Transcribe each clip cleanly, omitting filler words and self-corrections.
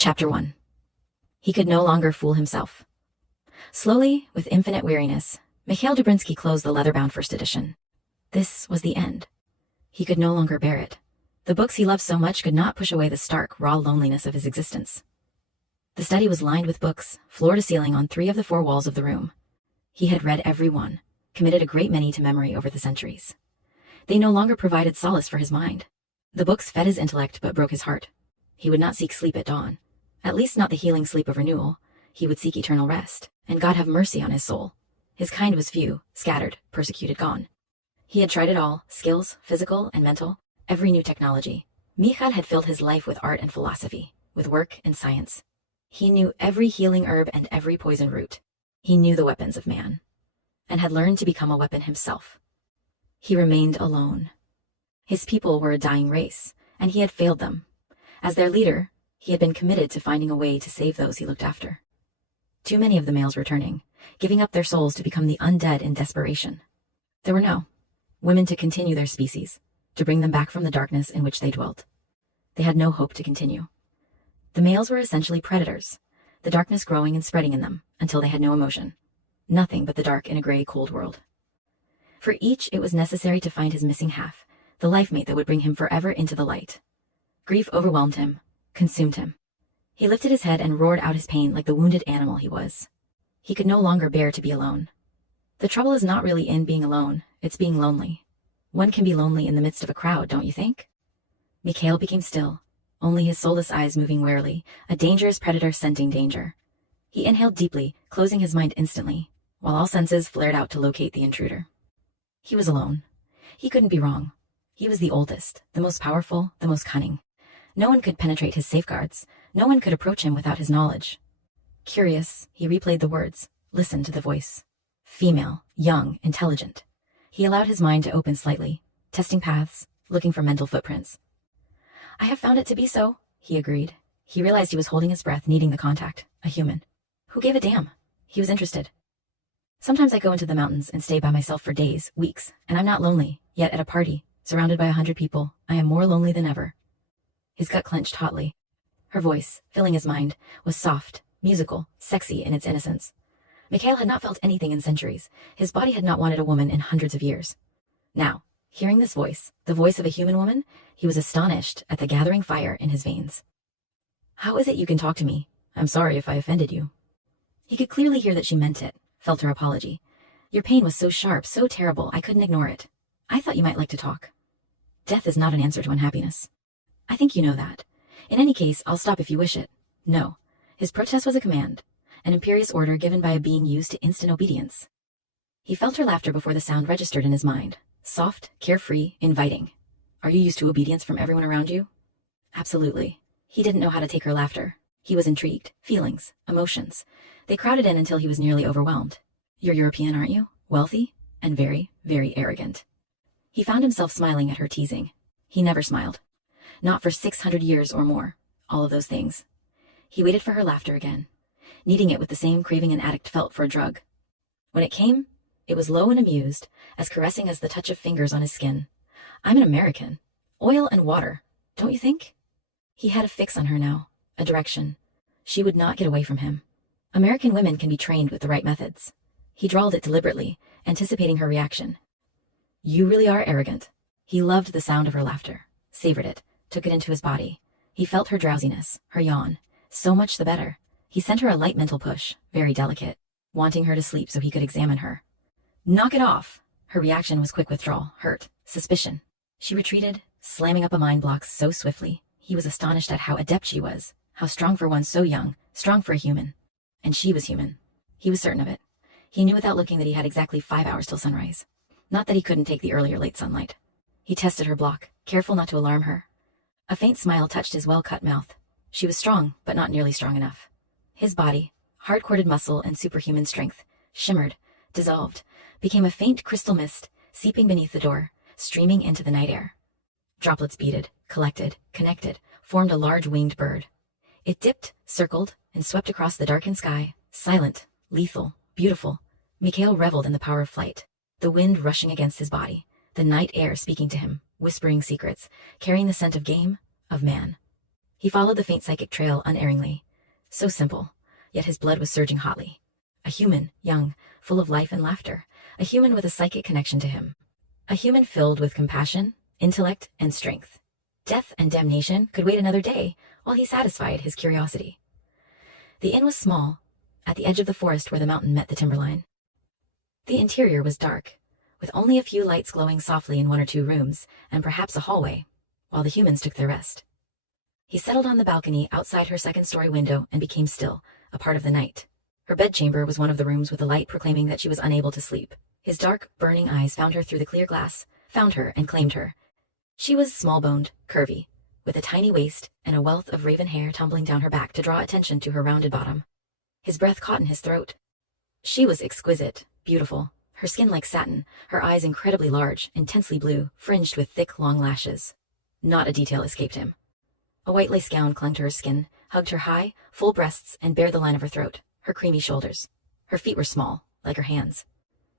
Chapter 1. He could no longer fool himself. Slowly, with infinite weariness, Mikhail Dobrinsky closed the leather-bound first edition. This was the end. He could no longer bear it. The books he loved so much could not push away the stark, raw loneliness of his existence. The study was lined with books, floor to ceiling on 3 of the 4 walls of the room. He had read every one, committed a great many to memory over the centuries. They no longer provided solace for his mind. The books fed his intellect but broke his heart. He would not seek sleep at dawn, at least not the healing sleep of renewal. He would seek eternal rest, and God have mercy on his soul. His kind was few, scattered, persecuted, gone. He had tried it all, skills, physical and mental, every new technology. Michal had filled his life with art and philosophy, with work and science. He knew every healing herb and every poison root. He knew the weapons of man, and had learned to become a weapon himself. He remained alone. His people were a dying race, and he had failed them. As their leader, he had been committed to finding a way to save those he looked after. Too many of the males were turning, giving up their souls to become the undead in desperation. There were no women to continue their species, to bring them back from the darkness in which they dwelt. They had no hope to continue. The males were essentially predators, the darkness growing and spreading in them until they had no emotion. Nothing but the dark in a gray, cold world. For each, it was necessary to find his missing half, the life mate that would bring him forever into the light. Grief overwhelmed him, consumed him. He lifted his head and roared out his pain like the wounded animal he was. He could no longer bear to be alone. The trouble is not really in being alone, it's being lonely. One can be lonely in the midst of a crowd, don't you think? Mikhail became still, only his soulless eyes moving warily, a dangerous predator scenting danger. He inhaled deeply, closing his mind instantly, while all senses flared out to locate the intruder. He was alone. He couldn't be wrong. He was the oldest, the most powerful, the most cunning. No one could penetrate his safeguards. No one could approach him without his knowledge. Curious, he replayed the words, listened to the voice. Female, young, intelligent. He allowed his mind to open slightly, testing paths, looking for mental footprints. I have found it to be so, he agreed. He realized he was holding his breath, needing the contact, a human. Who gave a damn? He was interested. Sometimes I go into the mountains and stay by myself for days, weeks, and I'm not lonely, yet at a party, surrounded by 100 people, I am more lonely than ever. His gut clenched hotly. Her voice, filling his mind, was soft, musical, sexy in its innocence. Mikhail had not felt anything in centuries. His body had not wanted a woman in hundreds of years. Now, hearing this voice, the voice of a human woman, he was astonished at the gathering fire in his veins. How is it you can talk to me? I'm sorry if I offended you. He could clearly hear that she meant it, felt her apology. Your pain was so sharp, so terrible, I couldn't ignore it. I thought you might like to talk. Death is not an answer to unhappiness. I think you know that. In any case, I'll stop if you wish it. No. His protest was a command, an imperious order given by a being used to instant obedience. He felt her laughter before the sound registered in his mind. Soft, carefree, inviting. Are you used to obedience from everyone around you? Absolutely. He didn't know how to take her laughter. He was intrigued. Feelings, emotions. They crowded in until he was nearly overwhelmed. You're European, aren't you? Wealthy? And very, very arrogant. He found himself smiling at her teasing. He never smiled. Not for 600 years or more. All of those things. He waited for her laughter again, needing it with the same craving an addict felt for a drug. When it came, it was low and amused, as caressing as the touch of fingers on his skin. I'm an American. Oil and water, don't you think? He had a fix on her now, a direction. She would not get away from him. American women can be trained with the right methods. He drawled it deliberately, anticipating her reaction. You really are arrogant. He loved the sound of her laughter, savored it, took it into his body. He felt her drowsiness, her yawn. So much the better. He sent her a light mental push, very delicate, wanting her to sleep so he could examine her. Knock it off! Her reaction was quick withdrawal, hurt, suspicion. She retreated, slamming up a mind block so swiftly. He was astonished at how adept she was, how strong for one so young, strong for a human. And she was human. He was certain of it. He knew without looking that he had exactly 5 hours till sunrise. Not that he couldn't take the early or late sunlight. He tested her block, careful not to alarm her. A faint smile touched his well-cut mouth. She was strong, but not nearly strong enough. His body, hard-corded muscle and superhuman strength, shimmered, dissolved, became a faint crystal mist, seeping beneath the door, streaming into the night air. Droplets beaded, collected, connected, formed a large winged bird. It dipped, circled, and swept across the darkened sky, silent, lethal, beautiful. Mikhail reveled in the power of flight, the wind rushing against his body, the night air speaking to him, whispering secrets, carrying the scent of game, of man. He followed the faint psychic trail unerringly. So simple, yet his blood was surging hotly. A human, young, full of life and laughter. A human with a psychic connection to him. A human filled with compassion, intellect, and strength. Death and damnation could wait another day while he satisfied his curiosity. The inn was small, at the edge of the forest where the mountain met the timberline. The interior was dark, with only a few lights glowing softly in 1 or 2 rooms, and perhaps a hallway, while the humans took their rest. He settled on the balcony outside her 2nd-story window and became still, a part of the night. Her bedchamber was one of the rooms with a light proclaiming that she was unable to sleep. His dark, burning eyes found her through the clear glass, found her and claimed her. She was small-boned, curvy, with a tiny waist and a wealth of raven hair tumbling down her back to draw attention to her rounded bottom. His breath caught in his throat. She was exquisite, beautiful, her skin like satin, her eyes incredibly large, intensely blue, fringed with thick, long lashes. Not a detail escaped him. A white lace gown clung to her skin, hugged her high, full breasts, and bared the line of her throat, her creamy shoulders. Her feet were small, like her hands.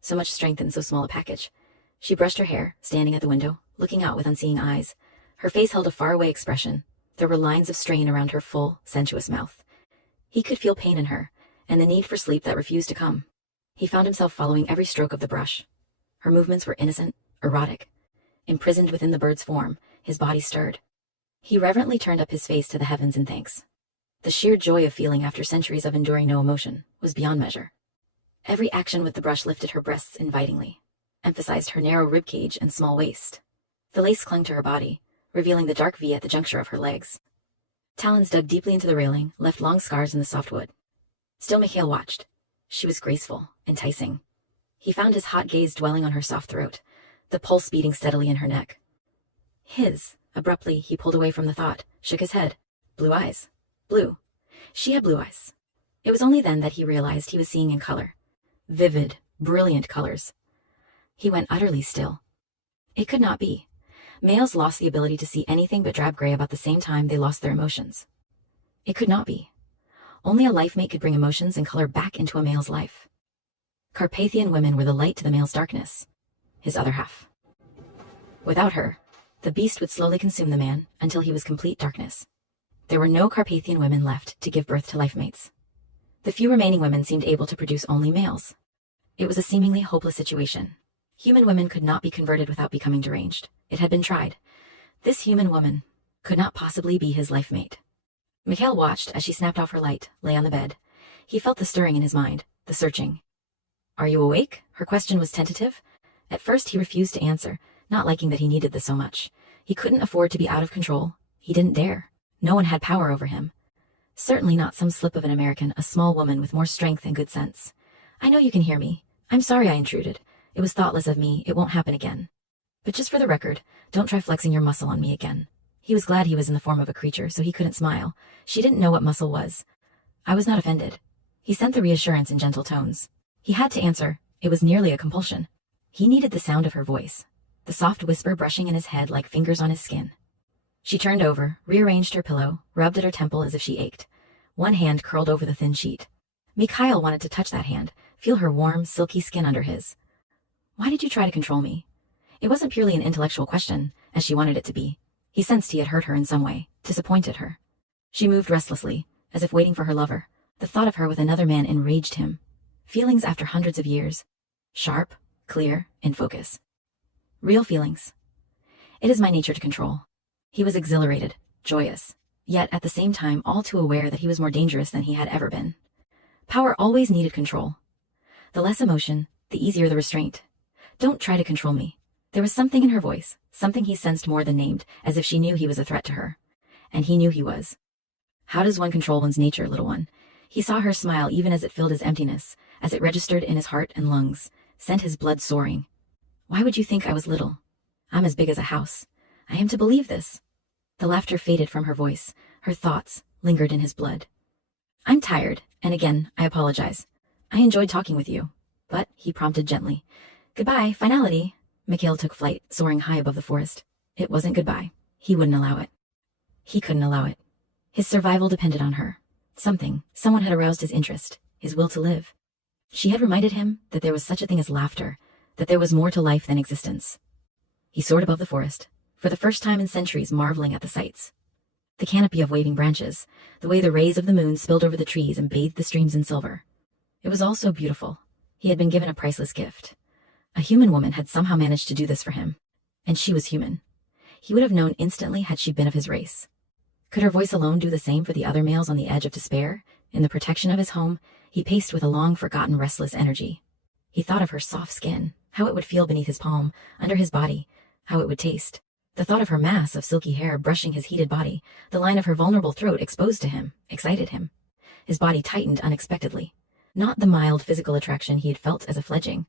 So much strength in so small a package. She brushed her hair, standing at the window, looking out with unseeing eyes. Her face held a faraway expression. There were lines of strain around her full, sensuous mouth. He could feel pain in her, and the need for sleep that refused to come. He found himself following every stroke of the brush. Her movements were innocent, erotic. Imprisoned within the bird's form, his body stirred. He reverently turned up his face to the heavens in thanks. The sheer joy of feeling after centuries of enduring no emotion was beyond measure. Every action with the brush lifted her breasts invitingly, emphasized her narrow ribcage and small waist. The lace clung to her body, revealing the dark V at the juncture of her legs. Talons dug deeply into the railing, left long scars in the soft wood. Still Mikhail watched. She was graceful, enticing. He found his hot gaze dwelling on her soft throat, the pulse beating steadily in her neck. Abruptly, he pulled away from the thought, shook his head. Blue eyes. Blue. She had blue eyes. It was only then that he realized he was seeing in color. Vivid, brilliant colors. He went utterly still. It could not be. Males lost the ability to see anything but drab gray about the same time they lost their emotions. It could not be. Only a life mate could bring emotions and color back into a male's life. Carpathian women were the light to the male's darkness. His other half. Without her, the beast would slowly consume the man until he was complete darkness. There were no Carpathian women left to give birth to life mates. The few remaining women seemed able to produce only males. It was a seemingly hopeless situation. Human women could not be converted without becoming deranged. It had been tried. This human woman could not possibly be his life mate. Mikhail watched as she snapped off her light, lay on the bed. He felt the stirring in his mind, the searching. Are you awake? Her question was tentative. At first he refused to answer, not liking that he needed this so much. He couldn't afford to be out of control. He didn't dare. No one had power over him. Certainly not some slip of an American, a small woman with more strength and good sense. I know you can hear me. I'm sorry I intruded. It was thoughtless of me. It won't happen again. But just for the record, don't try flexing your muscle on me again. He was glad he was in the form of a creature, so he couldn't smile. She didn't know what muscle was. I was not offended. He sent the reassurance in gentle tones. He had to answer. It was nearly a compulsion. He needed the sound of her voice, the soft whisper brushing in his head like fingers on his skin. She turned over, rearranged her pillow, rubbed at her temple as if she ached. One hand curled over the thin sheet. Mikhail wanted to touch that hand, feel her warm, silky skin under his. Why did you try to control me? It wasn't purely an intellectual question, as she wanted it to be. He sensed he had hurt her in some way, disappointed her. She moved restlessly, as if waiting for her lover. The thought of her with another man enraged him. Feelings after hundreds of years. Sharp, clear, in focus. Real feelings. It is my nature to control. He was exhilarated, joyous, yet at the same time all too aware that he was more dangerous than he had ever been. Power always needed control. The less emotion, the easier the restraint. Don't try to control me. There was something in her voice, something he sensed more than named, as if she knew he was a threat to her. And he knew he was. How does one control one's nature, little one? He saw her smile even as it filled his emptiness, as it registered in his heart and lungs, sent his blood soaring. Why would you think I was little? I'm as big as a house. I am to believe this. The laughter faded from her voice. Her thoughts lingered in his blood. I'm tired, and again, I apologize. I enjoyed talking with you. But, he prompted gently. Goodbye, finality. Mikhail took flight, soaring high above the forest. It wasn't goodbye. He wouldn't allow it. He couldn't allow it. His survival depended on her. Someone had aroused his interest, his will to live. She had reminded him that there was such a thing as laughter, that there was more to life than existence. He soared above the forest, for the first time in centuries marveling at the sights. The canopy of waving branches, the way the rays of the moon spilled over the trees and bathed the streams in silver. It was all so beautiful. He had been given a priceless gift. A human woman had somehow managed to do this for him. And she was human. He would have known instantly had she been of his race. Could her voice alone do the same for the other males on the edge of despair? In the protection of his home, he paced with a long-forgotten restless energy. He thought of her soft skin, how it would feel beneath his palm, under his body, how it would taste. The thought of her mass of silky hair brushing his heated body, the line of her vulnerable throat exposed to him, excited him. His body tightened unexpectedly. Not the mild physical attraction he had felt as a fledgling,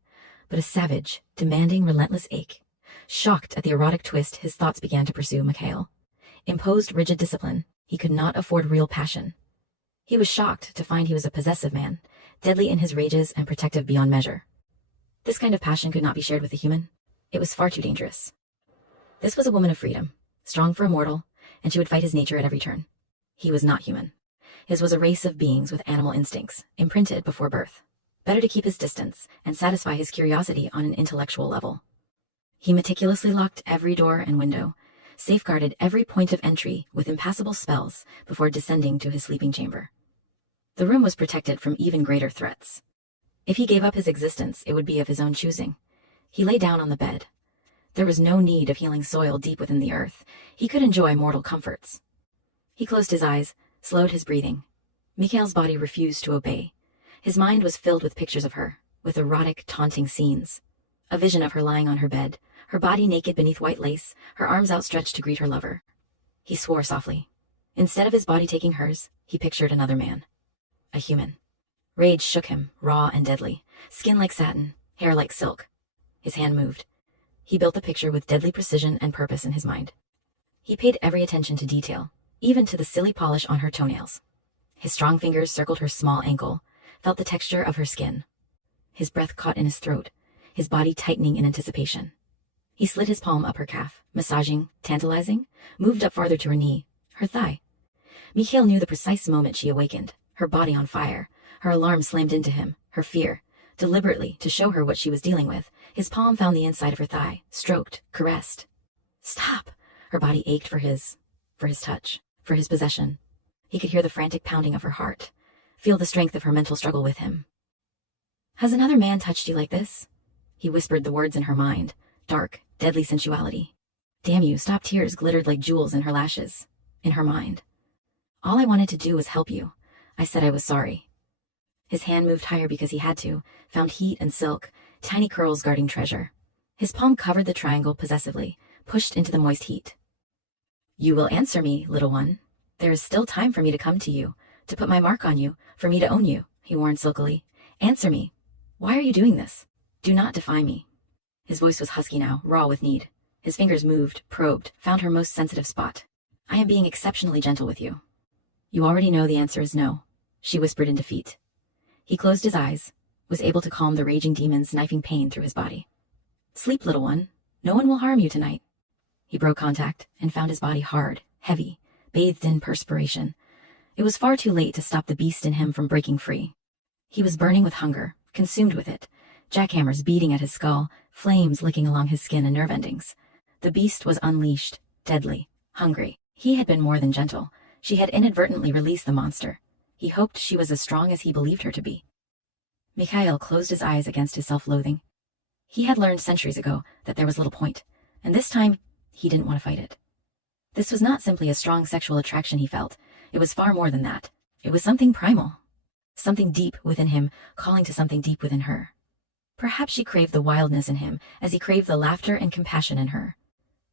but a savage, demanding, relentless ache. Shocked at the erotic twist his thoughts began to pursue Mikhail. Imposed rigid discipline, he could not afford real passion. He was shocked to find he was a possessive man, deadly in his rages and protective beyond measure. This kind of passion could not be shared with a human. It was far too dangerous. This was a woman of freedom, strong for immortal, and she would fight his nature at every turn. He was not human. His was a race of beings with animal instincts, imprinted before birth. Better to keep his distance and satisfy his curiosity on an intellectual level. He meticulously locked every door and window, safeguarded every point of entry with impassable spells before descending to his sleeping chamber. The room was protected from even greater threats. If he gave up his existence, it would be of his own choosing. He lay down on the bed. There was no need of healing soil deep within the earth. He could enjoy mortal comforts. He closed his eyes, slowed his breathing. Mikhail's body refused to obey. His mind was filled with pictures of her, with erotic, taunting scenes. A vision of her lying on her bed, her body naked beneath white lace, her arms outstretched to greet her lover. He swore softly. Instead of his body taking hers, he pictured another man. A human. Rage shook him, raw and deadly, skin like satin, hair like silk. His hand moved. He built the picture with deadly precision and purpose in his mind. He paid every attention to detail, even to the silly polish on her toenails. His strong fingers circled her small ankle, felt the texture of her skin. His breath caught in his throat, his body tightening in anticipation. He slid his palm up her calf, massaging, tantalizing, moved up farther to her knee, her thigh. Mikhail knew the precise moment she awakened, her body on fire, her alarm slammed into him, her fear. Deliberately, to show her what she was dealing with, his palm found the inside of her thigh, stroked, caressed. Stop! Her body ached for his touch, for his possession. He could hear the frantic pounding of her heart, feel the strength of her mental struggle with him. Has another man touched you like this? He whispered the words in her mind, dark, deadly sensuality. Damn you, stop tears glittered like jewels in her lashes, in her mind. All I wanted to do was help you. I said I was sorry. His hand moved higher because he had to, found heat and silk, tiny curls guarding treasure. His palm covered the triangle possessively, pushed into the moist heat. You will answer me, little one. There is still time for me to come to you, to put my mark on you, for me to own you, he warned silkily. Answer me. Why are you doing this? Do not defy me. His voice was husky now, raw with need. His fingers moved, probed, found her most sensitive spot. I am being exceptionally gentle with you. You already know the answer is no, she whispered in defeat. He closed his eyes, was able to calm the raging demons knifing pain through his body. Sleep, little one. No one will harm you tonight. He broke contact and found his body hard, heavy, bathed in perspiration. It was far too late to stop the beast in him from breaking free. He was burning with hunger, consumed with it, jackhammers beating at his skull, flames licking along his skin and nerve endings. The beast was unleashed, deadly, hungry. He had been more than gentle. She had inadvertently released the monster. He hoped she was as strong as he believed her to be. Mikhail closed his eyes against his self-loathing. He had learned centuries ago that there was little point, and this time he didn't want to fight it. This was not simply a strong sexual attraction he felt. It was far more than that. It was something primal. Something deep within him, calling to something deep within her. Perhaps she craved the wildness in him, as he craved the laughter and compassion in her.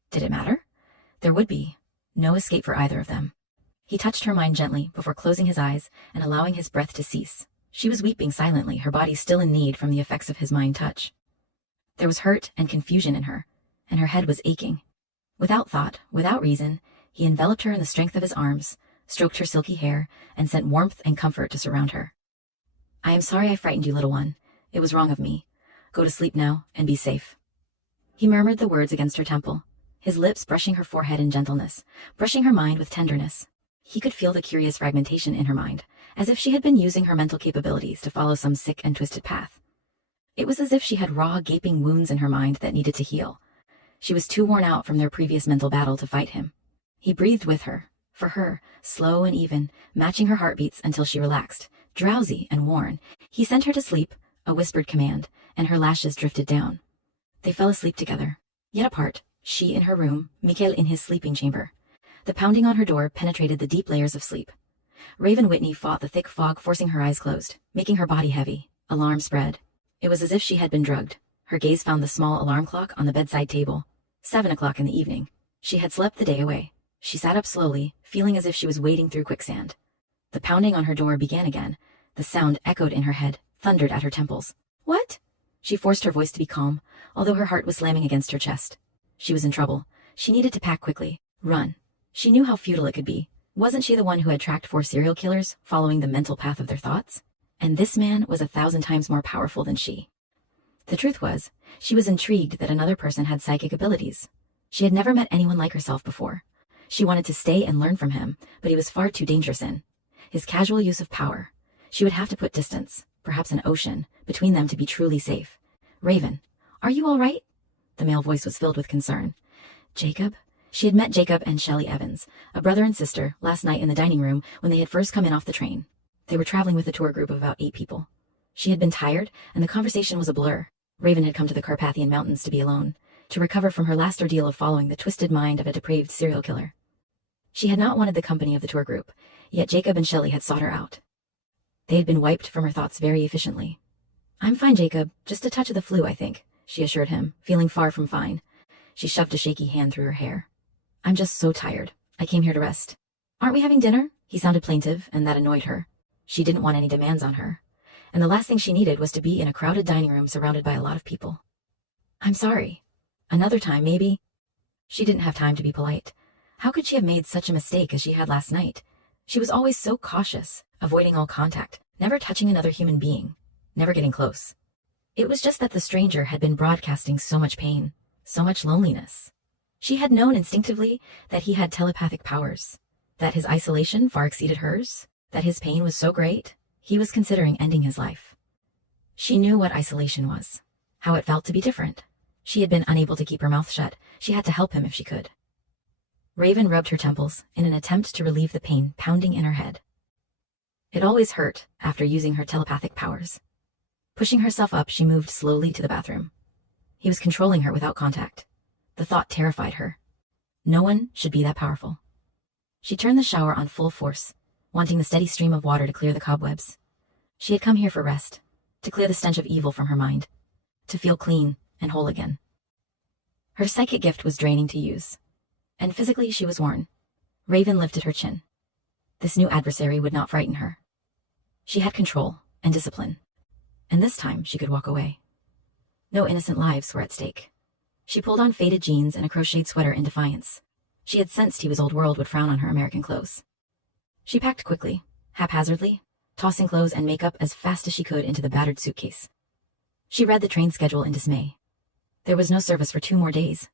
Did it matter? There would be no escape for either of them. He touched her mind gently before closing his eyes and allowing his breath to cease. She was weeping silently, her body still in need from the effects of his mind touch. There was hurt and confusion in her, and her head was aching. Without thought, without reason, he enveloped her in the strength of his arms, stroked her silky hair, and sent warmth and comfort to surround her. I am sorry I frightened you, little one. It was wrong of me. Go to sleep now, and be safe. He murmured the words against her temple, his lips brushing her forehead in gentleness, brushing her mind with tenderness. He could feel the curious fragmentation in her mind, as if she had been using her mental capabilities to follow some sick and twisted path. It was as if she had raw, gaping wounds in her mind that needed to heal. She was too worn out from their previous mental battle to fight him. He breathed with her, For her, slow and even, matching her heartbeats until she relaxed, drowsy and worn, he sent her to sleep, a whispered command, and her lashes drifted down. They fell asleep together, yet apart, she in her room, Mikhail in his sleeping chamber. The pounding on her door penetrated the deep layers of sleep. Raven Whitney fought the thick fog, forcing her eyes closed, making her body heavy. Alarm spread. It was as if she had been drugged. Her gaze found the small alarm clock on the bedside table. 7 o'clock in the evening. She had slept the day away. She sat up slowly, feeling as if she was wading through quicksand. The pounding on her door began again. The sound echoed in her head, thundered at her temples. What? She forced her voice to be calm, although her heart was slamming against her chest. She was in trouble. She needed to pack quickly. Run. She knew how futile it could be. Wasn't she the one who had tracked 4 serial killers, following the mental path of their thoughts? And this man was 1,000 times more powerful than she. The truth was, she was intrigued that another person had psychic abilities. She had never met anyone like herself before. She wanted to stay and learn from him, but he was far too dangerous in his casual use of power. She would have to put distance, perhaps an ocean, between them to be truly safe. Raven, are you all right? The male voice was filled with concern. Jacob? She had met Jacob and Shelley Evans, a brother and sister, last night in the dining room when they had first come in off the train. They were traveling with a tour group of about 8 people. She had been tired, and the conversation was a blur. Raven had come to the Carpathian Mountains to be alone, to recover from her last ordeal of following the twisted mind of a depraved serial killer. She had not wanted the company of the tour group, yet Jacob and Shelley had sought her out. They had been wiped from her thoughts very efficiently. I'm fine, Jacob. Just a touch of the flu, I think, she assured him, feeling far from fine. She shoved a shaky hand through her hair. I'm just so tired. I came here to rest. Aren't we having dinner? He sounded plaintive, and that annoyed her. She didn't want any demands on her, and the last thing she needed was to be in a crowded dining room surrounded by a lot of people. I'm sorry. Another time, maybe. She didn't have time to be polite. How could she have made such a mistake as she had last night? She was always so cautious, avoiding all contact, never touching another human being, never getting close. It was just that the stranger had been broadcasting so much pain, so much loneliness. She had known instinctively that he had telepathic powers, that his isolation far exceeded hers, that his pain was so great, he was considering ending his life. She knew what isolation was, how it felt to be different. She had been unable to keep her mouth shut. She had to help him if she could. Raven rubbed her temples in an attempt to relieve the pain pounding in her head. It always hurt after using her telepathic powers. Pushing herself up, she moved slowly to the bathroom. He was controlling her without contact. The thought terrified her. No one should be that powerful. She turned the shower on full force, wanting the steady stream of water to clear the cobwebs. She had come here for rest, to clear the stench of evil from her mind, to feel clean and whole again. Her psychic gift was draining to use, and physically she was worn. Raven lifted her chin. This new adversary would not frighten her. She had control and discipline, and this time she could walk away. No innocent lives were at stake. She pulled on faded jeans and a crocheted sweater in defiance. She had sensed he was old world would frown on her American clothes. She packed quickly, haphazardly, tossing clothes and makeup as fast as she could into the battered suitcase. She read the train schedule in dismay. There was no service for 2 more days.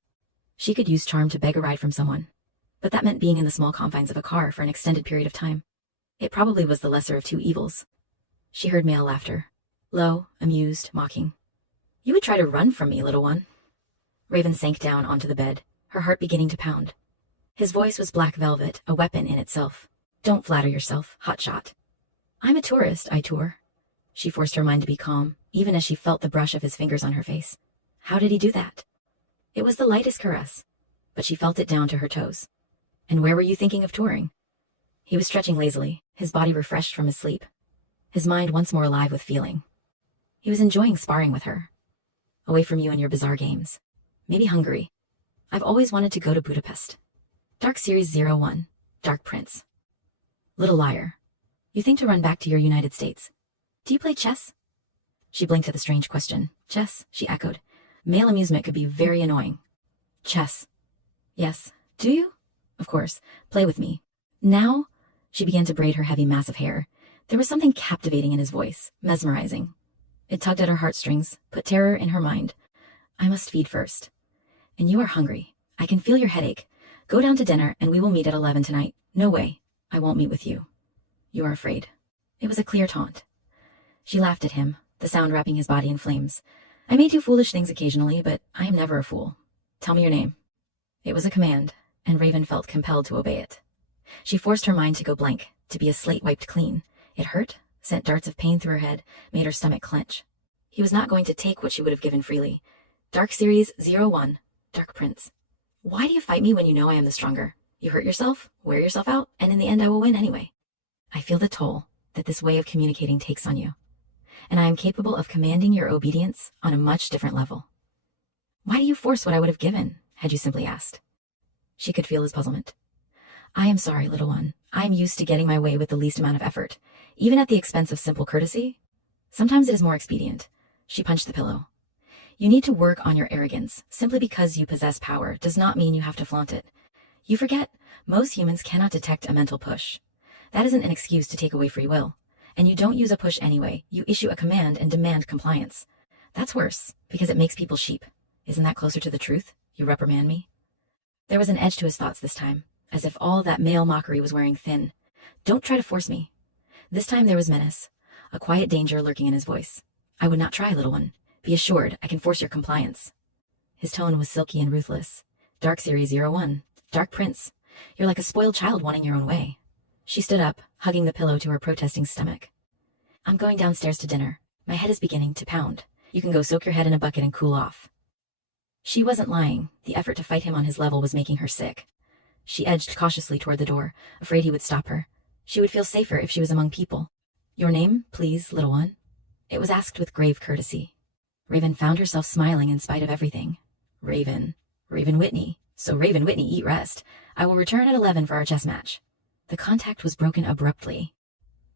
She could use charm to beg a ride from someone, but that meant being in the small confines of a car for an extended period of time. It probably was the lesser of 2 evils. She heard male laughter, low, amused, mocking. You would try to run from me, little one. Raven sank down onto the bed, her heart beginning to pound. His voice was black velvet, a weapon in itself. Don't flatter yourself, hotshot. I'm a tourist, I tour. She forced her mind to be calm, even as she felt the brush of his fingers on her face. How did he do that? It was the lightest caress, but she felt it down to her toes. And where were you thinking of touring? He was stretching lazily, his body refreshed from his sleep, his mind once more alive with feeling. He was enjoying sparring with her. Away from you and your bizarre games. Maybe Hungary. I've always wanted to go to Budapest. Dark Series 01, Dark Prince. Little liar. You think to run back to your United States. Do you play chess? She blinked at the strange question. Chess, she echoed. Male amusement could be very annoying. Chess. Yes. Do you? Of course. Play with me. Now? She began to braid her heavy mass of hair. There was something captivating in his voice, mesmerizing. It tugged at her heartstrings, put terror in her mind. I must feed first. And you are hungry. I can feel your headache. Go down to dinner and we will meet at 11 tonight. No way. I won't meet with you. You are afraid. It was a clear taunt. She laughed at him, the sound wrapping his body in flames. I may do foolish things occasionally, but I am never a fool. Tell me your name. It was a command, and Raven felt compelled to obey it. She forced her mind to go blank, to be a slate wiped clean. It hurt, sent darts of pain through her head, made her stomach clench. He was not going to take what she would have given freely. Dark Series 01, Dark Prince. Why do you fight me when you know I am the stronger? You hurt yourself, wear yourself out, and in the end I will win anyway. I feel the toll that this way of communicating takes on you, and I am capable of commanding your obedience on a much different level. Why do you force what I would have given, had you simply asked? She could feel his puzzlement. I am sorry, little one. I am used to getting my way with the least amount of effort, even at the expense of simple courtesy. Sometimes it is more expedient. She punched the pillow. You need to work on your arrogance. Simply because you possess power does not mean you have to flaunt it. You forget, most humans cannot detect a mental push. That isn't an excuse to take away free will. And you don't use a push anyway. You issue a command and demand compliance. That's worse, because it makes people sheep. Isn't that closer to the truth? You reprimand me? There was an edge to his thoughts this time, as if all that male mockery was wearing thin. Don't try to force me. This time there was menace, a quiet danger lurking in his voice. I would not try, little one. Be assured I can force your compliance. His tone was silky and ruthless. Dark Series 01, Dark Prince. You're like a spoiled child wanting your own way. She stood up, hugging the pillow to her protesting stomach. I'm going downstairs to dinner. My head is beginning to pound. You can go soak your head in a bucket and cool off. She wasn't lying. The effort to fight him on his level was making her sick. She edged cautiously toward the door, afraid he would stop her. She would feel safer if she was among people. Your name, please, little one? It was asked with grave courtesy. Raven found herself smiling in spite of everything. Raven Whitney. So Raven Whitney, eat rest. I will return at 11 for our chess match. The contact was broken abruptly.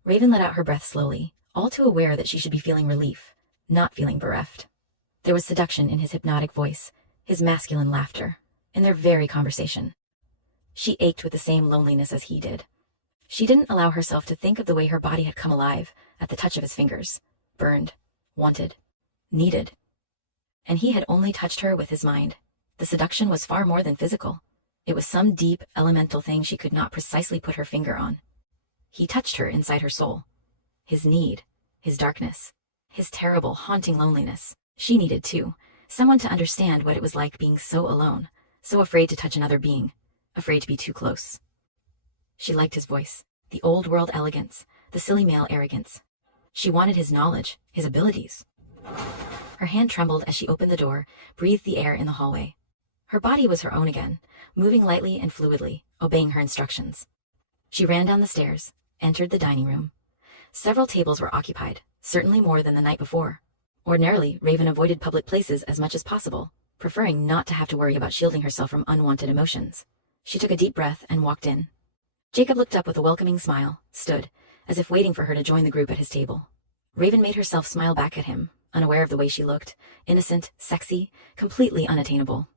Raven let out her breath slowly, all too aware that she should be feeling relief, not feeling bereft. There was seduction in his hypnotic voice, his masculine laughter, in their very conversation. She ached with the same loneliness as he did. She didn't allow herself to think of the way her body had come alive at the touch of his fingers, burned, wanted, needed. And he had only touched her with his mind. The seduction was far more than physical. It was some deep, elemental thing she could not precisely put her finger on. He touched her inside her soul. His need, his darkness, his terrible, haunting loneliness. She needed, too, someone to understand what it was like being so alone, so afraid to touch another being, afraid to be too close. She liked his voice, the old-world elegance, the silly male arrogance. She wanted his knowledge, his abilities. Her hand trembled as she opened the door, breathed the air in the hallway. Her body was her own again, moving lightly and fluidly, obeying her instructions. She ran down the stairs, entered the dining room. Several tables were occupied, certainly more than the night before. Ordinarily, Raven avoided public places as much as possible, preferring not to have to worry about shielding herself from unwanted emotions. She took a deep breath and walked in. Jacob looked up with a welcoming smile, stood, as if waiting for her to join the group at his table. Raven made herself smile back at him, unaware of the way she looked, innocent, sexy, completely unattainable.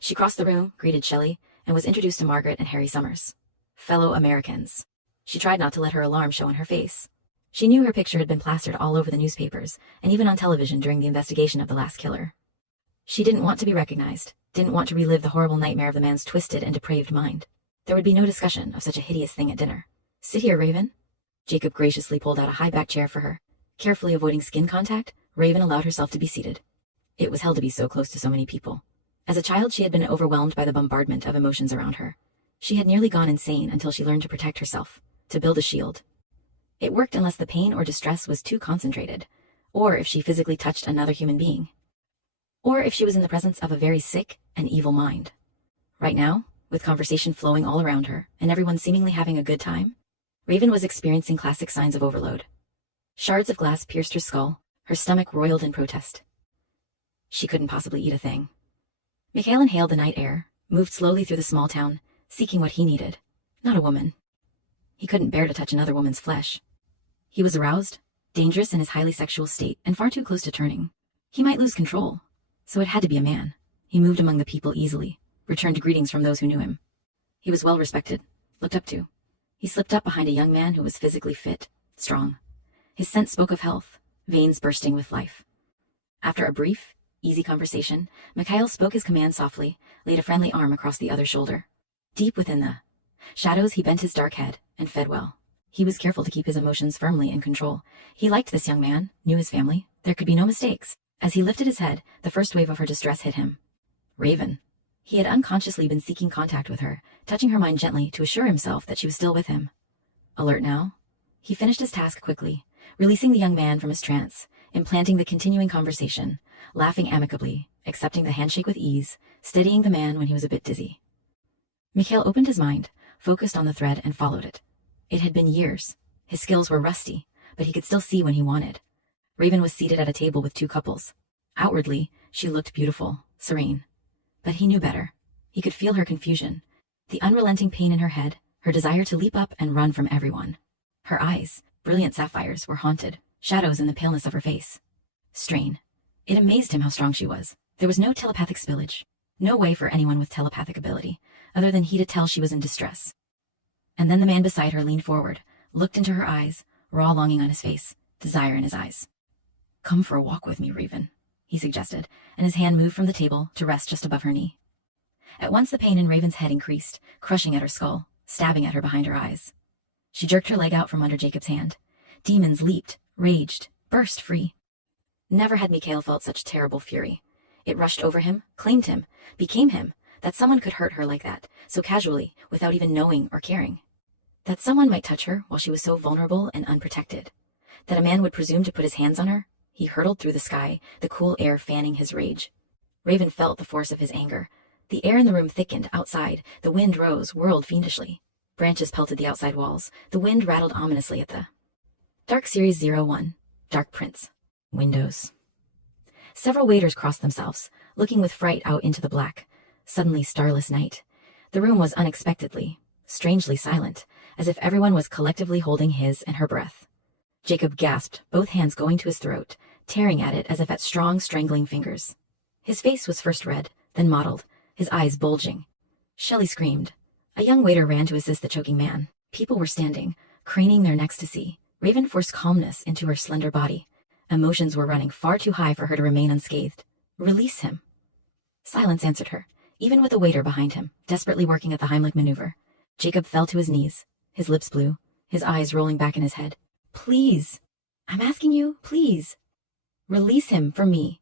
She crossed the room, greeted Shelley, and was introduced to Margaret and Harry Summers. Fellow Americans. She tried not to let her alarm show on her face. She knew her picture had been plastered all over the newspapers, and even on television during the investigation of the last killer. She didn't want to be recognized, didn't want to relive the horrible nightmare of the man's twisted and depraved mind. There would be no discussion of such a hideous thing at dinner. Sit here, Raven. Jacob graciously pulled out a high-backed chair for her. Carefully avoiding skin contact, Raven allowed herself to be seated. It was hell to be so close to so many people. As a child, she had been overwhelmed by the bombardment of emotions around her. She had nearly gone insane until she learned to protect herself, to build a shield. It worked unless the pain or distress was too concentrated, or if she physically touched another human being, or if she was in the presence of a very sick and evil mind. Right now, with conversation flowing all around her, and everyone seemingly having a good time, Raven was experiencing classic signs of overload. Shards of glass pierced her skull, her stomach roiled in protest. She couldn't possibly eat a thing. Mikhail inhaled the night air, moved slowly through the small town, seeking what he needed, not a woman. He couldn't bear to touch another woman's flesh. He was aroused, dangerous in his highly sexual state, and far too close to turning. He might lose control, so it had to be a man. He moved among the people easily, returned greetings from those who knew him. He was well respected, looked up to. He slipped up behind a young man who was physically fit, strong. His scent spoke of health, veins bursting with life. After a brief, easy conversation, Mikhail spoke his command softly, laid a friendly arm across the other's shoulder. Deep within the shadows, he bent his dark head and fed well. He was careful to keep his emotions firmly in control. He liked this young man, knew his family. There could be no mistakes. As he lifted his head, the first wave of her distress hit him. Raven. He had unconsciously been seeking contact with her, touching her mind gently to assure himself that she was still with him. Alert now, he finished his task quickly, releasing the young man from his trance, implanting the continuing conversation, laughing amicably, accepting the handshake with ease, steadying the man when he was a bit dizzy. Mikhail opened his mind, focused on the thread, and followed it. It had been years. His skills were rusty, but he could still see when he wanted. Raven was seated at a table with two couples. Outwardly, she looked beautiful, serene. But he knew better. He could feel her confusion, the unrelenting pain in her head, her desire to leap up and run from everyone. Her eyes, brilliant sapphires, were haunted, shadows in the paleness of her face. Strain. It amazed him how strong she was. There was no telepathic spillage, no way for anyone with telepathic ability, other than he to tell she was in distress. And then the man beside her leaned forward, looked into her eyes, raw longing on his face, desire in his eyes. "Come for a walk with me, Raven," he suggested, and his hand moved from the table to rest just above her knee. At once the pain in Raven's head increased, crushing at her skull, stabbing at her behind her eyes. She jerked her leg out from under Jacob's hand. Demons leaped, raged, burst free. Never had Mikhail felt such terrible fury. It rushed over him, claimed him, became him, that someone could hurt her like that, so casually, without even knowing or caring. That someone might touch her while she was so vulnerable and unprotected. That a man would presume to put his hands on her. He hurtled through the sky, the cool air fanning his rage. Raven felt the force of his anger. The air in the room thickened outside, the wind rose, whirled fiendishly. Branches pelted the outside walls, the wind rattled ominously at the Dark Series 01, Dark Prince. Windows. Several waiters crossed themselves, looking with fright out into the black, suddenly starless night. The room was unexpectedly, strangely silent, as if everyone was collectively holding his and her breath. Jacob gasped, both hands going to his throat, tearing at it as if at strong, strangling fingers. His face was first red, then mottled, his eyes bulging. Shelley screamed. A young waiter ran to assist the choking man. People were standing, craning their necks to see. Raven forced calmness into her slender body. Emotions were running far too high for her to remain unscathed. Release him. Silence answered her, even with a waiter behind him, desperately working at the Heimlich maneuver. Jacob fell to his knees, his lips blue, his eyes rolling back in his head. "Please. I'm asking you, please. Release him for me."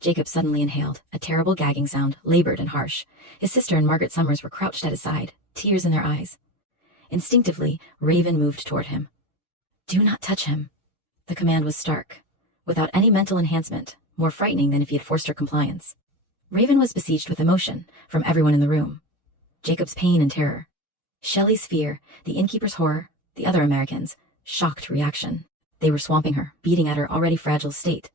Jacob suddenly inhaled, a terrible gagging sound, labored and harsh. His sister and Margaret Summers were crouched at his side, tears in their eyes. Instinctively, Raven moved toward him. "Do not touch him." The command was stark, without any mental enhancement, more frightening than if he had forced her compliance. Raven was besieged with emotion from everyone in the room. Jacob's pain and terror. Shelley's fear, the innkeeper's horror, the other Americans' shocked reaction. They were swamping her, beating at her already fragile state.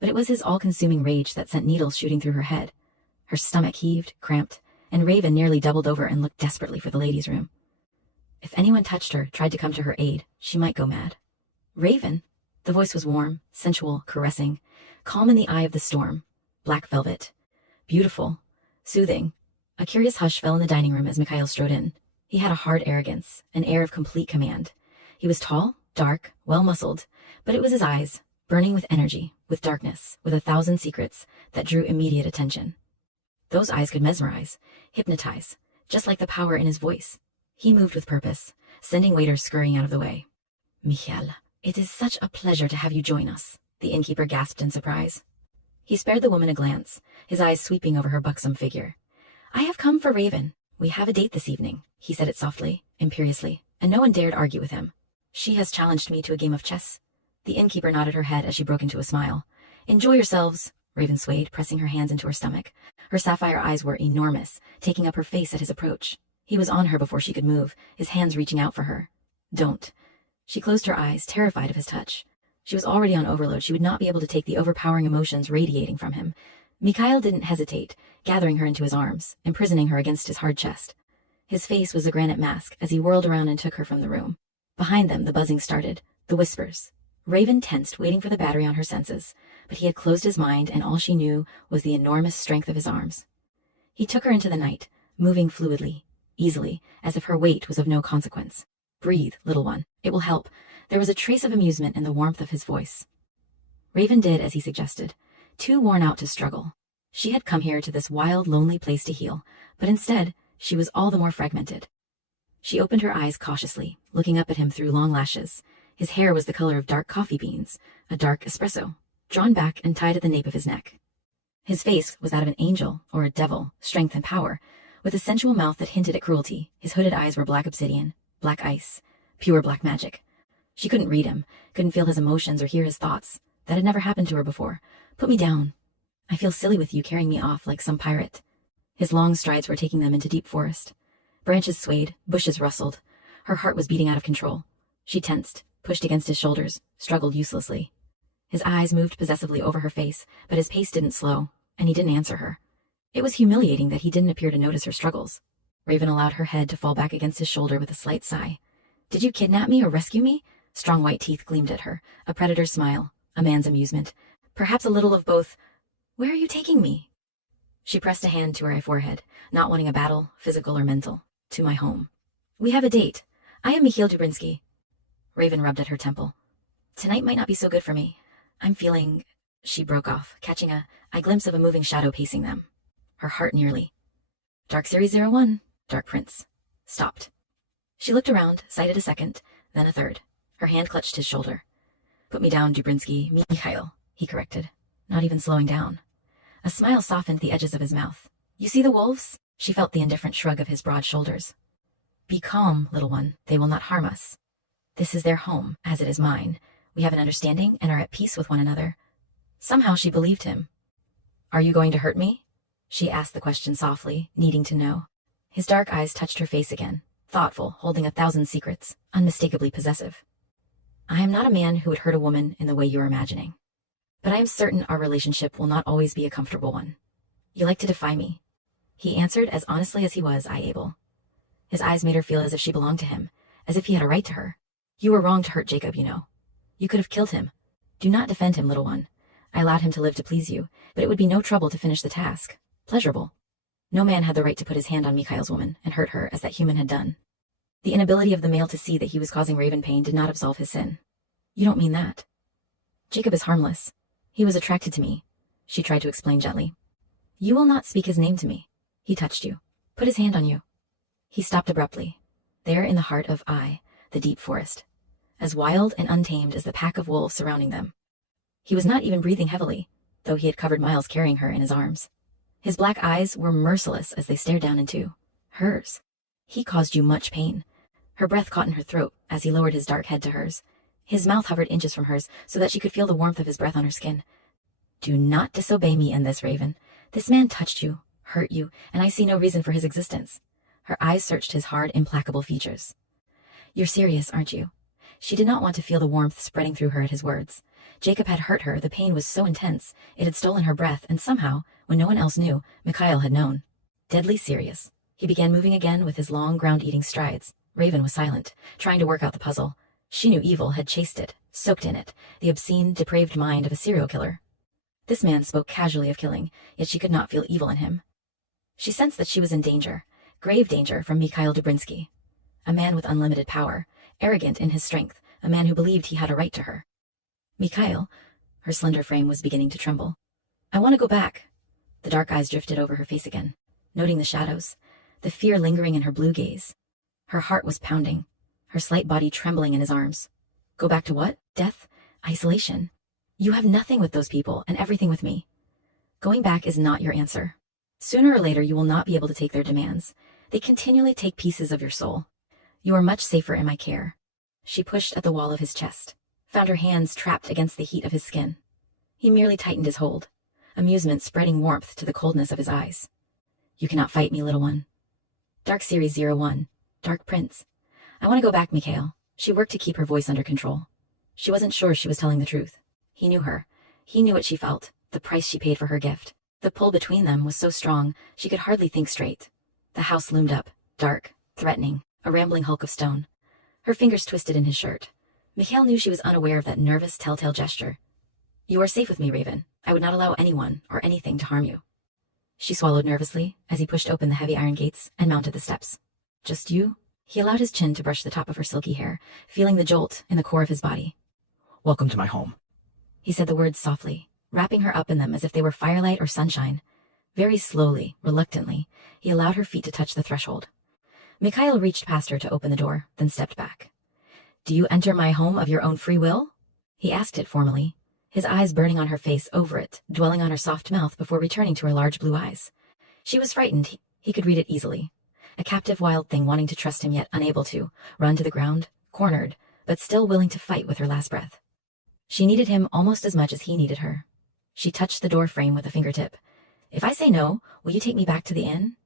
But it was his all-consuming rage that sent needles shooting through her head. Her stomach heaved, cramped, and Raven nearly doubled over and looked desperately for the ladies' room. If anyone touched her, tried to come to her aid, she might go mad. "Raven?" The voice was warm, sensual, caressing, calm in the eye of the storm, black velvet, beautiful, soothing. A curious hush fell in the dining room as Mikhail strode in. He had a hard arrogance, an air of complete command. He was tall, dark, well-muscled, but it was his eyes, burning with energy, with darkness, with 1,000 secrets, that drew immediate attention. Those eyes could mesmerize, hypnotize, just like the power in his voice. He moved with purpose, sending waiters scurrying out of the way. "Mikhail, it is such a pleasure to have you join us," the innkeeper gasped in surprise. He spared the woman a glance, his eyes sweeping over her buxom figure. "I have come for Raven. We have a date this evening," he said it softly, imperiously, and no one dared argue with him. "She has challenged me to a game of chess." The innkeeper nodded her head as she broke into a smile. "Enjoy yourselves," Raven swayed, pressing her hands into her stomach. Her sapphire eyes were enormous, taking up her face at his approach. He was on her before she could move, his hands reaching out for her. "Don't." She closed her eyes, terrified of his touch. She was already on overload. She would not be able to take the overpowering emotions radiating from him. Mikhail didn't hesitate, gathering her into his arms, imprisoning her against his hard chest. His face was a granite mask as he whirled around and took her from the room. Behind them, the buzzing started, the whispers. Raven tensed, waiting for the battery on her senses, but he had closed his mind, and all she knew was the enormous strength of his arms. He took her into the night, moving fluidly, easily, as if her weight was of no consequence. "Breathe, little one. It will help." There was a trace of amusement in the warmth of his voice. Raven did as he suggested, too worn out to struggle. She had come here to this wild, lonely place to heal, but instead, she was all the more fragmented. She opened her eyes cautiously, looking up at him through long lashes. His hair was the color of dark coffee beans, a dark espresso, drawn back and tied at the nape of his neck. His face was that of an angel or a devil, strength and power, with a sensual mouth that hinted at cruelty. His hooded eyes were black obsidian, black ice, pure black magic. She couldn't read him, couldn't feel his emotions or hear his thoughts. That had never happened to her before. Put me down. I feel silly with you carrying me off like some pirate. His long strides were taking them into deep forest. Branches swayed, bushes rustled. Her heart was beating out of control. She tensed, pushed against his shoulders, struggled uselessly. His eyes moved possessively over her face, but his pace didn't slow, and he didn't answer her. It was humiliating that he didn't appear to notice her struggles. Raven allowed her head to fall back against his shoulder with a slight sigh. Did you kidnap me or rescue me? Strong white teeth gleamed at her, a predator's smile, a man's amusement, perhaps a little of both. Where are you taking me? She pressed a hand to her forehead, not wanting a battle, physical or mental. To my home. We have a date. I am Mikhail Dubrinsky. Raven rubbed at her temple. Tonight might not be so good for me. I'm feeling... She broke off, catching a glimpse of a moving shadow pacing them. Her heart nearly. Dark Series 01, Dark Prince. Stopped. She looked around, sighted a second, then a third. Her hand clutched his shoulder. Put me down, Dubrinsky. Mikhail, he corrected, not even slowing down. A smile softened the edges of his mouth. You see the wolves? She felt the indifferent shrug of his broad shoulders. Be calm, little one. They will not harm us. This is their home, as it is mine. We have an understanding and are at peace with one another. Somehow she believed him. Are you going to hurt me? She asked the question softly, needing to know. His dark eyes touched her face again, thoughtful, holding 1,000 secrets, unmistakably possessive. I am not a man who would hurt a woman in the way you are imagining. But I am certain our relationship will not always be a comfortable one. You like to defy me. He answered as honestly as he was able. His eyes made her feel as if she belonged to him, as if he had a right to her. You were wrong to hurt Jacob, you know. You could have killed him. Do not defend him, little one. I allowed him to live to please you, but it would be no trouble to finish the task. Pleasurable. No man had the right to put his hand on Mikhail's woman and hurt her as that human had done. The inability of the male to see that he was causing Raven pain did not absolve his sin. You don't mean that. Jacob is harmless. He was attracted to me, she tried to explain gently. You will not speak his name to me. He touched you, put his hand on you. He stopped abruptly, there in the heart of the deep forest, as wild and untamed as the pack of wolves surrounding them. He was not even breathing heavily, though he had covered miles carrying her in his arms. His black eyes were merciless as they stared down into hers. He caused you much pain. Her breath caught in her throat as he lowered his dark head to hers. His mouth hovered inches from hers so that she could feel the warmth of his breath on her skin. Do not disobey me in this, Raven. This man touched you, hurt you, and I see no reason for his existence. Her eyes searched his hard, implacable features. You're serious, aren't you? She did not want to feel the warmth spreading through her at his words. Jacob had hurt her, the pain was so intense, it had stolen her breath, and somehow, when no one else knew, Mikhail had known. Deadly serious. He began moving again with his long, ground-eating strides. Raven was silent, trying to work out the puzzle. She knew evil had chased it, soaked in it, the obscene, depraved mind of a serial killer. This man spoke casually of killing, yet she could not feel evil in him. She sensed that she was in danger, grave danger from Mikhail Dubrinsky. A man with unlimited power, arrogant in his strength, a man who believed he had a right to her. Mikhail, her slender frame was beginning to tremble. I want to go back. The dark eyes drifted over her face again, noting the shadows, the fear lingering in her blue gaze. Her heart was pounding, her slight body trembling in his arms. Go back to what? Death? Isolation? You have nothing with those people and everything with me. Going back is not your answer. Sooner or later you will not be able to take their demands. They continually take pieces of your soul. You are much safer in my care. She pushed at the wall of his chest, found her hands trapped against the heat of his skin. He merely tightened his hold, amusement spreading warmth to the coldness of his eyes. You cannot fight me, little one. Dark Series 01, Dark Prince. I want to go back, Mikhail. She worked to keep her voice under control. She wasn't sure she was telling the truth. He knew her. He knew what she felt, the price she paid for her gift. The pull between them was so strong, she could hardly think straight. The house loomed up, dark, threatening, a rambling hulk of stone. Her fingers twisted in his shirt. Mikhail knew she was unaware of that nervous, telltale gesture. You are safe with me, Raven. I would not allow anyone or anything to harm you. She swallowed nervously as he pushed open the heavy iron gates and mounted the steps. Just you? He allowed his chin to brush the top of her silky hair, feeling the jolt in the core of his body. Welcome to my home. He said the words softly, wrapping her up in them as if they were firelight or sunshine. Very slowly, reluctantly, he allowed her feet to touch the threshold. Mikhail reached past her to open the door, then stepped back. Do you enter my home of your own free will? He asked it formally, his eyes burning on her face over it, dwelling on her soft mouth before returning to her large blue eyes. She was frightened. He could read it easily. A captive wild thing wanting to trust him yet unable to, run to the ground, cornered, but still willing to fight with her last breath. She needed him almost as much as he needed her. She touched the door frame with a fingertip. If I say no, will you take me back to the inn?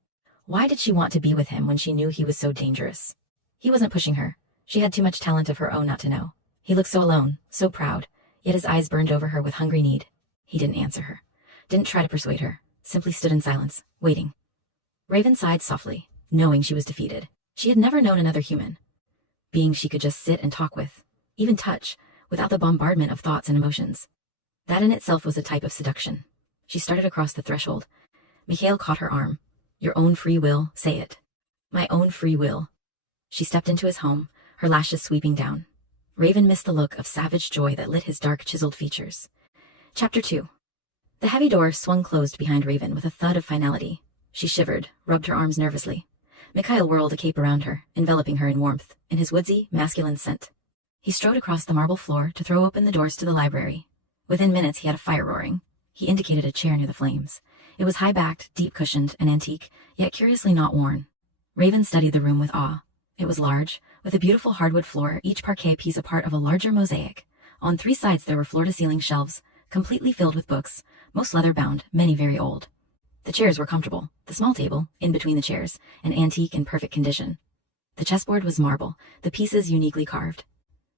Why did she want to be with him when she knew he was so dangerous? He wasn't pushing her. She had too much talent of her own not to know. He looked so alone, so proud, yet his eyes burned over her with hungry need. He didn't answer her, didn't try to persuade her, simply stood in silence, waiting. Raven sighed softly, knowing she was defeated. She had never known another human. Being she could just sit and talk with, even touch, without the bombardment of thoughts and emotions. That in itself was a type of seduction. She started across the threshold. Mikhail caught her arm. Your own free will, say it. My own free will. She stepped into his home, her lashes sweeping down. Raven missed the look of savage joy that lit his dark, chiseled features. Chapter 2. The heavy door swung closed behind Raven with a thud of finality. She shivered, rubbed her arms nervously. Mikhail whirled a cape around her, enveloping her in warmth, in his woodsy, masculine scent. He strode across the marble floor to throw open the doors to the library. Within minutes he had a fire roaring. He indicated a chair near the flames. It was high-backed, deep-cushioned, and antique, yet curiously not worn. Raven studied the room with awe. It was large, with a beautiful hardwood floor, each parquet piece a part of a larger mosaic. On 3 sides there were floor-to-ceiling shelves, completely filled with books, most leather-bound, many very old. The chairs were comfortable. The small table, in between the chairs, an antique in perfect condition. The chessboard was marble, the pieces uniquely carved.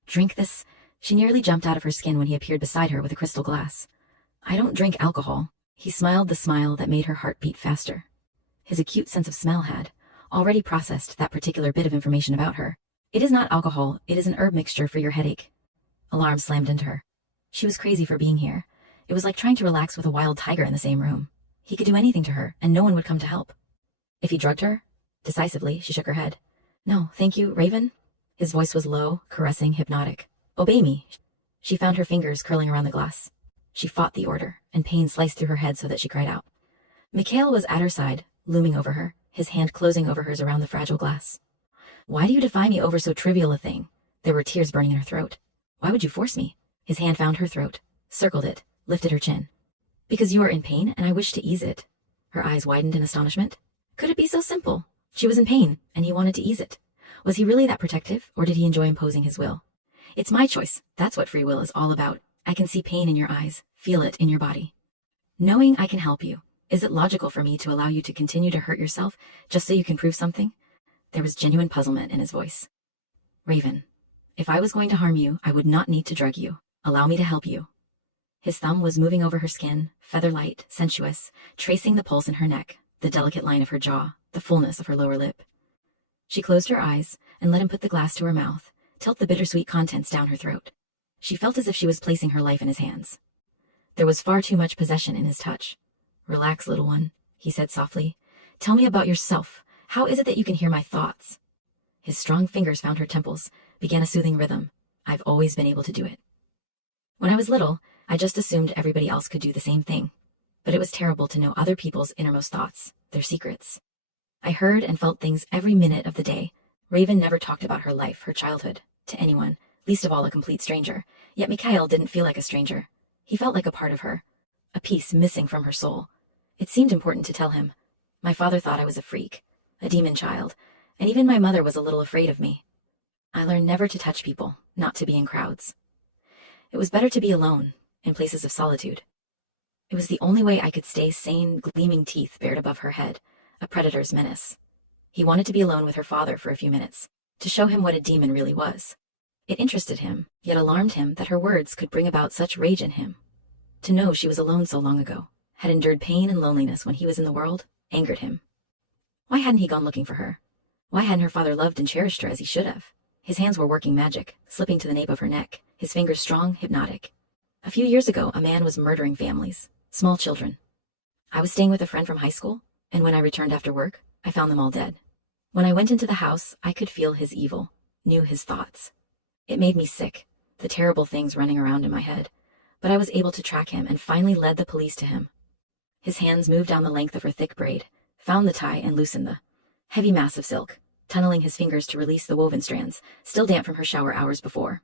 Drink this? She nearly jumped out of her skin when he appeared beside her with a crystal glass. I don't drink alcohol. He smiled the smile that made her heart beat faster. His acute sense of smell had already processed that particular bit of information about her. It is not alcohol, it is an herb mixture for your headache. Alarm slammed into her. She was crazy for being here. It was like trying to relax with a wild tiger in the same room. He could do anything to her, and no one would come to help. If he drugged her? Decisively, she shook her head. No, thank you, Raven. His voice was low, caressing, hypnotic. Obey me. She found her fingers curling around the glass. She fought the order, and pain sliced through her head so that she cried out. Mikhail was at her side, looming over her, his hand closing over hers around the fragile glass. Why do you defy me over so trivial a thing? There were tears burning in her throat. Why would you force me? His hand found her throat, circled it, lifted her chin. Because you are in pain, and I wish to ease it. Her eyes widened in astonishment. Could it be so simple? She was in pain, and he wanted to ease it. Was he really that protective, or did he enjoy imposing his will? It's my choice. That's what free will is all about. I can see pain in your eyes, feel it in your body. Knowing I can help you. Is it logical for me to allow you to continue to hurt yourself just so you can prove something? There was genuine puzzlement in his voice. Raven, if I was going to harm you, I would not need to drug you. Allow me to help you. His thumb was moving over her skin, feather-light, sensuous, tracing the pulse in her neck, the delicate line of her jaw, the fullness of her lower lip. She closed her eyes and let him put the glass to her mouth, tilt the bittersweet contents down her throat. She felt as if she was placing her life in his hands. There was far too much possession in his touch. Relax, little one, he said softly. Tell me about yourself. How is it that you can hear my thoughts? His strong fingers found her temples, began a soothing rhythm. I've always been able to do it. When I was little, I just assumed everybody else could do the same thing. But it was terrible to know other people's innermost thoughts, their secrets. I heard and felt things every minute of the day. Raven never talked about her life, her childhood, to anyone, least of all a complete stranger. Yet Mikhail didn't feel like a stranger. He felt like a part of her, a piece missing from her soul. It seemed important to tell him. My father thought I was a freak, a demon child, and even my mother was a little afraid of me. I learned never to touch people, not to be in crowds. It was better to be alone, in places of solitude. It was the only way I could stay sane, gleaming teeth bared above her head, a predator's menace. He wanted to be alone with her father for a few minutes, to show him what a demon really was. It interested him, yet alarmed him that her words could bring about such rage in him. To know she was alone so long ago, had endured pain and loneliness when he was in the world, angered him. Why hadn't he gone looking for her? Why hadn't her father loved and cherished her as he should have? His hands were working magic, slipping to the nape of her neck, his fingers strong, hypnotic. A few years ago, a man was murdering families, small children. I was staying with a friend from high school, and when I returned after work, I found them all dead. When I went into the house, I could feel his evil, knew his thoughts. It made me sick, the terrible things running around in my head, but I was able to track him and finally led the police to him. His hands moved down the length of her thick braid, found the tie and loosened the heavy mass of silk, tunneling his fingers to release the woven strands, still damp from her shower hours before.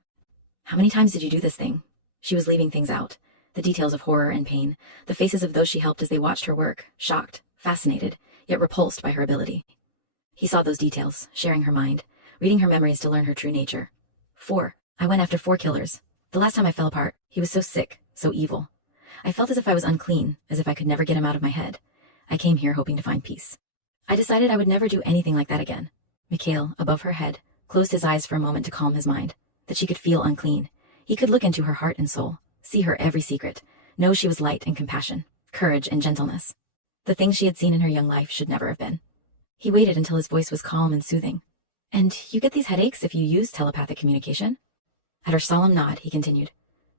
How many times did you do this thing? She was leaving things out. The details of horror and pain, the faces of those she helped as they watched her work, shocked, fascinated, yet repulsed by her ability. He saw those details, sharing her mind, reading her memories to learn her true nature. 4. I went after 4 killers. The last time I fell apart, he was so sick, so evil. I felt as if I was unclean, as if I could never get him out of my head. I came here hoping to find peace. I decided I would never do anything like that again. Mikhail, above her head, closed his eyes for a moment to calm his mind, that she could feel unclean. He could look into her heart and soul, see her every secret, know she was light and compassion, courage and gentleness. The things she had seen in her young life should never have been. He waited until his voice was calm and soothing. And you get these headaches if you use telepathic communication? At her solemn nod, he continued.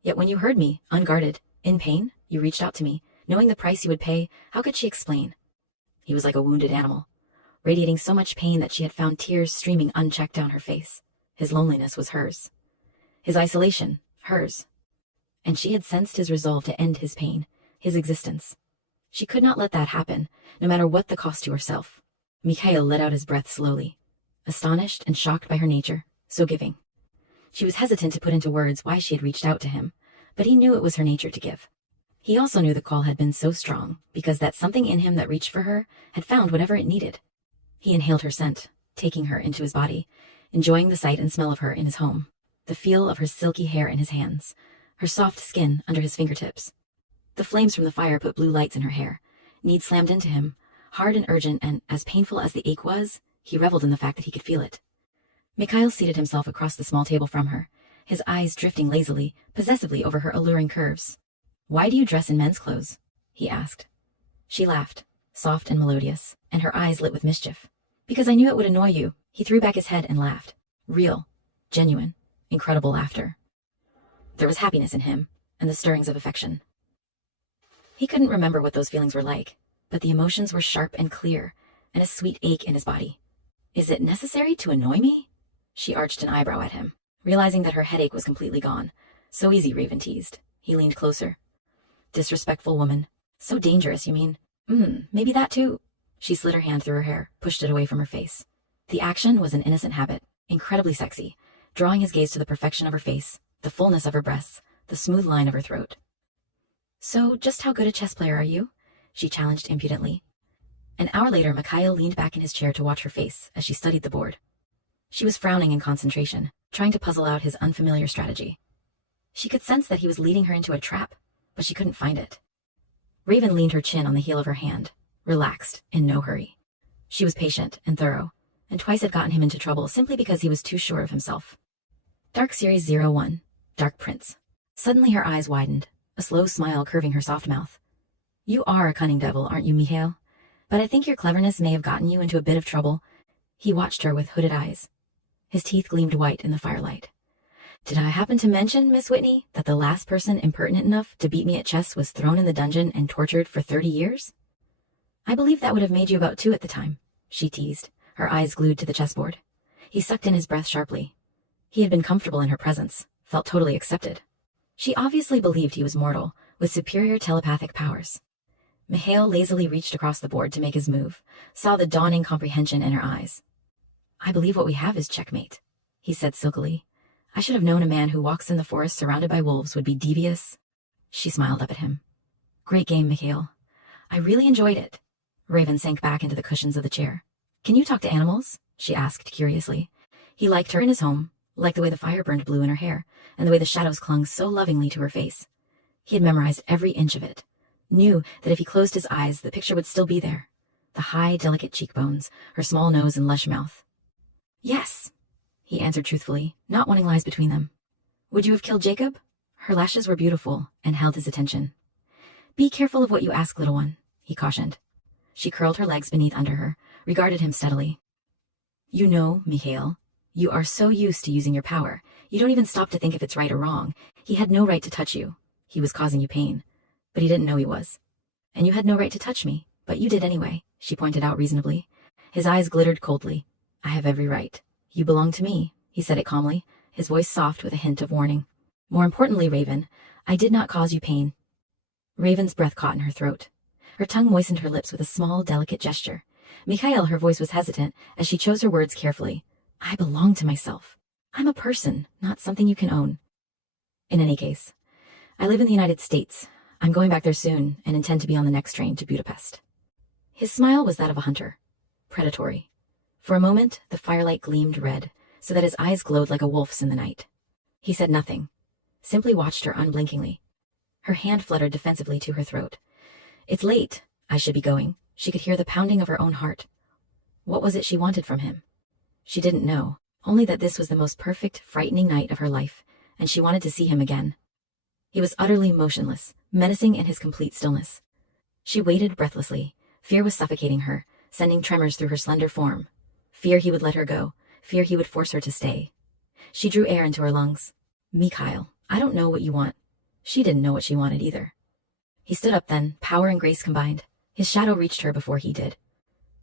Yet when you heard me, unguarded, in pain, you reached out to me, knowing the price you would pay. How could she explain? He was like a wounded animal, radiating so much pain that she had found tears streaming unchecked down her face. His loneliness was hers. His isolation, hers. And she had sensed his resolve to end his pain, his existence. She could not let that happen, no matter what the cost to herself. Mikhail let out his breath slowly, astonished and shocked by her nature, so giving. She was hesitant to put into words why she had reached out to him, but he knew it was her nature to give. He also knew the call had been so strong, because that something in him that reached for her had found whatever it needed. He inhaled her scent, taking her into his body, enjoying the sight and smell of her in his home, the feel of her silky hair in his hands, her soft skin under his fingertips. The flames from the fire put blue lights in her hair. Need slammed into him, hard and urgent, and as painful as the ache was, he reveled in the fact that he could feel it. Mikhail seated himself across the small table from her, his eyes drifting lazily, possessively over her alluring curves. Why do you dress in men's clothes? He asked. She laughed, soft and melodious, and her eyes lit with mischief. Because I knew it would annoy you. He threw back his head and laughed. Real, genuine, incredible laughter. There was happiness in him, and the stirrings of affection. He couldn't remember what those feelings were like, but the emotions were sharp and clear, and a sweet ache in his body. Is it necessary to annoy me? She arched an eyebrow at him, realizing that her headache was completely gone. So easy, Raven teased. He leaned closer. Disrespectful woman. So dangerous, you mean? Maybe that too. She slid her hand through her hair, pushed it away from her face. The action was an innocent habit, incredibly sexy, drawing his gaze to the perfection of her face, the fullness of her breasts, the smooth line of her throat. So, just how good a chess player are you? She challenged impudently. An hour later, Mikhail leaned back in his chair to watch her face as she studied the board. She was frowning in concentration, trying to puzzle out his unfamiliar strategy. She could sense that he was leading her into a trap, but she couldn't find it. Raven leaned her chin on the heel of her hand, relaxed, in no hurry. She was patient and thorough, and twice had gotten him into trouble simply because he was too sure of himself. Dark Series 01, Dark Prince. Suddenly her eyes widened, a slow smile curving her soft mouth. You are a cunning devil, aren't you, Mikhail? But I think your cleverness may have gotten you into a bit of trouble. He watched her with hooded eyes. His teeth gleamed white in the firelight. Did I happen to mention, Miss Whitney, that the last person impertinent enough to beat me at chess was thrown in the dungeon and tortured for 30 years? I believe that would have made you about 2 at the time, she teased, her eyes glued to the chessboard. He sucked in his breath sharply. He had been comfortable in her presence, felt totally accepted. She obviously believed he was mortal, with superior telepathic powers. Mikhail lazily reached across the board to make his move, saw the dawning comprehension in her eyes. I believe what we have is checkmate, he said silkily. I should have known a man who walks in the forest surrounded by wolves would be devious. She smiled up at him. Great game, Mikhail. I really enjoyed it. Raven sank back into the cushions of the chair. Can you talk to animals? She asked curiously. He liked her in his home, liked the way the fire burned blue in her hair, and the way the shadows clung so lovingly to her face. He had memorized every inch of it, knew that if he closed his eyes, the picture would still be there. The high, delicate cheekbones, her small nose and lush mouth. Yes, he answered truthfully, not wanting lies between them. Would you have killed Jacob? Her lashes were beautiful and held his attention. Be careful of what you ask, little one, he cautioned. She curled her legs beneath under her, regarded him steadily. You know, Mikhail, you are so used to using your power, you don't even stop to think if it's right or wrong. He had no right to touch you. He was causing you pain, but he didn't know he was. And you had no right to touch me, but you did anyway, she pointed out reasonably. His eyes glittered coldly. I have every right. You belong to me, he said it calmly, his voice soft with a hint of warning. More importantly, Raven, I did not cause you pain. Raven's breath caught in her throat. Her tongue moistened her lips with a small, delicate gesture. Mikhail, her voice was hesitant as she chose her words carefully. I belong to myself. I'm a person, not something you can own. In any case, I live in the United States. I'm going back there soon and intend to be on the next train to Budapest. His smile was that of a hunter. Predatory. For a moment, the firelight gleamed red, so that his eyes glowed like a wolf's in the night. He said nothing, simply watched her unblinkingly. Her hand fluttered defensively to her throat. It's late. I should be going. She could hear the pounding of her own heart. What was it she wanted from him? She didn't know, only that this was the most perfect, frightening night of her life, and she wanted to see him again. He was utterly motionless, menacing in his complete stillness. She waited breathlessly. Fear was suffocating her, sending tremors through her slender form. Fear he would let her go, fear he would force her to stay. She drew air into her lungs. Mikhail, I don't know what you want. She didn't know what she wanted either. He stood up then, power and grace combined. His shadow reached her before he did.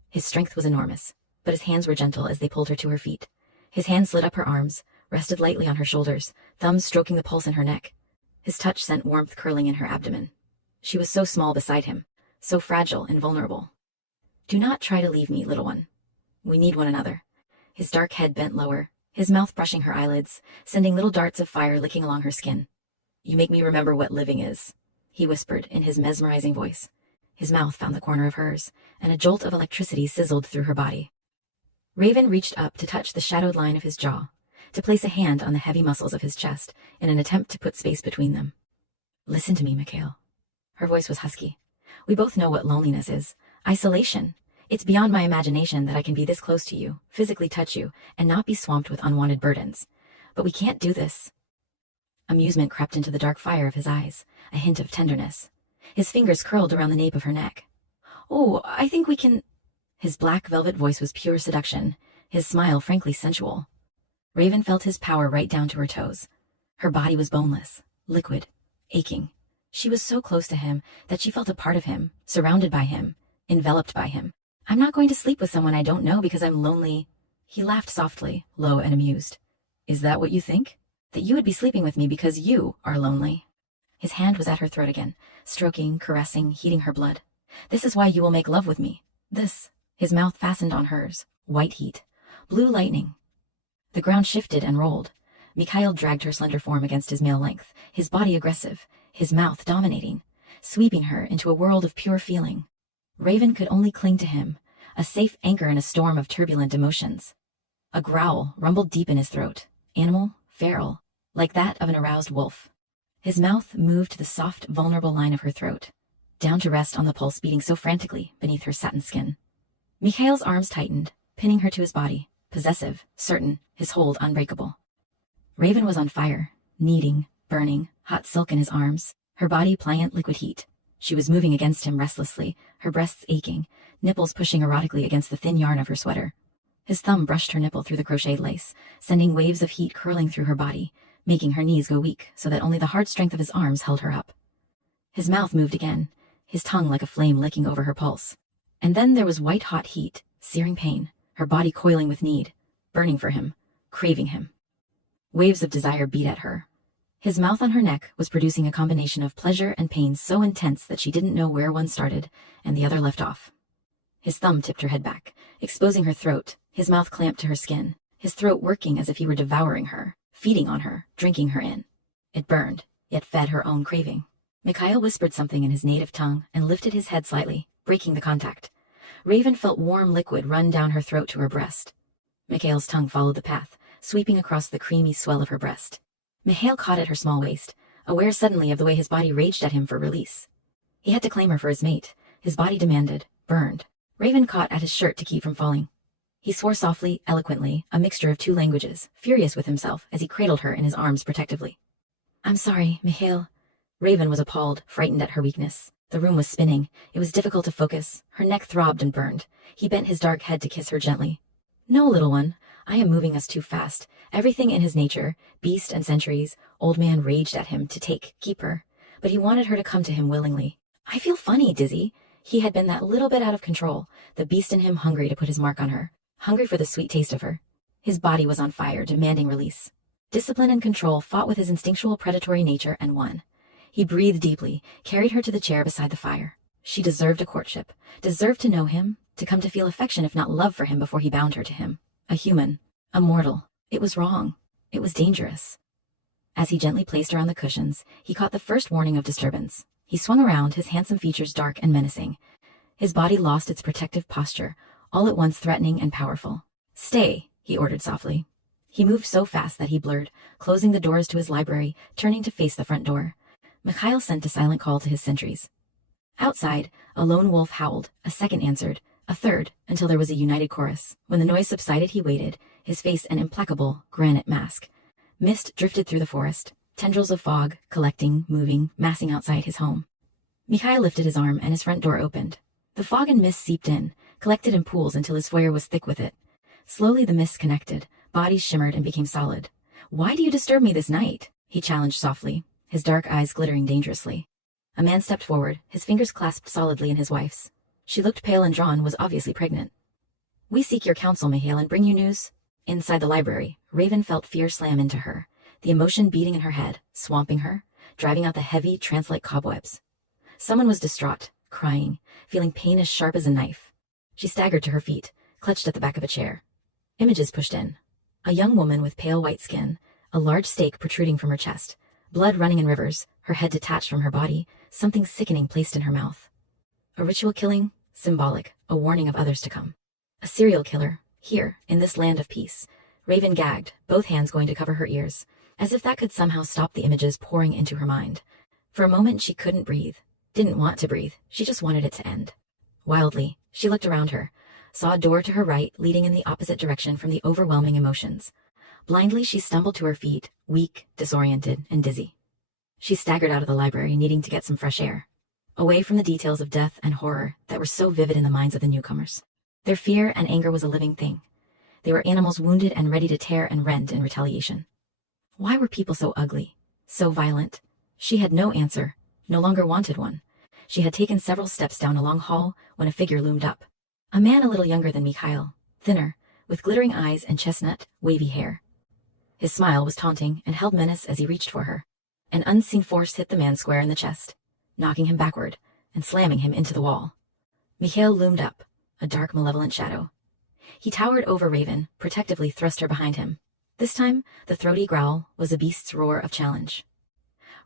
His strength was enormous, but his hands were gentle as they pulled her to her feet. His hands slid up her arms, rested lightly on her shoulders, thumbs stroking the pulse in her neck. His touch sent warmth curling in her abdomen. She was so small beside him, so fragile and vulnerable. Do not try to leave me, little one. We need one another. His dark head bent lower, his mouth brushing her eyelids, sending little darts of fire licking along her skin. You make me remember what living is, he whispered in his mesmerizing voice. His mouth found the corner of hers, and a jolt of electricity sizzled through her body. Raven reached up to touch the shadowed line of his jaw, to place a hand on the heavy muscles of his chest in an attempt to put space between them. Listen to me, Mikhail. Her voice was husky. We both know what loneliness is. Isolation. It's beyond my imagination that I can be this close to you, physically touch you, and not be swamped with unwanted burdens. But we can't do this. Amusement crept into the dark fire of his eyes, a hint of tenderness. His fingers curled around the nape of her neck. Oh, I think we can... His black velvet voice was pure seduction, his smile frankly sensual. Raven felt his power right down to her toes. Her body was boneless, liquid, aching. She was so close to him that she felt a part of him, surrounded by him, enveloped by him. I'm not going to sleep with someone I don't know because I'm lonely. He laughed softly, low and amused. Is that what you think? That you would be sleeping with me because you are lonely? His hand was at her throat again, stroking, caressing, heating her blood. This is why you will make love with me. This. His mouth fastened on hers. White heat. Blue lightning. The ground shifted and rolled. Mikhail dragged her slender form against his male length, his body aggressive, his mouth dominating, sweeping her into a world of pure feeling. Raven could only cling to him, a safe anchor in a storm of turbulent emotions. A growl rumbled deep in his throat, animal, feral, like that of an aroused wolf. His mouth moved to the soft, vulnerable line of her throat, down to rest on the pulse beating so frantically beneath her satin skin. Mikhail's arms tightened, pinning her to his body, possessive, certain, his hold unbreakable. Raven was on fire, kneading, burning, hot silk in his arms, her body pliant liquid heat. She was moving against him restlessly, her breasts aching, nipples pushing erotically against the thin yarn of her sweater. His thumb brushed her nipple through the crocheted lace, sending waves of heat curling through her body, making her knees go weak so that only the hard strength of his arms held her up. His mouth moved again, his tongue like a flame licking over her pulse. And then there was white-hot heat, searing pain, her body coiling with need, burning for him, craving him. Waves of desire beat at her. His mouth on her neck was producing a combination of pleasure and pain so intense that she didn't know where one started and the other left off. His thumb tipped her head back, exposing her throat, his mouth clamped to her skin, his throat working as if he were devouring her, feeding on her, drinking her in. It burned, yet fed her own craving. Mikhail whispered something in his native tongue and lifted his head slightly, breaking the contact. Raven felt warm liquid run down her throat to her breast. Mikhail's tongue followed the path, sweeping across the creamy swell of her breast. Mikhail caught at her small waist, aware suddenly of the way his body raged at him for release. He had to claim her for his mate. His body demanded, burned. Raven caught at his shirt to keep from falling. He swore softly, eloquently, a mixture of two languages, furious with himself as he cradled her in his arms protectively. I'm sorry, Mikhail. Raven was appalled, frightened at her weakness. The room was spinning. It was difficult to focus. Her neck throbbed and burned. He bent his dark head to kiss her gently. No, little one. I am moving us too fast. Everything in his nature, beast and centuries, old man raged at him to keep her. But he wanted her to come to him willingly. I feel funny, Dizzy. He had been that little bit out of control, the beast in him hungry to put his mark on her, hungry for the sweet taste of her. His body was on fire, demanding release. Discipline and control fought with his instinctual predatory nature and won. He breathed deeply, carried her to the chair beside the fire. She deserved a courtship, deserved to know him, to come to feel affection if not love for him before he bound her to him. A human, a mortal. It was wrong. It was dangerous. As he gently placed her on the cushions, he caught the first warning of disturbance. He swung around, his handsome features dark and menacing. His body lost its protective posture, all at once threatening and powerful. "Stay," he ordered softly. He moved so fast that he blurred, closing the doors to his library, turning to face the front door. Mikhail sent a silent call to his sentries. Outside, a lone wolf howled, a second answered, a third, until there was a united chorus. When the noise subsided, he waited, his face an implacable granite mask. Mist drifted through the forest, tendrils of fog, collecting, moving, massing outside his home. Mikhail lifted his arm and his front door opened. The fog and mist seeped in, collected in pools until his foyer was thick with it. Slowly the mists connected, bodies shimmered and became solid. "Why do you disturb me this night?" he challenged softly, his dark eyes glittering dangerously. A man stepped forward, his fingers clasped solidly in his wife's. She looked pale and drawn, was obviously pregnant. "We seek your counsel, Mikhail, and bring you news." Inside the library, Raven felt fear slam into her, the emotion beating in her head, swamping her, driving out the heavy, trance-like cobwebs. Someone was distraught, crying, feeling pain as sharp as a knife. She staggered to her feet, clutched at the back of a chair. Images pushed in. A young woman with pale white skin, a large stake protruding from her chest, blood running in rivers, her head detached from her body, something sickening placed in her mouth. A ritual killing, symbolic, a warning of others to come. A serial killer, here, in this land of peace. Raven gagged, both hands going to cover her ears, as if that could somehow stop the images pouring into her mind. For a moment she couldn't breathe, didn't want to breathe, she just wanted it to end. Wildly, she looked around her, saw a door to her right leading in the opposite direction from the overwhelming emotions. Blindly she stumbled to her feet, weak, disoriented, and dizzy. She staggered out of the library, needing to get some fresh air, away from the details of death and horror that were so vivid in the minds of the newcomers. Their fear and anger was a living thing. They were animals wounded and ready to tear and rend in retaliation. Why were people so ugly, so violent? She had no answer, no longer wanted one. She had taken several steps down a long hall when a figure loomed up. A man a little younger than Mikhail, thinner, with glittering eyes and chestnut, wavy hair. His smile was taunting and held menace as he reached for her. An unseen force hit the man square in the chest, knocking him backward and slamming him into the wall. Mikhail loomed up, a dark, malevolent shadow. He towered over Raven, protectively thrust her behind him. This time, the throaty growl was a beast's roar of challenge.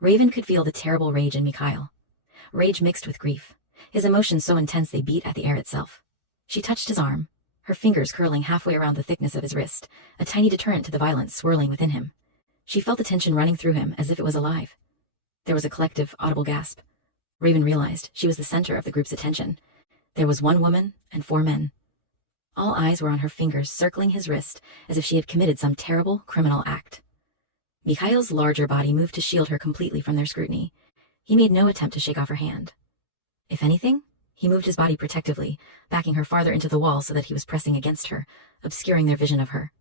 Raven could feel the terrible rage in Mikhail. Rage mixed with grief, his emotions so intense they beat at the air itself. She touched his arm, her fingers curling halfway around the thickness of his wrist, a tiny deterrent to the violence swirling within him. She felt the tension running through him as if it was alive. There was a collective, audible gasp. Raven realized she was the center of the group's attention. There was one woman and 4 men. All eyes were on her fingers circling his wrist as if she had committed some terrible criminal act. Mikhail's larger body moved to shield her completely from their scrutiny. He made no attempt to shake off her hand. If anything, he moved his body protectively, backing her farther into the wall so that he was pressing against her, obscuring their vision of her.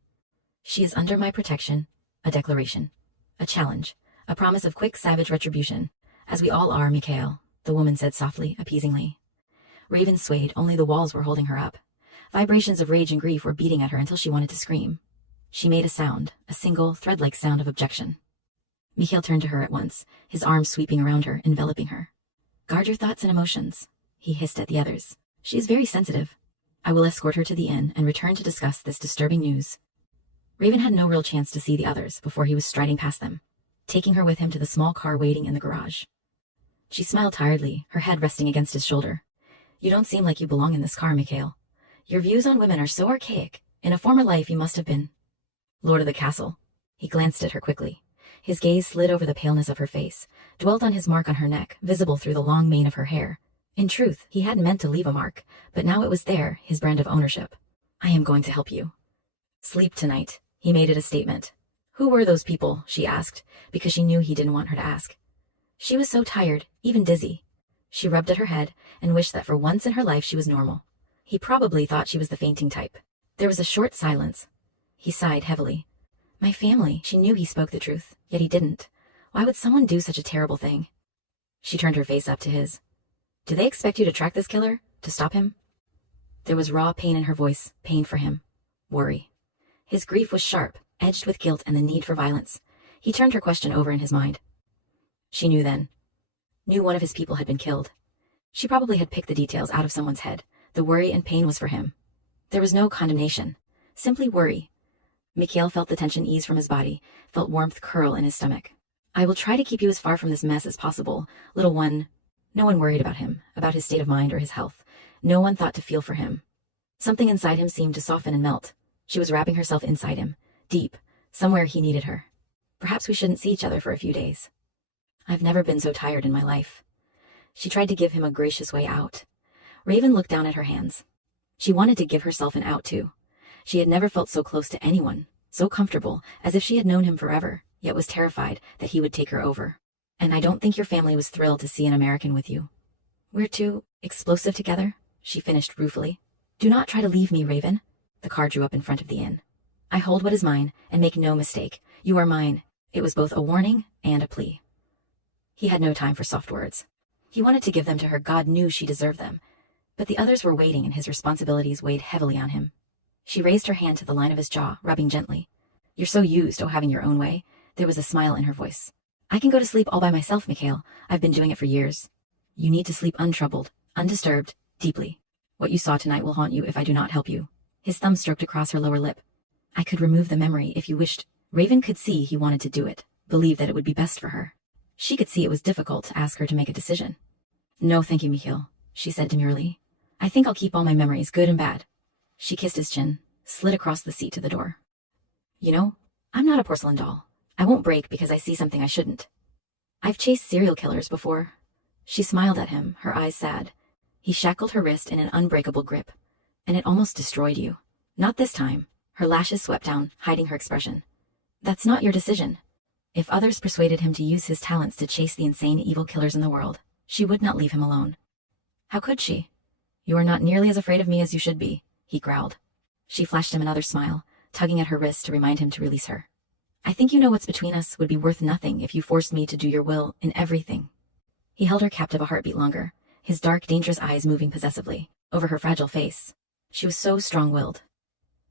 "She is under my protection," a declaration, a challenge, a promise of quick, savage retribution. "As we all are, Mikhail," the woman said softly, appeasingly. Raven swayed, only the walls were holding her up. Vibrations of rage and grief were beating at her until she wanted to scream. She made a sound, a single, thread-like sound of objection. Mikhail turned to her at once, his arms sweeping around her, enveloping her. "Guard your thoughts and emotions," he hissed at the others. "She is very sensitive. I will escort her to the inn and return to discuss this disturbing news." Raven had no real chance to see the others before he was striding past them, taking her with him to the small car waiting in the garage. She smiled tiredly, her head resting against his shoulder. "You don't seem like you belong in this car, Mikhail. Your views on women are so archaic. In a former life you must have been Lord of the Castle." He glanced at her quickly. His gaze slid over the paleness of her face, dwelt on his mark on her neck, visible through the long mane of her hair. In truth, he hadn't meant to leave a mark, but now it was there, his brand of ownership. "I am going to help you." "Sleep tonight," he made it a statement. Who were those people, she asked, because she knew he didn't want her to ask. She was so tired, even dizzy. She rubbed at her head and wished that for once in her life she was normal. He probably thought she was the fainting type. There was a short silence. He sighed heavily. My family, she knew he spoke the truth, yet he didn't. Why would someone do such a terrible thing? She turned her face up to his. Do they expect you to track this killer? To stop him? There was raw pain in her voice, pain for him. Worry. His grief was sharp, edged with guilt and the need for violence. He turned her question over in his mind. She knew then. Knew one of his people had been killed. She probably had picked the details out of someone's head. The worry and pain was for him. There was no condemnation. Simply worry. Mikhail felt the tension ease from his body, felt warmth curl in his stomach. I will try to keep you as far from this mess as possible, little one. No one worried about him, about his state of mind or his health. No one thought to feel for him. Something inside him seemed to soften and melt. She was wrapping herself inside him, deep, somewhere he needed her. Perhaps we shouldn't see each other for a few days. I've never been so tired in my life. She tried to give him a gracious way out. Raven looked down at her hands. She wanted to give herself an out too. She had never felt so close to anyone, so comfortable, as if she had known him forever, yet was terrified that he would take her over. And I don't think your family was thrilled to see an American with you. We're too explosive together, she finished ruefully. Do not try to leave me, Raven. The car drew up in front of the inn. I hold what is mine, and make no mistake. You are mine. It was both a warning and a plea. He had no time for soft words. He wanted to give them to her. God knew she deserved them. But the others were waiting, and his responsibilities weighed heavily on him. She raised her hand to the line of his jaw, rubbing gently. You're so used to having your own way. There was a smile in her voice. I can go to sleep all by myself, Mikhail. I've been doing it for years. You need to sleep untroubled, undisturbed, deeply. What you saw tonight will haunt you if I do not help you. His thumb stroked across her lower lip. I could remove the memory if you wished. Raven could see he wanted to do it, believed that it would be best for her. She could see it was difficult to ask her to make a decision. No, thank you, Mikhail, she said demurely. I think I'll keep all my memories, good and bad. She kissed his chin, slid across the seat to the door. You know, I'm not a porcelain doll. I won't break because I see something I shouldn't. I've chased serial killers before. She smiled at him, her eyes sad. He shackled her wrist in an unbreakable grip. And it almost destroyed you. Not this time. Her lashes swept down, hiding her expression. That's not your decision. If others persuaded him to use his talents to chase the insane evil killers in the world, she would not leave him alone. How could she? You are not nearly as afraid of me as you should be, he growled. She flashed him another smile, tugging at her wrist to remind him to release her. I think you know what's between us would be worth nothing if you forced me to do your will in everything. He held her captive a heartbeat longer, his dark, dangerous eyes moving possessively over her fragile face. She was so strong-willed.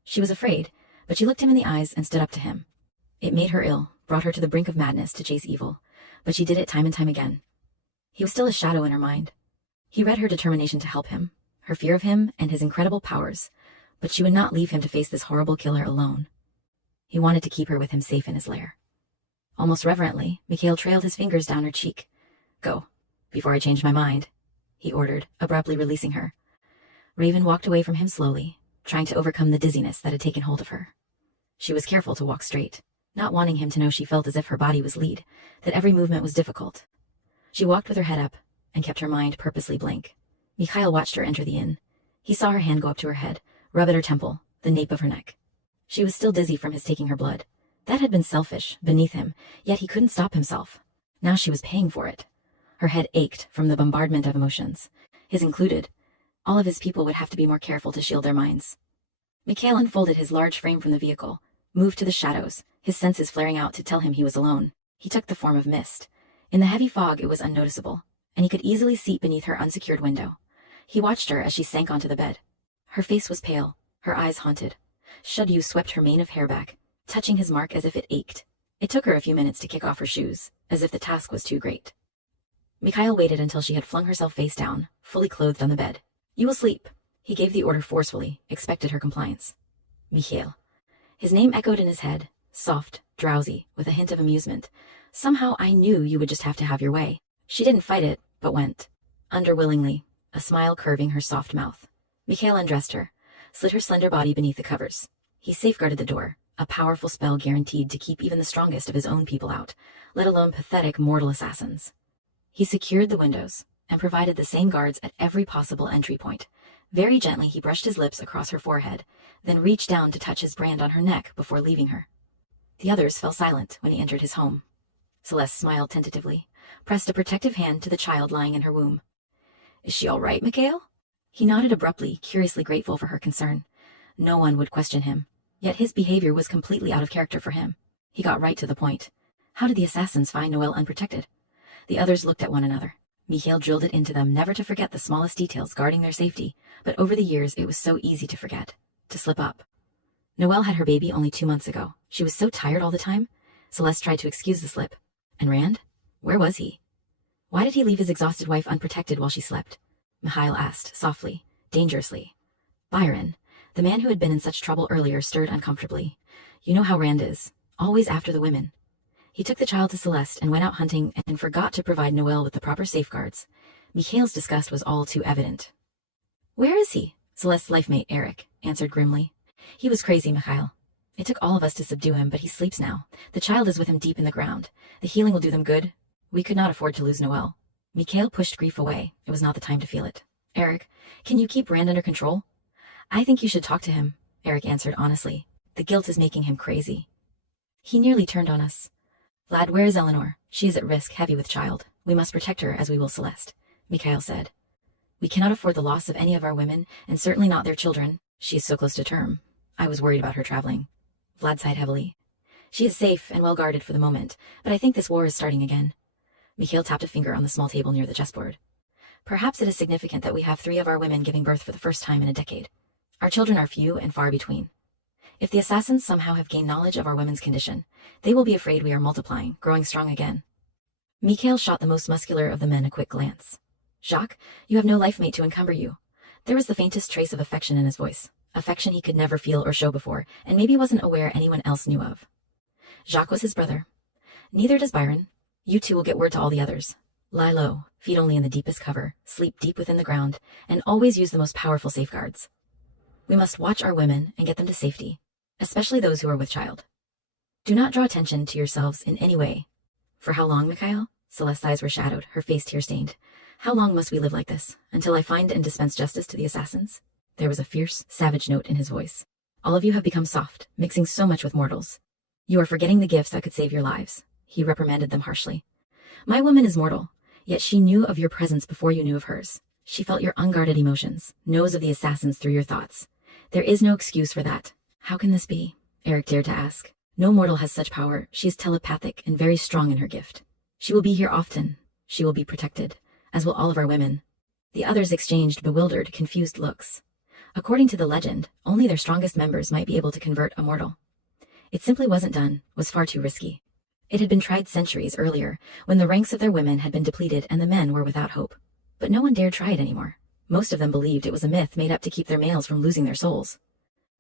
She was afraid, but she looked him in the eyes and stood up to him. It made her ill, brought her to the brink of madness to chase evil, but she did it time and time again. He was still a shadow in her mind. He read her determination to help him, her fear of him and his incredible powers, but she would not leave him to face this horrible killer alone. He wanted to keep her with him safe in his lair. Almost reverently, Mikhail trailed his fingers down her cheek. Go, before I change my mind, he ordered, abruptly releasing her. Raven walked away from him slowly, trying to overcome the dizziness that had taken hold of her. She was careful to walk straight, not wanting him to know she felt as if her body was lead, that every movement was difficult. She walked with her head up and kept her mind purposely blank. Mikhail watched her enter the inn. He saw her hand go up to her head, rub at her temple, the nape of her neck. She was still dizzy from his taking her blood. That had been selfish, beneath him, yet he couldn't stop himself. Now she was paying for it. Her head ached from the bombardment of emotions, his included. All of his people would have to be more careful to shield their minds. Mikhail unfolded his large frame from the vehicle, moved to the shadows, his senses flaring out to tell him he was alone. He took the form of mist. In the heavy fog it was unnoticeable, and he could easily see beneath her unsecured window. He watched her as she sank onto the bed. Her face was pale, her eyes haunted. Shudyu swept her mane of hair back, touching his mark as if it ached. It took her a few minutes to kick off her shoes, as if the task was too great. Mikhail waited until she had flung herself face down, fully clothed on the bed. You will sleep. He gave the order forcefully, expected her compliance. Mikhail. His name echoed in his head, soft, drowsy, with a hint of amusement. Somehow I knew you would just have to have your way. She didn't fight it, but went. Underwillingly, a smile curving her soft mouth. Mikhail undressed her, slid her slender body beneath the covers. He safeguarded the door, a powerful spell guaranteed to keep even the strongest of his own people out, let alone pathetic mortal assassins. He secured the windows, and provided the same guards at every possible entry point. Very gently he brushed his lips across her forehead, then reached down to touch his brand on her neck before leaving her. The others fell silent when he entered his home. Celeste smiled tentatively, pressed a protective hand to the child lying in her womb. Is she all right, Mikhail? He nodded abruptly, curiously grateful for her concern. No one would question him, yet his behavior was completely out of character for him. He got right to the point. How did the assassins find Noelle unprotected? The others looked at one another. Mikhail drilled it into them never to forget the smallest details guarding their safety, but over the years it was so easy to forget, to slip up. Noelle had her baby only 2 months ago. She was so tired all the time. Celeste tried to excuse the slip. And Rand? Where was he? Why did he leave his exhausted wife unprotected while she slept? Mikhail asked, softly, dangerously. Byron, the man who had been in such trouble earlier, stirred uncomfortably. You know how Rand is, always after the women. He took the child to Celeste and went out hunting and forgot to provide Noelle with the proper safeguards. Mikhail's disgust was all too evident. Where is he? Celeste's life mate, Eric, answered grimly. He was crazy, Mikhail. It took all of us to subdue him, but he sleeps now. The child is with him deep in the ground. The healing will do them good. We could not afford to lose Noelle. Mikhail pushed grief away. It was not the time to feel it. Eric, can you keep Rand under control? I think you should talk to him, Eric answered honestly. The guilt is making him crazy. He nearly turned on us. Vlad, where is Eleanor? She is at risk, heavy with child. We must protect her as we will Celeste, Mikhail said. We cannot afford the loss of any of our women, and certainly not their children. She is so close to term. I was worried about her traveling. Vlad sighed heavily. She is safe and well guarded for the moment, but I think this war is starting again. Mikhail tapped a finger on the small table near the chessboard. Perhaps it is significant that we have 3 of our women giving birth for the first time in a decade. Our children are few and far between. If the assassins somehow have gained knowledge of our women's condition, they will be afraid we are multiplying, growing strong again. Mikhail shot the most muscular of the men a quick glance. Jacques, you have no life mate to encumber you. There was the faintest trace of affection in his voice, affection he could never feel or show before, and maybe wasn't aware anyone else knew of. Jacques was his brother. Neither does Byron. You two will get word to all the others. Lie low, feed only in the deepest cover, sleep deep within the ground, and always use the most powerful safeguards. We must watch our women and get them to safety, especially those who are with child. Do not draw attention to yourselves in any way. For how long, Mikhail? Celeste's eyes were shadowed, her face tear-stained. How long must we live like this, until I find and dispense justice to the assassins? There was a fierce, savage note in his voice. All of you have become soft, mixing so much with mortals. You are forgetting the gifts that could save your lives. He reprimanded them harshly. My woman is mortal, yet she knew of your presence before you knew of hers. She felt your unguarded emotions, knows of the assassins through your thoughts. There is no excuse for that. How can this be? Eric dared to ask. No mortal has such power. She is telepathic and very strong in her gift. She will be here often. She will be protected, as will all of our women. The others exchanged bewildered, confused looks. According to the legend, only their strongest members might be able to convert a mortal. It simply wasn't done, was far too risky. It had been tried centuries earlier, when the ranks of their women had been depleted and the men were without hope. But no one dared try it anymore. Most of them believed it was a myth made up to keep their males from losing their souls.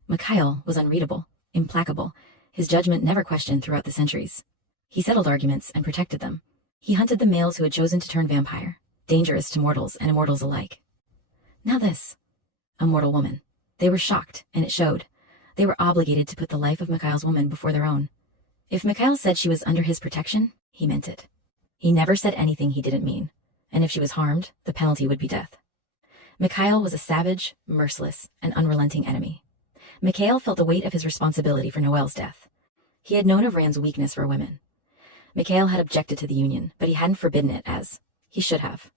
Mikhail was unreadable, implacable, his judgment never questioned throughout the centuries. He settled arguments and protected them. He hunted the males who had chosen to turn vampire, dangerous to mortals and immortals alike. Now this. A mortal woman. They were shocked, and it showed. They were obligated to put the life of Mikhail's woman before their own. If Mikhail said she was under his protection, he meant it. He never said anything he didn't mean, and if she was harmed, the penalty would be death. Mikhail was a savage, merciless, and unrelenting enemy. Mikhail felt the weight of his responsibility for Noelle's death. He had known of Rand's weakness for women. Mikhail had objected to the union, but he hadn't forbidden it as he should have.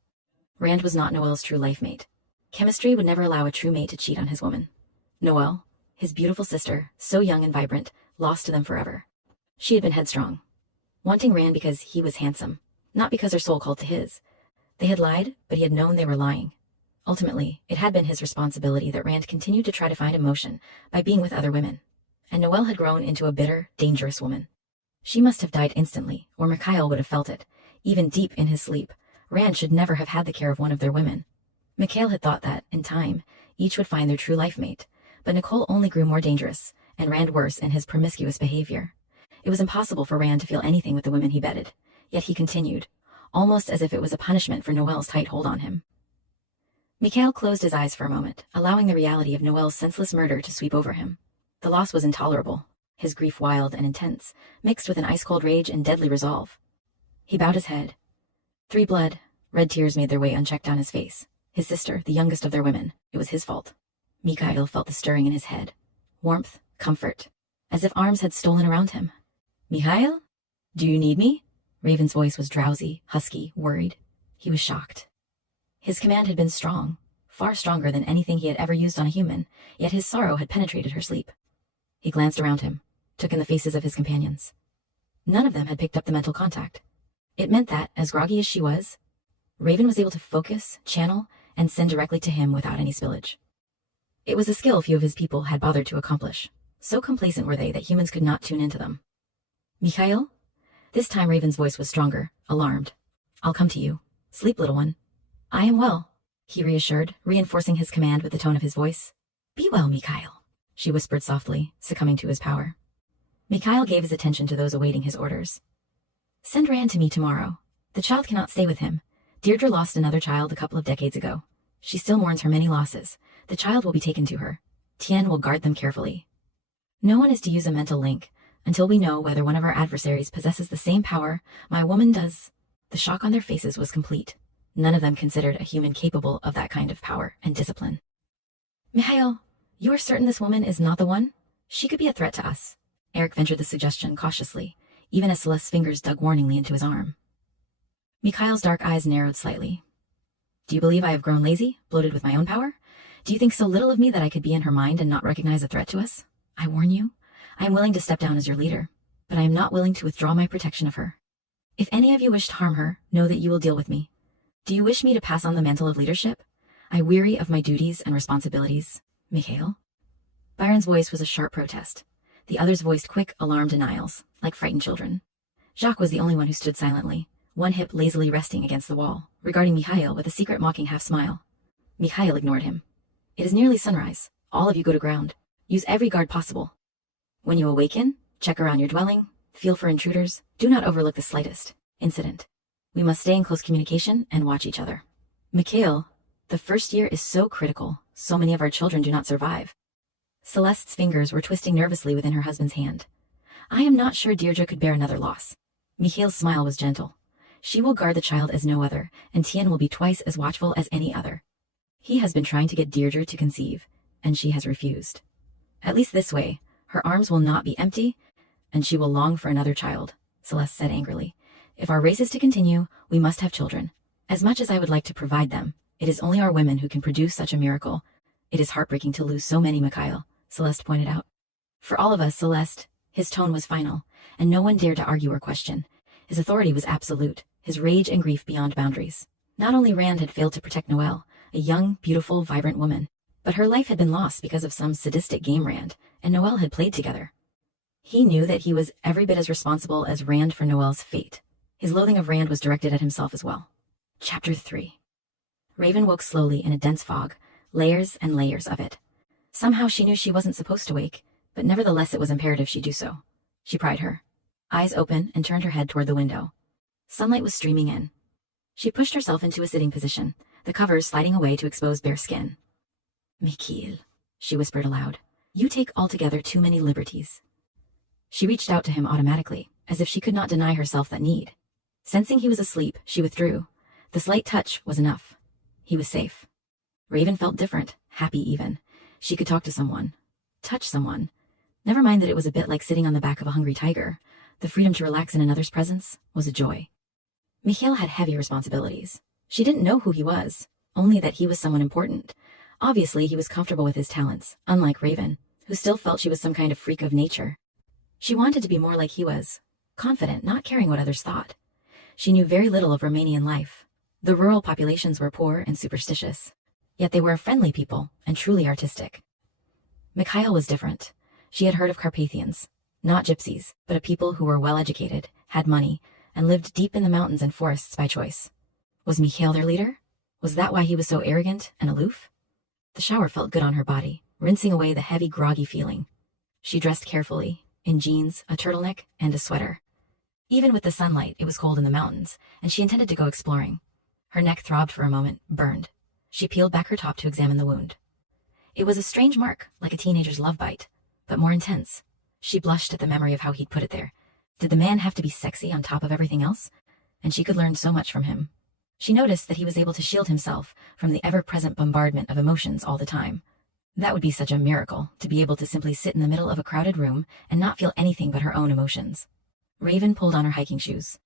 Rand was not Noelle's true life mate. Chemistry would never allow a true mate to cheat on his woman. Noelle, his beautiful sister, so young and vibrant, lost to them forever. She had been headstrong, wanting Rand because he was handsome, not because her soul called to his. They had lied, but he had known they were lying. Ultimately, it had been his responsibility that Rand continued to try to find emotion by being with other women, and Noelle had grown into a bitter, dangerous woman. She must have died instantly, or Mikhail would have felt it, even deep in his sleep. Rand should never have had the care of one of their women. Mikhail had thought that, in time, each would find their true life mate, but Nicole only grew more dangerous, and Rand worse in his promiscuous behavior. It was impossible for Rand to feel anything with the women he bedded, yet he continued, almost as if it was a punishment for Noelle's tight hold on him. Mikhail closed his eyes for a moment, allowing the reality of Noelle's senseless murder to sweep over him. The loss was intolerable, his grief wild and intense, mixed with an ice-cold rage and deadly resolve. He bowed his head. 3 blood, red tears made their way unchecked down his face. His sister, the youngest of their women, it was his fault. Mikhail felt the stirring in his head. Warmth, comfort, as if arms had stolen around him. Mikhail? Do you need me? Raven's voice was drowsy, husky, worried. He was shocked. His command had been strong, far stronger than anything he had ever used on a human, yet his sorrow had penetrated her sleep. He glanced around him, took in the faces of his companions. None of them had picked up the mental contact. It meant that, as groggy as she was, Raven was able to focus, channel, and send directly to him without any spillage. It was a skill few of his people had bothered to accomplish. So complacent were they that humans could not tune into them. Mikhail? This time Raven's voice was stronger, alarmed. I'll come to you. Sleep, little one. I am well, he reassured, reinforcing his command with the tone of his voice. Be well, Mikhail, she whispered softly, succumbing to his power. Mikhail gave his attention to those awaiting his orders. Send Rand to me tomorrow. The child cannot stay with him. Deirdre lost another child a couple of decades ago. She still mourns her many losses. The child will be taken to her. Tien will guard them carefully. No one is to use a mental link until we know whether one of our adversaries possesses the same power my woman does. The shock on their faces was complete. None of them considered a human capable of that kind of power and discipline. Mikhail, you are certain this woman is not the one? She could be a threat to us. Eric ventured the suggestion cautiously, even as Celeste's fingers dug warningly into his arm. Mikhail's dark eyes narrowed slightly. Do you believe I have grown lazy, bloated with my own power? Do you think so little of me that I could be in her mind and not recognize a threat to us? I warn you, I am willing to step down as your leader, but I am not willing to withdraw my protection of her. If any of you wish to harm her, know that you will deal with me. Do you wish me to pass on the mantle of leadership? I weary of my duties and responsibilities, Mikhail. Byron's voice was a sharp protest. The others voiced quick, alarmed denials, like frightened children. Jacques was the only one who stood silently, one hip lazily resting against the wall, regarding Mikhail with a secret mocking half-smile. Mikhail ignored him. It is nearly sunrise. All of you go to ground. Use every guard possible. When you awaken, check around your dwelling, feel for intruders. Do not overlook the slightest incident. We must stay in close communication and watch each other. Mikhail, the first year is so critical. So many of our children do not survive. Celeste's fingers were twisting nervously within her husband's hand. I am not sure Deirdre could bear another loss. Mikhail's smile was gentle. She will guard the child as no other, and Tien will be twice as watchful as any other. He has been trying to get Deirdre to conceive, and she has refused. At least this way, her arms will not be empty, and she will long for another child, Celeste said angrily. If our race is to continue, we must have children. As much as I would like to provide them, it is only our women who can produce such a miracle. It is heartbreaking to lose so many, Mikhail, Celeste pointed out. For all of us, Celeste, his tone was final, and no one dared to argue or question. His authority was absolute, his rage and grief beyond boundaries. Not only Rand had failed to protect Noelle, a young, beautiful, vibrant woman, but her life had been lost because of some sadistic game Rand and Noelle had played together. He knew that he was every bit as responsible as Rand for Noelle's fate. His loathing of Rand was directed at himself as well. Chapter 3. Raven woke slowly in a dense fog, layers and layers of it. Somehow she knew she wasn't supposed to wake, but nevertheless it was imperative she do so. She pried her eyes open and turned her head toward the window. Sunlight was streaming in. She pushed herself into a sitting position, the covers sliding away to expose bare skin. Mikhail, she whispered aloud, you take altogether too many liberties. She reached out to him automatically, as if she could not deny herself that need. Sensing he was asleep, she withdrew. The slight touch was enough. He was safe. Raven felt different, happy even. She could talk to someone, touch someone. Never mind that it was a bit like sitting on the back of a hungry tiger. The freedom to relax in another's presence was a joy. Mikhail had heavy responsibilities. She didn't know who he was, only that he was someone important. Obviously, he was comfortable with his talents, unlike Raven, who still felt she was some kind of freak of nature. She wanted to be more like he was, confident, not caring what others thought. She knew very little of Romanian life. The rural populations were poor and superstitious, yet they were a friendly people and truly artistic. Mikhail was different. She had heard of Carpathians, not gypsies, but a people who were well-educated, had money, and lived deep in the mountains and forests by choice. Was Mikhail their leader? Was that why he was so arrogant and aloof? The shower felt good on her body, rinsing away the heavy, groggy feeling. She dressed carefully, in jeans, a turtleneck, and a sweater. Even with the sunlight, it was cold in the mountains, and she intended to go exploring. Her neck throbbed for a moment, burned. She peeled back her top to examine the wound. It was a strange mark, like a teenager's love bite, but more intense. She blushed at the memory of how he'd put it there. Did the man have to be sexy on top of everything else? And she could learn so much from him. She noticed that he was able to shield himself from the ever-present bombardment of emotions all the time. That would be such a miracle, to be able to simply sit in the middle of a crowded room and not feel anything but her own emotions. Raven pulled on her hiking shoes.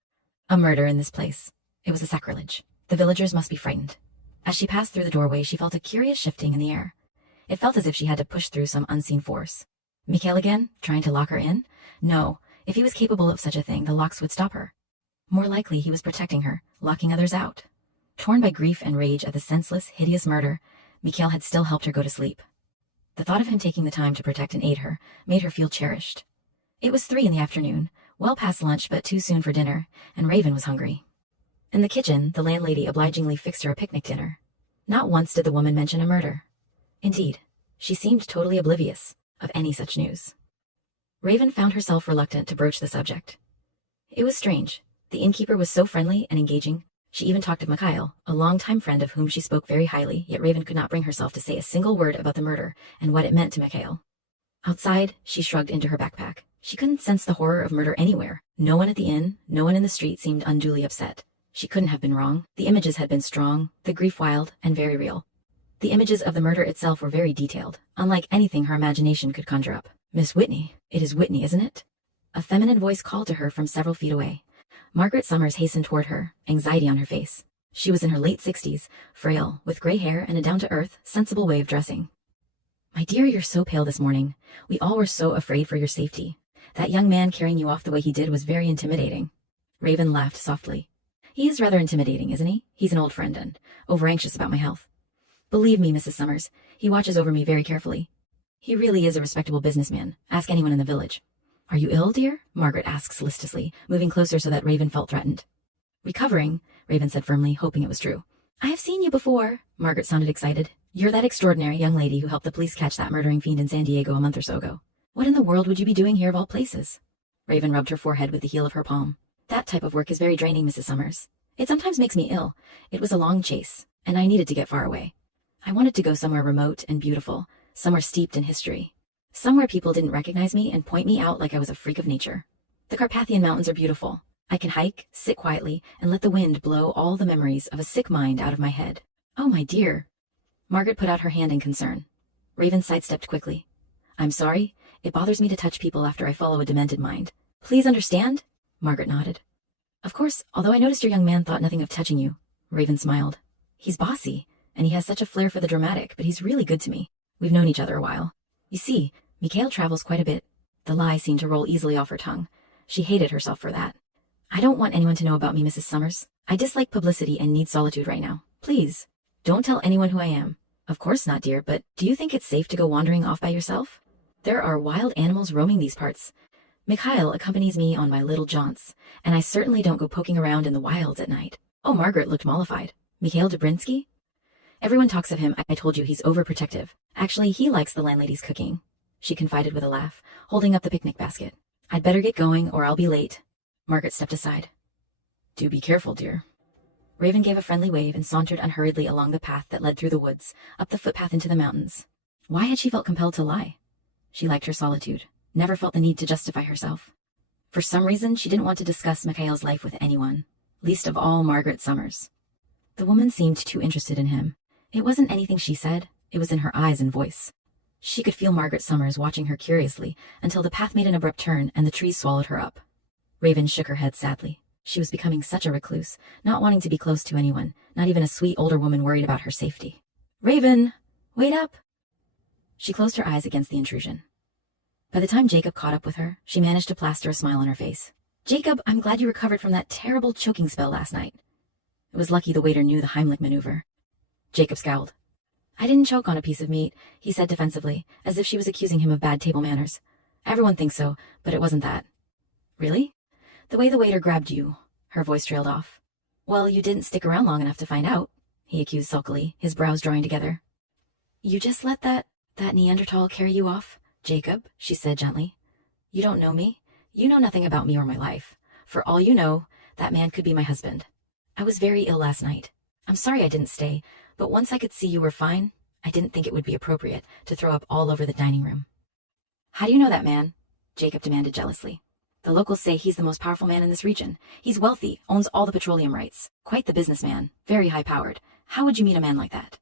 A murder in this place. It was a sacrilege. The villagers must be frightened. As she passed through the doorway, she felt a curious shifting in the air. It felt as if she had to push through some unseen force. Mikhail again, trying to lock her in? No, if he was capable of such a thing, the locks would stop her. More likely, he was protecting her, locking others out. Torn by grief and rage at the senseless, hideous murder, Mikhail had still helped her go to sleep. The thought of him taking the time to protect and aid her made her feel cherished. It was 3 in the afternoon, well past lunch but too soon for dinner, and Raven was hungry. In the kitchen, the landlady obligingly fixed her a picnic dinner. Not once did the woman mention a murder. Indeed, she seemed totally oblivious of any such news. Raven found herself reluctant to broach the subject. It was strange. The innkeeper was so friendly and engaging. She even talked of Mikhail, a longtime friend of whom she spoke very highly, yet Raven could not bring herself to say a single word about the murder and what it meant to Mikhail. Outside, she shrugged into her backpack. She couldn't sense the horror of murder anywhere. No one at the inn, no one in the street seemed unduly upset. She couldn't have been wrong. The images had been strong, the grief wild, and very real. The images of the murder itself were very detailed, unlike anything her imagination could conjure up. "Miss Whitney, it is Whitney, isn't it?" A feminine voice called to her from several feet away. Margaret Summers hastened toward her, anxiety on her face. She was in her late 60s, frail, with gray hair and a down-to-earth, sensible way of dressing. "My dear, you're so pale this morning. We all were so afraid for your safety. That young man carrying you off the way he did was very intimidating." Raven laughed softly. "He is rather intimidating, isn't he? He's an old friend and over-anxious about my health. Believe me, Mrs. Summers, he watches over me very carefully. He really is a respectable businessman. Ask anyone in the village." "Are you ill, dear?" Margaret asked solicitously, moving closer so that Raven felt threatened. "Recovering," Raven said firmly, hoping it was true. "I have seen you before." Margaret sounded excited. "You're that extraordinary young lady who helped the police catch that murdering fiend in San Diego a month or so ago. What in the world would you be doing here of all places?" Raven rubbed her forehead with the heel of her palm. "That type of work is very draining, Mrs. Summers. It sometimes makes me ill. It was a long chase, and I needed to get far away. I wanted to go somewhere remote and beautiful, somewhere steeped in history. Somewhere people didn't recognize me and point me out like I was a freak of nature. The Carpathian Mountains are beautiful. I can hike, sit quietly, and let the wind blow all the memories of a sick mind out of my head." "Oh, my dear." Margaret put out her hand in concern. Raven sidestepped quickly. "I'm sorry. It bothers me to touch people after I follow a demented mind. Please understand?" Margaret nodded. "Of course, although I noticed your young man thought nothing of touching you." Raven smiled. "He's bossy, and he has such a flair for the dramatic, but he's really good to me. We've known each other a while. You see, Mikhail travels quite a bit." The lie seemed to roll easily off her tongue. She hated herself for that. "I don't want anyone to know about me, Mrs. Summers. I dislike publicity and need solitude right now. Please, don't tell anyone who I am." "Of course not, dear, but do you think it's safe to go wandering off by yourself? There are wild animals roaming these parts. Mikhail accompanies me on my little jaunts, and I certainly don't go poking around in the wilds at night." Oh, Margaret looked mollified. "Mikhail Dobrinsky? Everyone talks of him. I told you he's overprotective. Actually, he likes the landlady's cooking," she confided with a laugh, holding up the picnic basket. "I'd better get going or I'll be late." Margaret stepped aside. "Do be careful, dear." Raven gave a friendly wave and sauntered unhurriedly along the path that led through the woods, up the footpath into the mountains. Why had she felt compelled to lie? She liked her solitude, never felt the need to justify herself. For some reason, she didn't want to discuss Mikhail's life with anyone, least of all Margaret Summers. The woman seemed too interested in him. It wasn't anything she said, it was in her eyes and voice. She could feel Margaret Summers watching her curiously until the path made an abrupt turn and the trees swallowed her up. Raven shook her head sadly. She was becoming such a recluse, not wanting to be close to anyone, not even a sweet older woman worried about her safety. "Raven, wait up!" She closed her eyes against the intrusion. By the time Jacob caught up with her, she managed to plaster a smile on her face. "Jacob, I'm glad you recovered from that terrible choking spell last night." It was lucky the waiter knew the Heimlich maneuver. Jacob scowled. "I didn't choke on a piece of meat," he said defensively, as if she was accusing him of bad table manners. "Everyone thinks so, but it wasn't that." "Really?" "The way the waiter grabbed you." Her voice trailed off. "Well, you didn't stick around long enough to find out," he accused sulkily, his brows drawing together. "You just let that Neanderthal carry you off, Jacob," she said gently. "You don't know me. You know nothing about me or my life. For all you know, that man could be my husband. I was very ill last night. I'm sorry I didn't stay, but once I could see you were fine, I didn't think it would be appropriate to throw up all over the dining room." "How do you know that man?" Jacob demanded jealously. "The locals say he's the most powerful man in this region. He's wealthy, owns all the petroleum rights. Quite the businessman, very high-powered. How would you meet a man like that?"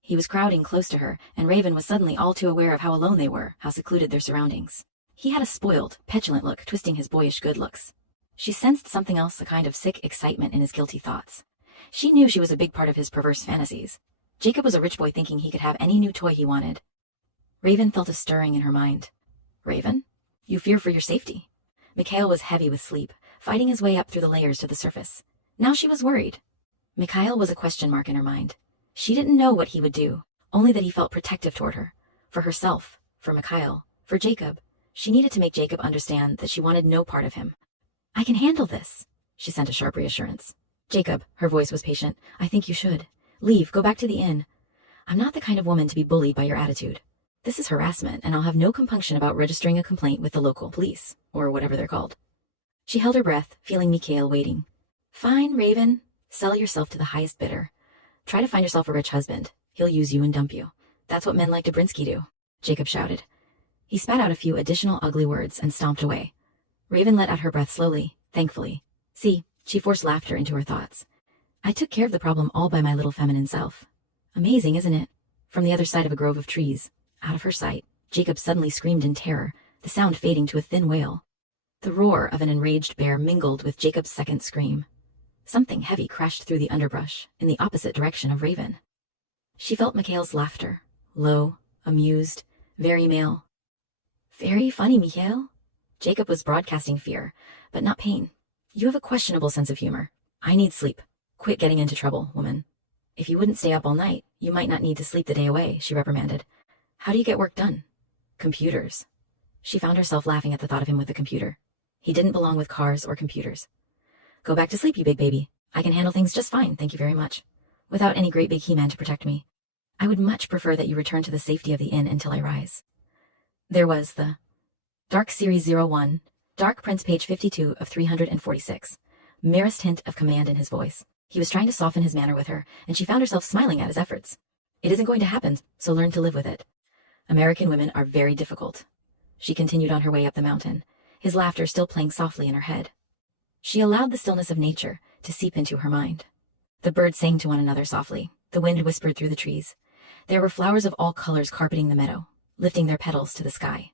He was crowding close to her, and Raven was suddenly all too aware of how alone they were, how secluded their surroundings. He had a spoiled, petulant look, twisting his boyish good looks. She sensed something else, a kind of sick excitement in his guilty thoughts. She knew she was a big part of his perverse fantasies. Jacob was a rich boy thinking he could have any new toy he wanted. Raven felt a stirring in her mind. "Raven, you fear for your safety." Mikhail was heavy with sleep, fighting his way up through the layers to the surface. Now she was worried. Mikhail was a question mark in her mind. She didn't know what he would do, only that he felt protective toward her. For herself, for Mikhail, for Jacob. She needed to make Jacob understand that she wanted no part of him. "I can handle this," she sent a sharp reassurance. "Jacob," her voice was patient, "I think you should. Leave, go back to the inn. I'm not the kind of woman to be bullied by your attitude. This is harassment, and I'll have no compunction about registering a complaint with the local police, or whatever they're called." She held her breath, feeling Mikhail waiting. Fine, Raven. Sell yourself to the highest bidder. Try to find yourself a rich husband. He'll use you and dump you. That's what men like Dobrinsky do, Jacob shouted. He spat out a few additional ugly words and stomped away. Raven let out her breath slowly, thankfully. See, she forced laughter into her thoughts. I took care of the problem all by my little feminine self. Amazing, isn't it? From the other side of a grove of trees, out of her sight, Jacob suddenly screamed in terror, the sound fading to a thin wail. The roar of an enraged bear mingled with Jacob's second scream. Something heavy crashed through the underbrush, in the opposite direction of Raven. She felt Mikhail's laughter, low, amused, very male. Very funny, Mikhail. Jacob was broadcasting fear, but not pain. You have a questionable sense of humor. I need sleep. Quit getting into trouble, woman. If you wouldn't stay up all night, you might not need to sleep the day away, she reprimanded. How do you get work done? Computers. She found herself laughing at the thought of him with the computer. He didn't belong with cars or computers. Go back to sleep, you big baby. I can handle things just fine, thank you very much. Without any great big He-Man to protect me. I would much prefer that you return to the safety of the inn until I rise. There was the Dark Series 01, Dark Prince page 52 of 346. Merest hint of command in his voice. He was trying to soften his manner with her, and she found herself smiling at his efforts. It isn't going to happen, so learn to live with it. American women are very difficult. She continued on her way up the mountain, his laughter still playing softly in her head. She allowed the stillness of nature to seep into her mind. The birds sang to one another softly. The wind whispered through the trees. There were flowers of all colors carpeting the meadow, lifting their petals to the sky.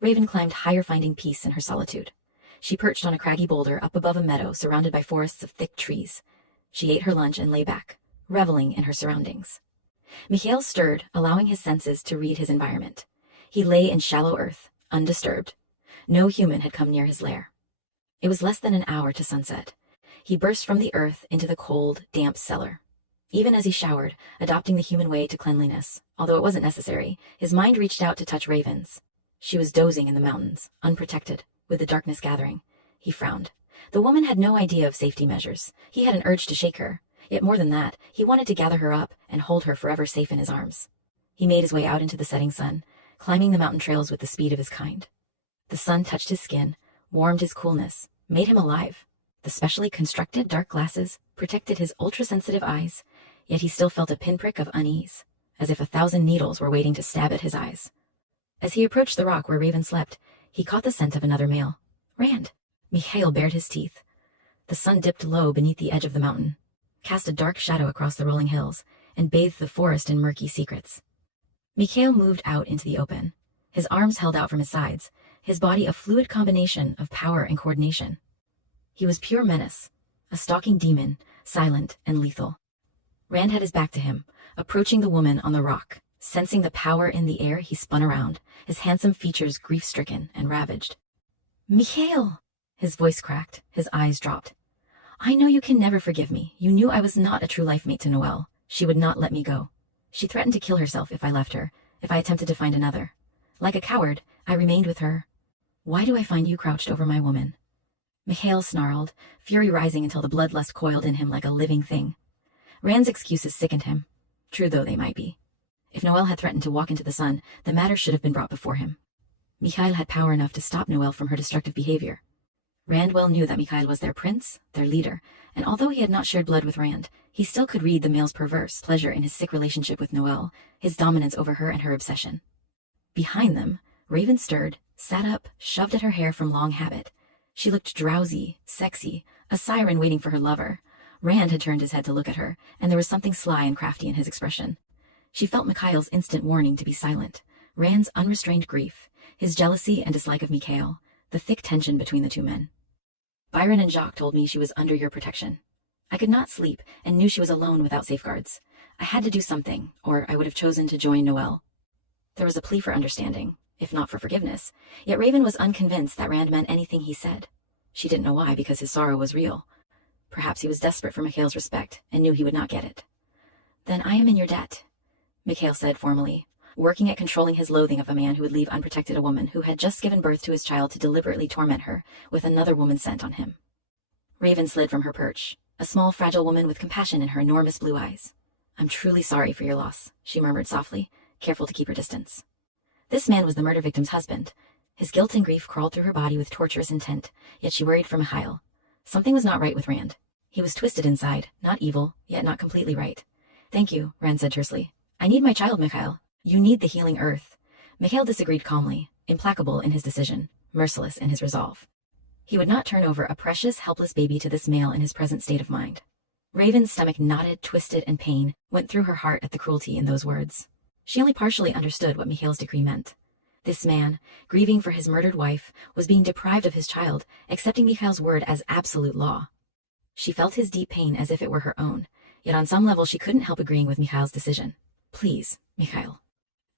Raven climbed higher, finding peace in her solitude. She perched on a craggy boulder up above a meadow surrounded by forests of thick trees. She ate her lunch and lay back, reveling in her surroundings. Mikhail stirred, allowing his senses to read his environment. He lay in shallow earth, undisturbed. No human had come near his lair. It was less than an hour to sunset. He burst from the earth into the cold, damp cellar. Even as he showered, adopting the human way to cleanliness, although it wasn't necessary, his mind reached out to touch Raven's. She was dozing in the mountains, unprotected, with the darkness gathering. He frowned. The woman had no idea of safety measures. He had an urge to shake her. Yet more than that, he wanted to gather her up and hold her forever safe in his arms. He made his way out into the setting sun, climbing the mountain trails with the speed of his kind. The sun touched his skin, warmed his coolness, made him alive. The specially constructed dark glasses protected his ultra-sensitive eyes, yet he still felt a pinprick of unease, as if 1,000 needles were waiting to stab at his eyes. As he approached the rock where Raven slept, he caught the scent of another male. Rand. Mikhail bared his teeth. The sun dipped low beneath the edge of the mountain, cast a dark shadow across the rolling hills, and bathed the forest in murky secrets. Mikhail moved out into the open, his arms held out from his sides, his body a fluid combination of power and coordination. He was pure menace, a stalking demon, silent and lethal. Rand had his back to him, approaching the woman on the rock. Sensing the power in the air, he spun around, his handsome features grief-stricken and ravaged. Mikhail! His voice cracked, his eyes dropped. I know you can never forgive me. You knew I was not a true life mate to Noelle. She would not let me go. She threatened to kill herself if I left her, if I attempted to find another. Like a coward, I remained with her. Why do I find you crouched over my woman? Mikhail snarled, fury rising until the bloodlust coiled in him like a living thing. Rand's excuses sickened him, true though they might be. If Noelle had threatened to walk into the sun, the matter should have been brought before him. Mikhail had power enough to stop Noelle from her destructive behavior. Rand well knew that Mikhail was their prince, their leader, and although he had not shared blood with Rand, he still could read the male's perverse pleasure in his sick relationship with Noelle, his dominance over her and her obsession. Behind them, Raven stirred, sat up, shoved at her hair from long habit. She looked drowsy, sexy, a siren waiting for her lover. Rand had turned his head to look at her, and there was something sly and crafty in his expression. She felt Mikhail's instant warning to be silent, Rand's unrestrained grief, his jealousy and dislike of Mikhail, the thick tension between the two men. Byron and Jacques told me she was under your protection. I could not sleep and knew she was alone without safeguards. I had to do something, or I would have chosen to join Noelle. There was a plea for understanding, if not for forgiveness, yet Raven was unconvinced that Rand meant anything he said. She didn't know why, because his sorrow was real. Perhaps he was desperate for Mikhail's respect and knew he would not get it. Then I am in your debt, Mikhail said formally, working at controlling his loathing of a man who would leave unprotected a woman who had just given birth to his child to deliberately torment her with another woman sent on him. Raven slid from her perch, a small, fragile woman with compassion in her enormous blue eyes. I'm truly sorry for your loss, she murmured softly, careful to keep her distance. This man was the murder victim's husband. His guilt and grief crawled through her body with torturous intent, yet she worried for Mikhail. Something was not right with Rand. He was twisted inside, not evil, yet not completely right. Thank you, Rand said tersely. I need my child, Mikhail. You need the healing earth. Mikhail disagreed calmly, implacable in his decision, merciless in his resolve. He would not turn over a precious, helpless baby to this male in his present state of mind. Raven's stomach knotted, twisted, and pain went through her heart at the cruelty in those words. She only partially understood what Mikhail's decree meant. This man, grieving for his murdered wife, was being deprived of his child, accepting Mikhail's word as absolute law. She felt his deep pain as if it were her own, yet on some level she couldn't help agreeing with Mikhail's decision. Please, Mikhail.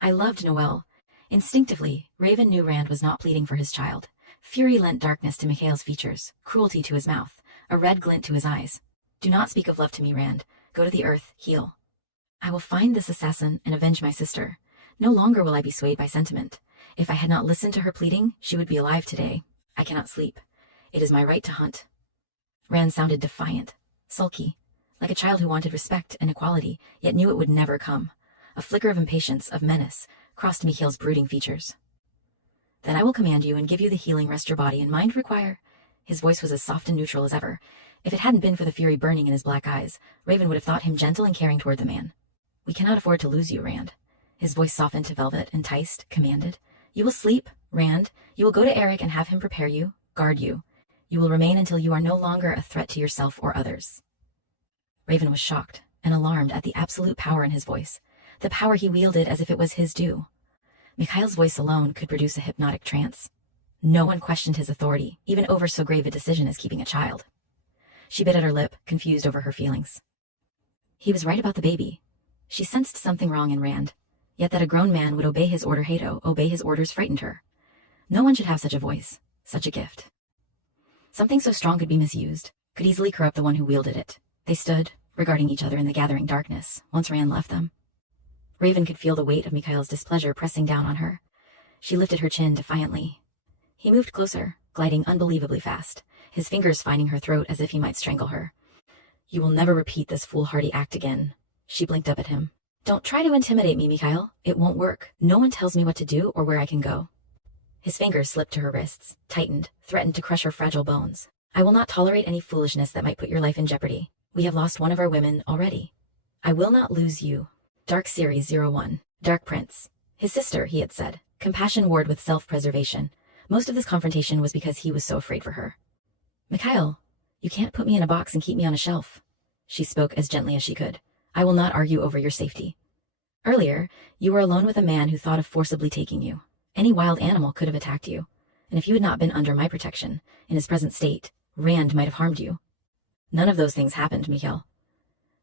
I loved Noelle. Instinctively, Raven knew Rand was not pleading for his child. Fury lent darkness to Mikhail's features, cruelty to his mouth, a red glint to his eyes. Do not speak of love to me, Rand. Go to the earth, heal. I will find this assassin and avenge my sister. No longer will I be swayed by sentiment. If I had not listened to her pleading, she would be alive today. I cannot sleep. It is my right to hunt. Rand sounded defiant, sulky, like a child who wanted respect and equality, yet knew it would never come. A flicker of impatience, of menace, crossed Mikhail's brooding features. Then I will command you and give you the healing rest your body and mind require. His voice was as soft and neutral as ever. If it hadn't been for the fury burning in his black eyes, Raven would have thought him gentle and caring toward the man. We cannot afford to lose you, Rand. His voice softened to velvet, enticed, commanded. You will sleep, Rand. You will go to Eric and have him prepare you, guard you. You will remain until you are no longer a threat to yourself or others. Raven was shocked and alarmed at the absolute power in his voice, the power he wielded as if it was his due. Mikhail's voice alone could produce a hypnotic trance. No one questioned his authority, even over so grave a decision as keeping a child. She bit at her lip, confused over her feelings. He was right about the baby. She sensed something wrong in Rand, yet that a grown man would obey his order Hato, obey his orders frightened her. No one should have such a voice, such a gift. Something so strong could be misused, could easily corrupt the one who wielded it. They stood, regarding each other in the gathering darkness, once Rand left them. Raven could feel the weight of Mikhail's displeasure pressing down on her. She lifted her chin defiantly. He moved closer, gliding unbelievably fast, his fingers finding her throat as if he might strangle her. You will never repeat this foolhardy act again. She blinked up at him. Don't try to intimidate me, Mikhail. It won't work. No one tells me what to do or where I can go. His fingers slipped to her wrists, tightened, threatened to crush her fragile bones. I will not tolerate any foolishness that might put your life in jeopardy. We have lost one of our women already. I will not lose you. Dark Series 01. Dark Prince. His sister, he had said. Compassion warred with self-preservation. Most of this confrontation was because he was so afraid for her. Mikhail, you can't put me in a box and keep me on a shelf. She spoke as gently as she could. I will not argue over your safety. Earlier, you were alone with a man who thought of forcibly taking you. Any wild animal could have attacked you, and if you had not been under my protection, in his present state, Rand might have harmed you. None of those things happened, Mikhail.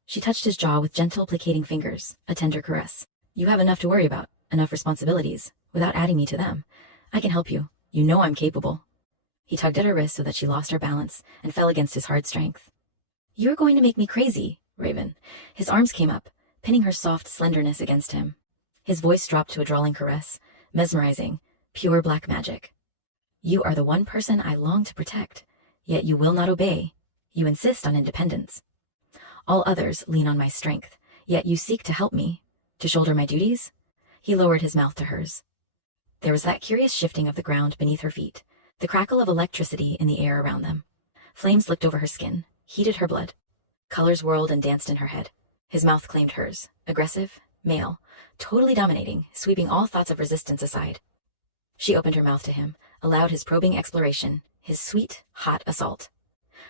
She touched his jaw with gentle, placating fingers, a tender caress. You have enough to worry about, enough responsibilities, without adding me to them. I can help you. You know I'm capable. He tugged at her wrist so that she lost her balance and fell against his hard strength. You're going to make me crazy, Raven. His arms came up, pinning her soft slenderness against him. His voice dropped to a drawling caress, mesmerizing, pure black magic. You are the one person I long to protect, yet you will not obey. You insist on independence. All others lean on my strength, yet you seek to help me, to shoulder my duties. He lowered his mouth to hers. There was that curious shifting of the ground beneath her feet, the crackle of electricity in the air around them. Flames licked over her skin, heated her blood. Colors whirled and danced in her head. His mouth claimed hers, aggressive, male, totally dominating, sweeping all thoughts of resistance aside. She opened her mouth to him, allowed his probing exploration, his sweet, hot assault.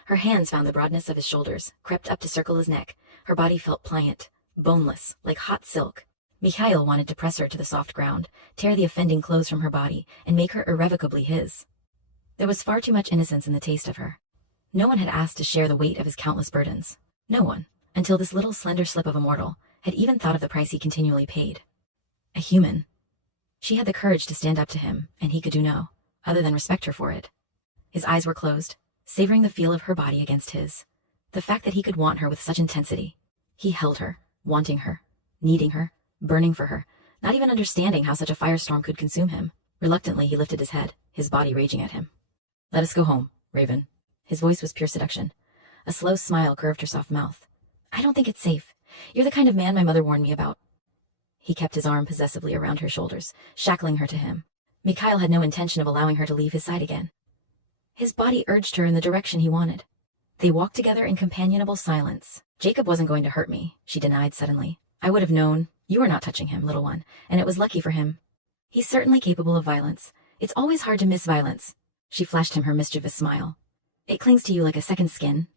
Her hands found the broadness of his shoulders, crept up to circle his neck. Her body felt pliant, boneless, like hot silk. Mikhail wanted to press her to the soft ground, tear the offending clothes from her body, and make her irrevocably his. There was far too much innocence in the taste of her. No one had asked to share the weight of his countless burdens. No one, until this little slender slip of immortal, had even thought of the price he continually paid. A human. She had the courage to stand up to him, and he could do no, other than respect her for it. His eyes were closed, savoring the feel of her body against his. The fact that he could want her with such intensity. He held her, wanting her, needing her, burning for her, not even understanding how such a firestorm could consume him. Reluctantly, he lifted his head, his body raging at him. Let us go home, Raven. His voice was pure seduction. A slow smile curved her soft mouth. I don't think it's safe. You're the kind of man my mother warned me about. He kept his arm possessively around her shoulders, shackling her to him. Mikhail had no intention of allowing her to leave his side again. His body urged her in the direction he wanted. They walked together in companionable silence. Jacob wasn't going to hurt me, she denied suddenly. I would have known. You were not touching him, little one, and it was lucky for him. He's certainly capable of violence. It's always hard to miss violence. She flashed him her mischievous smile. It clings to you like a second skin.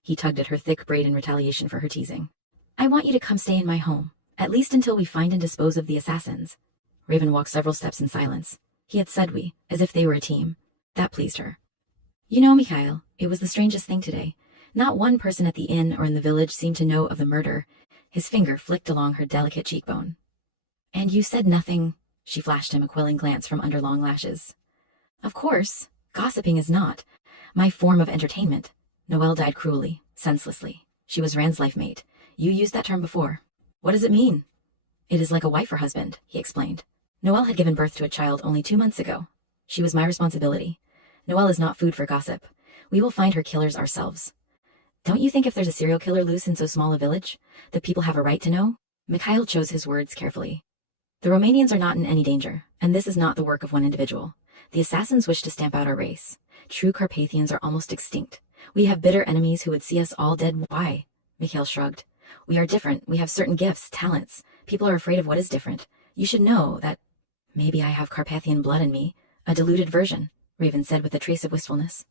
He tugged at her thick braid in retaliation for her teasing. I want you to come stay in my home, at least until we find and dispose of the assassins. Raven walked several steps in silence. He had said we, as if they were a team. That pleased her. You know, Mikhail, it was the strangest thing today. Not one person at the inn or in the village seemed to know of the murder. His finger flicked along her delicate cheekbone. And you said nothing, she flashed him a quelling glance from under long lashes. Of course, gossiping is not my form of entertainment. Noelle died cruelly, senselessly. She was Rand's life mate. You used that term before. What does it mean? It is like a wife or husband, he explained. Noelle had given birth to a child only 2 months ago. She was my responsibility. Noelle is not food for gossip. We will find her killers ourselves. Don't you think if there's a serial killer loose in so small a village, the people have a right to know? Mikhail chose his words carefully. The Romanians are not in any danger, and this is not the work of one individual. The assassins wish to stamp out our race. True Carpathians are almost extinct. We have bitter enemies who would see us all dead. Why? Mikhail shrugged. We are different. We have certain gifts, talents. People are afraid of what is different. You should know that maybe I have Carpathian blood in me, a diluted version, Raven said with a trace of wistfulness.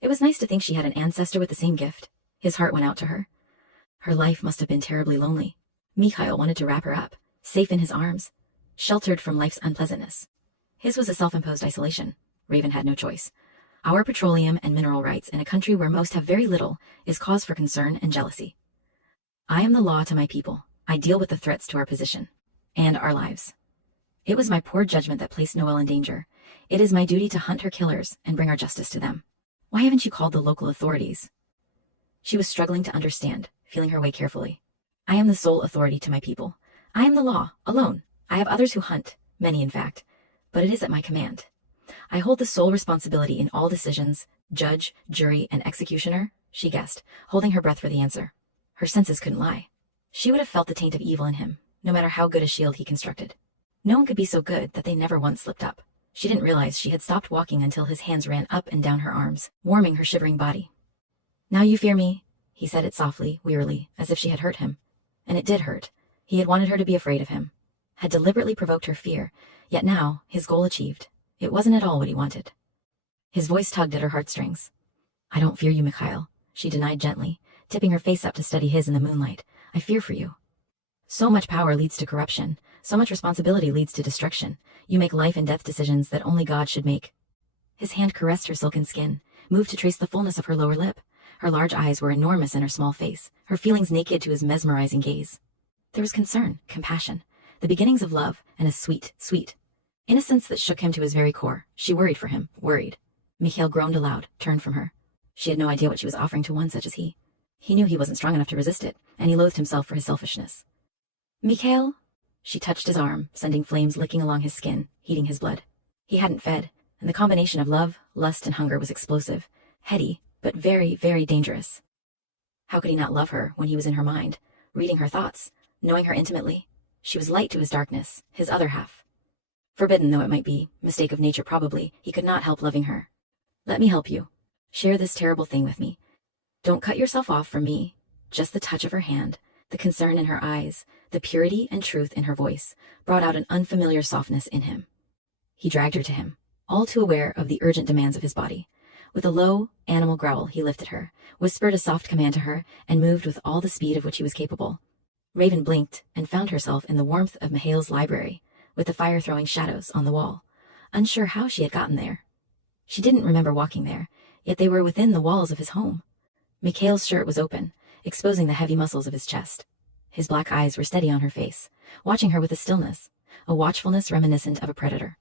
It was nice to think she had an ancestor with the same gift. His heart went out to her. Her life must have been terribly lonely. Mikhail wanted to wrap her up, safe in his arms, sheltered from life's unpleasantness. His was a self-imposed isolation. Raven had no choice. Our petroleum and mineral rights in a country where most have very little is cause for concern and jealousy. I am the law to my people. I deal with the threats to our position and our lives. It was my poor judgment that placed Noelle in danger. It is my duty to hunt her killers and bring our justice to them. Why haven't you called the local authorities? She was struggling to understand, feeling her way carefully. I am the sole authority to my people. I am the law, alone. I have others who hunt, many in fact, but it is at my command. I hold the sole responsibility in all decisions, judge, jury, and executioner, she guessed, holding her breath for the answer. Her senses couldn't lie. She would have felt the taint of evil in him, no matter how good a shield he constructed. No one could be so good that they never once slipped up. She didn't realize she had stopped walking until his hands ran up and down her arms, warming her shivering body. Now you fear me, he said it softly, wearily, as if she had hurt him. And it did hurt. He had wanted her to be afraid of him, had deliberately provoked her fear, yet now, his goal achieved, it wasn't at all what he wanted. His voice tugged at her heartstrings. I don't fear you, Mikhail, she denied gently, tipping her face up to study his in the moonlight. I fear for you. So much power leads to corruption. So much responsibility leads to destruction. You make life and death decisions that only God should make. His hand caressed her silken skin, moved to trace the fullness of her lower lip. Her large eyes were enormous in her small face, her feelings naked to his mesmerizing gaze. There was concern, compassion, the beginnings of love, and a sweet, sweet innocence that shook him to his very core. She worried for him, worried. Mikhail groaned aloud, turned from her. She had no idea what she was offering to one such as he. He knew he wasn't strong enough to resist it, and he loathed himself for his selfishness. Mikhail? She touched his arm, sending flames licking along his skin, heating his blood. He hadn't fed, and the combination of love, lust, and hunger was explosive, heady, but very, very dangerous. How could he not love her when he was in her mind, reading her thoughts, knowing her intimately? She was light to his darkness, his other half. Forbidden though it might be, mistake of nature probably, he could not help loving her. Let me help you. Share this terrible thing with me. Don't cut yourself off from me. Just the touch of her hand, the concern in her eyes, the purity and truth in her voice, brought out an unfamiliar softness in him. He dragged her to him, all too aware of the urgent demands of his body. With a low, animal growl, he lifted her, whispered a soft command to her, and moved with all the speed of which he was capable. Raven blinked and found herself in the warmth of Mikhail's library, with the fire throwing shadows on the wall, unsure how she had gotten there. She didn't remember walking there, yet they were within the walls of his home. Mikhail's shirt was open, exposing the heavy muscles of his chest. His black eyes were steady on her face, watching her with a stillness, a watchfulness reminiscent of a predator.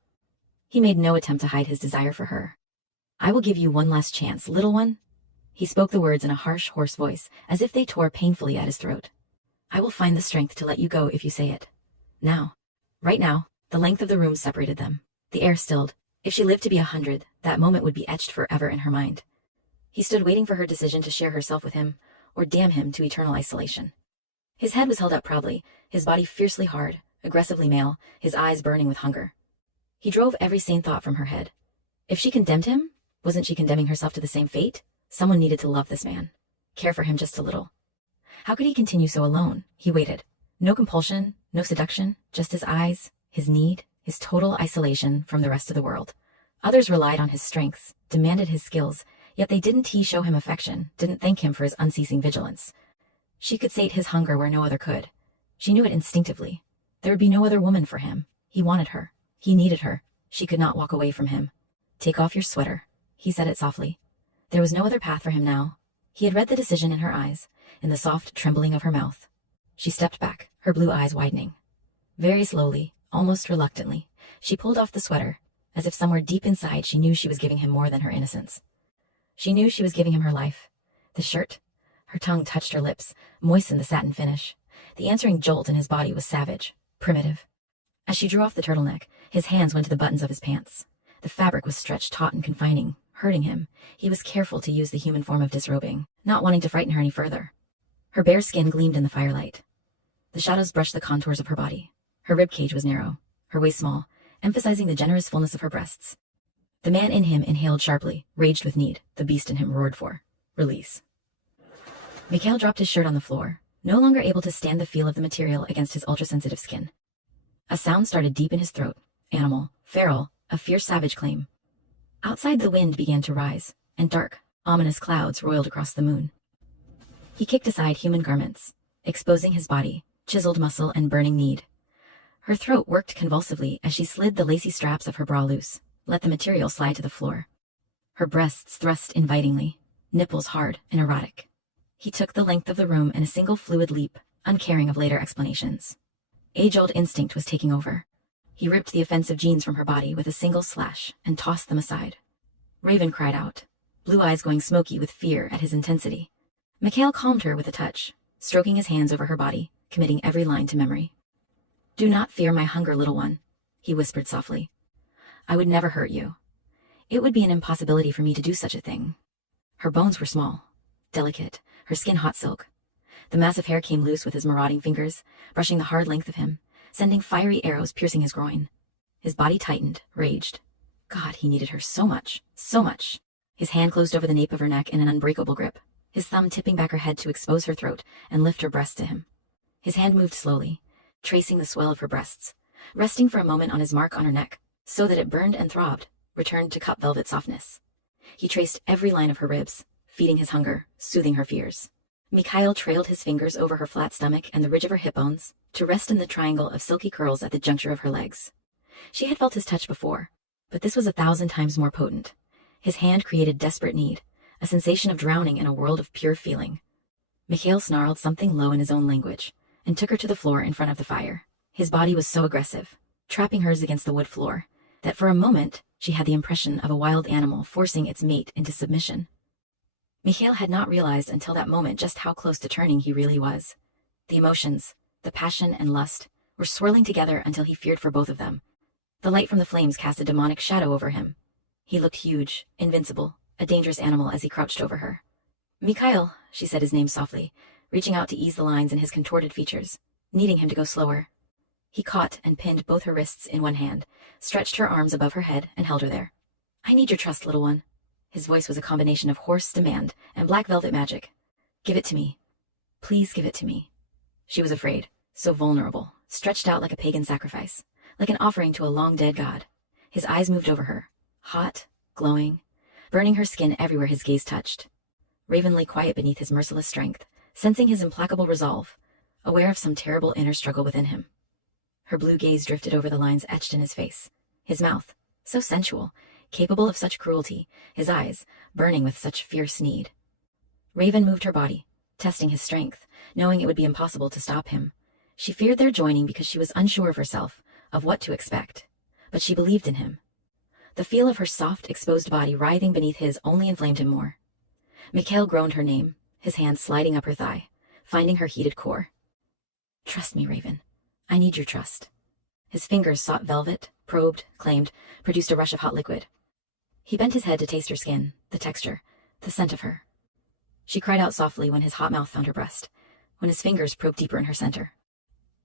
He made no attempt to hide his desire for her. I will give you one last chance, little one. He spoke the words in a harsh, hoarse voice, as if they tore painfully at his throat. I will find the strength to let you go if you say it. Now. Right now. The length of the room separated them. The air stilled. If she lived to be 100, that moment would be etched forever in her mind. He stood waiting for her decision to share herself with him, or damn him to eternal isolation. His head was held up proudly, his body fiercely hard, aggressively male, his eyes burning with hunger. He drove every sane thought from her head. If she condemned him, wasn't she condemning herself to the same fate? Someone needed to love this man, care for him just a little. How could he continue so alone? He waited. No compulsion, no seduction, just his eyes, his need, his total isolation from the rest of the world. Others relied on his strengths, demanded his skills, yet they didn't show him affection, didn't thank him for his unceasing vigilance. She could sate his hunger where no other could. She knew it instinctively. There would be no other woman for him. He wanted her. He needed her. She could not walk away from him. Take off your sweater, he said it softly. There was no other path for him now. He had read the decision in her eyes, in the soft trembling of her mouth. She stepped back, her blue eyes widening. Very slowly, almost reluctantly, she pulled off the sweater, as if somewhere deep inside she knew she was giving him more than her innocence. She knew she was giving him her life. The shirt. Her tongue touched her lips, moistened the satin finish. The answering jolt in his body was savage, primitive. As she drew off the turtleneck, his hands went to the buttons of his pants. The fabric was stretched taut and confining, hurting him. He was careful to use the human form of disrobing, not wanting to frighten her any further. Her bare skin gleamed in the firelight. The shadows brushed the contours of her body. Her rib cage was narrow, her waist small, emphasizing the generous fullness of her breasts. The man in him inhaled sharply, raged with need. The beast in him roared for release. Mikhail dropped his shirt on the floor, no longer able to stand the feel of the material against his ultra-sensitive skin. A sound started deep in his throat. Animal, feral, a fierce savage claim. Outside the wind began to rise, and dark, ominous clouds roiled across the moon. He kicked aside human garments, exposing his body, chiseled muscle and burning need. Her throat worked convulsively as she slid the lacy straps of her bra loose, let the material slide to the floor. Her breasts thrust invitingly, nipples hard and erotic. He took the length of the room in a single fluid leap, uncaring of later explanations. Age-old instinct was taking over. He ripped the offensive jeans from her body with a single slash and tossed them aside. Raven cried out, blue eyes going smoky with fear at his intensity. Mikhail calmed her with a touch, stroking his hands over her body, committing every line to memory. Do not fear my hunger, little one, he whispered softly. I would never hurt you. It would be an impossibility for me to do such a thing. Her bones were small, delicate, her skin hot silk. The massive hair came loose with his marauding fingers, brushing the hard length of him, sending fiery arrows piercing his groin. His body tightened, raged. God, he needed her so much, so much. His hand closed over the nape of her neck in an unbreakable grip, his thumb tipping back her head to expose her throat and lift her breast to him. His hand moved slowly, tracing the swell of her breasts, resting for a moment on his mark on her neck, so that it burned and throbbed, returned to cup velvet softness. He traced every line of her ribs, feeding his hunger, soothing her fears. Mikhail trailed his fingers over her flat stomach and the ridge of her hip bones, to rest in the triangle of silky curls at the juncture of her legs. She had felt his touch before, but this was 1,000 times more potent. His hand created desperate need, a sensation of drowning in a world of pure feeling. Mikhail snarled something low in his own language, and took her to the floor in front of the fire. His body was so aggressive, trapping hers against the wood floor, that for a moment she had the impression of a wild animal forcing its mate into submission. Mikhail had not realized until that moment just how close to turning he really was. The emotions, the passion and lust, were swirling together until he feared for both of them. The light from the flames cast a demonic shadow over him. He looked huge, invincible, a dangerous animal as he crouched over her. Mikhail, she said his name softly, reaching out to ease the lines in his contorted features, needing him to go slower. He caught and pinned both her wrists in one hand, stretched her arms above her head, and held her there. I need your trust, little one. His voice was a combination of hoarse demand and black velvet magic. Give it to me. Please give it to me. She was afraid, so vulnerable, stretched out like a pagan sacrifice, like an offering to a long-dead god. His eyes moved over her, hot, glowing, burning her skin everywhere his gaze touched. Raven lay quiet beneath his merciless strength, sensing his implacable resolve, aware of some terrible inner struggle within him. Her blue gaze drifted over the lines etched in his face, his mouth, so sensual, capable of such cruelty, his eyes, burning with such fierce need. Raven moved her body, testing his strength, knowing it would be impossible to stop him. She feared their joining because she was unsure of herself, of what to expect, but she believed in him. The feel of her soft, exposed body writhing beneath his only inflamed him more. Mikhail groaned her name, his hand sliding up her thigh, finding her heated core. Trust me, Raven. I need your trust. His fingers sought velvet, probed, claimed, produced a rush of hot liquid. He bent his head to taste her skin, the texture, the scent of her. She cried out softly when his hot mouth found her breast, when his fingers probed deeper in her center.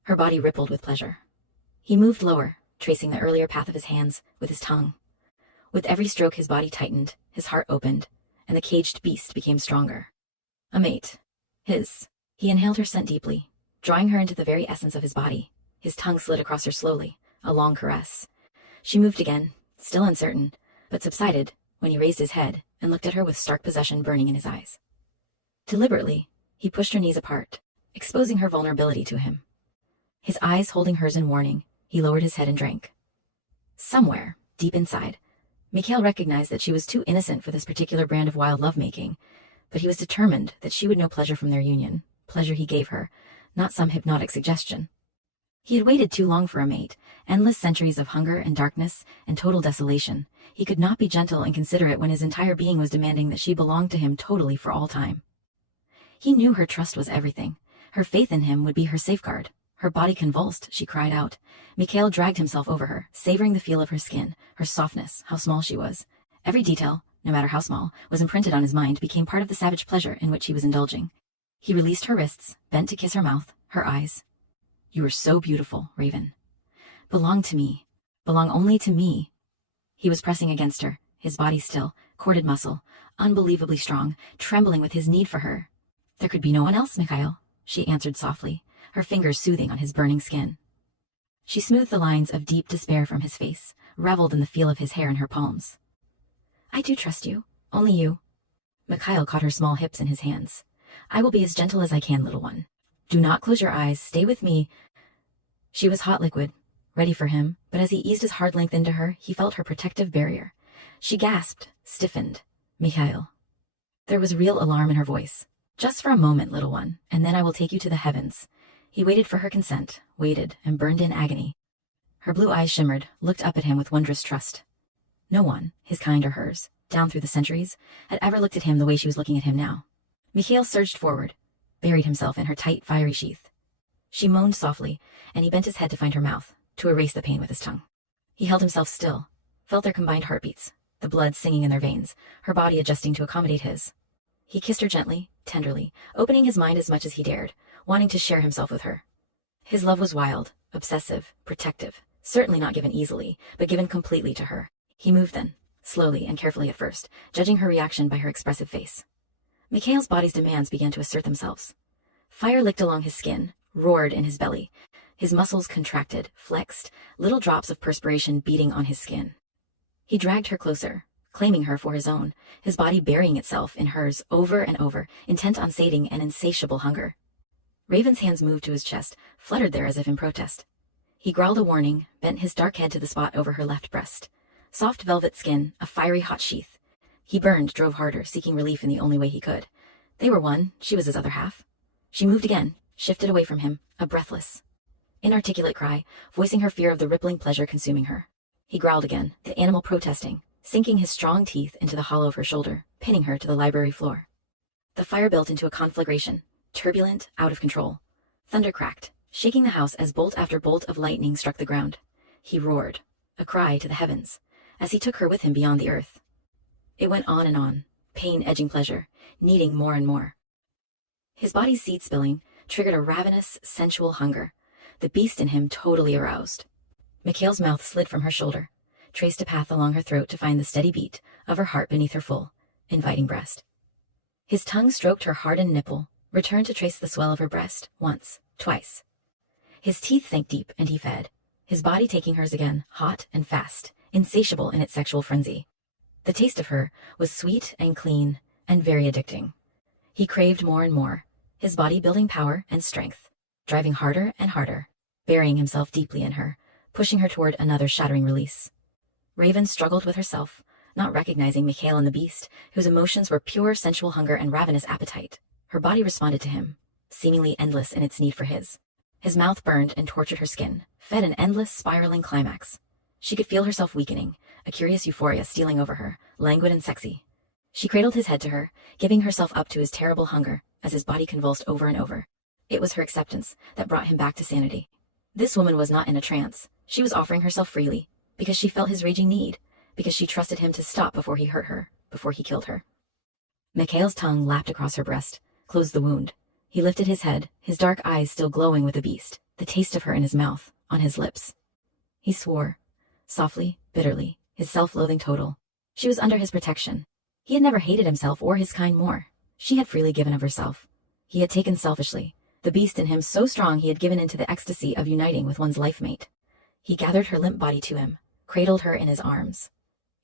Her body rippled with pleasure. He moved lower, tracing the earlier path of his hands with his tongue. With every stroke his body tightened, his heart opened, and the caged beast became stronger. A mate. His. He inhaled her scent deeply, drawing her into the very essence of his body. His tongue slid across her slowly, a long caress. She moved again, still uncertain, but subsided when he raised his head and looked at her with stark possession burning in his eyes. Deliberately, he pushed her knees apart, exposing her vulnerability to him. His eyes holding hers in warning, he lowered his head and drank. Somewhere, deep inside, Mikhail recognized that she was too innocent for this particular brand of wild lovemaking, but he was determined that she would know pleasure from their union, pleasure he gave her, not some hypnotic suggestion. He had waited too long for a mate, endless centuries of hunger and darkness and total desolation. He could not be gentle and considerate when his entire being was demanding that she belong to him totally for all time. He knew her trust was everything. Her faith in him would be her safeguard. Her body convulsed, she cried out. Mikhail dragged himself over her, savoring the feel of her skin, her softness, how small she was. Every detail, no matter how small, was imprinted on his mind, became part of the savage pleasure in which he was indulging. He released her wrists, bent to kiss her mouth, her eyes. You were so beautiful, Raven. Belong to me. Belong only to me. He was pressing against her, his body still, corded muscle, unbelievably strong, trembling with his need for her. There could be no one else, Mikhail, she answered softly, her fingers soothing on his burning skin. She smoothed the lines of deep despair from his face, reveled in the feel of his hair in her palms. I do trust you, only you. Mikhail caught her small hips in his hands. I will be as gentle as I can, little one. Do not close your eyes, stay with me. She was hot liquid, ready for him, but as he eased his hard length into her, he felt her protective barrier. She gasped, stiffened. Mikhail. There was real alarm in her voice. Just for a moment, little one, and then I will take you to the heavens. He waited for her consent, waited, and burned in agony. Her blue eyes shimmered, looked up at him with wondrous trust. No one, his kind or hers, down through the centuries, had ever looked at him the way she was looking at him now. Mikhail surged forward, buried himself in her tight, fiery sheath. She moaned softly, and he bent his head to find her mouth, to erase the pain with his tongue. He held himself still, felt their combined heartbeats, the blood singing in their veins, her body adjusting to accommodate his. He kissed her gently, tenderly, opening his mind as much as he dared, wanting to share himself with her. His love was wild, obsessive, protective, certainly not given easily, but given completely to her. He moved then, slowly and carefully at first, judging her reaction by her expressive face. Mikhail's body's demands began to assert themselves. Fire licked along his skin, roared in his belly. His muscles contracted, flexed, little drops of perspiration beating on his skin. He dragged her closer, claiming her for his own, his body burying itself in hers over and over, intent on sating an insatiable hunger. Raven's hands moved to his chest, fluttered there as if in protest. He growled a warning, bent his dark head to the spot over her left breast. Soft velvet skin, a fiery hot sheath. He burned, drove harder, seeking relief in the only way he could. They were one, she was his other half. She moved again, shifted away from him, a breathless, inarticulate cry, voicing her fear of the rippling pleasure consuming her. He growled again, the animal protesting, sinking his strong teeth into the hollow of her shoulder, pinning her to the library floor. The fire built into a conflagration, turbulent, out of control. Thunder cracked, shaking the house as bolt after bolt of lightning struck the ground. He roared, a cry to the heavens, as he took her with him beyond the earth. It went on, pain edging pleasure, needing more and more. His body's seed spilling triggered a ravenous, sensual hunger, the beast in him totally aroused. Mikhail's mouth slid from her shoulder, traced a path along her throat to find the steady beat of her heart beneath her full, inviting breast. His tongue stroked her hardened nipple, returned to trace the swell of her breast, once, twice. His teeth sank deep, and he fed, his body taking hers again, hot and fast, insatiable in its sexual frenzy. The taste of her was sweet and clean and very addicting. He craved more and more, his body building power and strength, driving harder and harder, burying himself deeply in her, pushing her toward another shattering release. Raven struggled with herself, not recognizing Mikhail and the beast, whose emotions were pure sensual hunger and ravenous appetite. Her body responded to him, seemingly endless in its need for his. His mouth burned and tortured her skin, fed an endless, spiraling climax. She could feel herself weakening, a curious euphoria stealing over her, languid and sexy. She cradled his head to her, giving herself up to his terrible hunger, as his body convulsed over and over. It was her acceptance that brought him back to sanity. This woman was not in a trance. She was offering herself freely, because she felt his raging need, because she trusted him to stop before he hurt her, before he killed her. Mikhail's tongue lapped across her breast, closed the wound. He lifted his head, his dark eyes still glowing with the beast, the taste of her in his mouth, on his lips. He swore, softly, bitterly, his self-loathing total. She was under his protection. He had never hated himself or his kind more. She had freely given of herself. He had taken selfishly, the beast in him so strong he had given into the ecstasy of uniting with one's life mate. He gathered her limp body to him, cradled her in his arms.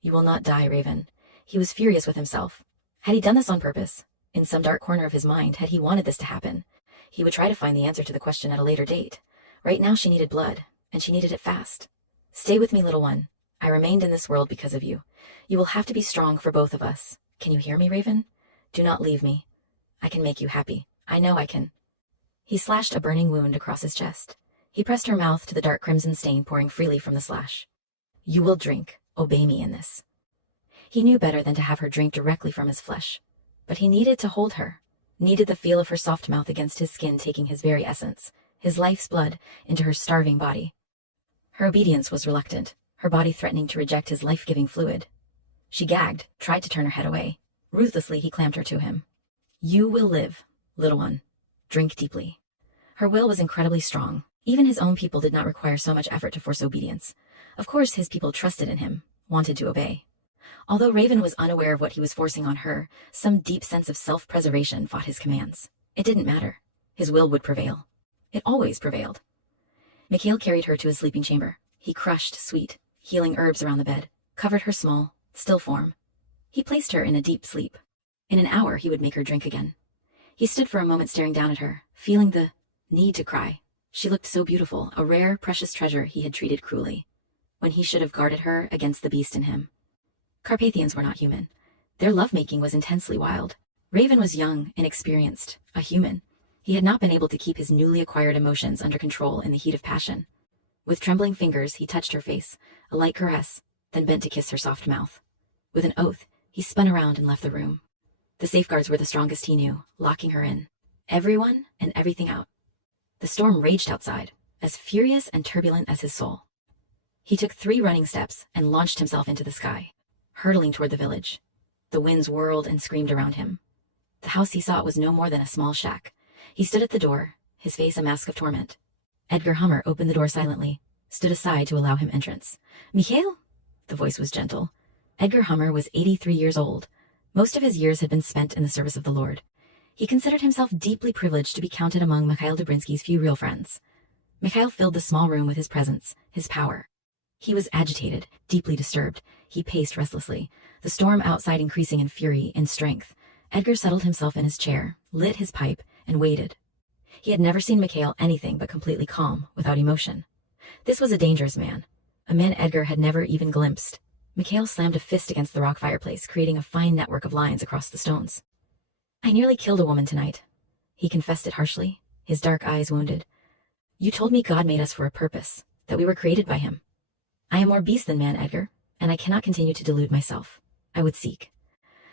You will not die, Raven. He was furious with himself. Had he done this on purpose? In some dark corner of his mind, had he wanted this to happen? He would try to find the answer to the question at a later date. Right now she needed blood, and she needed it fast. Stay with me, little one. I remained in this world because of you. You will have to be strong for both of us. Can you hear me, Raven? Do not leave me. I can make you happy. I know I can. He slashed a burning wound across his chest. He pressed her mouth to the dark crimson stain pouring freely from the slash. You will drink. Obey me in this. He knew better than to have her drink directly from his flesh. But he needed to hold her, needed the feel of her soft mouth against his skin taking his very essence, his life's blood, into her starving body. Her obedience was reluctant, her body threatening to reject his life-giving fluid. She gagged, tried to turn her head away. Ruthlessly he clamped her to him. You will live, little one. Drink deeply. Her will was incredibly strong. Even his own people did not require so much effort to force obedience. Of course his people trusted in him, wanted to obey. Although Raven was unaware of what he was forcing on her, some deep sense of self-preservation fought his commands. It didn't matter. His will would prevail. It always prevailed. Mikhail carried her to his sleeping chamber. He crushed sweet, healing herbs around the bed, covered her small, still form. He placed her in a deep sleep. In an hour he would make her drink again. He stood for a moment staring down at her, feeling the need to cry. She looked so beautiful, a rare, precious treasure he had treated cruelly, when he should have guarded her against the beast in him. Carpathians were not human. Their lovemaking was intensely wild. Raven was young, inexperienced, a human. He had not been able to keep his newly acquired emotions under control in the heat of passion. With trembling fingers, he touched her face, a light caress, then bent to kiss her soft mouth. With an oath, he spun around and left the room. The safeguards were the strongest he knew, locking her in. Everyone and everything out. The storm raged outside, as furious and turbulent as his soul. He took 3 running steps and launched himself into the sky, hurtling toward the village. The winds whirled and screamed around him. The house he sought was no more than a small shack. He stood at the door, his face a mask of torment. Edgar Hummer opened the door silently, stood aside to allow him entrance. Mikhail? The voice was gentle. Edgar Hummer was 83 years old. Most of his years had been spent in the service of the Lord. He considered himself deeply privileged to be counted among Mikhail Dobrinsky's few real friends. Mikhail filled the small room with his presence, his power. He was agitated, deeply disturbed. He paced restlessly, the storm outside increasing in fury and strength. Edgar settled himself in his chair, lit his pipe, and waited. He had never seen Mikhail anything but completely calm, without emotion. This was a dangerous man, a man Edgar had never even glimpsed. Mikhail slammed a fist against the rock fireplace, creating a fine network of lines across the stones. I nearly killed a woman tonight. He confessed it harshly, his dark eyes wounded. You told me God made us for a purpose, that we were created by him. I am more beast than man, Edgar, and I cannot continue to delude myself. I would seek.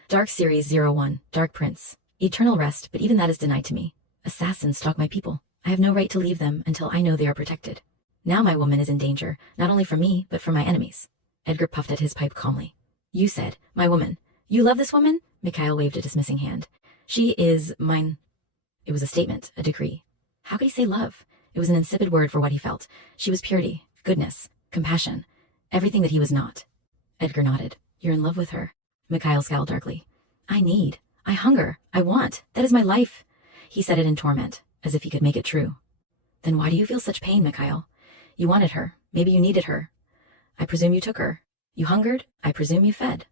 Dark Series 01, Dark Prince. Eternal rest, but even that is denied to me. Assassins stalk my people. I have no right to leave them until I know they are protected. Now my woman is in danger, not only from me, but from my enemies. Edgar puffed at his pipe calmly. You said, my woman. You love this woman? Mikhail waved a dismissing hand. She is mine. It was a statement, a decree. How could he say love? It was an insipid word for what he felt. She was purity, goodness, compassion, everything that he was not. Edgar nodded. You're in love with her. Mikhail scowled darkly. I hunger, I want, that is my life. He said it in torment, as if he could make it true. Then why do you feel such pain, Mikhail? You wanted her, maybe you needed her. I presume you took her. You hungered, I presume you fed.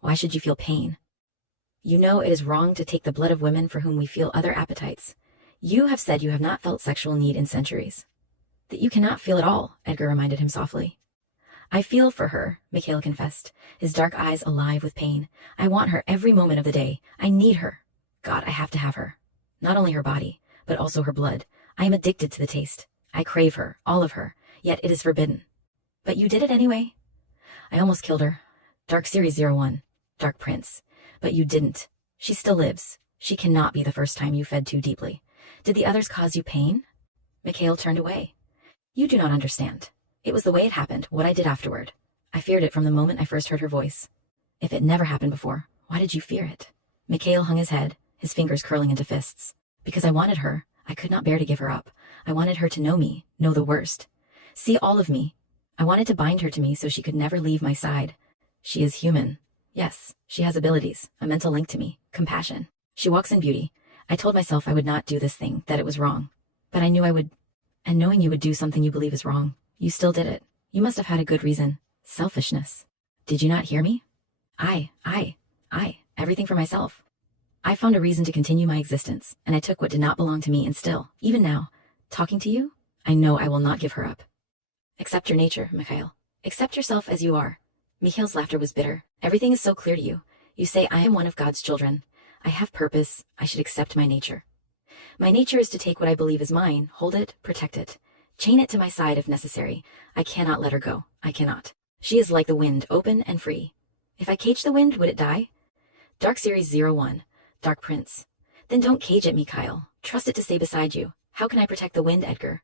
Why should you feel pain? You know it is wrong to take the blood of women for whom we feel other appetites. You have said you have not felt sexual need in centuries. That you cannot feel at all, Edgar reminded him softly. I feel for her, Mikhail confessed, his dark eyes alive with pain. I want her every moment of the day. I need her. God, I have to have her. Not only her body, but also her blood. I am addicted to the taste. I crave her, all of her, yet it is forbidden. But you did it anyway. I almost killed her. Dark Series 01, Dark Prince. But you didn't. She still lives. She cannot be the first time you fed too deeply. Did the others cause you pain? Mikhail turned away. You do not understand. It was the way it happened, what I did afterward. I feared it from the moment I first heard her voice. If it never happened before, why did you fear it? Mikhail hung his head, his fingers curling into fists. Because I wanted her. I could not bear to give her up. I wanted her to know me, know the worst. See all of me. I wanted to bind her to me so she could never leave my side. She is human. Yes, she has abilities, a mental link to me, compassion. She walks in beauty. I told myself I would not do this thing, that it was wrong. But I knew I would. And knowing you would do something you believe is wrong, you still did it. You must have had a good reason. Selfishness. Did you not hear me? I, everything for myself. I found a reason to continue my existence, and I took what did not belong to me, and still, even now, talking to you, I know I will not give her up. Accept your nature, Mikhail. Accept yourself as you are. Mikhail's laughter was bitter. Everything is so clear to you. You say, I am one of God's children. I have purpose. I should accept my nature. My nature is to take what I believe is mine, hold it, protect it, chain it to my side if necessary. I cannot let her go. I cannot. She is like the wind, open and free. If I cage the wind, would it die? Dark Series 01, Dark Prince. Then don't cage it, Mikhail. Trust it to stay beside you. How can I protect the wind, Edgar?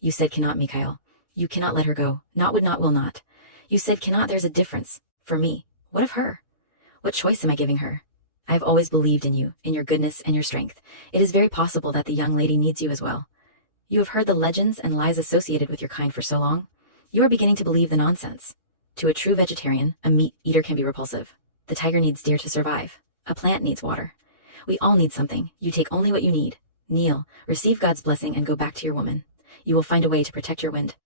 You said cannot, Mikhail. You cannot let her go. Not would not will not. You said cannot. There's a difference. For me. What of her? What choice am I giving her? I have always believed in you, in your goodness and your strength. It is very possible that the young lady needs you as well. You have heard the legends and lies associated with your kind for so long. You are beginning to believe the nonsense. To a true vegetarian, a meat eater can be repulsive. The tiger needs deer to survive. A plant needs water. We all need something. You take only what you need. Kneel, receive God's blessing, and go back to your woman. You will find a way to protect your wind.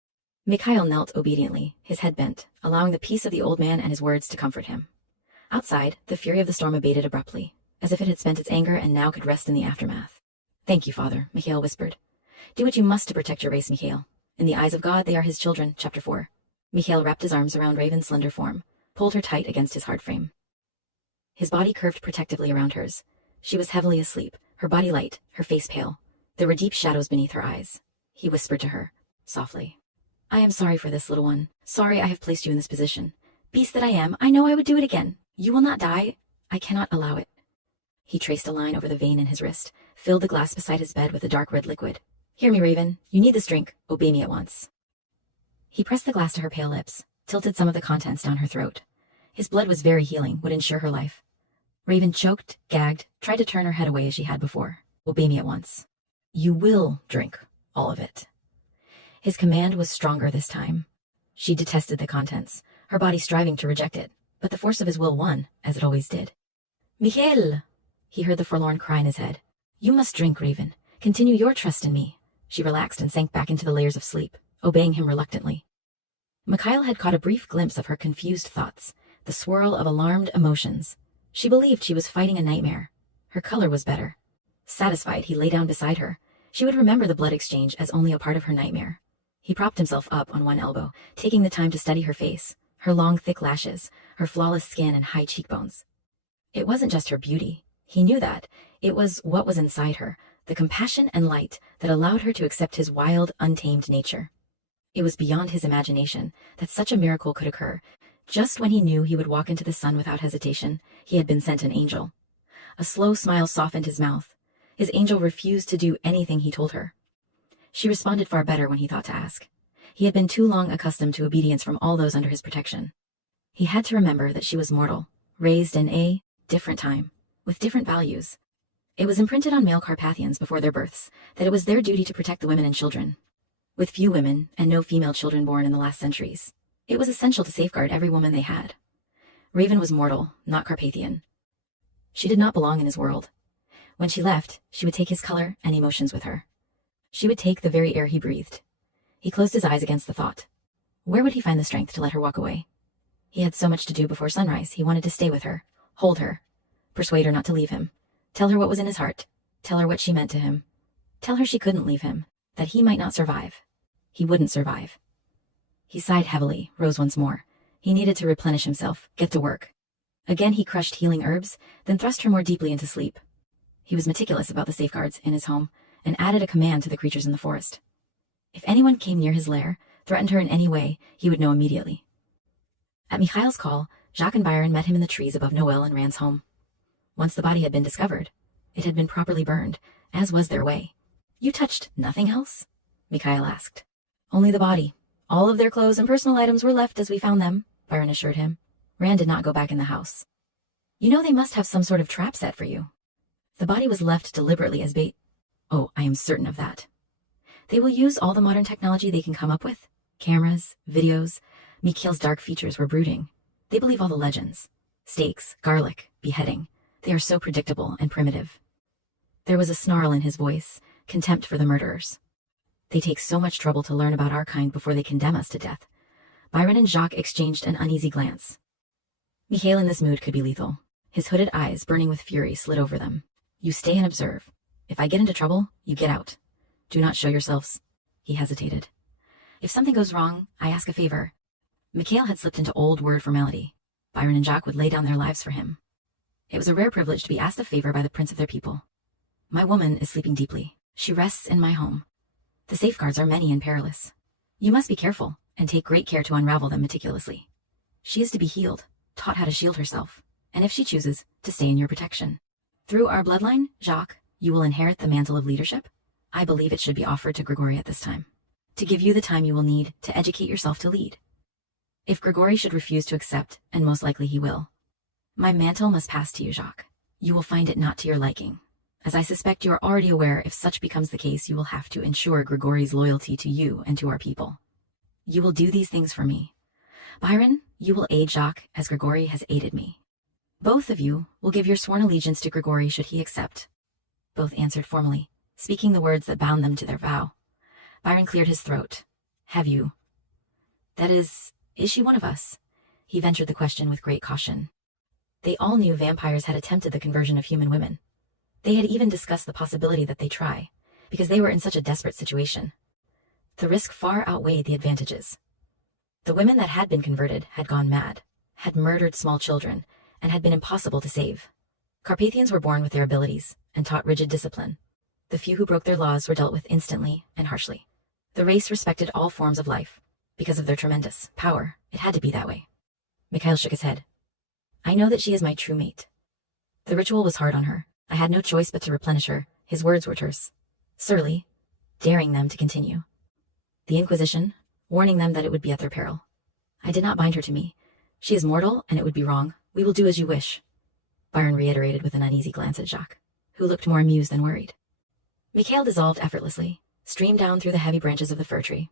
Mikhail knelt obediently, his head bent, allowing the peace of the old man and his words to comfort him. Outside, the fury of the storm abated abruptly, as if it had spent its anger and now could rest in the aftermath. Thank you, Father, Mikhail whispered. Do what you must to protect your race, Mikhail. In the eyes of God, they are his children. Chapter 4. Mikhail wrapped his arms around Raven's slender form, pulled her tight against his hard frame. His body curved protectively around hers. She was heavily asleep, her body light, her face pale. There were deep shadows beneath her eyes. He whispered to her, softly. I am sorry for this, little one. Sorry I have placed you in this position. Beast that I am, I know I would do it again. You will not die. I cannot allow it. He traced a line over the vein in his wrist, filled the glass beside his bed with a dark red liquid. Hear me, Raven. You need this drink. Obey me at once. He pressed the glass to her pale lips, tilted some of the contents down her throat. His blood was very healing, would ensure her life. Raven choked, gagged, tried to turn her head away as she had before. Obey me at once. You will drink all of it. His command was stronger this time. She detested the contents, her body striving to reject it, but the force of his will won, as it always did. Mikhail! He heard the forlorn cry in his head. You must drink, Raven. Continue your trust in me. She relaxed and sank back into the layers of sleep, obeying him reluctantly. Mikhail had caught a brief glimpse of her confused thoughts, the swirl of alarmed emotions. She believed she was fighting a nightmare. Her color was better. Satisfied, he lay down beside her. She would remember the blood exchange as only a part of her nightmare. He propped himself up on one elbow, taking the time to study her face, her long, thick lashes, her flawless skin and high cheekbones. It wasn't just her beauty. He knew that. It was what was inside her, the compassion and light that allowed her to accept his wild, untamed nature. It was beyond his imagination that such a miracle could occur. Just when he knew he would walk into the sun without hesitation, he had been sent an angel. A slow smile softened his mouth. His angel refused to do anything he told her. She responded far better when he thought to ask. He had been too long accustomed to obedience from all those under his protection. He had to remember that she was mortal, raised in a different time, with different values. It was imprinted on male Carpathians before their births that it was their duty to protect the women and children. With few women and no female children born in the last centuries, it was essential to safeguard every woman they had. Raven was mortal, not Carpathian. She did not belong in his world. When she left, she would take his color and emotions with her. She would take the very air he breathed. He closed his eyes against the thought. Where would he find the strength to let her walk away? He had so much to do before sunrise. He wanted to stay with her, hold her, persuade her not to leave him, tell her what was in his heart, tell her what she meant to him, tell her she couldn't leave him, that he might not survive. He wouldn't survive. He sighed heavily, rose once more. He needed to replenish himself, get to work. Again he crushed healing herbs, then thrust her more deeply into sleep. He was meticulous about the safeguards in his home, and added a command to the creatures in the forest. If anyone came near his lair, threatened her in any way, he would know immediately. At Mikhail's call, Jacques and Byron met him in the trees above Noel and Rand's home. Once the body had been discovered, it had been properly burned, as was their way. You touched nothing else? Mikhail asked. Only the body. All of their clothes and personal items were left as we found them, Byron assured him. Rand did not go back in the house. You know they must have some sort of trap set for you. The body was left deliberately as bait. Oh, I am certain of that. They will use all the modern technology they can come up with. Cameras, videos, Mikhail's dark features were brooding. They believe all the legends. Steaks, garlic, beheading. They are so predictable and primitive. There was a snarl in his voice, contempt for the murderers. They take so much trouble to learn about our kind before they condemn us to death. Byron and Jacques exchanged an uneasy glance. Mikhail in this mood could be lethal. His hooded eyes, burning with fury, slid over them. You stay and observe. If I get into trouble, you get out. Do not show yourselves. He hesitated. If something goes wrong, I ask a favor. Mikhail had slipped into old word formality. Byron and Jacques would lay down their lives for him. It was a rare privilege to be asked a favor by the prince of their people. My woman is sleeping deeply. She rests in my home. The safeguards are many and perilous. You must be careful, and take great care to unravel them meticulously. She is to be healed, taught how to shield herself, and if she chooses, to stay in your protection. Through our bloodline, Jacques, you will inherit the mantle of leadership. I believe it should be offered to Grigory at this time, to give you the time you will need to educate yourself to lead. If Grigory should refuse to accept, and most likely he will, my mantle must pass to you, Jacques. You will find it not to your liking. As I suspect you are already aware, if such becomes the case, you will have to ensure Grigory's loyalty to you and to our people. You will do these things for me. Byron, you will aid Jacques as Grigory has aided me. Both of you will give your sworn allegiance to Grigory should he accept. Both answered formally, speaking the words that bound them to their vow. Byron cleared his throat. Have you? That is she one of us? He ventured the question with great caution. They all knew vampires had attempted the conversion of human women. They had even discussed the possibility that they try, because they were in such a desperate situation. The risk far outweighed the advantages. The women that had been converted had gone mad, had murdered small children, and had been impossible to save. Carpathians were born with their abilities, and taught rigid discipline. The few who broke their laws were dealt with instantly and harshly. The race respected all forms of life. Because of their tremendous power, it had to be that way. Mikhail shook his head. I know that she is my true mate. The ritual was hard on her. I had no choice but to replenish her. His words were terse, surly, daring them to continue. The Inquisition, warning them that it would be at their peril. I did not bind her to me. She is mortal, and it would be wrong. We will do as you wish. Byron reiterated with an uneasy glance at Jacques, who looked more amused than worried. Mikhail dissolved effortlessly, streamed down through the heavy branches of the fir tree.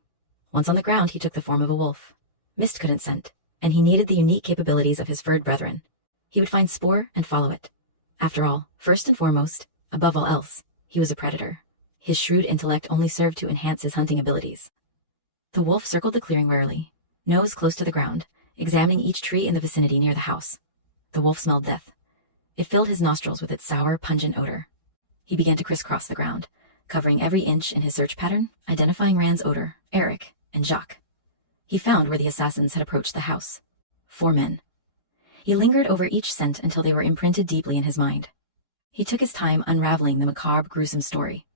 Once on the ground, he took the form of a wolf. Mist couldn't scent, and he needed the unique capabilities of his furred brethren. He would find spoor and follow it. After all, first and foremost, above all else, he was a predator. His shrewd intellect only served to enhance his hunting abilities. The wolf circled the clearing warily, nose close to the ground, examining each tree in the vicinity near the house. The wolf smelled death. It filled his nostrils with its sour, pungent odor. He began to crisscross the ground, covering every inch in his search pattern, identifying Rand's odor, Eric, and Jacques. He found where the assassins had approached the house. 4 men. He lingered over each scent until they were imprinted deeply in his mind. He took his time unraveling the macabre, gruesome story.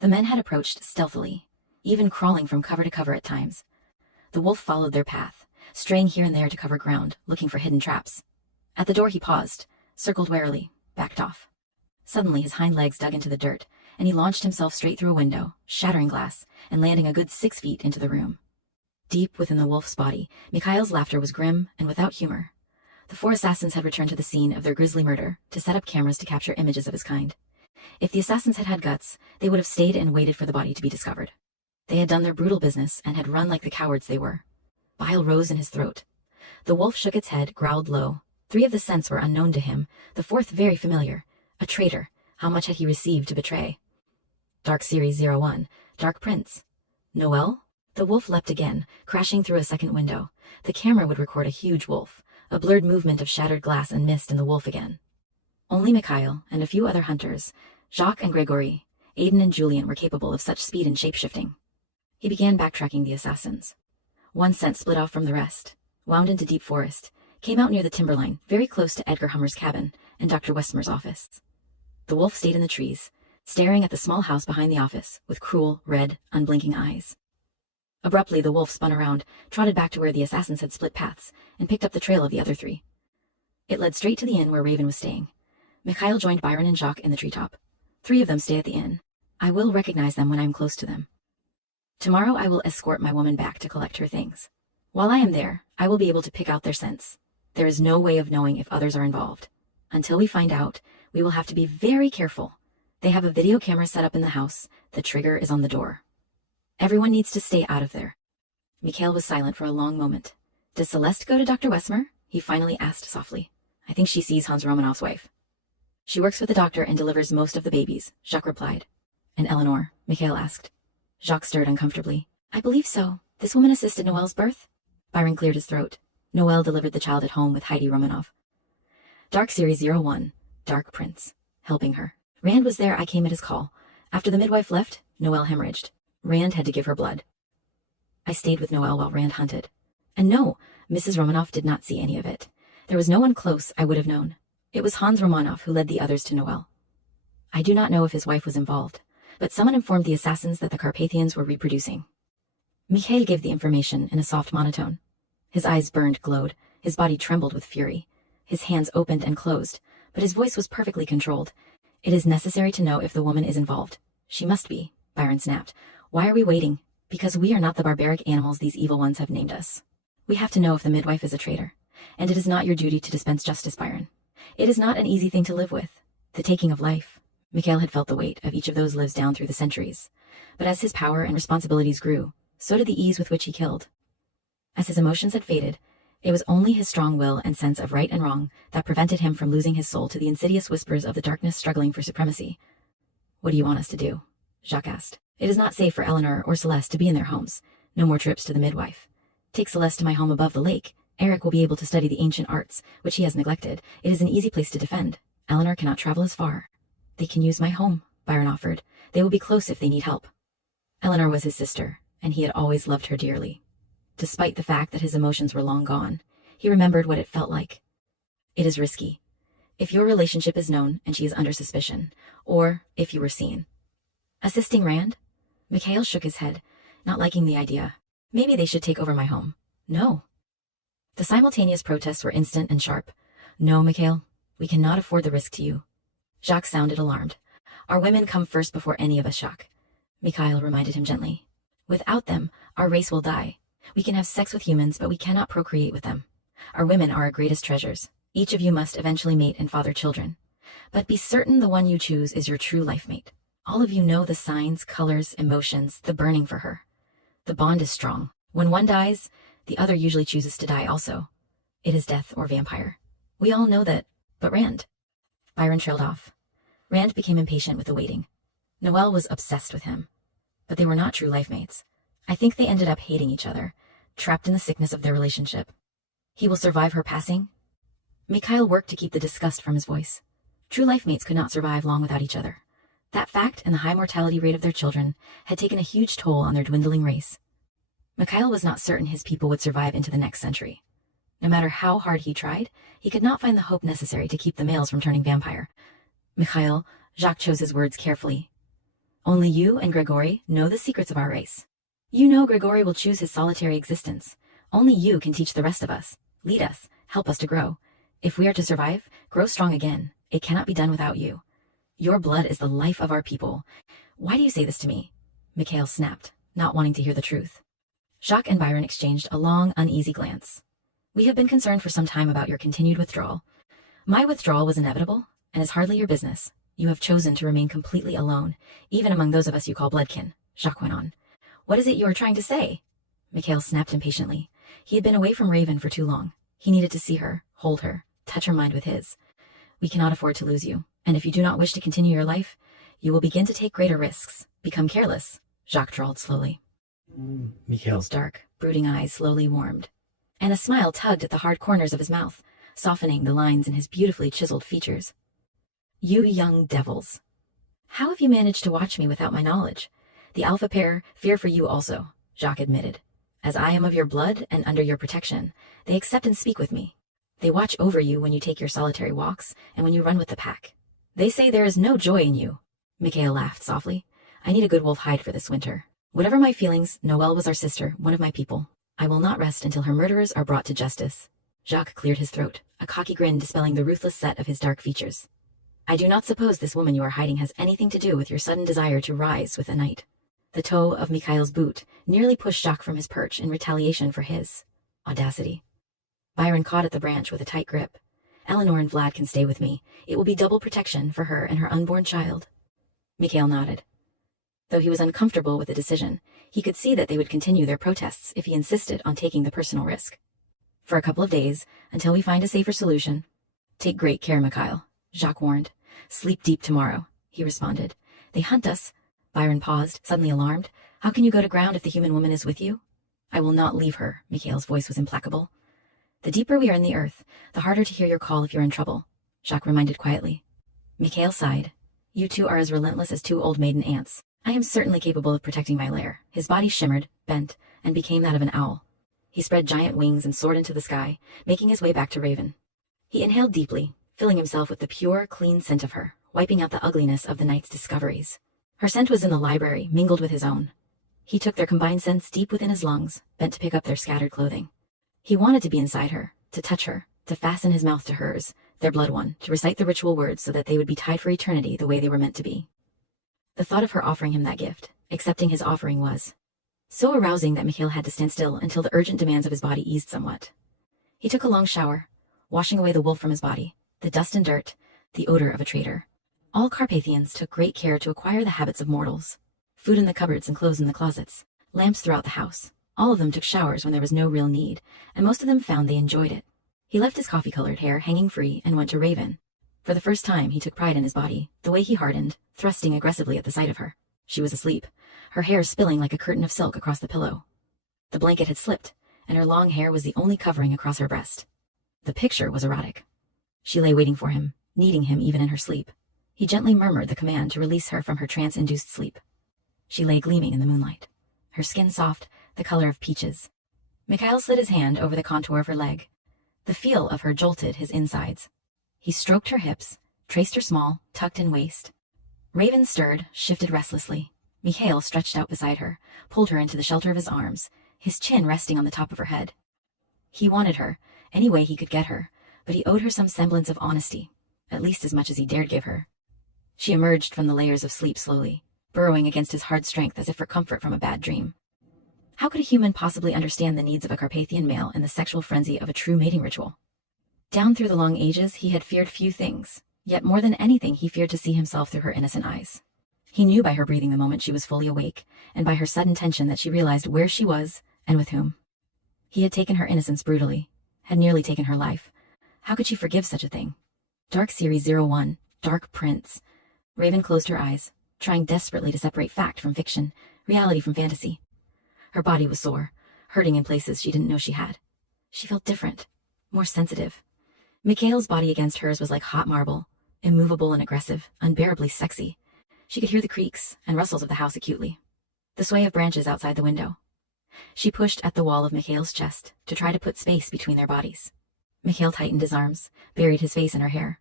The men had approached stealthily, even crawling from cover to cover at times. The wolf followed their path, straying here and there to cover ground, looking for hidden traps. At the door he paused, circled warily, backed off. Suddenly his hind legs dug into the dirt, and he launched himself straight through a window, shattering glass, and landing a good 6 feet into the room. Deep within the wolf's body, Mikhail's laughter was grim and without humor. The 4 assassins had returned to the scene of their grisly murder to set up cameras to capture images of his kind. If the assassins had had guts, they would have stayed and waited for the body to be discovered. They had done their brutal business and had run like the cowards they were. Bile rose in his throat. The wolf shook its head, growled low. 3 of the scents were unknown to him, the 4th very familiar. A traitor. How much had he received to betray? Dark Series 01. Dark Prince. Noel? The wolf leapt again, crashing through a second window. The camera would record a huge wolf, a blurred movement of shattered glass and mist in the wolf again. Only Mikhail and a few other hunters, Jacques and Gregory, Aiden and Julian, were capable of such speed and shape-shifting. He began backtracking the assassins. One scent split off from the rest, wound into deep forest, came out near the timberline, very close to Edgar Hummer's cabin and Dr. Westmer's office. The wolf stayed in the trees, staring at the small house behind the office with cruel, red, unblinking eyes. Abruptly, the wolf spun around, trotted back to where the assassins had split paths, and picked up the trail of the other 3. It led straight to the inn where Raven was staying. Mikhail joined Byron and Jacques in the treetop. 3 of them stay at the inn. I will recognize them when I am close to them. Tomorrow I will escort my woman back to collect her things. While I am there, I will be able to pick out their scents. There is no way of knowing if others are involved. Until we find out, we will have to be very careful. They have a video camera set up in the house. The trigger is on the door. Everyone needs to stay out of there. Mikhail was silent for a long moment. Does Celeste go to Dr. Westmer? He finally asked softly. I think she sees Hans Romanov's wife. She works with the doctor and delivers most of the babies, Jacques replied. And Eleanor? Mikhail asked. Jacques stirred uncomfortably. I believe so. This woman assisted Noelle's birth? Byron cleared his throat. Noelle delivered the child at home with Heidi Romanov. Dark Series 01, Dark Prince. Helping her. Rand was there. I came at his call. After the midwife left, Noelle hemorrhaged. Rand had to give her blood. I stayed with Noelle while Rand hunted. And no, Mrs. Romanov did not see any of it. There was no one close I would have known. It was Hans Romanov who led the others to Noelle. I do not know if his wife was involved, but someone informed the assassins that the Carpathians were reproducing. Mikhail gave the information in a soft monotone. His eyes burned, glowed. His body trembled with fury. His hands opened and closed, but his voice was perfectly controlled. It is necessary to know if the woman is involved. She must be, Byron snapped. Why are we waiting? Because we are not the barbaric animals these evil ones have named us. We have to know if the midwife is a traitor. And it is not your duty to dispense justice, Byron. It is not an easy thing to live with. The taking of life. Mikhail had felt the weight of each of those lives down through the centuries. But as his power and responsibilities grew, so did the ease with which he killed. As his emotions had faded, it was only his strong will and sense of right and wrong that prevented him from losing his soul to the insidious whispers of the darkness struggling for supremacy. What do you want us to do? Jacques asked. It is not safe for Eleanor or Celeste to be in their homes. No more trips to the midwife. Take Celeste to my home above the lake. Eric will be able to study the ancient arts, which he has neglected. It is an easy place to defend. Eleanor cannot travel as far. They can use my home, Byron offered. They will be close if they need help. Eleanor was his sister, and he had always loved her dearly. Despite the fact that his emotions were long gone, he remembered what it felt like. It is risky. If your relationship is known and she is under suspicion, or if you were seen. Assisting Rand? Mikhail shook his head, not liking the idea. Maybe they should take over my home. No. The simultaneous protests were instant and sharp. No, Mikhail, we cannot afford the risk to you. Jacques sounded alarmed. Our women come first before any of us, Jacques. Mikhail reminded him gently. Without them, our race will die. We can have sex with humans, but we cannot procreate with them. Our women are our greatest treasures. Each of you must eventually mate and father children. But be certain the one you choose is your true life mate. All of you know the signs, colors, emotions, the burning for her. The bond is strong. When one dies, the other usually chooses to die also. It is death or vampire. We all know that, but Rand. Byron trailed off. Rand became impatient with the waiting. Noelle was obsessed with him. But they were not true life mates. I think they ended up hating each other, trapped in the sickness of their relationship. He will survive her passing? Mikhail worked to keep the disgust from his voice. True life mates could not survive long without each other. That fact and the high mortality rate of their children had taken a huge toll on their dwindling race. Mikhail was not certain his people would survive into the next century. No matter how hard he tried, he could not find the hope necessary to keep the males from turning vampire. Mikhail, Jacques chose his words carefully. Only you and Gregory know the secrets of our race. You know Gregory will choose his solitary existence. Only you can teach the rest of us, lead us, help us to grow. If we are to survive, grow strong again, it cannot be done without you. Your blood is the life of our people. Why do you say this to me? Mikhail snapped, not wanting to hear the truth. Jacques and Byron exchanged a long, uneasy glance. We have been concerned for some time about your continued withdrawal. My withdrawal was inevitable, and is hardly your business. You have chosen to remain completely alone, even among those of us you call bloodkin, Jacques went on. What is it you are trying to say? Mikhail snapped impatiently. He had been away from Raven for too long. He needed to see her, hold her, touch her mind with his. We cannot afford to lose you, and if you do not wish to continue your life, you will begin to take greater risks, become careless, Jacques drawled slowly. Mikhail's dark, brooding eyes slowly warmed, and a smile tugged at the hard corners of his mouth, softening the lines in his beautifully chiseled features. You young devils. How have you managed to watch me without my knowledge? The alpha pair fear for you also, Jacques admitted. As I am of your blood and under your protection, they accept and speak with me. They watch over you when you take your solitary walks and when you run with the pack. They say there is no joy in you. Mikhail laughed softly. I need a good wolf hide for this winter. Whatever my feelings, Noelle was our sister, one of my people. I will not rest until her murderers are brought to justice. Jacques cleared his throat, a cocky grin dispelling the ruthless set of his dark features. I do not suppose this woman you are hiding has anything to do with your sudden desire to rise with the night. The toe of Mikhail's boot nearly pushed Jacques from his perch in retaliation for his audacity. Byron caught at the branch with a tight grip. Eleanor and Vlad can stay with me. It will be double protection for her and her unborn child. Mikhail nodded. Though he was uncomfortable with the decision, he could see that they would continue their protests if he insisted on taking the personal risk. For a couple of days, until we find a safer solution. Take great care, Mikhail, Jacques warned. Sleep deep tomorrow, he responded. They hunt us. Byron paused, suddenly alarmed. How can you go to ground if the human woman is with you? I will not leave her, Mikhail's voice was implacable. The deeper we are in the earth, the harder to hear your call if you're in trouble, Jacques reminded quietly. Mikhail sighed. You two are as relentless as two old maiden ants. I am certainly capable of protecting my lair. His body shimmered, bent, and became that of an owl. He spread giant wings and soared into the sky, making his way back to Raven. He inhaled deeply, filling himself with the pure, clean scent of her, wiping out the ugliness of the night's discoveries. Her scent was in the library, mingled with his own. He took their combined scents deep within his lungs, bent to pick up their scattered clothing. He wanted to be inside her, to touch her, to fasten his mouth to hers, their blood one, to recite the ritual words so that they would be tied for eternity the way they were meant to be. The thought of her offering him that gift, accepting his offering was so arousing that Mikhail had to stand still until the urgent demands of his body eased somewhat. He took a long shower, washing away the wolf from his body, the dust and dirt, the odor of a traitor. All Carpathians took great care to acquire the habits of mortals. Food in the cupboards and clothes in the closets, lamps throughout the house. All of them took showers when there was no real need, and most of them found they enjoyed it. He left his coffee-colored hair hanging free and went to Raven. For the first time, he took pride in his body, the way he hardened, thrusting aggressively at the sight of her. She was asleep, her hair spilling like a curtain of silk across the pillow. The blanket had slipped, and her long hair was the only covering across her breast. The picture was erotic. She lay waiting for him, needing him even in her sleep. He gently murmured the command to release her from her trance-induced sleep. She lay gleaming in the moonlight, her skin soft, the color of peaches. Mikhail slid his hand over the contour of her leg. The feel of her jolted his insides. He stroked her hips, traced her small, tucked-in waist. Raven stirred, shifted restlessly. Mikhail stretched out beside her, pulled her into the shelter of his arms, his chin resting on the top of her head. He wanted her, any way he could get her, but he owed her some semblance of honesty, at least as much as he dared give her. She emerged from the layers of sleep slowly, burrowing against his hard strength as if for comfort from a bad dream. How could a human possibly understand the needs of a Carpathian male in the sexual frenzy of a true mating ritual? Down through the long ages, he had feared few things, yet more than anything he feared to see himself through her innocent eyes. He knew by her breathing the moment she was fully awake, and by her sudden tension that she realized where she was and with whom. He had taken her innocence brutally, had nearly taken her life. How could she forgive such a thing? Dark Series 01, Dark Prince. Raven closed her eyes, trying desperately to separate fact from fiction, reality from fantasy. Her body was sore, hurting in places she didn't know she had. She felt different, more sensitive. Mikhail's body against hers was like hot marble, immovable and aggressive, unbearably sexy. She could hear the creaks and rustles of the house acutely, the sway of branches outside the window. She pushed at the wall of Mikhail's chest to try to put space between their bodies. Mikhail tightened his arms, buried his face in her hair.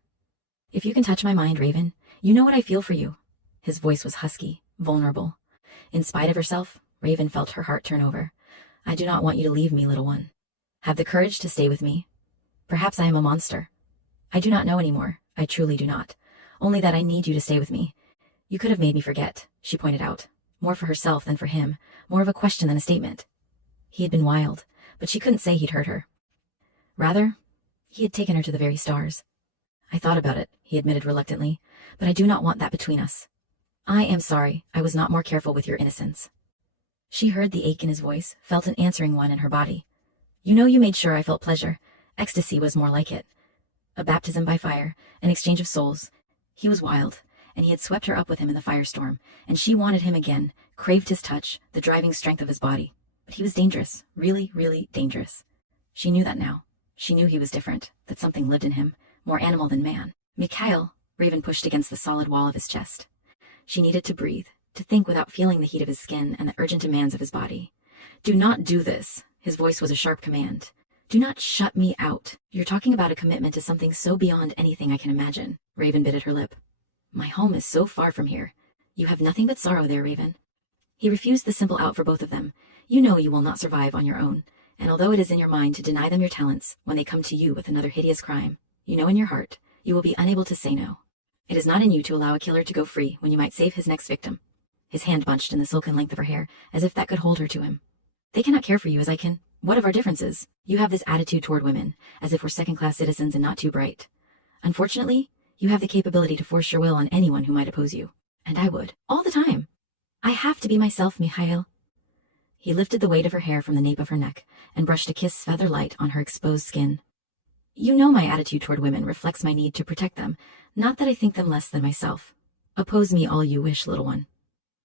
If you can touch my mind, Raven, you know what I feel for you. His voice was husky, vulnerable. In spite of herself, Raven felt her heart turn over. I do not want you to leave me, little one. Have the courage to stay with me. Perhaps I am a monster. I do not know anymore. I truly do not. Only that I need you to stay with me. You could have made me forget, she pointed out. More for herself than for him, more of a question than a statement. He had been wild, but she couldn't say he'd hurt her. Rather, he had taken her to the very stars. I thought about it, he admitted reluctantly, but I do not want that between us. I am sorry I was not more careful with your innocence. She heard the ache in his voice, felt an answering one in her body. You know you made sure I felt pleasure. Ecstasy was more like it. A baptism by fire, an exchange of souls. He was wild, and he had swept her up with him in the firestorm, and she wanted him again, craved his touch, the driving strength of his body. But he was dangerous, really, really dangerous. She knew that now. She knew he was different, that something lived in him, more animal than man. Mikhail, Raven pushed against the solid wall of his chest. She needed to breathe, to think without feeling the heat of his skin and the urgent demands of his body. Do not do this. His voice was a sharp command. Do not shut me out. You're talking about a commitment to something so beyond anything I can imagine. Raven bit at her lip. My home is so far from here. You have nothing but sorrow there, Raven. He refused the simple out for both of them. You know you will not survive on your own, and although it is in your mind to deny them your talents when they come to you with another hideous crime, you know in your heart you will be unable to say no. It is not in you to allow a killer to go free when you might save his next victim. His hand bunched in the silken length of her hair, as if that could hold her to him. They cannot care for you as I can. What of our differences? You have this attitude toward women, as if we're second-class citizens and not too bright. Unfortunately, you have the capability to force your will on anyone who might oppose you. And I would. All the time. I have to be myself, Mikhail. He lifted the weight of her hair from the nape of her neck and brushed a kiss feather light on her exposed skin. You know my attitude toward women reflects my need to protect them, not that I think them less than myself. Oppose me all you wish, little one.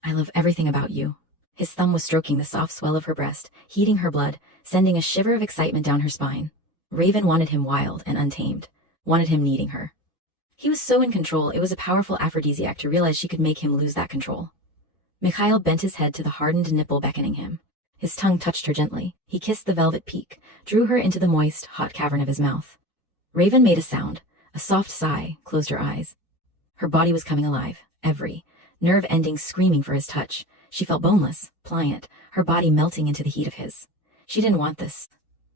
I love everything about you. His thumb was stroking the soft swell of her breast, heating her blood, sending a shiver of excitement down her spine. Raven wanted him wild and untamed, wanted him needing her. He was so in control, it was a powerful aphrodisiac to realize she could make him lose that control. Mikhail bent his head to the hardened nipple beckoning him. His tongue touched her gently. He kissed the velvet peak, drew her into the moist, hot cavern of his mouth. Raven made a sound, a soft sigh, closed her eyes. Her body was coming alive, every nerve ending screaming for his touch. She felt boneless, pliant, her body melting into the heat of his. She didn't want this.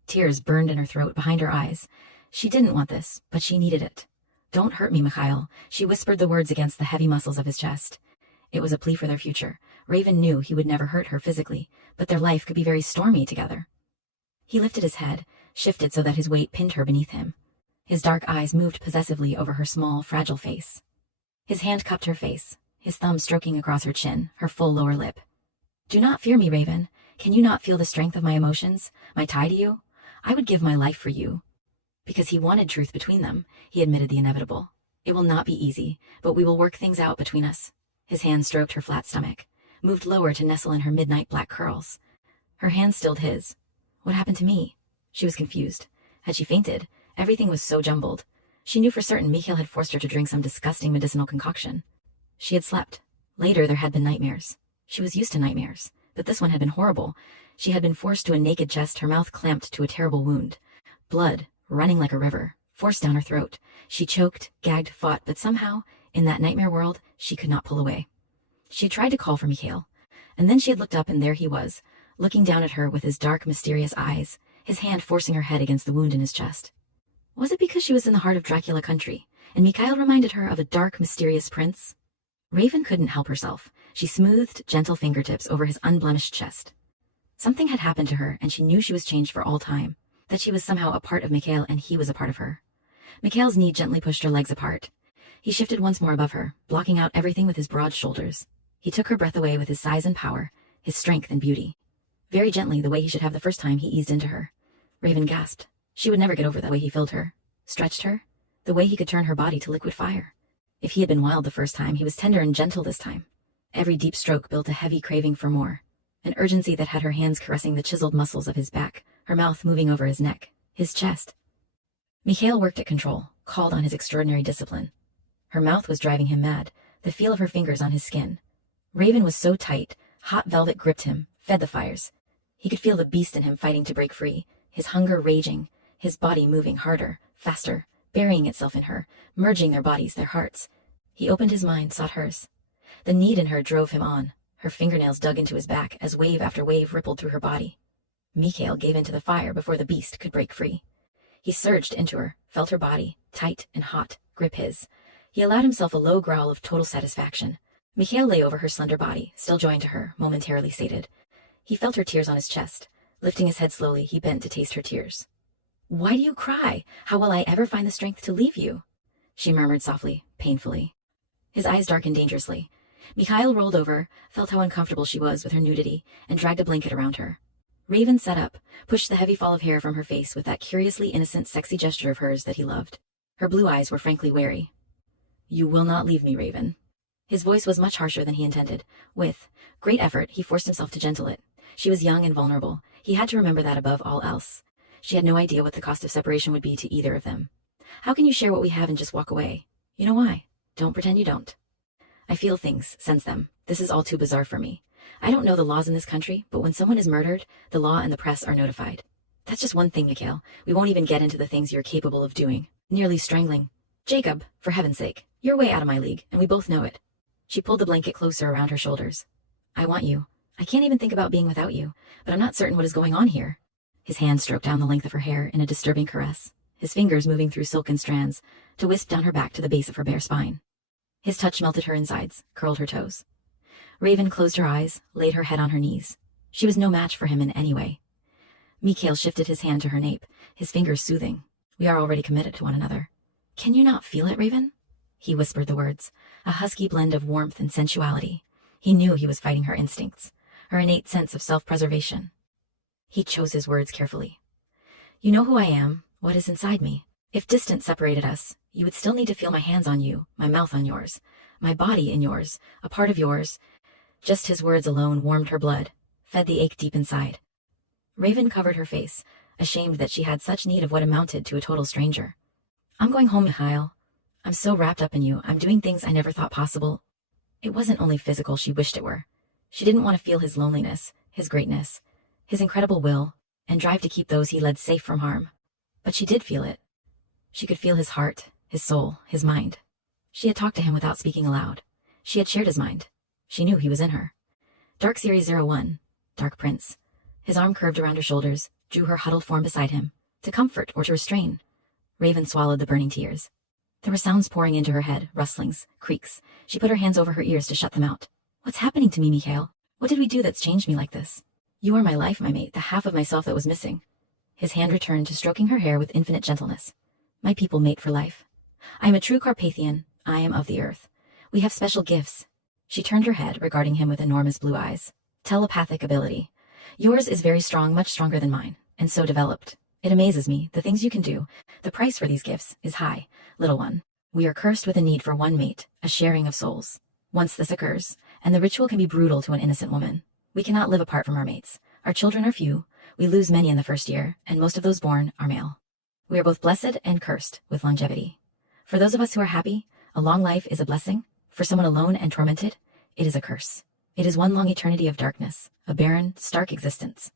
Tears burned in her throat behind her eyes. She didn't want this, but she needed it. Don't hurt me, Mikhail. She whispered the words against the heavy muscles of his chest. It was a plea for their future. Raven knew he would never hurt her physically, but their life could be very stormy together. He lifted his head, shifted so that his weight pinned her beneath him. His dark eyes moved possessively over her small, fragile face. His hand cupped her face, his thumb stroking across her chin, her full lower lip. Do not fear me, Raven. Can you not feel the strength of my emotions, my tie to you? I would give my life for you. Because he wanted truth between them, he admitted the inevitable. It will not be easy, but we will work things out between us. His hand stroked her flat stomach, moved lower to nestle in her midnight black curls. Her hand stilled his. What happened to me? She was confused. Had she fainted? Everything was so jumbled. She knew for certain Mikhail had forced her to drink some disgusting medicinal concoction. She had slept. Later there had been nightmares. She was used to nightmares, but this one had been horrible. She had been forced to a naked chest, her mouth clamped to a terrible wound. Blood, running like a river, forced down her throat. She choked, gagged, fought, but somehow, in that nightmare world, she could not pull away. She had tried to call for Mikhail, and then she had looked up and there he was, looking down at her with his dark, mysterious eyes, his hand forcing her head against the wound in his chest. Was it because she was in the heart of Dracula country, and Mikhail reminded her of a dark, mysterious prince? Raven couldn't help herself. She smoothed gentle fingertips over his unblemished chest. Something had happened to her, and she knew she was changed for all time, that she was somehow a part of Mikhail and he was a part of her. Mikhail's knee gently pushed her legs apart. He shifted once more above her, blocking out everything with his broad shoulders. He took her breath away with his size and power, his strength and beauty. Very gently, the way he should have the first time he eased into her. Raven gasped. She would never get over the way he filled her, stretched her, the way he could turn her body to liquid fire. If he had been wild the first time, he was tender and gentle this time. Every deep stroke built a heavy craving for more, an urgency that had her hands caressing the chiseled muscles of his back, her mouth moving over his neck, his chest. Mikhail worked at control, called on his extraordinary discipline. Her mouth was driving him mad, the feel of her fingers on his skin. Raven was so tight, hot velvet gripped him, fed the fires. He could feel the beast in him fighting to break free, his hunger raging, his body moving harder, faster, burying itself in her, merging their bodies, their hearts. He opened his mind, sought hers. The need in her drove him on. Her fingernails dug into his back as wave after wave rippled through her body. Mikhail gave into the fire before the beast could break free. He surged into her, felt her body, tight and hot, grip his. He allowed himself a low growl of total satisfaction. Mikhail lay over her slender body, still joined to her, momentarily sated. He felt her tears on his chest. Lifting his head slowly, he bent to taste her tears. Why do you cry? How will I ever find the strength to leave you? She murmured softly, painfully. His eyes darkened dangerously. Mikhail rolled over, felt how uncomfortable she was with her nudity, and dragged a blanket around her. Raven sat up, pushed the heavy fall of hair from her face with that curiously innocent, sexy gesture of hers that he loved. Her blue eyes were frankly wary. You will not leave me, Raven. His voice was much harsher than he intended. With great effort, he forced himself to gentle it. She was young and vulnerable. He had to remember that above all else. She had no idea what the cost of separation would be to either of them. How can you share what we have and just walk away? You know why? Don't pretend you don't. I feel things, sense them. This is all too bizarre for me. I don't know the laws in this country, but when someone is murdered, the law and the press are notified. That's just one thing, Mikhail. We won't even get into the things you're capable of doing. Nearly strangling. Jacob, for heaven's sake, you're way out of my league, and we both know it. She pulled the blanket closer around her shoulders. I want you. I can't even think about being without you, but I'm not certain what is going on here. His hand stroked down the length of her hair in a disturbing caress, his fingers moving through silken strands to wisp down her back to the base of her bare spine. His touch melted her insides, curled her toes. Raven closed her eyes, laid her head on her knees. She was no match for him in any way. Mikhail shifted his hand to her nape, his fingers soothing. We are already committed to one another. Can you not feel it, Raven? He whispered the words, a husky blend of warmth and sensuality. He knew he was fighting her instincts, her innate sense of self-preservation. He chose his words carefully. You know who I am, what is inside me. If distance separated us, you would still need to feel my hands on you, my mouth on yours, my body in yours, a part of yours. Just his words alone warmed her blood, fed the ache deep inside. Raven covered her face, ashamed that she had such need of what amounted to a total stranger. I'm going home, Mikhail. I'm so wrapped up in you, I'm doing things I never thought possible. It wasn't only physical she wished it were. She didn't want to feel his loneliness, his greatness, his incredible will, and drive to keep those he led safe from harm. But she did feel it. She could feel his heart, his soul, his mind. She had talked to him without speaking aloud. She had shared his mind. She knew he was in her. Dark Series 01, Dark Prince. His arm curved around her shoulders, drew her huddled form beside him, to comfort or to restrain. Raven swallowed the burning tears. There were sounds pouring into her head, rustlings, creaks. She put her hands over her ears to shut them out. What's happening to me, Mikhail? What did we do that's changed me like this? You are my life, my mate, the half of myself that was missing. His hand returned to stroking her hair with infinite gentleness. My people mate for life. I am a true Carpathian. I am of the earth. We have special gifts. She turned her head, regarding him with enormous blue eyes. Telepathic ability. Yours is very strong, much stronger than mine, and so developed. It amazes me, the things you can do. The price for these gifts is high, little one. We are cursed with a need for one mate, a sharing of souls. Once this occurs, and the ritual can be brutal to an innocent woman. We cannot live apart from our mates. Our children are few. We lose many in the first year, and most of those born are male. We are both blessed and cursed with longevity. For those of us who are happy, a long life is a blessing. For someone alone and tormented, it is a curse. It is one long eternity of darkness, a barren, stark existence.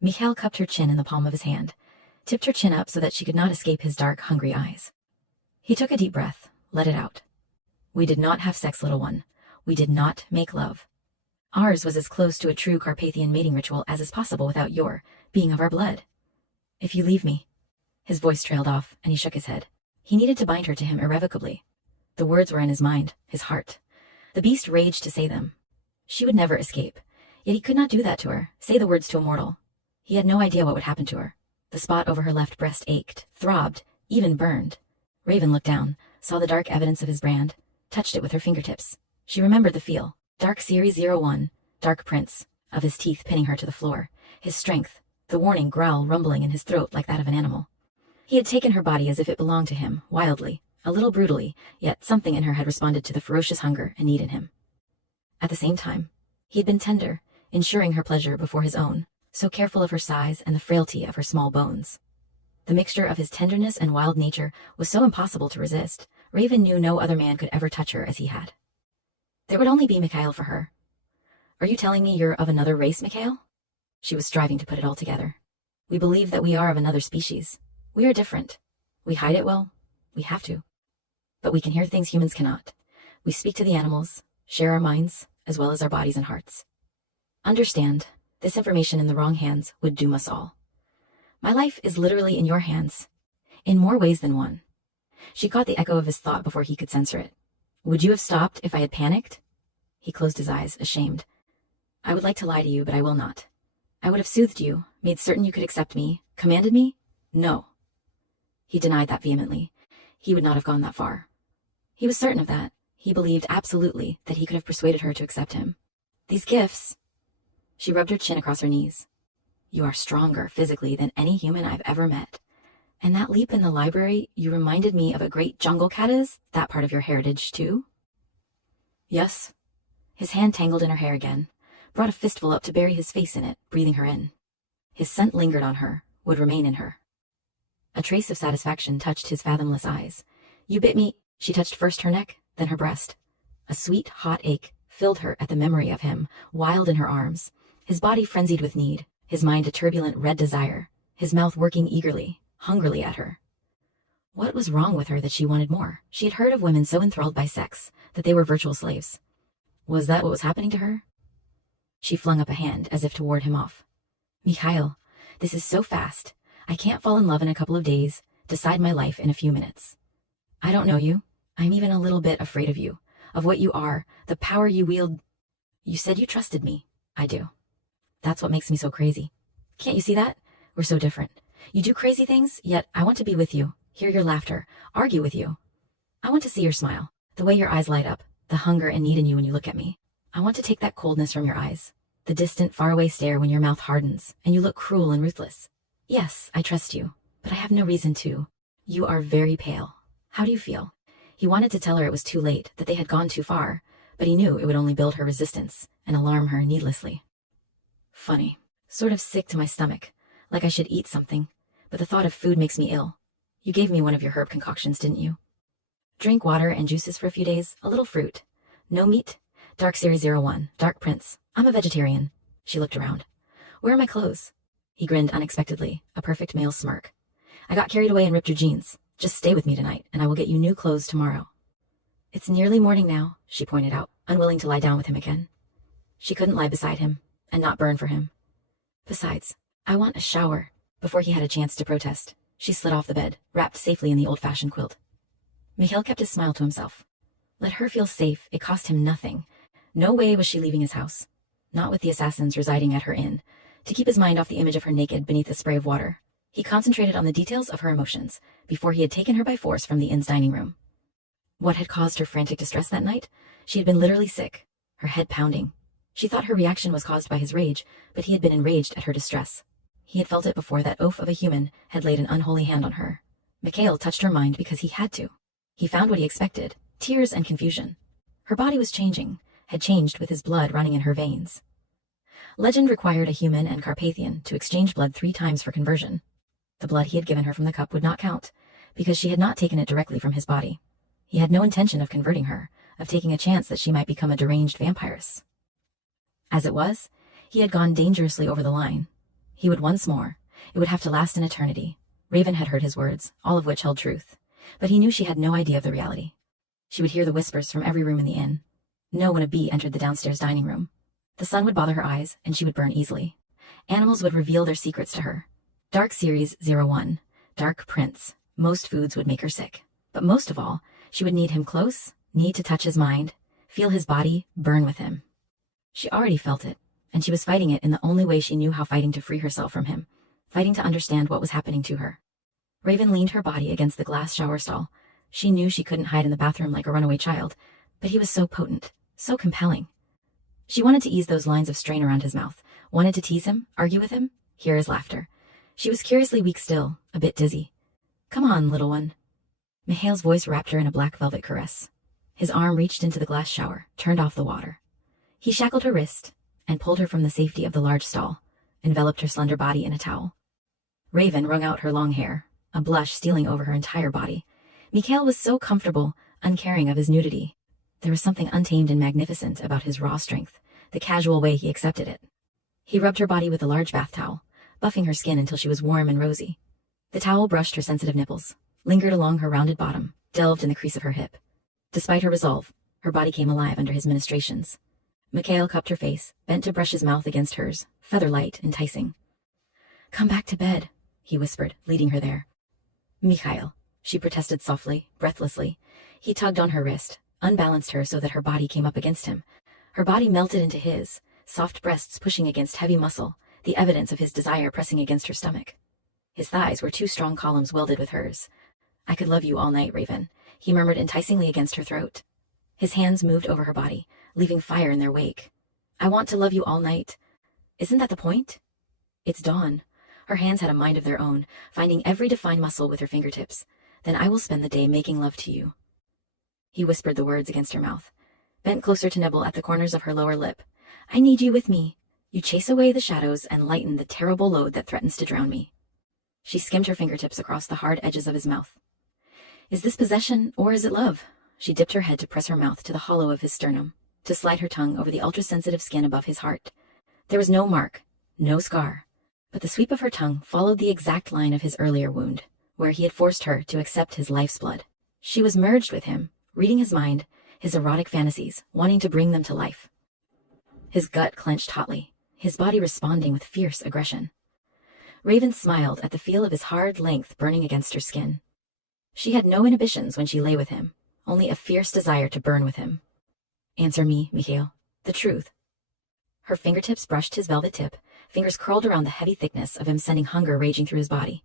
Mikhail cupped her chin in the palm of his hand, tipped her chin up so that she could not escape his dark, hungry eyes. He took a deep breath, let it out. We did not have sex, little one. We did not make love. Ours was as close to a true Carpathian mating ritual as is possible without your being of our blood. If you leave me... His voice trailed off, and he shook his head. He needed to bind her to him irrevocably. The words were in his mind, his heart. The beast raged to say them. She would never escape. Yet he could not do that to her, say the words to a mortal. He had no idea what would happen to her. The spot over her left breast ached, throbbed, even burned. Raven looked down, saw the dark evidence of his brand, touched it with her fingertips. She remembered the feel. Dark Series 01, Dark Prince, of his teeth pinning her to the floor, his strength, the warning growl rumbling in his throat like that of an animal. He had taken her body as if it belonged to him, wildly, a little brutally, yet something in her had responded to the ferocious hunger and need in him. At the same time, he had been tender, ensuring her pleasure before his own, so careful of her size and the frailty of her small bones. The mixture of his tenderness and wild nature was so impossible to resist. Raven knew no other man could ever touch her as he had. There would only be Mikhail for her. Are you telling me you're of another race, Mikhail? She was striving to put it all together. We believe that we are of another species. We are different. We hide it well. We have to. But we can hear things humans cannot. We speak to the animals, share our minds, as well as our bodies and hearts. Understand, this information in the wrong hands would doom us all. My life is literally in your hands, in more ways than one. She caught the echo of his thought before he could censor it. Would you have stopped if I had panicked? He closed his eyes, ashamed. I would like to lie to you, but I will not. I would have soothed you, made certain you could accept me, commanded me? No. He denied that vehemently. He would not have gone that far. He was certain of that. He believed absolutely that he could have persuaded her to accept him. These gifts... She rubbed her chin across her knees. You are stronger physically than any human I've ever met. And that leap in the library, you reminded me of a great jungle cat. Is that part of your heritage, too? Yes. His hand tangled in her hair again, brought a fistful up to bury his face in it, breathing her in. His scent lingered on her, would remain in her. A trace of satisfaction touched his fathomless eyes. You bit me. She touched first her neck, then her breast. A sweet, hot ache filled her at the memory of him, wild in her arms, his body frenzied with need, his mind a turbulent red desire, his mouth working eagerly, hungrily at her. What was wrong with her that she wanted more? She had heard of women so enthralled by sex that they were virtual slaves. Was that what was happening to her? She flung up a hand as if to ward him off. Mikhail, this is so fast. I can't fall in love in a couple of days, decide my life in a few minutes. I don't know you. I'm even a little bit afraid of you, of what you are, the power you wield. You said you trusted me. I do. That's what makes me so crazy. Can't you see that? We're so different. You do crazy things, yet I want to be with you, hear your laughter, argue with you. I want to see your smile, the way your eyes light up, the hunger and need in you when you look at me. I want to take that coldness from your eyes, the distant, faraway stare when your mouth hardens, and you look cruel and ruthless. Yes, I trust you, but I have no reason to. You are very pale. How do you feel? He wanted to tell her it was too late, that they had gone too far, but he knew it would only build her resistance and alarm her needlessly. Funny. Sort of sick to my stomach, like I should eat something, but the thought of food makes me ill. You gave me one of your herb concoctions, didn't you? Drink water and juices for a few days, a little fruit. No meat? Dark Series 01, Dark Prince. I'm a vegetarian. She looked around. Where are my clothes? He grinned unexpectedly, a perfect male smirk. I got carried away and ripped your jeans. Just stay with me tonight, and I will get you new clothes tomorrow. It's nearly morning now, she pointed out, unwilling to lie down with him again. She couldn't lie beside him, and not burn for him. Besides, I want a shower. Before he had a chance to protest, she slid off the bed, wrapped safely in the old-fashioned quilt. Mikhail kept his smile to himself. Let her feel safe, it cost him nothing. No way was she leaving his house. Not with the assassins residing at her inn. To keep his mind off the image of her naked beneath a spray of water, he concentrated on the details of her emotions before he had taken her by force from the inn's dining room. What had caused her frantic distress that night? She had been literally sick, her head pounding. She thought her reaction was caused by his rage, but he had been enraged at her distress. He had felt it before that oaf of a human had laid an unholy hand on her. Mikhail touched her mind because he had to. He found what he expected, tears and confusion. Her body was changing, had changed with his blood running in her veins. Legend required a human and Carpathian to exchange blood 3 times for conversion. The blood he had given her from the cup would not count, because she had not taken it directly from his body. He had no intention of converting her, of taking a chance that she might become a deranged vampiress. As it was, he had gone dangerously over the line. He would once more. It would have to last an eternity. Raven had heard his words, all of which held truth. But he knew she had no idea of the reality. She would hear the whispers from every room in the inn. Know when a bee entered the downstairs dining room. The sun would bother her eyes, and she would burn easily. Animals would reveal their secrets to her. Dark Series 01, Dark Prince. Most foods would make her sick. But most of all, she would need him close, need to touch his mind, feel his body, burn with him. She already felt it, and she was fighting it in the only way she knew how, fighting to free herself from him, fighting to understand what was happening to her. Raven leaned her body against the glass shower stall. She knew she couldn't hide in the bathroom like a runaway child, but he was so potent, so compelling. She wanted to ease those lines of strain around his mouth, wanted to tease him, argue with him, hear his laughter. She was curiously weak still, a bit dizzy. Come on, little one. Mikhail's voice wrapped her in a black velvet caress. His arm reached into the glass shower, turned off the water. He shackled her wrist and pulled her from the safety of the large stall, enveloped her slender body in a towel. Raven wrung out her long hair, a blush stealing over her entire body. Mikhail was so comfortable, uncaring of his nudity. There was something untamed and magnificent about his raw strength, the casual way he accepted it. He rubbed her body with a large bath towel, buffing her skin until she was warm and rosy. The towel brushed her sensitive nipples, lingered along her rounded bottom, delved in the crease of her hip. Despite her resolve, her body came alive under his ministrations. Mikhail cupped her face, bent to brush his mouth against hers, feather-light, enticing. Come back to bed, he whispered, leading her there. Mikhail, she protested softly, breathlessly. He tugged on her wrist, unbalanced her so that her body came up against him. Her body melted into his, soft breasts pushing against heavy muscle, the evidence of his desire pressing against her stomach. His thighs were 2 strong columns welded with hers. I could love you all night, Raven, he murmured enticingly against her throat. His hands moved over her body, leaving fire in their wake. I want to love you all night. Isn't that the point? It's dawn. Her hands had a mind of their own, finding every defined muscle with her fingertips. Then I will spend the day making love to you. He whispered the words against her mouth, bent closer to nibble at the corners of her lower lip. I need you with me. You chase away the shadows and lighten the terrible load that threatens to drown me. She skimmed her fingertips across the hard edges of his mouth. Is this possession, or is it love? She dipped her head to press her mouth to the hollow of his sternum, to slide her tongue over the ultra-sensitive skin above his heart. There was no mark, no scar, but the sweep of her tongue followed the exact line of his earlier wound, where he had forced her to accept his life's blood. She was merged with him, reading his mind, his erotic fantasies, wanting to bring them to life. His gut clenched hotly, his body responding with fierce aggression. Raven smiled at the feel of his hard length burning against her skin. She had no inhibitions when she lay with him, only a fierce desire to burn with him. Answer me, Mikhail. The truth. Her fingertips brushed his velvet tip, fingers curled around the heavy thickness of him, sending hunger raging through his body.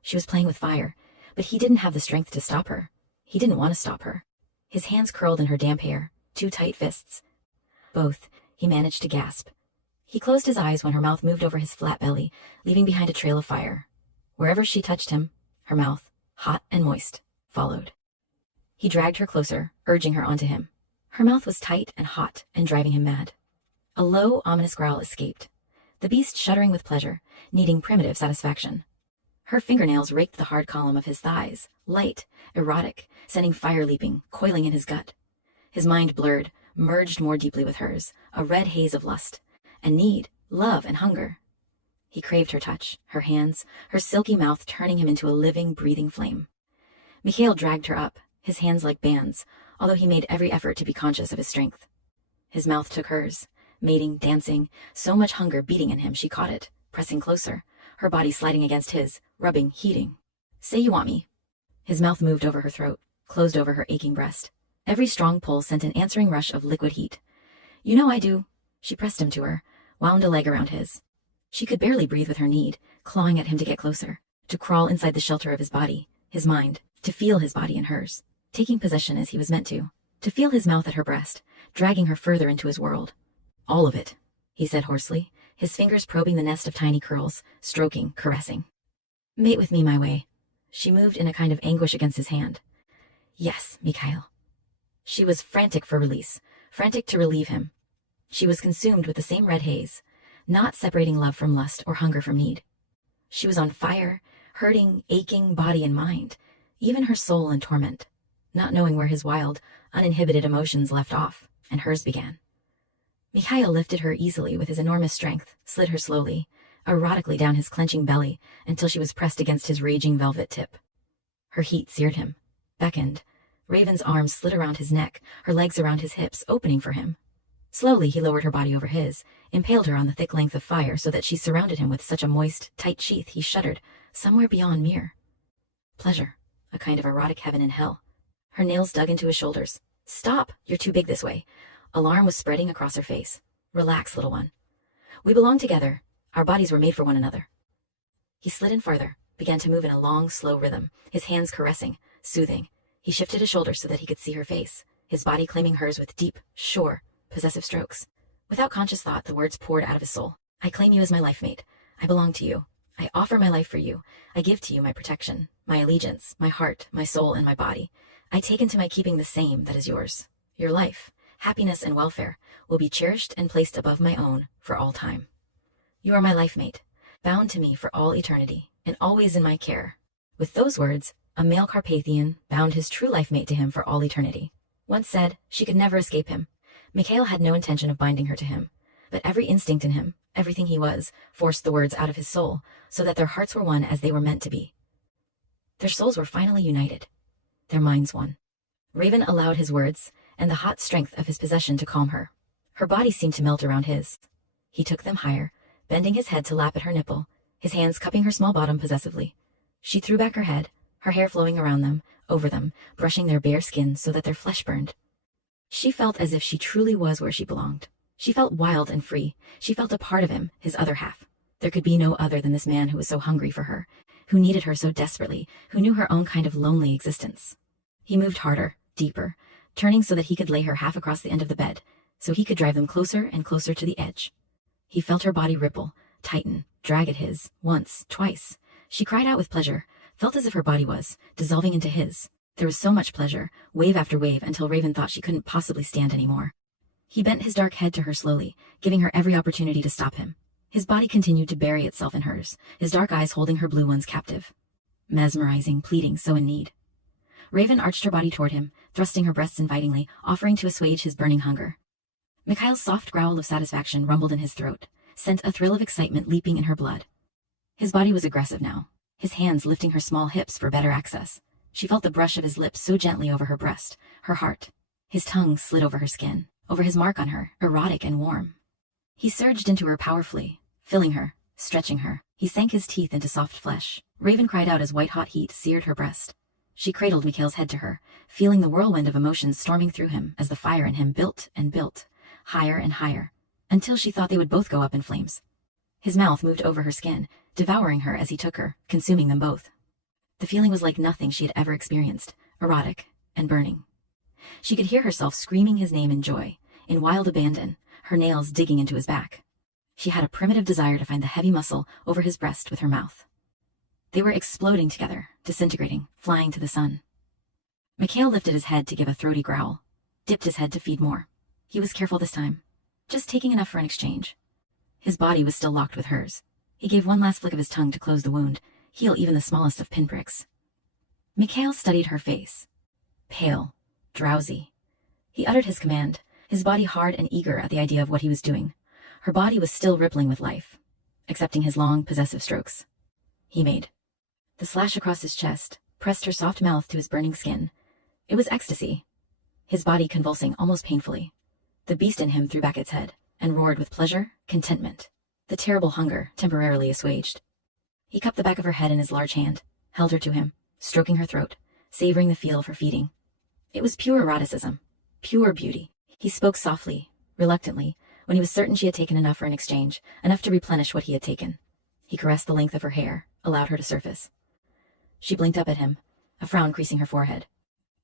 She was playing with fire, but he didn't have the strength to stop her. He didn't want to stop her. His hands curled in her damp hair, 2 tight fists. Both, he managed to gasp. He closed his eyes when her mouth moved over his flat belly, leaving behind a trail of fire. Wherever she touched him, her mouth, hot and moist, followed. He dragged her closer, urging her onto him. Her mouth was tight and hot and driving him mad. A low, ominous growl escaped, the beast shuddering with pleasure, needing primitive satisfaction. Her fingernails raked the hard column of his thighs, light, erotic, sending fire leaping, coiling in his gut. His mind blurred, merged more deeply with hers, a red haze of lust, and need, love, and hunger. He craved her touch, her hands, her silky mouth turning him into a living, breathing flame. Mikhail dragged her up, his hands like bands, although he made every effort to be conscious of his strength. His mouth took hers, mating, dancing, so much hunger beating in him she caught it, pressing closer, her body sliding against his, rubbing, heating. "Say you want me." His mouth moved over her throat, closed over her aching breast. Every strong pull sent an answering rush of liquid heat. "You know I do." She pressed him to her, wound a leg around his. She could barely breathe with her need, clawing at him to get closer, to crawl inside the shelter of his body, his mind, to feel his body in hers, taking possession as he was meant to feel his mouth at her breast, dragging her further into his world. "All of it," he said hoarsely, his fingers probing the nest of tiny curls, stroking, caressing. "Mate with me my way." She moved in a kind of anguish against his hand. "Yes, Mikhail." She was frantic for release, frantic to relieve him. She was consumed with the same red haze, not separating love from lust or hunger from need. She was on fire, hurting, aching body and mind, even her soul in torment, not knowing where his wild, uninhibited emotions left off, and hers began. Mikhail lifted her easily with his enormous strength, slid her slowly, erotically down his clenching belly until she was pressed against his raging velvet tip. Her heat seared him, beckoned. Raven's arms slid around his neck, her legs around his hips, opening for him. Slowly he lowered her body over his, impaled her on the thick length of fire so that she surrounded him with such a moist, tight sheath he shuddered, somewhere beyond mere. Pleasure, a kind of erotic heaven and hell. Her nails dug into his shoulders. "Stop! You're too big this way." Alarm was spreading across her face. "Relax, little one. We belong together. Our bodies were made for one another." He slid in farther, began to move in a long, slow rhythm, his hands caressing, soothing. He shifted his shoulders so that he could see her face, his body claiming hers with deep, sure, possessive strokes. Without conscious thought, the words poured out of his soul. "I claim you as my life mate. I belong to you. I offer my life for you. I give to you my protection, my allegiance, my heart, my soul, and my body. I take into my keeping the same that is yours. Your life, happiness, and welfare will be cherished and placed above my own for all time. You are my life mate, bound to me for all eternity, and always in my care." With those words, a male Carpathian bound his true life mate to him for all eternity. Once said, she could never escape him. Mikhail had no intention of binding her to him, but every instinct in him, everything he was, forced the words out of his soul, so that their hearts were one as they were meant to be. Their souls were finally united, their minds one. Raven allowed his words, and the hot strength of his possession to calm her. Her body seemed to melt around his. He took them higher, bending his head to lap at her nipple, his hands cupping her small bottom possessively. She threw back her head, her hair flowing around them, over them, brushing their bare skin so that their flesh burned. She felt as if she truly was where she belonged. She felt wild and free. She felt a part of him, his other half. There could be no other than this man who was so hungry for her, who needed her so desperately, who knew her own kind of lonely existence. He moved harder, deeper, turning so that he could lay her half across the end of the bed, so he could drive them closer and closer to the edge. He felt her body ripple, tighten, drag at his, once, twice. She cried out with pleasure, felt as if her body was, dissolving into his. There was so much pleasure, wave after wave, until Raven thought she couldn't possibly stand any more. He bent his dark head to her slowly, giving her every opportunity to stop him. His body continued to bury itself in hers, his dark eyes holding her blue ones captive. Mesmerizing, pleading, so in need. Raven arched her body toward him, thrusting her breasts invitingly, offering to assuage his burning hunger. Mikhail's soft growl of satisfaction rumbled in his throat, sent a thrill of excitement leaping in her blood. His body was aggressive now, his hands lifting her small hips for better access. She felt the brush of his lips so gently over her breast, her heart. His tongue slid over her skin, over his mark on her, erotic and warm. He surged into her powerfully, filling her, stretching her. He sank his teeth into soft flesh. Raven cried out as white-hot heat seared her breast. She cradled Mikhail's head to her, feeling the whirlwind of emotions storming through him as the fire in him built and built, higher and higher, until she thought they would both go up in flames. His mouth moved over her skin, devouring her as he took her, consuming them both. The feeling was like nothing she had ever experienced, erotic and burning. She could hear herself screaming his name in joy, in wild abandon, her nails digging into his back. She had a primitive desire to find the heavy muscle over his breast with her mouth. They were exploding together, disintegrating, flying to the sun. Mikhail lifted his head to give a throaty growl, dipped his head to feed more. He was careful this time, just taking enough for an exchange. His body was still locked with hers. He gave one last flick of his tongue to close the wound, heal even the smallest of pinpricks. Mikhail studied her face. Pale, drowsy. He uttered his command, his body hard and eager at the idea of what he was doing. Her body was still rippling with life, accepting his long, possessive strokes. He made. The slash across his chest pressed her soft mouth to his burning skin. It was ecstasy. His body convulsing almost painfully. The beast in him threw back its head and roared with pleasure, contentment. The terrible hunger temporarily assuaged. He cupped the back of her head in his large hand, held her to him, stroking her throat, savoring the feel of her feeding. It was pure eroticism, pure beauty. He spoke softly, reluctantly, when he was certain she had taken enough for an exchange, enough to replenish what he had taken. He caressed the length of her hair, allowed her to surface. She blinked up at him, a frown creasing her forehead.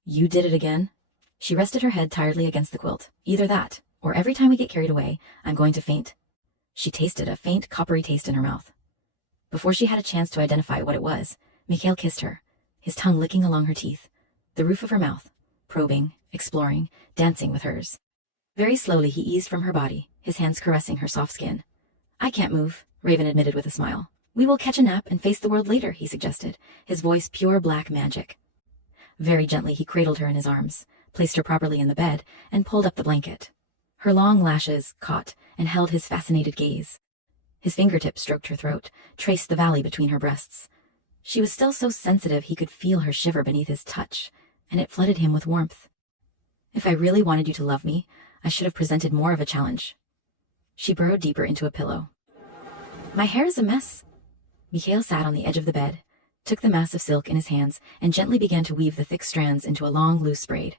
You did it again? She rested her head tiredly against the quilt. Either that, or every time we get carried away, I'm going to faint. She tasted a faint, coppery taste in her mouth. Before she had a chance to identify what it was, Mikhail kissed her, his tongue licking along her teeth, the roof of her mouth, probing, exploring, dancing with hers. Very slowly he eased from her body, his hands caressing her soft skin. I can't move, Raven admitted with a smile. We will catch a nap and face the world later, he suggested, his voice pure black magic. Very gently he cradled her in his arms, placed her properly in the bed, and pulled up the blanket. Her long lashes caught and held his fascinated gaze. His fingertips stroked her throat, traced the valley between her breasts. She was still so sensitive he could feel her shiver beneath his touch, and it flooded him with warmth. If I really wanted you to love me, I should have presented more of a challenge. She burrowed deeper into a pillow. My hair is a mess. Mikhail sat on the edge of the bed, took the mass of silk in his hands, and gently began to weave the thick strands into a long, loose braid.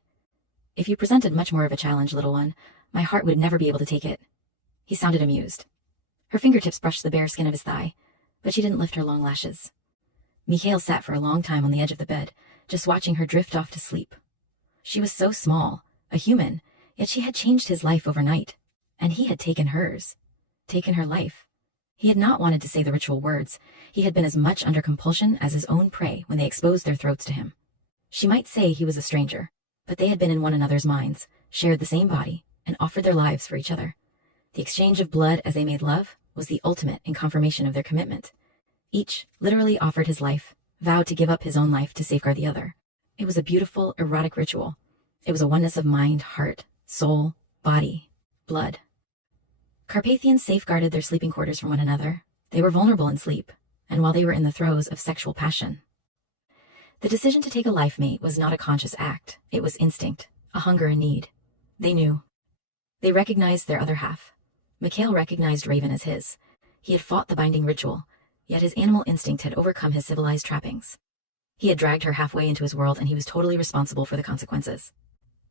If you presented much more of a challenge, little one, my heart would never be able to take it. He sounded amused. Her fingertips brushed the bare skin of his thigh, but she didn't lift her long lashes. Mikhail sat for a long time on the edge of the bed, just watching her drift off to sleep. She was so small, a human, yet she had changed his life overnight, and he had taken hers, taken her life. He had not wanted to say the ritual words. He had been as much under compulsion as his own prey when they exposed their throats to him. She might say he was a stranger, but they had been in one another's minds, shared the same body, and offered their lives for each other. The exchange of blood as they made love was the ultimate in confirmation of their commitment. Each literally offered his life, vowed to give up his own life to safeguard the other. It was a beautiful, erotic ritual. It was a oneness of mind, heart, soul, body, blood. Carpathians safeguarded their sleeping quarters from one another. They were vulnerable in sleep, and while they were in the throes of sexual passion. The decision to take a life mate was not a conscious act. It was instinct, a hunger and need. They knew. They recognized their other half. Mikhail recognized Raven as his. He had fought the binding ritual, yet his animal instinct had overcome his civilized trappings. He had dragged her halfway into his world, and he was totally responsible for the consequences.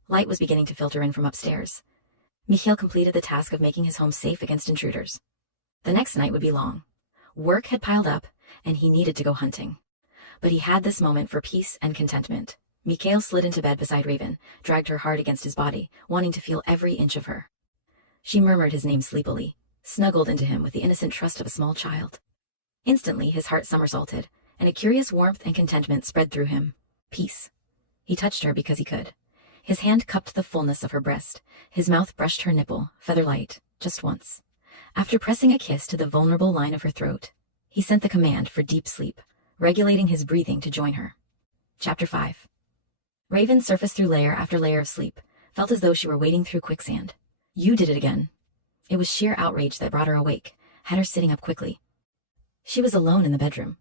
Light was beginning to filter in from upstairs. Mikhail completed the task of making his home safe against intruders. The next night would be long. Work had piled up, and he needed to go hunting. But he had this moment for peace and contentment. Mikhail slid into bed beside Raven, dragged her hard against his body, wanting to feel every inch of her. She murmured his name sleepily, snuggled into him with the innocent trust of a small child. Instantly his heart somersaulted, and a curious warmth and contentment spread through him. Peace. He touched her because he could. His hand cupped the fullness of her breast. His mouth brushed her nipple, feather-light, just once. After pressing a kiss to the vulnerable line of her throat, he sent the command for deep sleep, regulating his breathing to join her. Chapter 5. Raven surfaced through layer after layer of sleep, felt as though she were wading through quicksand. You did it again. It was sheer outrage that brought her awake, had her sitting up quickly. She was alone in the bedroom.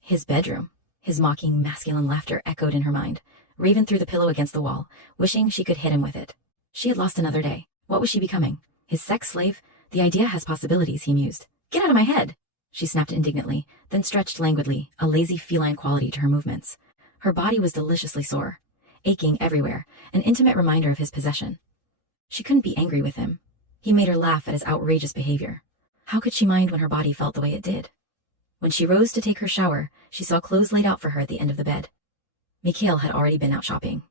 His bedroom. His mocking, masculine laughter echoed in her mind. Raven threw the pillow against the wall, wishing she could hit him with it. She had lost another day. What was she becoming? His sex slave? The idea has possibilities, he mused. Get out of my head! She snapped indignantly, then stretched languidly, a lazy feline quality to her movements. Her body was deliciously sore, aching everywhere, an intimate reminder of his possession. She couldn't be angry with him. He made her laugh at his outrageous behavior. How could she mind when her body felt the way it did? When she rose to take her shower, she saw clothes laid out for her at the end of the bed. Mikhail had already been out shopping.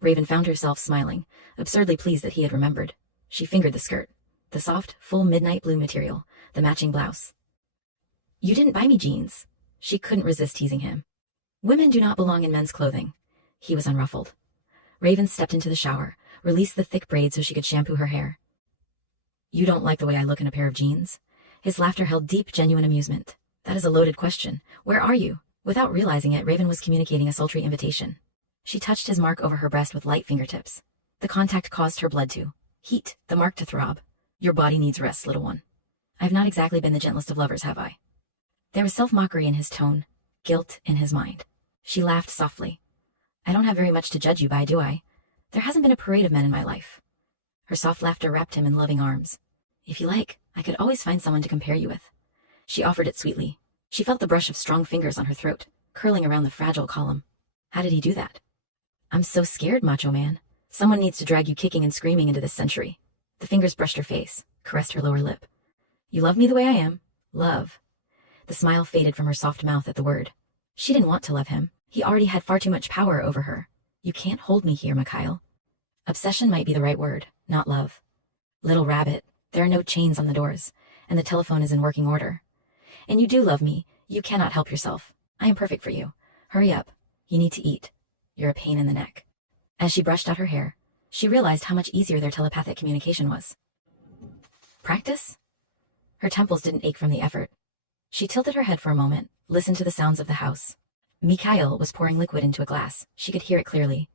Raven found herself smiling, absurdly pleased that he had remembered. She fingered the skirt, the soft, full midnight blue material, the matching blouse. You didn't buy me jeans. She couldn't resist teasing him. Women do not belong in men's clothing. He was unruffled. Raven stepped into the shower, released the thick braid so she could shampoo her hair. You don't like the way I look in a pair of jeans? His laughter held deep, genuine amusement. That is a loaded question. Where are you? Without realizing it, Raven was communicating a sultry invitation. She touched his mark over her breast with light fingertips. The contact caused her blood to heat, the mark to throb. Your body needs rest, little one. I have not exactly been the gentlest of lovers, have I? There was self-mockery in his tone, guilt in his mind. She laughed softly. I don't have very much to judge you by, do I? There hasn't been a parade of men in my life. Her soft laughter wrapped him in loving arms. If you like, I could always find someone to compare you with. She offered it sweetly. She felt the brush of strong fingers on her throat, curling around the fragile column. How did he do that? I'm so scared, macho man. Someone needs to drag you kicking and screaming into this century. The fingers brushed her face, caressed her lower lip. You love me the way I am. Love. The smile faded from her soft mouth at the word. She didn't want to love him. He already had far too much power over her. You can't hold me here, Mikhail. Obsession might be the right word, not love. Little rabbit, there are no chains on the doors, and the telephone is in working order. And you do love me. You cannot help yourself. I am perfect for you. Hurry up. You need to eat. You're a pain in the neck. As she brushed out her hair, she realized how much easier their telepathic communication was. Practice? Her temples didn't ache from the effort. She tilted her head for a moment, listened to the sounds of the house. Mikhail was pouring liquid into a glass. She could hear it clearly.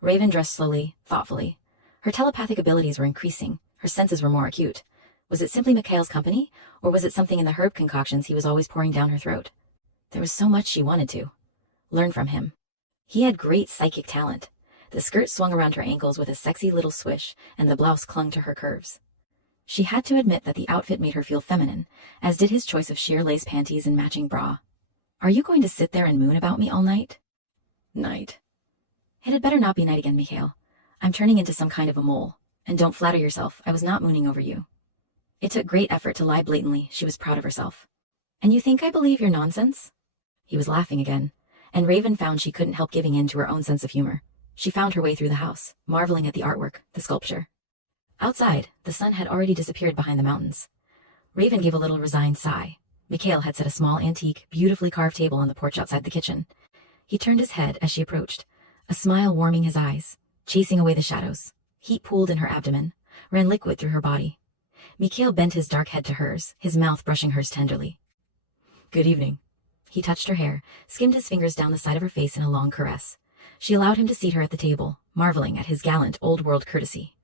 Raven dressed slowly, thoughtfully. Her telepathic abilities were increasing. Her senses were more acute. Was it simply Mikhail's company, or was it something in the herb concoctions he was always pouring down her throat? There was so much she wanted to learn from him. He had great psychic talent. The skirt swung around her ankles with a sexy little swish, and the blouse clung to her curves. She had to admit that the outfit made her feel feminine, as did his choice of sheer lace panties and matching bra. Are you going to sit there and moon about me all night? Night. It had better not be night again, Mikhail. I'm turning into some kind of a mole. And don't flatter yourself, I was not mooning over you. It took great effort to lie blatantly. She was proud of herself. And you think I believe your nonsense? He was laughing again, and Raven found she couldn't help giving in to her own sense of humor. She found her way through the house, marveling at the artwork, the sculpture. Outside, the sun had already disappeared behind the mountains. Raven gave a little resigned sigh. Mikhail had set a small, antique, beautifully carved table on the porch outside the kitchen. He turned his head as she approached, a smile warming his eyes, chasing away the shadows. Heat pooled in her abdomen, ran liquid through her body. Mikhail bent his dark head to hers, his mouth brushing hers tenderly. Good evening. He touched her hair, skimmed his fingers down the side of her face in a long caress. She allowed him to seat her at the table, marveling at his gallant, old-world courtesy.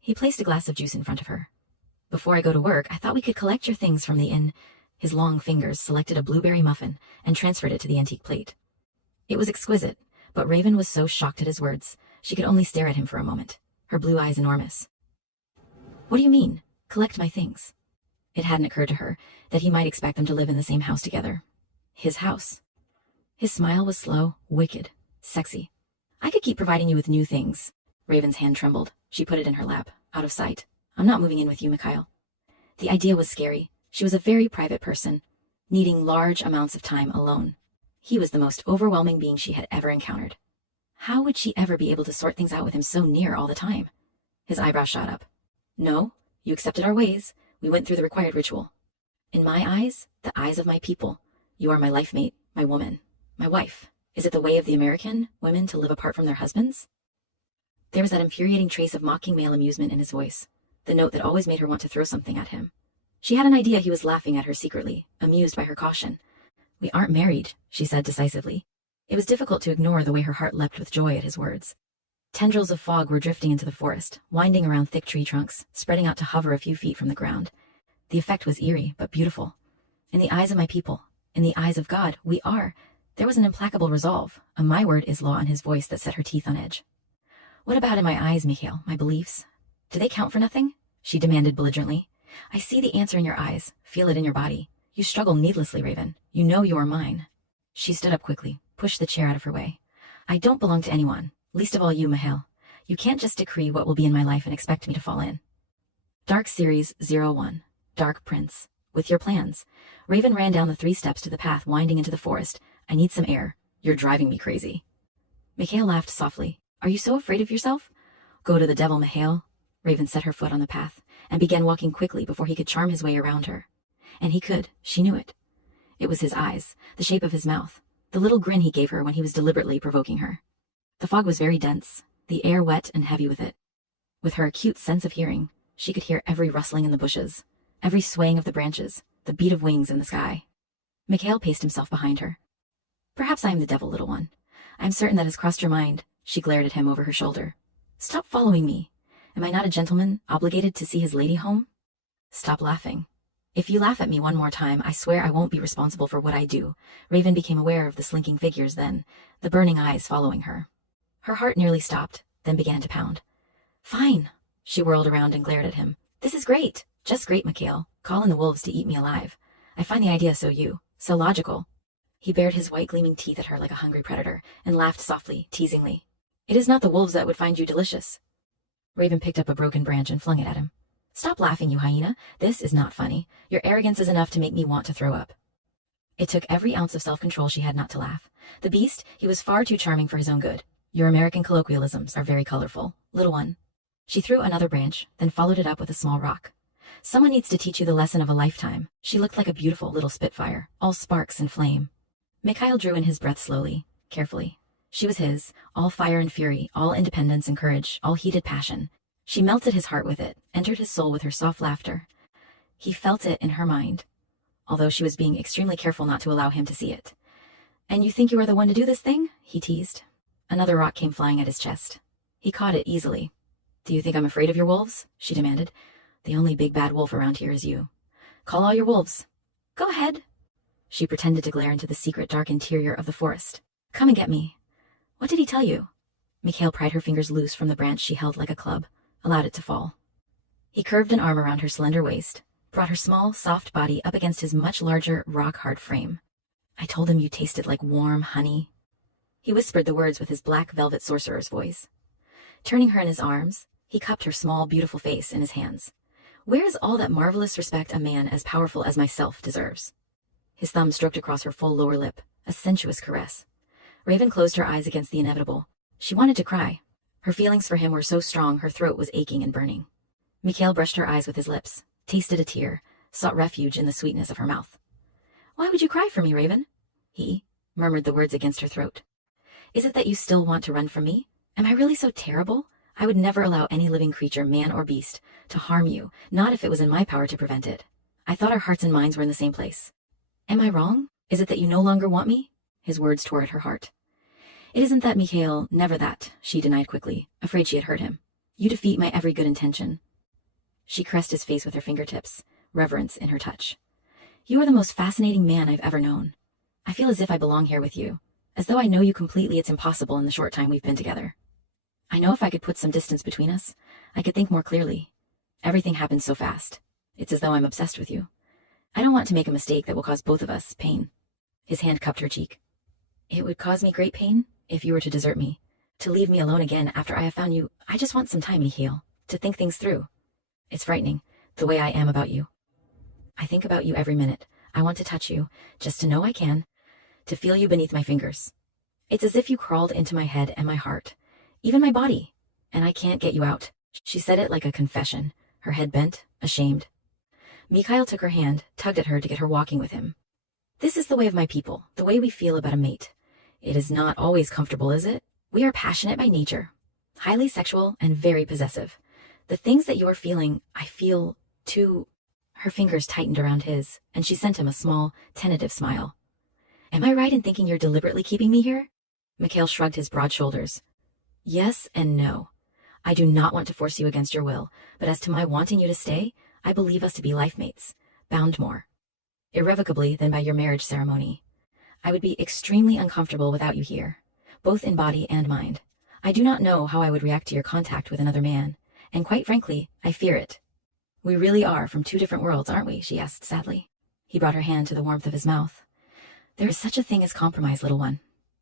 He placed a glass of juice in front of her. Before I go to work, I thought we could collect your things from the inn. His long fingers selected a blueberry muffin and transferred it to the antique plate. It was exquisite, but Raven was so shocked at his words, she could only stare at him for a moment, her blue eyes enormous. What do you mean, collect my things? It hadn't occurred to her that he might expect them to live in the same house together. His house. His smile was slow, wicked, sexy. I could keep providing you with new things. Raven's hand trembled. She put it in her lap, out of sight. I'm not moving in with you, Mikhail. The idea was scary. She was a very private person, needing large amounts of time alone. He was the most overwhelming being she had ever encountered. How would she ever be able to sort things out with him so near all the time? His eyebrows shot up. No, you accepted our ways. We went through the required ritual. In my eyes, the eyes of my people, you are my life mate, my woman, my wife. Is it the way of the American women to live apart from their husbands? There was that infuriating trace of mocking male amusement in his voice, the note that always made her want to throw something at him. She had an idea he was laughing at her secretly, amused by her caution. We aren't married, she said decisively. It was difficult to ignore the way her heart leapt with joy at his words. Tendrils of fog were drifting into the forest, winding around thick tree trunks, spreading out to hover a few feet from the ground. The effect was eerie, but beautiful. In the eyes of my people, in the eyes of God, we are. There was an implacable resolve, a my word is law in his voice that set her teeth on edge. What about in my eyes, Mikhail, my beliefs? Do they count for nothing? She demanded belligerently. I see the answer in your eyes, feel it in your body. You struggle needlessly, Raven. You know you are mine. She stood up quickly, pushed the chair out of her way. I don't belong to anyone, least of all you, Mikhail. You can't just decree what will be in my life and expect me to fall in. Dark Series 01, Dark Prince. With your plans. Raven ran down the 3 steps to the path winding into the forest. I need some air. You're driving me crazy. Mikhail laughed softly. Are you so afraid of yourself? Go to the devil, Mikhail. Raven set her foot on the path and began walking quickly before he could charm his way around her. And he could, she knew it. It was his eyes, the shape of his mouth, the little grin he gave her when he was deliberately provoking her. The fog was very dense, the air wet and heavy with it. With her acute sense of hearing, she could hear every rustling in the bushes, every swaying of the branches, the beat of wings in the sky. Mikhail paced himself behind her. Perhaps I am the devil, little one. I am certain that has crossed your mind. She glared at him over her shoulder. Stop following me. Am I not a gentleman, obligated to see his lady home? Stop laughing. If you laugh at me one more time, I swear I won't be responsible for what I do. Raven became aware of the slinking figures then, the burning eyes following her. Her heart nearly stopped, then began to pound. Fine. She whirled around and glared at him. This is great. Just great, Mikhail. Call in the wolves to eat me alive. I find the idea so logical. He bared his white gleaming teeth at her like a hungry predator and laughed softly, teasingly. It is not the wolves that would find you delicious. Raven picked up a broken branch and flung it at him. Stop laughing, you hyena. This is not funny. Your arrogance is enough to make me want to throw up. It took every ounce of self-control she had not to laugh. The beast, he was far too charming for his own good. Your American colloquialisms are very colorful, little one. She threw another branch, then followed it up with a small rock. Someone needs to teach you the lesson of a lifetime. She looked like a beautiful little spitfire, all sparks and flame. Mikhail drew in his breath slowly, carefully. She was his, all fire and fury, all independence and courage, all heated passion. She melted his heart with it, entered his soul with her soft laughter. He felt it in her mind, although she was being extremely careful not to allow him to see it. And you think you are the one to do this thing? He teased. Another rock came flying at his chest. He caught it easily. Do you think I'm afraid of your wolves? She demanded. The only big bad wolf around here is you. Call all your wolves. Go ahead. She pretended to glare into the secret dark interior of the forest. Come and get me. What did he tell you? Mikhail pried her fingers loose from the branch she held like a club, allowed it to fall. He curved an arm around her slender waist, brought her small, soft body up against his much larger, rock-hard frame. I told him you tasted like warm honey. He whispered the words with his black velvet sorcerer's voice. Turning her in his arms, he cupped her small, beautiful face in his hands. Where is all that marvelous respect a man as powerful as myself deserves? His thumb stroked across her full lower lip, a sensuous caress. Raven closed her eyes against the inevitable. She wanted to cry. Her feelings for him were so strong her throat was aching and burning. Mikhail brushed her eyes with his lips, tasted a tear, sought refuge in the sweetness of her mouth. Why would you cry for me, Raven? He murmured the words against her throat. Is it that you still want to run from me? Am I really so terrible? I would never allow any living creature, man or beast, to harm you, not if it was in my power to prevent it. I thought our hearts and minds were in the same place. Am I wrong? Is it that you no longer want me? His words tore at her heart. It isn't that, Mikhail, never that, she denied quickly, afraid she had hurt him. You defeat my every good intention. She caressed his face with her fingertips, reverence in her touch. You are the most fascinating man I've ever known. I feel as if I belong here with you, as though I know you completely. It's impossible in the short time we've been together. I know if I could put some distance between us, I could think more clearly. Everything happens so fast. It's as though I'm obsessed with you. I don't want to make a mistake that will cause both of us pain. His hand cupped her cheek. It would cause me great pain if you were to desert me, to leave me alone again after I have found you. I just want some time, Mikhail, to think things through. It's frightening, the way I am about you. I think about you every minute. I want to touch you, just to know I can, to feel you beneath my fingers. It's as if you crawled into my head and my heart, even my body, and I can't get you out. She said it like a confession, her head bent, ashamed. Mikhail took her hand, tugged at her to get her walking with him. This is the way of my people, the way we feel about a mate. It is not always comfortable, is it? We are passionate by nature, highly sexual and very possessive. The things that you are feeling, I feel, too. Her fingers tightened around his, and she sent him a small, tentative smile. Am I right in thinking you're deliberately keeping me here? Mikhail shrugged his broad shoulders. Yes and no. I do not want to force you against your will, but as to my wanting you to stay, I believe us to be life mates, bound more irrevocably than by your marriage ceremony. I would be extremely uncomfortable without you here, both in body and mind. I do not know how I would react to your contact with another man, and quite frankly, I fear it. We really are from two different worlds, aren't we? She asked sadly. He brought her hand to the warmth of his mouth. There is such a thing as compromise, little one.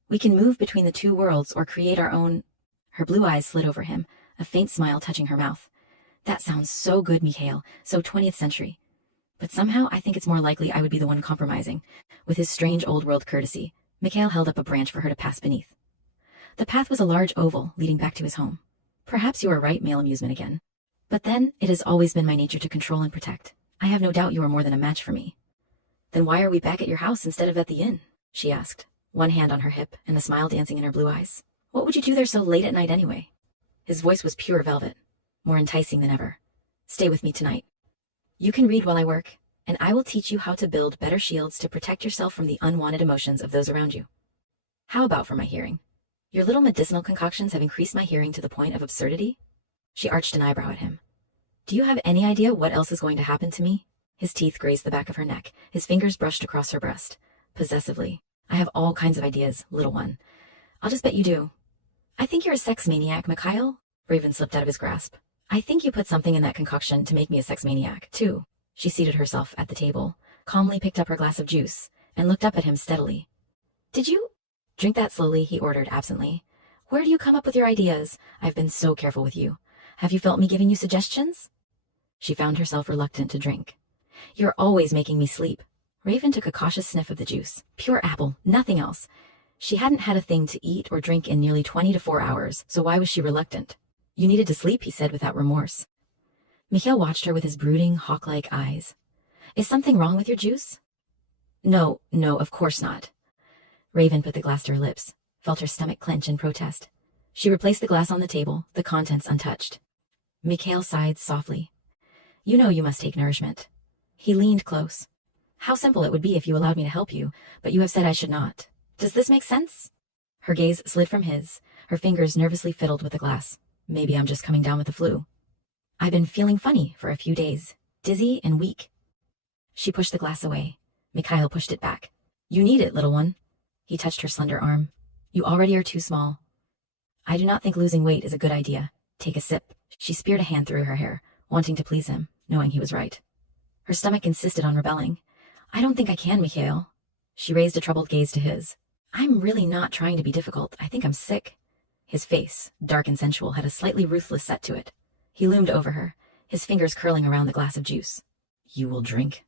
We can move between the two worlds or create our own. Her blue eyes slid over him, a faint smile touching her mouth. That sounds so good, Mikhail, so 20th century. But somehow I think it's more likely I would be the one compromising. With his strange old-world courtesy, Mikhail held up a branch for her to pass beneath. The path was a large oval leading back to his home. Perhaps you are right, male amusement again. But then, it has always been my nature to control and protect. I have no doubt you are more than a match for me. Then why are we back at your house instead of at the inn? She asked, one hand on her hip and a smile dancing in her blue eyes. What would you do there so late at night anyway? His voice was pure velvet, more enticing than ever. Stay with me tonight. You can read while I work, and I will teach you how to build better shields to protect yourself from the unwanted emotions of those around you. How about for my hearing? Your little medicinal concoctions have increased my hearing to the point of absurdity? She arched an eyebrow at him. Do you have any idea what else is going to happen to me? His teeth grazed the back of her neck. His fingers brushed across her breast. Possessively. I have all kinds of ideas, little one. I'll just bet you do. I think you're a sex maniac, Mikhail. Raven slipped out of his grasp. I think you put something in that concoction to make me a sex maniac, too. She seated herself at the table, calmly picked up her glass of juice, and looked up at him steadily. Did you? Drink that slowly, he ordered absently. Where do you come up with your ideas? I've been so careful with you. Have you felt me giving you suggestions? She found herself reluctant to drink. You're always making me sleep. Raven took a cautious sniff of the juice. Pure apple, nothing else. She hadn't had a thing to eat or drink in nearly 24 hours, so why was she reluctant? You needed to sleep, he said without remorse. Mikhail watched her with his brooding, hawk-like eyes. Is something wrong with your juice? No, of course not. Raven put the glass to her lips, felt her stomach clench in protest. She replaced the glass on the table, the contents untouched. Mikhail sighed softly. You know you must take nourishment. He leaned close. How simple it would be if you allowed me to help you, but you have said I should not. Does this make sense? Her gaze slid from his, her fingers nervously fiddled with the glass. Maybe I'm just coming down with the flu. I've been feeling funny for a few days, dizzy and weak. She pushed the glass away. Mikhail pushed it back. You need it, little one. He touched her slender arm. You already are too small. I do not think losing weight is a good idea. Take a sip. She speared a hand through her hair, wanting to please him, knowing he was right. Her stomach insisted on rebelling. I don't think I can, Mikhail. She raised a troubled gaze to his. I'm really not trying to be difficult. I think I'm sick. His face, dark and sensual, had a slightly ruthless set to it. He loomed over her, his fingers curling around the glass of juice. You will drink.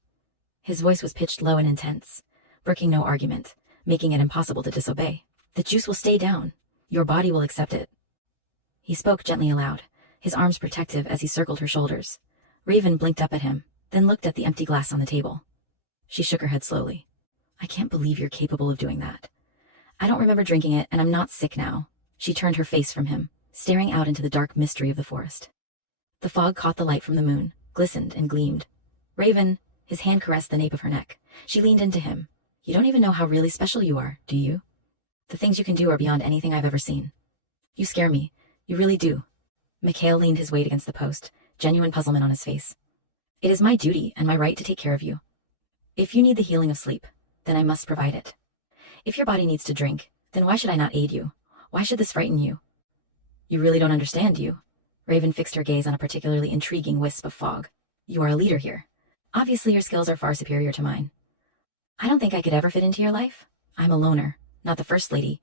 His voice was pitched low and intense, brooking no argument, making it impossible to disobey. The juice will stay down. Your body will accept it. He spoke gently aloud, his arms protective as he circled her shoulders. Raven blinked up at him, then looked at the empty glass on the table. She shook her head slowly. I can't believe you're capable of doing that. I don't remember drinking it, and I'm not sick now. She turned her face from him, staring out into the dark mystery of the forest. The fog caught the light from the moon, glistened and gleamed. Raven, his hand caressed the nape of her neck. She leaned into him. You don't even know how really special you are, do you? The things you can do are beyond anything I've ever seen. You scare me. You really do. Mikhail leaned his weight against the post, genuine puzzlement on his face. It is my duty and my right to take care of you. If you need the healing of sleep, then I must provide it. If your body needs to drink, then why should I not aid you? Why should this frighten you? You really don't understand, do you? Raven fixed her gaze on a particularly intriguing wisp of fog. You are a leader here. Obviously your skills are far superior to mine. I don't think I could ever fit into your life. I'm a loner, not the first lady.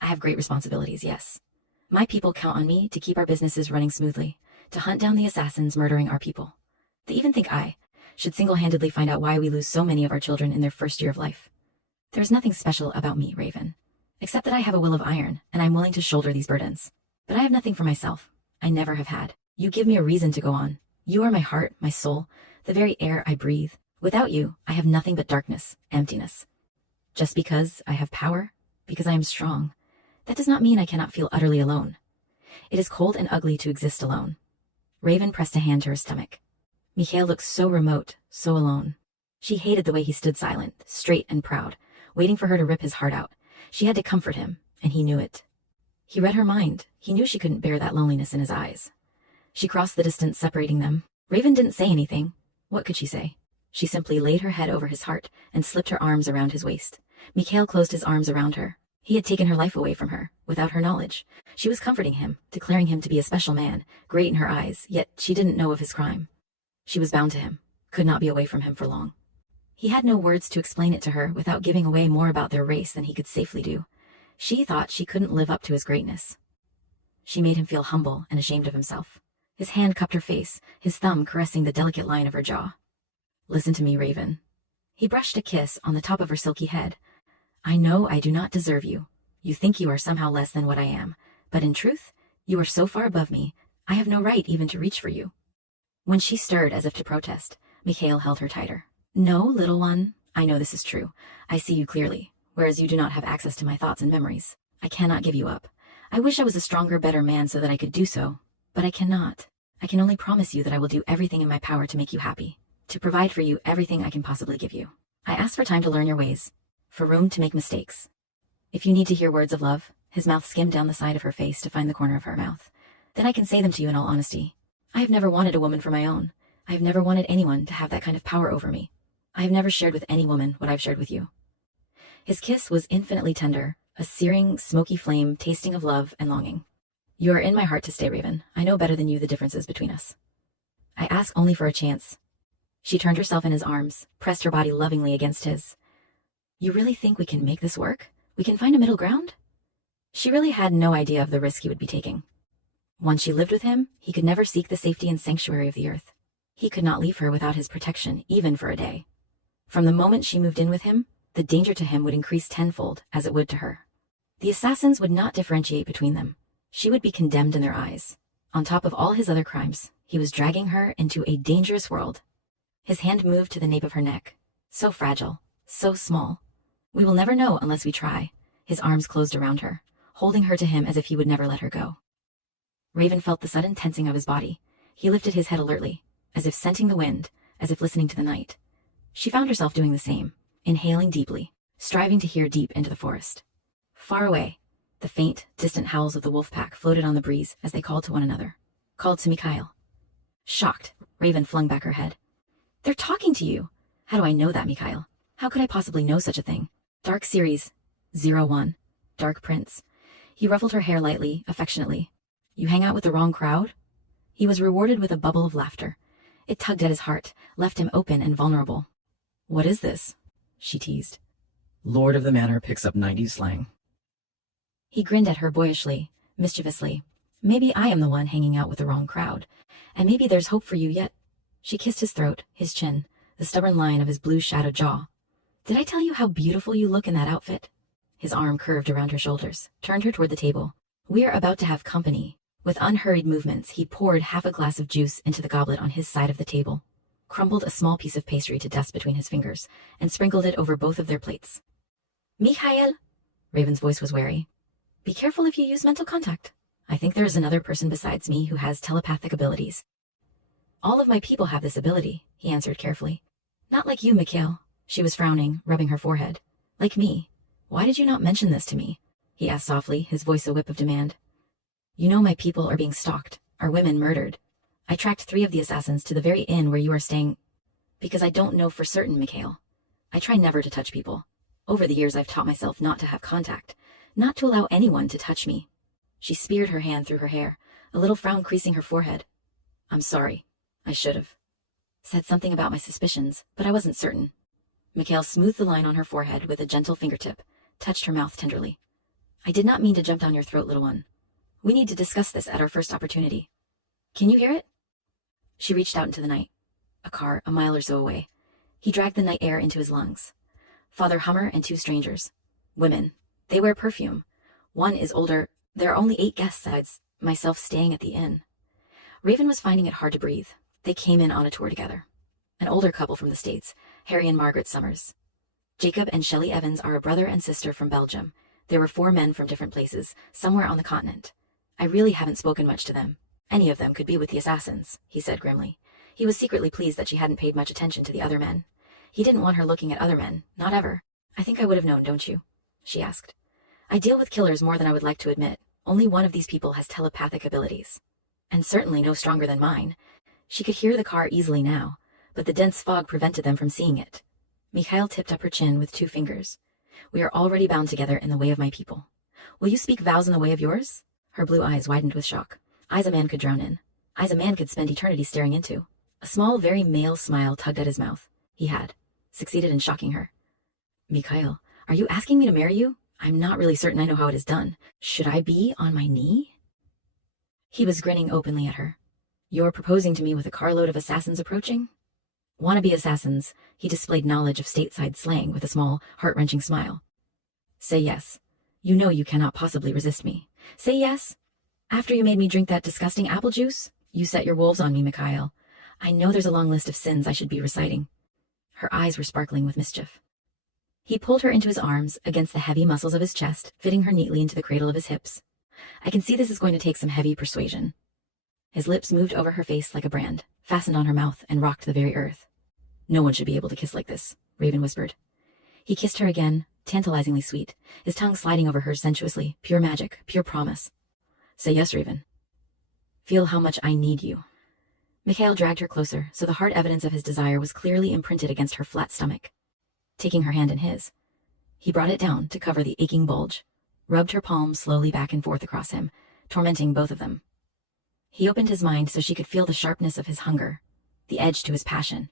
I have great responsibilities, yes. My people count on me to keep our businesses running smoothly, to hunt down the assassins murdering our people. They even think I should single-handedly find out why we lose so many of our children in their first year of life. There's nothing special about me, Raven, except that I have a will of iron, and I'm willing to shoulder these burdens. But I have nothing for myself. I never have had. You give me a reason to go on. You are my heart, my soul, the very air I breathe. Without you, I have nothing but darkness, emptiness. Just because I have power, because I am strong, that does not mean I cannot feel utterly alone. It is cold and ugly to exist alone. Raven pressed a hand to her stomach. Mikhail looked so remote, so alone. She hated the way he stood silent, straight and proud, waiting for her to rip his heart out. She had to comfort him, and he knew it. He read her mind. He knew she couldn't bear that loneliness in his eyes. She crossed the distance separating them. Raven didn't say anything. What could she say? She simply laid her head over his heart and slipped her arms around his waist. Mikhail closed his arms around her. He had taken her life away from her, without her knowledge. She was comforting him, declaring him to be a special man, great in her eyes, yet she didn't know of his crime. She was bound to him, could not be away from him for long. He had no words to explain it to her without giving away more about their race than he could safely do. She thought she couldn't live up to his greatness. She made him feel humble and ashamed of himself. His hand cupped her face, his thumb caressing the delicate line of her jaw. Listen to me, Raven. He brushed a kiss on the top of her silky head. I know I do not deserve you. You think you are somehow less than what I am, but in truth, you are so far above me, I have no right even to reach for you. When she stirred as if to protest, Mikhail held her tighter. No, little one, I know this is true. I see you clearly, whereas you do not have access to my thoughts and memories. I cannot give you up. I wish I was a stronger, better man so that I could do so, but I cannot. I can only promise you that I will do everything in my power to make you happy, to provide for you everything I can possibly give you. I ask for time to learn your ways, for room to make mistakes. If you need to hear words of love, his mouth skimmed down the side of her face to find the corner of her mouth, then I can say them to you in all honesty. I have never wanted a woman for my own. I have never wanted anyone to have that kind of power over me. I have never shared with any woman what I've shared with you. His kiss was infinitely tender, a searing, smoky flame tasting of love and longing. You are in my heart to stay, Raven. I know better than you the differences between us. I ask only for a chance. She turned herself in his arms, pressed her body lovingly against his. You really think we can make this work? We can find a middle ground? She really had no idea of the risk he would be taking. Once she lived with him, he could never seek the safety and sanctuary of the earth. He could not leave her without his protection, even for a day. From the moment she moved in with him, the danger to him would increase tenfold, as it would to her. The assassins would not differentiate between them. She would be condemned in their eyes. On top of all his other crimes, he was dragging her into a dangerous world. His hand moved to the nape of her neck. So fragile, so small. We will never know unless we try. His arms closed around her, holding her to him as if he would never let her go. Raven felt the sudden tensing of his body. He lifted his head alertly, as if scenting the wind, as if listening to the night. She found herself doing the same, inhaling deeply, striving to hear deep into the forest. Far away, the faint, distant howls of the wolf pack floated on the breeze as they called to one another, called to Mikhail. Shocked, Raven flung back her head. They're talking to you! How do I know that, Mikhail? How could I possibly know such a thing? Dark Series 01, Dark Prince. He ruffled her hair lightly, affectionately. You hang out with the wrong crowd? He was rewarded with a bubble of laughter. It tugged at his heart, left him open and vulnerable. What is this? She teased. Lord of the Manor picks up 90s slang. He grinned at her boyishly, mischievously. Maybe I am the one hanging out with the wrong crowd, and maybe there's hope for you yet. She kissed his throat, his chin, the stubborn line of his blue shadowed jaw. Did I tell you how beautiful you look in that outfit? His arm curved around her shoulders, turned her toward the table. We're about to have company. With unhurried movements, he poured half a glass of juice into the goblet on his side of the table, crumbled a small piece of pastry to dust between his fingers, and sprinkled it over both of their plates. Mikhail, Raven's voice was wary. Be careful if you use mental contact. I think there is another person besides me who has telepathic abilities. All of my people have this ability, he answered carefully. Not like you, Mikhail. She was frowning, rubbing her forehead. Like me. Why did you not mention this to me? He asked softly, his voice a whip of demand. You know my people are being stalked, our women murdered. I tracked 3 of the assassins to the very inn where you are staying. Because I don't know for certain, Mikhail. I try never to touch people. Over the years I've taught myself not to have contact, not to allow anyone to touch me. She speared her hand through her hair, a little frown creasing her forehead. I'm sorry. I should have. Said something about my suspicions, but I wasn't certain. Mikhail smoothed the line on her forehead with a gentle fingertip, touched her mouth tenderly. I did not mean to jump down your throat, little one. We need to discuss this at our first opportunity. Can you hear it? She reached out into the night. A car, a mile or so away. He dragged the night air into his lungs. Father Hummer and 2 strangers. Women. They wear perfume. One is older. There are only 8 guests besides myself staying at the inn. Raven was finding it hard to breathe. They came in on a tour together. An older couple from the States, Harry and Margaret Summers. Jacob and Shelley Evans are a brother and sister from Belgium. There were 4 men from different places, somewhere on the continent. I really haven't spoken much to them. Any of them could be with the assassins, he said grimly. He was secretly pleased that she hadn't paid much attention to the other men. He didn't want her looking at other men, not ever. I think I would have known, don't you? She asked. I deal with killers more than I would like to admit. Only one of these people has telepathic abilities. And certainly no stronger than mine. She could hear the car easily now, but the dense fog prevented them from seeing it. Mikhail tipped up her chin with 2 fingers. We are already bound together in the way of my people. Will you speak vows in the way of yours? Her blue eyes widened with shock. Eyes a man could drown in. Eyes a man could spend eternity staring into. A small, very male smile tugged at his mouth. He had succeeded in shocking her. Mikhail, are you asking me to marry you? I'm not really certain I know how it is done. Should I be on my knee? He was grinning openly at her. You're proposing to me with a carload of assassins approaching? Wannabe assassins, he displayed knowledge of stateside slang with a small, heart-wrenching smile. Say yes. You know you cannot possibly resist me. Say yes. After you made me drink that disgusting apple juice, you set your wolves on me, Mikhail. I know there's a long list of sins I should be reciting. Her eyes were sparkling with mischief. He pulled her into his arms against the heavy muscles of his chest, fitting her neatly into the cradle of his hips. I can see this is going to take some heavy persuasion. His lips moved over her face like a brand, fastened on her mouth, and rocked the very earth. No one should be able to kiss like this, Raven whispered. He kissed her again, tantalizingly sweet, his tongue sliding over hers sensuously, pure magic, pure promise. Say yes, Raven. Feel how much I need you. Mikhail dragged her closer, so the hard evidence of his desire was clearly imprinted against her flat stomach. Taking her hand in his, he brought it down to cover the aching bulge, rubbed her palm slowly back and forth across him, tormenting both of them. He opened his mind so she could feel the sharpness of his hunger, the edge to his passion,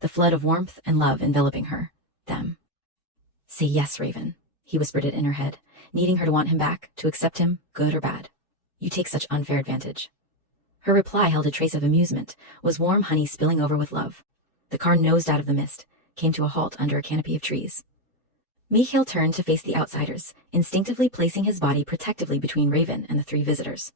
the flood of warmth and love enveloping her, them. Say yes, Raven, he whispered it in her head, needing her to want him back, to accept him, good or bad. You take such unfair advantage. Her reply held a trace of amusement, was warm honey spilling over with love. The car nosed out of the mist, came to a halt under a canopy of trees. Mikhail turned to face the outsiders, instinctively placing his body protectively between Raven and the three visitors.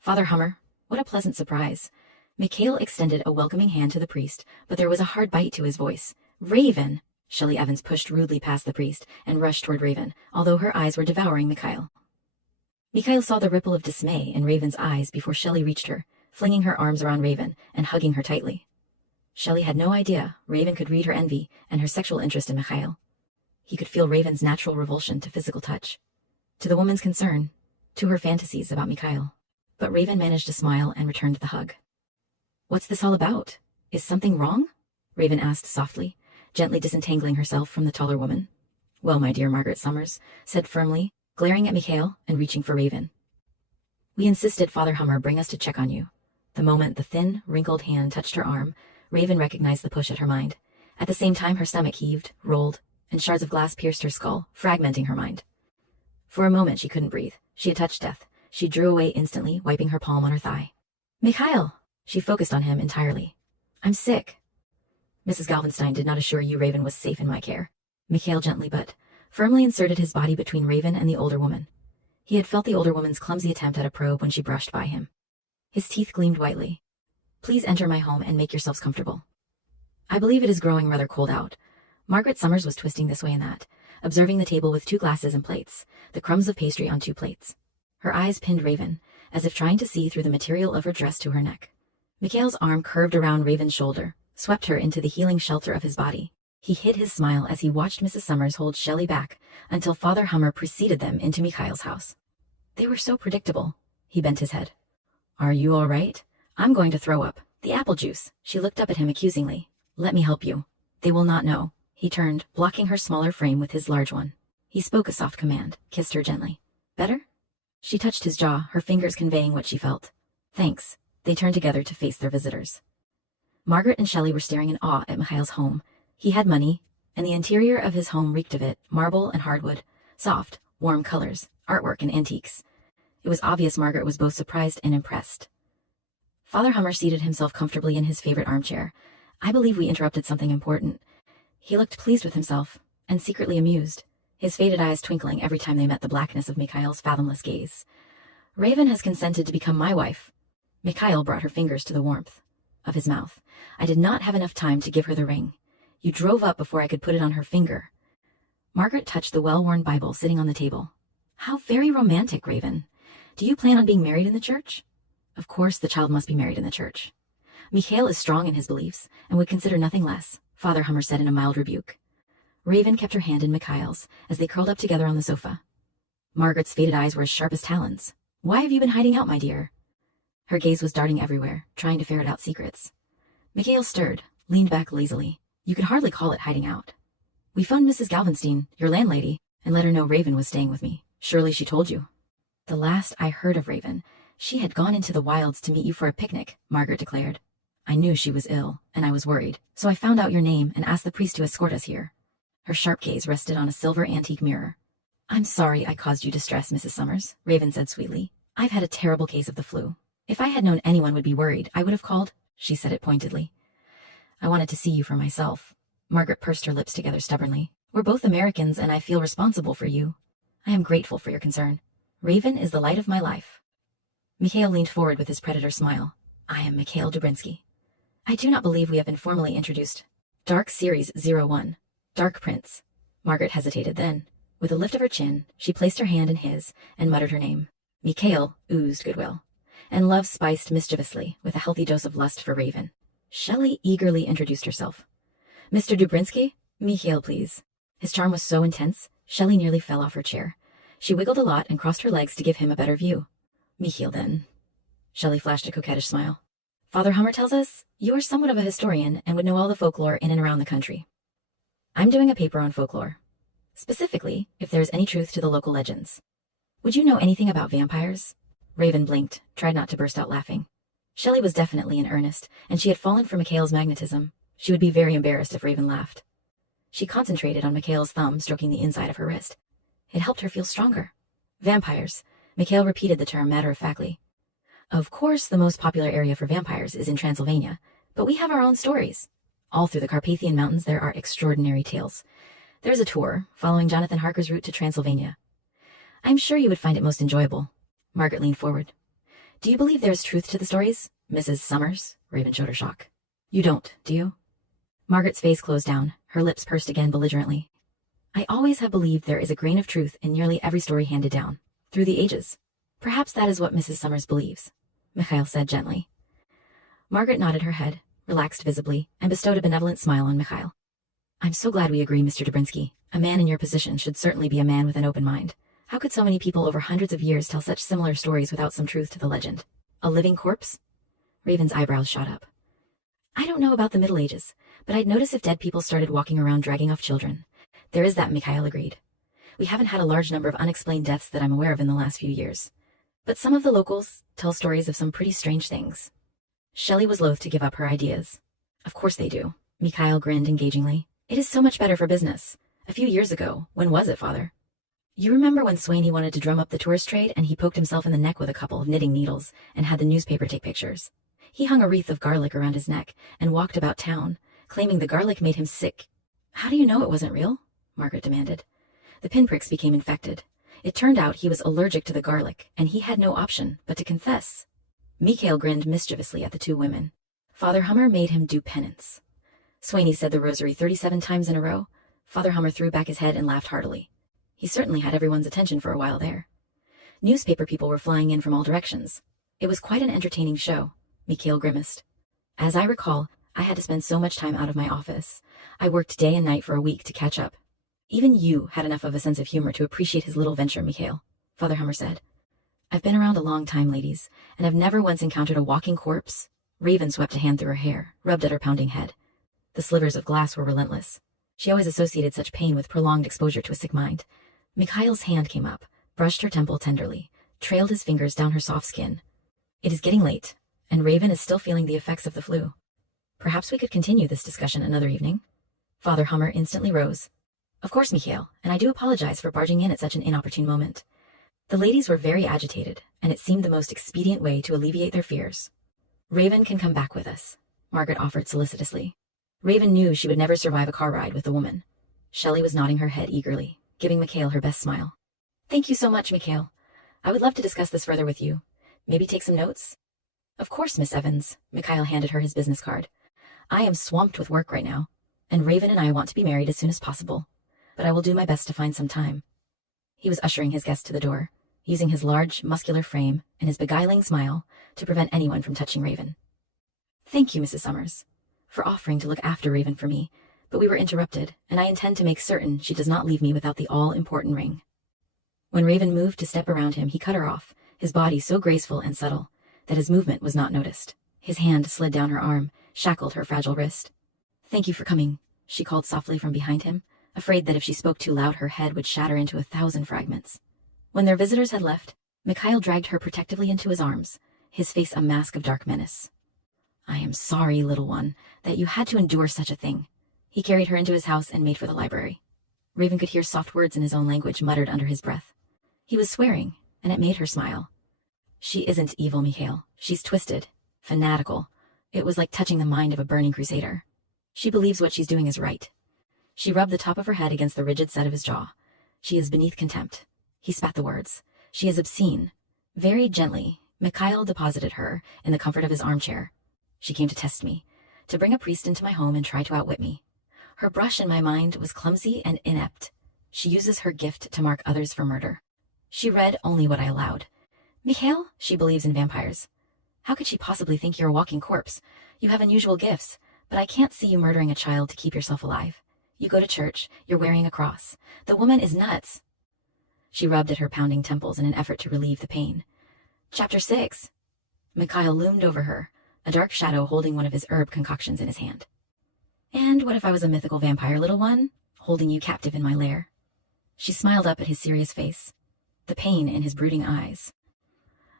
Father Hummer, what a pleasant surprise. Mikhail extended a welcoming hand to the priest, but there was a hard bite to his voice. Raven! Shelley Evans pushed rudely past the priest and rushed toward Raven, although her eyes were devouring Mikhail. Mikhail saw the ripple of dismay in Raven's eyes before Shelley reached her, flinging her arms around Raven and hugging her tightly. Shelley had no idea Raven could read her envy and her sexual interest in Mikhail. He could feel Raven's natural revulsion to physical touch, to the woman's concern, to her fantasies about Mikhail. But Raven managed to smile and returned the hug. What's this all about? Is something wrong? Raven asked softly, gently disentangling herself from the taller woman. Well, my dear Margaret Summers, said firmly, glaring at Mikhail and reaching for Raven. We insisted Father Hummer bring us to check on you. The moment the thin, wrinkled hand touched her arm, Raven recognized the push at her mind. At the same time, her stomach heaved, rolled, and shards of glass pierced her skull, fragmenting her mind. For a moment, she couldn't breathe. She had touched death. She drew away instantly, wiping her palm on her thigh. Mikhail! She focused on him entirely. I'm sick. Mrs. Galvenstein did not assure you Raven was safe in my care. Mikhail gently but firmly inserted his body between Raven and the older woman. He had felt the older woman's clumsy attempt at a probe when she brushed by him. His teeth gleamed whitely. Please enter my home and make yourselves comfortable. I believe it is growing rather cold out. Margaret Summers was twisting this way and that, observing the table with 2 glasses and plates, the crumbs of pastry on 2 plates. Her eyes pinned Raven, as if trying to see through the material of her dress to her neck. Mikhail's arm curved around Raven's shoulder, swept her into the healing shelter of his body. He hid his smile as he watched Mrs. Summers hold Shelley back until Father Hummer preceded them into Mikhail's house. They were so predictable. He bent his head. Are you all right? I'm going to throw up. The apple juice. She looked up at him accusingly. Let me help you. They will not know. He turned, blocking her smaller frame with his large one. He spoke a soft command, kissed her gently. Better? She touched his jaw, her fingers conveying what she felt. Thanks. They turned together to face their visitors. Margaret and Shelley were staring in awe at Mikhail's home. He had money, and the interior of his home reeked of it, marble and hardwood, soft, warm colors, artwork and antiques. It was obvious Margaret was both surprised and impressed. Father Hummer seated himself comfortably in his favorite armchair. I believe we interrupted something important. He looked pleased with himself, and secretly amused, his faded eyes twinkling every time they met the blackness of Mikhail's fathomless gaze. Raven has consented to become my wife. Mikhail brought her fingers to the warmth of his mouth. I did not have enough time to give her the ring. You drove up before I could put it on her finger. Margaret touched the well-worn Bible sitting on the table. How very romantic, Raven. Do you plan on being married in the church? Of course the child must be married in the church. Mikhail is strong in his beliefs, and would consider nothing less, Father Hummer said in a mild rebuke. Raven kept her hand in Mikhail's, as they curled up together on the sofa. Margaret's faded eyes were as sharp as talons. Why have you been hiding out, my dear? Her gaze was darting everywhere, trying to ferret out secrets. Mikhail stirred, leaned back lazily. You could hardly call it hiding out. We phoned Mrs. Galvenstein, your landlady, and let her know Raven was staying with me. Surely she told you. The last I heard of Raven, she had gone into the wilds to meet you for a picnic, Margaret declared. I knew she was ill, and I was worried, so I found out your name and asked the priest to escort us here. Her sharp gaze rested on a silver antique mirror. I'm sorry I caused you distress, Mrs. Summers, Raven said sweetly. I've had a terrible case of the flu. If I had known anyone would be worried, I would have called. She said it pointedly. I wanted to see you for myself. Margaret pursed her lips together stubbornly. We're both Americans, and I feel responsible for you. I am grateful for your concern. Raven is the light of my life. Mikhail leaned forward with his predator smile. I am Mikhail Dubrinsky. I do not believe we have been formally introduced. Dark Series 01. Dark Prince. Margaret hesitated then. With a lift of her chin, she placed her hand in his and muttered her name. Mikhail oozed goodwill, and love spiced mischievously with a healthy dose of lust for Raven. Shelley eagerly introduced herself. Mr. Dubrinsky? Mikhail, please. His charm was so intense, Shelley nearly fell off her chair. She wiggled a lot and crossed her legs to give him a better view. Mikhail, then. Shelley flashed a coquettish smile. Father Hummer tells us you are somewhat of a historian and would know all the folklore in and around the country. I'm doing a paper on folklore. Specifically, if there is any truth to the local legends. Would you know anything about vampires? Raven blinked, tried not to burst out laughing. Shelley was definitely in earnest, and she had fallen for Mikhail's magnetism. She would be very embarrassed if Raven laughed. She concentrated on Mikhail's thumb stroking the inside of her wrist. It helped her feel stronger. Vampires. Mikhail repeated the term matter-of-factly. Of course, the most popular area for vampires is in Transylvania, but we have our own stories. All through the Carpathian Mountains there are extraordinary tales. There's a tour, following Jonathan Harker's route to Transylvania. I'm sure you would find it most enjoyable. Margaret leaned forward. Do you believe there is truth to the stories, Mrs. Summers? Raven showed her shock. You don't, do you? Margaret's face closed down, her lips pursed again belligerently. I always have believed there is a grain of truth in nearly every story handed down, through the ages. Perhaps that is what Mrs. Summers believes, Mikhail said gently. Margaret nodded her head, relaxed visibly, and bestowed a benevolent smile on Mikhail. I'm so glad we agree, Mr. Dubrinsky. A man in your position should certainly be a man with an open mind. How could so many people over hundreds of years tell such similar stories without some truth to the legend? A living corpse? Raven's eyebrows shot up. I don't know about the Middle Ages, but I'd notice if dead people started walking around dragging off children. There is that, Mikhail agreed. We haven't had a large number of unexplained deaths that I'm aware of in the last few years. But some of the locals tell stories of some pretty strange things. Shelley was loath to give up her ideas. Of course they do. Mikhail grinned engagingly. It is so much better for business. A few years ago, when was it, Father? You remember when Swaney wanted to drum up the tourist trade and he poked himself in the neck with a couple of knitting needles and had the newspaper take pictures? He hung a wreath of garlic around his neck and walked about town, claiming the garlic made him sick. How do you know it wasn't real? Margaret demanded. The pinpricks became infected. It turned out he was allergic to the garlic, and he had no option but to confess. Mikhail grinned mischievously at the two women. Father Hummer made him do penance. Swaney said the rosary 37 times in a row. Father Hummer threw back his head and laughed heartily. He certainly had everyone's attention for a while there. Newspaper people were flying in from all directions. It was quite an entertaining show. Mikhail grimaced. As I recall, I had to spend so much time out of my office. I worked day and night for a week to catch up. Even you had enough of a sense of humor to appreciate his little venture, Mikhail, Father Hummer said. I've been around a long time, ladies, and have never once encountered a walking corpse. Raven swept a hand through her hair, rubbed at her pounding head. The slivers of glass were relentless. She always associated such pain with prolonged exposure to a sick mind. Mikhail's hand came up, brushed her temple tenderly, trailed his fingers down her soft skin. It is getting late, and Raven is still feeling the effects of the flu. Perhaps we could continue this discussion another evening? Father Hummer instantly rose. Of course, Mikhail, and I do apologize for barging in at such an inopportune moment. The ladies were very agitated, and it seemed the most expedient way to alleviate their fears. Raven can come back with us, Margaret offered solicitously. Raven knew she would never survive a car ride with the woman. Shelley was nodding her head eagerly, giving Mikhail her best smile. Thank you so much, Mikhail. I would love to discuss this further with you. Maybe take some notes? Of course, Miss Evans. Mikhail handed her his business card. I am swamped with work right now, and Raven and I want to be married as soon as possible, but I will do my best to find some time. He was ushering his guest to the door, using his large, muscular frame and his beguiling smile to prevent anyone from touching Raven. Thank you, Mrs. Summers, for offering to look after Raven for me, but we were interrupted, and I intend to make certain she does not leave me without the all-important ring. When Raven moved to step around him, he cut her off, his body so graceful and subtle that his movement was not noticed. His hand slid down her arm, shackled her fragile wrist. Thank you for coming, she called softly from behind him, afraid that if she spoke too loud her head would shatter into 1,000 fragments. When their visitors had left, Mikhail dragged her protectively into his arms, his face a mask of dark menace. I am sorry, little one, that you had to endure such a thing. He carried her into his house and made for the library. Raven could hear soft words in his own language muttered under his breath. He was swearing, and it made her smile. She isn't evil, Mikhail. She's twisted, fanatical. It was like touching the mind of a burning crusader. She believes what she's doing is right. She rubbed the top of her head against the rigid set of his jaw. She is beneath contempt. He spat the words. She is obscene. Very gently, Mikhail deposited her in the comfort of his armchair. She came to test me, to bring a priest into my home and try to outwit me. Her brush in my mind was clumsy and inept. She uses her gift to mark others for murder. She read only what I allowed. Mikhail, she believes in vampires. How could she possibly think you're a walking corpse? You have unusual gifts, but I can't see you murdering a child to keep yourself alive. You go to church, you're wearing a cross. The woman is nuts. She rubbed at her pounding temples in an effort to relieve the pain. Chapter 6. Mikhail loomed over her, a dark shadow holding one of his herb concoctions in his hand. And what if I was a mythical vampire, little one, holding you captive in my lair? She smiled up at his serious face, the pain in his brooding eyes.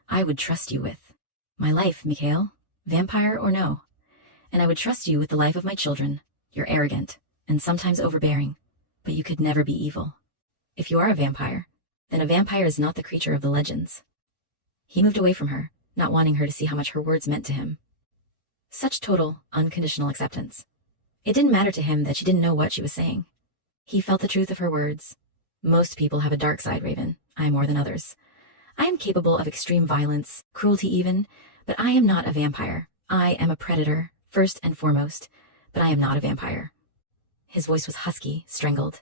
I would trust you with my life, Mikhail, vampire or no. And I would trust you with the life of my children. You're arrogant and sometimes overbearing, but you could never be evil. If you are a vampire, then a vampire is not the creature of the legends. He moved away from her, not wanting her to see how much her words meant to him. Such total, unconditional acceptance. It didn't matter to him that she didn't know what she was saying. He felt the truth of her words. Most people have a dark side, Raven. I more than others. I am capable of extreme violence, cruelty even, but I am not a vampire. I am a predator, first and foremost, but I am not a vampire. His voice was husky, strangled.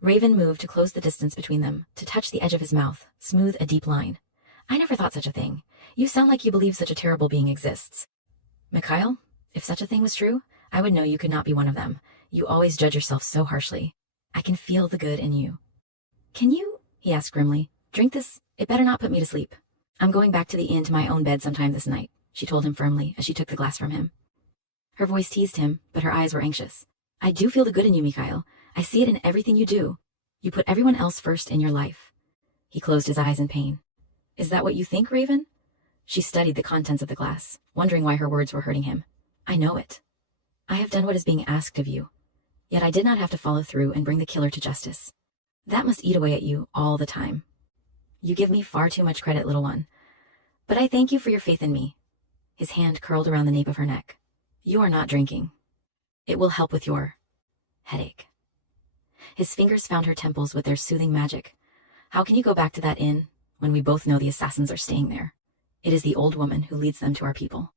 Raven moved to close the distance between them, to touch the edge of his mouth, smooth a deep line. I never thought such a thing. You sound like you believe such a terrible being exists. Mikhail, if such a thing was true, I would know you could not be one of them. You always judge yourself so harshly. I can feel the good in you. Can you, he asked grimly, drink this? It better not put me to sleep. I'm going back to the inn to my own bed sometime this night, she told him firmly as she took the glass from him. Her voice teased him, but her eyes were anxious. I do feel the good in you, Mikhail. I see it in everything you do. You put everyone else first in your life. He closed his eyes in pain. Is that what you think, Raven? She studied the contents of the glass, wondering why her words were hurting him. I know it. I have done what is being asked of you. Yet I did not have to follow through and bring the killer to justice. That must eat away at you all the time. You give me far too much credit, little one. But I thank you for your faith in me. His hand curled around the nape of her neck. You are not drinking. It will help with your headache. His fingers found her temples with their soothing magic. How can you go back to that inn when we both know the assassins are staying there? It is the old woman who leads them to our people.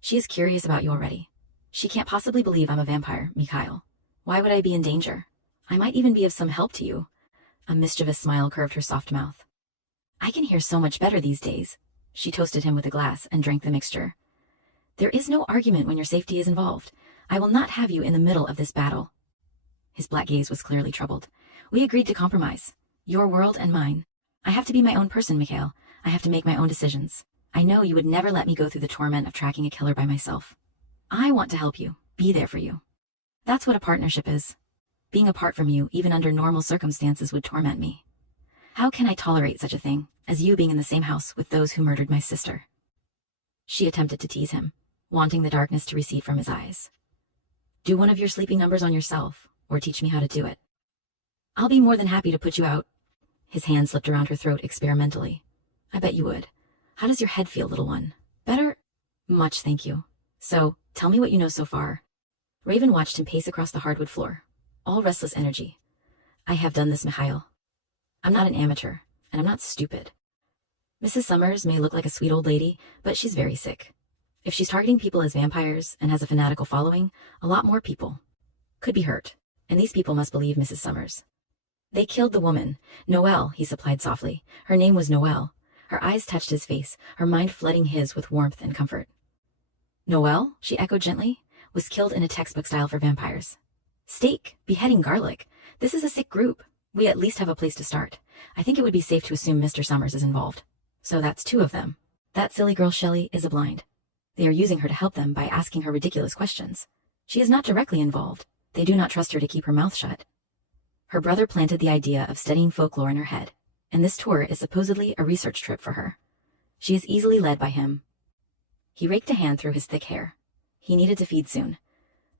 She is curious about you already. She can't possibly believe I'm a vampire, Mikhail. Why would I be in danger? I might even be of some help to you. A mischievous smile curved her soft mouth. I can hear so much better these days. She toasted him with a glass and drank the mixture. There is no argument when your safety is involved. I will not have you in the middle of this battle. His black gaze was clearly troubled. We agreed to compromise. Your world and mine. I have to be my own person, Mikhail. I have to make my own decisions. I know you would never let me go through the torment of tracking a killer by myself. I want to help you, be there for you. That's what a partnership is. Being apart from you, even under normal circumstances, would torment me. How can I tolerate such a thing, as you being in the same house with those who murdered my sister? She attempted to tease him, wanting the darkness to recede from his eyes. Do one of your sleeping numbers on yourself, or teach me how to do it. I'll be more than happy to put you out. His hand slipped around her throat experimentally. I bet you would. How does your head feel, little one? Better? Much, thank you. So, tell me what you know so far. Raven watched him pace across the hardwood floor, all restless energy. I have done this, Mikhail. I'm not an amateur, and I'm not stupid. Mrs. Summers may look like a sweet old lady, but she's very sick. If she's targeting people as vampires and has a fanatical following, a lot more people could be hurt, and these people must believe Mrs. Summers. They killed the woman. Noelle, he supplied softly. Her name was Noelle. Her eyes touched his face, her mind flooding his with warmth and comfort. Noelle, she echoed gently, was killed in a textbook style for vampires. Steak, beheading, garlic. This is a sick group. We at least have a place to start. I think it would be safe to assume Mr. Summers is involved. So that's 2 of them. That silly girl Shelley is a blind. They are using her to help them by asking her ridiculous questions. She is not directly involved. They do not trust her to keep her mouth shut. Her brother planted the idea of studying folklore in her head, and this tour is supposedly a research trip for her. She is easily led by him. He raked a hand through his thick hair. He needed to feed soon.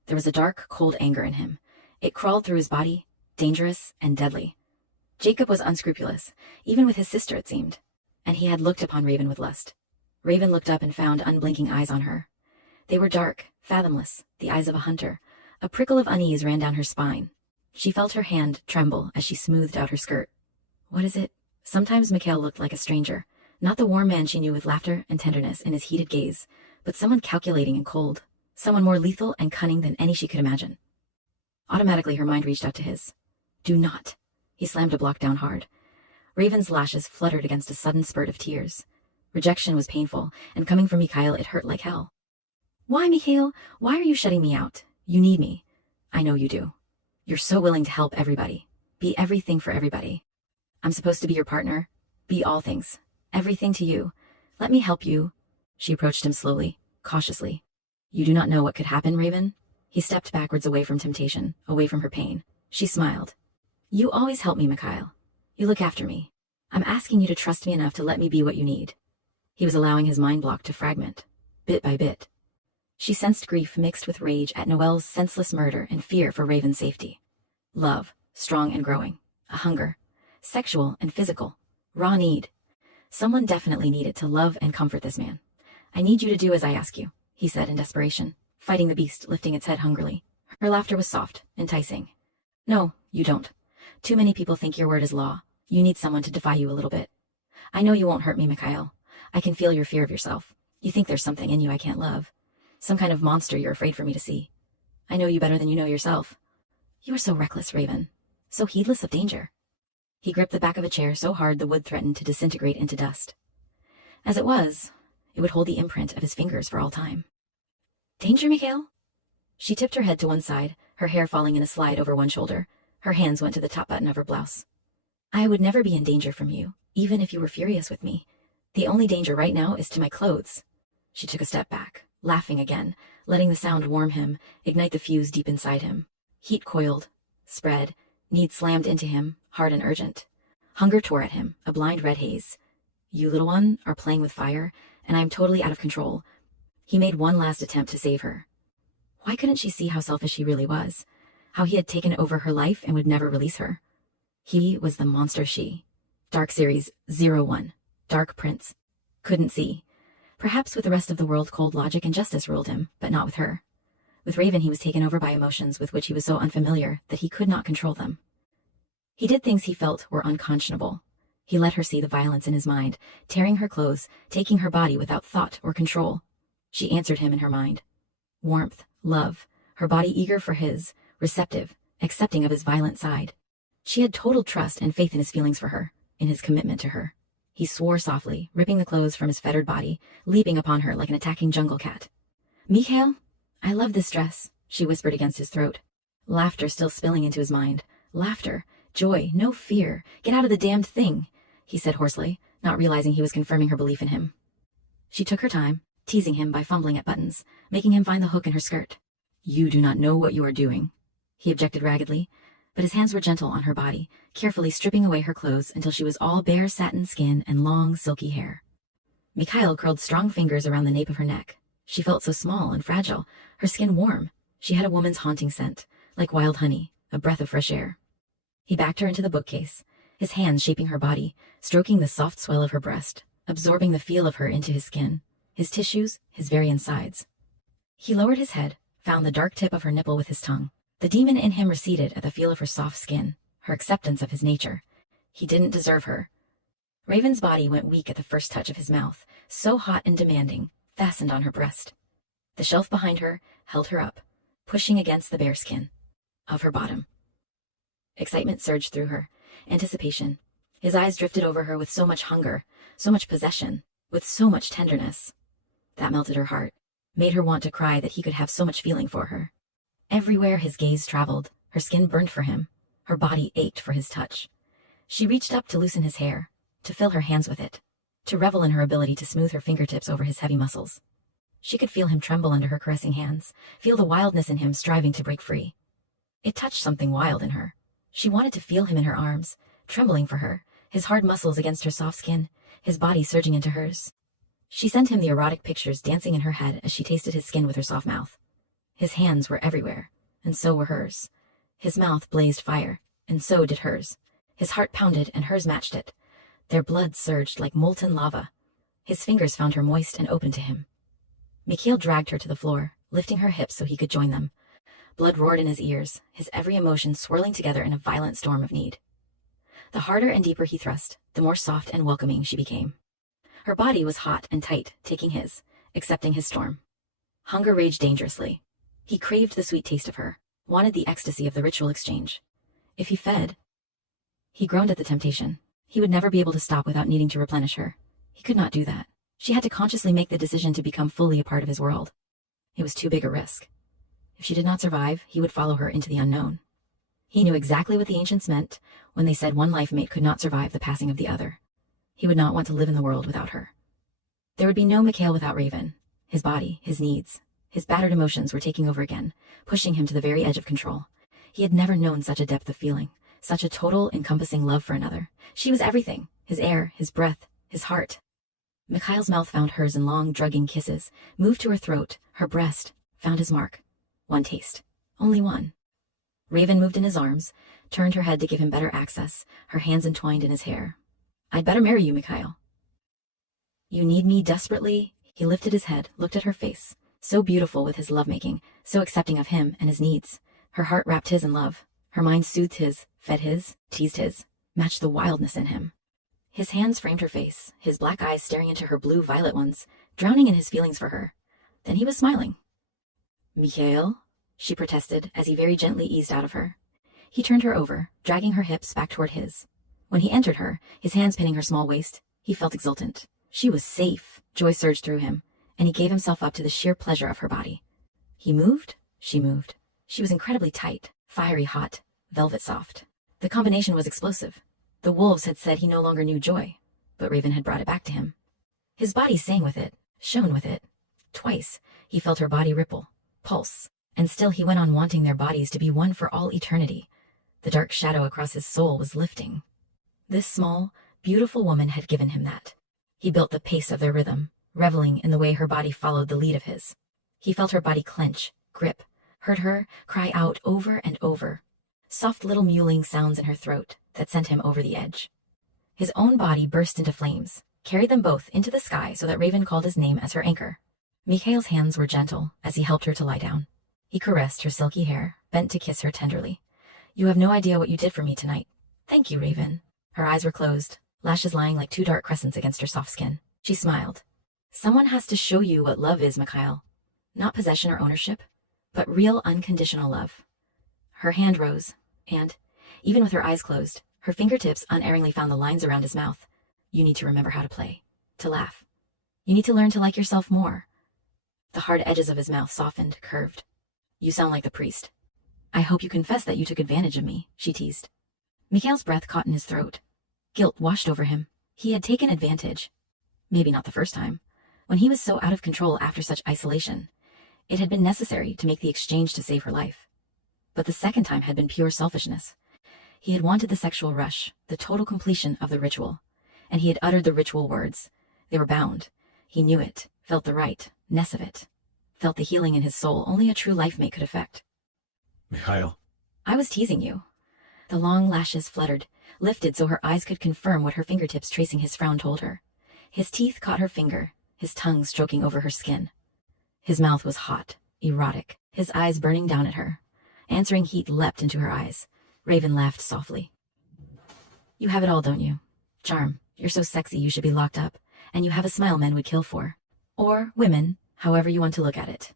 There was a dark, cold anger in him. It crawled through his body, dangerous and deadly. Jacob was unscrupulous, even with his sister it seemed, and he had looked upon Raven with lust. Raven looked up and found unblinking eyes on her. They were dark, fathomless, the eyes of a hunter. A prickle of unease ran down her spine. She felt her hand tremble as she smoothed out her skirt. What is it? Sometimes Mikhail looked like a stranger, not the warm man she knew with laughter and tenderness in his heated gaze, but someone calculating and cold, Someone more lethal and cunning than any she could imagine. Automatically, her mind reached out to his. Do not. He slammed a block down hard. Raven's lashes fluttered against a sudden spurt of tears. Rejection was painful, and coming from Mikhail, it hurt like hell. Why, Mikhail? Why are you shutting me out? You need me. I know you do. You're so willing to help everybody. Be everything for everybody. I'm supposed to be your partner. Be all things. Everything to you. Let me help you. She approached him slowly, cautiously. You do not know what could happen, Raven? He stepped backwards away from temptation, away from her pain. She smiled. You always help me, Mikhail. You look after me. I'm asking you to trust me enough to let me be what you need. He was allowing his mind block to fragment, bit by bit. She sensed grief mixed with rage at Noelle's senseless murder and fear for Raven's safety. Love, strong and growing. A hunger. Sexual and physical. Raw need. Someone definitely needed to love and comfort this man. I need you to do as I ask you, he said in desperation, fighting the beast, lifting its head hungrily. Her laughter was soft, enticing. No, you don't. Too many people think your word is law. You need someone to defy you a little bit. I know you won't hurt me, Mikhail. I can feel your fear of yourself. You think there's something in you I can't love. Some kind of monster you're afraid for me to see. I know you better than you know yourself. You are so reckless, Raven. So heedless of danger. He gripped the back of a chair so hard the wood threatened to disintegrate into dust. As it was, it would hold the imprint of his fingers for all time. Danger, Mikhail? She tipped her head to one side, her hair falling in a slide over one shoulder. Her hands went to the top button of her blouse. I would never be in danger from you, even if you were furious with me. The only danger right now is to my clothes. She took a step back, laughing again, letting the sound warm him, ignite the fuse deep inside him. Heat coiled, spread, need slammed into him, hard and urgent. Hunger tore at him, a blind red haze. You, little one, are playing with fire, and I am totally out of control. He made one last attempt to save her. Why couldn't she see how selfish he really was? How he had taken over her life and would never release her? He was the monster she. Dark Series 01. Dark Prince. Couldn't see. Perhaps with the rest of the world cold logic and justice ruled him, but not with her. With Raven he was taken over by emotions with which he was so unfamiliar that he could not control them. He did things he felt were unconscionable. He let her see the violence in his mind, tearing her clothes, taking her body without thought or control. She answered him in her mind. Warmth, love, her body eager for his, receptive, accepting of his violent side. She had total trust and faith in his feelings for her, in his commitment to her. He swore softly, ripping the clothes from his fettered body, leaping upon her like an attacking jungle cat. Mikhail, I love this dress, she whispered against his throat. Laughter still spilling into his mind. Laughter, joy, no fear. Get out of the damned thing, he said hoarsely, not realizing he was confirming her belief in him. She took her time, teasing him by fumbling at buttons, making him find the hook in her skirt. You do not know what you are doing, he objected raggedly, but his hands were gentle on her body, carefully stripping away her clothes until she was all bare satin skin and long, silky hair. Mikhail curled strong fingers around the nape of her neck. She felt so small and fragile, her skin warm. She had a woman's haunting scent, like wild honey, a breath of fresh air. He backed her into the bookcase, his hands shaping her body, stroking the soft swell of her breast, absorbing the feel of her into his skin, his tissues, his very insides. He lowered his head, found the dark tip of her nipple with his tongue. The demon in him receded at the feel of her soft skin, her acceptance of his nature. He didn't deserve her. Raven's body went weak at the first touch of his mouth, so hot and demanding, fastened on her breast. The shelf behind her held her up, pushing against the bare skin of her bottom. Excitement surged through her, anticipation. His eyes drifted over her with so much hunger, so much possession, with so much tenderness. That melted her heart, made her want to cry that he could have so much feeling for her. Everywhere his gaze traveled, her skin burned for him, her body ached for his touch. She reached up to loosen his hair, to fill her hands with it, to revel in her ability to smooth her fingertips over his heavy muscles. She could feel him tremble under her caressing hands, feel the wildness in him striving to break free. It touched something wild in her. She wanted to feel him in her arms, trembling for her, his hard muscles against her soft skin, his body surging into hers. She sent him the erotic pictures dancing in her head as she tasted his skin with her soft mouth. His hands were everywhere, and so were hers. His mouth blazed fire, and so did hers. His heart pounded, and hers matched it. Their blood surged like molten lava. His fingers found her moist and open to him. Mikhail dragged her to the floor, lifting her hips so he could join them. Blood roared in his ears, his every emotion swirling together in a violent storm of need. The harder and deeper he thrust, the more soft and welcoming she became. Her body was hot and tight, taking his, accepting his storm. Hunger raged dangerously. He craved the sweet taste of her, wanted the ecstasy of the ritual exchange. If he fed... He groaned at the temptation. He would never be able to stop without needing to replenish her. He could not do that. She had to consciously make the decision to become fully a part of his world. It was too big a risk. If she did not survive, he would follow her into the unknown. He knew exactly what the ancients meant when they said one life mate could not survive the passing of the other. He would not want to live in the world without her. There would be no Mikhail without Raven. His body, his needs, his battered emotions were taking over again, pushing him to the very edge of control. He had never known such a depth of feeling, such a total, encompassing love for another. She was everything, his air, his breath, his heart. Mikhail's mouth found hers in long, drugging kisses, moved to her throat, her breast, found his mark. One taste. Only one. Raven moved in his arms, turned her head to give him better access, her hands entwined in his hair. I'd better marry you, Mikhail. You need me desperately? He lifted his head, looked at her face, so beautiful with his lovemaking, so accepting of him and his needs. Her heart wrapped his in love. Her mind soothed his, fed his, teased his, matched the wildness in him. His hands framed her face, his black eyes staring into her blue-violet ones, drowning in his feelings for her. Then he was smiling. Mikhail, she protested as he very gently eased out of her. He turned her over, dragging her hips back toward his. When he entered her, his hands pinning her small waist, he felt exultant. She was safe. Joy surged through him, and he gave himself up to the sheer pleasure of her body. He moved, she moved. She was incredibly tight, fiery hot, velvet soft. The combination was explosive. The wolves had said he no longer knew joy, but Raven had brought it back to him. His body sang with it, shone with it. Twice, he felt her body ripple, pulse, and still he went on wanting their bodies to be one for all eternity. The dark shadow across his soul was lifting. This small, beautiful woman had given him that. He built the pace of their rhythm, reveling in the way her body followed the lead of his. He felt her body clench, grip, heard her cry out over and over. Soft little mewling sounds in her throat that sent him over the edge. His own body burst into flames, carried them both into the sky so that Raven called his name as her anchor. Mikhail's hands were gentle as he helped her to lie down. He caressed her silky hair, bent to kiss her tenderly. You have no idea what you did for me tonight. Thank you, Raven. Her eyes were closed, lashes lying like two dark crescents against her soft skin. She smiled. Someone has to show you what love is, Mikhail. Not possession or ownership, but real unconditional love. Her hand rose, and, even with her eyes closed, her fingertips unerringly found the lines around his mouth. You need to remember how to play, to laugh. You need to learn to like yourself more. The hard edges of his mouth softened, curved. You sound like the priest. I hope you confess that you took advantage of me, she teased. Mikhail's breath caught in his throat. Guilt washed over him. He had taken advantage. Maybe not the first time. When he was so out of control after such isolation, it had been necessary to make the exchange to save her life. But the second time had been pure selfishness. He had wanted the sexual rush, the total completion of the ritual, and he had uttered the ritual words. They were bound. He knew it, felt the rightness of it, felt the healing in his soul only a true life mate could effect. Mikhail. I was teasing you. The long lashes fluttered, lifted so her eyes could confirm what her fingertips tracing his frown told her. His teeth caught her finger, his tongue stroking over her skin. His mouth was hot, erotic, his eyes burning down at her. Answering heat leapt into her eyes. Raven laughed softly. You have it all, don't you? Charm. You're so sexy you should be locked up, and you have a smile men would kill for. Or women, however you want to look at it.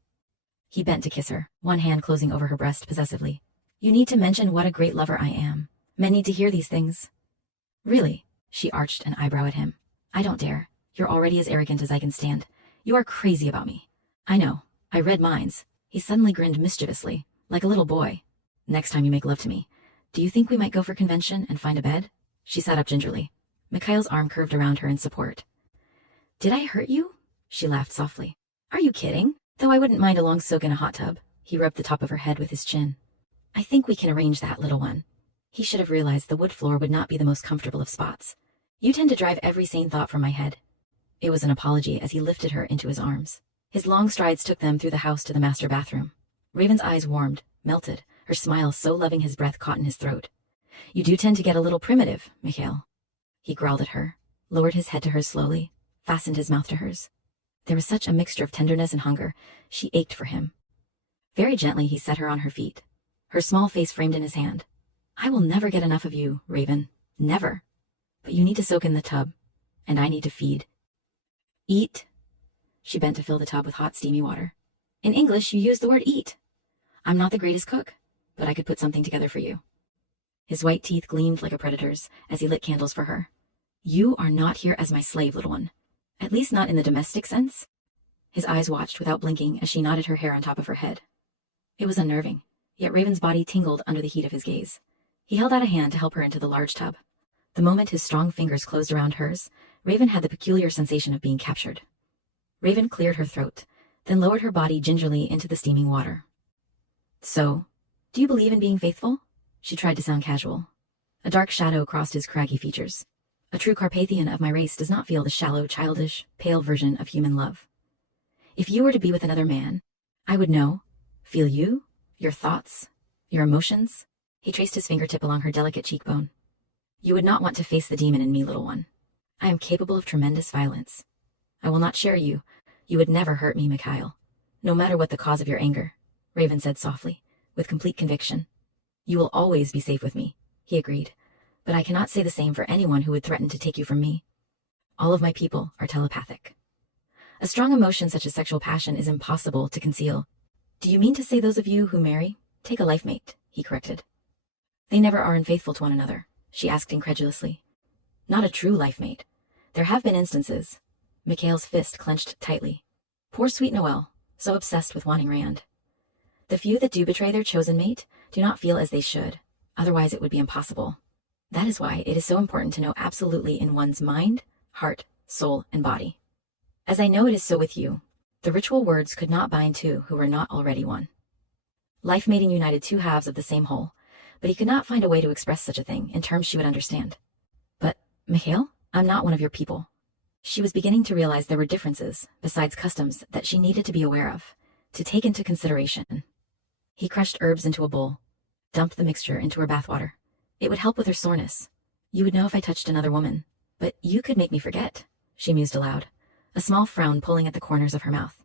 He bent to kiss her, one hand closing over her breast possessively. You need to mention what a great lover I am. Men need to hear these things. Really? She arched an eyebrow at him. I don't dare. You're already as arrogant as I can stand. You are crazy about me. I know. I read minds. He suddenly grinned mischievously, like a little boy. Next time you make love to me, do you think we might go for convention and find a bed? She sat up gingerly. Mikhail's arm curved around her in support. Did I hurt you? She laughed softly. Are you kidding? Though I wouldn't mind a long soak in a hot tub. He rubbed the top of her head with his chin. I think we can arrange that, little one. He should have realized the wood floor would not be the most comfortable of spots. You tend to drive every sane thought from my head. It was an apology as he lifted her into his arms. His long strides took them through the house to the master bathroom. Raven's eyes warmed, melted, her smile so loving his breath caught in his throat. You do tend to get a little primitive, Mikhail. He growled at her, lowered his head to hers slowly, fastened his mouth to hers. There was such a mixture of tenderness and hunger, she ached for him. Very gently he set her on her feet, her small face framed in his hand. I will never get enough of you, Raven. Never. But you need to soak in the tub, and I need to feed. Eat. She bent to fill the tub with hot, steamy water. In English, you use the word eat. I'm not the greatest cook, but I could put something together for you. His white teeth gleamed like a predator's as he lit candles for her. You are not here as my slave, little one. At least not in the domestic sense. His eyes watched without blinking as she nodded her hair on top of her head. It was unnerving, yet Raven's body tingled under the heat of his gaze. He held out a hand to help her into the large tub. The moment his strong fingers closed around hers, Raven had the peculiar sensation of being captured. Raven cleared her throat, then lowered her body gingerly into the steaming water. So, do you believe in being faithful? She tried to sound casual. A dark shadow crossed his craggy features. A true Carpathian of my race does not feel the shallow, childish, pale version of human love. If you were to be with another man, I would know, feel you, your thoughts, your emotions. He traced his fingertip along her delicate cheekbone. You would not want to face the demon in me, little one. I am capable of tremendous violence. I will not share you. You would never hurt me, Mikhail. No matter what the cause of your anger, Raven said softly, with complete conviction. You will always be safe with me, he agreed, but I cannot say the same for anyone who would threaten to take you from me. All of my people are telepathic. A strong emotion such as sexual passion is impossible to conceal. Do you mean to say those of you who marry take a life mate? He corrected. They never are unfaithful to one another, she asked incredulously. Not a true life mate. There have been instances. Mikhail's fist clenched tightly. Poor sweet Noelle, so obsessed with wanting Rand. The few that do betray their chosen mate do not feel as they should, otherwise it would be impossible. That is why it is so important to know absolutely in one's mind, heart, soul, and body. As I know it is so with you, the ritual words could not bind two who were not already one. Life mating united two halves of the same whole, but he could not find a way to express such a thing in terms she would understand. But, Mikhail, I'm not one of your people. She was beginning to realize there were differences, besides customs, that she needed to be aware of, to take into consideration. He crushed herbs into a bowl, dumped the mixture into her bathwater. It would help with her soreness. You would know if I touched another woman, but you could make me forget, she mused aloud, a small frown pulling at the corners of her mouth.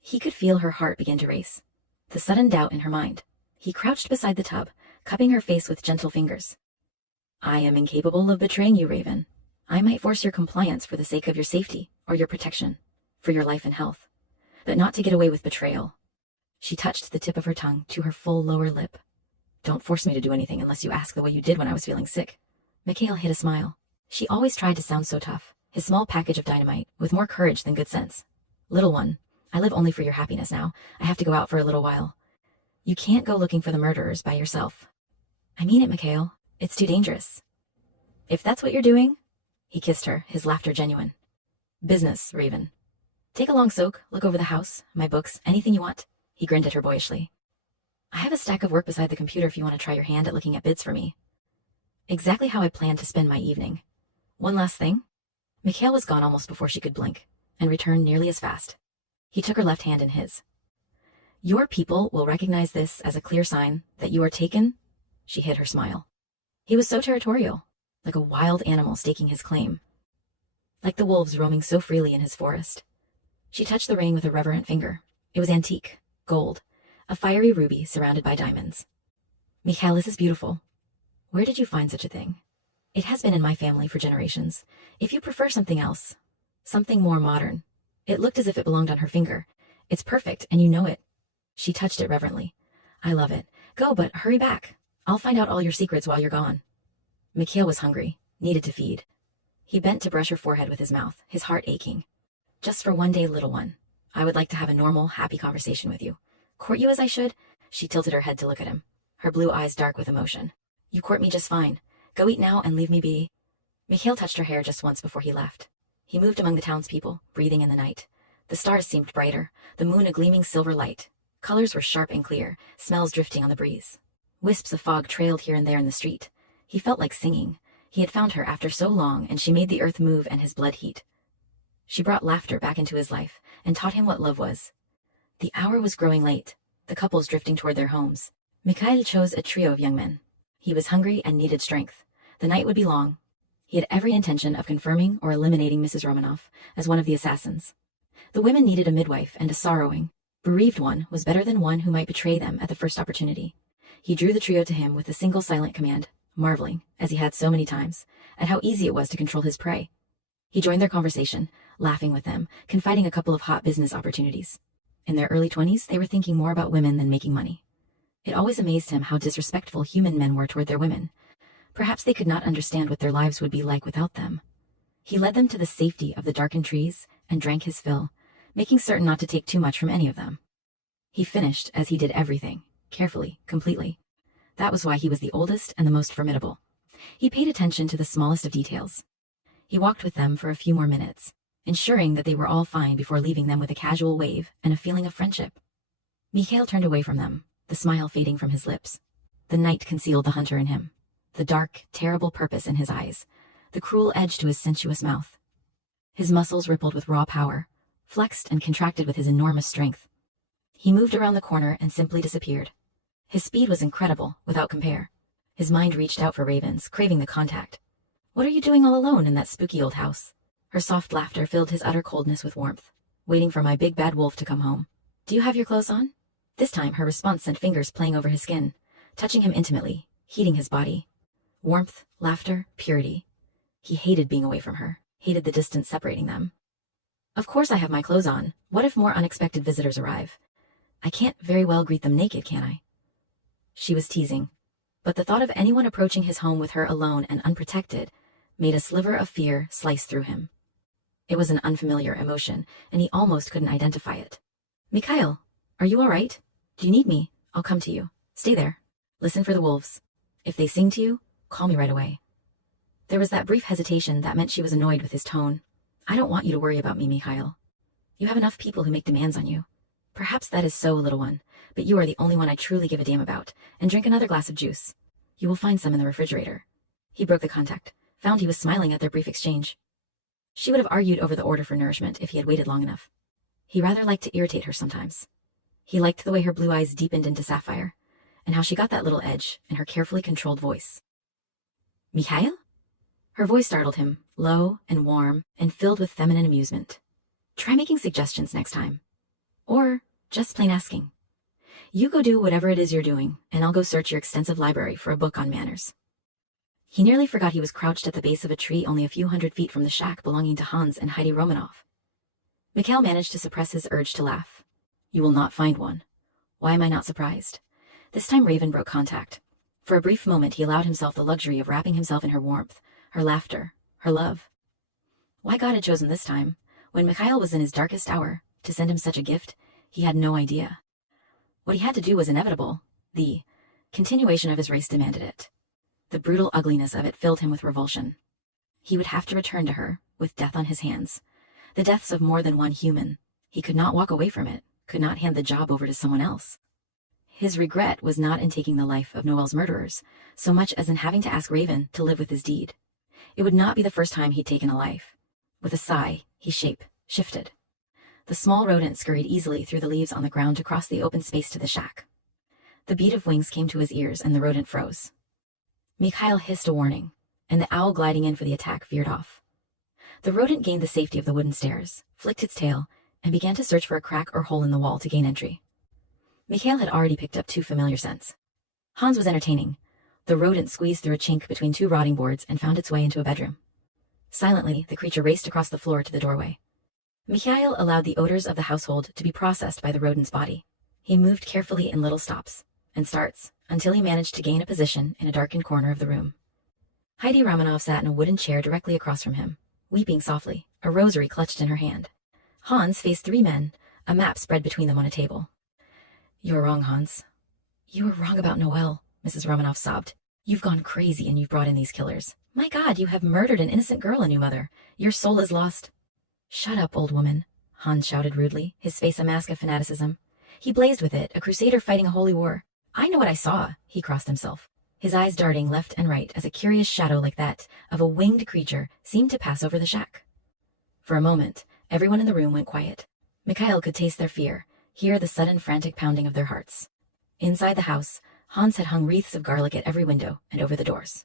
He could feel her heart begin to race, the sudden doubt in her mind. He crouched beside the tub, cupping her face with gentle fingers. I am incapable of betraying you, Raven. I might force your compliance for the sake of your safety or your protection, for your life and health, but not to get away with betrayal. She touched the tip of her tongue to her full lower lip. Don't force me to do anything unless you ask the way you did when I was feeling sick. Mikhail hid a smile. She always tried to sound so tough, his small package of dynamite, with more courage than good sense. Little one, I live only for your happiness now. I have to go out for a little while. You can't go looking for the murderers by yourself. I mean it, Mikhail. It's too dangerous. If that's what you're doing, he kissed her, his laughter genuine. Business, Raven. Take a long soak, look over the house, my books, anything you want. He grinned at her boyishly. I have a stack of work beside the computer if you want to try your hand at looking at bids for me. Exactly how I planned to spend my evening. One last thing. Mikhail was gone almost before she could blink, and returned nearly as fast. He took her left hand in his. Your people will recognize this as a clear sign that you are taken. She hid her smile. He was so territorial, like a wild animal staking his claim. Like the wolves roaming so freely in his forest. She touched the ring with a reverent finger. It was antique, gold, a fiery ruby surrounded by diamonds. Mikhail, this is beautiful. Where did you find such a thing? It has been in my family for generations. If you prefer something else, something more modern. It looked as if it belonged on her finger. It's perfect, and you know it. She touched it reverently. I love it. Go, but hurry back. I'll find out all your secrets while you're gone. Mikhail was hungry, needed to feed. He bent to brush her forehead with his mouth, his heart aching. Just for one day, little one. I would like to have a normal, happy conversation with you. Court you as I should? She tilted her head to look at him, her blue eyes dark with emotion. You court me just fine. Go eat now and leave me be. Mikhail touched her hair just once before he left. He moved among the townspeople, breathing in the night. The stars seemed brighter, the moon a gleaming silver light. Colors were sharp and clear, smells drifting on the breeze. Wisps of fog trailed here and there in the street. He felt like singing. He had found her after so long, and she made the earth move and his blood heat. She brought laughter back into his life, and taught him what love was. The hour was growing late, the couples drifting toward their homes. Mikhail chose a trio of young men. He was hungry and needed strength. The night would be long. He had every intention of confirming or eliminating Mrs. Romanoff as one of the assassins. The women needed a midwife, and a sorrowing, bereaved one was better than one who might betray them at the first opportunity. He drew the trio to him with a single silent command, marveling, as he had so many times, at how easy it was to control his prey. He joined their conversation, laughing with them, confiding a couple of hot business opportunities. In their early 20s, they were thinking more about women than making money. It always amazed him how disrespectful human men were toward their women. Perhaps they could not understand what their lives would be like without them. He led them to the safety of the darkened trees and drank his fill, making certain not to take too much from any of them. He finished as he did everything, carefully, completely. That was why he was the oldest and the most formidable. He paid attention to the smallest of details. He walked with them for a few more minutes, ensuring that they were all fine before leaving them with a casual wave and a feeling of friendship. Mikhail turned away from them, the smile fading from his lips. The night concealed the hunter in him, the dark, terrible purpose in his eyes, the cruel edge to his sensuous mouth. His muscles rippled with raw power, flexed and contracted with his enormous strength. He moved around the corner and simply disappeared. His speed was incredible, without compare. His mind reached out for Ravens, craving the contact. "What are you doing all alone in that spooky old house?" Her soft laughter filled his utter coldness with warmth. "Waiting for my big bad wolf to come home. Do you have your clothes on?" This time her response sent fingers playing over his skin, touching him intimately, heating his body. Warmth, laughter, purity. He hated being away from her, hated the distance separating them. "Of course I have my clothes on. What if more unexpected visitors arrive? I can't very well greet them naked, can I?" She was teasing, but the thought of anyone approaching his home with her alone and unprotected made a sliver of fear slice through him. It was an unfamiliar emotion, and he almost couldn't identify it. "Mikhail, are you all right? Do you need me? I'll come to you. Stay there. Listen for the wolves. If they sing to you, call me right away." There was that brief hesitation that meant she was annoyed with his tone. "I don't want you to worry about me, Mikhail. You have enough people who make demands on you. Perhaps that is so, little one, but you are the only one I truly give a damn about. And drink another glass of juice. You will find some in the refrigerator." He broke the contact, found he was smiling at their brief exchange. She would have argued over the order for nourishment if he had waited long enough. He rather liked to irritate her sometimes. He liked the way her blue eyes deepened into sapphire, and how she got that little edge in her carefully controlled voice. "Mikhail?" Her voice startled him, low and warm and filled with feminine amusement. "Try making suggestions next time. Or just plain asking. You go do whatever it is you're doing, and I'll go search your extensive library for a book on manners." He nearly forgot he was crouched at the base of a tree only a few hundred feet from the shack belonging to Hans and Heidi Romanov. Mikhail managed to suppress his urge to laugh. "You will not find one. Why am I not surprised?" This time Raven broke contact. For a brief moment he allowed himself the luxury of wrapping himself in her warmth, her laughter, her love. Why God had chosen this time, when Mikhail was in his darkest hour, to send him such a gift, he had no idea. What he had to do was inevitable. The continuation of his race demanded it. The brutal ugliness of it filled him with revulsion. He would have to return to her, with death on his hands. The deaths of more than one human. He could not walk away from it, could not hand the job over to someone else. His regret was not in taking the life of Noel's murderers, so much as in having to ask Raven to live with his deed. It would not be the first time he'd taken a life. With a sigh, he shifted. The small rodent scurried easily through the leaves on the ground to cross the open space to the shack. The beat of wings came to his ears and the rodent froze. Mikhail hissed a warning, and the owl gliding in for the attack veered off. The rodent gained the safety of the wooden stairs, flicked its tail, and began to search for a crack or hole in the wall to gain entry. Mikhail had already picked up two familiar scents. Hans was entertaining. The rodent squeezed through a chink between two rotting boards and found its way into a bedroom. Silently, the creature raced across the floor to the doorway. Mikhail allowed the odors of the household to be processed by the rodent's body. He moved carefully in little stops and starts until he managed to gain a position in a darkened corner of the room. Heidi Romanov sat in a wooden chair directly across from him, weeping softly, a rosary clutched in her hand. Hans faced three men, a map spread between them on a table. "You are wrong, Hans. You were wrong about Noel," Mrs. Romanov sobbed. "You've gone crazy and you've brought in these killers. My God, you have murdered an innocent girl and your mother. Your soul is lost." "Shut up, old woman," Hans shouted rudely, his face a mask of fanaticism. He blazed with it, a crusader fighting a holy war. "I know what I saw," he crossed himself, his eyes darting left and right as a curious shadow like that of a winged creature seemed to pass over the shack. For a moment, everyone in the room went quiet. Mikhail could taste their fear, hear the sudden frantic pounding of their hearts. Inside the house, Hans had hung wreaths of garlic at every window and over the doors.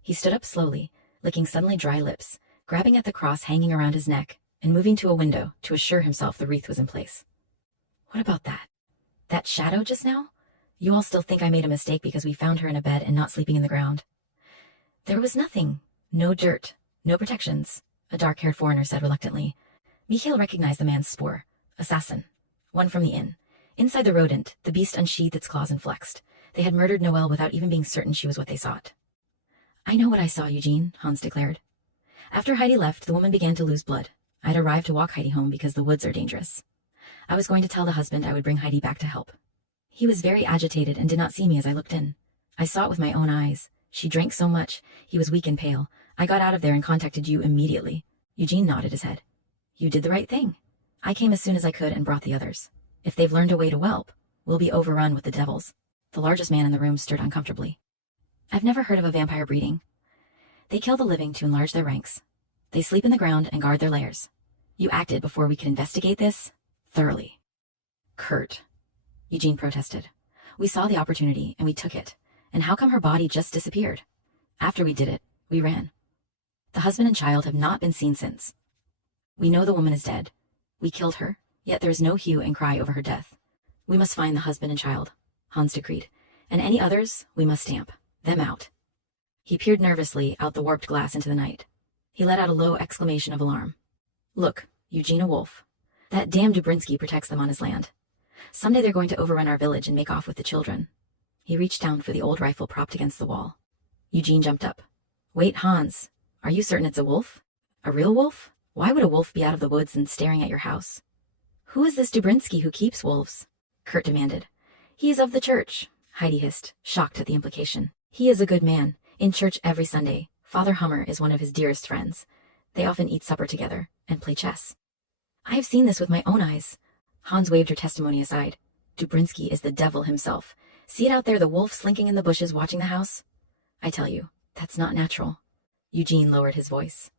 He stood up slowly, licking suddenly dry lips, grabbing at the cross hanging around his neck, and moving to a window to assure himself the wreath was in place. "What about that? That shadow just now? You all still think I made a mistake because we found her in a bed and not sleeping in the ground?" "There was nothing. No dirt. No protections," a dark-haired foreigner said reluctantly. Mikhail recognized the man's spoor. Assassin. One from the inn. Inside the rodent, the beast unsheathed its claws and flexed. They had murdered Noelle without even being certain she was what they sought. I know what I saw, Eugene, Hans declared. After Heidi left, the woman began to lose blood. I'd arrived to walk Heidi home because the woods are dangerous. I was going to tell the husband I would bring Heidi back to help. He was very agitated and did not see me as I looked in. I saw it with my own eyes. She drank so much. He was weak and pale. I got out of there and contacted you immediately. Eugene nodded his head. You did the right thing. I came as soon as I could and brought the others. If they've learned a way to whelp, we'll be overrun with the devils. The largest man in the room stirred uncomfortably. I've never heard of a vampire breeding. They kill the living to enlarge their ranks. They sleep in the ground and guard their lairs. You acted before we could investigate this thoroughly. Kurt, Eugene protested. We saw the opportunity and we took it. And how come her body just disappeared? After we did it, we ran. The husband and child have not been seen since. We know the woman is dead. We killed her, yet there is no hue and cry over her death. We must find the husband and child, Hans decreed. And any others, we must stamp them out. He peered nervously out the warped glass into the night. He let out a low exclamation of alarm. Look, Eugene Wolf. That damn Dubrinsky protects them on his land. Someday they're going to overrun our village and make off with the children. He reached down for the old rifle propped against the wall. Eugene jumped up. Wait, Hans, are you certain it's a wolf? A real wolf? Why would a wolf be out of the woods and staring at your house? Who is this Dubrinsky who keeps wolves? Kurt demanded. He is of the church, Heidi hissed, shocked at the implication. He is a good man, in church every Sunday. Father Hummer is one of his dearest friends. They often eat supper together and play chess. I have seen this with my own eyes. Hans waved her testimony aside. Dubrinsky is the devil himself. See it out there, the wolf slinking in the bushes watching the house? I tell you, that's not natural. Eugene lowered his voice.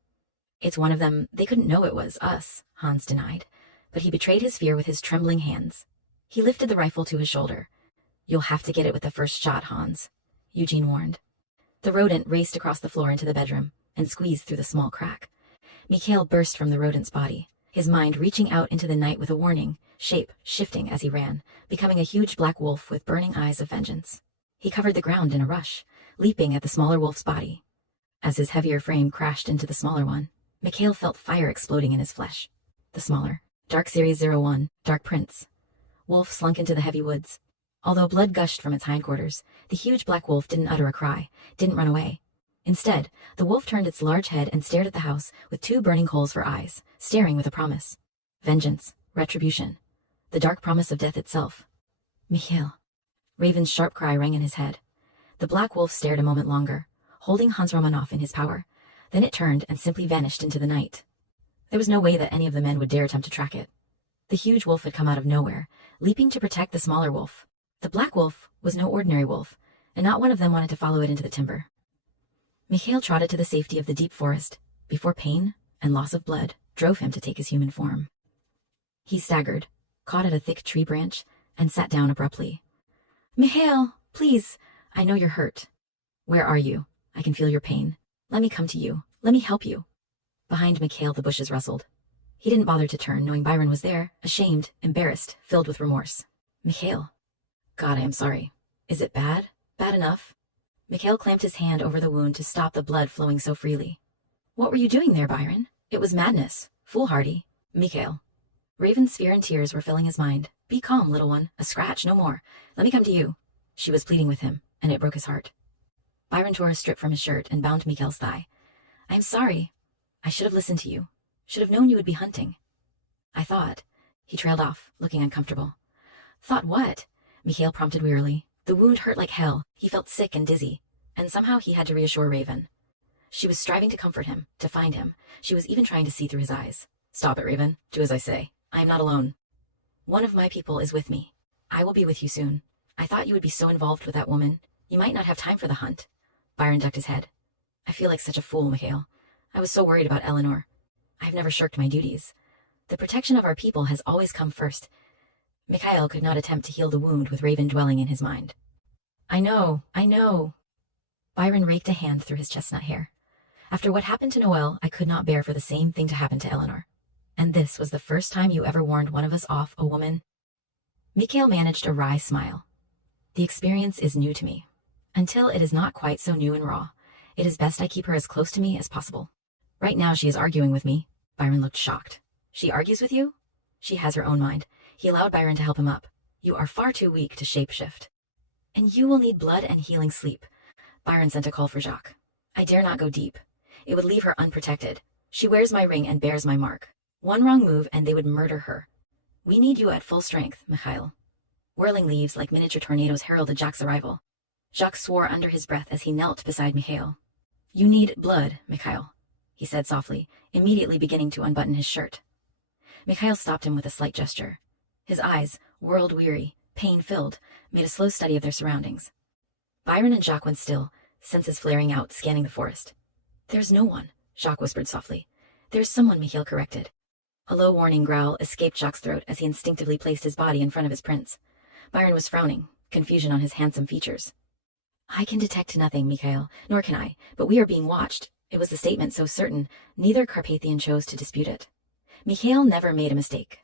It's one of them. They couldn't know it was us, Hans denied. But he betrayed his fear with his trembling hands. He lifted the rifle to his shoulder. You'll have to get it with the first shot, Hans, Eugene warned. The rodent raced across the floor into the bedroom and squeezed through the small crack. Mikhail burst from the rodent's body, his mind reaching out into the night with a warning, shape shifting as he ran, becoming a huge black wolf with burning eyes of vengeance. He covered the ground in a rush, leaping at the smaller wolf's body. As his heavier frame crashed into the smaller one, Mikhail felt fire exploding in his flesh. The smaller, Dark Series 01, Dark Prince. Wolf slunk into the heavy woods. Although blood gushed from its hindquarters, the huge black wolf didn't utter a cry, didn't run away. Instead, the wolf turned its large head and stared at the house with two burning coals for eyes, staring with a promise. Vengeance, retribution, the dark promise of death itself. Mikhail. Raven's sharp cry rang in his head. The black wolf stared a moment longer, holding Hans Romanoff in his power. Then it turned and simply vanished into the night. There was no way that any of the men would dare attempt to track it. The huge wolf had come out of nowhere, leaping to protect the smaller wolf. The black wolf was no ordinary wolf, and not one of them wanted to follow it into the timber. Mikhail trotted to the safety of the deep forest, before pain and loss of blood drove him to take his human form. He staggered, caught at a thick tree branch, and sat down abruptly. Mikhail, please, I know you're hurt. Where are you? I can feel your pain. Let me come to you. Let me help you. Behind Mikhail, the bushes rustled. He didn't bother to turn, knowing Byron was there, ashamed, embarrassed, filled with remorse. Mikhail. God, I am sorry. Is it bad? Bad enough? Mikhail clamped his hand over the wound to stop the blood flowing so freely. What were you doing there, Byron? It was madness. Foolhardy. Mikhail. Raven's fear and tears were filling his mind. Be calm, little one. A scratch, no more. Let me come to you. She was pleading with him, and it broke his heart. Byron tore a strip from his shirt and bound Mikhail's thigh. I'm sorry. I should have listened to you. Should have known you would be hunting. I thought. He trailed off, looking uncomfortable. Thought what? Mikhail prompted wearily. The wound hurt like hell. He felt sick and dizzy, and somehow he had to reassure Raven. She was striving to comfort him, to find him. She was even trying to see through his eyes. Stop it, Raven. Do as I say. I am not alone. One of my people is with me. I will be with you soon. I thought you would be so involved with that woman. You might not have time for the hunt. Byron ducked his head. I feel like such a fool, Mikhail. I was so worried about Eleanor. I've never shirked my duties. The protection of our people has always come first. Mikhail could not attempt to heal the wound with Raven dwelling in his mind. I know. Byron raked a hand through his chestnut hair. After what happened to Noelle, I could not bear for the same thing to happen to Eleanor. And this was the first time you ever warned one of us off, a woman? Mikhail managed a wry smile. The experience is new to me. Until it is not quite so new and raw, it is best I keep her as close to me as possible. Right now she is arguing with me. Byron looked shocked. She argues with you? She has her own mind. He allowed Byron to help him up. You are far too weak to shapeshift. And you will need blood and healing sleep. Byron sent a call for Jacques. I dare not go deep. It would leave her unprotected. She wears my ring and bears my mark. One wrong move and they would murder her. We need you at full strength, Mikhail. Whirling leaves like miniature tornadoes heralded Jacques' arrival. Jacques swore under his breath as he knelt beside Mikhail. You need blood, Mikhail, he said softly, immediately beginning to unbutton his shirt. Mikhail stopped him with a slight gesture. His eyes, world-weary, pain-filled, made a slow study of their surroundings. Byron and Jacques went still, senses flaring out, scanning the forest. There's no one, Jacques whispered softly. There's someone, Mikhail corrected. A low warning growl escaped Jacques' throat as he instinctively placed his body in front of his prince. Byron was frowning, confusion on his handsome features. I can detect nothing, Mikhail, nor can I, but we are being watched. It was a statement so certain, neither Carpathian chose to dispute it. Mikhail never made a mistake.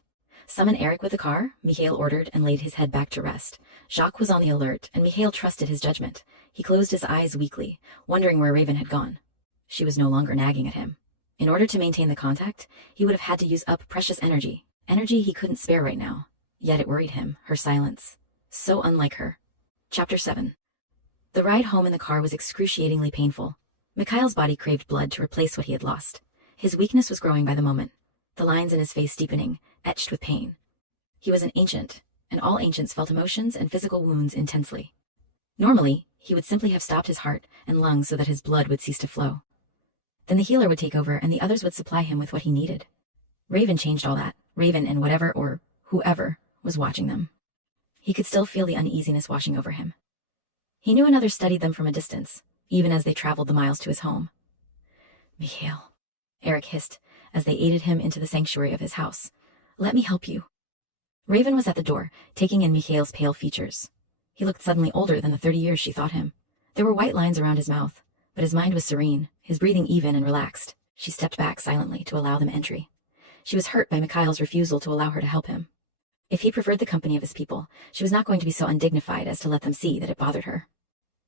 Summon Eric with the car, Mikhail ordered and laid his head back to rest. Jacques was on the alert, and Mikhail trusted his judgment. He closed his eyes weakly, wondering where Raven had gone. She was no longer nagging at him. In order to maintain the contact, he would have had to use up precious energy he couldn't spare right now. Yet it worried him, her silence. So unlike her. Chapter 7. The ride home in the car was excruciatingly painful. Mikhail's body craved blood to replace what he had lost. His weakness was growing by the moment, the lines in his face deepening, etched with pain. He was an ancient, and all ancients felt emotions and physical wounds intensely. Normally, he would simply have stopped his heart and lungs so that his blood would cease to flow. Then the healer would take over and the others would supply him with what he needed. Raven changed all that, Raven and whatever or whoever was watching them. He could still feel the uneasiness washing over him. He knew another studied them from a distance, even as they traveled the miles to his home. Mikhail, Eric hissed, as they aided him into the sanctuary of his house. Let me help you. Raven was at the door, taking in Mikhail's pale features. He looked suddenly older than the 30 years she thought him. There were white lines around his mouth, but his mind was serene, his breathing even and relaxed. She stepped back silently to allow them entry. She was hurt by Mikhail's refusal to allow her to help him. If he preferred the company of his people, she was not going to be so undignified as to let them see that it bothered her.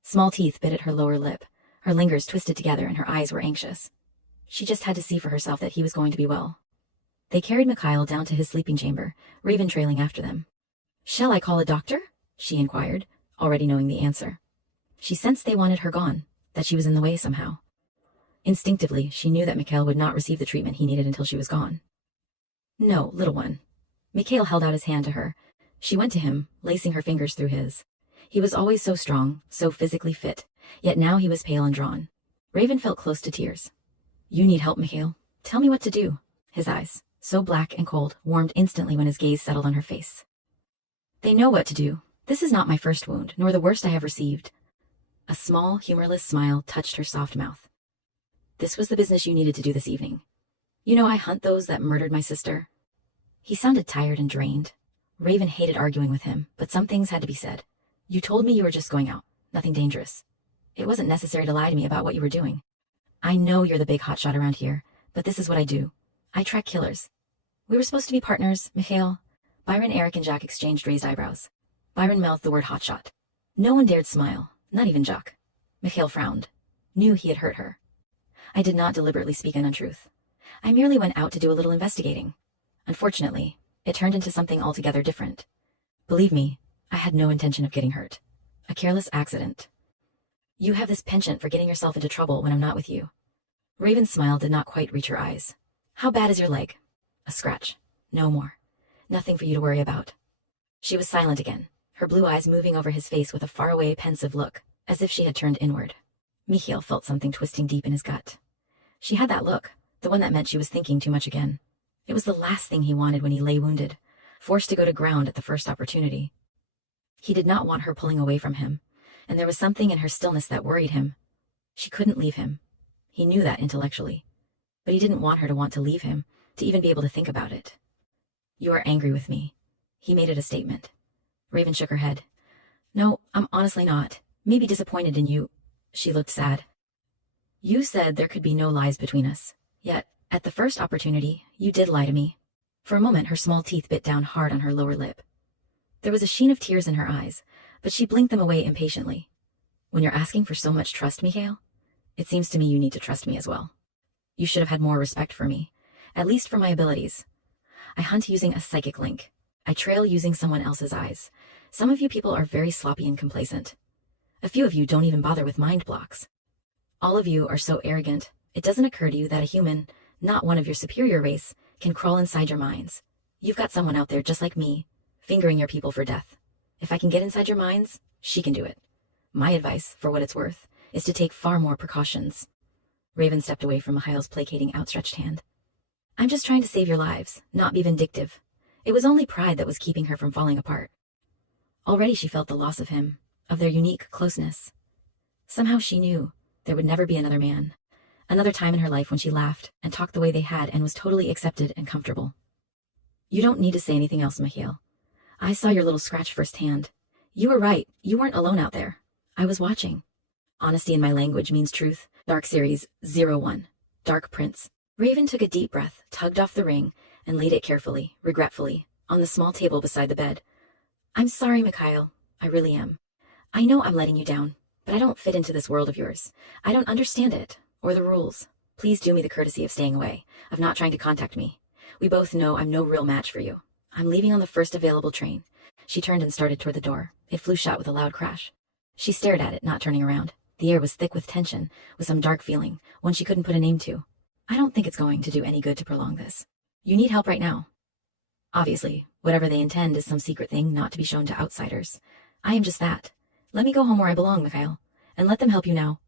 Small teeth bit at her lower lip, her lingers twisted together and her eyes were anxious. She just had to see for herself that he was going to be well. They carried Mikhail down to his sleeping chamber, Raven trailing after them. Shall I call a doctor? She inquired, already knowing the answer. She sensed they wanted her gone, that she was in the way somehow. Instinctively, she knew that Mikhail would not receive the treatment he needed until she was gone. No, little one. Mikhail held out his hand to her. She went to him, lacing her fingers through his. He was always so strong, so physically fit, yet now he was pale and drawn. Raven felt close to tears. You need help, Mikhail. Tell me what to do. His eyes, so black and cold, warmed instantly when his gaze settled on her face. They know what to do. This is not my first wound, nor the worst I have received. A small, humorless smile touched her soft mouth. This was the business you needed to do this evening. You know I hunt those that murdered my sister. He sounded tired and drained. Raven hated arguing with him, but some things had to be said. You told me you were just going out. Nothing dangerous. It wasn't necessary to lie to me about what you were doing. I know you're the big hotshot around here, but this is what I do. I track killers. We were supposed to be partners, Mikhail. Byron, Eric, and Jacques exchanged raised eyebrows. Byron mouthed the word hotshot. No one dared smile, not even Jacques. Mikhail frowned. Knew he had hurt her. I did not deliberately speak an untruth. I merely went out to do a little investigating. Unfortunately, it turned into something altogether different. Believe me, I had no intention of getting hurt. A careless accident. You have this penchant for getting yourself into trouble when I'm not with you. Raven's smile did not quite reach her eyes. How bad is your leg? A scratch. No more. Nothing for you to worry about. She was silent again, her blue eyes moving over his face with a faraway, pensive look, as if she had turned inward. Mikhail felt something twisting deep in his gut. She had that look, the one that meant she was thinking too much again. It was the last thing he wanted when he lay wounded, forced to go to ground at the first opportunity. He did not want her pulling away from him, and there was something in her stillness that worried him. She couldn't leave him. He knew that intellectually, but he didn't want her to want to leave him, to even be able to think about it. You are angry with me. He made it a statement. Raven shook her head. No, I'm honestly not. Maybe disappointed in you. She looked sad. You said there could be no lies between us. Yet, at the first opportunity, you did lie to me. For a moment, her small teeth bit down hard on her lower lip. There was a sheen of tears in her eyes, but she blinked them away impatiently. When you're asking for so much trust, Mikhail, it seems to me you need to trust me as well. You should have had more respect for me, at least for my abilities. I hunt using a psychic link. I trail using someone else's eyes. Some of you people are very sloppy and complacent. A few of you don't even bother with mind blocks. All of you are so arrogant, it doesn't occur to you that a human, not one of your superior race, can crawl inside your minds. You've got someone out there just like me, fingering your people for death. If I can get inside your minds, she can do it. My advice, for what it's worth, is to take far more precautions. Raven stepped away from Mikhail's placating outstretched hand. I'm just trying to save your lives, not be vindictive. It was only pride that was keeping her from falling apart. Already she felt the loss of him, of their unique closeness. Somehow she knew there would never be another man, another time in her life when she laughed and talked the way they had and was totally accepted and comfortable. You don't need to say anything else, Mikhail. I saw your little scratch firsthand. You were right, you weren't alone out there. I was watching. Honesty in my language means truth. Dark Series 01. Dark Prince. Raven took a deep breath, tugged off the ring, and laid it carefully, regretfully, on the small table beside the bed. I'm sorry, Mikhail. I really am. I know I'm letting you down, but I don't fit into this world of yours. I don't understand it, or the rules. Please do me the courtesy of staying away, of not trying to contact me. We both know I'm no real match for you. I'm leaving on the first available train. She turned and started toward the door. It flew shut with a loud crash. She stared at it, not turning around. The air was thick with tension, with some dark feeling, one she couldn't put a name to. I don't think it's going to do any good to prolong this. You need help right now. Obviously, whatever they intend is some secret thing not to be shown to outsiders. I am just that. Let me go home where I belong, Mikhail, and let them help you now.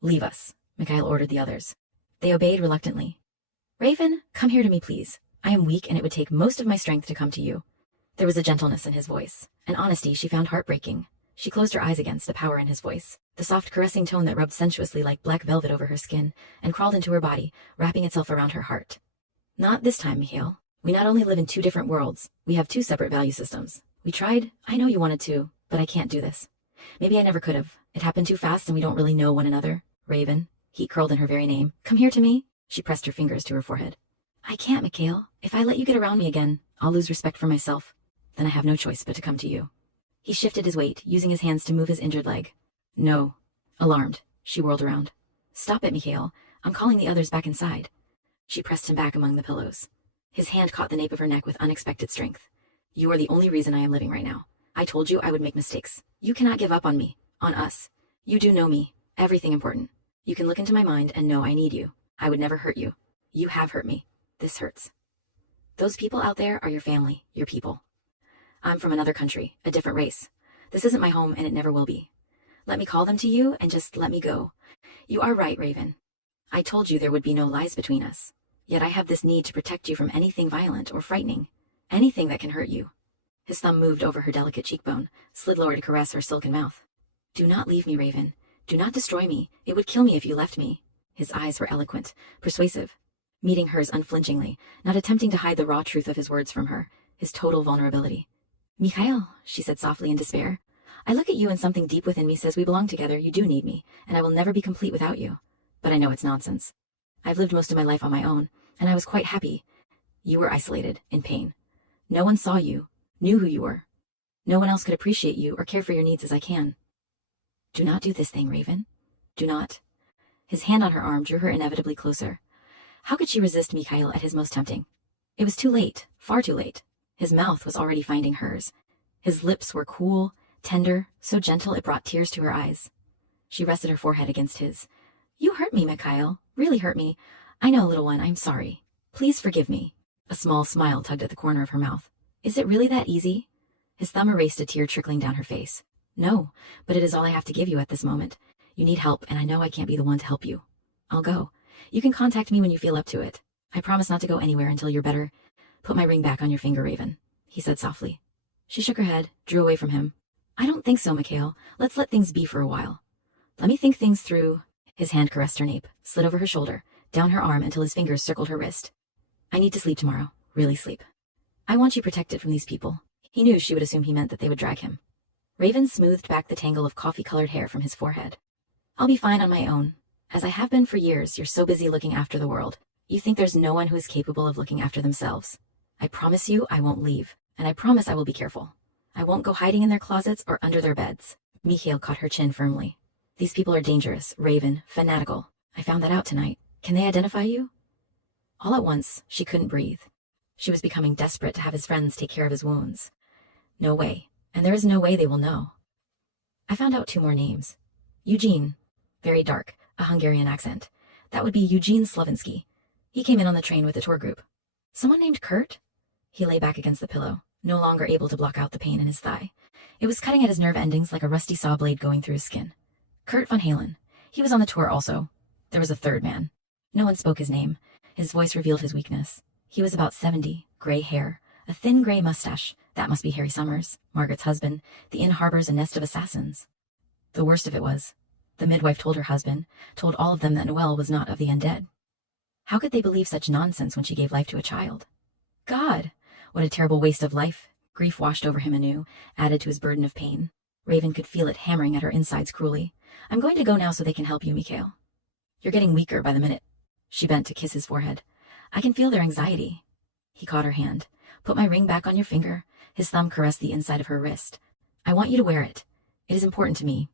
Leave us, Mikhail ordered the others. They obeyed reluctantly. Raven, come here to me, please. I am weak and it would take most of my strength to come to you. There was a gentleness in his voice, an honesty she found heartbreaking. She closed her eyes against the power in his voice, the soft caressing tone that rubbed sensuously like black velvet over her skin, and crawled into her body, wrapping itself around her heart. Not this time, Mikhail. We not only live in two different worlds, we have two separate value systems. We tried, I know you wanted to, but I can't do this. Maybe I never could have. It happened too fast and we don't really know one another. Raven, heat curled in her very name. Come here to me. She pressed her fingers to her forehead. I can't, Mikhail. If I let you get around me again, I'll lose respect for myself. Then I have no choice but to come to you. He shifted his weight, using his hands to move his injured leg. No. Alarmed, she whirled around. Stop it, Mikhail. I'm calling the others back inside. She pressed him back among the pillows. His hand caught the nape of her neck with unexpected strength. You are the only reason I am living right now. I told you I would make mistakes. You cannot give up on me, on us. You do know me, everything important. You can look into my mind and know I need you. I would never hurt you. You have hurt me. This hurts. Those people out there are your family, your people. I'm from another country, a different race. This isn't my home and it never will be. Let me call them to you and just let me go. You are right, Raven. I told you there would be no lies between us. Yet I have this need to protect you from anything violent or frightening, anything that can hurt you. His thumb moved over her delicate cheekbone, slid lower to caress her silken mouth. Do not leave me, Raven. Do not destroy me. It would kill me if you left me. His eyes were eloquent, persuasive, meeting hers unflinchingly, not attempting to hide the raw truth of his words from her, his total vulnerability. Mikhail, she said softly in despair, I look at you and something deep within me says we belong together, you do need me, and I will never be complete without you. But I know it's nonsense. I've lived most of my life on my own, and I was quite happy. You were isolated, in pain. No one saw you, knew who you were. No one else could appreciate you or care for your needs as I can. Do not do this thing, Raven. Do not. His hand on her arm drew her inevitably closer. How could she resist Mikhail at his most tempting? It was too late, far too late. His mouth was already finding hers. His lips were cool, tender, so gentle it brought tears to her eyes. She rested her forehead against his. You hurt me, Mikhail. Really hurt me. I know, little one, I'm sorry. Please forgive me. A small smile tugged at the corner of her mouth. Is it really that easy? His thumb erased a tear trickling down her face. No, but it is all I have to give you at this moment. You need help, and I know I can't be the one to help you. I'll go. You can contact me when you feel up to it. I promise not to go anywhere until you're better. Put my ring back on your finger, Raven, he said softly. She shook her head, drew away from him. I don't think so, Mikhail. Let's let things be for a while. Let me think things through. His hand caressed her nape, slid over her shoulder, down her arm until his fingers circled her wrist. I need to sleep tomorrow, really sleep. I want you protected from these people. He knew she would assume he meant that they would drag him. Raven smoothed back the tangle of coffee-colored hair from his forehead. I'll be fine on my own. As I have been for years, you're so busy looking after the world. You think there's no one who is capable of looking after themselves. I promise you I won't leave, and I promise I will be careful. I won't go hiding in their closets or under their beds. Mikhail caught her chin firmly. These people are dangerous, Raven, fanatical. I found that out tonight. Can they identify you? All at once, she couldn't breathe. She was becoming desperate to have his friends take care of his wounds. No way, and there is no way they will know. I found out 2 more names. Eugene, very dark, a Hungarian accent. That would be Eugene Slavinsky. He came in on the train with the tour group. Someone named Kurt? He lay back against the pillow, no longer able to block out the pain in his thigh. It was cutting at his nerve endings like a rusty saw blade going through his skin. Kurt Von Halen. He was on the tour also. There was a 3rd man. No one spoke his name. His voice revealed his weakness. He was about 70, gray hair, a thin gray mustache. That must be Harry Summers, Margaret's husband. The inn harbors a nest of assassins. The worst of it was, the midwife told her husband, told all of them that Noelle was not of the undead. How could they believe such nonsense when she gave life to a child? God, what a terrible waste of life. Grief washed over him anew, added to his burden of pain. Raven could feel it hammering at her insides cruelly. I'm going to go now so they can help you, Mikhail. You're getting weaker by the minute. She bent to kiss his forehead. I can feel their anxiety. He caught her hand. Put my ring back on your finger. His thumb caressed the inside of her wrist. I want you to wear it. It is important to me.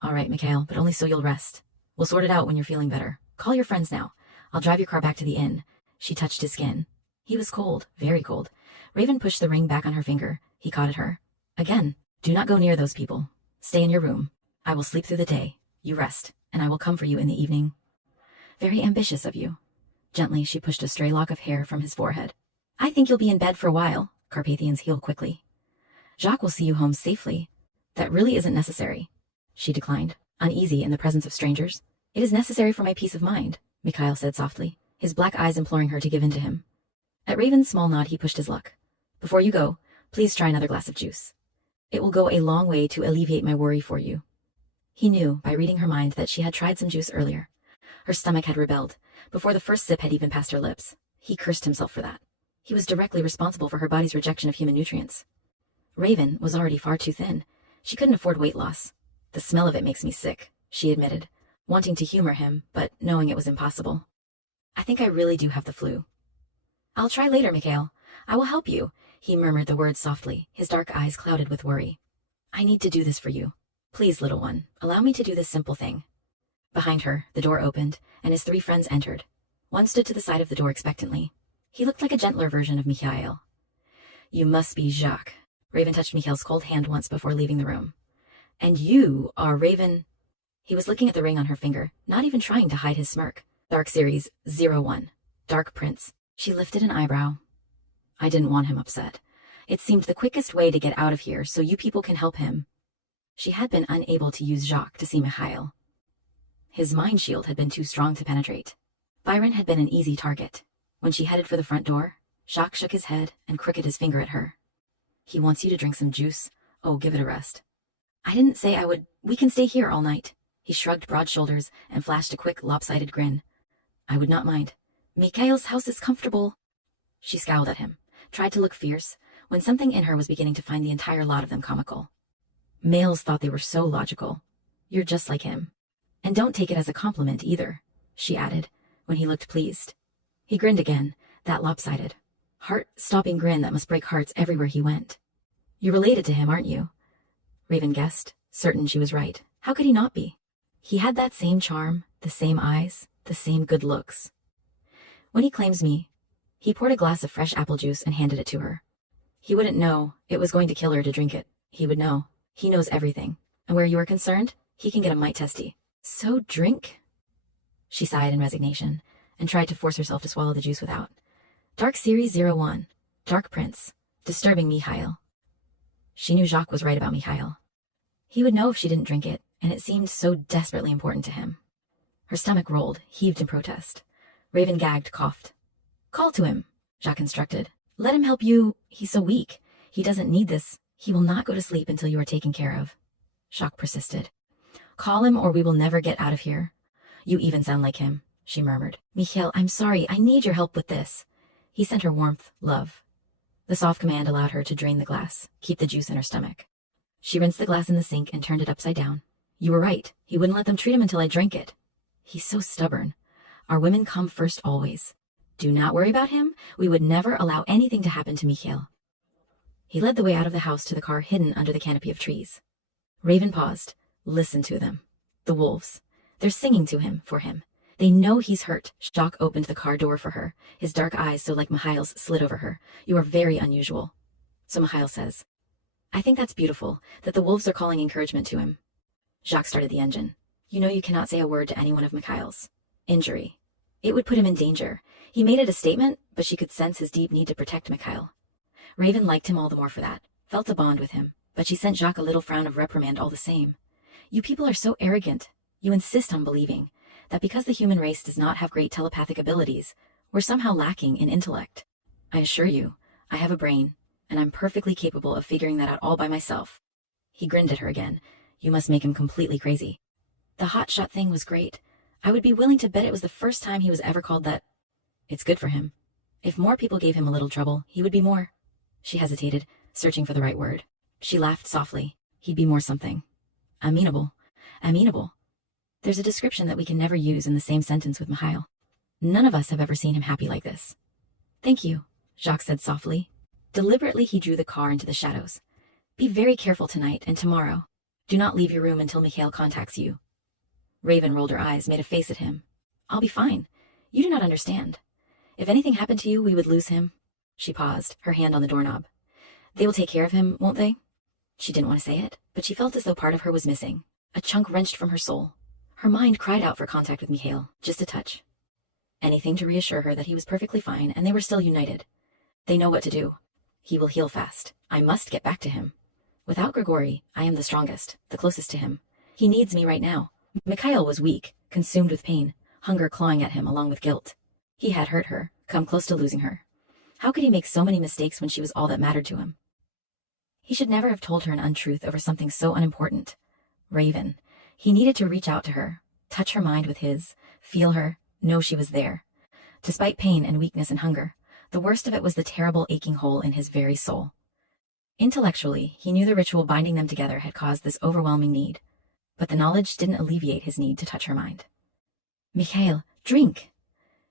All right, Mikhail, but only so you'll rest. We'll sort it out when you're feeling better. Call your friends now. I'll drive your car back to the inn. She touched his skin. He was cold, very cold. Raven pushed the ring back on her finger. He caught at her. Again, do not go near those people. Stay in your room. I will sleep through the day. You rest, and I will come for you in the evening. Very ambitious of you. Gently, she pushed a stray lock of hair from his forehead. I think you'll be in bed for a while. Carpathians heal quickly. Jacques will see you home safely. That really isn't necessary. She declined, uneasy in the presence of strangers. It is necessary for my peace of mind, Mikhail said softly, his black eyes imploring her to give in to him. At Raven's small nod, he pushed his luck. Before you go, please try another glass of juice. It will go a long way to alleviate my worry for you. He knew, by reading her mind, that she had tried some juice earlier. Her stomach had rebelled, before the first sip had even passed her lips. He cursed himself for that. He was directly responsible for her body's rejection of human nutrients. Raven was already far too thin. She couldn't afford weight loss. The smell of it makes me sick, she admitted, wanting to humor him, but knowing it was impossible. I think I really do have the flu. I'll try later, Mikhail. I will help you. He murmured the words softly, his dark eyes clouded with worry. I need to do this for you. Please, little one, allow me to do this simple thing. Behind her, the door opened, and his 3 friends entered. One stood to the side of the door expectantly. He looked like a gentler version of Mikhail. You must be Jacques. Raven touched Mikhail's cold hand once before leaving the room. And you are Raven... He was looking at the ring on her finger, not even trying to hide his smirk. Dark Series 01. Dark Prince. She lifted an eyebrow. I didn't want him upset. It seemed the quickest way to get out of here so you people can help him. She had been unable to use Jacques to see Mikhail. His mind shield had been too strong to penetrate. Byron had been an easy target. When she headed for the front door, Jacques shook his head and crooked his finger at her. He wants you to drink some juice. Oh, give it a rest. I didn't say I would. We can stay here all night. He shrugged broad shoulders and flashed a quick, lopsided grin. I would not mind. Mikhail's house is comfortable. She scowled at him, tried to look fierce, when something in her was beginning to find the entire lot of them comical. Males thought they were so logical. You're just like him. And don't take it as a compliment either, she added, when he looked pleased. He grinned again, that lopsided, heart-stopping grin that must break hearts everywhere he went. You're related to him, aren't you? Raven guessed, certain she was right. How could he not be? He had that same charm, the same eyes, the same good looks. When he claims me, he poured a glass of fresh apple juice and handed it to her. He wouldn't know. It was going to kill her to drink it. He would know. He knows everything. And where you are concerned, he can get a mite testy. So drink? She sighed in resignation and tried to force herself to swallow the juice without. Dark Series 01. Dark Prince. Disturbing Mikhail. She knew Jacques was right about Mikhail. He would know if she didn't drink it, and it seemed so desperately important to him. Her stomach rolled, heaved in protest. Raven gagged, coughed. Call to him, Jacques instructed. Let him help you. He's so weak. He doesn't need this. He will not go to sleep until you are taken care of. Jacques persisted. Call him or we will never get out of here. You even sound like him, she murmured. Mikhail, I'm sorry. I need your help with this. He sent her warmth, love. The soft command allowed her to drain the glass, keep the juice in her stomach. She rinsed the glass in the sink and turned it upside down. You were right. He wouldn't let them treat him until I drank it. He's so stubborn. Our women come first always. Do not worry about him. We would never allow anything to happen to Mikhail. He led the way out of the house to the car hidden under the canopy of trees. Raven paused. Listen to them. The wolves. They're singing to him, for him. They know he's hurt. Jacques opened the car door for her, his dark eyes so like Mihail's slid over her. You are very unusual. So Mihail says, I think that's beautiful, that the wolves are calling encouragement to him. Jacques started the engine. You know you cannot say a word to anyone of Mikhail's. Injury. It would put him in danger. He made it a statement, but she could sense his deep need to protect Mikhail. Raven liked him all the more for that, felt a bond with him, but she sent Jacques a little frown of reprimand all the same. You people are so arrogant. You insist on believing that because the human race does not have great telepathic abilities, we're somehow lacking in intellect. I assure you, I have a brain, and I'm perfectly capable of figuring that out all by myself. He grinned at her again. You must make him completely crazy. The hotshot thing was great. I would be willing to bet it was the first time he was ever called that. It's good for him. If more people gave him a little trouble, he would be more. She hesitated, searching for the right word. She laughed softly. He'd be more something. Amenable. Amenable. There's a description that we can never use in the same sentence with Mihail. None of us have ever seen him happy like this. Thank you, Jacques said softly. Deliberately he drew the car into the shadows. Be very careful tonight and tomorrow. Do not leave your room until Mikhail contacts you. Raven rolled her eyes, made a face at him. I'll be fine. You do not understand. If anything happened to you, we would lose him. She paused, her hand on the doorknob. They will take care of him, won't they? She didn't want to say it, but she felt as though part of her was missing, a chunk wrenched from her soul. Her mind cried out for contact with Mikhail, just a touch. Anything to reassure her that he was perfectly fine and they were still united. They know what to do. He will heal fast. I must get back to him. Without Grigori, I am the strongest, the closest to him. He needs me right now. Mikhail was weak, consumed with pain, hunger clawing at him along with guilt. He had hurt her, come close to losing her. How could he make so many mistakes when she was all that mattered to him? He should never have told her an untruth over something so unimportant. Raven. He needed to reach out to her, touch her mind with his, feel her, know she was there. Despite pain and weakness and hunger, the worst of it was the terrible aching hole in his very soul. Intellectually, he knew the ritual binding them together had caused this overwhelming need, but the knowledge didn't alleviate his need to touch her mind. Mikhail, drink!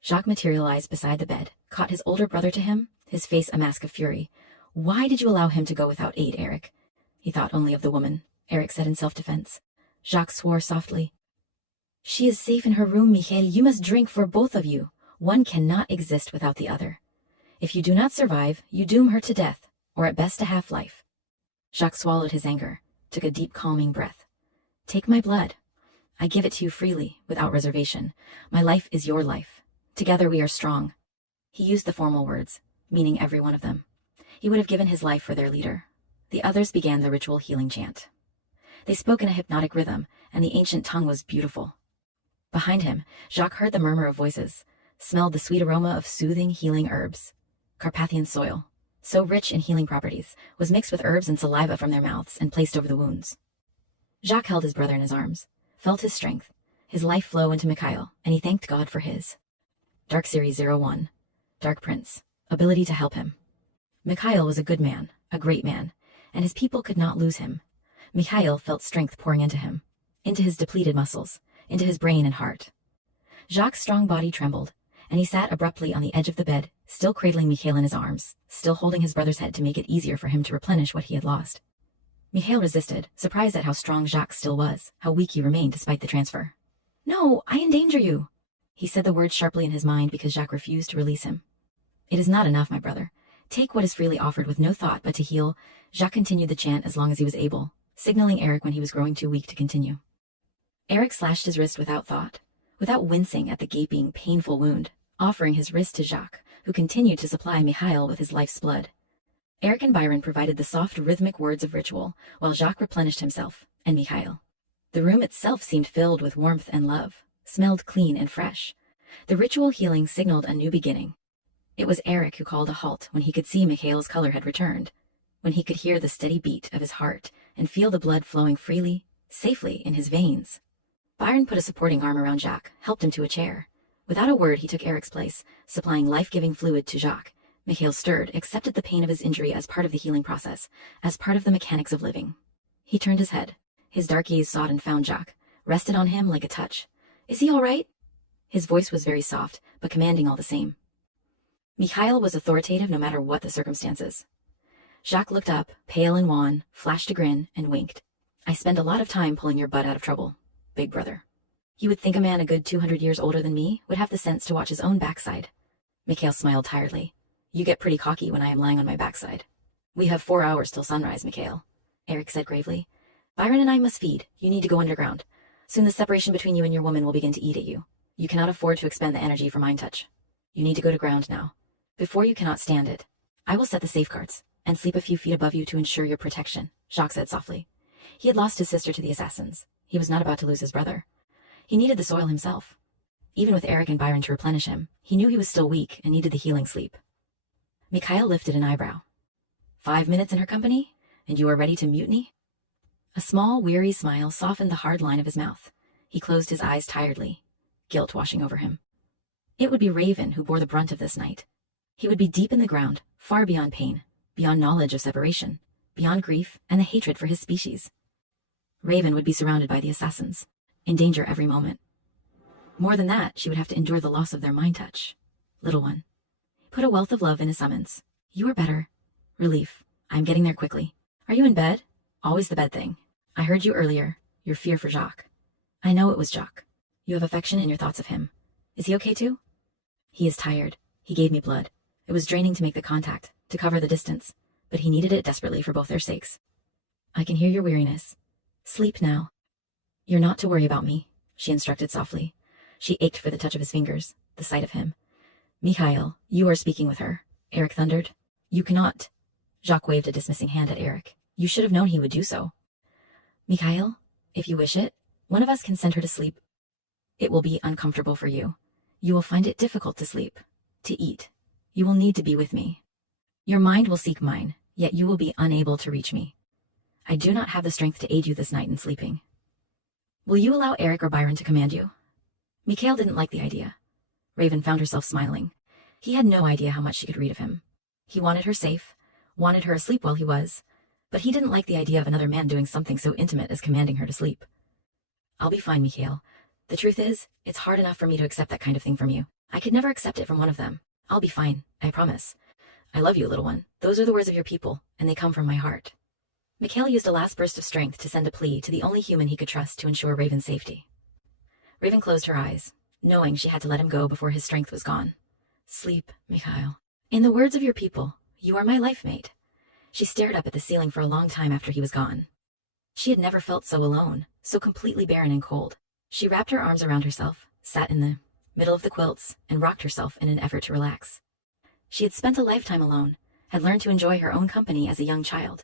Jacques materialized beside the bed, caught his older brother to him, his face a mask of fury. Why did you allow him to go without aid, Eric? He thought only of the woman, Eric said in self-defense. Jacques swore softly. She is safe in her room, Mikhail. You must drink for both of you. One cannot exist without the other. If you do not survive, you doom her to death, or at best a half-life. Jacques swallowed his anger, took a deep calming breath. Take my blood. I give it to you freely, without reservation. My life is your life. Together we are strong. He used the formal words, meaning every one of them. He would have given his life for their leader. The others began the ritual healing chant. They spoke in a hypnotic rhythm, and the ancient tongue was beautiful. Behind him, Jacques heard the murmur of voices, smelled the sweet aroma of soothing, healing herbs. Carpathian soil, so rich in healing properties, was mixed with herbs and saliva from their mouths and placed over the wounds. Jacques held his brother in his arms, felt his strength, his life flow into Mikhail, and he thanked God for his. Dark Series 01. Dark Prince. Ability to help him. Mikhail was a good man, a great man, and his people could not lose him. Mikhail felt strength pouring into him, into his depleted muscles, into his brain and heart. Jacques' strong body trembled, and he sat abruptly on the edge of the bed, still cradling Mikhail in his arms, still holding his brother's head to make it easier for him to replenish what he had lost. Mikhail resisted, surprised at how strong Jacques still was, how weak he remained despite the transfer. No, I endanger you. He said the words sharply in his mind because Jacques refused to release him. It is not enough, my brother. Take what is freely offered with no thought but to heal. Jacques continued the chant as long as he was able, signaling Eric when he was growing too weak to continue. Eric slashed his wrist without thought, without wincing at the gaping, painful wound, offering his wrist to Jacques, who continued to supply Mikhail with his life's blood. Eric and Byron provided the soft, rhythmic words of ritual, while Jacques replenished himself, and Mikhail. The room itself seemed filled with warmth and love, smelled clean and fresh. The ritual healing signaled a new beginning. It was Eric who called a halt when he could see Mikhail's color had returned, when he could hear the steady beat of his heart and feel the blood flowing freely, safely in his veins. Byron put a supporting arm around Jacques, helped him to a chair. Without a word, he took Eric's place, supplying life-giving fluid to Jacques. Mikhail stirred, accepted the pain of his injury as part of the healing process, as part of the mechanics of living. He turned his head. His dark gaze sought and found Jacques, rested on him like a touch. Is he all right? His voice was very soft, but commanding all the same. Mikhail was authoritative no matter what the circumstances. Jacques looked up, pale and wan, flashed a grin, and winked. I spend a lot of time pulling your butt out of trouble, big brother. You would think a man a good 200 years older than me would have the sense to watch his own backside. Mikhail smiled tiredly. You get pretty cocky when I am lying on my backside. We have 4 hours till sunrise, Mikhail, Eric said gravely. Byron and I must feed. You need to go underground. Soon the separation between you and your woman will begin to eat at you. You cannot afford to expend the energy for mind touch. You need to go to ground now. Before you cannot stand it. I will set the safeguards and sleep a few feet above you to ensure your protection, Jacques said softly. He had lost his sister to the assassins. He was not about to lose his brother. He needed the soil himself. Even with Eric and Byron to replenish him, he knew he was still weak and needed the healing sleep. Mikhail lifted an eyebrow. 5 minutes in her company, and you are ready to mutiny? A small, weary smile softened the hard line of his mouth. He closed his eyes tiredly, guilt washing over him. It would be Raven who bore the brunt of this night. He would be deep in the ground, far beyond pain, beyond knowledge of separation, beyond grief and the hatred for his species. Raven would be surrounded by the assassins, in danger every moment. More than that, she would have to endure the loss of their mind touch. Little one. Put a wealth of love in his summons. You are better. Relief. I'm getting there quickly. Are you in bed? Always the bed thing. I heard you earlier. Your fear for Jacques. I know it was Jacques. You have affection in your thoughts of him. Is he okay too? He is tired. He gave me blood. It was draining to make the contact, to cover the distance, but he needed it desperately for both their sakes. I can hear your weariness. Sleep now. You're not to worry about me, she instructed softly. She ached for the touch of his fingers, the sight of him. Mikhail, you are speaking with her, Eric thundered. You cannot. Jacques waved a dismissing hand at Eric. You should have known he would do so. Mikhail, if you wish it, one of us can send her to sleep. It will be uncomfortable for you. You will find it difficult to sleep, to eat. You will need to be with me. Your mind will seek mine, yet you will be unable to reach me. I do not have the strength to aid you this night in sleeping. Will you allow Eric or Byron to command you? Mikhail didn't like the idea. Raven found herself smiling. He had no idea how much she could read of him. He wanted her safe, wanted her asleep while he was, but he didn't like the idea of another man doing something so intimate as commanding her to sleep. I'll be fine, Mikhail. The truth is, it's hard enough for me to accept that kind of thing from you. I could never accept it from one of them. I'll be fine, I promise. I love you, little one. Those are the words of your people, and they come from my heart. Mikhail used a last burst of strength to send a plea to the only human he could trust to ensure Raven's safety. Raven closed her eyes, knowing she had to let him go before his strength was gone. Sleep, Mikhail. In the words of your people, you are my life mate. She stared up at the ceiling for a long time after he was gone. She had never felt so alone, so completely barren and cold. She wrapped her arms around herself, sat in the middle of the quilts, and rocked herself in an effort to relax. She had spent a lifetime alone, had learned to enjoy her own company as a young child.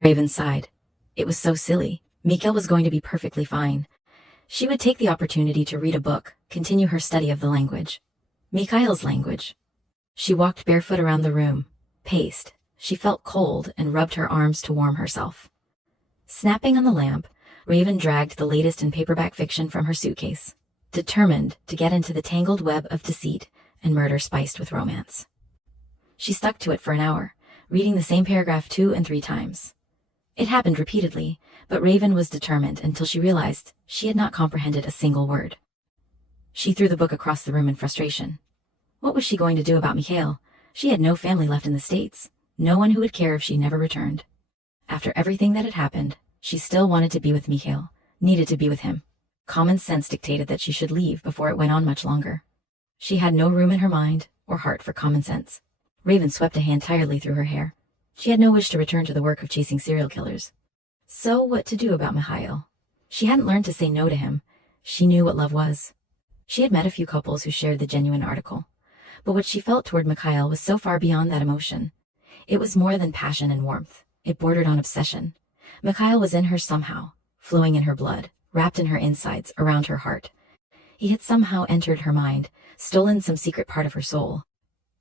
Raven sighed. It was so silly. Mikhail was going to be perfectly fine. She would take the opportunity to read a book, continue her study of the language. Mikhail's language. She walked barefoot around the room, paced. She felt cold and rubbed her arms to warm herself. Snapping on the lamp, Raven dragged the latest in paperback fiction from her suitcase, determined to get into the tangled web of deceit and murder spiced with romance. She stuck to it for an hour, reading the same paragraph 2 and 3 times. It happened repeatedly, but Raven was determined until she realized she had not comprehended a single word. She threw the book across the room in frustration. What was she going to do about Mikhail? She had no family left in the States, no one who would care if she never returned. After everything that had happened, she still wanted to be with Mikhail, needed to be with him. Common sense dictated that she should leave before it went on much longer. She had no room in her mind or heart for common sense. Raven swept a hand tiredly through her hair. She had no wish to return to the work of chasing serial killers. So what to do about Mikhail? She hadn't learned to say no to him. She knew what love was. She had met a few couples who shared the genuine article, but what she felt toward Mikhail was so far beyond that emotion. It was more than passion and warmth. It bordered on obsession. Mikhail was in her somehow, flowing in her blood, wrapped in her insides, around her heart. He had somehow entered her mind, stolen some secret part of her soul.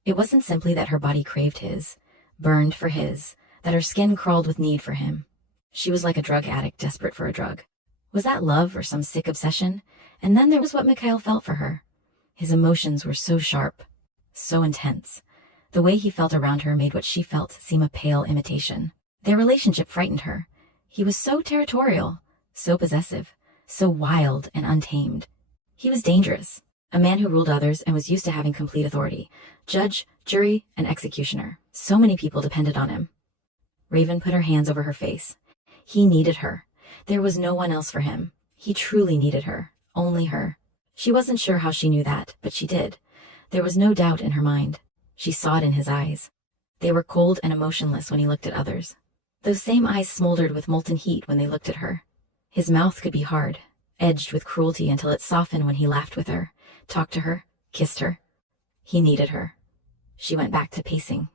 It wasn't simply that her body craved his, burned for his, that her skin crawled with need for him. She was like a drug addict desperate for a drug. Was that love or some sick obsession? And then there was what Mikhail felt for her. His emotions were so sharp, so intense. The way he felt around her made what she felt seem a pale imitation. Their relationship frightened her. He was so territorial, so possessive, so wild and untamed. He was dangerous, a man who ruled others and was used to having complete authority. Judge, Jury and executioner. So many people depended on him. Raven put her hands over her face. He needed her. There was no one else for him. He truly needed her. Only her. She wasn't sure how she knew that, but she did. There was no doubt in her mind. She saw it in his eyes. They were cold and emotionless when he looked at others. Those same eyes smoldered with molten heat when they looked at her. His mouth could be hard, edged with cruelty until it softened when he laughed with her, talked to her, kissed her. He needed her. She went back to pacing.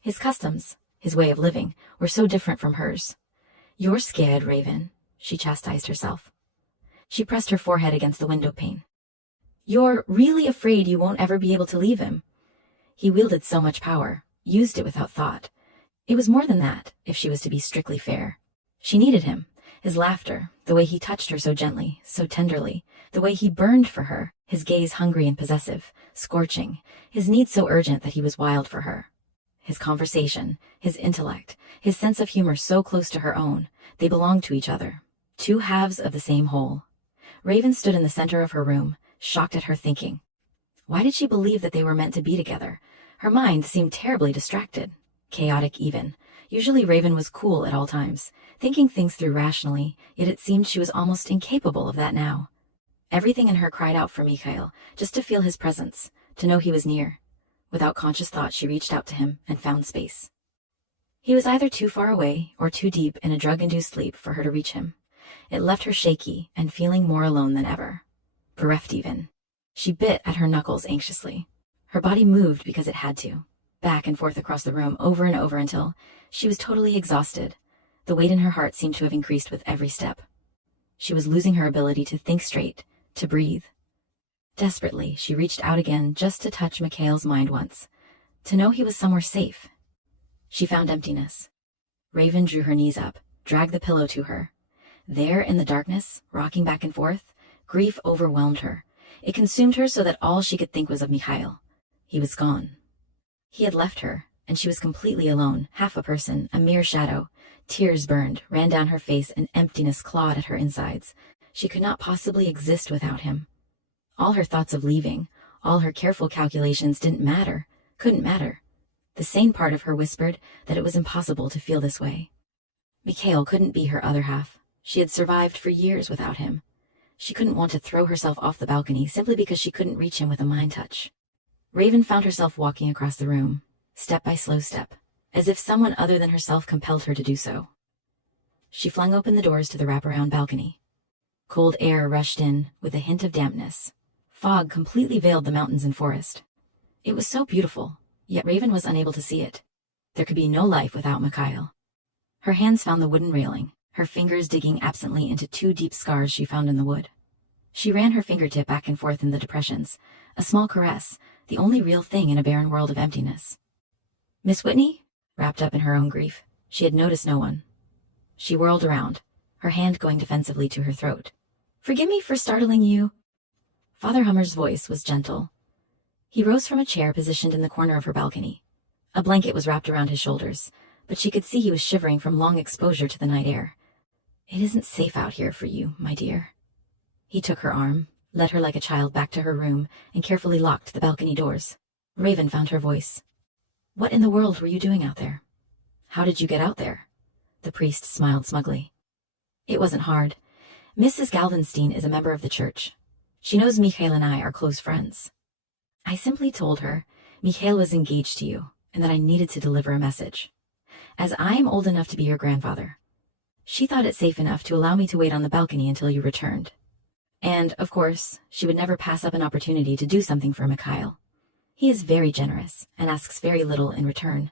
His customs, his way of living, were so different from hers. "You're scared, Raven," she chastised herself. She pressed her forehead against the window pane. "You're really afraid you won't ever be able to leave him." He wielded so much power, used it without thought. It was more than that, if she was to be strictly fair. She needed him. His laughter, the way he touched her so gently, so tenderly, the way he burned for her, his gaze hungry and possessive, scorching, his need so urgent that he was wild for her. His conversation, his intellect, his sense of humor so close to her own, they belonged to each other. Two halves of the same whole. Raven stood in the center of her room, shocked at her thinking. Why did she believe that they were meant to be together? Her mind seemed terribly distracted, chaotic even. Usually Raven was cool at all times, thinking things through rationally, yet it seemed she was almost incapable of that now. Everything in her cried out for Mikhail, just to feel his presence, to know he was near. Without conscious thought, she reached out to him and found space. He was either too far away or too deep in a drug-induced sleep for her to reach him. It left her shaky and feeling more alone than ever. Bereft even. She bit at her knuckles anxiously. Her body moved because it had to, back and forth across the room over and over until she was totally exhausted. The weight in her heart seemed to have increased with every step. She was losing her ability to think straight, to breathe. Desperately, she reached out again just to touch Mikhail's mind once, to know he was somewhere safe. She found emptiness. Raven drew her knees up, dragged the pillow to her. There in the darkness, rocking back and forth, grief overwhelmed her. It consumed her so that all she could think was of Mikhail. He was gone. He had left her, and she was completely alone, half a person, a mere shadow. Tears burned, ran down her face, and emptiness clawed at her insides. She could not possibly exist without him. All her thoughts of leaving, all her careful calculations didn't matter, couldn't matter. The sane part of her whispered that it was impossible to feel this way. Mikhail couldn't be her other half. She had survived for years without him. She couldn't want to throw herself off the balcony simply because she couldn't reach him with a mind touch. Raven found herself walking across the room, step by slow step, as if someone other than herself compelled her to do so. She flung open the doors to the wraparound balcony. Cold air rushed in with a hint of dampness. Fog completely veiled the mountains and forest. It was so beautiful, yet Raven was unable to see it. There could be no life without Mikhail. Her hands found the wooden railing, her fingers digging absently into two deep scars she found in the wood. She ran her fingertip back and forth in the depressions, a small caress, the only real thing in a barren world of emptiness. "Miss Whitney?" Wrapped up in her own grief, she had noticed no one. She whirled around, her hand going defensively to her throat. "Forgive me for startling you." Father Hummer's voice was gentle. He rose from a chair positioned in the corner of her balcony. A blanket was wrapped around his shoulders, but she could see he was shivering from long exposure to the night air. "It isn't safe out here for you, my dear." He took her arm, led her like a child back to her room, and carefully locked the balcony doors. Raven found her voice. "What in the world were you doing out there?" "How did you get out there?" The priest smiled smugly. "It wasn't hard. Mrs. Galvenstein is a member of the church. She knows Mikhail and I are close friends. I simply told her Mikhail was engaged to you and that I needed to deliver a message. As I am old enough to be your grandfather, she thought it safe enough to allow me to wait on the balcony until you returned. And, of course, she would never pass up an opportunity to do something for Mikhail. He is very generous and asks very little in return.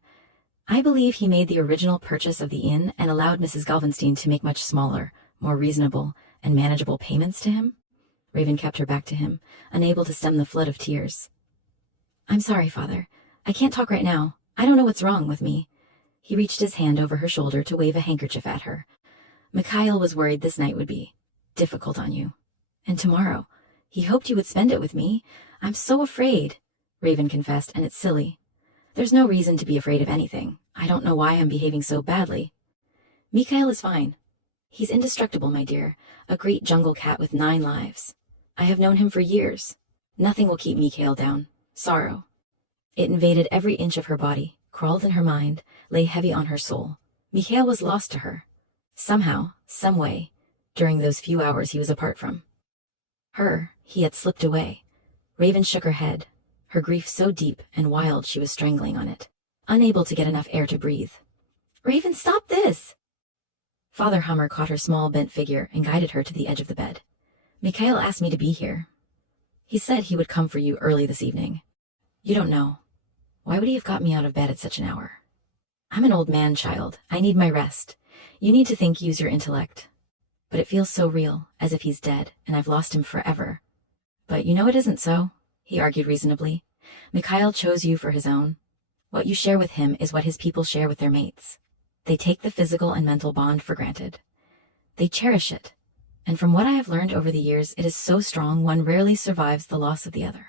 I believe he made the original purchase of the inn and allowed Mrs. Galvenstein to make much smaller, more reasonable, and manageable payments to him." Raven kept her back to him, unable to stem the flood of tears. "I'm sorry, Father. I can't talk right now. I don't know what's wrong with me." He reached his hand over her shoulder to wave a handkerchief at her. "Mikhail was worried this night would be difficult on you. And tomorrow. He hoped you would spend it with me. I'm so afraid," Raven confessed, "and it's silly. There's no reason to be afraid of anything. I don't know why I'm behaving so badly. Mikhail is fine. He's indestructible, my dear, a great jungle cat with 9 lives. I have known him for years. Nothing will keep Mikhail down. Sorrow." It invaded every inch of her body, crawled in her mind, lay heavy on her soul. Mikhail was lost to her. Somehow, some way, during those few hours he was apart from her, he had slipped away. Raven shook her head, her grief so deep and wild she was strangling on it, unable to get enough air to breathe. "Raven, stop this!" Father Hummer caught her small, bent figure and guided her to the edge of the bed. "Mikhail asked me to be here. He said he would come for you early this evening. You don't know. Why would he have got me out of bed at such an hour? I'm an old man, child. I need my rest. You need to use your intellect. But it feels so real, as if he's dead, and I've lost him forever. But you know it isn't so," he argued reasonably. "Mikhail chose you for his own. What you share with him is what his people share with their mates. They take the physical and mental bond for granted. They cherish it, and from what I have learned over the years, it is so strong one rarely survives the loss of the other.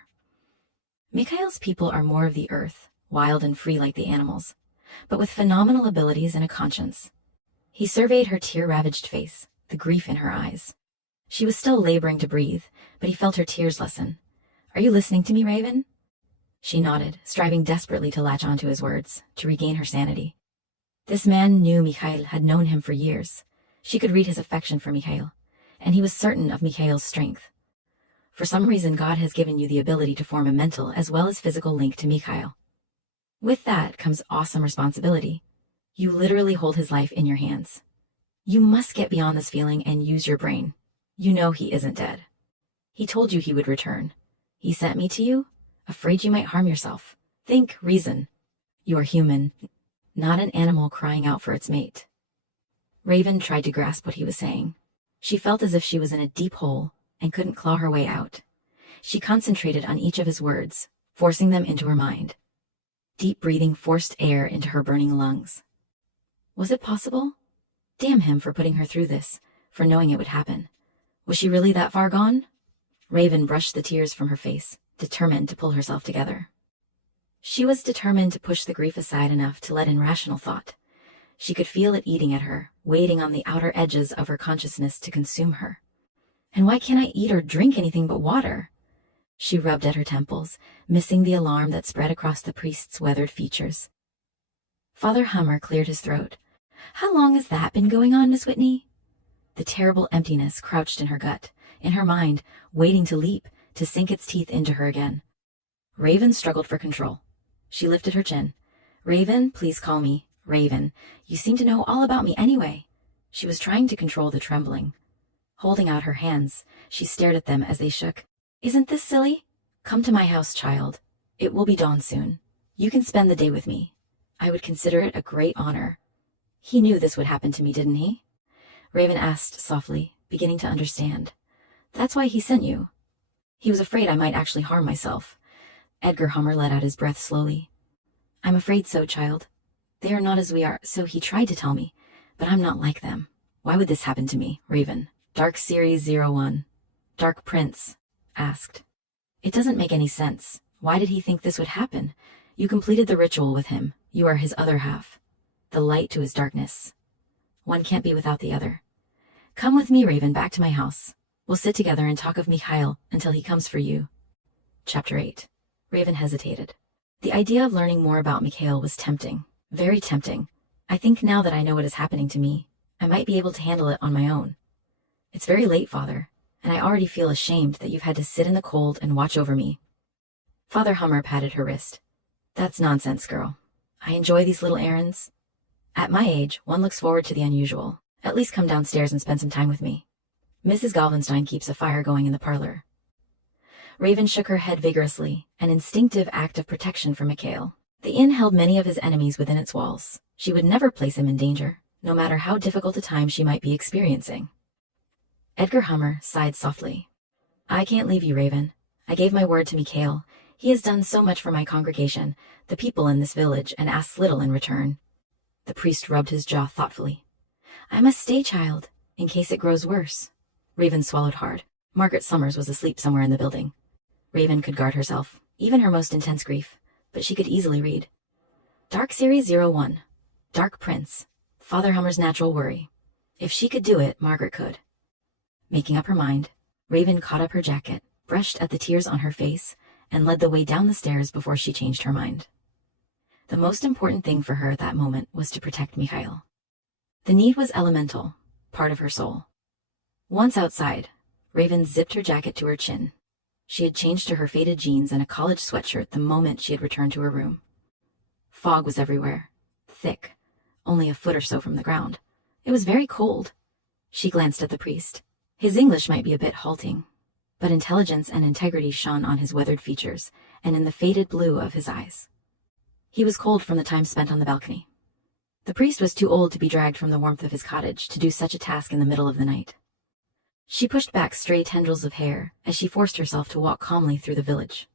Mikhail's people are more of the earth, wild and free like the animals, but with phenomenal abilities and a conscience." He surveyed her tear-ravaged face, the grief in her eyes. She was still laboring to breathe, but he felt her tears lessen. "Are you listening to me, Raven?" She nodded, striving desperately to latch onto his words, to regain her sanity. This man knew Mikhail had known him for years. She could read his affection for Mikhail, and he was certain of Mikhail's strength. For some reason, God has given you the ability to form a mental as well as physical link to Mikhail. With that comes awesome responsibility. You literally hold his life in your hands. You must get beyond this feeling and use your brain. You know he isn't dead. He told you he would return. He sent me to you, afraid you might harm yourself. Think, reason. You are human, not an animal crying out for its mate." Raven tried to grasp what he was saying. She felt as if she was in a deep hole and couldn't claw her way out. She concentrated on each of his words, forcing them into her mind. Deep breathing forced air into her burning lungs. Was it possible? Damn him for putting her through this, for knowing it would happen. Was she really that far gone? Raven brushed the tears from her face, determined to pull herself together. She was determined to push the grief aside enough to let in rational thought. She could feel it eating at her, waiting on the outer edges of her consciousness to consume her. And why can't I eat or drink anything but water? She rubbed at her temples, missing the alarm that spread across the priest's weathered features. Father Hummer cleared his throat. "How long has that been going on, Miss Whitney?" The terrible emptiness crouched in her gut, in her mind, waiting to leap, to sink its teeth into her again. Raven struggled for control. She lifted her chin. "Raven, please call me Raven. You seem to know all about me anyway." She was trying to control the trembling. Holding out her hands, she stared at them as they shook. "Isn't this silly? Come to my house, child. It will be dawn soon. You can spend the day with me. I would consider it a great honor." "He knew this would happen to me, didn't he?" Raven asked softly, beginning to understand. "That's why he sent you." "He was afraid I might actually harm myself." Edgar Hummer let out his breath slowly. "I'm afraid so, child. They are not as we are, so he tried to tell me, but I'm not like them. Why would this happen to me, Raven?" Dark Series 01. Dark Prince asked. "It doesn't make any sense. Why did he think this would happen? You completed the ritual with him. You are his other half. The light to his darkness. One can't be without the other. Come with me, Raven, back to my house. We'll sit together and talk of Mikhail until he comes for you." Chapter 8. Raven hesitated. The idea of learning more about Mikhail was tempting. Very tempting. "I think now that I know what is happening to me, I might be able to handle it on my own. It's very late, Father, and I already feel ashamed that you've had to sit in the cold and watch over me." Father Hummer patted her wrist. "That's nonsense, girl. I enjoy these little errands. At my age, one looks forward to the unusual. At least come downstairs and spend some time with me. Mrs. Galvenstein keeps a fire going in the parlor." Raven shook her head vigorously, an instinctive act of protection for Mikhail. The inn held many of his enemies within its walls. She would never place him in danger, no matter how difficult a time she might be experiencing. Edgar Hummer sighed softly. "I can't leave you, Raven. I gave my word to Mikhail. He has done so much for my congregation, the people in this village, and asks little in return." The priest rubbed his jaw thoughtfully. "I must stay, child, in case it grows worse." Raven swallowed hard. Margaret Summers was asleep somewhere in the building. Raven could guard herself, even her most intense grief, but she could easily read. Dark Series 01. Dark Prince. Father Hummer's natural worry. If she could do it, Margaret could. Making up her mind, Raven caught up her jacket, brushed at the tears on her face, and led the way down the stairs before she changed her mind. The most important thing for her at that moment was to protect Mikhail. The need was elemental, part of her soul. Once outside, Raven zipped her jacket to her chin. She had changed to her faded jeans and a college sweatshirt the moment she had returned to her room. Fog was everywhere, thick, only a foot or so from the ground. It was very cold. She glanced at the priest. His English might be a bit halting, but intelligence and integrity shone on his weathered features and in the faded blue of his eyes. He was cold from the time spent on the balcony. The priest was too old to be dragged from the warmth of his cottage to do such a task in the middle of the night. She pushed back stray tendrils of hair as she forced herself to walk calmly through the village.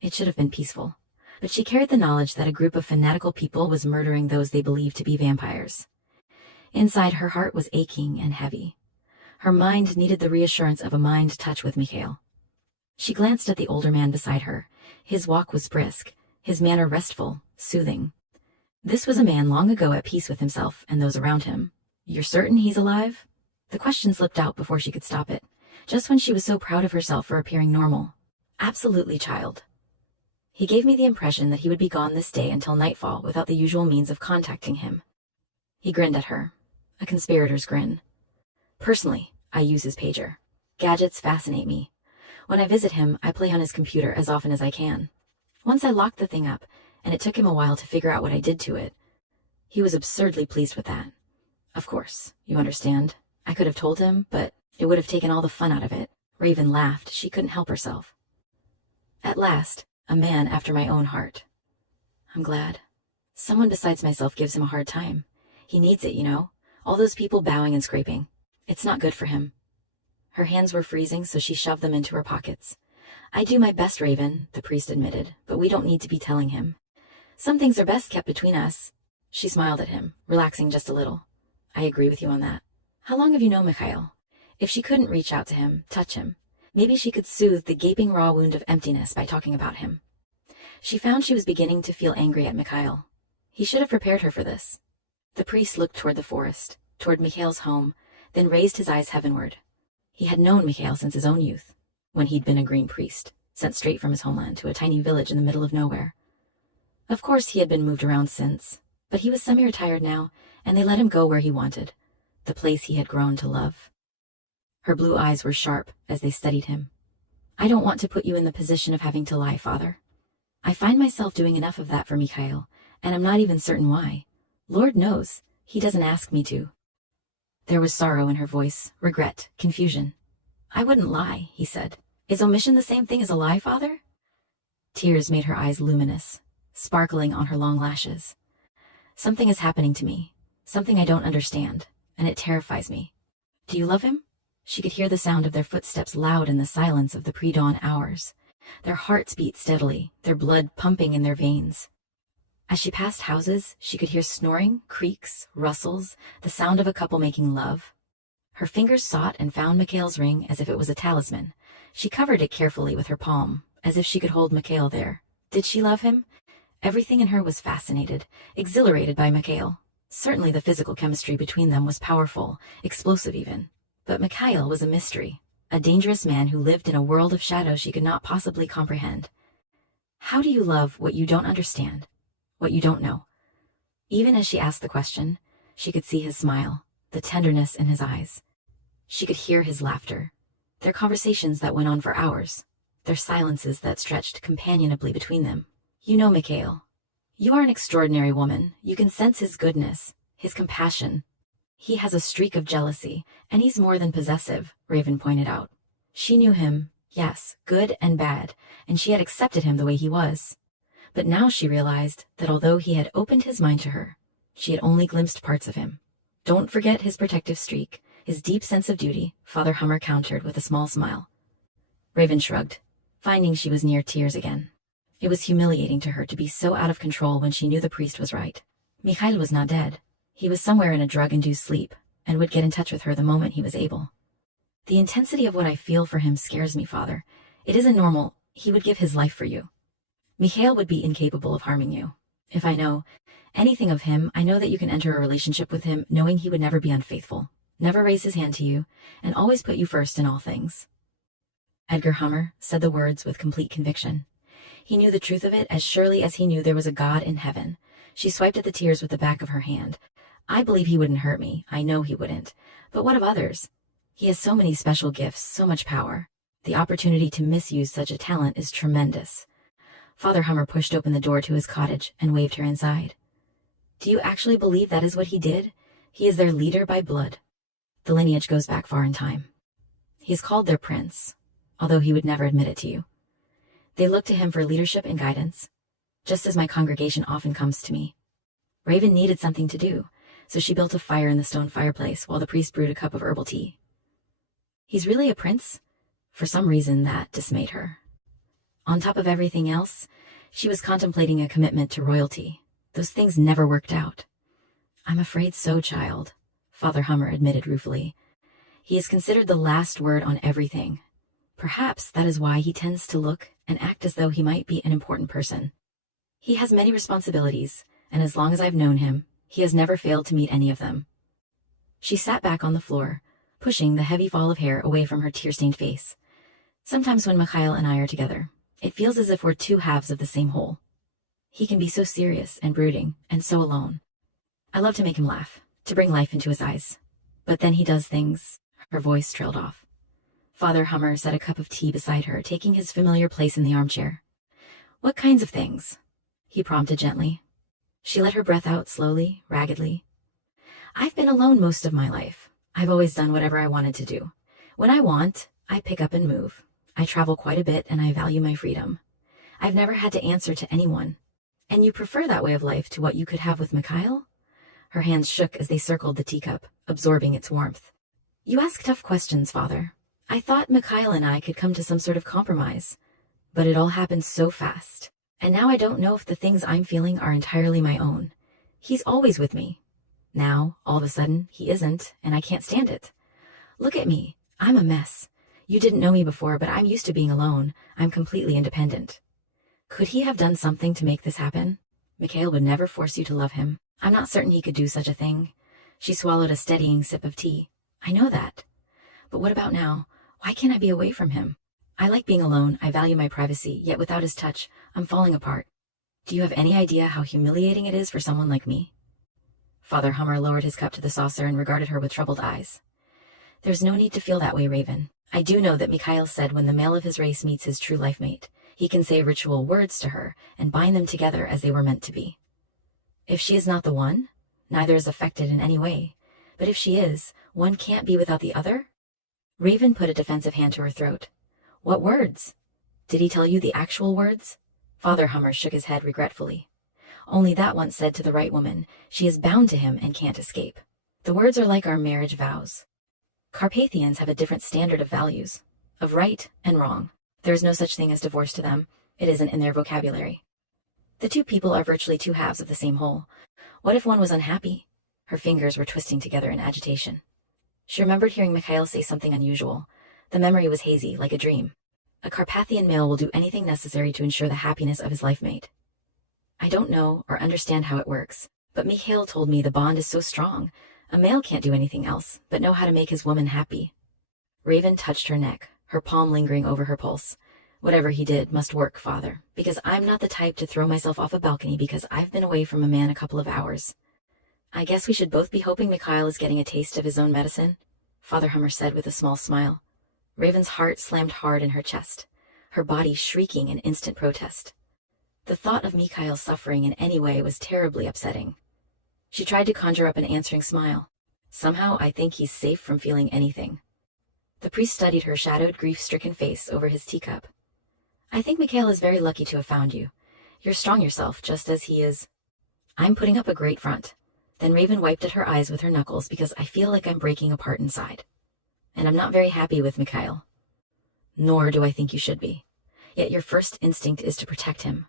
It should have been peaceful, but she carried the knowledge that a group of fanatical people was murdering those they believed to be vampires. Inside, her heart was aching and heavy. Her mind needed the reassurance of a mind touch with Mikhail. She glanced at the older man beside her. His walk was brisk, his manner restful, soothing. This was a man long ago at peace with himself and those around him. "You're certain he's alive?" The question slipped out before she could stop it, just when she was so proud of herself for appearing normal. "Absolutely, child." He gave me the impression that he would be gone this day until nightfall without the usual means of contacting him. He grinned at her, a conspirator's grin. "Personally, I use his pager. Gadgets fascinate me. When I visit him, I play on his computer as often as I can. Once I locked the thing up, and it took him a while to figure out what I did to it. He was absurdly pleased with that. Of course, you understand. I could have told him, but it would have taken all the fun out of it." Raven laughed. She couldn't help herself. "At last, a man after my own heart. I'm glad. Someone besides myself gives him a hard time. He needs it, you know. All those people bowing and scraping. It's not good for him." Her hands were freezing, so she shoved them into her pockets. "I do my best, Raven," the priest admitted, "but we don't need to be telling him. Some things are best kept between us." She smiled at him, relaxing just a little. "I agree with you on that. How long have you known Mikhail?" If she couldn't reach out to him, touch him, maybe she could soothe the gaping raw wound of emptiness by talking about him. She found she was beginning to feel angry at Mikhail. He should have prepared her for this. The priest looked toward the forest, toward Mikhail's home, then raised his eyes heavenward. He had known Mikhail since his own youth, when he'd been a green priest, sent straight from his homeland to a tiny village in the middle of nowhere. Of course he had been moved around since, but he was semi-retired now, and they let him go where he wanted, the place he had grown to love. Her blue eyes were sharp as they studied him. "I don't want to put you in the position of having to lie, Father. I find myself doing enough of that for Mikhail, and I'm not even certain why. Lord knows, he doesn't ask me to." There was sorrow in her voice, regret, confusion. "I wouldn't lie," he said. "Is omission the same thing as a lie, Father?" Tears made her eyes luminous, sparkling on her long lashes. "Something is happening to me, something I don't understand, and it terrifies me. Do you love him?" She could hear the sound of their footsteps loud in the silence of the pre-dawn hours. Their hearts beat steadily, their blood pumping in their veins. As she passed houses, she could hear snoring, creaks, rustles, the sound of a couple making love. Her fingers sought and found Mikhail's ring as if it was a talisman. She covered it carefully with her palm, as if she could hold Mikhail there. Did she love him? Everything in her was fascinated, exhilarated by Mikhail. Certainly the physical chemistry between them was powerful, explosive even. But Mikhail was a mystery, a dangerous man who lived in a world of shadows she could not possibly comprehend. How do you love what you don't understand, what you don't know? Even as she asked the question, she could see his smile, the tenderness in his eyes. She could hear his laughter, their conversations that went on for hours, their silences that stretched companionably between them. "You know, Mikhail, you are an extraordinary woman. You can sense his goodness, his compassion. He has a streak of jealousy, and he's more than possessive," Raven pointed out. She knew him, yes, good and bad, and she had accepted him the way he was. But now she realized that although he had opened his mind to her, she had only glimpsed parts of him. "Don't forget his protective streak, his deep sense of duty," Father Hummer countered with a small smile. Raven shrugged, finding she was near tears again. It was humiliating to her to be so out of control when she knew the priest was right. Mikhail was not dead. He was somewhere in a drug-induced sleep, and would get in touch with her the moment he was able. "The intensity of what I feel for him scares me, Father. It isn't normal. He would give his life for you. Mikhail would be incapable of harming you. If I know anything of him, I know that you can enter a relationship with him knowing he would never be unfaithful, never raise his hand to you, and always put you first in all things." Edgar Hummer said the words with complete conviction. He knew the truth of it as surely as he knew there was a God in heaven. She swiped at the tears with the back of her hand. I believe he wouldn't hurt me. I know he wouldn't. But what of others? He has so many special gifts, so much power. The opportunity to misuse such a talent is tremendous. Father Hummer pushed open the door to his cottage and waved her inside. Do you actually believe that is what he did? He is their leader by blood. The lineage goes back far in time. He is called their prince, although he would never admit it to you. They look to him for leadership and guidance, just as my congregation often comes to me. Raven needed something to do, so she built a fire in the stone fireplace while the priest brewed a cup of herbal tea. He's really a prince? For some reason, that dismayed her. On top of everything else, she was contemplating a commitment to royalty. Those things never worked out. I'm afraid so, child, Father Hummer admitted ruefully. He is considered the last word on everything. Perhaps that is why he tends to look and act as though he might be an important person. He has many responsibilities, and as long as I've known him, he has never failed to meet any of them. She sat back on the floor, pushing the heavy fall of hair away from her tear-stained face. Sometimes when Mikhail and I are together, it feels as if we're two halves of the same whole. He can be so serious and brooding, and so alone. I love to make him laugh, to bring life into his eyes. But then he does things. Her voice trailed off. Father Hummer set a cup of tea beside her, taking his familiar place in the armchair. What kinds of things? He prompted gently. She let her breath out slowly, raggedly. I've been alone most of my life. I've always done whatever I wanted to do. When I want, I pick up and move. I travel quite a bit and I value my freedom. I've never had to answer to anyone. And you prefer that way of life to what you could have with Mikhail? Her hands shook as they circled the teacup, absorbing its warmth. You ask tough questions, Father. I thought Mikhail and I could come to some sort of compromise. But it all happened so fast. And now I don't know if the things I'm feeling are entirely my own. He's always with me. Now, all of a sudden, he isn't, and I can't stand it. Look at me. I'm a mess. You didn't know me before, but I'm used to being alone. I'm completely independent. Could he have done something to make this happen? Mikhail would never force you to love him. I'm not certain he could do such a thing. She swallowed a steadying sip of tea. I know that. But what about now? Why can't I be away from him? I like being alone. I value my privacy, yet without his touch, I'm falling apart. Do you have any idea how humiliating it is for someone like me? Father Hummer lowered his cup to the saucer and regarded her with troubled eyes. There's no need to feel that way, Raven. I do know that Mikhail said when the male of his race meets his true life mate, he can say ritual words to her and bind them together as they were meant to be. If she is not the one, neither is affected in any way. But if she is, one can't be without the other? Raven put a defensive hand to her throat. What words? Did he tell you the actual words? Father Hummer shook his head regretfully. Only that once said to the right woman, she is bound to him and can't escape. The words are like our marriage vows. Carpathians have a different standard of values, of right and wrong. There is no such thing as divorce to them. It isn't in their vocabulary. The two people are virtually two halves of the same whole. What if one was unhappy? Her fingers were twisting together in agitation. She remembered hearing Mikhail say something unusual. The memory was hazy, like a dream. A Carpathian male will do anything necessary to ensure the happiness of his life mate. I don't know or understand how it works, but Mikhail told me the bond is so strong. A male can't do anything else, but know how to make his woman happy. Raven touched her neck, her palm lingering over her pulse. Whatever he did must work, Father, because I'm not the type to throw myself off a balcony because I've been away from a man a couple of hours. I guess we should both be hoping Mikhail is getting a taste of his own medicine, Father Hummer said with a small smile. Raven's heart slammed hard in her chest, her body shrieking in instant protest. The thought of Mikhail suffering in any way was terribly upsetting. She tried to conjure up an answering smile. Somehow I think he's safe from feeling anything. The priest studied her shadowed, grief-stricken face over his teacup. I think Mikhail is very lucky to have found you. You're strong yourself, just as he is. I'm putting up a great front. Then Raven wiped at her eyes with her knuckles because I feel like I'm breaking apart inside. And I'm not very happy with Mikhail. Nor do I think you should be. Yet your first instinct is to protect him.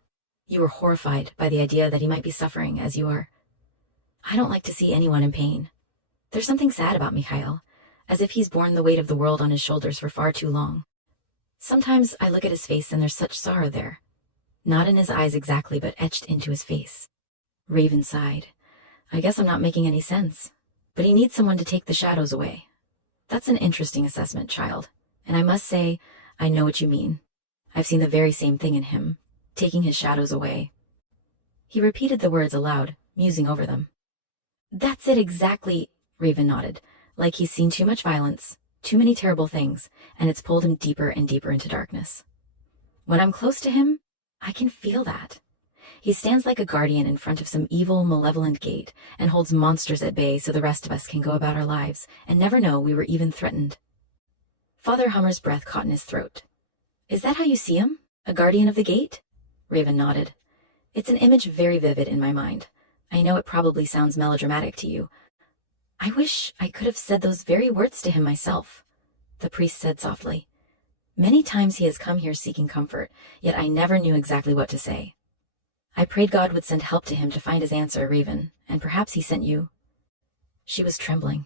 You were horrified by the idea that he might be suffering as you are. I don't like to see anyone in pain. There's something sad about Mikhail, as if he's borne the weight of the world on his shoulders for far too long. Sometimes I look at his face and there's such sorrow there. Not in his eyes exactly, but etched into his face. Raven sighed. I guess I'm not making any sense. But he needs someone to take the shadows away. That's an interesting assessment, child. And I must say, I know what you mean. I've seen the very same thing in him. taking his shadows away. He repeated the words aloud, musing over them. That's it exactly, Raven nodded, like he's seen too much violence, too many terrible things, and it's pulled him deeper and deeper into darkness. When I'm close to him, I can feel that. He stands like a guardian in front of some evil, malevolent gate and holds monsters at bay so the rest of us can go about our lives and never know we were even threatened. Father Hummer's breath caught in his throat. Is that how you see him? A guardian of the gate? Raven nodded. It's an image very vivid in my mind. I know it probably sounds melodramatic to you. I wish I could have said those very words to him myself, the priest said softly. Many times he has come here seeking comfort, yet I never knew exactly what to say. I prayed God would send help to him to find his answer, Raven, and perhaps he sent you. She was trembling,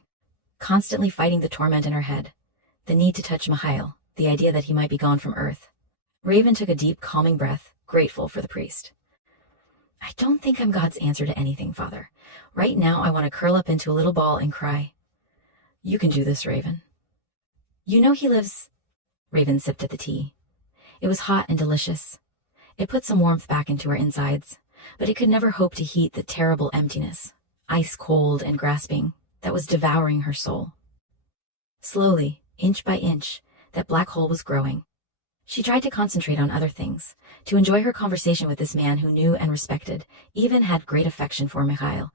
constantly fighting the torment in her head, the need to touch Mihail, the idea that he might be gone from Earth. Raven took a deep, calming breath, grateful for the priest. I don't think I'm God's answer to anything, Father. Right now I want to curl up into a little ball and cry. You can do this, Raven. You know he lives... Raven sipped at the tea. It was hot and delicious. It put some warmth back into her insides, but it could never hope to heat the terrible emptiness, ice cold and grasping, that was devouring her soul. Slowly, inch by inch, that black hole was growing. She tried to concentrate on other things, to enjoy her conversation with this man who knew and respected, even had great affection for Mihail.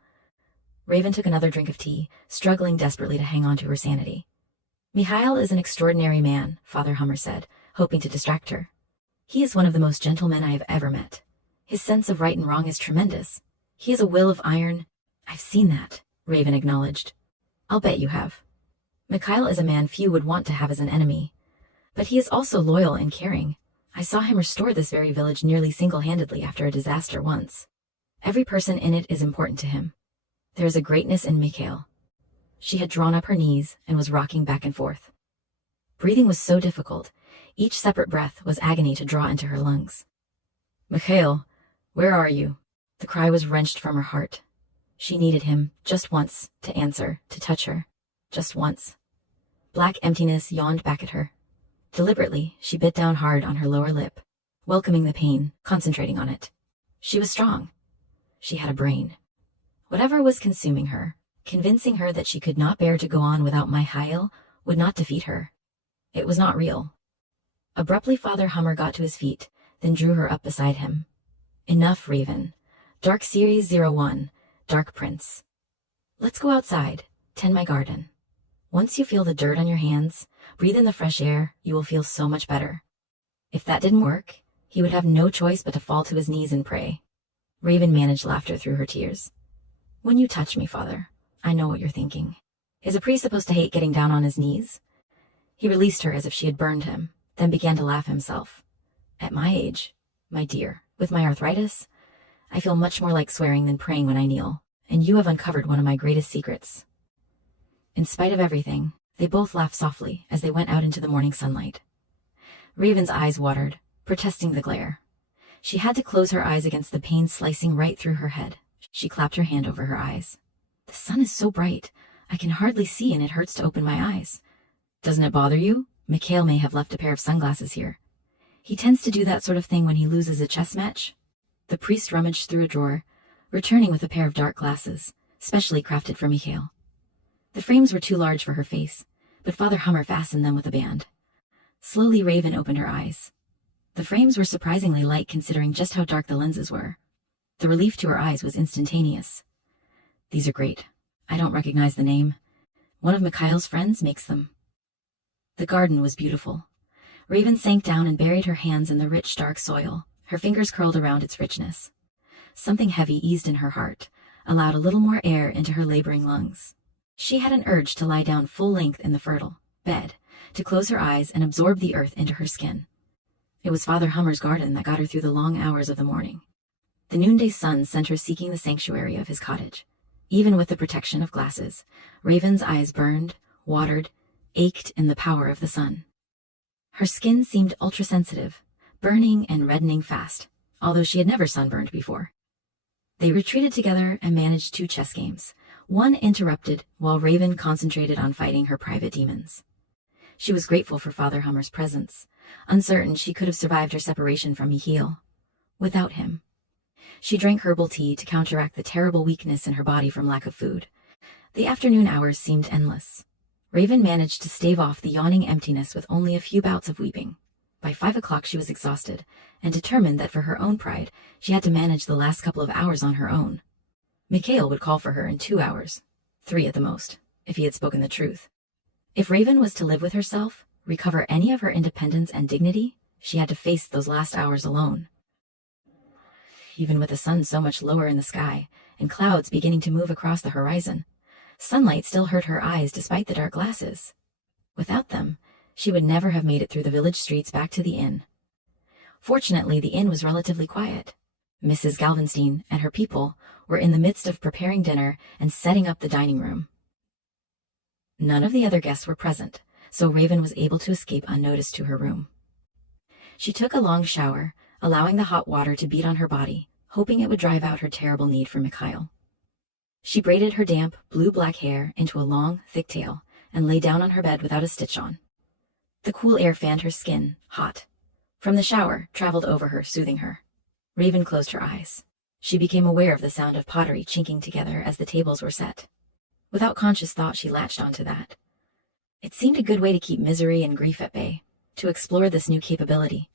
Raven took another drink of tea, struggling desperately to hang on to her sanity. Mihail is an extraordinary man, Father Hummer said, hoping to distract her. He is one of the most gentle men I have ever met. His sense of right and wrong is tremendous. He has a will of iron. I've seen that, Raven acknowledged. I'll bet you have. Mikhail is a man few would want to have as an enemy. But he is also loyal and caring. I saw him restore this very village nearly single-handedly after a disaster once. Every person in it is important to him. There is a greatness in Mikhail. She had drawn up her knees and was rocking back and forth. Breathing was so difficult. Each separate breath was agony to draw into her lungs. Mikhail, where are you? The cry was wrenched from her heart. She needed him, just once, to answer, to touch her. Just once. Black emptiness yawned back at her. Deliberately, she bit down hard on her lower lip, welcoming the pain, concentrating on it. She was strong. She had a brain. Whatever was consuming her, convincing her that she could not bear to go on without Mihail, would not defeat her. It was not real. Abruptly, Father Hummer got to his feet, then drew her up beside him. Enough, Raven. Dark Series 01, Dark Prince. Let's go outside, tend my garden. Once you feel the dirt on your hands, breathe in the fresh air, you will feel so much better. If that didn't work, he would have no choice but to fall to his knees and pray. Raven managed laughter through her tears. When you touch me, Father, I know what you're thinking. Is a priest supposed to hate getting down on his knees? He released her as if she had burned him, then began to laugh himself. At my age, my dear, with my arthritis, I feel much more like swearing than praying when I kneel, and you have uncovered one of my greatest secrets. In spite of everything, they both laughed softly as they went out into the morning sunlight. Raven's eyes watered, protesting the glare. She had to close her eyes against the pain slicing right through her head. She clapped her hand over her eyes. The sun is so bright, I can hardly see and it hurts to open my eyes. Doesn't it bother you? Mikhail may have left a pair of sunglasses here. He tends to do that sort of thing when he loses a chess match. The priest rummaged through a drawer, returning with a pair of dark glasses, specially crafted for Mikhail. The frames were too large for her face, but Father Hummer fastened them with a band. Slowly, Raven opened her eyes. The frames were surprisingly light considering just how dark the lenses were. The relief to her eyes was instantaneous. These are great. I don't recognize the name. One of Mikhail's friends makes them. The garden was beautiful. Raven sank down and buried her hands in the rich, dark soil, her fingers curled around its richness. Something heavy eased in her heart, allowed a little more air into her laboring lungs. She had an urge to lie down full length in the fertile bed, to close her eyes and absorb the earth into her skin. It was Father Hummer's garden that got her through the long hours of the morning. The noonday sun sent her seeking the sanctuary of his cottage. Even with the protection of glasses, Raven's eyes burned, watered, ached in the power of the sun. Her skin seemed ultra-sensitive, burning and reddening fast, although she had never sunburned before. They retreated together and managed 2 chess games, one interrupted while Raven concentrated on fighting her private demons. She was grateful for Father Hummer's presence, uncertain she could have survived her separation from Mihail. without him. She drank herbal tea to counteract the terrible weakness in her body from lack of food. The afternoon hours seemed endless. Raven managed to stave off the yawning emptiness with only a few bouts of weeping. By 5 o'clock she was exhausted, and determined that for her own pride, she had to manage the last couple of hours on her own. Mikhail would call for her in 2 hours, 3 at the most, if he had spoken the truth. If Raven was to live with herself, recover any of her independence and dignity, she had to face those last hours alone. Even with the sun so much lower in the sky, and clouds beginning to move across the horizon, sunlight still hurt her eyes despite the dark glasses. Without them, she would never have made it through the village streets back to the inn. Fortunately, the inn was relatively quiet. Mrs. Galvenstein and her people were in the midst of preparing dinner and setting up the dining room. None of the other guests were present, so Raven was able to escape unnoticed to her room. She took a long shower, allowing the hot water to beat on her body, hoping it would drive out her terrible need for Mikhail. She braided her damp, blue-black hair into a long, thick tail and lay down on her bed without a stitch on. The cool air fanned her skin, hot. From the shower, traveled over her, soothing her. Raven closed her eyes. She became aware of the sound of pottery chinking together as the tables were set. Without conscious thought, she latched onto that. It seemed a good way to keep misery and grief at bay, to explore this new capability.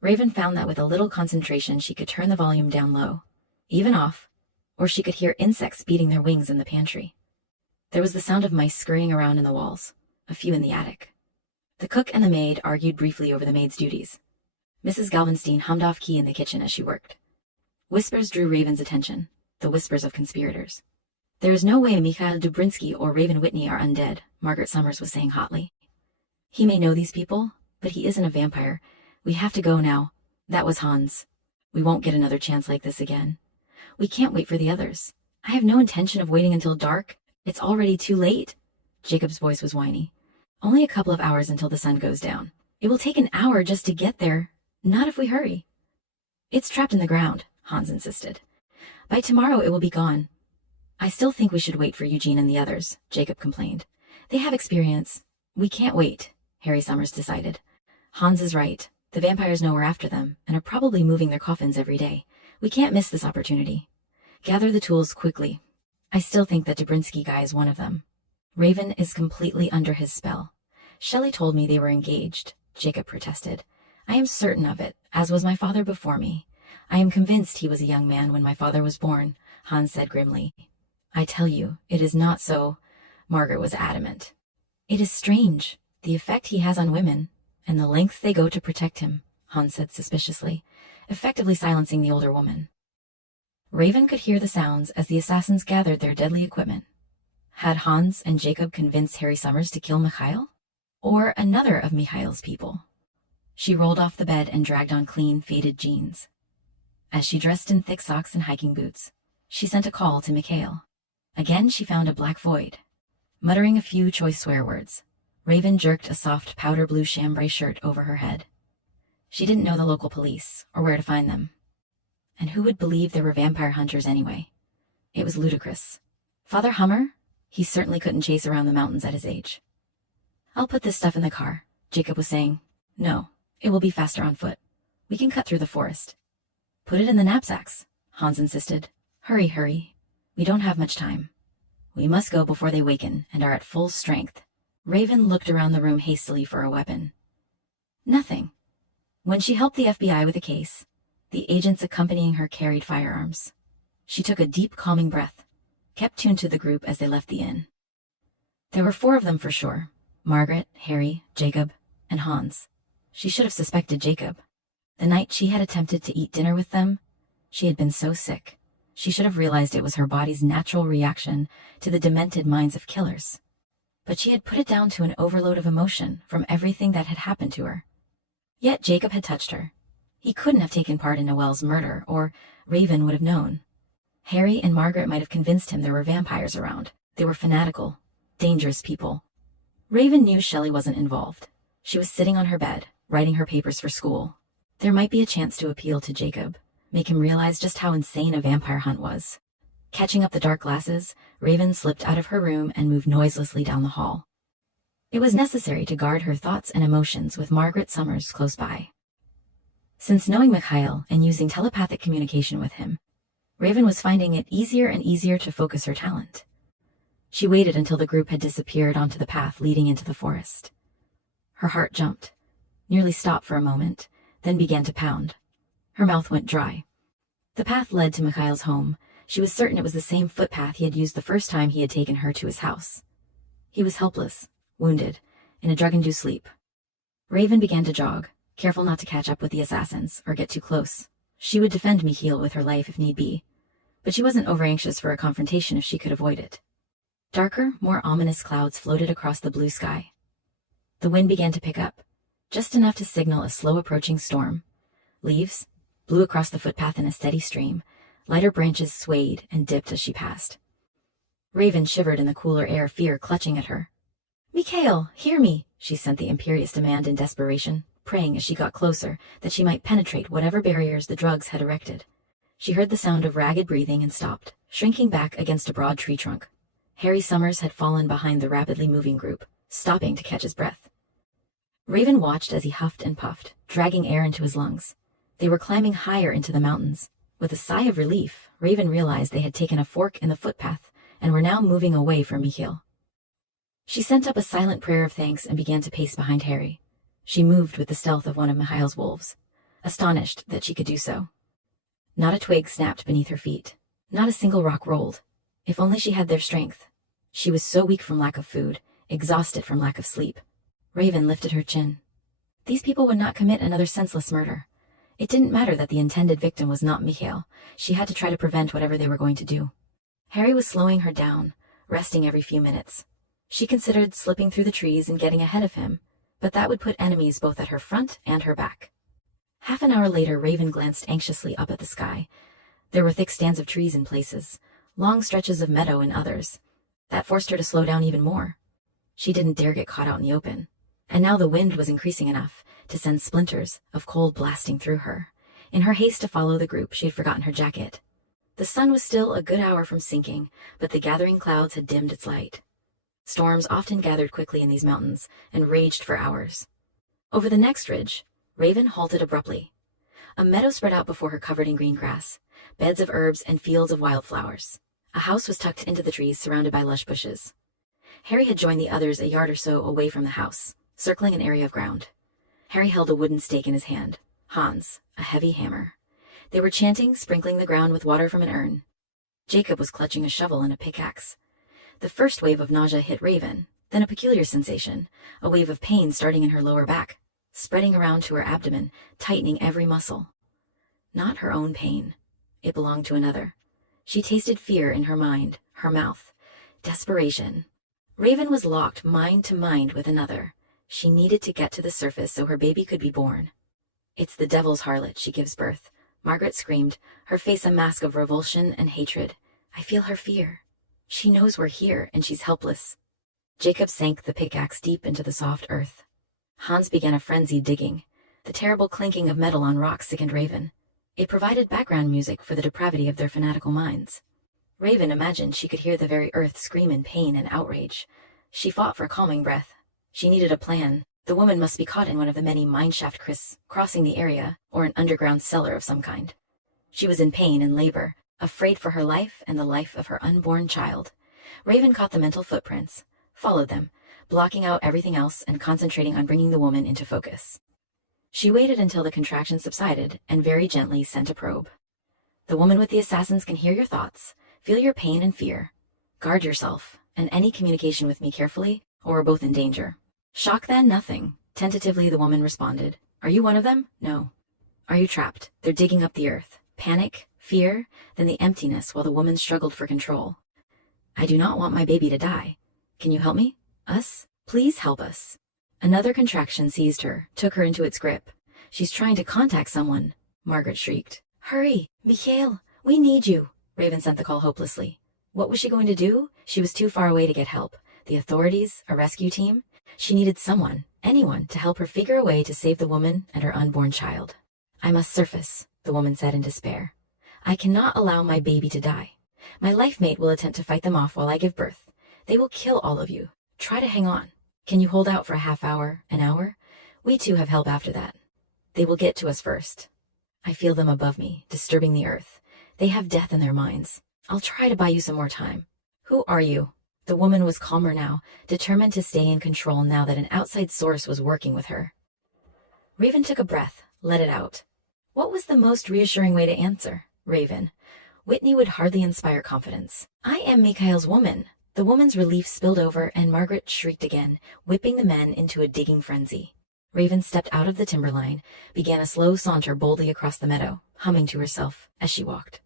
Raven found that with a little concentration she could turn the volume down low, even off, or she could hear insects beating their wings in the pantry. There was the sound of mice scurrying around in the walls, a few in the attic. The cook and the maid argued briefly over the maid's duties. Mrs. Galvenstein hummed off key in the kitchen as she worked. Whispers drew Raven's attention, the whispers of conspirators. "There is no way Mikhail Dubrinsky or Raven Whitney are undead," Margaret Summers was saying hotly. "He may know these people, but he isn't a vampire. We have to go now. That was Hans. We won't get another chance like this again. We can't wait for the others. I have no intention of waiting until dark. It's already too late." Jacob's voice was whiny. "Only a couple of hours until the sun goes down. It will take an hour just to get there. Not if we hurry." "It's trapped in the ground," Hans insisted. "By tomorrow it will be gone." "I still think we should wait for Eugene and the others," Jacob complained. "They have experience." "We can't wait," Harry Summers decided. "Hans is right. The vampires know we're after them, and are probably moving their coffins every day. We can't miss this opportunity. Gather the tools quickly. I still think that Dubrinsky guy is one of them. Raven is completely under his spell. Shelley told me they were engaged," Jacob protested. "I am certain of it, as was my father before me. I am convinced he was a young man when my father was born," Hans said grimly. "I tell you, it is not so," Margaret was adamant. "It is strange, the effect he has on women, and the lengths they go to protect him," Hans said suspiciously, effectively silencing the older woman. Raven could hear the sounds as the assassins gathered their deadly equipment. Had Hans and Jacob convinced Harry Summers to kill Mikhail? Or another of Mikhail's people? She rolled off the bed and dragged on clean, faded jeans. As she dressed in thick socks and hiking boots, she sent a call to Mikhail. Again she found a black void. Muttering a few choice swear words, Raven jerked a soft powder blue chambray shirt over her head. She didn't know the local police, or where to find them. And who would believe there were vampire hunters anyway? It was ludicrous. Father Hummer? He certainly couldn't chase around the mountains at his age. "I'll put this stuff in the car," Jacob was saying. "No, it will be faster on foot. We can cut through the forest." "Put it in the knapsacks," Hans insisted. "Hurry, hurry. We don't have much time. We must go before they waken and are at full strength." Raven looked around the room hastily for a weapon. Nothing. When she helped the FBI with a case, the agents accompanying her carried firearms. She took a deep, calming breath, kept tuned to the group as they left the inn. There were 4 of them for sure: Margaret, Harry, Jacob, and Hans. She should have suspected Jacob. The night she had attempted to eat dinner with them, she had been so sick. She should have realized it was her body's natural reaction to the demented minds of killers. But she had put it down to an overload of emotion from everything that had happened to her. Yet Jacob had touched her. He couldn't have taken part in Noelle's murder, or Raven would have known. Harry and Margaret might have convinced him there were vampires around. They were fanatical, dangerous people. Raven knew Shelley wasn't involved. She was sitting on her bed, writing her papers for school. There might be a chance to appeal to Jacob, make him realize just how insane a vampire hunt was. Catching up the dark glasses, Raven slipped out of her room and moved noiselessly down the hall. It was necessary to guard her thoughts and emotions with Margaret Summers close by. Since knowing Mikhail and using telepathic communication with him, Raven was finding it easier and easier to focus her talent. She waited until the group had disappeared onto the path leading into the forest. Her heart jumped, nearly stopped for a moment, then began to pound. Her mouth went dry. The path led to Mikhail's home. She was certain it was the same footpath he had used the first time he had taken her to his house. He was helpless, wounded, in a drug-induced sleep. Raven began to jog, careful not to catch up with the assassins or get too close. She would defend Mikhail with her life if need be, but she wasn't over-anxious for a confrontation if she could avoid it. Darker, more ominous clouds floated across the blue sky. The wind began to pick up, just enough to signal a slow approaching storm. Leaves blew across the footpath in a steady stream. Lighter branches swayed and dipped as she passed. Raven shivered in the cooler air, fear clutching at her. "Mikhail, hear me!" She sent the imperious demand in desperation, praying as she got closer that she might penetrate whatever barriers the drugs had erected. She heard the sound of ragged breathing and stopped, shrinking back against a broad tree trunk. Harry Summers had fallen behind the rapidly moving group, stopping to catch his breath. Raven watched as he huffed and puffed, dragging air into his lungs. They were climbing higher into the mountains. With a sigh of relief, Raven realized they had taken a fork in the footpath and were now moving away from Mikhail. She sent up a silent prayer of thanks and began to pace behind Harry. She moved with the stealth of one of Mikhail's wolves, astonished that she could do so. Not a twig snapped beneath her feet. Not a single rock rolled. If only she had their strength. She was so weak from lack of food, exhausted from lack of sleep. Raven lifted her chin. These people would not commit another senseless murder. It didn't matter that the intended victim was not Mikhail. She had to try to prevent whatever they were going to do. Harry was slowing her down, resting every few minutes. She considered slipping through the trees and getting ahead of him, but that would put enemies both at her front and her back. Half an hour later, Raven glanced anxiously up at the sky. There were thick stands of trees in places, long stretches of meadow in others. That forced her to slow down even more. She didn't dare get caught out in the open, and now the wind was increasing enough to send splinters of cold blasting through her. In her haste to follow the group, she had forgotten her jacket. The sun was still a good hour from sinking, but the gathering clouds had dimmed its light. Storms often gathered quickly in these mountains and raged for hours. Over the next ridge, Raven halted abruptly. A meadow spread out before her, covered in green grass, beds of herbs and fields of wildflowers. A house was tucked into the trees, surrounded by lush bushes. Harry had joined the others a yard or so away from the house, circling an area of ground. Harry held a wooden stake in his hand, Hans, a heavy hammer. They were chanting, sprinkling the ground with water from an urn. Jacob was clutching a shovel and a pickaxe. The first wave of nausea hit Raven, then a peculiar sensation, a wave of pain starting in her lower back, spreading around to her abdomen, tightening every muscle. Not her own pain. It belonged to another. She tasted fear in her mind, her mouth. Desperation. Raven was locked mind to mind with another. She needed to get to the surface so her baby could be born. "It's the devil's harlot she gives birth," Margaret screamed, her face a mask of revulsion and hatred. "I feel her fear. She knows we're here, and she's helpless." Jacob sank the pickaxe deep into the soft earth. Hans began a frenzied digging. The terrible clinking of metal on rock sickened Raven. It provided background music for the depravity of their fanatical minds. Raven imagined she could hear the very earth scream in pain and outrage. She fought for a calming breath. She needed a plan. The woman must be caught in one of the many mineshaft crypts crossing the area, or an underground cellar of some kind. She was in pain and labor, afraid for her life and the life of her unborn child. Raven caught the mental footprints, followed them, blocking out everything else and concentrating on bringing the woman into focus. She waited until the contraction subsided and very gently sent a probe. "The woman with the assassins can hear your thoughts, feel your pain and fear. Guard yourself, and any communication with me carefully, or we're both in danger." "Shock then? Nothing." Tentatively the woman responded. "Are you one of them?" "No." "Are you trapped? They're digging up the earth." Panic, fear, then the emptiness while the woman struggled for control. "I do not want my baby to die. Can you help me? Us? Please help us." Another contraction seized her, took her into its grip. "She's trying to contact someone," Margaret shrieked. "Hurry, Mikhail, we need you." Raven sent the call hopelessly. What was she going to do? She was too far away to get help. The authorities, a rescue team? She needed someone, anyone, to help her figure a way to save the woman and her unborn child. "I must surface," the woman said in despair. "I cannot allow my baby to die. My life mate will attempt to fight them off while I give birth. They will kill all of you. Try to hang on. Can you hold out for a half hour, an hour? We too have help after that. They will get to us first. I feel them above me, disturbing the earth. They have death in their minds. I'll try to buy you some more time. Who are you? The woman was calmer now, determined to stay in control now that an outside source was working with her. Raven took a breath, let it out. What was the most reassuring way to answer? Raven. Whitney would hardly inspire confidence. I am Mikhail's woman. The woman's relief spilled over, and Margaret shrieked again, whipping the men into a digging frenzy. Raven stepped out of the timberline, began a slow saunter boldly across the meadow, humming to herself as she walked.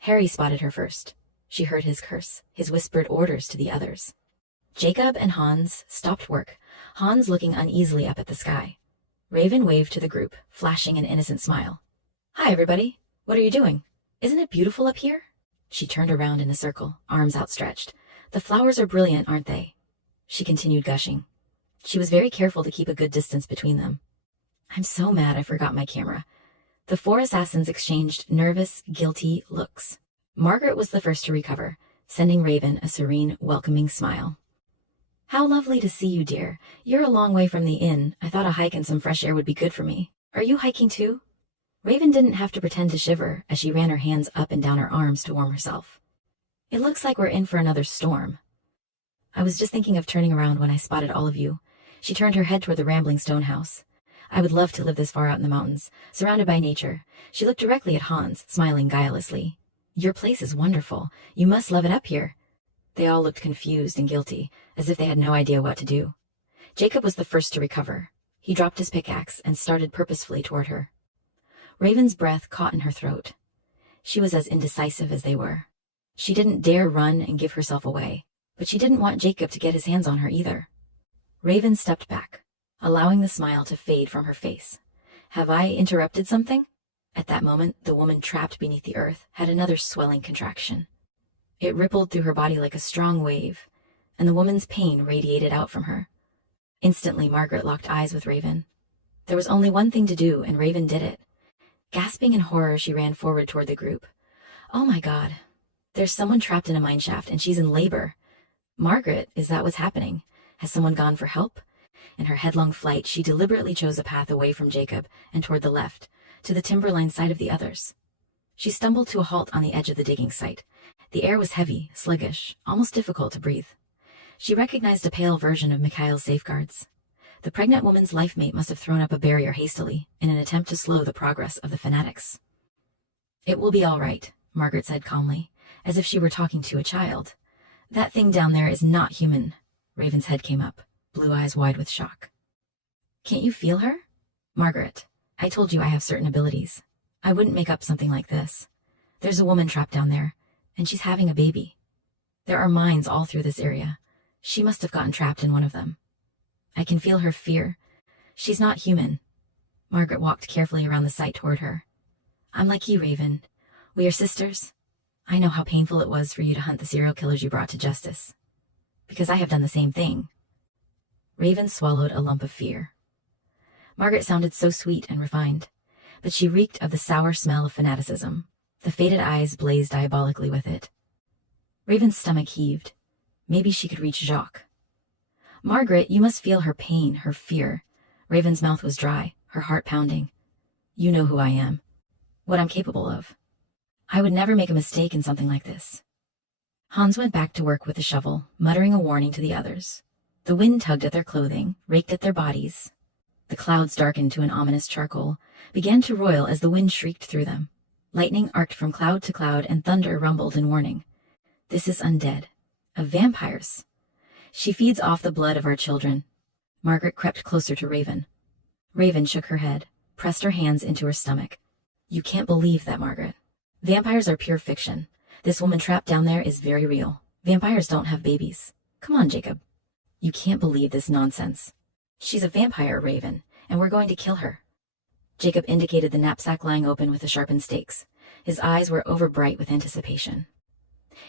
Harry spotted her first. She heard his curse, his whispered orders to the others. Jacob and Hans stopped work, Hans looking uneasily up at the sky. Raven waved to the group, flashing an innocent smile. Hi, everybody. What are you doing? Isn't it beautiful up here? She turned around in a circle, arms outstretched. The flowers are brilliant, aren't they? She continued gushing. She was very careful to keep a good distance between them. I'm so mad I forgot my camera. The four assassins exchanged nervous, guilty looks. Margaret was the first to recover, sending Raven a serene, welcoming smile. How lovely to see you, dear. You're a long way from the inn. I thought a hike and some fresh air would be good for me. Are you hiking too? Raven didn't have to pretend to shiver as she ran her hands up and down her arms to warm herself. It looks like we're in for another storm. I was just thinking of turning around when I spotted all of you. She turned her head toward the rambling stone house. I would love to live this far out in the mountains, surrounded by nature. She looked directly at Hans, smiling guilelessly. Your place is wonderful. You must love it up here. They all looked confused and guilty, as if they had no idea what to do. Jacob was the first to recover. He dropped his pickaxe and started purposefully toward her. Raven's breath caught in her throat. She was as indecisive as they were. She didn't dare run and give herself away, but she didn't want Jacob to get his hands on her either. Raven stepped back, allowing the smile to fade from her face. Have I interrupted something? At that moment, the woman trapped beneath the earth had another swelling contraction. It rippled through her body like a strong wave, and the woman's pain radiated out from her. Instantly, Margaret locked eyes with Raven. There was only one thing to do, and Raven did it. Gasping in horror, she ran forward toward the group. Oh my God. There's someone trapped in a mineshaft, and she's in labor. Margaret, is that what's happening? Has someone gone for help? In her headlong flight, she deliberately chose a path away from Jacob and toward the left, to the timberline side of the others. She stumbled to a halt on the edge of the digging site. The air was heavy, sluggish, almost difficult to breathe. She recognized a pale version of Mikhail's safeguards. The pregnant woman's life mate must have thrown up a barrier hastily in an attempt to slow the progress of the fanatics. It will be all right, Margaret said calmly, as if she were talking to a child. That thing down there is not human. Raven's head came up, blue eyes wide with shock. Can't you feel her? Margaret, I told you I have certain abilities. I wouldn't make up something like this. There's a woman trapped down there, and she's having a baby. There are mines all through this area. She must have gotten trapped in one of them. I can feel her fear. She's not human. Margaret walked carefully around the site toward her. I'm like you, Raven. We are sisters. I know how painful it was for you to hunt the serial killers you brought to justice. Because I have done the same thing. Raven swallowed a lump of fear. Margaret sounded so sweet and refined, but she reeked of the sour smell of fanaticism. The faded eyes blazed diabolically with it. Raven's stomach heaved. Maybe she could reach Jacques. Margaret, you must feel her pain, her fear. Raven's mouth was dry, her heart pounding. You know who I am, what I'm capable of. I would never make a mistake in something like this. Hans went back to work with the shovel, muttering a warning to the others. The wind tugged at their clothing, raked at their bodies. The clouds darkened to an ominous charcoal, began to roil as the wind shrieked through them. Lightning arced from cloud to cloud, and thunder rumbled in warning. This is undead. Of vampires. She feeds off the blood of our children. Margaret crept closer to Raven. Raven shook her head, pressed her hands into her stomach. You can't believe that, Margaret. Vampires are pure fiction. This woman trapped down there is very real. Vampires don't have babies. Come on, Jacob. You can't believe this nonsense. She's a vampire, Raven, and we're going to kill her. Jacob indicated the knapsack lying open with the sharpened stakes. His eyes were overbright with anticipation.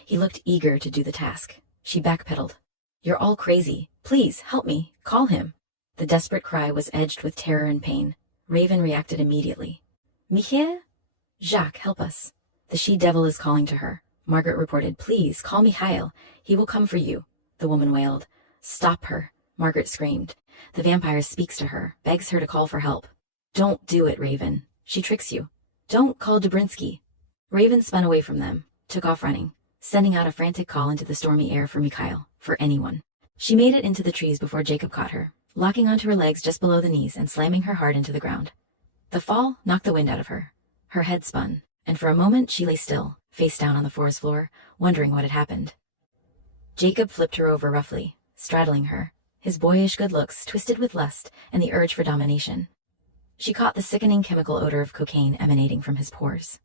He looked eager to do the task. She backpedaled. You're all crazy. Please, help me. Call him. The desperate cry was edged with terror and pain. Raven reacted immediately. Michael? Jacques, help us. The she-devil is calling to her. Margaret reported. Please, call Michael. He will come for you. The woman wailed. Stop her. Margaret screamed. The vampire speaks to her, begs her to call for help. Don't do it, Raven. She tricks you. Don't call Dobrinsky. Raven spun away from them, took off running, sending out a frantic call into the stormy air for Mikhail, for anyone. She made it into the trees before Jacob caught her, locking onto her legs just below the knees and slamming her hard into the ground. The fall knocked the wind out of her. Her head spun, and for a moment she lay still, face down on the forest floor, wondering what had happened. Jacob flipped her over roughly, straddling her, his boyish good looks twisted with lust and the urge for domination. She caught the sickening chemical odor of cocaine emanating from his pores.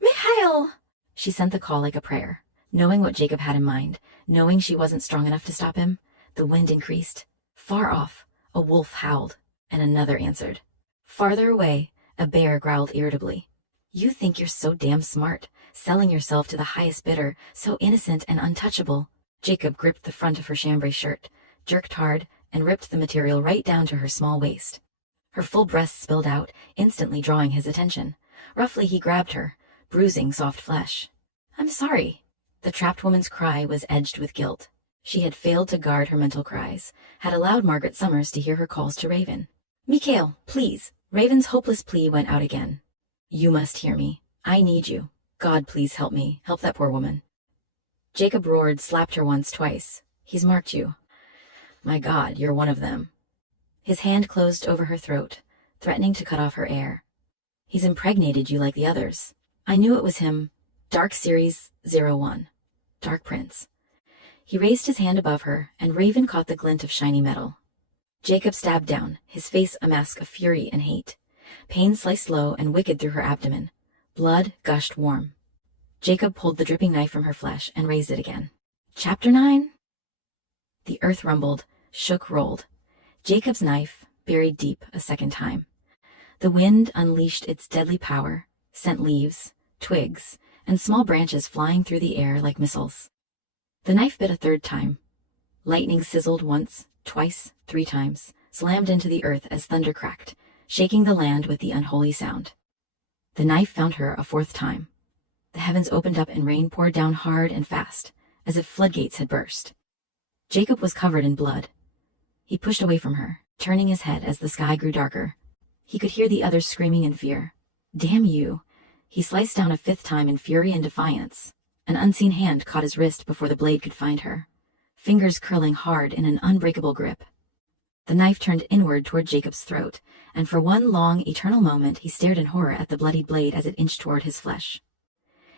"Mikhail!" She sent the call like a prayer, knowing what Jacob had in mind, knowing she wasn't strong enough to stop him. The wind increased. Far off, a wolf howled, and another answered. Farther away, a bear growled irritably. "You think you're so damn smart, selling yourself to the highest bidder, so innocent and untouchable." Jacob gripped the front of her chambray shirt, jerked hard, and ripped the material right down to her small waist. Her full breast spilled out, instantly drawing his attention. Roughly he grabbed her, bruising soft flesh. "I'm sorry." The trapped woman's cry was edged with guilt. She had failed to guard her mental cries, had allowed Margaret Summers to hear her calls to Raven. "Mikhail, please." Raven's hopeless plea went out again. "You must hear me. I need you. God, please help me. Help that poor woman." Jacob roared, slapped her once, twice. "He's marked you." "My God, you're one of them." His hand closed over her throat, threatening to cut off her air. "He's impregnated you like the others. I knew it was him. Dark Series 01. Dark Prince." He raised his hand above her, and Raven caught the glint of shiny metal. Jacob stabbed down, his face a mask of fury and hate. Pain sliced low and wicked through her abdomen. Blood gushed warm. Jacob pulled the dripping knife from her flesh and raised it again. Chapter 9. The earth rumbled, shook, rolled. Jacob's knife buried deep a second time. The wind unleashed its deadly power, sent leaves, twigs, and small branches flying through the air like missiles. The knife bit a third time. Lightning sizzled once, twice, 3 times, slammed into the earth as thunder cracked, shaking the land with the unholy sound. The knife found her a 4th time. The heavens opened up and rain poured down hard and fast, as if floodgates had burst. Jacob was covered in blood. He pushed away from her, turning his head as the sky grew darker. He could hear the others screaming in fear. "Damn you!" He sliced down a 5th time in fury and defiance. An unseen hand caught his wrist before the blade could find her, fingers curling hard in an unbreakable grip. The knife turned inward toward Jacob's throat, and for one long, eternal moment he stared in horror at the bloodied blade as it inched toward his flesh.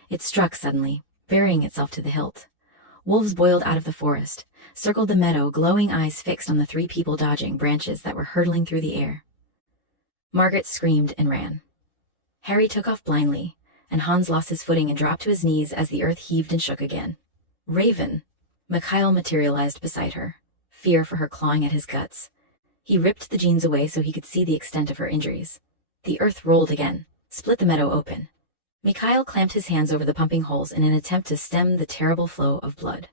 It struck suddenly, burying itself to the hilt. Wolves boiled out of the forest, circled the meadow, glowing eyes fixed on the 3 people dodging branches that were hurtling through the air. Margaret screamed and ran. Harry took off blindly, and Hans lost his footing and dropped to his knees as the earth heaved and shook again. "Raven!" Mikhail materialized beside her, fear for her clawing at his guts. He ripped the jeans away so he could see the extent of her injuries. The earth rolled again, split the meadow open. Mikhail clamped his hands over the pumping holes in an attempt to stem the terrible flow of blood.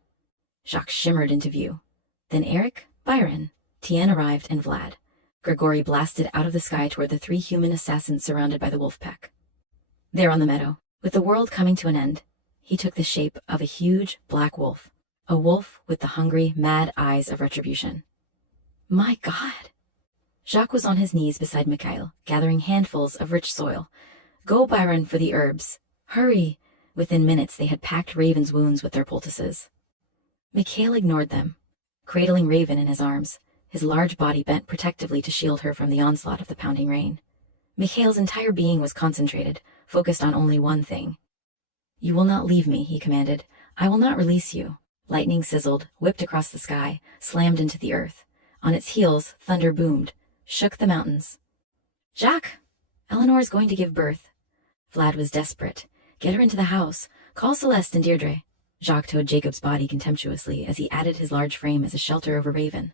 Jacques shimmered into view. Then Eric, Byron, Tien arrived, and Vlad. Grigori blasted out of the sky toward the 3 human assassins surrounded by the wolf pack. There on the meadow, with the world coming to an end, he took the shape of a huge black wolf, a wolf with the hungry, mad eyes of retribution. My God! Jacques was on his knees beside Mikhail, gathering handfuls of rich soil. "Go, Byron, for the herbs. Hurry!" Within minutes they had packed Raven's wounds with their poultices. Mikhail ignored them, cradling Raven in his arms, his large body bent protectively to shield her from the onslaught of the pounding rain. Mikhail's entire being was concentrated, focused on only one thing. "You will not leave me," he commanded. "I will not release you." Lightning sizzled, whipped across the sky, slammed into the earth. On its heels, thunder boomed, shook the mountains. "Jacques! Eleanor is going to give birth." Vlad was desperate. "Get her into the house. Call Celeste and Deirdre." Jacques towed Jacob's body contemptuously as he added his large frame as a shelter over Raven.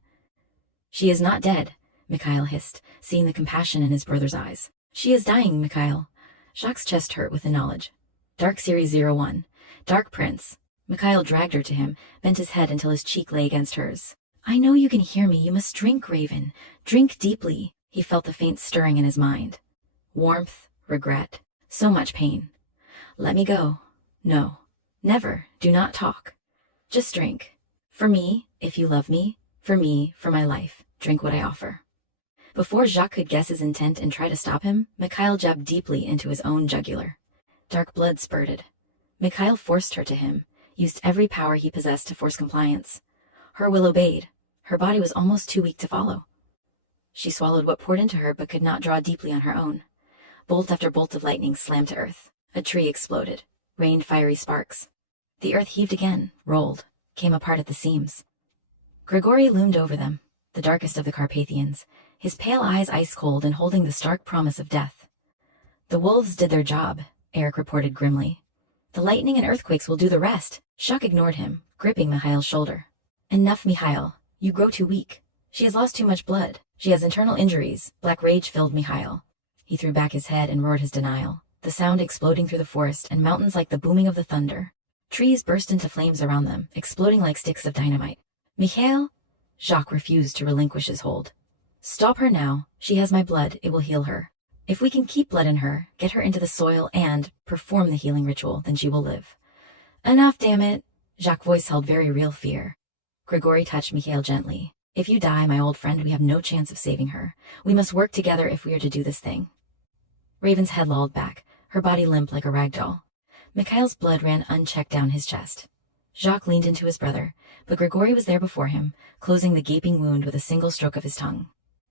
"She is not dead," Mikhail hissed, seeing the compassion in his brother's eyes. "She is dying, Mikhail." Jacques' chest hurt with the knowledge. Dark Series 01. Dark Prince. Mikhail dragged her to him, bent his head until his cheek lay against hers. "I know you can hear me. You must drink, Raven. Drink deeply." He felt the faint stirring in his mind. Warmth, regret, so much pain. "Let me go." "No. Never. Do not talk. Just drink. For me, if you love me. For me, for my life. Drink what I offer." Before Jacques could guess his intent and try to stop him, Mikhail jabbed deeply into his own jugular. Dark blood spurted. Mikhail forced her to him, used every power he possessed to force compliance. Her will obeyed. Her body was almost too weak to follow. She swallowed what poured into her but could not draw deeply on her own. Bolt after bolt of lightning slammed to earth. A tree exploded, rained fiery sparks. The earth heaved again, rolled, came apart at the seams. Grigori loomed over them, the darkest of the Carpathians, his pale eyes ice-cold and holding the stark promise of death. The wolves did their job, Eric reported grimly. The lightning and earthquakes will do the rest. Jacques ignored him, gripping Mikhail's shoulder. Enough, Mikhail. You grow too weak. She has lost too much blood. She has internal injuries. Black rage filled Mikhail. He threw back his head and roared his denial, the sound exploding through the forest and mountains like the booming of the thunder. Trees burst into flames around them, exploding like sticks of dynamite. Mikhail? Jacques refused to relinquish his hold. Stop her now. She has my blood. It will heal her. If we can keep blood in her, get her into the soil, and perform the healing ritual, then she will live. Enough, damn it. Jacques' voice held very real fear. Grigori touched Mikhail gently. If you die, my old friend, we have no chance of saving her. We must work together if we are to do this thing. Raven's head lolled back, her body limp like a rag doll. Mikhail's blood ran unchecked down his chest. Jacques leaned into his brother, but Grigori was there before him, closing the gaping wound with a single stroke of his tongue.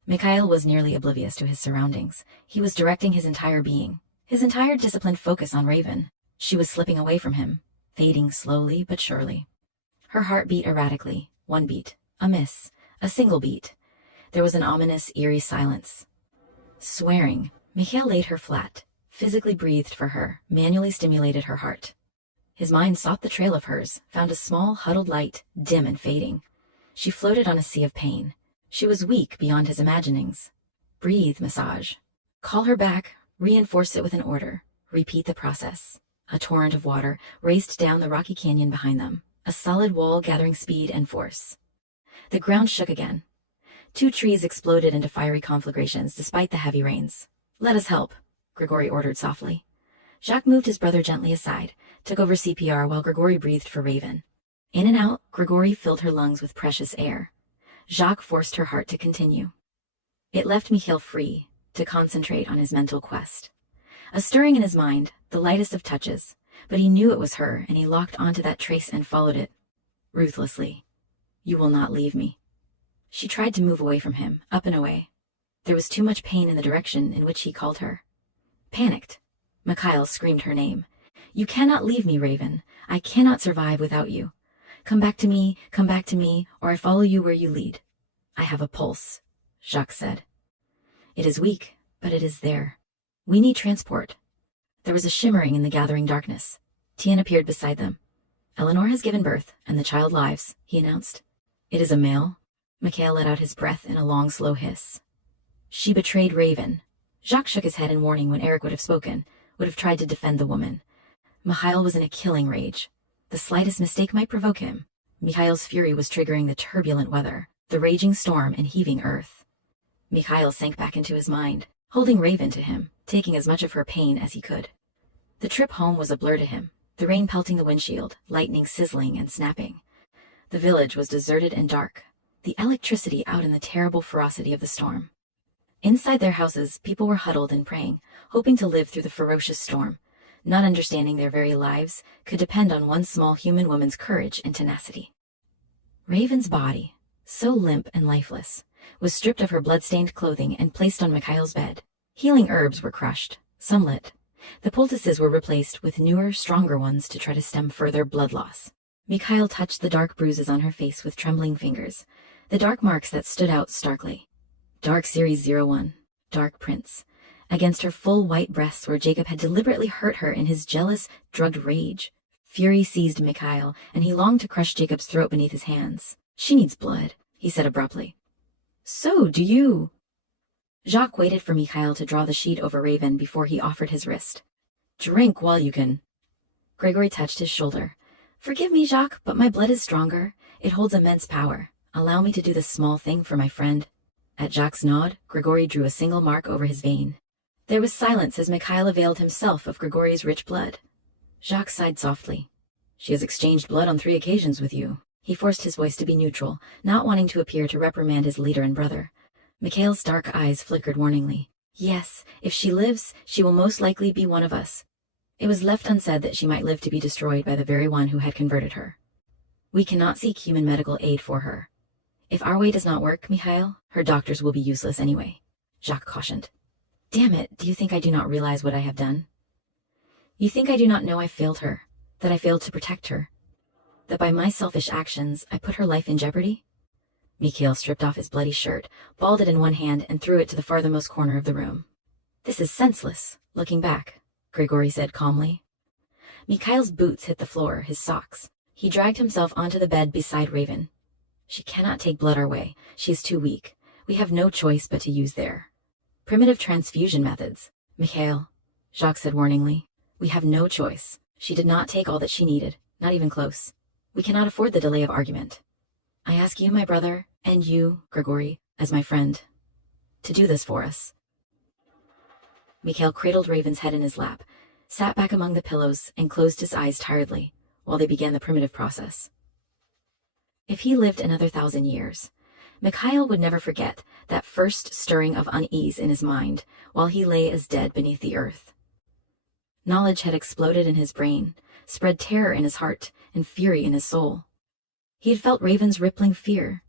Mikhail was nearly oblivious to his surroundings. He was directing his entire being, his entire disciplined focus on Raven. She was slipping away from him, fading slowly but surely. Her heart beat erratically, one beat, a miss, a single beat. There was an ominous, eerie silence. Swearing, Mikhail laid her flat, physically breathed for her, manually stimulated her heart. His mind sought the trail of hers, found a small, huddled light, dim and fading. She floated on a sea of pain. She was weak beyond his imaginings. Breathe, massage. Call her back, reinforce it with an order. Repeat the process. A torrent of water raced down the rocky canyon behind them, a solid wall gathering speed and force. The ground shook again. 2 trees exploded into fiery conflagrations despite the heavy rains. Let us help, Grigori ordered softly. Jacques moved his brother gently aside, took over CPR while Grigori breathed for Raven. In and out, Grigori filled her lungs with precious air. Jacques forced her heart to continue. It left Mikhail free, to concentrate on his mental quest. A stirring in his mind, the lightest of touches, but he knew it was her, and he locked onto that trace and followed it, ruthlessly. You will not leave me. She tried to move away from him, up and away. There was too much pain in the direction in which he called her. Panicked, Mikhail screamed her name. You cannot leave me, Raven. I cannot survive without you. Come back to me, or I follow you where you lead. I have a pulse, Jacques said. It is weak, but it is there. We need transport. There was a shimmering in the gathering darkness. Tien appeared beside them. Eleanor has given birth, and the child lives, he announced. It is a male. Mikhail let out his breath in a long, slow hiss. She betrayed Raven. Jacques shook his head in warning when Eric would have spoken, would have tried to defend the woman. Mikhail was in a killing rage. The slightest mistake might provoke him. Mikhail's fury was triggering the turbulent weather, the raging storm and heaving earth. Mikhail sank back into his mind, holding Raven to him, taking as much of her pain as he could. The trip home was a blur to him, the rain pelting the windshield, lightning sizzling and snapping. The village was deserted and dark, the electricity out in the terrible ferocity of the storm. Inside their houses, people were huddled and praying, hoping to live through the ferocious storm, not understanding their very lives could depend on one small human woman's courage and tenacity. Raven's body, so limp and lifeless, was stripped of her blood-stained clothing and placed on Mikhail's bed. Healing herbs were crushed, some lit. The poultices were replaced with newer, stronger ones to try to stem further blood loss. Mikhail touched the dark bruises on her face with trembling fingers, the dark marks that stood out starkly. Dark Series 01, Dark Prince, against her full white breasts where Jacob had deliberately hurt her in his jealous, drugged rage. Fury seized Mikhail, and he longed to crush Jacob's throat beneath his hands. She needs blood, he said abruptly. So do you. Jacques waited for Mikhail to draw the sheet over Raven before he offered his wrist. Drink while you can. Gregory touched his shoulder. Forgive me, Jacques, but my blood is stronger. It holds immense power. Allow me to do this small thing for my friend. At Jacques' nod, Grigori drew a single mark over his vein. There was silence as Mikhail availed himself of Grigori's rich blood. Jacques sighed softly. She has exchanged blood on 3 occasions with you. He forced his voice to be neutral, not wanting to appear to reprimand his leader and brother. Mikhail's dark eyes flickered warningly. Yes, if she lives, she will most likely be one of us. It was left unsaid that she might live to be destroyed by the very one who had converted her. We cannot seek human medical aid for her. If our way does not work, Mikhail, her doctors will be useless anyway, Jacques cautioned. Damn it, do you think I do not realize what I have done? You think I do not know I failed her, that I failed to protect her, that by my selfish actions I put her life in jeopardy? Mikhail stripped off his bloody shirt, balled it in one hand, and threw it to the farthermost corner of the room. This is senseless, looking back, Grigory said calmly. Mikhail's boots hit the floor, his socks. He dragged himself onto the bed beside Raven. She cannot take blood our way. She is too weak. We have no choice but to use their primitive transfusion methods. Mikhail, Jacques said warningly, we have no choice. She did not take all that she needed, not even close. We cannot afford the delay of argument. I ask you, my brother, and you, Grigory, as my friend, to do this for us. Mikhail cradled Raven's head in his lap, sat back among the pillows, and closed his eyes tiredly while they began the primitive process. If he lived another 1,000 years, Mikhail would never forget that first stirring of unease in his mind while he lay as dead beneath the earth. Knowledge had exploded in his brain, spread terror in his heart, and fury in his soul. He had felt Raven's rippling fear,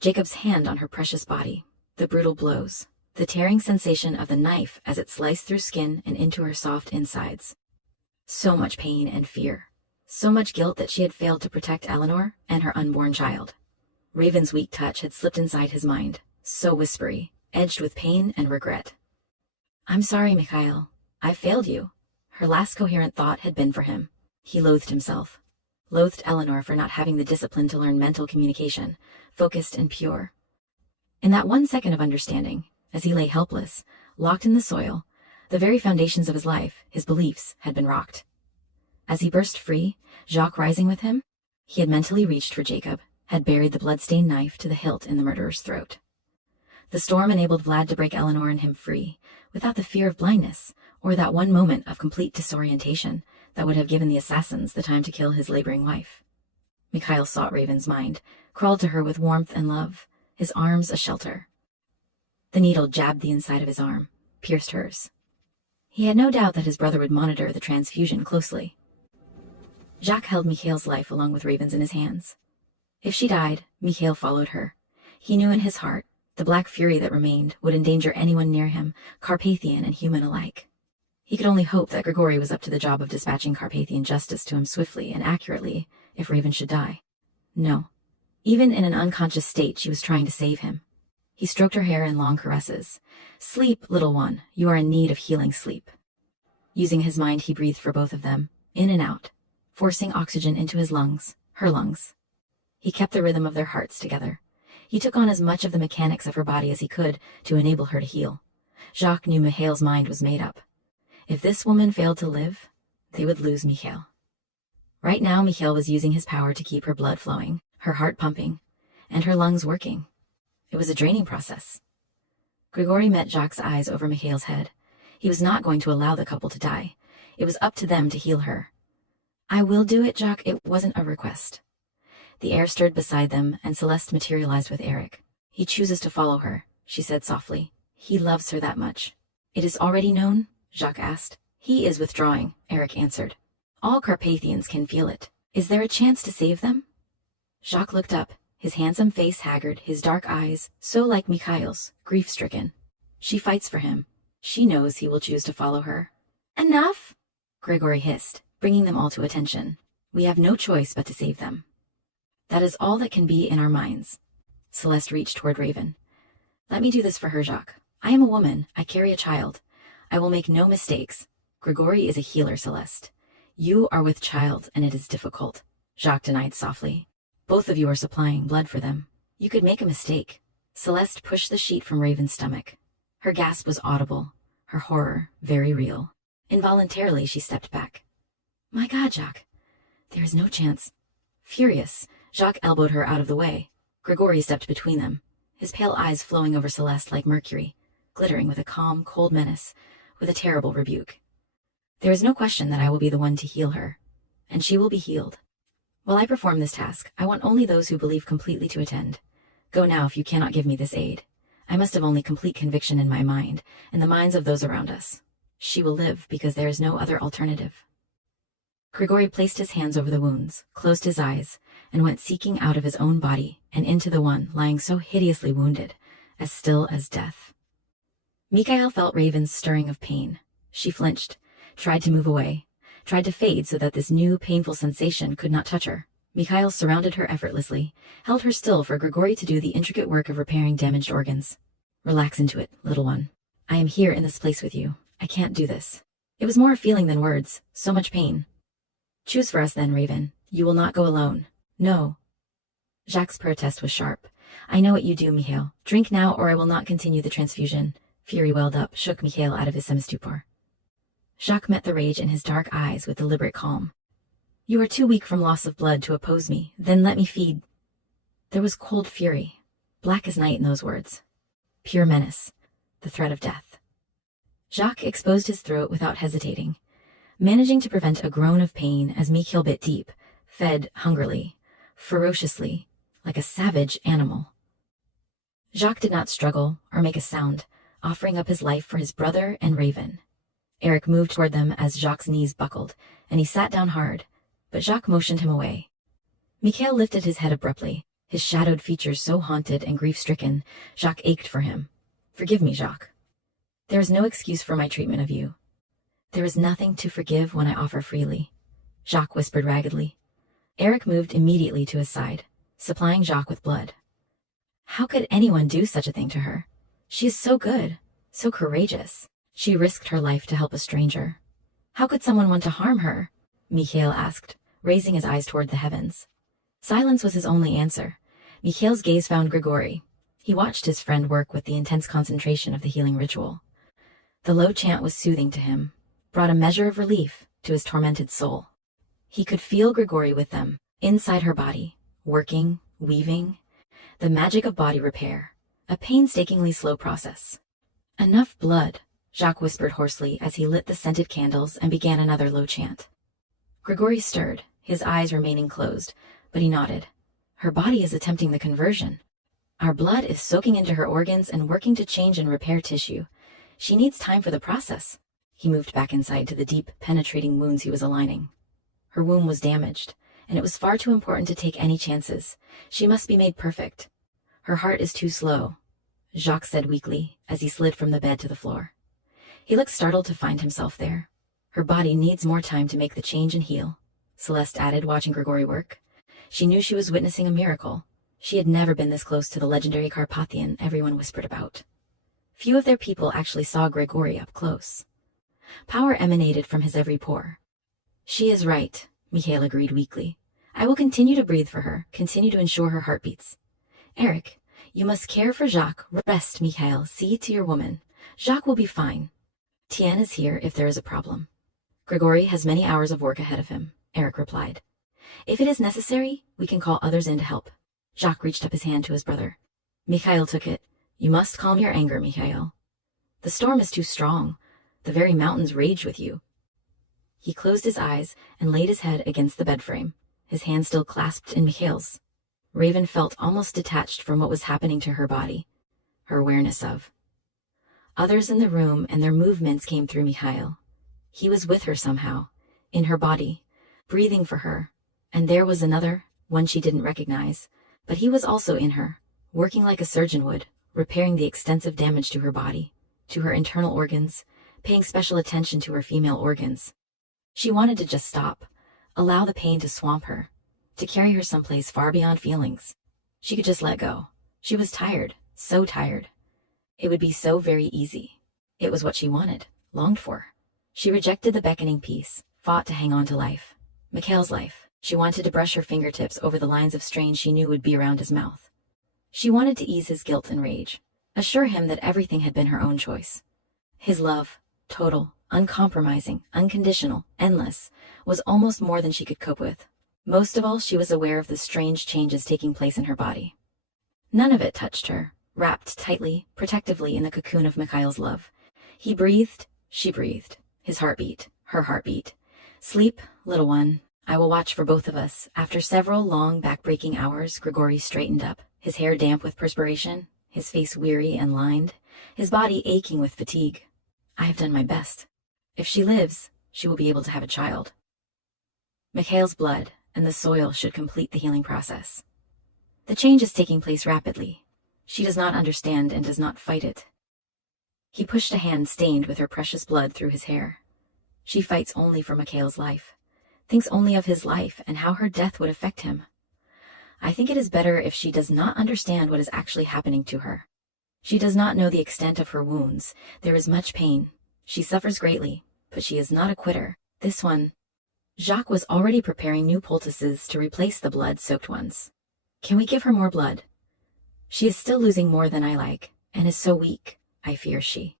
Jacob's hand on her precious body, the brutal blows, the tearing sensation of the knife as it sliced through skin and into her soft insides. So much pain and fear, so much guilt that she had failed to protect Eleanor and her unborn child. Raven's weak touch had slipped inside his mind, so whispery, edged with pain and regret. I'm sorry, Mikhail. I failed you. Her last coherent thought had been for him. He loathed himself. Loathed Eleanor for not having the discipline to learn mental communication, focused and pure. In that 1 second of understanding, as he lay helpless, locked in the soil, the very foundations of his life, his beliefs, had been rocked. As he burst free, Jacques rising with him, he had mentally reached for Jacob, had buried the blood-stained knife to the hilt in the murderer's throat. The storm enabled Vlad to break Eleanor and him free, without the fear of blindness, or that one moment of complete disorientation that would have given the assassins the time to kill his laboring wife. Mikhail sought Raven's mind, crawled to her with warmth and love, his arms a shelter. The needle jabbed the inside of his arm, pierced hers. He had no doubt that his brother would monitor the transfusion closely. Jacques held Mikhail's life along with Raven's in his hands. If she died, Mikhail followed her. He knew in his heart the black fury that remained would endanger anyone near him, Carpathian and human alike. He could only hope that Grigory was up to the job of dispatching Carpathian justice to him swiftly and accurately if Raven should die. No. Even in an unconscious state, she was trying to save him. He stroked her hair in long caresses. Sleep, little one, you are in need of healing sleep. Using his mind, he breathed for both of them, in and out, forcing oxygen into his lungs, her lungs. He kept the rhythm of their hearts together. He took on as much of the mechanics of her body as he could to enable her to heal. Jacques knew Mikhail's mind was made up. If this woman failed to live, they would lose Mikhail. Right now, Mikhail was using his power to keep her blood flowing, her heart pumping, and her lungs working. It was a draining process. Grigory met Jacques' eyes over Mikhail's head. He was not going to allow the couple to die. It was up to them to heal her. I will do it, Jacques. It wasn't a request. The air stirred beside them, and Celeste materialized with Eric. He chooses to follow her, she said softly. He loves her that much. It is already known? Jacques asked. He is withdrawing, Eric answered. All Carpathians can feel it. Is there a chance to save them? Jacques looked up, his handsome face haggard, his dark eyes, so like Mikhail's, grief-stricken. She fights for him. She knows he will choose to follow her. Enough! Grigory hissed, bringing them all to attention. We have no choice but to save them. That is all that can be in our minds. Celeste reached toward Raven. Let me do this for her, Jacques. I am a woman. I carry a child. I will make no mistakes. Grigory is a healer, Celeste. You are with child, and it is difficult, Jacques denied softly. Both of you are supplying blood for them. You could make a mistake. Celeste pushed the sheet from Raven's stomach. Her gasp was audible, her horror very real. Involuntarily, she stepped back. My God, Jacques. There is no chance. Furious, Jacques elbowed her out of the way. Grigory stepped between them, his pale eyes flowing over Celeste like mercury, glittering with a calm, cold menace, with a terrible rebuke. There is no question that I will be the one to heal her, and she will be healed. While I perform this task, I want only those who believe completely to attend. Go now if you cannot give me this aid. I must have only complete conviction in my mind and the minds of those around us. She will live because there is no other alternative. Grigori placed his hands over the wounds, closed his eyes, and went seeking out of his own body and into the one lying so hideously wounded, as still as death. Mikhail felt Raven's stirring of pain. She flinched, tried to move away, tried to fade so that this new, painful sensation could not touch her. Mikhail surrounded her effortlessly, held her still for Grigori to do the intricate work of repairing damaged organs. Relax into it, little one. I am here in this place with you. I can't do this. It was more a feeling than words, so much pain. Choose for us then, Raven. You will not go alone. No. Jacques' protest was sharp. I know what you do, Mikhail. Drink now or I will not continue the transfusion. Fury welled up, shook Mikhail out of his semi-stupor. Jacques met the rage in his dark eyes with deliberate calm. You are too weak from loss of blood to oppose me. Then let me feed. There was cold fury, black as night in those words. Pure menace, the threat of death. Jacques exposed his throat without hesitating, managing to prevent a groan of pain as Mikhail bit deep, fed hungrily, ferociously, like a savage animal. Jacques did not struggle or make a sound, offering up his life for his brother and Raven. Eric moved toward them as Jacques' knees buckled, and he sat down hard, but Jacques motioned him away. Mikhail lifted his head abruptly, his shadowed features so haunted and grief-stricken, Jacques ached for him. Forgive me, Jacques. There is no excuse for my treatment of you. There is nothing to forgive when I offer freely, Jacques whispered raggedly. Eric moved immediately to his side, supplying Jacques with blood. How could anyone do such a thing to her? She is so good, so courageous. She risked her life to help a stranger. How could someone want to harm her? Mikhail asked, raising his eyes toward the heavens. Silence was his only answer. Mikhail's gaze found Grigori. He watched his friend work with the intense concentration of the healing ritual. The low chant was soothing to him, brought a measure of relief to his tormented soul. He could feel Grigori with them, inside her body, working, weaving. The magic of body repair, a painstakingly slow process. Enough blood, Jacques whispered hoarsely as he lit the scented candles and began another low chant. Grigori stirred, his eyes remaining closed, but he nodded. Her body is attempting the conversion. Our blood is soaking into her organs and working to change and repair tissue. She needs time for the process. He moved back inside to the deep, penetrating wounds he was aligning. Her womb was damaged, and it was far too important to take any chances. She must be made perfect. Her heart is too slow, Jacques said weakly as he slid from the bed to the floor. He looked startled to find himself there. Her body needs more time to make the change and heal, Celeste added, watching Grigori work. She knew she was witnessing a miracle. She had never been this close to the legendary Carpathian everyone whispered about. Few of their people actually saw Grigori up close. Power emanated from his every pore. She is right, Mikhail agreed weakly. I will continue to breathe for her, continue to ensure her heartbeats. Eric, you must care for Jacques. Rest, Mikhail. See to your woman. Jacques will be fine. Tian is here if there is a problem. Grigori has many hours of work ahead of him, Eric replied. If it is necessary, we can call others in to help. Jacques reached up his hand to his brother. Mikhail took it. You must calm your anger, Mikhail. The storm is too strong. The very mountains rage with you. He closed his eyes and laid his head against the bed frame, his hand still clasped in Mikhail's. Raven felt almost detached from what was happening to her body, her awareness of. Others in the room and their movements came through Mikhail. He was with her somehow, in her body, breathing for her, and there was another, one she didn't recognize, but he was also in her, working like a surgeon would, repairing the extensive damage to her body, to her internal organs, paying special attention to her female organs. She wanted to just stop, allow the pain to swamp her, to carry her someplace far beyond feelings. She could just let go. She was tired, so tired. It would be so very easy. It was what she wanted, longed for. She rejected the beckoning peace, fought to hang on to life. Mikhail's life. She wanted to brush her fingertips over the lines of strain she knew would be around his mouth. She wanted to ease his guilt and rage, assure him that everything had been her own choice. His love, total, uncompromising, unconditional, endless, was almost more than she could cope with. Most of all, she was aware of the strange changes taking place in her body. None of it touched her, wrapped tightly, protectively in the cocoon of Mikhail's love. He breathed, she breathed, his heartbeat, her heartbeat. Sleep, little one. I will watch for both of us. After several long, back-breaking hours, Grigori straightened up, his hair damp with perspiration, his face weary and lined, his body aching with fatigue. I have done my best. If she lives, she will be able to have a child. Mikhail's blood and the soil should complete the healing process. The change is taking place rapidly. She does not understand and does not fight it. He pushed a hand stained with her precious blood through his hair. She fights only for Mikhail's life, thinks only of his life and how her death would affect him. I think it is better if she does not understand what is actually happening to her. She does not know the extent of her wounds. There is much pain. She suffers greatly, but she is not a quitter. This one... Jacques was already preparing new poultices to replace the blood-soaked ones. Can we give her more blood? She is still losing more than I like, and is so weak, I fear she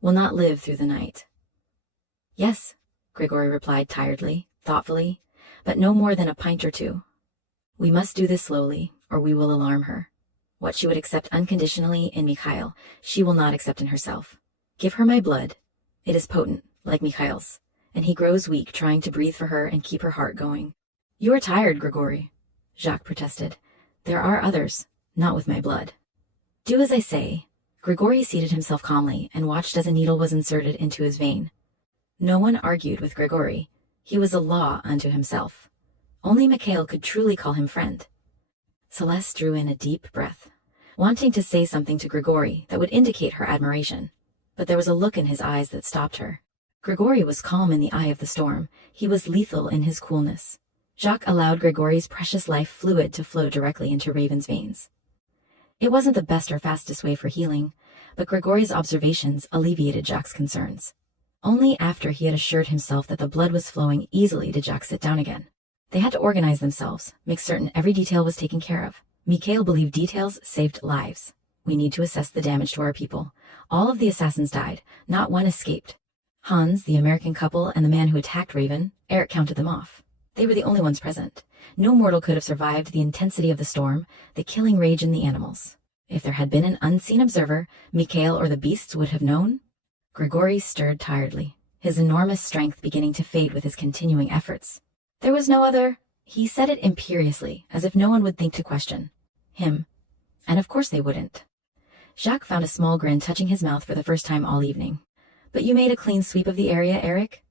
will not live through the night. Yes, Grigory replied tiredly, thoughtfully, but no more than a pint or two. We must do this slowly, or we will alarm her. What she would accept unconditionally in Mikhail, she will not accept in herself. Give her my blood. It is potent, like Mikhail's, and he grows weak trying to breathe for her and keep her heart going. You are tired, Grigory, Jacques protested. There are others, not with my blood. Do as I say. Grigory seated himself calmly and watched as a needle was inserted into his vein. No one argued with Grigory. He was a law unto himself. Only Mikhail could truly call him friend. Celeste drew in a deep breath, wanting to say something to Grigory that would indicate her admiration, but there was a look in his eyes that stopped her. Grigory was calm in the eye of the storm. He was lethal in his coolness. Jacques allowed Grigory's precious life fluid to flow directly into Raven's veins. It wasn't the best or fastest way for healing, but Grigory's observations alleviated Jacques' concerns. Only after he had assured himself that the blood was flowing easily did Jacques sit down again. They had to organize themselves, make certain every detail was taken care of. Mikhail believed details saved lives. We need to assess the damage to our people. All of the assassins died, not one escaped. Hans, the American couple, and the man who attacked Raven, Eric counted them off. They were the only ones present. No mortal could have survived the intensity of the storm, the killing rage in the animals. If there had been an unseen observer, Mikhail or the beasts would have known. Grigory stirred tiredly, his enormous strength beginning to fade with his continuing efforts. There was no other. He said it imperiously, as if no one would think to question him. And of course they wouldn't. Jacques found a small grin touching his mouth for the first time all evening. But you made a clean sweep of the area, Eric?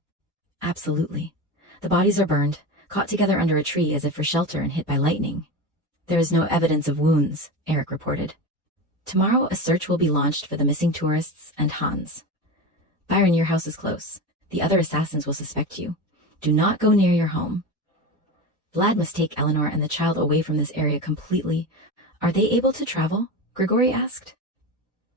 Absolutely. The bodies are burned, caught together under a tree as if for shelter and hit by lightning. There is no evidence of wounds, Eric reported. Tomorrow a search will be launched for the missing tourists and Hans. Byron, your house is close. The other assassins will suspect you. Do not go near your home. Vlad must take Eleanor and the child away from this area completely. Are they able to travel? Grigory asked.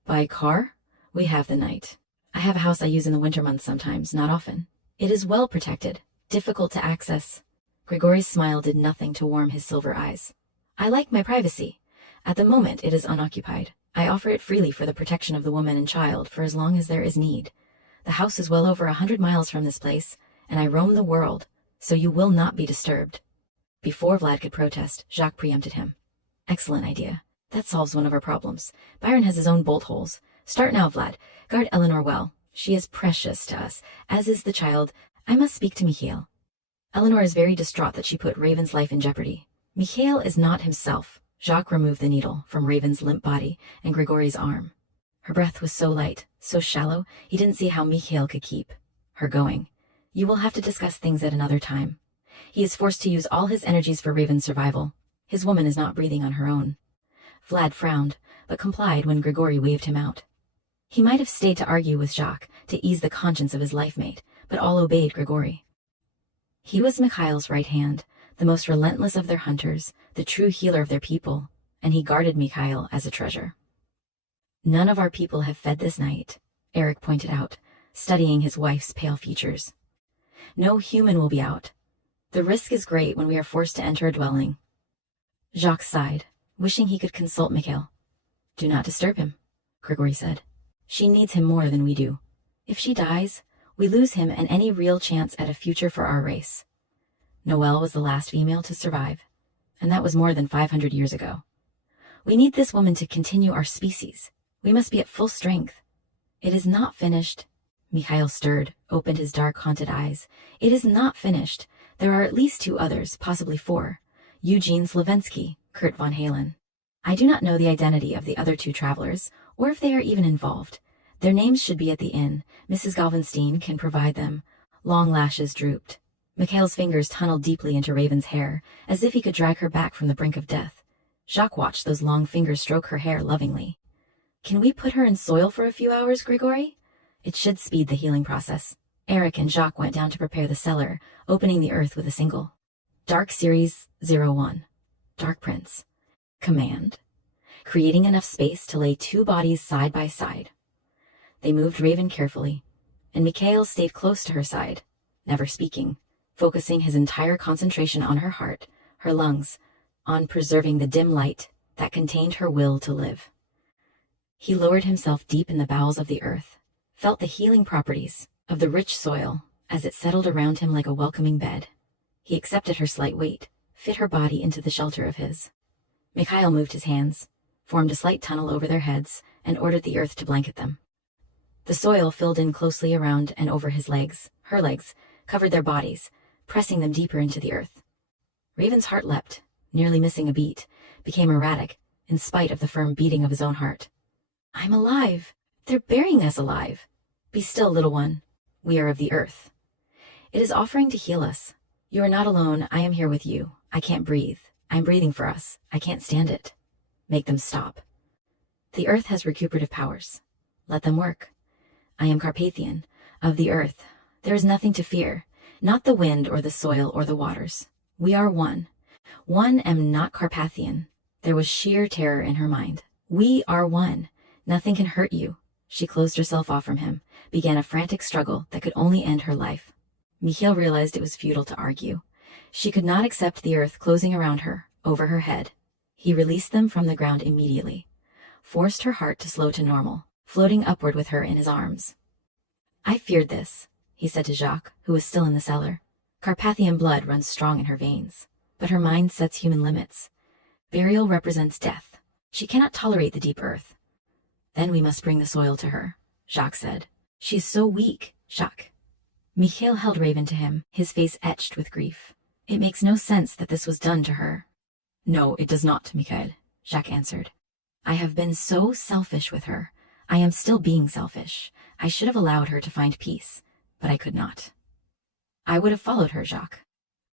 By car? We have the night. I have a house I use in the winter months sometimes, not often. It is well protected, difficult to access. Grigory's smile did nothing to warm his silver eyes. I like my privacy. At the moment it is unoccupied. I offer it freely for the protection of the woman and child for as long as there is need. The house is well over 100 miles from this place, and I roam the world, so you will not be disturbed. Before Vlad could protest, Jacques preempted him. Excellent idea. That solves one of our problems. Byron has his own bolt holes. Start now, Vlad. Guard Eleanor well. She is precious to us, as is the child. I must speak to Mikhail. Eleanor is very distraught that she put Raven's life in jeopardy. Mikhail is not himself. Jacques removed the needle from Raven's limp body and Grigory's arm. Her breath was so light, so shallow, he didn't see how Mikhail could keep her going. You will have to discuss things at another time. He is forced to use all his energies for Raven's survival. His woman is not breathing on her own. Vlad frowned, but complied when Grigory waved him out. He might have stayed to argue with Jacques, to ease the conscience of his life mate, but all obeyed Grigory. He was Mikhail's right hand, the most relentless of their hunters, the true healer of their people, and he guarded Mikhail as a treasure. None of our people have fed this night, Eric pointed out, studying his wife's pale features. No human will be out. The risk is great when we are forced to enter a dwelling. Jacques sighed, wishing he could consult Mikhail. Do not disturb him, Grigory said. She needs him more than we do. If she dies, we lose him and any real chance at a future for our race. Noelle was the last female to survive, and that was more than 500 years ago. We need this woman to continue our species. We must be at full strength. It is not finished. Mikhail stirred, opened his dark, haunted eyes. It is not finished. There are at least 2 others, possibly 4. Eugene Slavensky, Kurt von Halen. I do not know the identity of the other two travelers, or if they are even involved. Their names should be at the inn. Mrs. Galvanstein can provide them. Long lashes drooped. Mikhail's fingers tunneled deeply into Raven's hair, as if he could drag her back from the brink of death. Jacques watched those long fingers stroke her hair lovingly. Can we put her in soil for a few hours, Grigory? It should speed the healing process. Eric and Jacques went down to prepare the cellar, opening the earth with a single. Dark Series 01. Dark Prince. Command. Creating enough space to lay two bodies side by side. They moved Raven carefully, and Mikhail stayed close to her side, never speaking, focusing his entire concentration on her heart, her lungs, on preserving the dim light that contained her will to live. He lowered himself deep in the bowels of the earth, felt the healing properties of the rich soil as it settled around him like a welcoming bed. He accepted her slight weight, fit her body into the shelter of his. Mikhail moved his hands, formed a slight tunnel over their heads, and ordered the earth to blanket them. The soil filled in closely around and over his legs, her legs, covered their bodies, pressing them deeper into the earth. Raven's heart leapt, nearly missing a beat, became erratic, in spite of the firm beating of his own heart. I'm alive! They're burying us alive! Be still, little one. We are of the earth. It is offering to heal us. You are not alone. I am here with you. I can't breathe. I'm breathing for us. I can't stand it. Make them stop. The earth has recuperative powers. Let them work. I am Carpathian, of the earth. There is nothing to fear, not the wind or the soil or the waters. We are one. One am not Carpathian. There was sheer terror in her mind. We are one. Nothing can hurt you. She closed herself off from him, began a frantic struggle that could only end her life. Mikhail realized it was futile to argue. She could not accept the earth closing around her, over her head. He released them from the ground immediately, forced her heart to slow to normal, floating upward with her in his arms. I feared this, he said to Jacques, who was still in the cellar. Carpathian blood runs strong in her veins, but her mind sets human limits. Burial represents death. She cannot tolerate the deep earth. Then we must bring the soil to her, Jacques said. She is so weak, Jacques. Mikhail held Raven to him, his face etched with grief. It makes no sense that this was done to her. No, it does not, Mikhail, Jacques answered. I have been so selfish with her. I am still being selfish. I should have allowed her to find peace, but I could not. I would have followed her, Jacques.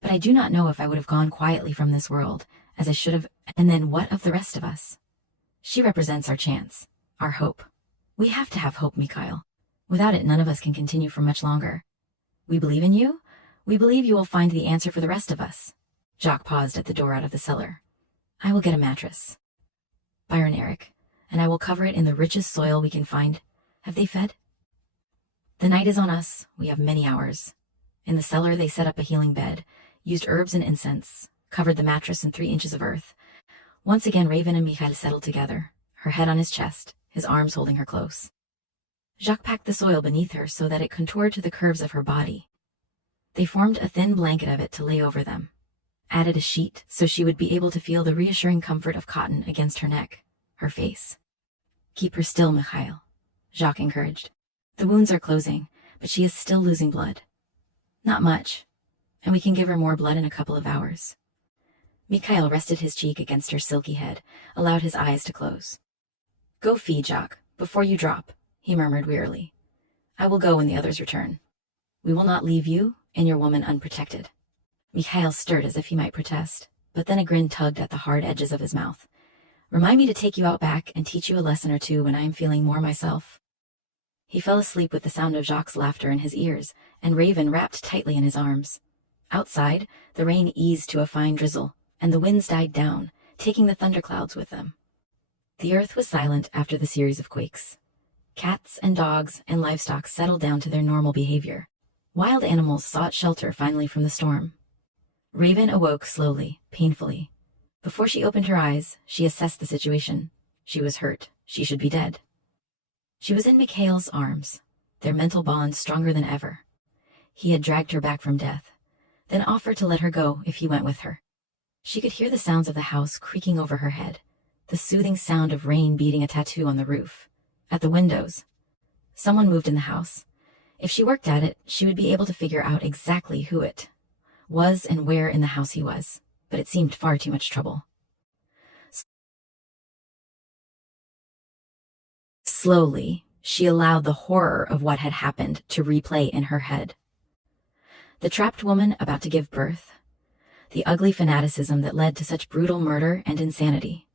But I do not know if I would have gone quietly from this world, as I should have. And then what of the rest of us? She represents our chance, our hope. We have to have hope, Mikhail. Without it, none of us can continue for much longer. We believe in you. We believe you will find the answer for the rest of us. Jacques paused at the door out of the cellar. I will get a mattress. Byron, Eric, and I will cover it in the richest soil we can find. Have they fed? The night is on us. We have many hours. In the cellar, they set up a healing bed, used herbs and incense, covered the mattress in 3 inches of earth. Once again, Raven and Mikhail settled together, her head on his chest, his arms holding her close. Jacques packed the soil beneath her so that it contoured to the curves of her body. They formed a thin blanket of it to lay over them, added a sheet so she would be able to feel the reassuring comfort of cotton against her neck, her face. Keep her still, Mikhail, Jacques encouraged. The wounds are closing, but she is still losing blood. Not much, and we can give her more blood in a couple of hours. Mikhail rested his cheek against her silky head, allowed his eyes to close. Go feed, Jacques, before you drop, he murmured wearily. I will go when the others return. We will not leave you and your woman unprotected. Mikhail stirred as if he might protest, but then a grin tugged at the hard edges of his mouth. Remind me to take you out back and teach you a lesson or two when I am feeling more myself. He fell asleep with the sound of Jacques' laughter in his ears, and Raven wrapped tightly in his arms. Outside, the rain eased to a fine drizzle, and the winds died down, taking the thunderclouds with them. The earth was silent after the series of quakes. Cats and dogs and livestock settled down to their normal behavior. Wild animals sought shelter finally from the storm. Raven awoke slowly, painfully. Before she opened her eyes, she assessed the situation. She was hurt. She should be dead. She was in Mikhail's arms, their mental bond stronger than ever. He had dragged her back from death, then offered to let her go if he went with her. She could hear the sounds of the house creaking over her head, the soothing sound of rain beating a tattoo on the roof, at the windows. Someone moved in the house. If she worked at it, she would be able to figure out exactly who it was and where in the house he was, but it seemed far too much trouble. Slowly, she allowed the horror of what had happened to replay in her head. The trapped woman about to give birth. The ugly fanaticism that led to such brutal murder and insanity.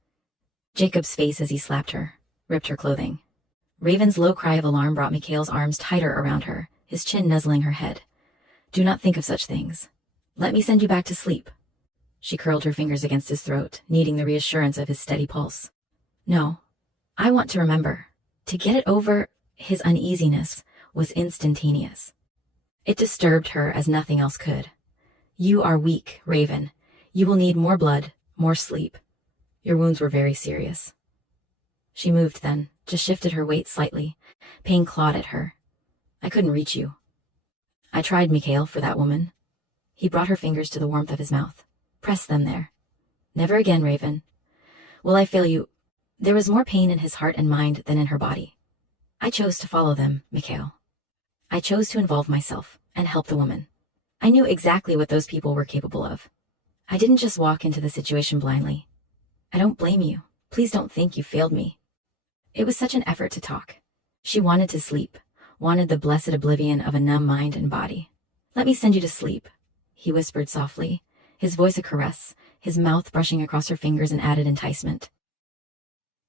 Jacob's face as he slapped her, ripped her clothing. Raven's low cry of alarm brought Mikhail's arms tighter around her, his chin nuzzling her head. Do not think of such things. Let me send you back to sleep. She curled her fingers against his throat, needing the reassurance of his steady pulse. No, I want to remember. To get it over, his uneasiness was instantaneous. It disturbed her as nothing else could. You are weak, Raven. You will need more blood, more sleep. Your wounds were very serious. She moved then, just shifted her weight slightly. Pain clawed at her. I couldn't reach you. I tried, Mikhail, for that woman. He brought her fingers to the warmth of his mouth. Press them there. Never again, Raven. Will I fail you? There was more pain in his heart and mind than in her body. I chose to follow them, Mikhail. I chose to involve myself and help the woman. I knew exactly what those people were capable of. I didn't just walk into the situation blindly. I don't blame you. Please don't think you failed me. It was such an effort to talk. She wanted to sleep, wanted the blessed oblivion of a numb mind and body. Let me send you to sleep, he whispered softly, his voice a caress, his mouth brushing across her fingers in added enticement.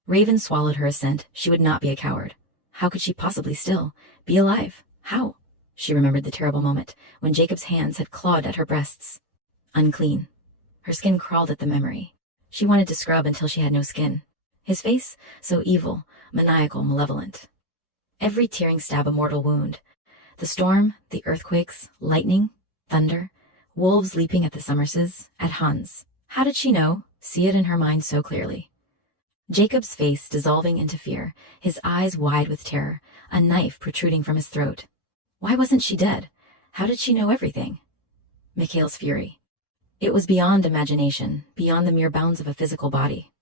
Raven swallowed her assent. She would not be a coward. How could she possibly still be alive? How? She remembered the terrible moment when Jacob's hands had clawed at her breasts. Unclean. Her skin crawled at the memory. She wanted to scrub until she had no skin. His face, so evil, maniacal, malevolent. Every tearing stab a mortal wound. The storm, the earthquakes, lightning, thunder, wolves leaping at the Summerses, at Hans. How did she know, see it in her mind so clearly? Jacob's face dissolving into fear, his eyes wide with terror, a knife protruding from his throat. Why wasn't she dead? How did she know everything? Mikhail's fury. It was beyond imagination, beyond the mere bounds of a physical body.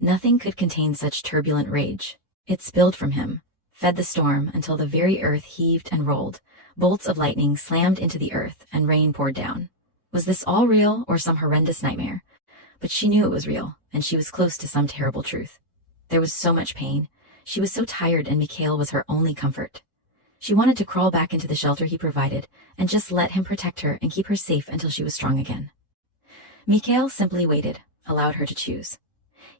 Nothing could contain such turbulent rage. It spilled from him, fed the storm until the very earth heaved and rolled. Bolts of lightning slammed into the earth and rain poured down. Was this all real or some horrendous nightmare? But she knew it was real, and she was close to some terrible truth. There was so much pain. She was so tired, and Mikhail was her only comfort. She wanted to crawl back into the shelter he provided and just let him protect her and keep her safe until she was strong again. Mikhail simply waited, allowed her to choose.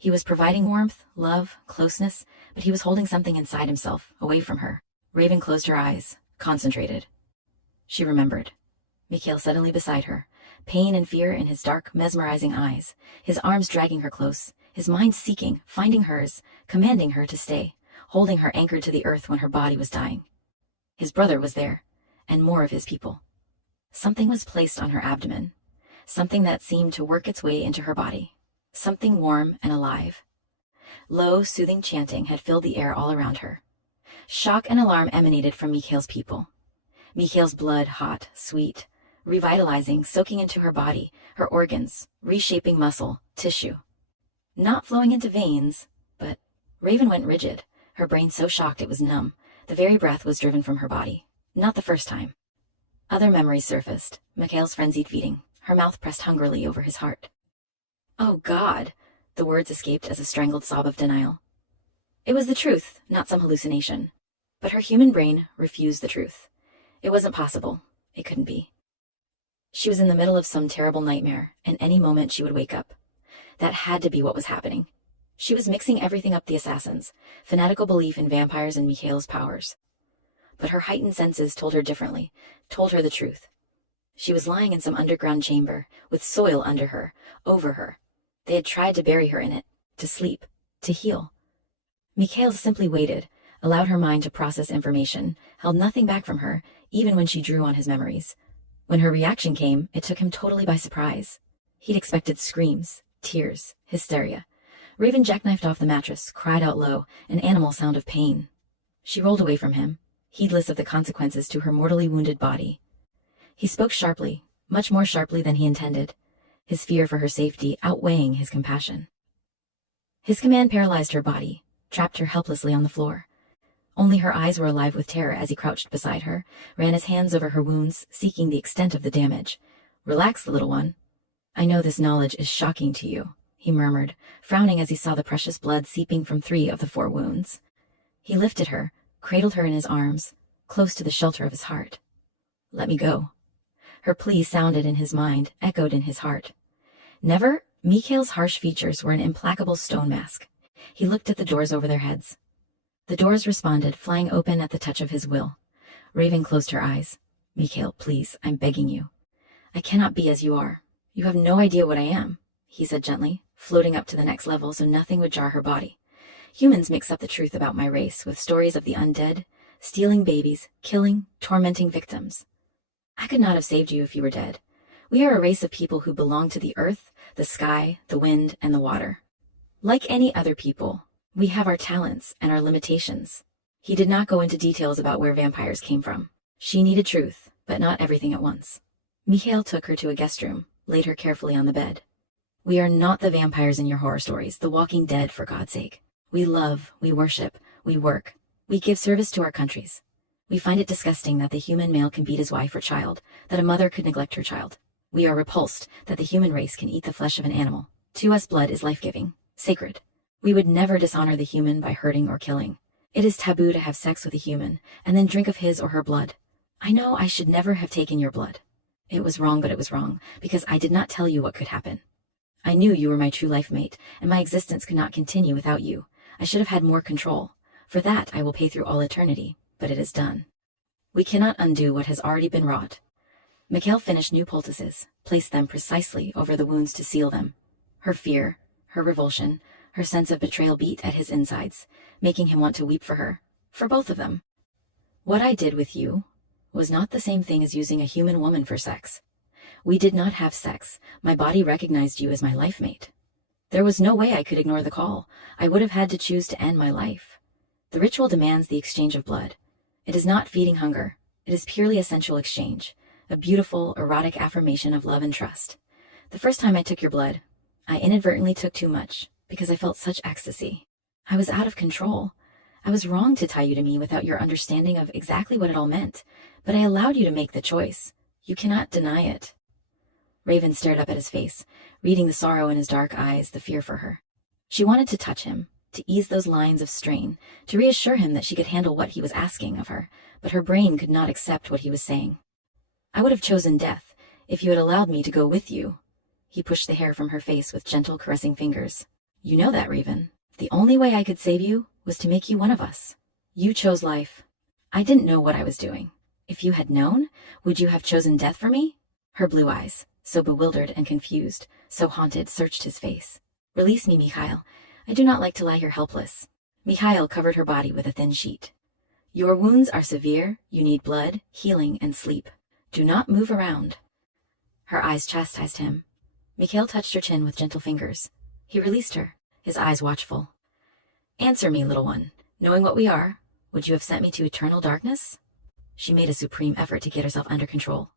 He was providing warmth, love, closeness, but he was holding something inside himself, away from her. Raven closed her eyes, concentrated. She remembered. Mikhail suddenly beside her, pain and fear in his dark, mesmerizing eyes, his arms dragging her close, his mind seeking, finding hers, commanding her to stay, holding her anchored to the earth when her body was dying. His brother was there, and more of his people. Something was placed on her abdomen, something that seemed to work its way into her body, something warm and alive. Low, soothing chanting had filled the air all around her. Shock and alarm emanated from Mikhail's people. Mikhail's blood, hot, sweet, revitalizing, soaking into her body, her organs, reshaping muscle, tissue. Not flowing into veins, but Raven went rigid, her brain so shocked it was numb. The very breath was driven from her body. Not the first time. Other memories surfaced. Mikhail's frenzied feeding, her mouth pressed hungrily over his heart. Oh, God! The words escaped as a strangled sob of denial. It was the truth, not some hallucination. But her human brain refused the truth. It wasn't possible. It couldn't be. She was in the middle of some terrible nightmare, and any moment she would wake up. That had to be what was happening. She was mixing everything up: the assassins, fanatical belief in vampires and Mikhail's powers. But her heightened senses told her differently, told her the truth. She was lying in some underground chamber, with soil under her, over her. They had tried to bury her in it, to sleep, to heal. Mikhail simply waited, allowed her mind to process information, held nothing back from her, even when she drew on his memories. When her reaction came, it took him totally by surprise. He'd expected screams, tears, hysteria. Raven jackknifed off the mattress, cried out low, an animal sound of pain. She rolled away from him, heedless of the consequences to her mortally wounded body. He spoke sharply, much more sharply than he intended, his fear for her safety outweighing his compassion. His command paralyzed her body, trapped her helplessly on the floor. Only her eyes were alive with terror as he crouched beside her, ran his hands over her wounds, seeking the extent of the damage. Relax, little one. I know this knowledge is shocking to you, he murmured, frowning as he saw the precious blood seeping from 3 of the 4 wounds. He lifted her, cradled her in his arms, close to the shelter of his heart. Let me go. Her plea sounded in his mind, echoed in his heart. Never. Mikhail's harsh features were an implacable stone mask. He looked at the doors over their heads. The doors responded, flying open at the touch of his will. Raven closed her eyes. Mikhail, please, I'm begging you. I cannot be as you are. You have no idea what I am, he said gently, floating up to the next level so nothing would jar her body. Humans mix up the truth about my race with stories of the undead, stealing babies, killing, tormenting victims. I could not have saved you if you were dead. We are a race of people who belong to the earth, the sky, the wind, and the water. Like any other people, we have our talents and our limitations. He did not go into details about where vampires came from. She needed truth, but not everything at once. Mikhail took her to a guest room, laid her carefully on the bed. We are not the vampires in your horror stories, the walking dead, for God's sake. We love, we worship, we work, we give service to our countries. We find it disgusting that the human male can beat his wife or child, that a mother could neglect her child. We are repulsed that the human race can eat the flesh of an animal. To us, blood is life-giving, sacred. We would never dishonor the human by hurting or killing. It is taboo to have sex with a human and then drink of his or her blood. I know I should never have taken your blood. It was wrong, but it was wrong, because I did not tell you what could happen. I knew you were my true life mate, and my existence could not continue without you. I should have had more control. For that I will pay through all eternity, but it is done. We cannot undo what has already been wrought. Mikhail finished new poultices, placed them precisely over the wounds to seal them. Her fear, her revulsion, her sense of betrayal beat at his insides, making him want to weep for both of them. What I did with you was not the same thing as using a human woman for sex. We did not have sex. My body recognized you as my life mate. There was no way I could ignore the call. I would have had to choose to end my life. The ritual demands the exchange of blood. It is not feeding hunger. It is purely a sensual exchange, a beautiful, erotic affirmation of love and trust. The first time I took your blood, I inadvertently took too much because I felt such ecstasy. I was out of control. I was wrong to tie you to me without your understanding of exactly what it all meant, but I allowed you to make the choice. You cannot deny it. Raven stared up at his face, reading the sorrow in his dark eyes, the fear for her. She wanted to touch him, to ease those lines of strain, to reassure him that she could handle what he was asking of her, but her brain could not accept what he was saying. I would have chosen death if you had allowed me to go with you. He pushed the hair from her face with gentle, caressing fingers. You know that, Raven. The only way I could save you was to make you one of us. You chose life. I didn't know what I was doing. If you had known, would you have chosen death for me? Her blue eyes, so bewildered and confused, so haunted, searched his face. Release me, Mikhail. I do not like to lie here helpless. Mikhail covered her body with a thin sheet. Your wounds are severe. You need blood, healing, and sleep. Do not move around. Her eyes chastised him. Mikhail touched her chin with gentle fingers. He released her, his eyes watchful. Answer me, little one. Knowing what we are, would you have sent me to eternal darkness? She made a supreme effort to get herself under control.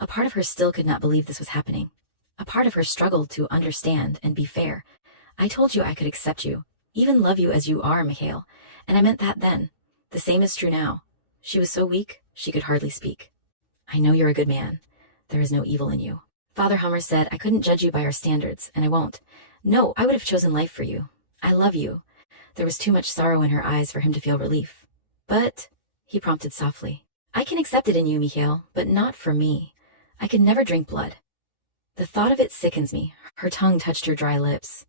A part of her still could not believe this was happening. A part of her struggled to understand and be fair. I told you I could accept you, even love you as you are, Mikhail, and I meant that then. The same is true now. She was so weak, she could hardly speak. I know you're a good man. There is no evil in you. Father Hummer said I couldn't judge you by our standards, and I won't. No, I would have chosen life for you. I love you. There was too much sorrow in her eyes for him to feel relief. But, he prompted softly, I can accept it in you, Mikhail, but not for me. I could never drink blood. The thought of it sickens me. Her tongue touched her dry lips.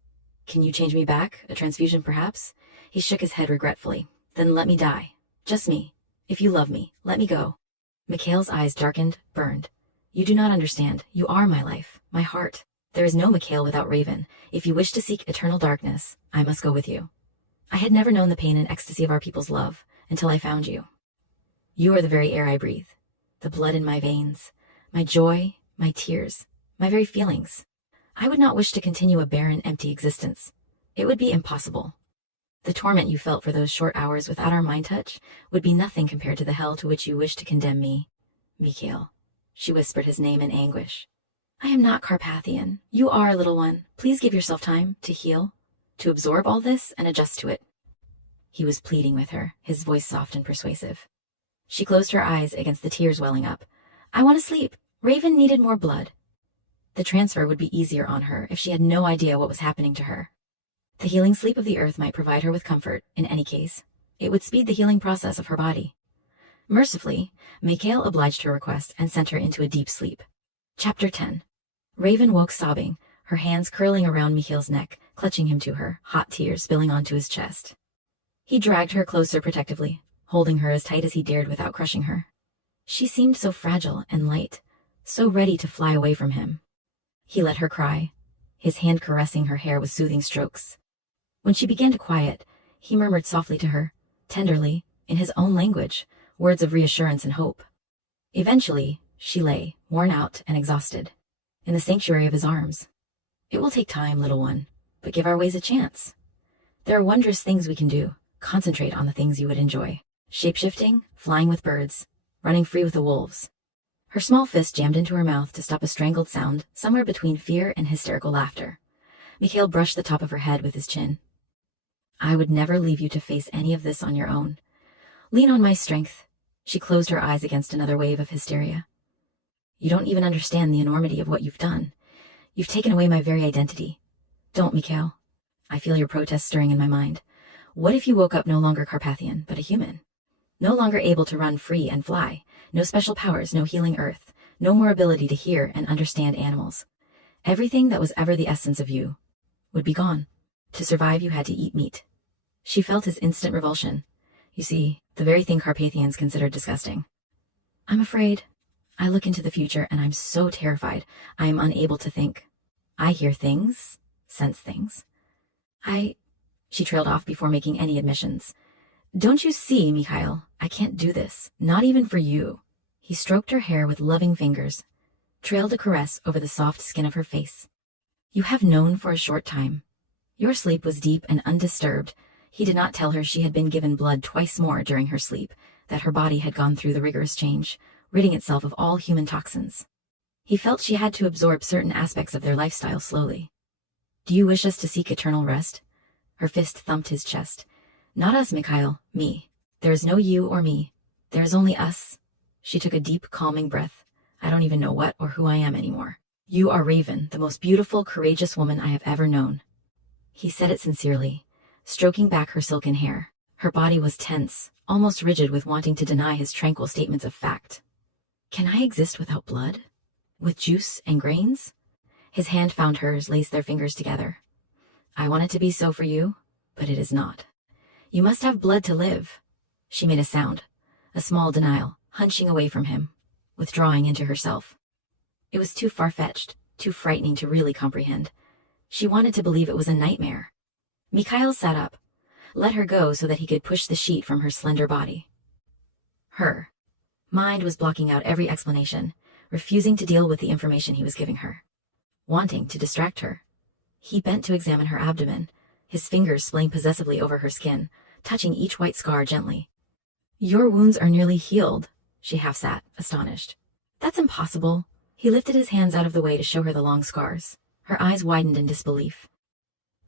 Can you change me back? A transfusion, perhaps? He shook his head regretfully. Then let me die. Just me. If you love me, let me go. Mikhail's eyes darkened, burned. You do not understand. You are my life, my heart. There is no Mikhail without Raven. If you wish to seek eternal darkness, I must go with you. I had never known the pain and ecstasy of our people's love until I found you. You are the very air I breathe, the blood in my veins, my joy, my tears, my very feelings. I would not wish to continue a barren, empty existence. It would be impossible. The torment you felt for those short hours without our mind touch would be nothing compared to the hell to which you wish to condemn me. Mikhail. She whispered his name in anguish. I am not Carpathian. You are, little one. Please give yourself time to heal, to absorb all this and adjust to it. He was pleading with her, his voice soft and persuasive. She closed her eyes against the tears welling up. I want to sleep. Raven needed more blood. The transfer would be easier on her if she had no idea what was happening to her. The healing sleep of the earth might provide her with comfort, in any case. It would speed the healing process of her body. Mercifully, Mikhail obliged her request and sent her into a deep sleep. Chapter 10. Raven woke sobbing, her hands curling around Mikhail's neck, clutching him to her, hot tears spilling onto his chest. He dragged her closer protectively, holding her as tight as he dared without crushing her. She seemed so fragile and light, so ready to fly away from him. He let her cry, his hand caressing her hair with soothing strokes. When she began to quiet, he murmured softly to her, tenderly, in his own language, words of reassurance and hope. Eventually, she lay, worn out and exhausted, in the sanctuary of his arms. It will take time, little one, but give our ways a chance. There are wondrous things we can do. Concentrate on the things you would enjoy. Shape-shifting, flying with birds, running free with the wolves. Her small fist jammed into her mouth to stop a strangled sound somewhere between fear and hysterical laughter. Mikhail brushed the top of her head with his chin. I would never leave you to face any of this on your own. Lean on my strength. She closed her eyes against another wave of hysteria. You don't even understand the enormity of what you've done. You've taken away my very identity. Don't, Mikhail. I feel your protest stirring in my mind. What if you woke up no longer Carpathian, but a human? No longer able to run free and fly. No special powers, no healing earth. No more ability to hear and understand animals. Everything that was ever the essence of you would be gone. To survive, you had to eat meat. She felt his instant revulsion. You see, the very thing Carpathians considered disgusting. I'm afraid. I look into the future and I'm so terrified I am unable to think. I hear things, sense things. She trailed off before making any admissions. Don't you see, Mikhail? I can't do this. Not even for you. He stroked her hair with loving fingers, trailed a caress over the soft skin of her face. You have known for a short time. Your sleep was deep and undisturbed. He did not tell her she had been given blood twice more during her sleep, that her body had gone through the rigorous change, ridding itself of all human toxins. He felt she had to absorb certain aspects of their lifestyle slowly. Do you wish us to seek eternal rest? Her fist thumped his chest. Not us, Mikhail, me. There is no you or me. There is only us. She took a deep, calming breath. I don't even know what or who I am anymore. You are Raven, the most beautiful, courageous woman I have ever known. He said it sincerely, stroking back her silken hair. Her body was tense, almost rigid with wanting to deny his tranquil statements of fact. Can I exist without blood? With juice and grains? His hand found hers, laced their fingers together. I want it to be so for you, but it is not. You must have blood to live. She made a sound, a small denial, hunching away from him, withdrawing into herself. It was too far-fetched, too frightening to really comprehend. She wanted to believe it was a nightmare. Mikhail sat up, let her go so that he could push the sheet from her slender body. Her mind was blocking out every explanation, refusing to deal with the information he was giving her, wanting to distract her. He bent to examine her abdomen, his fingers splaying possessively over her skin, touching each white scar gently. Your wounds are nearly healed, she half sat, astonished. That's impossible. He lifted his hands out of the way to show her the long scars. Her eyes widened in disbelief.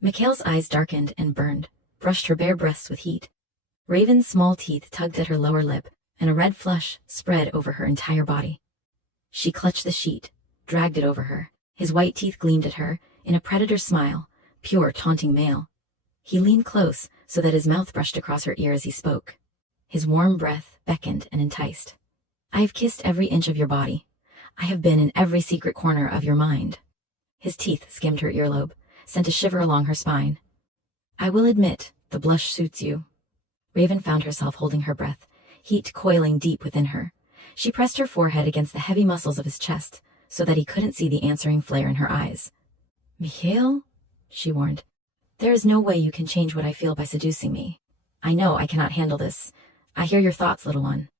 Mikhail's eyes darkened and burned, brushed her bare breasts with heat. Raven's small teeth tugged at her lower lip, and a red flush spread over her entire body. She clutched the sheet, dragged it over her. His white teeth gleamed at her, in a predator's smile, pure taunting male. He leaned close so that his mouth brushed across her ear as he spoke. His warm breath beckoned and enticed. I have kissed every inch of your body. I have been in every secret corner of your mind. His teeth skimmed her earlobe, sent a shiver along her spine. I will admit, the blush suits you. Raven found herself holding her breath, heat coiling deep within her. She pressed her forehead against the heavy muscles of his chest, so that he couldn't see the answering flare in her eyes. Mikhail, she warned, there is no way you can change what I feel by seducing me. I know I cannot handle this. I hear your thoughts, little one.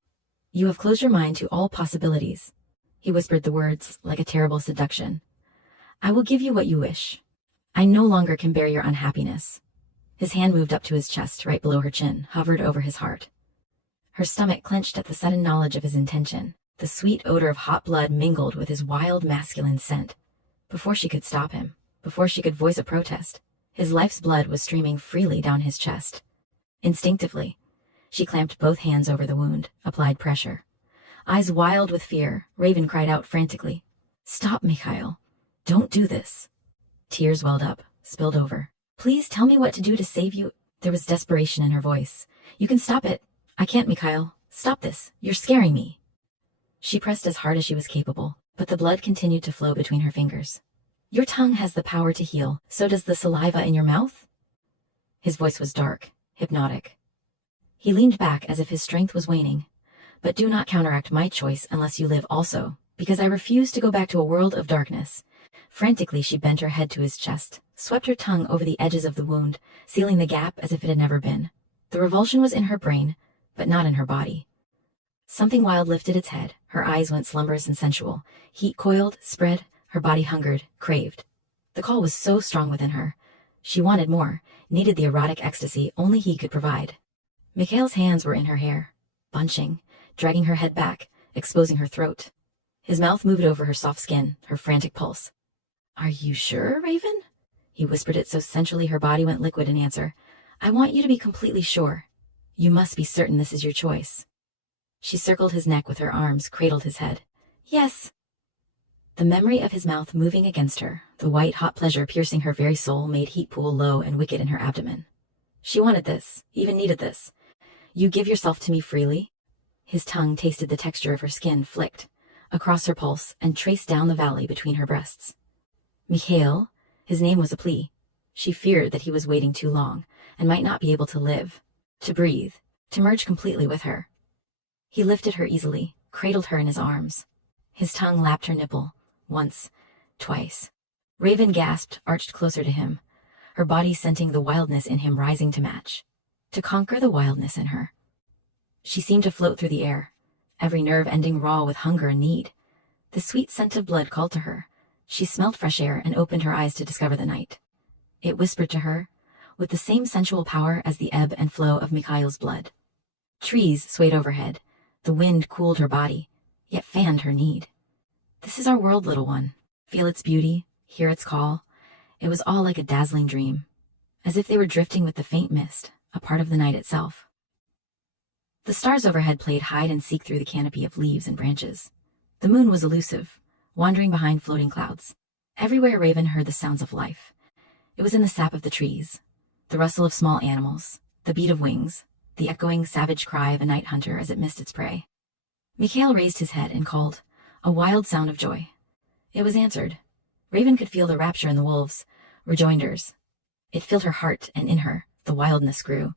You have closed your mind to all possibilities. He whispered the words like a terrible seduction. I will give you what you wish. I no longer can bear your unhappiness. His hand moved up to his chest, right below her chin, hovered over his heart. Her stomach clenched at the sudden knowledge of his intention. The sweet odor of hot blood mingled with his wild masculine scent. Before she could stop him, before she could voice a protest, his life's blood was streaming freely down his chest. Instinctively, she clamped both hands over the wound, applied pressure. Eyes wild with fear, Raven cried out frantically, Stop, Mikhail. Don't do this. Tears welled up, spilled over. Please tell me what to do to save you. There was desperation in her voice. "You can stop it." "I can't, Mikhail. Stop this. You're scaring me." She pressed as hard as she was capable, but the blood continued to flow between her fingers. "Your tongue has the power to heal, so does the saliva in your mouth?" His voice was dark, hypnotic. He leaned back as if his strength was waning. "But do not counteract my choice unless you live also, because I refuse to go back to a world of darkness." Frantically, she bent her head to his chest, swept her tongue over the edges of the wound, sealing the gap as if it had never been. The revulsion was in her brain, but not in her body. Something wild lifted its head. Her eyes went slumberous and sensual. Heat coiled, spread, her body hungered, craved. The call was so strong within her. She wanted more, needed the erotic ecstasy only he could provide. Mikhail's hands were in her hair, bunching, dragging her head back, exposing her throat. His mouth moved over her soft skin, her frantic pulse. "Are you sure, Raven?" He whispered it so sensually her body went liquid in answer. "I want you to be completely sure. You must be certain this is your choice." She circled his neck with her arms, cradled his head. "Yes." The memory of his mouth moving against her, the white, hot pleasure piercing her very soul, made heat pool low and wicked in her abdomen. She wanted this, even needed this. "You give yourself to me freely?" His tongue tasted the texture of her skin, flicked across her pulse, and traced down the valley between her breasts. Mikhail, his name was a plea. She feared that he was waiting too long, and might not be able to live, to breathe, to merge completely with her. He lifted her easily, cradled her in his arms. His tongue lapped her nipple, once, twice. Raven gasped, arched closer to him, her body scenting the wildness in him rising to match, to conquer the wildness in her. She seemed to float through the air, every nerve ending raw with hunger and need. The sweet scent of blood called to her. She smelled fresh air and opened her eyes to discover the night. It whispered to her, with the same sensual power as the ebb and flow of Mikhail's blood. Trees swayed overhead. The wind cooled her body, yet fanned her need. "This is our world, little one. Feel its beauty, hear its call." It was all like a dazzling dream, as if they were drifting with the faint mist, a part of the night itself. The stars overhead played hide and seek through the canopy of leaves and branches. The moon was elusive, wandering behind floating clouds. Everywhere Raven heard the sounds of life. It was in the sap of the trees, the rustle of small animals, the beat of wings, the echoing savage cry of a night hunter as it missed its prey. Mikhail raised his head and called, a wild sound of joy. It was answered. Raven could feel the rapture in the wolves, rejoinders. It filled her heart, and in her, the wildness grew.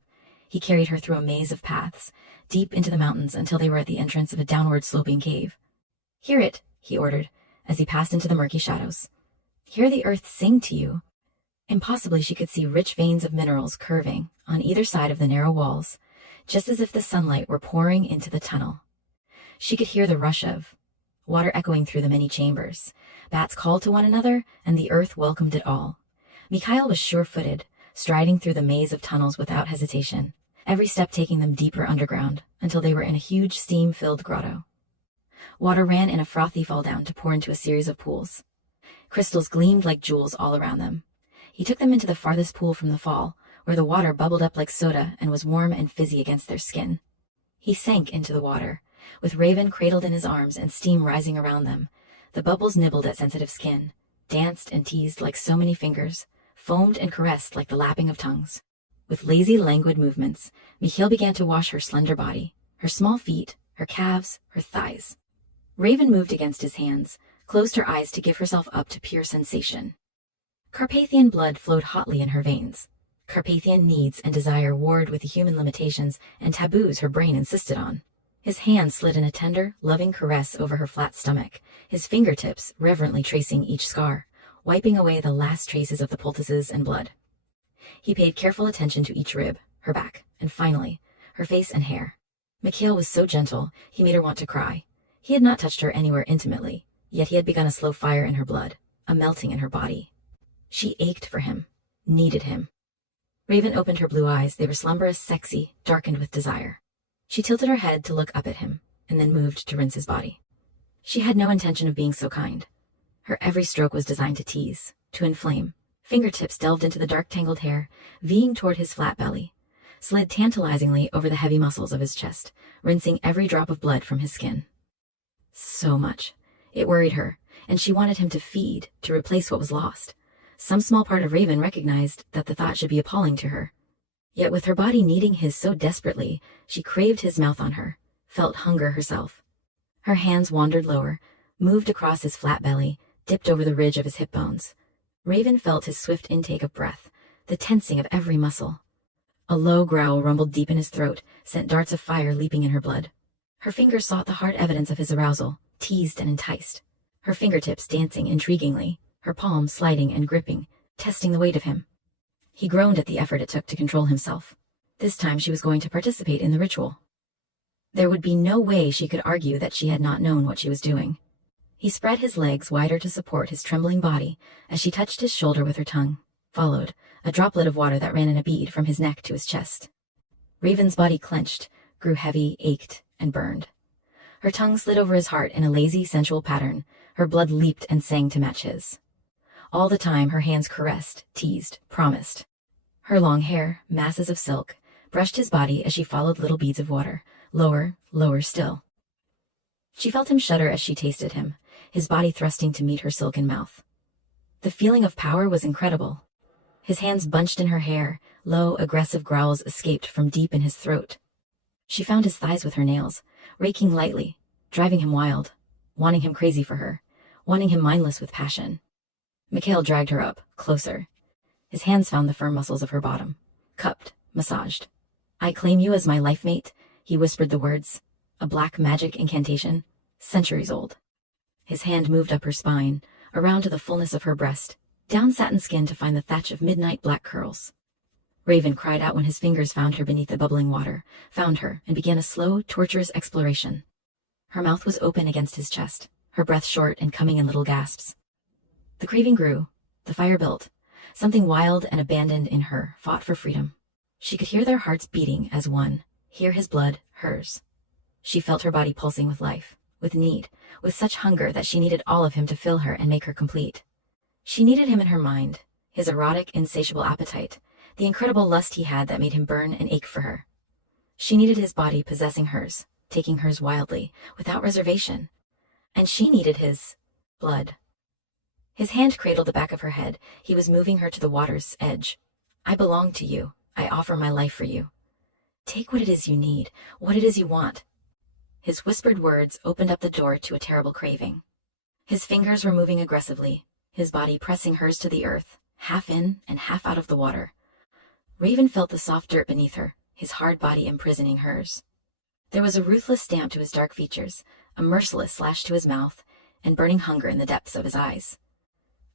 He carried her through a maze of paths, deep into the mountains until they were at the entrance of a downward sloping cave. "Hear it," he ordered, as he passed into the murky shadows. "Hear the earth sing to you." Impossibly she could see rich veins of minerals curving on either side of the narrow walls, just as if the sunlight were pouring into the tunnel. She could hear the rush of water echoing through the many chambers. Bats called to one another, and the earth welcomed it all. Mikhail was sure-footed, striding through the maze of tunnels without hesitation, every step taking them deeper underground, until they were in a huge steam-filled grotto. Water ran in a frothy fall-down to pour into a series of pools. Crystals gleamed like jewels all around them. He took them into the farthest pool from the fall, where the water bubbled up like soda and was warm and fizzy against their skin. He sank into the water, with Raven cradled in his arms and steam rising around them. The bubbles nibbled at sensitive skin, danced and teased like so many fingers, foamed and caressed like the lapping of tongues. With lazy, languid movements, Mikhail began to wash her slender body, her small feet, her calves, her thighs. Raven moved against his hands, closed her eyes to give herself up to pure sensation. Carpathian blood flowed hotly in her veins. Carpathian needs and desire warred with the human limitations and taboos her brain insisted on. His hand slid in a tender, loving caress over her flat stomach, his fingertips reverently tracing each scar, wiping away the last traces of the poultices and blood. He paid careful attention to each rib, her back, and finally, her face and hair. Mikhail was so gentle, he made her want to cry. He had not touched her anywhere intimately, yet he had begun a slow fire in her blood, a melting in her body. She ached for him, needed him. Raven opened her blue eyes. They were slumberous, sexy, darkened with desire. She tilted her head to look up at him, and then moved to rinse his body. She had no intention of being so kind. Her every stroke was designed to tease, to inflame. Fingertips delved into the dark tangled hair, veeing toward his flat belly, slid tantalizingly over the heavy muscles of his chest, rinsing every drop of blood from his skin. So much. It worried her, and she wanted him to feed, to replace what was lost. Some small part of Raven recognized that the thought should be appalling to her. Yet with her body needing his so desperately, she craved his mouth on her, felt hunger herself. Her hands wandered lower, moved across his flat belly, dipped over the ridge of his hip bones. Raven felt his swift intake of breath, the tensing of every muscle. A low growl rumbled deep in his throat, sent darts of fire leaping in her blood. Her fingers sought the hard evidence of his arousal, teased and enticed. Her fingertips dancing intriguingly, her palms sliding and gripping, testing the weight of him. He groaned at the effort it took to control himself. This time she was going to participate in the ritual. There would be no way she could argue that she had not known what she was doing. He spread his legs wider to support his trembling body as she touched his shoulder with her tongue, followed, a droplet of water that ran in a bead from his neck to his chest. Raven's body clenched, grew heavy, ached, and burned. Her tongue slid over his heart in a lazy, sensual pattern. Her blood leaped and sang to match his. All the time her hands caressed, teased, promised. Her long hair, masses of silk, brushed his body as she followed little beads of water, lower, lower still. She felt him shudder as she tasted him, his body thrusting to meet her silken mouth. The feeling of power was incredible. His hands bunched in her hair, low, aggressive growls escaped from deep in his throat. She found his thighs with her nails, raking lightly, driving him wild, wanting him crazy for her, wanting him mindless with passion. Mikhail dragged her up, closer. His hands found the firm muscles of her bottom, cupped, massaged. "I claim you as my life mate," he whispered the words, a black magic incantation, centuries old. His hand moved up her spine, around to the fullness of her breast, down satin skin to find the thatch of midnight black curls. Raven cried out when his fingers found her beneath the bubbling water, found her, and began a slow, torturous exploration. Her mouth was open against his chest, her breath short and coming in little gasps. The craving grew, the fire built. Something wild and abandoned in her fought for freedom. She could hear their hearts beating as one, hear his blood, hers. She felt her body pulsing with life, with need, with such hunger that she needed all of him to fill her and make her complete. She needed him in her mind, his erotic, insatiable appetite, the incredible lust he had that made him burn and ache for her. She needed his body possessing hers, taking hers wildly, without reservation. And she needed his blood. His hand cradled the back of her head. He was moving her to the water's edge. "I belong to you. I offer my life for you. Take what it is you need, what it is you want." His whispered words opened up the door to a terrible craving. His fingers were moving aggressively, his body pressing hers to the earth, half in and half out of the water. Raven felt the soft dirt beneath her, his hard body imprisoning hers. There was a ruthless stamp to his dark features, a merciless slash to his mouth, and burning hunger in the depths of his eyes.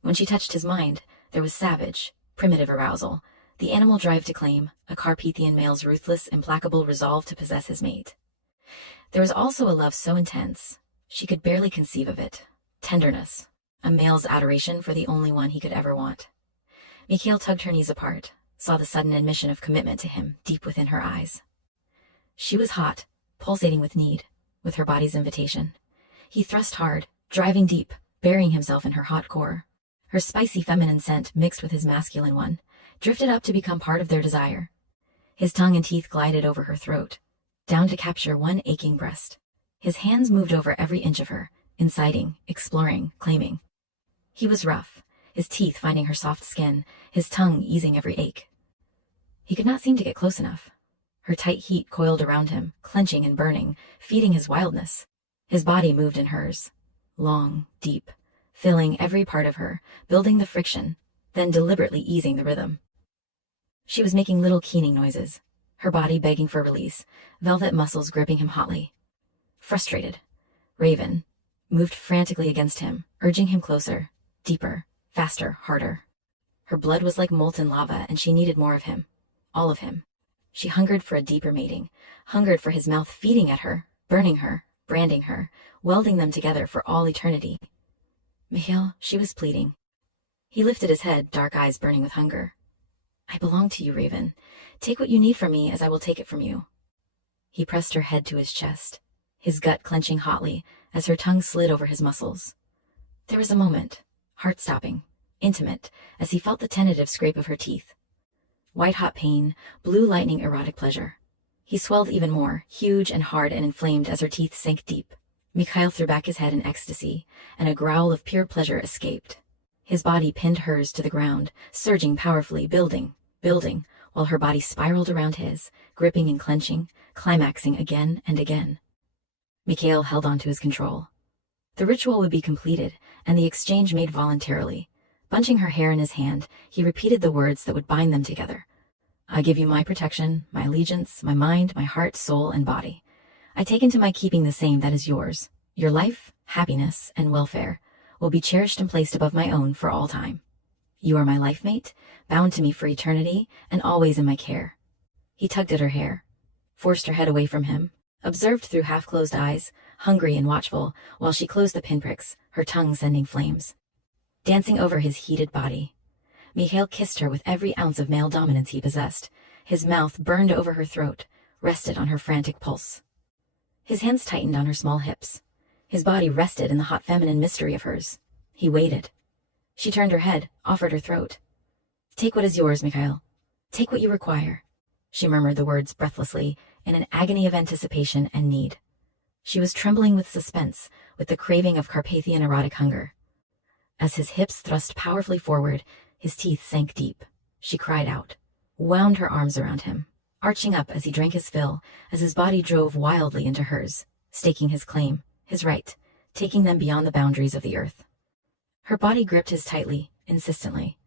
When she touched his mind, there was savage, primitive arousal, the animal drive to claim, a Carpathian male's ruthless, implacable resolve to possess his mate. There was also a love so intense, she could barely conceive of it. Tenderness, a male's adoration for the only one he could ever want. Mikhail tugged her knees apart, saw the sudden admission of commitment to him deep within her eyes. She was hot, pulsating with need, with her body's invitation. He thrust hard, driving deep, burying himself in her hot core. Her spicy feminine scent mixed with his masculine one, drifted up to become part of their desire. His tongue and teeth glided over her throat, down to capture one aching breast. His hands moved over every inch of her, inciting, exploring, claiming. He was rough, his teeth finding her soft skin, his tongue easing every ache. He could not seem to get close enough. Her tight heat coiled around him, clenching and burning, feeding his wildness. His body moved in hers, long, deep, filling every part of her, building the friction, then deliberately easing the rhythm. She was making little keening noises, her body begging for release, velvet muscles gripping him hotly. Frustrated, Raven moved frantically against him, urging him closer, deeper, faster, harder. Her blood was like molten lava, and she needed more of him, all of him. She hungered for a deeper mating, hungered for his mouth feeding at her, burning her, branding her, welding them together for all eternity. "Mikhail," she was pleading. He lifted his head, dark eyes burning with hunger. "I belong to you, Raven. Take what you need from me as I will take it from you." He pressed her head to his chest, his gut clenching hotly as her tongue slid over his muscles. There was a moment, heart-stopping, intimate, as he felt the tentative scrape of her teeth. White-hot pain, blue lightning erotic pleasure. He swelled even more, huge and hard and inflamed as her teeth sank deep. Mikhail threw back his head in ecstasy, and a growl of pure pleasure escaped. His body pinned hers to the ground, surging powerfully, building, while her body spiraled around his, gripping and clenching, climaxing again and again. Mikhail held on to his control. The ritual would be completed, and the exchange made voluntarily. Bunching her hair in his hand, he repeated the words that would bind them together. I give you my protection, my allegiance, my mind, my heart, soul, and body. I take into my keeping the same that is yours. Your life, happiness, and welfare will be cherished and placed above my own for all time. You are my life mate, bound to me for eternity, and always in my care. He tugged at her hair, forced her head away from him, observed through half-closed eyes, hungry and watchful, while she closed the pinpricks, her tongue sending flames. Dancing over his heated body, Mikhail kissed her with every ounce of male dominance he possessed. His mouth burned over her throat, rested on her frantic pulse. His hands tightened on her small hips. His body rested in the hot feminine mystery of hers. He waited. She turned her head, offered her throat. Take what is yours, Mikhail. Take what you require. She murmured the words breathlessly, in an agony of anticipation and need. She was trembling with suspense, with the craving of Carpathian erotic hunger. As his hips thrust powerfully forward, his teeth sank deep. She cried out, wound her arms around him, arching up as he drank his fill, as his body drove wildly into hers, staking his claim, his right, taking them beyond the boundaries of the earth. Her body gripped his tightly, insistently.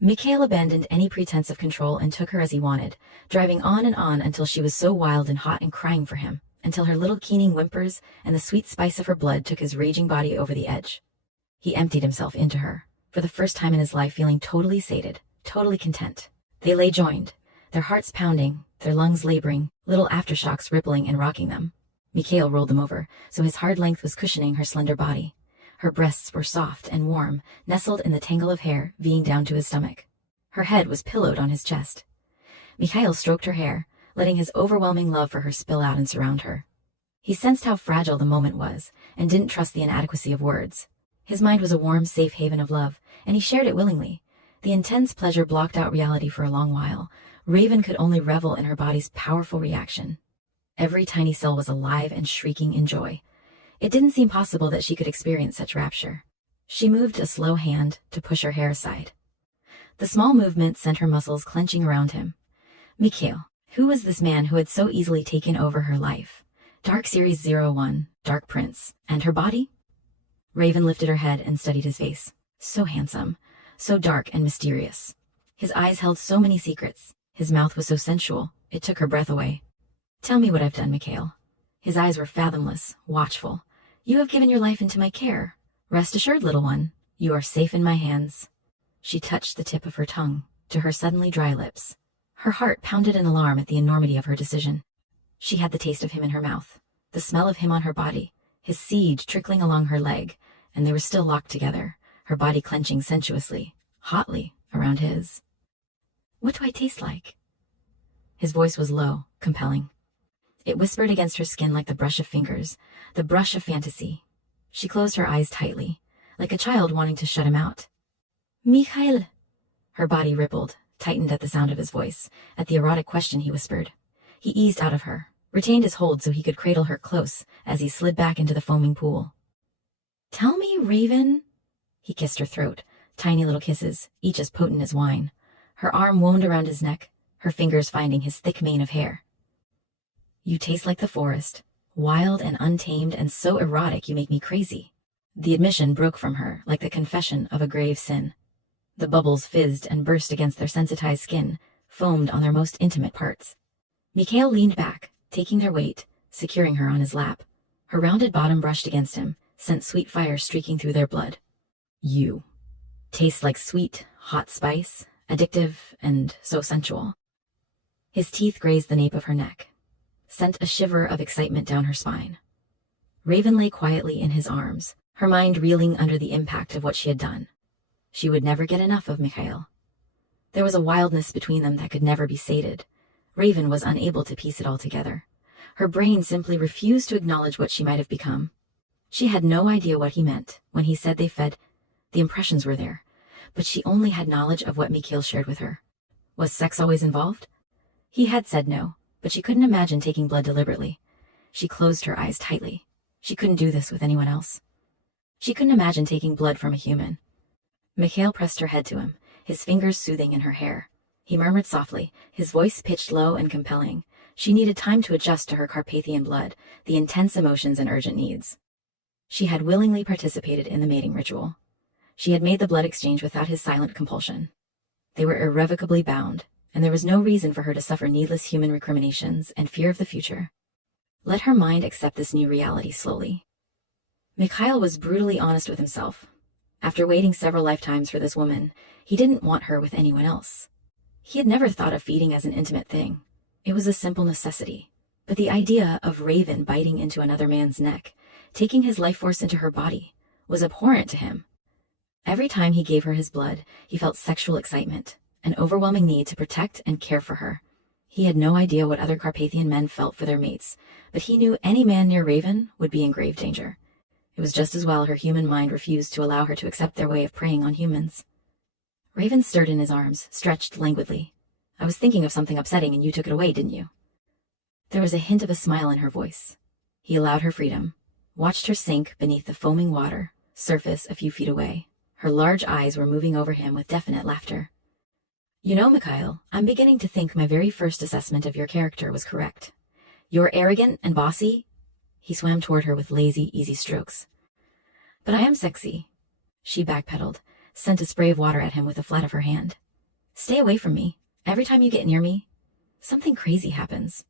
Mikhail abandoned any pretense of control and took her as he wanted, driving on and on until she was so wild and hot and crying for him, until her little keening whimpers and the sweet spice of her blood took his raging body over the edge. He emptied himself into her, for the first time in his life feeling totally sated, totally content. They lay joined, their hearts pounding, their lungs laboring, little aftershocks rippling and rocking them. Mikhail rolled them over, so his hard length was cushioning her slender body. Her breasts were soft and warm, nestled in the tangle of hair, veeing down to his stomach. Her head was pillowed on his chest. Mikhail stroked her hair, letting his overwhelming love for her spill out and surround her. He sensed how fragile the moment was, and didn't trust the inadequacy of words. His mind was a warm, safe haven of love, and he shared it willingly. The intense pleasure blocked out reality for a long while. Raven could only revel in her body's powerful reaction. Every tiny cell was alive and shrieking in joy. It didn't seem possible that she could experience such rapture. She moved a slow hand to push her hair aside. The small movement sent her muscles clenching around him. Mikhail, who was this man who had so easily taken over her life? Dark Series 01, Dark Prince, and her body? Raven lifted her head and studied his face. So handsome, so dark and mysterious. His eyes held so many secrets. His mouth was so sensual, it took her breath away. Tell me what I've done, Mikhail. His eyes were fathomless, watchful. You have given your life into my care. Rest assured, little one, you are safe in my hands. She touched the tip of her tongue to her suddenly dry lips. Her heart pounded in alarm at the enormity of her decision. She had the taste of him in her mouth, the smell of him on her body, his seed trickling along her leg, and they were still locked together, her body clenching sensuously, hotly, around his. What do I taste like? His voice was low, compelling. It whispered against her skin like the brush of fingers, the brush of fantasy. She closed her eyes tightly, like a child wanting to shut him out. Mikhail. Her body rippled, tightened at the sound of his voice, at the erotic question he whispered. He eased out of her, retained his hold so he could cradle her close as he slid back into the foaming pool. Tell me, Raven. He kissed her throat, tiny little kisses, each as potent as wine. Her arm wound around his neck, her fingers finding his thick mane of hair. You taste like the forest, wild and untamed and so erotic you make me crazy. The admission broke from her like the confession of a grave sin. The bubbles fizzed and burst against their sensitized skin, foamed on their most intimate parts. Mikhail leaned back, taking their weight, securing her on his lap. Her rounded bottom brushed against him, sent sweet fire streaking through their blood. You taste like sweet, hot spice, addictive, and so sensual. His teeth grazed the nape of her neck, sent a shiver of excitement down her spine. Raven lay quietly in his arms, her mind reeling under the impact of what she had done. She would never get enough of Mikhail. There was a wildness between them that could never be sated. Raven was unable to piece it all together. Her brain simply refused to acknowledge what she might have become. She had no idea what he meant when he said they fed. The impressions were there, but she only had knowledge of what Mikhail shared with her. Was sex always involved? He had said no, but she couldn't imagine taking blood deliberately. She closed her eyes tightly. She couldn't do this with anyone else. She couldn't imagine taking blood from a human. Mikhail pressed her head to him, his fingers soothing in her hair. He murmured softly, his voice pitched low and compelling. She needed time to adjust to her Carpathian blood, the intense emotions and urgent needs. She had willingly participated in the mating ritual. She had made the blood exchange without his silent compulsion. They were irrevocably bound, and there was no reason for her to suffer needless human recriminations and fear of the future. Let her mind accept this new reality slowly. Mikhail was brutally honest with himself. After waiting several lifetimes for this woman, he didn't want her with anyone else. He had never thought of feeding as an intimate thing. It was a simple necessity. But the idea of Raven biting into another man's neck, taking his life force into her body, was abhorrent to him. Every time he gave her his blood, he felt sexual excitement, an overwhelming need to protect and care for her. He had no idea what other Carpathian men felt for their mates, but he knew any man near Raven would be in grave danger. It was just as well her human mind refused to allow her to accept their way of preying on humans. Raven stirred in his arms, stretched languidly. I was thinking of something upsetting and you took it away, didn't you? There was a hint of a smile in her voice. He allowed her freedom, watched her sink beneath the foaming water, surface a few feet away. Her large eyes were moving over him with definite laughter. You know, Mikhail, I'm beginning to think my very first assessment of your character was correct. You're arrogant and bossy. He swam toward her with lazy, easy strokes. But I am sexy. She backpedaled, sent a spray of water at him with the flat of her hand. Stay away from me. Every time you get near me, something crazy happens.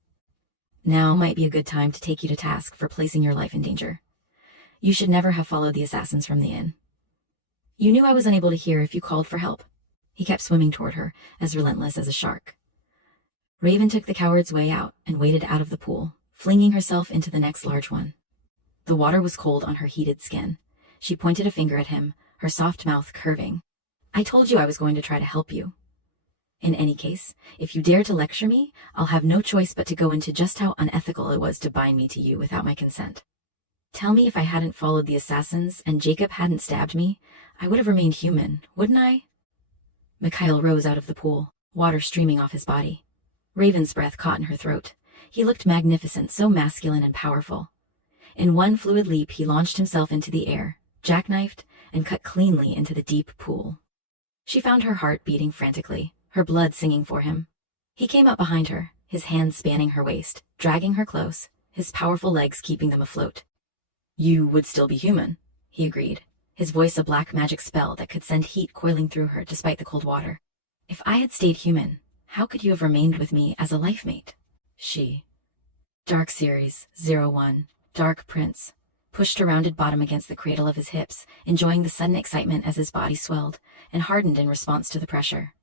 Now might be a good time to take you to task for placing your life in danger. You should never have followed the assassins from the inn. You knew I was unable to hear if you called for help. He kept swimming toward her, as relentless as a shark. Raven took the coward's way out and waded out of the pool, flinging herself into the next large one. The water was cold on her heated skin. She pointed a finger at him, her soft mouth curving. I told you I was going to try to help you. In any case, if you dare to lecture me, I'll have no choice but to go into just how unethical it was to bind me to you without my consent. Tell me if I hadn't followed the assassins and Jacob hadn't stabbed me, I would have remained human, wouldn't I? Mikhail rose out of the pool, water streaming off his body. Raven's breath caught in her throat. He looked magnificent, so masculine and powerful. In one fluid leap, he launched himself into the air, jackknifed, and cut cleanly into the deep pool. She found her heart beating frantically, her blood singing for him. He came up behind her, his hands spanning her waist, dragging her close, his powerful legs keeping them afloat. You would still be human, he agreed, his voice a black magic spell that could send heat coiling through her despite the cold water. If I had stayed human, how could you have remained with me as a life mate? She. Dark Series, 01, Dark Prince, pushed her rounded bottom against the cradle of his hips, enjoying the sudden excitement as his body swelled and hardened in response to the pressure.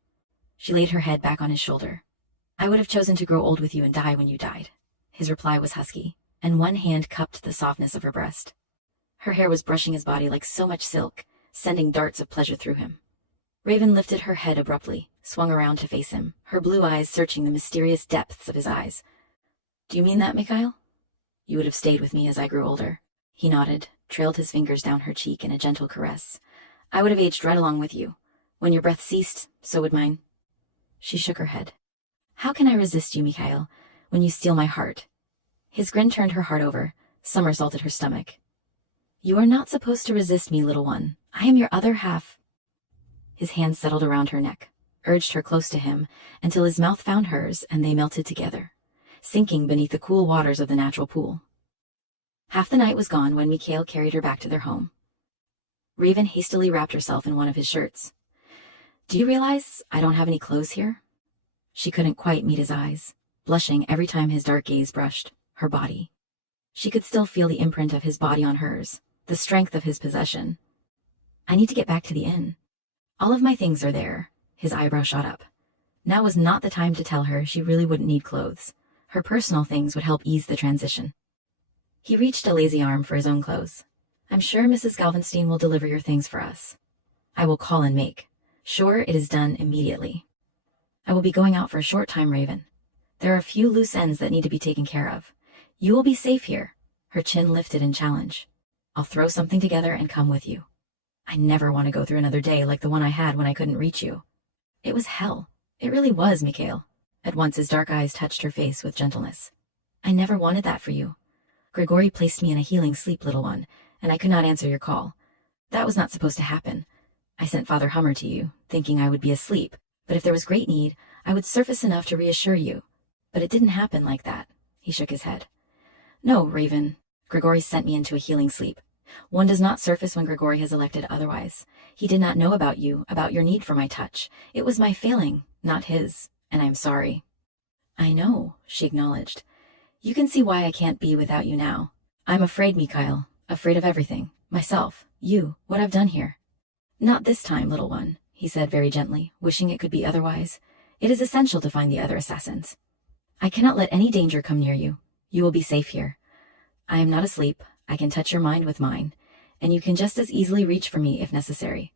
She laid her head back on his shoulder. I would have chosen to grow old with you and die when you died. His reply was husky, and one hand cupped the softness of her breast. Her hair was brushing his body like so much silk, sending darts of pleasure through him. Raven lifted her head abruptly, swung around to face him, her blue eyes searching the mysterious depths of his eyes. Do you mean that, Mikhail? You would have stayed with me as I grew older. He nodded, trailed his fingers down her cheek in a gentle caress. I would have aged right along with you. When your breath ceased, so would mine. She shook her head. How can I resist you, Mikhail, when you steal my heart? His grin turned her heart over, somersaulted her stomach. You are not supposed to resist me, little one. I am your other half. His hands settled around her neck, urged her close to him, until his mouth found hers and they melted together, sinking beneath the cool waters of the natural pool. Half the night was gone when Mikhail carried her back to their home. Raven hastily wrapped herself in one of his shirts. Do you realize I don't have any clothes here? She couldn't quite meet his eyes, blushing every time his dark gaze brushed her body. She could still feel the imprint of his body on hers, the strength of his possession. I need to get back to the inn. All of my things are there. His eyebrow shot up. Now was not the time to tell her she really wouldn't need clothes. Her personal things would help ease the transition. He reached a lazy arm for his own clothes. I'm sure Mrs. Galvenstein will deliver your things for us. I will call and make. Sure, it is done immediately. I will be going out for a short time, Raven. There are a few loose ends that need to be taken care of. You will be safe here. Her chin lifted in challenge. I'll throw something together and come with you. I never want to go through another day like the one I had when I couldn't reach you. It was hell. It really was, Mikhail. At once his dark eyes touched her face with gentleness. I never wanted that for you. Grigori placed me in a healing sleep, little one, and I could not answer your call. That was not supposed to happen. I sent Father Hummer to you, thinking I would be asleep, but if there was great need, I would surface enough to reassure you. But it didn't happen like that. He shook his head. No, Raven. Grigori sent me into a healing sleep. One does not surface when Grigori has elected otherwise. He did not know about you, about your need for my touch. It was my failing, not his, and I'm sorry. I know, she acknowledged. You can see why I can't be without you now. I'm afraid, Mikhail, afraid of everything. Myself, you, what I've done here. Not this time, little one, he said very gently, wishing it could be otherwise. It is essential to find the other assassins. I cannot let any danger come near you. You will be safe here. I am not asleep. I can touch your mind with mine, and you can just as easily reach for me if necessary.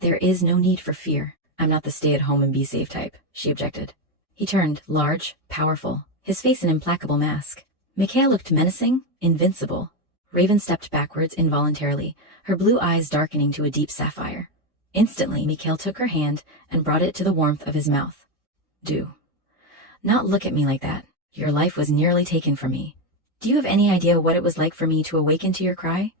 There is no need for fear. I'm not the stay-at-home-and-be-safe type, she objected. He turned, large, powerful, his face an implacable mask. Mikhail looked menacing, invincible. Raven stepped backwards involuntarily, her blue eyes darkening to a deep sapphire. Instantly, Mikhail took her hand and brought it to the warmth of his mouth. Do not look at me like that. Your life was nearly taken from me. Do you have any idea what it was like for me to awaken to your cry?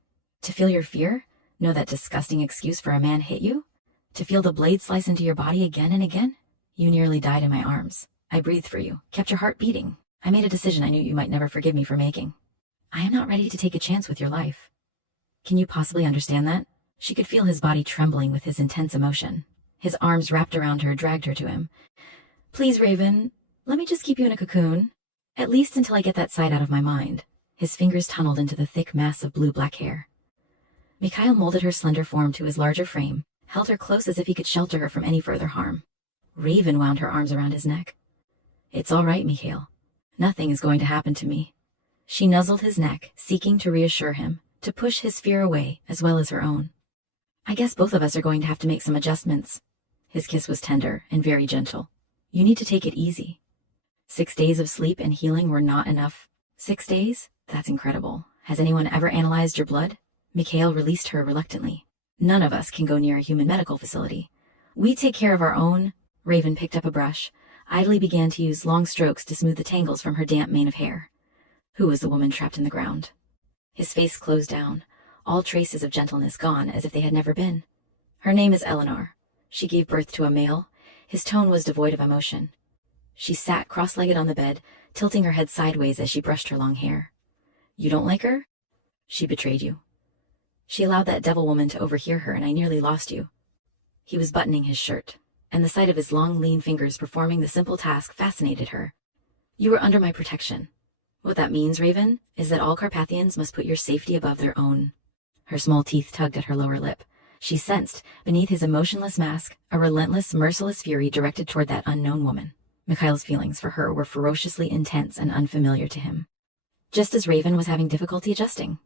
To feel your fear? Know that disgusting excuse for a man hit you? To feel the blade slice into your body again and again? You nearly died in my arms. I breathed for you, kept your heart beating. I made a decision I knew you might never forgive me for making. I am not ready to take a chance with your life. Can you possibly understand that? She could feel his body trembling with his intense emotion. His arms wrapped around her dragged her to him. Please, Raven, let me just keep you in a cocoon. At least until I get that side out of my mind. His fingers tunneled into the thick mass of blue-black hair. Mikhail molded her slender form to his larger frame, held her close as if he could shelter her from any further harm. Raven wound her arms around his neck. It's all right, Mikhail. Nothing is going to happen to me. She nuzzled his neck, seeking to reassure him, to push his fear away as well as her own. I guess both of us are going to have to make some adjustments. His kiss was tender and very gentle. You need to take it easy. 6 days of sleep and healing were not enough. 6 days? That's incredible. Has anyone ever analyzed your blood? Mikhail released her reluctantly. None of us can go near a human medical facility. We take care of our own. Raven picked up a brush, idly began to use long strokes to smooth the tangles from her damp mane of hair. Who was the woman trapped in the ground? His face closed down, all traces of gentleness gone as if they had never been. Her name is Eleanor. She gave birth to a male. His tone was devoid of emotion. She sat cross-legged on the bed, tilting her head sideways as she brushed her long hair. You don't like her? She betrayed you. She allowed that devil woman to overhear her, and I nearly lost you. He was buttoning his shirt, and the sight of his long, lean fingers performing the simple task fascinated her. You were under my protection. What that means, Raven, is that all Carpathians must put your safety above their own. Her small teeth tugged at her lower lip. She sensed, beneath his emotionless mask, a relentless, merciless fury directed toward that unknown woman. Mikhail's feelings for her were ferociously intense and unfamiliar to him. Just as Raven was having difficulty adjusting,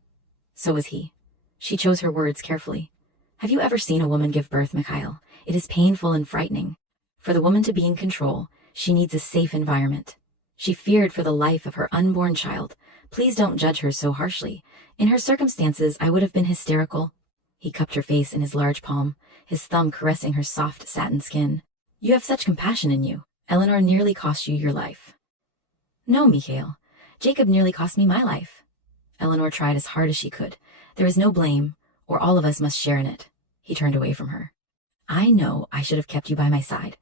so was he. She chose her words carefully. Have you ever seen a woman give birth, Mikhail? It is painful and frightening. For the woman to be in control, she needs a safe environment. She feared for the life of her unborn child. Please don't judge her so harshly. In her circumstances, I would have been hysterical. He cupped her face in his large palm, his thumb caressing her soft satin skin. You have such compassion in you. Eleanor nearly cost you your life. No, Mikhail. Jacob nearly cost me my life. Eleanor tried as hard as she could. There is no blame, or all of us must share in it. He turned away from her. I know I should have kept you by my side.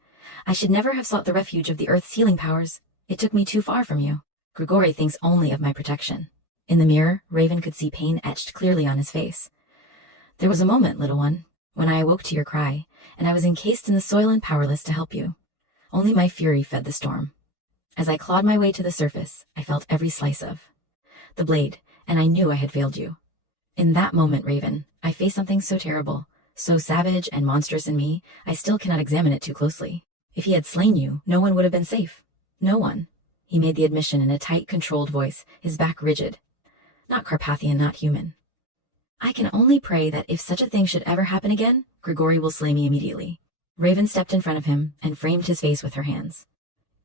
I should never have sought the refuge of the earth's healing powers. It took me too far from you. Grigori thinks only of my protection. In the mirror, Raven could see pain etched clearly on his face. There was a moment, little one, when I awoke to your cry, and I was encased in the soil and powerless to help you. Only my fury fed the storm. As I clawed my way to the surface, I felt every slice of the blade, and I knew I had failed you. In that moment, Raven, I faced something so terrible, so savage and monstrous in me, I still cannot examine it too closely. If he had slain you, no one would have been safe. No one. He made the admission in a tight, controlled voice, his back rigid. Not Carpathian, not human. I can only pray that if such a thing should ever happen again, Grigori will slay me immediately. Raven stepped in front of him and framed his face with her hands.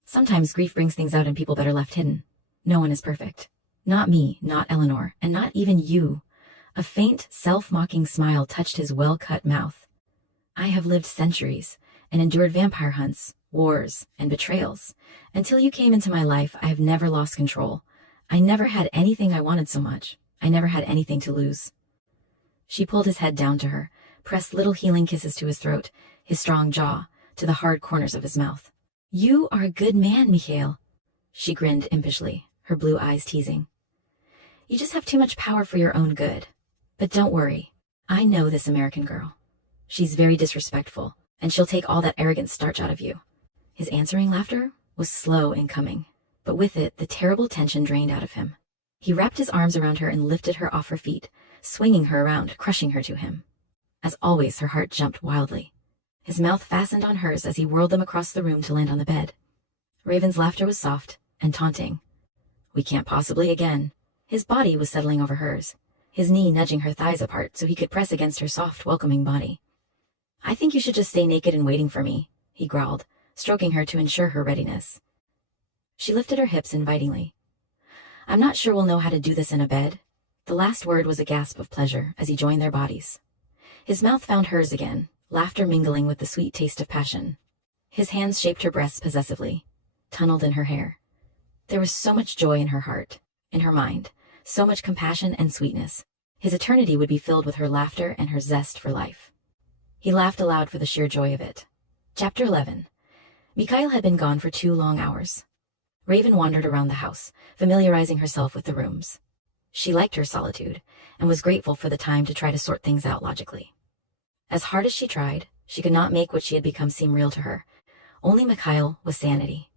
Sometimes grief brings things out in people better left hidden. No one is perfect. Not me, not Eleanor, and not even you. A faint, self-mocking smile touched his well-cut mouth. I have lived centuries and endured vampire hunts, wars, and betrayals. Until you came into my life, I have never lost control. I never had anything I wanted so much. I never had anything to lose. She pulled his head down to her, pressed little healing kisses to his throat, his strong jaw, to the hard corners of his mouth. You are a good man, Mikhail. She grinned impishly, her blue eyes teasing. You just have too much power for your own good. But don't worry, I know this American girl. She's very disrespectful, and she'll take all that arrogant starch out of you. His answering laughter was slow in coming, but with it the terrible tension drained out of him. He wrapped his arms around her and lifted her off her feet, swinging her around, crushing her to him. As always, her heart jumped wildly. His mouth fastened on hers as he whirled them across the room to land on the bed. Raven's laughter was soft and taunting. We can't possibly again. His body was settling over hers, his knee nudging her thighs apart so he could press against her soft, welcoming body. I think you should just stay naked and waiting for me, he growled, stroking her to ensure her readiness. She lifted her hips invitingly. I'm not sure we'll know how to do this in a bed. The last word was a gasp of pleasure as he joined their bodies. His mouth found hers again, laughter mingling with the sweet taste of passion. His hands shaped her breasts possessively, tunneled in her hair. There was so much joy in her heart, in her mind, so much compassion and sweetness. His eternity would be filled with her laughter and her zest for life. He laughed aloud for the sheer joy of it. Chapter 11. Mikhail had been gone for 2 long hours. Raven wandered around the house, familiarizing herself with the rooms. She liked her solitude, and was grateful for the time to try to sort things out logically. As hard as she tried, she could not make what she had become seem real to her. Only Mikhail was sanity.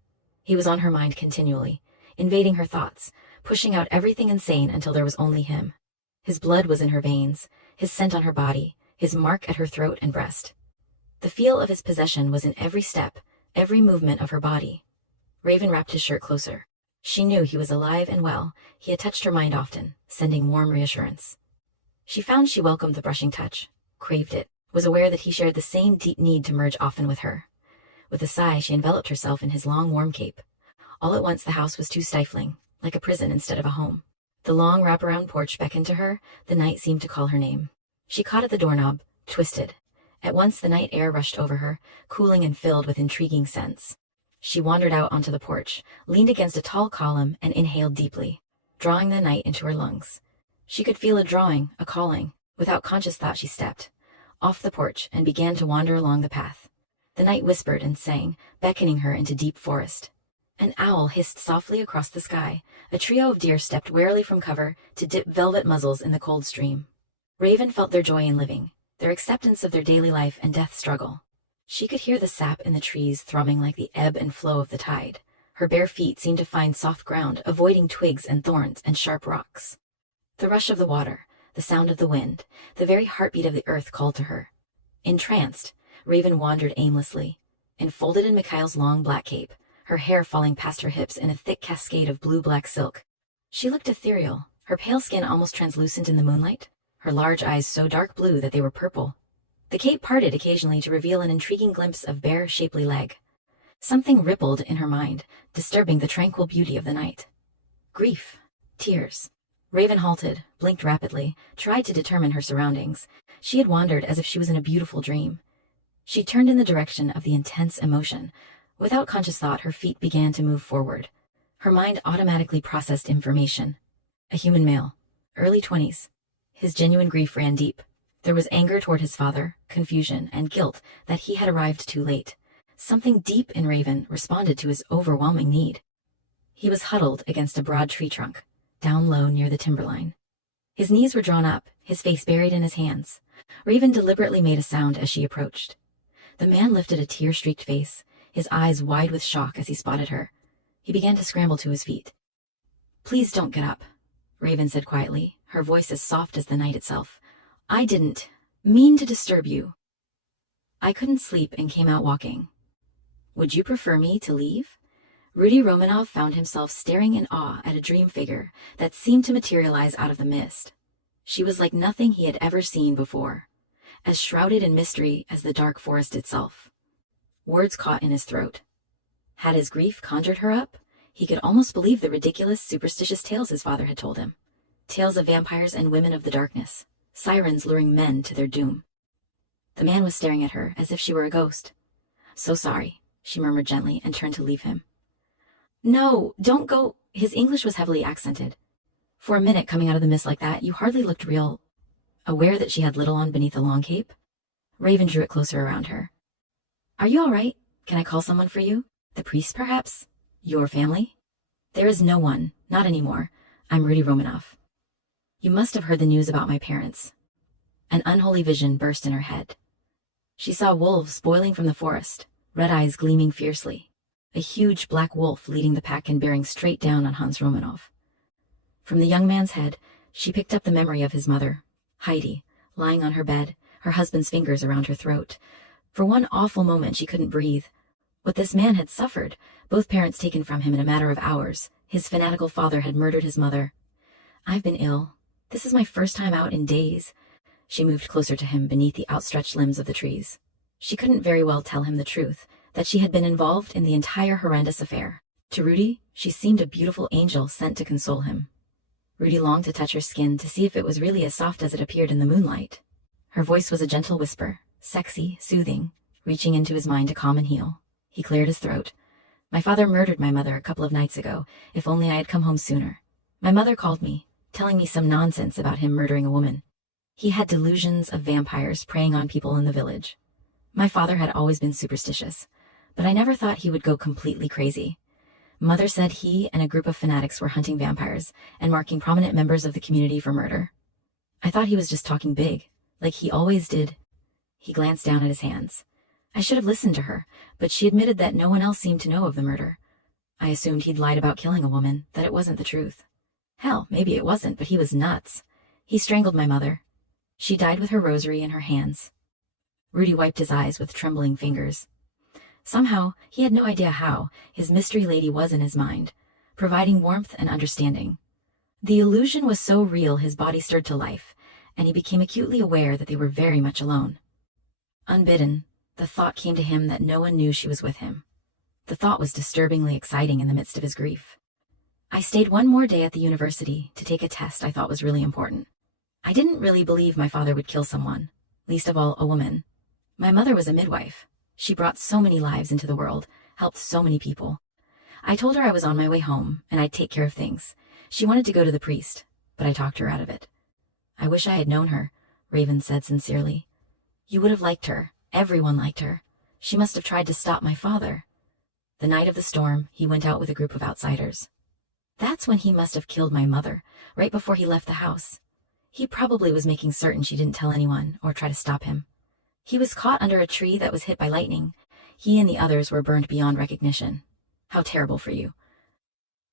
He was on her mind continually, invading her thoughts, pushing out everything insane until there was only him. His blood was in her veins, his scent on her body, his mark at her throat and breast. The feel of his possession was in every step, every movement of her body. Raven wrapped his shirt closer. She knew he was alive and well. He had touched her mind often, sending warm reassurance. She found she welcomed the brushing touch, craved it, was aware that he shared the same deep need to merge often with her. With a sigh, she enveloped herself in his long, warm cape. All at once the house was too stifling, like a prison instead of a home. The long wraparound porch beckoned to her, the night seemed to call her name. She caught at the doorknob, twisted. At once the night air rushed over her, cooling and filled with intriguing scents. She wandered out onto the porch, leaned against a tall column, and inhaled deeply, drawing the night into her lungs. She could feel a drawing, a calling. Without conscious thought she stepped off the porch and began to wander along the path. The night whispered and sang, beckoning her into deep forest. An owl hissed softly across the sky. A trio of deer stepped warily from cover to dip velvet muzzles in the cold stream. Raven felt their joy in living, their acceptance of their daily life and death struggle. She could hear the sap in the trees thrumming like the ebb and flow of the tide. Her bare feet seemed to find soft ground, avoiding twigs and thorns and sharp rocks. The rush of the water, the sound of the wind, the very heartbeat of the earth called to her. Entranced, Raven wandered aimlessly, enfolded in Mikhail's long black cape, her hair falling past her hips in a thick cascade of blue-black silk. She looked ethereal, her pale skin almost translucent in the moonlight, her large eyes so dark blue that they were purple. The cape parted occasionally to reveal an intriguing glimpse of bare, shapely leg. Something rippled in her mind, disturbing the tranquil beauty of the night. Grief. Tears. Raven halted, blinked rapidly, tried to determine her surroundings. She had wandered as if she was in a beautiful dream. She turned in the direction of the intense emotion. Without conscious thought, her feet began to move forward. Her mind automatically processed information. A human male, early 20s. His genuine grief ran deep. There was anger toward his father, confusion, and guilt that he had arrived too late. Something deep in Raven responded to his overwhelming need. He was huddled against a broad tree trunk, down low near the timberline. His knees were drawn up, his face buried in his hands. Raven deliberately made a sound as she approached. The man lifted a tear-streaked face, his eyes wide with shock as he spotted her. He began to scramble to his feet. "Please don't get up," Raven said quietly, her voice as soft as the night itself. "I didn't mean to disturb you. I couldn't sleep and came out walking. Would you prefer me to leave?" Rudy Romanov found himself staring in awe at a dream figure that seemed to materialize out of the mist. She was like nothing he had ever seen before, as shrouded in mystery as the dark forest itself. Words caught in his throat. Had his grief conjured her up? He could almost believe the ridiculous, superstitious tales his father had told him. Tales of vampires and women of the darkness, sirens luring men to their doom. The man was staring at her as if she were a ghost. "So sorry," she murmured gently and turned to leave him. "No, don't go." His English was heavily accented. "For a minute coming out of the mist like that, you hardly looked real." Aware that she had little on beneath the long cape, Raven drew it closer around her. "Are you all right? Can I call someone for you?" The priest, perhaps? Your family? There is no one, not anymore. I'm Rudy Romanoff. You must have heard the news about my parents. An unholy vision burst in her head. She saw wolves boiling from the forest, red eyes gleaming fiercely. A huge black wolf leading the pack and bearing straight down on Hans Romanoff. From the young man's head, she picked up the memory of his mother, Heidi, lying on her bed, her husband's fingers around her throat. For one awful moment she couldn't breathe. What this man had suffered, both parents taken from him in a matter of hours. His fanatical father had murdered his mother. I've been ill. This is my first time out in days. She moved closer to him beneath the outstretched limbs of the trees. She couldn't very well tell him the truth, that she had been involved in the entire horrendous affair. To Rudy, she seemed a beautiful angel sent to console him. Rudy longed to touch her skin to see if it was really as soft as it appeared in the moonlight. Her voice was a gentle whisper, sexy, soothing, reaching into his mind to calm and heal. He cleared his throat. My father murdered my mother a couple of nights ago. If only I had come home sooner. My mother called me, telling me some nonsense about him murdering a woman. He had delusions of vampires preying on people in the village. My father had always been superstitious, but I never thought he would go completely crazy. Mother said he and a group of fanatics were hunting vampires and marking prominent members of the community for murder. I thought he was just talking big, like he always did. He glanced down at his hands. I should have listened to her, but she admitted that no one else seemed to know of the murder. I assumed he'd lied about killing a woman, that it wasn't the truth. Hell, maybe it wasn't, but he was nuts. He strangled my mother. She died with her rosary in her hands. Rudy wiped his eyes with trembling fingers. Somehow, he had no idea how, his mystery lady was in his mind, providing warmth and understanding. The illusion was so real his body stirred to life, and he became acutely aware that they were very much alone. Unbidden, the thought came to him that no one knew she was with him. The thought was disturbingly exciting in the midst of his grief. I stayed one more day at the university to take a test I thought was really important. I didn't really believe my father would kill someone, least of all a woman. My mother was a midwife. She brought so many lives into the world, helped so many people. I told her I was on my way home, and I'd take care of things. She wanted to go to the priest, but I talked her out of it. I wish I had known her, Raven said sincerely. You would have liked her. Everyone liked her. She must have tried to stop my father. The night of the storm, he went out with a group of outsiders. That's when he must have killed my mother, right before he left the house. He probably was making certain she didn't tell anyone or try to stop him. He was caught under a tree that was hit by lightning. He and the others were burned beyond recognition. How terrible for you.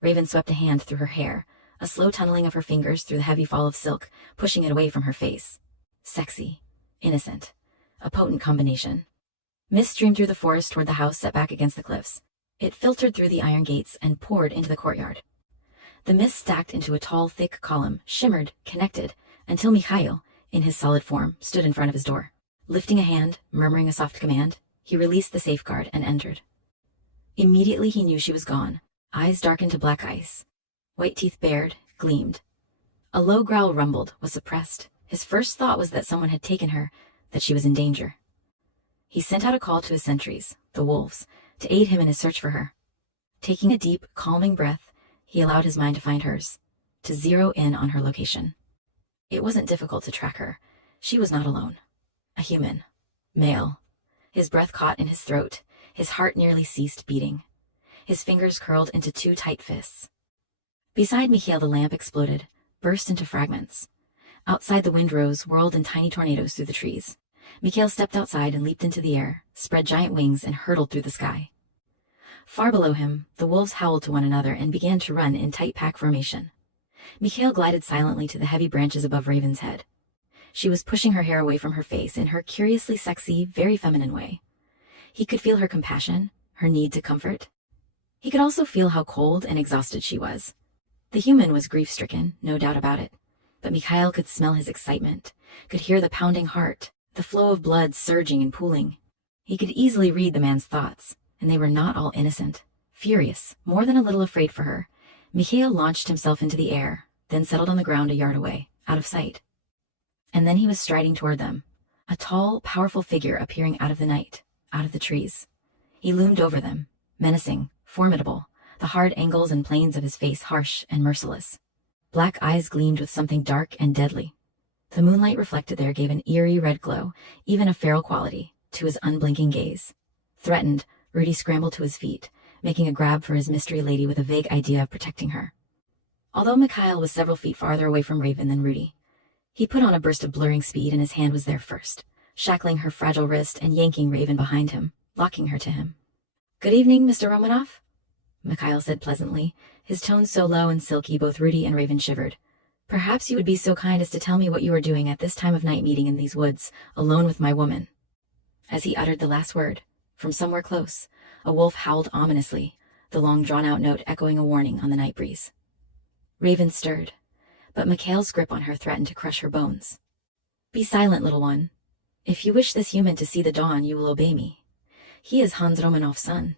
Raven swept a hand through her hair, a slow tunneling of her fingers through the heavy fall of silk, pushing it away from her face. Sexy. Innocent. A potent combination. Mist streamed through the forest toward the house set back against the cliffs. It filtered through the iron gates and poured into the courtyard. The mist stacked into a tall, thick column, shimmered, connected, until Mikhail, in his solid form, stood in front of his door. Lifting a hand, murmuring a soft command, he released the safeguard and entered. Immediately he knew she was gone, eyes darkened to black ice. White teeth bared, gleamed. A low growl rumbled, was suppressed. His first thought was that someone had taken her, that she was in danger. He sent out a call to his sentries, the wolves, to aid him in his search for her. Taking a deep, calming breath, he allowed his mind to find hers, to zero in on her location. It wasn't difficult to track her. She was not alone. A human. Male. His breath caught in his throat. His heart nearly ceased beating. His fingers curled into two tight fists. Beside Mikhail, the lamp exploded, burst into fragments. Outside, the wind rose, whirled in tiny tornadoes through the trees. Mikhail stepped outside and leaped into the air, spread giant wings, and hurtled through the sky. Far below him, the wolves howled to one another and began to run in tight pack formation. Mikhail glided silently to the heavy branches above Raven's head. She was pushing her hair away from her face in her curiously sexy, very feminine way. He could feel her compassion, her need to comfort. He could also feel how cold and exhausted she was. The human was grief-stricken, no doubt about it, but Mikhail could smell his excitement, could hear the pounding heart, the flow of blood surging and pooling. He could easily read the man's thoughts, and they were not all innocent. Furious, more than a little afraid for her, Mikhail launched himself into the air, then settled on the ground a yard away, out of sight. And then he was striding toward them, a tall, powerful figure appearing out of the night, out of the trees. He loomed over them, menacing, formidable, the hard angles and planes of his face harsh and merciless. Black eyes gleamed with something dark and deadly. The moonlight reflected there gave an eerie red glow, even a feral quality, to his unblinking gaze. Threatened, Rudy scrambled to his feet. making a grab for his mystery lady with a vague idea of protecting her. Although Mikhail was several feet farther away from Raven than Rudy, he put on a burst of blurring speed and his hand was there first, shackling her fragile wrist and yanking Raven behind him, locking her to him. "Good evening, Mr. Romanoff," Mikhail said pleasantly, his tone so low and silky both Rudy and Raven shivered. "Perhaps you would be so kind as to tell me what you are doing at this time of night meeting in these woods, alone with my woman." As he uttered the last word, from somewhere close, a wolf howled ominously, the long drawn-out note echoing a warning on the night breeze. Raven stirred, but Mikhail's grip on her threatened to crush her bones. "Be silent, little one. If you wish this human to see the dawn, you will obey me. He is Hans Romanoff's son.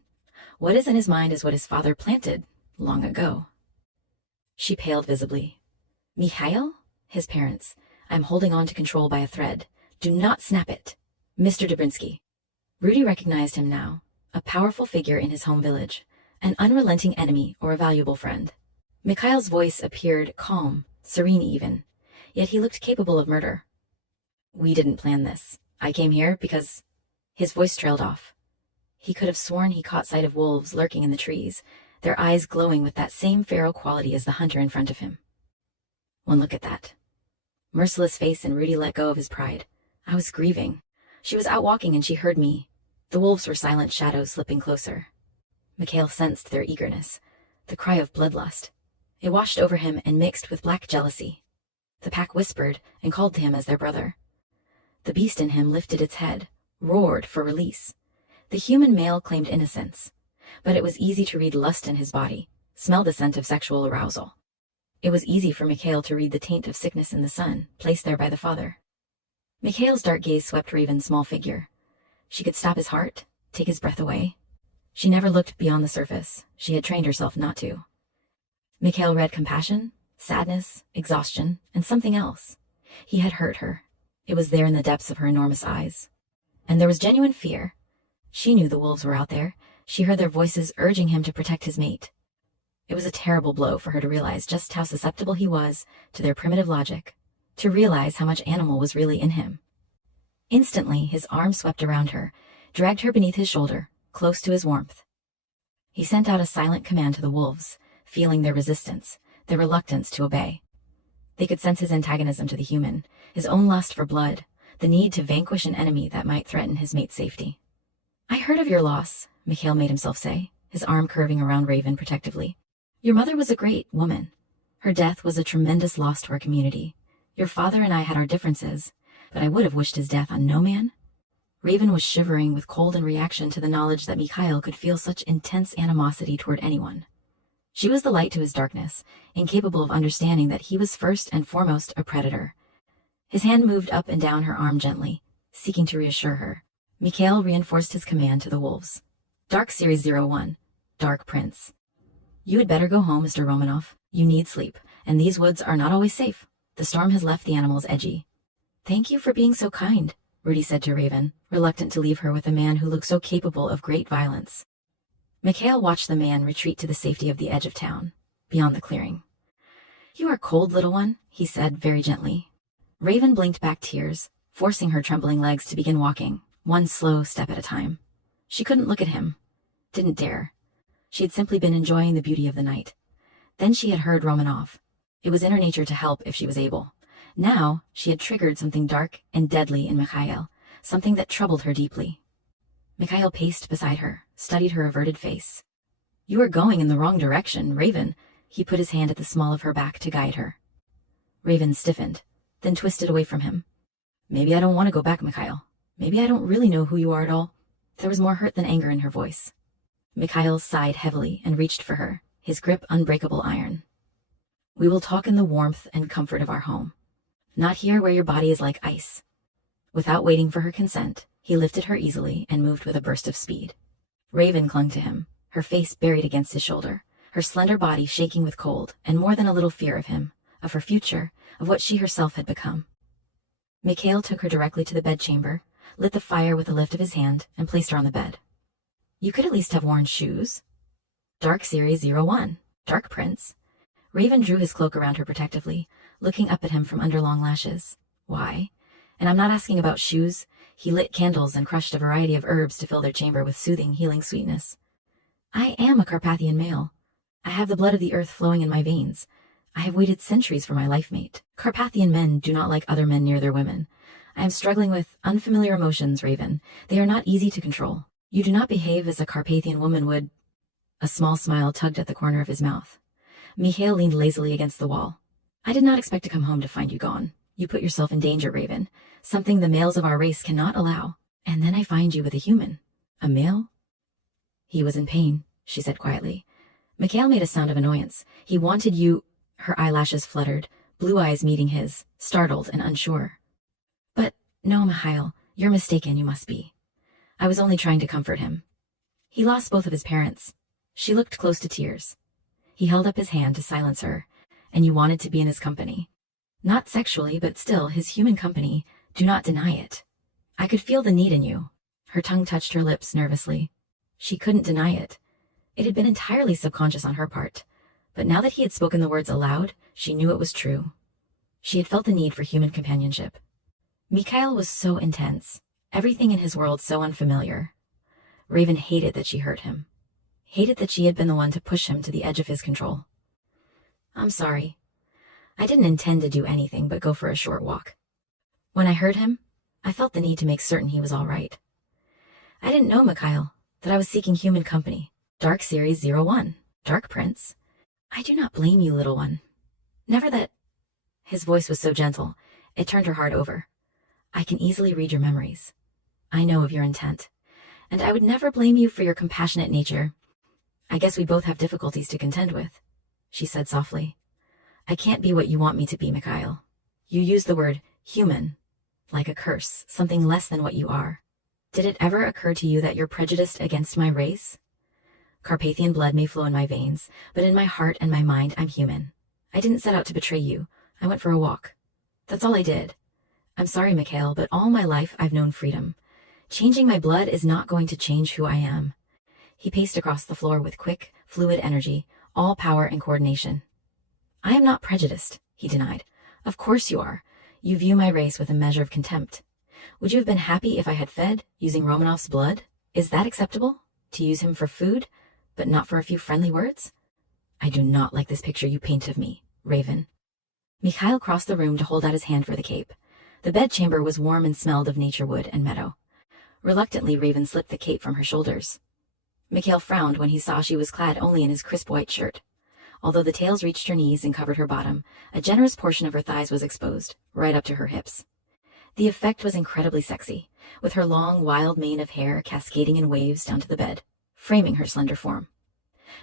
What is in his mind is what his father planted long ago." She paled visibly. "Mikhail? His parents. I'm holding on to control by a thread. Do not snap it. Mr. Dobrinsky." Rudy recognized him now, a powerful figure in his home village, an unrelenting enemy or a valuable friend. Mikhail's voice appeared calm, serene even, yet he looked capable of murder. "We didn't plan this. I came here because—" His voice trailed off. He could have sworn he caught sight of wolves lurking in the trees, their eyes glowing with that same feral quality as the hunter in front of him. One look at that merciless face and Rudy let go of his pride. I was grieving. She was out walking and she heard me. The wolves were silent shadows slipping closer. Mikhail sensed their eagerness, the cry of bloodlust. It washed over him and mixed with black jealousy. The pack whispered and called to him as their brother. The beast in him lifted its head, roared for release. The human male claimed innocence, but it was easy to read lust in his body, smell the scent of sexual arousal. It was easy for Mikhail to read the taint of sickness in the son, placed there by the father. Mikhail's dark gaze swept Raven's small figure. She could stop his heart, take his breath away. She never looked beyond the surface. She had trained herself not to. Mikhail read compassion, sadness, exhaustion, and something else. He had hurt her. It was there in the depths of her enormous eyes. And there was genuine fear. She knew the wolves were out there. She heard their voices urging him to protect his mate. It was a terrible blow for her to realize just how susceptible he was to their primitive logic, to realize how much animal was really in him. Instantly, his arm swept around her, dragged her beneath his shoulder, close to his warmth. He sent out a silent command to the wolves, feeling their resistance, their reluctance to obey. They could sense his antagonism to the human, his own lust for blood, the need to vanquish an enemy that might threaten his mate's safety. "I heard of your loss," Mikhail made himself say, his arm curving around Raven protectively. "Your mother was a great woman. Her death was a tremendous loss to our community. Your father and I had our differences, but I would have wished his death on no man." Raven was shivering with cold in reaction to the knowledge that Mikhail could feel such intense animosity toward anyone. She was the light to his darkness, incapable of understanding that he was first and foremost a predator. His hand moved up and down her arm gently, seeking to reassure her. Mikhail reinforced his command to the wolves. "Dark Series 01, Dark Prince. You had better go home, Mr. Romanoff. You need sleep, and these woods are not always safe. The storm has left the animals edgy." "Thank you for being so kind," Rudy said to Raven, reluctant to leave her with a man who looked so capable of great violence. Mikhail watched the man retreat to the safety of the edge of town, beyond the clearing. "You are cold, little one," he said very gently. Raven blinked back tears, forcing her trembling legs to begin walking, one slow step at a time. She couldn't look at him, didn't dare. She had simply been enjoying the beauty of the night. Then she had heard Romanoff. It was in her nature to help if she was able. Now she had triggered something dark and deadly in Mikhail, something that troubled her deeply. Mikhail paced beside her, studied her averted face. "You are going in the wrong direction, Raven." He put his hand at the small of her back to guide her. Raven stiffened, then twisted away from him. "Maybe I don't want to go back, Mikhail. Maybe I don't really know who you are at all." There was more hurt than anger in her voice. Mikhail sighed heavily and reached for her, his grip unbreakable iron. "We will talk in the warmth and comfort of our home. Not here where your body is like ice." Without waiting for her consent, he lifted her easily and moved with a burst of speed. Raven clung to him, her face buried against his shoulder, her slender body shaking with cold and more than a little fear of him, of her future, of what she herself had become. Mikhail took her directly to the bedchamber, lit the fire with a lift of his hand, and placed her on the bed. "You could at least have worn shoes." "Dark Series 01, Dark Prince." Raven drew his cloak around her protectively, looking up at him from under long lashes. "Why? And I'm not asking about shoes." He lit candles and crushed a variety of herbs to fill their chamber with soothing, healing sweetness. I am a Carpathian male. I have the blood of the earth flowing in my veins. I have waited centuries for my life mate. Carpathian men do not like other men near their women. I am struggling with unfamiliar emotions, Raven. They are not easy to control. You do not behave as a Carpathian woman would. A small smile tugged at the corner of his mouth. Mikhail leaned lazily against the wall. I did not expect to come home to find you gone. You put yourself in danger, Raven, something the males of our race cannot allow. And then I find you with a human. A male? He was in pain, she said quietly. Mikhail made a sound of annoyance. He wanted you... Her eyelashes fluttered, blue eyes meeting his, startled and unsure. But no, Mikhail, you're mistaken, you must be. I was only trying to comfort him. He lost both of his parents. She looked close to tears. He held up his hand to silence her, and you wanted to be in his company. Not sexually, but still his human company. Do not deny it. I could feel the need in you. Her tongue touched her lips nervously. She couldn't deny it. It had been entirely subconscious on her part. But now that he had spoken the words aloud, she knew it was true. She had felt the need for human companionship. Mikhail was so intense, everything in his world so unfamiliar. Raven hated that she hurt him. Hated that she had been the one to push him to the edge of his control. I'm sorry. I didn't intend to do anything but go for a short walk. When I heard him, I felt the need to make certain he was all right. I didn't know, Mikhail, that I was seeking human company. Dark Series 01. Dark Prince. I do not blame you, little one. Never that... His voice was so gentle, it turned her heart over. I can easily read your memories. I know of your intent. And I would never blame you for your compassionate nature. I guess we both have difficulties to contend with, she said softly. I can't be what you want me to be, Mikhail. You use the word human, like a curse, something less than what you are. Did it ever occur to you that you're prejudiced against my race? Carpathian blood may flow in my veins, but in my heart and my mind I'm human. I didn't set out to betray you. I went for a walk. That's all I did. I'm sorry, Mikhail, but all my life I've known freedom. Changing my blood is not going to change who I am. He paced across the floor with quick, fluid energy, all power and coordination. I am not prejudiced, he denied. Of course you are. You view my race with a measure of contempt. Would you have been happy if I had fed, using Romanov's blood? Is that acceptable? To use him for food, but not for a few friendly words? I do not like this picture you paint of me, Raven. Mikhail crossed the room to hold out his hand for the cape. The bedchamber was warm and smelled of nature wood and meadow. Reluctantly, Raven slipped the cape from her shoulders. Mikhail frowned when he saw she was clad only in his crisp white shirt. Although the tails reached her knees and covered her bottom, a generous portion of her thighs was exposed, right up to her hips. The effect was incredibly sexy, with her long, wild mane of hair cascading in waves down to the bed, framing her slender form.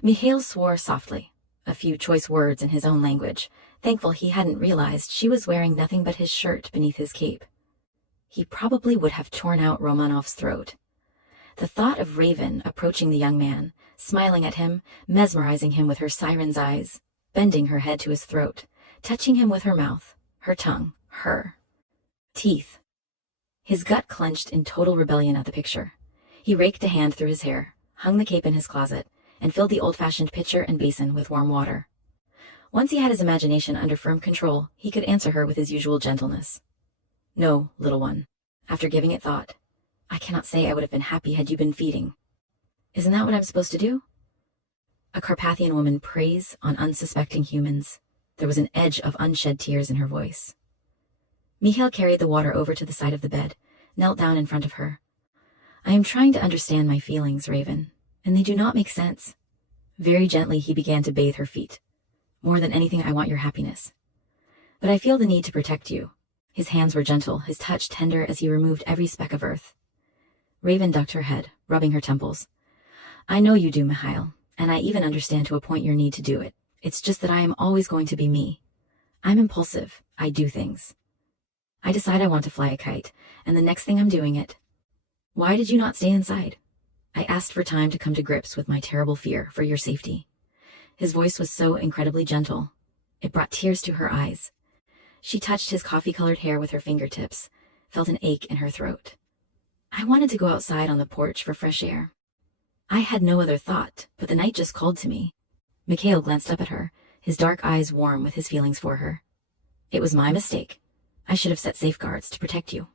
Mikhail swore softly, a few choice words in his own language, thankful he hadn't realized she was wearing nothing but his shirt beneath his cape. He probably would have torn out Romanov's throat. The thought of Raven approaching the young man, smiling at him, mesmerizing him with her siren's eyes, bending her head to his throat, touching him with her mouth, her tongue, her teeth. His gut clenched in total rebellion at the picture. He raked a hand through his hair, hung the cape in his closet, and filled the old-fashioned pitcher and basin with warm water. Once he had his imagination under firm control, he could answer her with his usual gentleness. No, little one. After giving it thought, I cannot say I would have been happy had you been feeding. Isn't that what I'm supposed to do? A Carpathian woman preys on unsuspecting humans. There was an edge of unshed tears in her voice. Mikhail carried the water over to the side of the bed, knelt down in front of her. I am trying to understand my feelings, Raven, and they do not make sense. Very gently he began to bathe her feet. More than anything, I want your happiness. But I feel the need to protect you. His hands were gentle, his touch tender as he removed every speck of earth. Raven ducked her head, rubbing her temples. I know you do, Mikhail, and I even understand to a point your need to do it. It's just that I am always going to be me. I'm impulsive. I do things. I decide I want to fly a kite, and the next thing I'm doing it. Why did you not stay inside? I asked for time to come to grips with my terrible fear for your safety. His voice was so incredibly gentle. It brought tears to her eyes. She touched his coffee-colored hair with her fingertips, felt an ache in her throat. I wanted to go outside on the porch for fresh air. I had no other thought, but the night just called to me. Mikhail glanced up at her, his dark eyes warm with his feelings for her. It was my mistake. I should have set safeguards to protect you.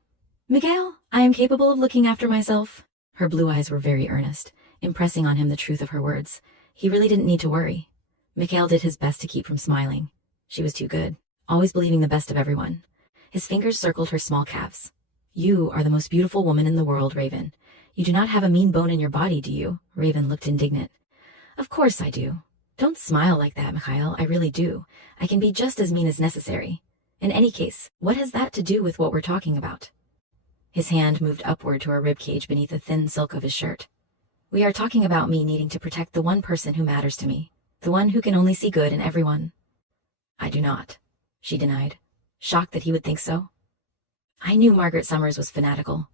Mikhail, I am capable of looking after myself. Her blue eyes were very earnest, impressing on him the truth of her words. He really didn't need to worry. Mikhail did his best to keep from smiling. She was too good, always believing the best of everyone. His fingers circled her small calves. You are the most beautiful woman in the world, Raven. You do not have a mean bone in your body, do you? Raven looked indignant. Of course I do. Don't smile like that, Mikhail. I really do. I can be just as mean as necessary. In any case, what has that to do with what we're talking about? His hand moved upward to her ribcage beneath the thin silk of his shirt. We are talking about me needing to protect the one person who matters to me, the one who can only see good in everyone. I do not, she denied, shocked that he would think so. I knew Margaret Summers was fanatical.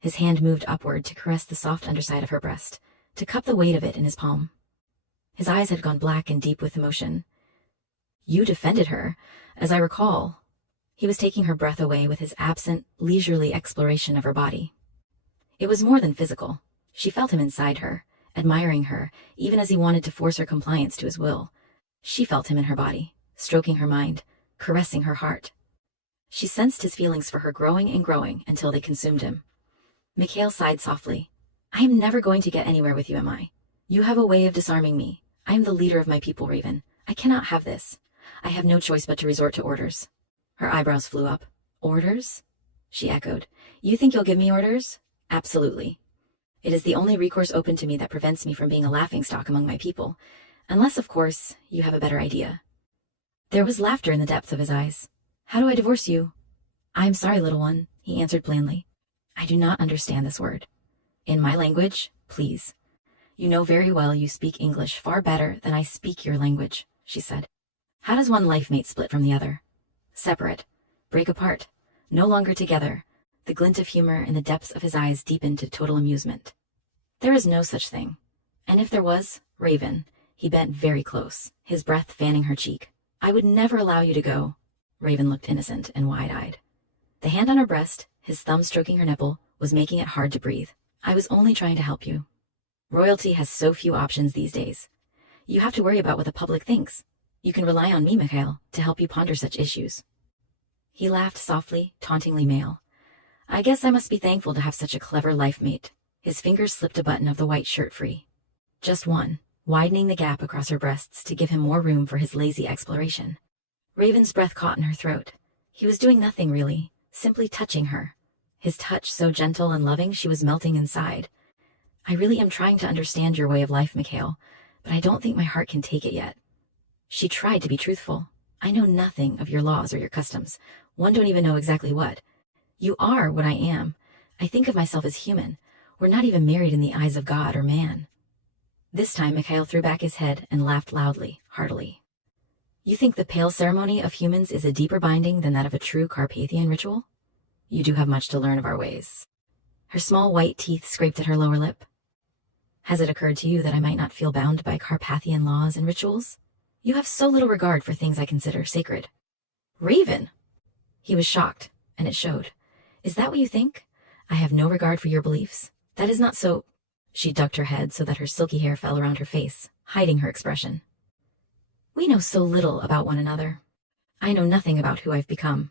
His hand moved upward to caress the soft underside of her breast, to cup the weight of it in his palm. His eyes had gone black and deep with emotion. You defended her, as I recall. He was taking her breath away with his absent, leisurely exploration of her body. It was more than physical. She felt him inside her, admiring her, even as he wanted to force her compliance to his will. She felt him in her body, stroking her mind, caressing her heart. She sensed his feelings for her growing and growing until they consumed him. Mikhail sighed softly. I am never going to get anywhere with you, am I? You have a way of disarming me. I am the leader of my people, Raven. I cannot have this. I have no choice but to resort to orders. Her eyebrows flew up. Orders? She echoed. You think you'll give me orders? Absolutely. It is the only recourse open to me that prevents me from being a laughingstock among my people. Unless, of course, you have a better idea. There was laughter in the depths of his eyes. How do I divorce you? I am sorry, little one, he answered blandly. I do not understand this word. In my language, please. You know very well you speak English far better than I speak your language, she said. How does one life mate split from the other? Separate. Break apart. No longer together. The glint of humor in the depths of his eyes deepened to total amusement. There is no such thing. And if there was, Raven, he bent very close, his breath fanning her cheek. I would never allow you to go. Raven looked innocent and wide-eyed. The hand on her breast, his thumb stroking her nipple, was making it hard to breathe. I was only trying to help you. Royalty has so few options these days. You have to worry about what the public thinks. You can rely on me, Mikhail, to help you ponder such issues. He laughed softly, tauntingly male. I guess I must be thankful to have such a clever life mate. His fingers slipped a button of the white shirt free. Just one, widening the gap across her breasts to give him more room for his lazy exploration. Raven's breath caught in her throat. He was doing nothing really, simply touching her. His touch so gentle and loving she was melting inside. I really am trying to understand your way of life, Mikhail, but I don't think my heart can take it yet. She tried to be truthful. I know nothing of your laws or your customs. One don't even know exactly what. You are what I am. I think of myself as human. We're not even married in the eyes of God or man. This time Mikhail threw back his head and laughed loudly, heartily. You think the pale ceremony of humans is a deeper binding than that of a true Carpathian ritual? You do have much to learn of our ways. Her small white teeth scraped at her lower lip. Has it occurred to you that I might not feel bound by Carpathian laws and rituals? You have so little regard for things I consider sacred. Raven! He was shocked, and it showed. Is that what you think? I have no regard for your beliefs. That is not so... She ducked her head so that her silky hair fell around her face, hiding her expression. We know so little about one another. I know nothing about who I've become.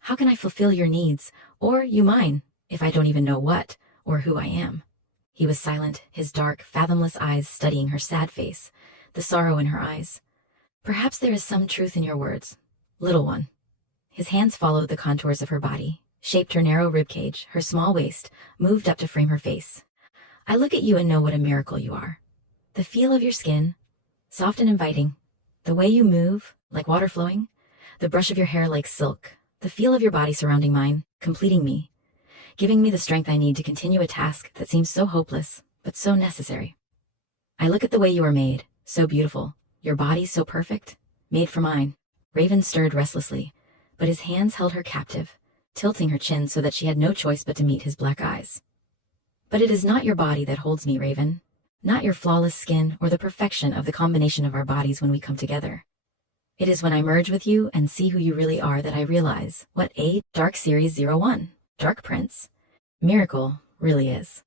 How can I fulfill your needs, or you mine, if I don't even know what, or who I am? He was silent, his dark, fathomless eyes studying her sad face, the sorrow in her eyes. Perhaps there is some truth in your words, little one. His hands followed the contours of her body, shaped her narrow ribcage, her small waist, moved up to frame her face. I look at you and know what a miracle you are. The feel of your skin, soft and inviting. The way you move, like water flowing. The brush of your hair like silk. The feel of your body surrounding mine, completing me. Giving me the strength I need to continue a task that seems so hopeless, but so necessary. I look at the way you are made, so beautiful. Your body so perfect, made for mine. Raven stirred restlessly, but his hands held her captive, tilting her chin so that she had no choice but to meet his black eyes. But it is not your body that holds me, Raven. Not your flawless skin or the perfection of the combination of our bodies when we come together. It is when I merge with you and see who you really are that I realize what a Dark Series 01, Dark Prince, miracle really is.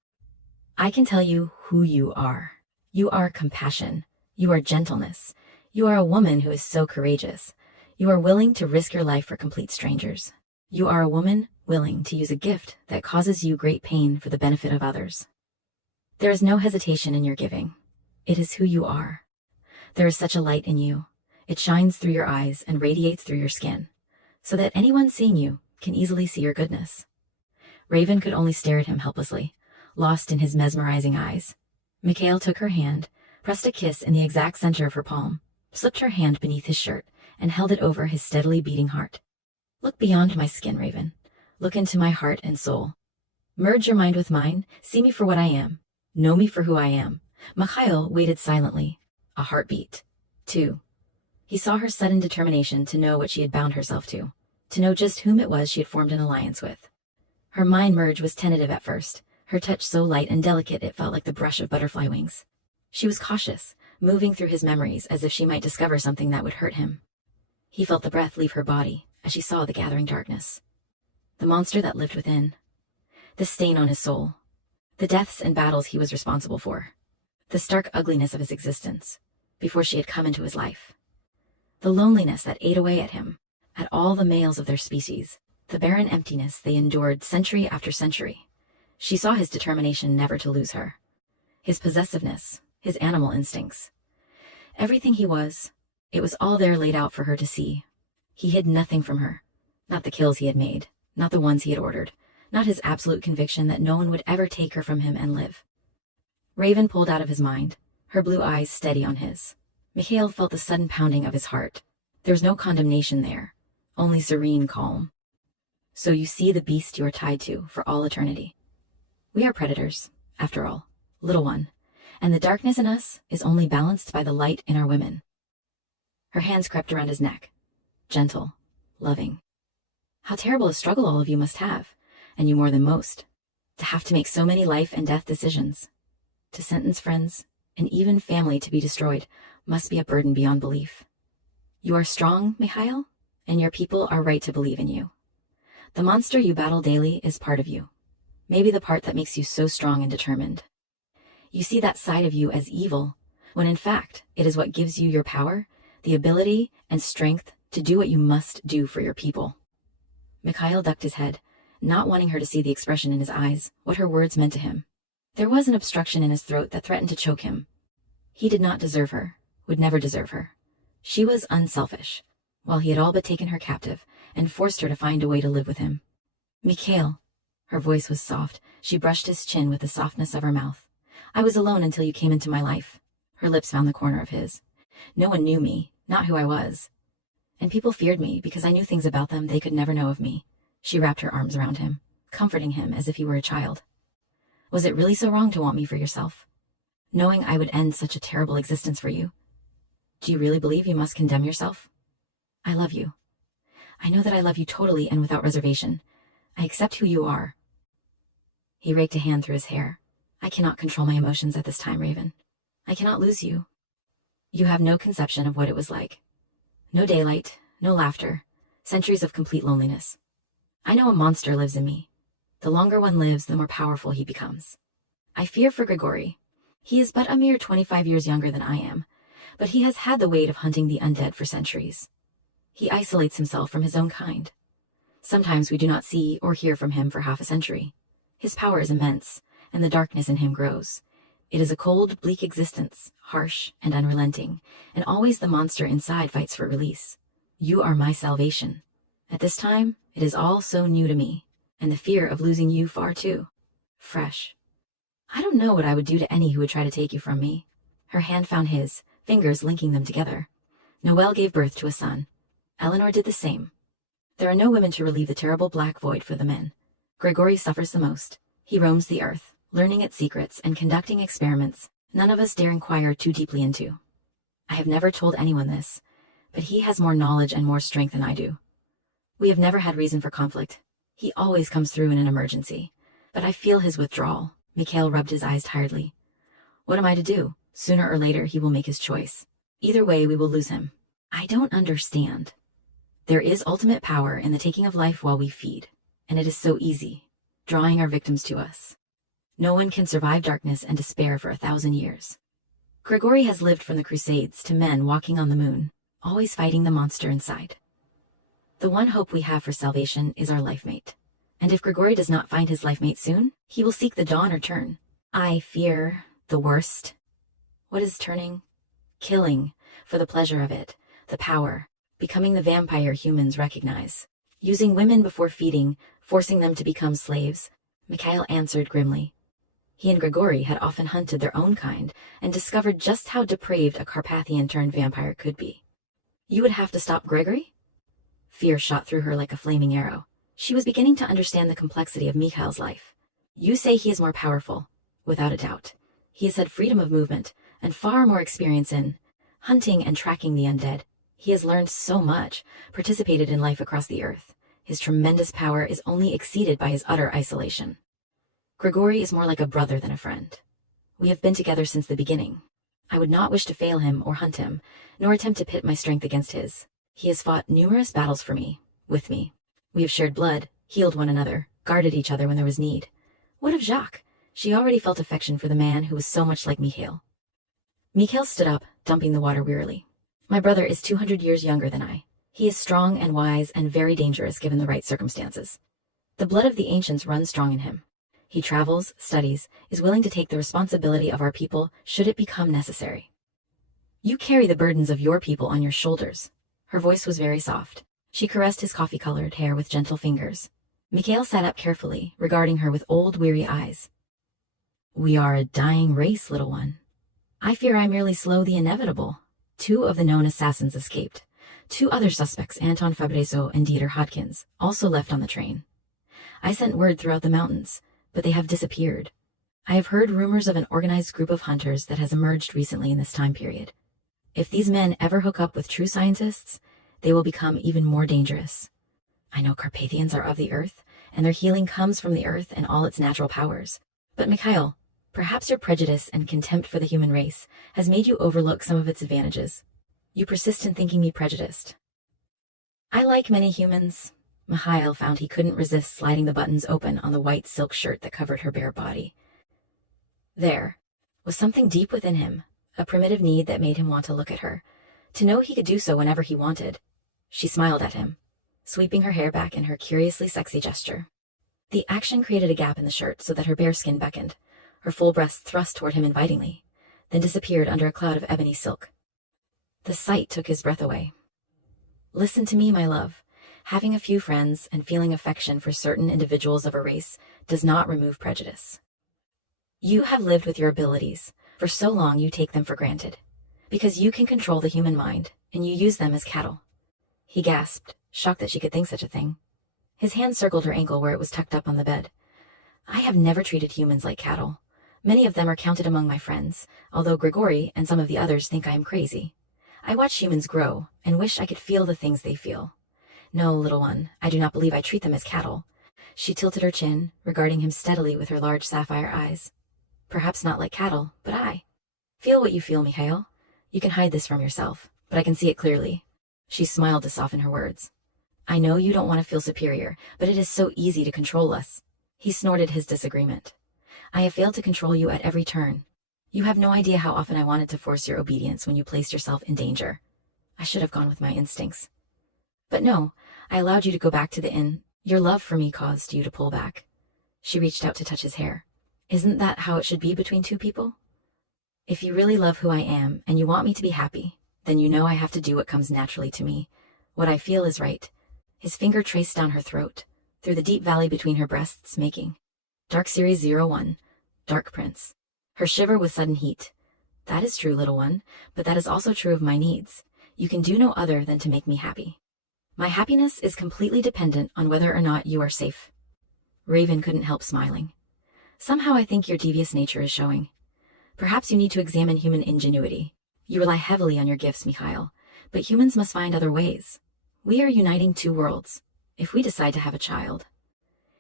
I can tell you who you are. You are compassion. You are gentleness. You are a woman who is so courageous. You are willing to risk your life for complete strangers. You are a woman willing to use a gift that causes you great pain for the benefit of others. There is no hesitation in your giving. It is who you are. There is such a light in you. It shines through your eyes and radiates through your skin, so that anyone seeing you can easily see your goodness. Raven could only stare at him helplessly, lost in his mesmerizing eyes. Mikhail took her hand, pressed a kiss in the exact center of her palm, slipped her hand beneath his shirt, and held it over his steadily beating heart. Look beyond my skin, Raven. Look into my heart and soul. Merge your mind with mine, see me for what I am. Know me for who I am. Mikhail waited silently. A heartbeat. 2. He saw her sudden determination to know what she had bound herself to know just whom it was she had formed an alliance with. Her mind merge was tentative at first, her touch so light and delicate it felt like the brush of butterfly wings. She was cautious, moving through his memories as if she might discover something that would hurt him. He felt the breath leave her body as she saw the gathering darkness. The monster that lived within. The stain on his soul. The deaths and battles he was responsible for. The stark ugliness of his existence, before she had come into his life. The loneliness that ate away at him, at all the males of their species, the barren emptiness they endured century after century. She saw his determination never to lose her. His possessiveness, his animal instincts. Everything he was, it was all there laid out for her to see. He hid nothing from her, not the kills he had made, not the ones he had ordered, not his absolute conviction that no one would ever take her from him and live. Raven pulled out of his mind, her blue eyes steady on his. Mikhail felt the sudden pounding of his heart. There was no condemnation there, only serene calm. So you see the beast you are tied to for all eternity. We are predators, after all, little one, and the darkness in us is only balanced by the light in our women. Her hands crept around his neck, gentle, loving. How terrible a struggle all of you must have, and you more than most, to have to make so many life and death decisions. To sentence friends, and even family to be destroyed, must be a burden beyond belief. You are strong, Mikhail, and your people are right to believe in you. The monster you battle daily is part of you, maybe the part that makes you so strong and determined. You see that side of you as evil, when in fact it is what gives you your power, the ability and strength to do what you must do for your people. Mikhail ducked his head, not wanting her to see the expression in his eyes, what her words meant to him. There was an obstruction in his throat that threatened to choke him. He did not deserve her, would never deserve her. She was unselfish, while he had all but taken her captive and forced her to find a way to live with him. Mikhail, her voice was soft, she brushed his chin with the softness of her mouth. I was alone until you came into my life. Her lips found the corner of his. No one knew me, not who I was. And people feared me because I knew things about them they could never know of me. She wrapped her arms around him, comforting him as if he were a child. Was it really so wrong to want me for yourself? Knowing I would end such a terrible existence for you? Do you really believe you must condemn yourself? I love you. I know that I love you totally and without reservation. I accept who you are. He raked a hand through his hair. I cannot control my emotions at this time, Raven. I cannot lose you. You have no conception of what it was like. No daylight, no laughter, centuries of complete loneliness. I know a monster lives in me. The longer one lives, the more powerful he becomes. I fear for Grigory. He is but a mere 25 years younger than I am, but he has had the weight of hunting the undead for centuries. He isolates himself from his own kind. Sometimes we do not see or hear from him for half a century. His power is immense, and the darkness in him grows. It is a cold, bleak existence, harsh and unrelenting, and always the monster inside fights for release. You are my salvation. At this time, it is all so new to me, and the fear of losing you far too fresh. I don't know what I would do to any who would try to take you from me. Her hand found his, fingers linking them together. Noelle gave birth to a son. Eleanor did the same. There are no women to relieve the terrible black void for the men. Grigory suffers the most. He roams the earth, learning its secrets and conducting experiments none of us dare inquire too deeply into. I have never told anyone this, but he has more knowledge and more strength than I do. We have never had reason for conflict. He always comes through in an emergency, but I feel his withdrawal. Mikhail rubbed his eyes tiredly. What am I to do? Sooner or later he will make his choice. Either way we will lose him. I don't understand. There is ultimate power in the taking of life while we feed, and it is so easy, drawing our victims to us. No one can survive darkness and despair for 1,000 years. Grigory has lived from the Crusades to men walking on the moon, always fighting the monster inside. The one hope we have for salvation is our life mate. And if Grigory does not find his life mate soon, he will seek the dawn or turn. I fear the worst. What is turning? Killing, for the pleasure of it, the power, becoming the vampire humans recognize. Using women before feeding, forcing them to become slaves, Mikhail answered grimly. He and Grigori had often hunted their own kind and discovered just how depraved a Carpathian-turned vampire could be. You would have to stop Gregory? Fear shot through her like a flaming arrow. She was beginning to understand the complexity of Mikhail's life. You say he is more powerful, without a doubt. He has had freedom of movement and far more experience in hunting and tracking the undead. He has learned so much, participated in life across the earth. His tremendous power is only exceeded by his utter isolation. Grigori is more like a brother than a friend. We have been together since the beginning. I would not wish to fail him or hunt him, nor attempt to pit my strength against his. He has fought numerous battles for me, with me. We have shared blood, healed one another, guarded each other when there was need. What of Jacques? She already felt affection for the man who was so much like Mikhail. Mikhail stood up, dumping the water wearily. My brother is 200 years younger than I. He is strong and wise and very dangerous given the right circumstances. The blood of the ancients runs strong in him. He travels, studies, is willing to take the responsibility of our people should it become necessary. You carry the burdens of your people on your shoulders. Her voice was very soft. She caressed his coffee-colored hair with gentle fingers. Mikhail sat up carefully, regarding her with old, weary eyes. We are a dying race, little one. I fear I merely slow the inevitable. 2 of the known assassins escaped. 2 other suspects, Anton Fabrezo and Dieter Hodkins, also left on the train. I sent word throughout the mountains, but they have disappeared. I have heard rumors of an organized group of hunters that has emerged recently in this time period. If these men ever hook up with true scientists, they will become even more dangerous. I know Carpathians are of the earth, and their healing comes from the earth and all its natural powers. But Mikhail, perhaps your prejudice and contempt for the human race has made you overlook some of its advantages. You persist in thinking me prejudiced. I like many humans. Mikhail found he couldn't resist sliding the buttons open on the white silk shirt that covered her bare body. There was something deep within him, a primitive need that made him want to look at her, to know he could do so whenever he wanted. She smiled at him, sweeping her hair back in her curiously sexy gesture. The action created a gap in the shirt so that her bare skin beckoned, her full breasts thrust toward him invitingly, then disappeared under a cloud of ebony silk. The sight took his breath away. Listen to me, my love. Having a few friends and feeling affection for certain individuals of a race does not remove prejudice. You have lived with your abilities. For so long you take them for granted. Because you can control the human mind, and you use them as cattle. He gasped, shocked that she could think such a thing. His hand circled her ankle where it was tucked up on the bed. I have never treated humans like cattle. Many of them are counted among my friends, although Grigori and some of the others think I am crazy. I watch humans grow, and wish I could feel the things they feel. No, little one, I do not believe I treat them as cattle. She tilted her chin, regarding him steadily with her large sapphire eyes. Perhaps not like cattle, but I. Feel what you feel, Mikhail. You can hide this from yourself, but I can see it clearly. She smiled to soften her words. I know you don't want to feel superior, but it is so easy to control us. He snorted his disagreement. I have failed to control you at every turn. You have no idea how often I wanted to force your obedience when you placed yourself in danger. I should have gone with my instincts. But no, I allowed you to go back to the inn. Your love for me caused you to pull back. She reached out to touch his hair. Isn't that how it should be between 2 people? If you really love who I am, and you want me to be happy, then you know I have to do what comes naturally to me. What I feel is right. His finger traced down her throat, through the deep valley between her breasts, making Dark Series 01, Dark Prince. Her shiver with sudden heat. That is true, little one, but that is also true of my needs. You can do no other than to make me happy. My happiness is completely dependent on whether or not you are safe. Raven couldn't help smiling. Somehow I think your devious nature is showing. Perhaps you need to examine human ingenuity. You rely heavily on your gifts, Mikhail, but humans must find other ways. We are uniting 2 worlds, if we decide to have a child.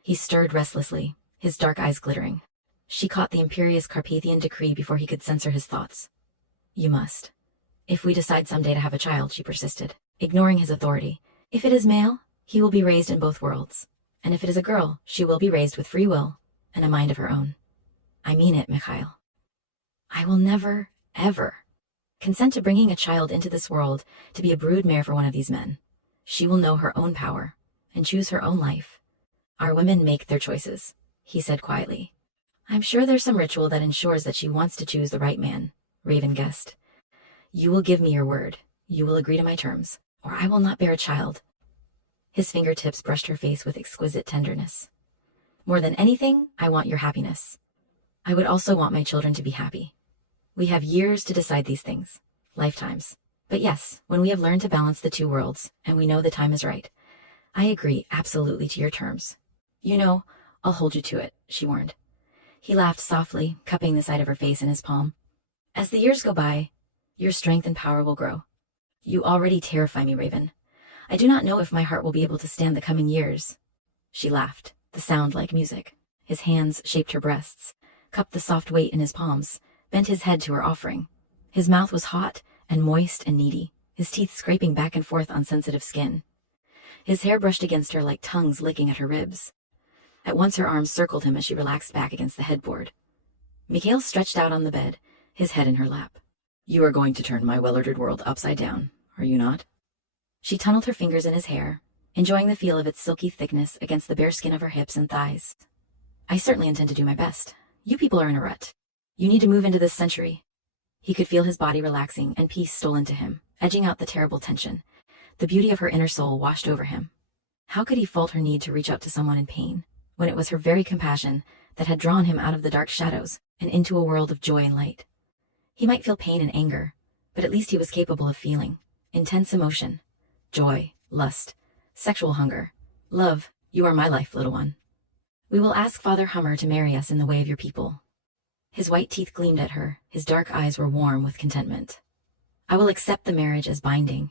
He stirred restlessly, his dark eyes glittering. She caught the imperious Carpathian decree before he could censor his thoughts. You must. If we decide someday to have a child, she persisted, ignoring his authority. If it is male, he will be raised in both worlds. And if it is a girl, she will be raised with free will and a mind of her own. I mean it, Mikhail. I will never, ever consent to bringing a child into this world to be a broodmare for one of these men. She will know her own power and choose her own life. Our women make their choices, he said quietly. I'm sure there's some ritual that ensures that she wants to choose the right man, Raven guessed. You will give me your word. You will agree to my terms, or I will not bear a child. His fingertips brushed her face with exquisite tenderness. More than anything, I want your happiness. I would also want my children to be happy. We have years to decide these things, lifetimes. But yes, when we have learned to balance the two worlds, and we know the time is right, I agree absolutely to your terms. You know, I'll hold you to it, she warned. He laughed softly, cupping the side of her face in his palm. As the years go by, your strength and power will grow. You already terrify me, Raven. I do not know if my heart will be able to stand the coming years. She laughed, the sound like music. His hands shaped her breasts, cupped the soft weight in his palms, bent his head to her offering. His mouth was hot and moist and needy, his teeth scraping back and forth on sensitive skin. His hair brushed against her like tongues licking at her ribs. At once her arms circled him as she relaxed back against the headboard. Mikhail stretched out on the bed, his head in her lap. You are going to turn my well-ordered world upside down, are you not? She tunneled her fingers in his hair, enjoying the feel of its silky thickness against the bare skin of her hips and thighs. I certainly intend to do my best. You people are in a rut. You need to move into this century. He could feel his body relaxing, and peace stole into him, edging out the terrible tension. The beauty of her inner soul washed over him. How could he fault her need to reach out to someone in pain, when it was her very compassion that had drawn him out of the dark shadows and into a world of joy and light? He might feel pain and anger, but at least he was capable of feeling intense emotion, joy, lust, sexual hunger, love. You are my life, little one. We will ask Father Hummer to marry us in the way of your people. His white teeth gleamed at her, his dark eyes were warm with contentment. I will accept the marriage as binding,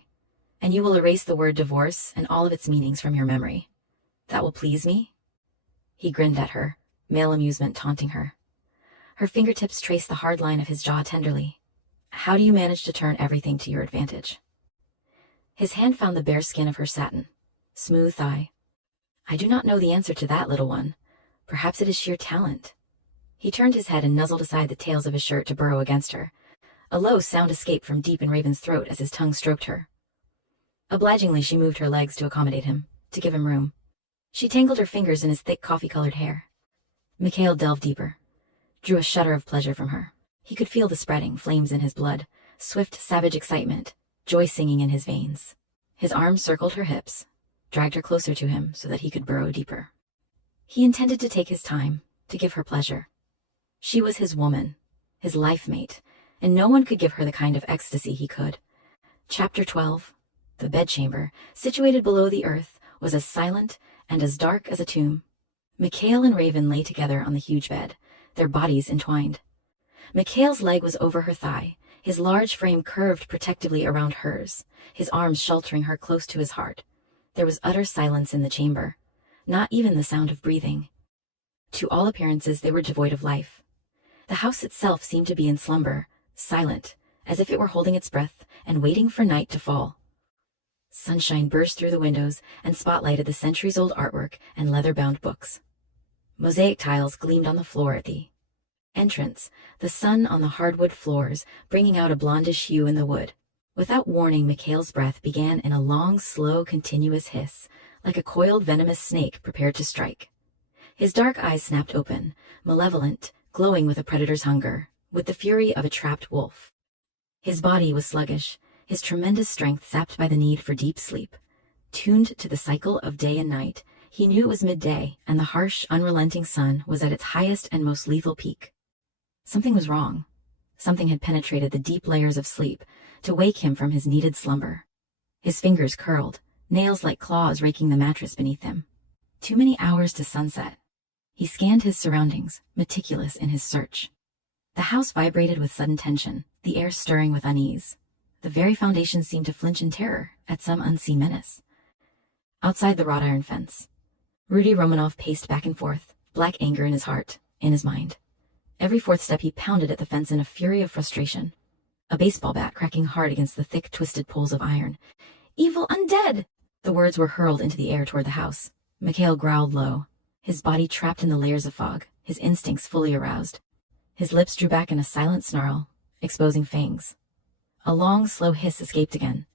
and you will erase the word divorce and all of its meanings from your memory. That will please me? He grinned at her, male amusement taunting her. Her fingertips traced the hard line of his jaw tenderly. How do you manage to turn everything to your advantage? His hand found the bare skin of her satin, smooth thigh. I do not know the answer to that, little one. Perhaps it is sheer talent. He turned his head and nuzzled aside the tails of his shirt to burrow against her. A low sound escaped from deep in Raven's throat as his tongue stroked her. Obligingly, she moved her legs to accommodate him, to give him room. She tangled her fingers in his thick coffee-colored hair. Mikhail delved deeper, drew a shudder of pleasure from her. He could feel the spreading flames in his blood, swift, savage excitement, joy singing in his veins. His arms circled her hips, dragged her closer to him so that he could burrow deeper. He intended to take his time, to give her pleasure. She was his woman, his life mate, and no one could give her the kind of ecstasy he could. Chapter 12. The bedchamber, situated below the earth, was as silent and as dark as a tomb. Mikhail and Raven lay together on the huge bed, their bodies entwined. Mikhail's leg was over her thigh, his large frame curved protectively around hers, his arms sheltering her close to his heart. There was utter silence in the chamber, not even the sound of breathing. To all appearances, they were devoid of life. The house itself seemed to be in slumber, silent, as if it were holding its breath and waiting for night to fall. Sunshine burst through the windows and spotlighted the centuries-old artwork and leather-bound books. Mosaic tiles gleamed on the floor at the entrance, the sun on the hardwood floors bringing out a blondish hue in the wood. Without warning, Mikhail's breath began in a long, slow, continuous hiss, like a coiled venomous snake prepared to strike. His dark eyes snapped open, malevolent, glowing with a predator's hunger, with the fury of a trapped wolf. His body was sluggish, his tremendous strength sapped by the need for deep sleep. Tuned to the cycle of day and night, he knew it was midday, and the harsh, unrelenting sun was at its highest and most lethal peak. Something was wrong. Something had penetrated the deep layers of sleep to wake him from his needed slumber. His fingers curled, nails like claws raking the mattress beneath him. Too many hours to sunset. He scanned his surroundings, meticulous in his search. The house vibrated with sudden tension, the air stirring with unease. The very foundations seemed to flinch in terror at some unseen menace. Outside the wrought iron fence, Rudy Romanov paced back and forth, black anger in his heart, in his mind. Every fourth step he pounded at the fence in a fury of frustration, a baseball bat cracking hard against the thick, twisted poles of iron. "Evil undead!" The words were hurled into the air toward the house. Mikhail growled low, his body trapped in the layers of fog, his instincts fully aroused. His lips drew back in a silent snarl, exposing fangs. A long, slow hiss escaped again.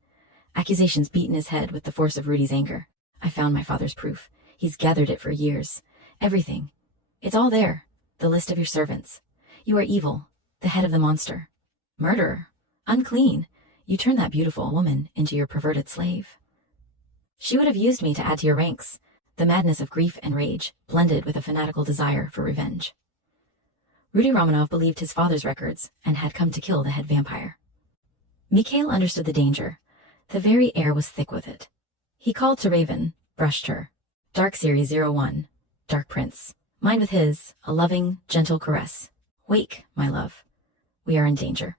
Accusations beat in his head with the force of Rudy's anger. "I found my father's proof. He's gathered it for years. Everything. It's all there. The list of your servants. You are evil, the head of the monster. Murderer. Unclean. You turned that beautiful woman into your perverted slave. She would have used me to add to your ranks, the madness of grief and rage, blended with a fanatical desire for revenge. Rudy Romanov believed his father's records and had come to kill the head vampire. Mikhail understood the danger. The very air was thick with it. He called to Raven, brushed her. Dark Series 01, Dark Prince. Mined with his, a loving, gentle caress. Wake, my love. We are in danger.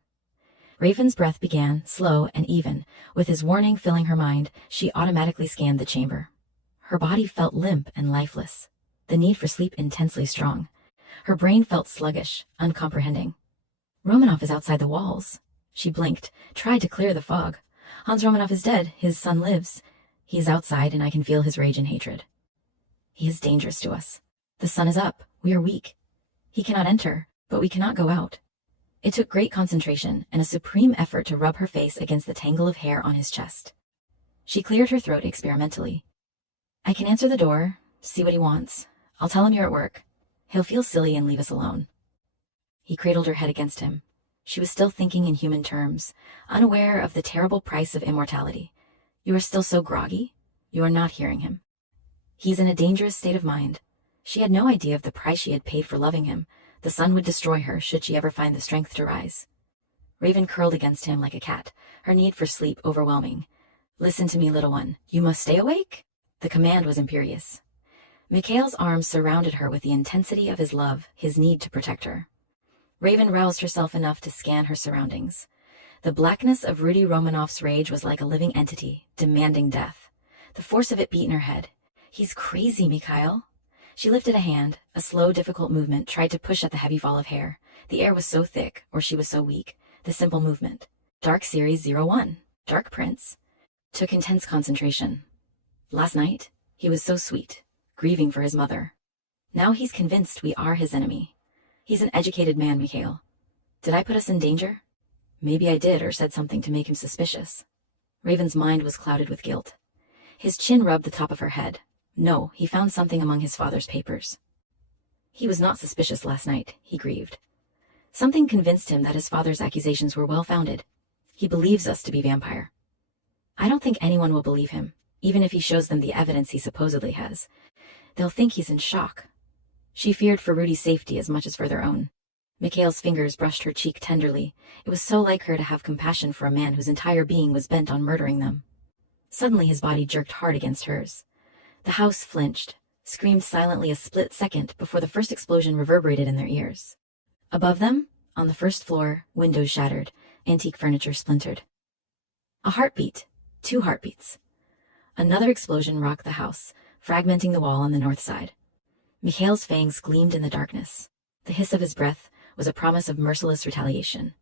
Raven's breath began, slow and even. With his warning filling her mind, she automatically scanned the chamber. Her body felt limp and lifeless, the need for sleep intensely strong. Her brain felt sluggish, uncomprehending. Romanov is outside the walls. She blinked, tried to clear the fog. Hans Romanov is dead. His son lives. He is outside, and I can feel his rage and hatred. He is dangerous to us. The sun is up. We are weak. He cannot enter, but we cannot go out. It took great concentration and a supreme effort to rub her face against the tangle of hair on his chest. She cleared her throat experimentally. I can answer the door, see what he wants. I'll tell him you're at work. He'll feel silly and leave us alone. He cradled her head against him. She was still thinking in human terms, unaware of the terrible price of immortality. You are still so groggy. You are not hearing him. He's in a dangerous state of mind. She had no idea of the price she had paid for loving him. The sun would destroy her should she ever find the strength to rise. Raven curled against him like a cat, her need for sleep overwhelming. Listen to me, little one. You must stay awake? The command was imperious. Mikhail's arms surrounded her with the intensity of his love, his need to protect her. Raven roused herself enough to scan her surroundings. The blackness of Rudy Romanov's rage was like a living entity, demanding death. The force of it beat in her head. He's crazy, Mikhail. She lifted a hand, a slow, difficult movement, tried to push at the heavy fall of hair. The air was so thick, or she was so weak. The simple movement. Dark Series 01, Dark Prince. Took intense concentration. Last night, he was so sweet, grieving for his mother. Now he's convinced we are his enemy. He's an educated man, Mikhail. Did I put us in danger? Maybe I did, or said something to make him suspicious. Raven's mind was clouded with guilt. His chin rubbed the top of her head. No, he found something among his father's papers. He was not suspicious last night, he grieved. Something convinced him that his father's accusations were well-founded. He believes us to be vampire. I don't think anyone will believe him, even if he shows them the evidence he supposedly has. They'll think he's in shock. She feared for Rudy's safety as much as for their own. Mikhail's fingers brushed her cheek tenderly. It was so like her to have compassion for a man whose entire being was bent on murdering them. Suddenly his body jerked hard against hers. The house flinched, screamed silently a split second before the first explosion reverberated in their ears. Above them, on the first floor, windows shattered, antique furniture splintered. A heartbeat, 2 heartbeats. Another explosion rocked the house, fragmenting the wall on the north side. Mikhail's fangs gleamed in the darkness. The hiss of his breath was a promise of merciless retaliation.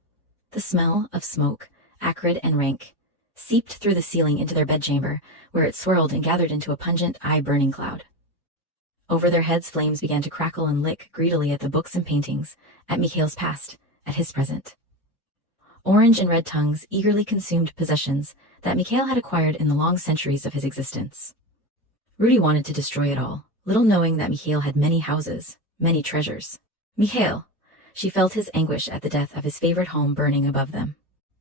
The smell of smoke, acrid and rank, seeped through the ceiling into their bedchamber, where it swirled and gathered into a pungent, eye-burning cloud. Over their heads, flames began to crackle and lick greedily at the books and paintings, at Mikhail's past, at his present. Orange and red tongues eagerly consumed possessions that Mikhail had acquired in the long centuries of his existence. Rudy wanted to destroy it all, little knowing that Mikhail had many houses, many treasures. Mikhail! She felt his anguish at the death of his favorite home burning above them.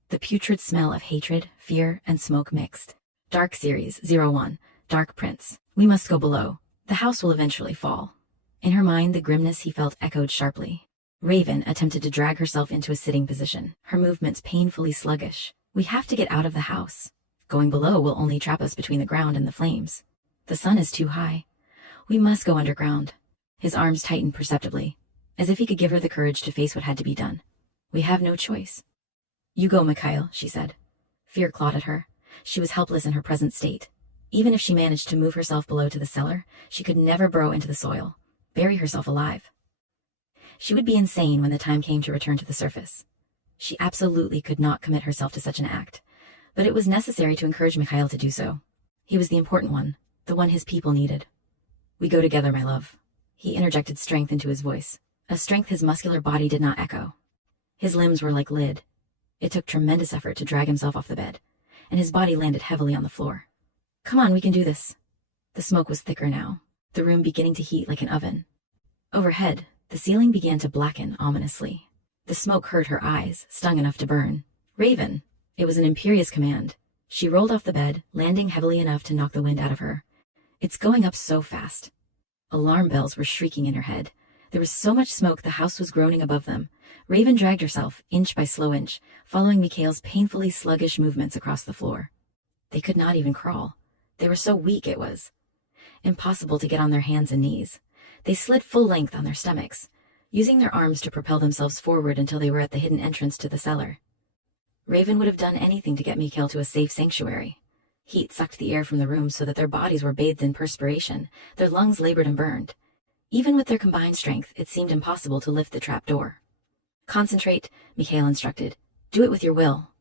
The putrid smell of hatred, fear, and smoke mixed. Dark Series 01, Dark Prince. We must go below. The house will eventually fall. In her mind, the grimness he felt echoed sharply. Raven attempted to drag herself into a sitting position, her movements painfully sluggish. We have to get out of the house. Going below will only trap us between the ground and the flames. The sun is too high. We must go underground. His arms tightened perceptibly, as if he could give her the courage to face what had to be done. We have no choice. You go, Mikhail, she said. Fear clawed at her. She was helpless in her present state. Even if she managed to move herself below to the cellar, she could never burrow into the soil, bury herself alive. She would be insane when the time came to return to the surface. She absolutely could not commit herself to such an act, but it was necessary to encourage Mikhail to do so. He was the important one, the one his people needed. We go together, my love. He interjected strength into his voice, a strength his muscular body did not echo. His limbs were like lead. It took tremendous effort to drag himself off the bed, and his body landed heavily on the floor. Come on, we can do this. The smoke was thicker now, the room beginning to heat like an oven. Overhead, The ceiling began to blacken ominously. The smoke hurt her eyes, stung enough to burn. "Raven!" It was an imperious command. She rolled off the bed, landing heavily enough to knock the wind out of her. "It's going up so fast." Alarm bells were shrieking in her head. There was so much smoke the house was groaning above them. Raven dragged herself, inch by slow inch, following Mikhail's painfully sluggish movements across the floor. They could not even crawl. They were so weak it was impossible to get on their hands and knees. They slid full length on their stomachs, using their arms to propel themselves forward until they were at the hidden entrance to the cellar. Raven would have done anything to get Mikhail to a safe sanctuary. Heat sucked the air from the room so that their bodies were bathed in perspiration, their lungs labored and burned. Even with their combined strength, it seemed impossible to lift the trap door. "Concentrate," Mikhail instructed. "Do it with your will."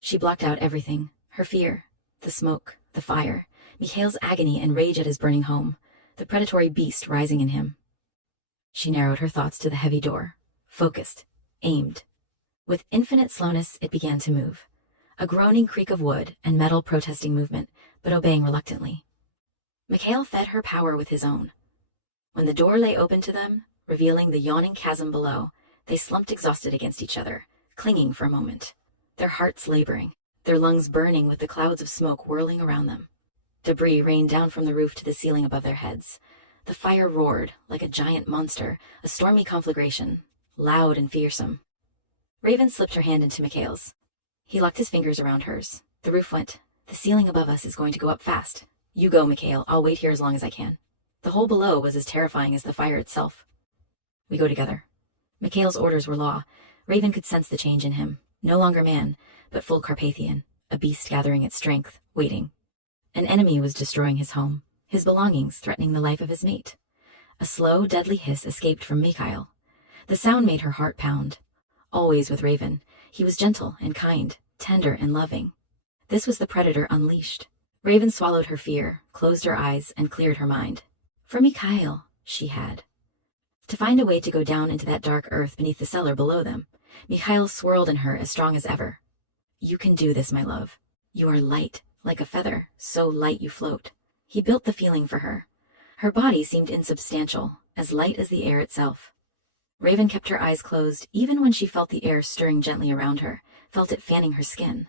She blocked out everything, her fear, the smoke, the fire, Mikhail's agony and rage at his burning home, the predatory beast rising in him. She narrowed her thoughts to the heavy door, focused, aimed. With infinite slowness, it began to move. A groaning creak of wood and metal protesting movement, but obeying reluctantly. Mikhail fed her power with his own. When the door lay open to them, revealing the yawning chasm below, they slumped exhausted against each other, clinging for a moment, their hearts laboring, their lungs burning with the clouds of smoke whirling around them. Debris rained down from the roof to the ceiling above their heads. The fire roared, like a giant monster, a stormy conflagration, loud and fearsome. Raven slipped her hand into Mikhail's. He locked his fingers around hers. The roof went. "The ceiling above us is going to go up fast. You go, Mikhail. I'll wait here as long as I can." The hole below was as terrifying as the fire itself. "We go together." Mikhail's orders were law. Raven could sense the change in him. No longer man, but full Carpathian, a beast gathering its strength, waiting. An enemy was destroying his home, his belongings threatening the life of his mate. A slow, deadly hiss escaped from Mikhail. The sound made her heart pound. Always with Raven, he was gentle and kind, tender and loving. This was the predator unleashed. Raven swallowed her fear, closed her eyes, and cleared her mind. For Mikhail, she had. To find a way to go down into that dark earth beneath the cellar below them, Mikhail swirled in her as strong as ever. "You can do this, my love. You are light, like a feather, so light you float." He built the feeling for her. Her body seemed insubstantial, as light as the air itself. Raven kept her eyes closed even when she felt the air stirring gently around her, felt it fanning her skin.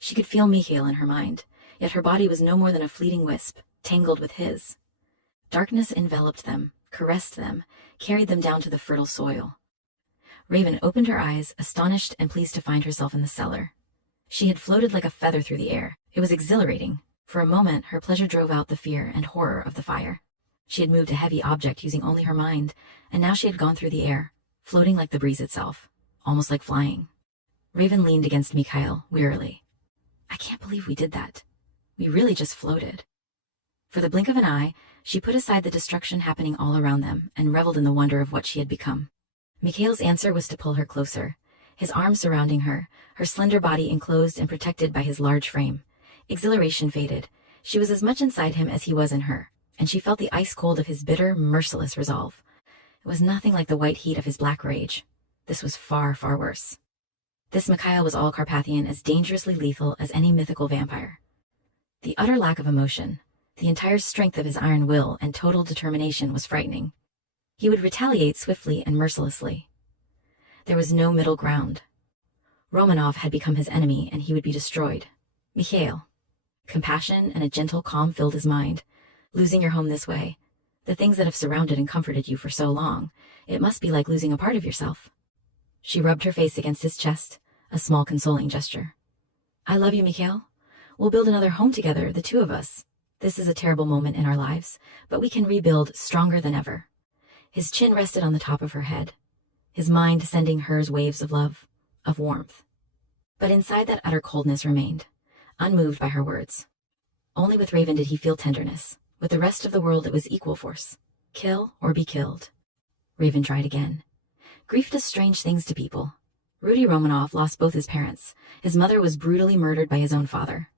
She could feel Mikhail in her mind, yet her body was no more than a fleeting wisp, tangled with his. Darkness enveloped them, caressed them, carried them down to the fertile soil. Raven opened her eyes, astonished and pleased to find herself in the cellar. She had floated like a feather through the air. It was exhilarating. For a moment, her pleasure drove out the fear and horror of the fire. She had moved a heavy object using only her mind, and now she had gone through the air, floating like the breeze itself, almost like flying. Raven leaned against Mikhail, wearily. "I can't believe we did that. We really just floated." For the blink of an eye, she put aside the destruction happening all around them and reveled in the wonder of what she had become. Mikhail's answer was to pull her closer, his arms surrounding her, her slender body enclosed and protected by his large frame. Exhilaration faded. She was as much inside him as he was in her, and she felt the ice cold of his bitter, merciless resolve. It was nothing like the white heat of his black rage. This was far, far worse. This Mikhail was all Carpathian, as dangerously lethal as any mythical vampire. The utter lack of emotion, the entire strength of his iron will and total determination was frightening. He would retaliate swiftly and mercilessly. There was no middle ground. Romanov had become his enemy, and he would be destroyed. Mikhail. Compassion and a gentle calm filled his mind. Losing your home this way, the things that have surrounded and comforted you for so long, it must be like losing a part of yourself. She rubbed her face against his chest, a small consoling gesture. "I love you, Mikhail. We'll build another home together, the two of us. This is a terrible moment in our lives, but we can rebuild stronger than ever." His chin rested on the top of her head, his mind sending hers waves of love, of warmth. But inside that utter coldness remained, unmoved by her words. Only with Raven did he feel tenderness. With the rest of the world it was equal force. Kill or be killed. Raven tried again. Grief does strange things to people. Rudy Romanov lost both his parents. His mother was brutally murdered by his own father.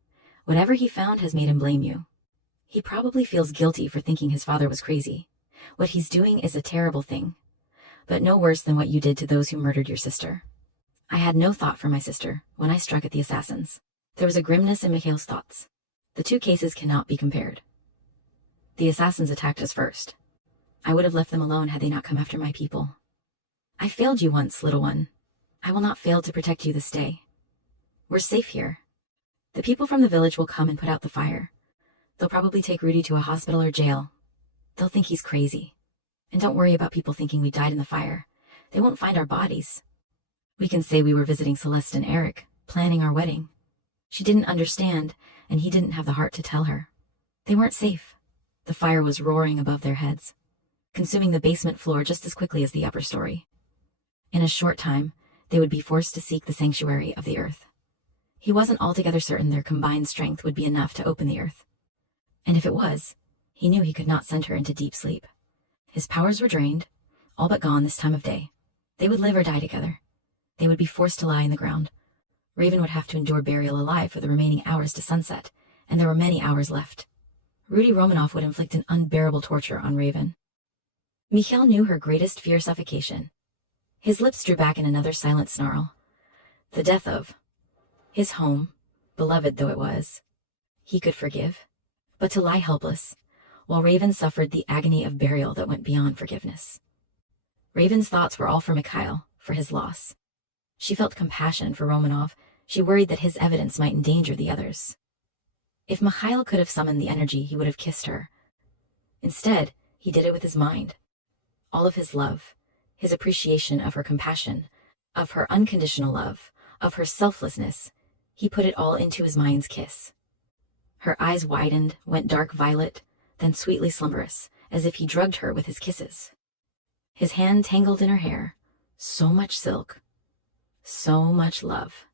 Whatever he found has made him blame you. He probably feels guilty for thinking his father was crazy. What he's doing is a terrible thing, but no worse than what you did to those who murdered your sister. I had no thought for my sister when I struck at the assassins. There was a grimness in Mikhail's thoughts. The two cases cannot be compared. The assassins attacked us first. I would have left them alone had they not come after my people. I failed you once, little one. I will not fail to protect you this day. We're safe here. The people from the village will come and put out the fire. They'll probably take Rudy to a hospital or jail. They'll think he's crazy. And don't worry about people thinking we died in the fire. They won't find our bodies. We can say we were visiting Celeste and Eric, planning our wedding. She didn't understand, and he didn't have the heart to tell her. They weren't safe. The fire was roaring above their heads, consuming the basement floor just as quickly as the upper story. In a short time, they would be forced to seek the sanctuary of the earth. He wasn't altogether certain their combined strength would be enough to open the earth. And if it was, he knew he could not send her into deep sleep. His powers were drained, all but gone this time of day. They would live or die together. They would be forced to lie in the ground. Raven would have to endure burial alive for the remaining hours to sunset, and there were many hours left. Rudy Romanoff would inflict an unbearable torture on Raven. Mikhail knew her greatest fear: suffocation. His lips drew back in another silent snarl. The death of his home, beloved though it was. He could forgive, but to lie helpless, while Raven suffered the agony of burial that went beyond forgiveness. Raven's thoughts were all for Mikhail, for his loss. She felt compassion for Romanov. She worried that his evidence might endanger the others. If Mikhail could have summoned the energy, he would have kissed her. Instead, he did it with his mind. All of his love, his appreciation of her compassion, of her unconditional love, of her selflessness, he put it all into his mind's kiss. Her eyes widened, went dark violet, then sweetly slumberous, as if he drugged her with his kisses. His hand tangled in her hair, so much silk, so much love.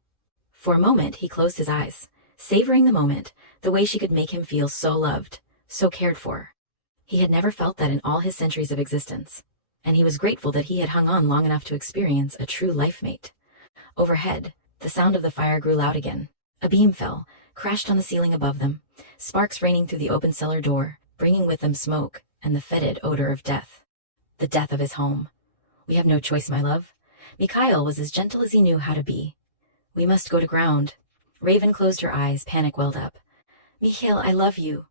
For a moment he closed his eyes, savoring the moment, the way she could make him feel so loved, so cared for. He had never felt that in all his centuries of existence, and he was grateful that he had hung on long enough to experience a true life mate. Overhead, the sound of the fire grew loud again. A beam fell, crashed on the ceiling above them, sparks raining through the open cellar door, bringing with them smoke and the fetid odor of death. The death of his home. We have no choice, my love. Mikhail was as gentle as he knew how to be. We must go to ground. Raven closed her eyes, panic welled up. Mikhail, I love you.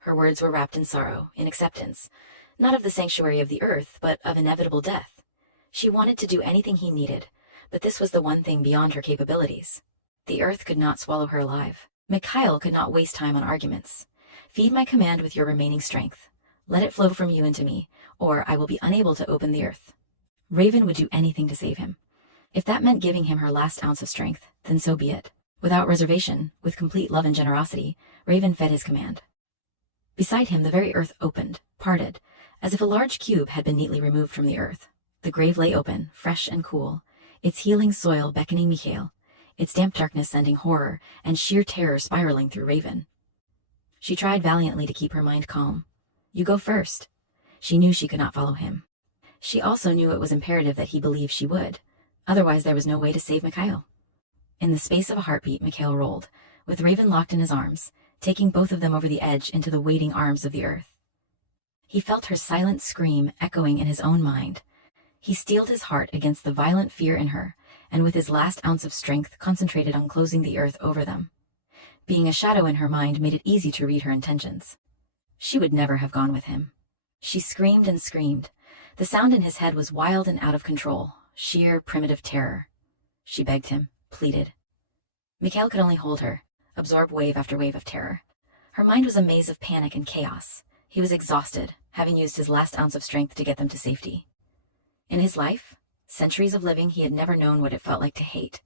Her words were wrapped in sorrow, in acceptance, not of the sanctuary of the earth, but of inevitable death. She wanted to do anything he needed, but this was the one thing beyond her capabilities. The earth could not swallow her alive. Mikhail could not waste time on arguments. Feed my command with your remaining strength. Let it flow from you into me, or I will be unable to open the earth. Raven would do anything to save him. If that meant giving him her last ounce of strength, then so be it. Without reservation, with complete love and generosity, Raven fed his command. Beside him the very earth opened, parted, as if a large cube had been neatly removed from the earth. The grave lay open, fresh and cool, its healing soil beckoning Mikhail, its damp darkness sending horror and sheer terror spiraling through Raven. She tried valiantly to keep her mind calm. You go first. She knew she could not follow him. She also knew it was imperative that he believe she would. Otherwise there was no way to save Mikhail. In the space of a heartbeat, Mikhail rolled, with Raven locked in his arms, taking both of them over the edge into the waiting arms of the earth. He felt her silent scream echoing in his own mind. He steeled his heart against the violent fear in her, and with his last ounce of strength concentrated on closing the earth over them. Being a shadow in her mind made it easy to read her intentions. She would never have gone with him. She screamed and screamed. The sound in his head was wild and out of control, sheer primitive terror. She begged him, pleaded. Mikhail could only hold her, absorb wave after wave of terror. Her mind was a maze of panic and chaos. He was exhausted, having used his last ounce of strength to get them to safety. In his life, centuries of living, he had never known what it felt like to hate.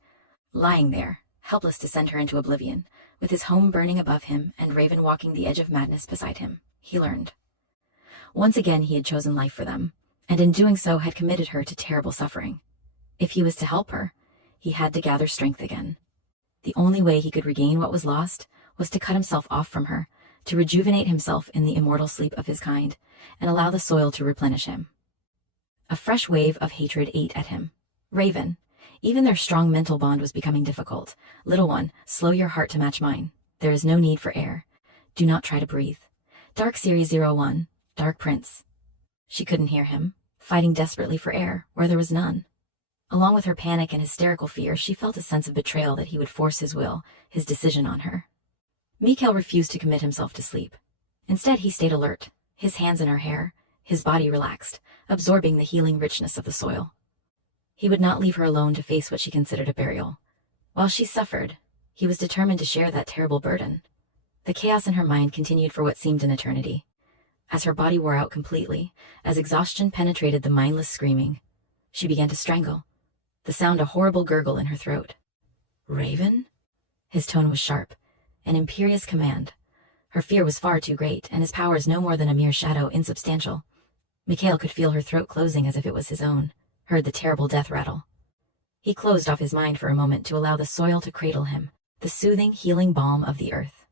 Lying there, helpless to send her into oblivion, with his home burning above him and Raven walking the edge of madness beside him, he learned. Once again he had chosen life for them, and in doing so had committed her to terrible suffering. If he was to help her, he had to gather strength again. The only way he could regain what was lost was to cut himself off from her, to rejuvenate himself in the immortal sleep of his kind, and allow the soil to replenish him. A fresh wave of hatred ate at him. Raven, even their strong mental bond was becoming difficult. Little one, slow your heart to match mine. There is no need for air. Do not try to breathe. Dark Series 01, Dark Prince. She couldn't hear him, fighting desperately for air, where there was none. Along with her panic and hysterical fear, she felt a sense of betrayal that he would force his will, his decision on her. Mikhail refused to commit himself to sleep. Instead, he stayed alert, his hands in her hair, his body relaxed, absorbing the healing richness of the soil. He would not leave her alone to face what she considered a burial. While she suffered, he was determined to share that terrible burden. The chaos in her mind continued for what seemed an eternity. As her body wore out completely, as exhaustion penetrated the mindless screaming, she began to strangle, the sound a horrible gurgle in her throat. "Raven?" His tone was sharp, an imperious command. Her fear was far too great, and his powers no more than a mere shadow, insubstantial. Mikhail could feel her throat closing as if it was his own, heard the terrible death rattle. He closed off his mind for a moment to allow the soil to cradle him, the soothing, healing balm of the earth.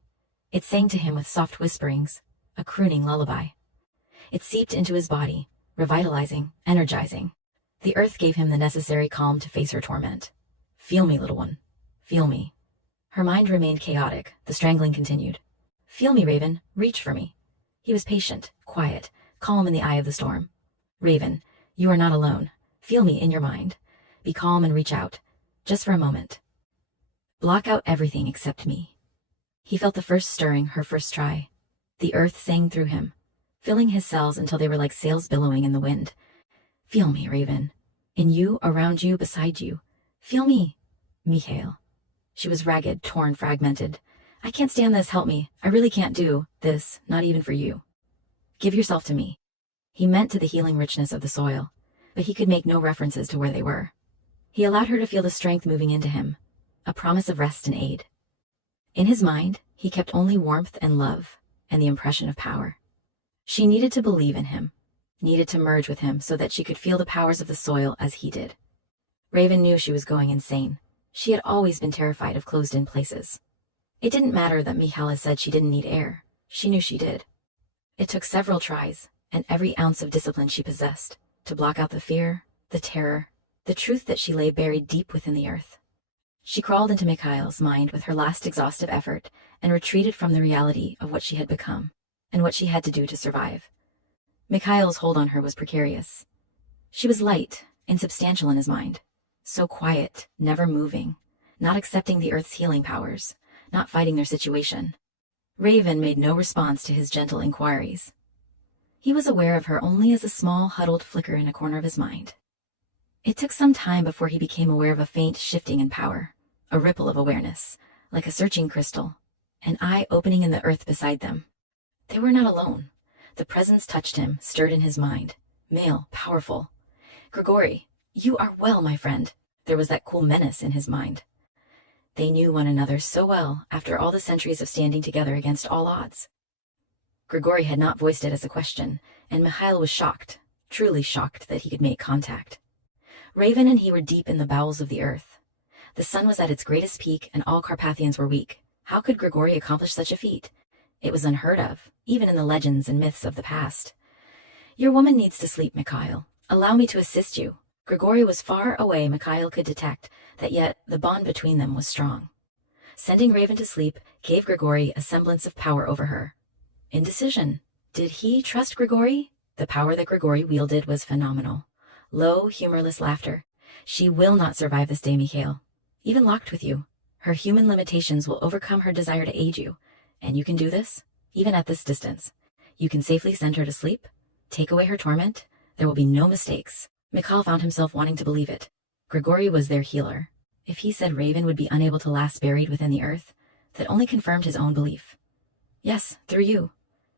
It sang to him with soft whisperings, a crooning lullaby. It seeped into his body, revitalizing, energizing. The earth gave him the necessary calm to face her torment. "Feel me, little one. Feel me." Her mind remained chaotic. The strangling continued. "Feel me, Raven. Reach for me." He was patient, quiet, calm in the eye of the storm. "Raven, you are not alone. Feel me in your mind. Be calm and reach out, just for a moment. Block out everything except me." He felt the first stirring, her first try. The earth sang through him, filling his cells until they were like sails billowing in the wind. "Feel me, Raven. In you, around you, beside you. Feel me." Mikhail. She was ragged, torn, fragmented. "I can't stand this, help me. I really can't do this, not even for you. Give yourself to me." He meant to the healing richness of the soil, but he could make no references to where they were. He allowed her to feel the strength moving into him, a promise of rest and aid. In his mind, he kept only warmth and love, and the impression of power. She needed to believe in him, needed to merge with him so that she could feel the powers of the soil as he did. Raven knew she was going insane. She had always been terrified of closed-in places. It didn't matter that Mikhail had said she didn't need air. She knew she did. It took several tries, and every ounce of discipline she possessed, to block out the fear, the terror, the truth that she lay buried deep within the earth. She crawled into Mikhail's mind with her last exhaustive effort and retreated from the reality of what she had become and what she had to do to survive. Mikhail's hold on her was precarious. She was light, insubstantial in his mind, so quiet, never moving, not accepting the earth's healing powers, not fighting their situation. Raven made no response to his gentle inquiries. He was aware of her only as a small, huddled flicker in a corner of his mind. It took some time before he became aware of a faint shifting in power, a ripple of awareness, like a searching crystal, an eye opening in the earth beside them. They were not alone. The presence touched him, stirred in his mind. Male, powerful. "Grigori, you are well, my friend." There was that cool menace in his mind. They knew one another so well after all the centuries of standing together against all odds. Grigori had not voiced it as a question, and Mikhail was shocked, truly shocked that he could make contact. Raven and he were deep in the bowels of the earth. The sun was at its greatest peak and all Carpathians were weak. How could Grigori accomplish such a feat? It was unheard of, even in the legends and myths of the past. "Your woman needs to sleep, Mikhail. Allow me to assist you." Grigori was far away. Mikhail could detect that, yet the bond between them was strong. Sending Raven to sleep gave Grigori a semblance of power over her. Indecision. Did he trust Grigori? The power that Grigori wielded was phenomenal. Low, humorless laughter. "She will not survive this day, Mikhail. Even locked with you, her human limitations will overcome her desire to aid you. And you can do this, even at this distance. You can safely send her to sleep, take away her torment. There will be no mistakes." Mikhail found himself wanting to believe it. Grigori was their healer. If he said Raven would be unable to last buried within the earth, that only confirmed his own belief. "Yes, through you.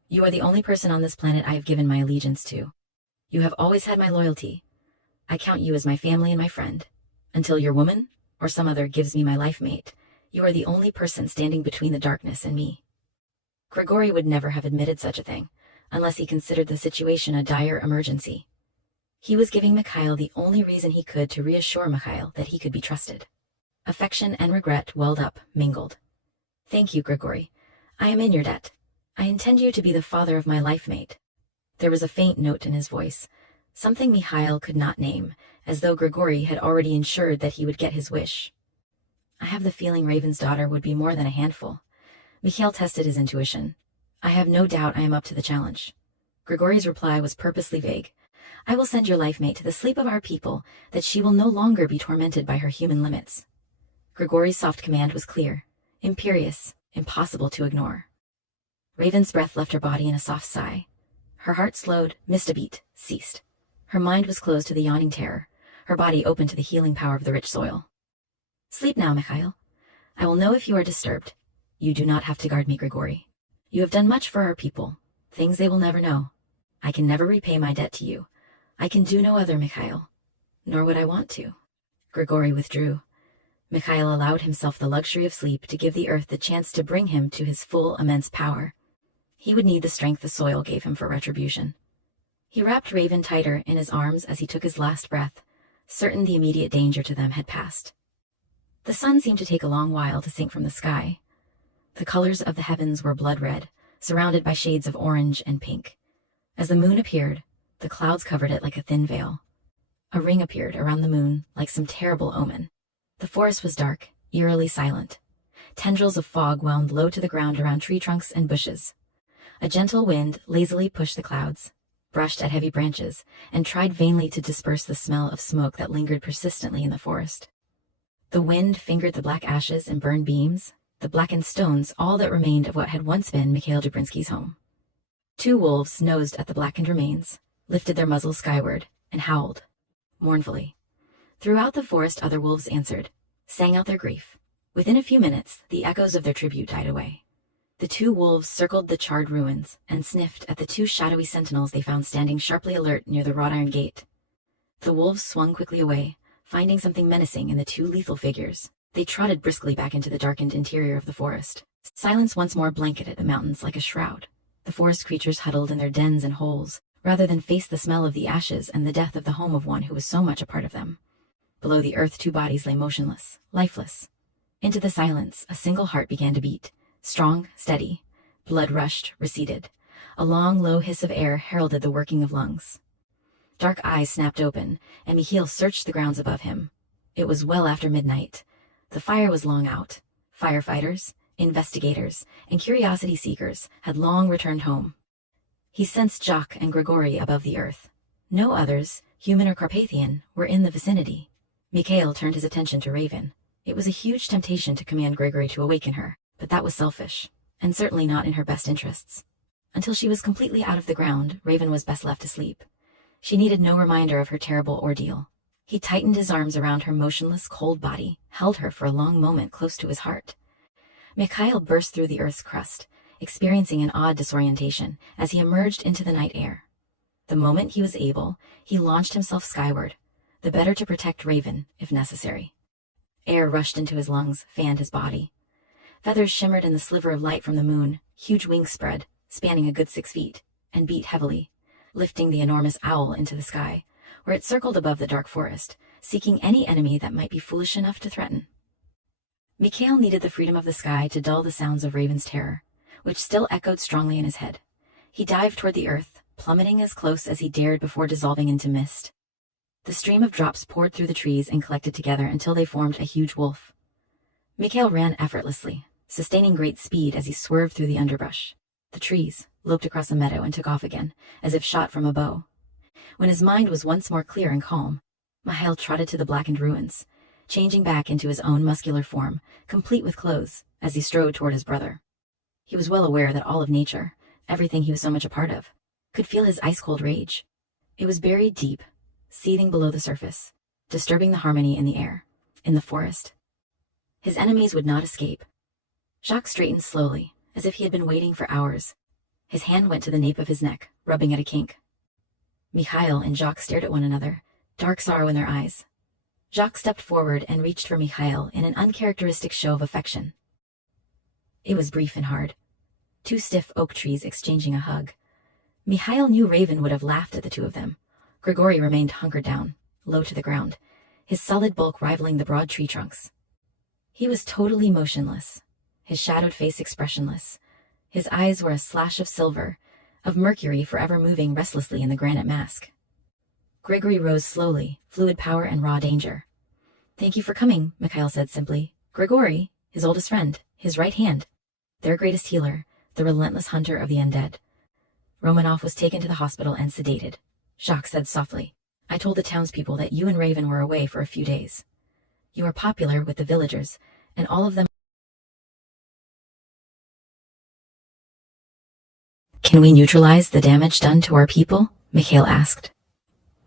You are the only person on this planet I have given my allegiance to. You have always had my loyalty. I count you as my family and my friend. Until your woman, or some other, gives me my life mate, you are the only person standing between the darkness and me." Grigori would never have admitted such a thing, unless he considered the situation a dire emergency. He was giving Mikhail the only reason he could to reassure Mikhail that he could be trusted. Affection and regret welled up, mingled. "Thank you, Grigori. I am in your debt. I intend you to be the father of my life mate." There was a faint note in his voice, something Mikhail could not name, as though Grigori had already ensured that he would get his wish. "I have the feeling Raven's daughter would be more than a handful." Mikhail tested his intuition. "I have no doubt I am up to the challenge." Grigori's reply was purposely vague. "I will send your life mate to the sleep of our people, that she will no longer be tormented by her human limits." Grigori's soft command was clear, imperious, impossible to ignore. Raven's breath left her body in a soft sigh. Her heart slowed, missed a beat, ceased. Her mind was closed to the yawning terror. her body open to the healing power of the rich soil. Sleep now, Mikhail. I will know if you are disturbed. You do not have to guard me, Grigory. You have done much for our people, things they will never know. I can never repay my debt to you. I can do no other, Mikhail. Nor would I want to. Grigory withdrew. Mikhail allowed himself the luxury of sleep to give the earth the chance to bring him to his full, immense power. He would need the strength the soil gave him for retribution. He wrapped Raven tighter in his arms as he took his last breath, certain the immediate danger to them had passed. The sun seemed to take a long while to sink from the sky. The colors of the heavens were blood red, surrounded by shades of orange and pink. As the moon appeared, the clouds covered it like a thin veil. A ring appeared around the moon like some terrible omen. The forest was dark, eerily silent. Tendrils of fog wound low to the ground around tree trunks and bushes. A gentle wind lazily pushed the clouds, brushed at heavy branches, and tried vainly to disperse the smell of smoke that lingered persistently in the forest. The wind fingered the black ashes and burned beams, the blackened stones, all that remained of what had once been Mikhail Dubrinsky's home. Two wolves nosed at the blackened remains, lifted their muzzles skyward, and howled, mournfully. Throughout the forest other wolves answered, sang out their grief. Within a few minutes, the echoes of their tribute died away. The two wolves circled the charred ruins and sniffed at the two shadowy sentinels they found standing sharply alert near the wrought iron gate. The wolves swung quickly away, finding something menacing in the two lethal figures. They trotted briskly back into the darkened interior of the forest. Silence once more blanketed the mountains like a shroud. The forest creatures huddled in their dens and holes, rather than face the smell of the ashes and the death of the home of one who was so much a part of them. Below the earth, two bodies lay motionless, lifeless. Into the silence, a single heart began to beat, strong, steady. Blood rushed, receded. A long, low hiss of air heralded the working of lungs. Dark eyes snapped open, and Mikhail searched the grounds above him. It was well after midnight. The fire was long out. Firefighters, investigators, and curiosity seekers had long returned home. He sensed Jacques and Grigory above the earth. No others, human or Carpathian, were in the vicinity. Mikhail turned his attention to Raven. It was a huge temptation to command Grigory to awaken her, but that was selfish, and certainly not in her best interests. Until she was completely out of the ground, Raven was best left to sleep. She needed no reminder of her terrible ordeal. He tightened his arms around her motionless, cold body, held her for a long moment close to his heart. Mikhail burst through the earth's crust, experiencing an odd disorientation as he emerged into the night air. The moment he was able, he launched himself skyward, the better to protect Raven, if necessary. Air rushed into his lungs, fanned his body. Feathers shimmered in the sliver of light from the moon, huge wings spread, spanning a good 6 feet, and beat heavily, lifting the enormous owl into the sky, where it circled above the dark forest, seeking any enemy that might be foolish enough to threaten. Mikhail needed the freedom of the sky to dull the sounds of Raven's terror, which still echoed strongly in his head. He dived toward the earth, plummeting as close as he dared before dissolving into mist. The stream of drops poured through the trees and collected together until they formed a huge wolf. Mikhail ran effortlessly, sustaining great speed as he swerved through the underbrush. The trees loped across a meadow and took off again, as if shot from a bow. When his mind was once more clear and calm, Mikhail trotted to the blackened ruins, changing back into his own muscular form, complete with clothes, as he strode toward his brother. He was well aware that all of nature, everything he was so much a part of, could feel his ice-cold rage. It was buried deep, seething below the surface, disturbing the harmony in the air, in the forest. His enemies would not escape. Jacques straightened slowly, as if he had been waiting for hours. His hand went to the nape of his neck, rubbing at a kink. Mikhail and Jacques stared at one another, dark sorrow in their eyes. Jacques stepped forward and reached for Mikhail in an uncharacteristic show of affection. It was brief and hard. Two stiff oak trees exchanging a hug. Mikhail knew Raven would have laughed at the two of them. Grigory remained hunkered down, low to the ground, his solid bulk rivaling the broad tree trunks. He was totally motionless, his shadowed face expressionless. His eyes were a slash of silver, of mercury forever moving restlessly in the granite mask. Grigory rose slowly, fluid power and raw danger. "Thank you for coming," Mikhail said simply. Grigory, his oldest friend, his right hand, their greatest healer, the relentless hunter of the undead. Romanov was taken to the hospital and sedated. Jacques said softly, "I told the townspeople that you and Raven were away for a few days. You are popular with the villagers, and all of them..." "Can we neutralize the damage done to our people?" Mikhail asked.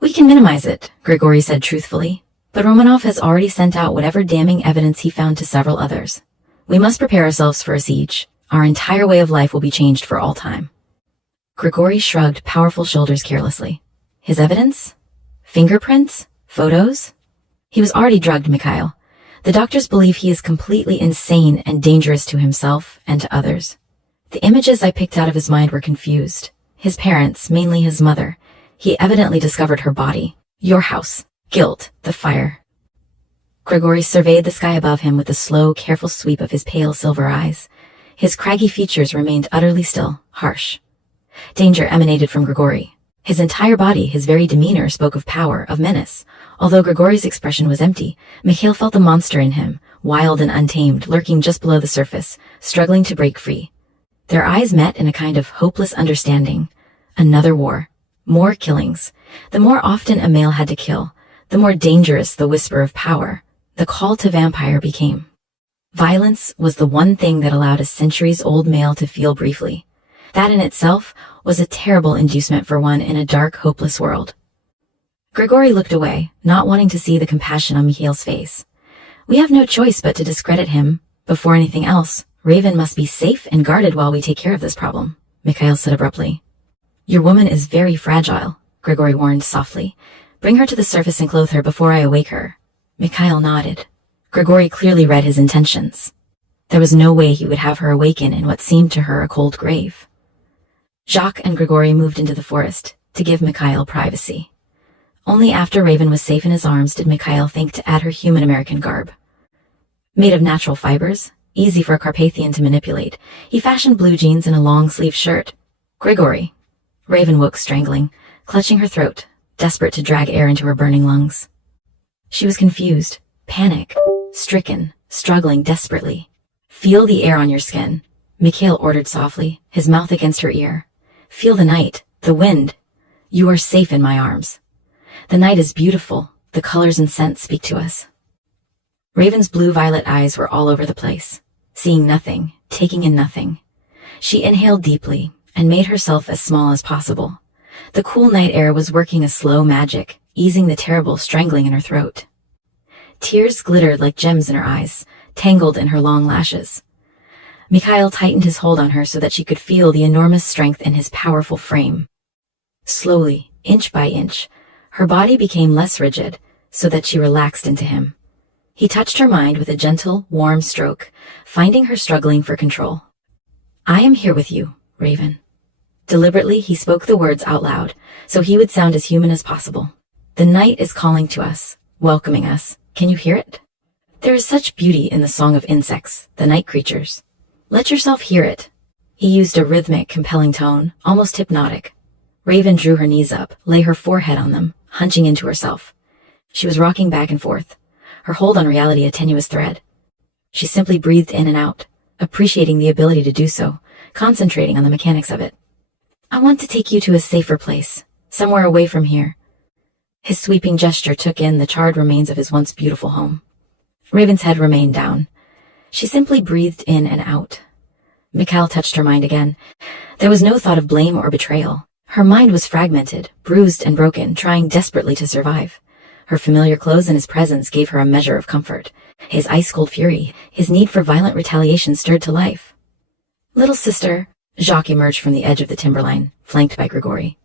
We can minimize it, Grigory said truthfully, but Romanov has already sent out whatever damning evidence he found to several others. We must prepare ourselves for a siege. Our entire way of life will be changed for all time. Grigory shrugged powerful shoulders carelessly. His evidence? Fingerprints? Photos? He was already drugged, Mikhail. The doctors believe he is completely insane and dangerous to himself and to others. The images I picked out of his mind were confused. His parents, mainly his mother. He evidently discovered her body. Your house. Guilt. The fire. Grigory surveyed the sky above him with a slow, careful sweep of his pale silver eyes. His craggy features remained utterly still, harsh. Danger emanated from Grigory. His entire body, his very demeanor, spoke of power, of menace. Although Grigory's expression was empty, Mikhail felt the monster in him, wild and untamed, lurking just below the surface, struggling to break free. Their eyes met in a kind of hopeless understanding. Another war. More killings. The more often a male had to kill, the more dangerous the whisper of power, the call to vampire became. Violence was the one thing that allowed a centuries-old male to feel briefly. That in itself was a terrible inducement for one in a dark, hopeless world. Grigory looked away, not wanting to see the compassion on Mikhail's face. We have no choice but to discredit him. Before anything else, Raven must be safe and guarded while we take care of this problem, Mikhail said abruptly. Your woman is very fragile, Grigory warned softly. Bring her to the surface and clothe her before I awake her. Mikhail nodded. Grigory clearly read his intentions. There was no way he would have her awaken in what seemed to her a cold grave. Jacques and Grigory moved into the forest to give Mikhail privacy. Only after Raven was safe in his arms did Mikhail think to add her human American garb. Made of natural fibers, easy for a Carpathian to manipulate, he fashioned blue jeans and a long-sleeved shirt. Grigory. Raven woke strangling, clutching her throat, desperate to drag air into her burning lungs. She was confused, panic, stricken, struggling desperately. Feel the air on your skin, Mikhail ordered softly, his mouth against her ear. Feel the night, the wind. You are safe in my arms. The night is beautiful. The colors and scents speak to us. Raven's blue-violet eyes were all over the place, seeing nothing, taking in nothing. She inhaled deeply and made herself as small as possible. The cool night air was working a slow magic, easing the terrible strangling in her throat. Tears glittered like gems in her eyes, tangled in her long lashes. Mikhail tightened his hold on her so that she could feel the enormous strength in his powerful frame. Slowly, inch by inch, her body became less rigid, so that she relaxed into him. He touched her mind with a gentle, warm stroke, finding her struggling for control. I am here with you, Raven. Deliberately, he spoke the words out loud, so he would sound as human as possible. The night is calling to us, welcoming us. Can you hear it? There is such beauty in the song of insects, the night creatures. Let yourself hear it. He used a rhythmic, compelling tone, almost hypnotic. Raven drew her knees up, lay her forehead on them, hunching into herself. She was rocking back and forth, her hold on reality a tenuous thread. She simply breathed in and out, appreciating the ability to do so, concentrating on the mechanics of it. I want to take you to a safer place, somewhere away from here. His sweeping gesture took in the charred remains of his once beautiful home. Raven's head remained down. She simply breathed in and out. Mikhail touched her mind again. There was no thought of blame or betrayal. Her mind was fragmented, bruised and broken, trying desperately to survive. Her familiar clothes and his presence gave her a measure of comfort. His ice-cold fury, his need for violent retaliation stirred to life. Little sister, Jacques emerged from the edge of the timberline, flanked by Grigory.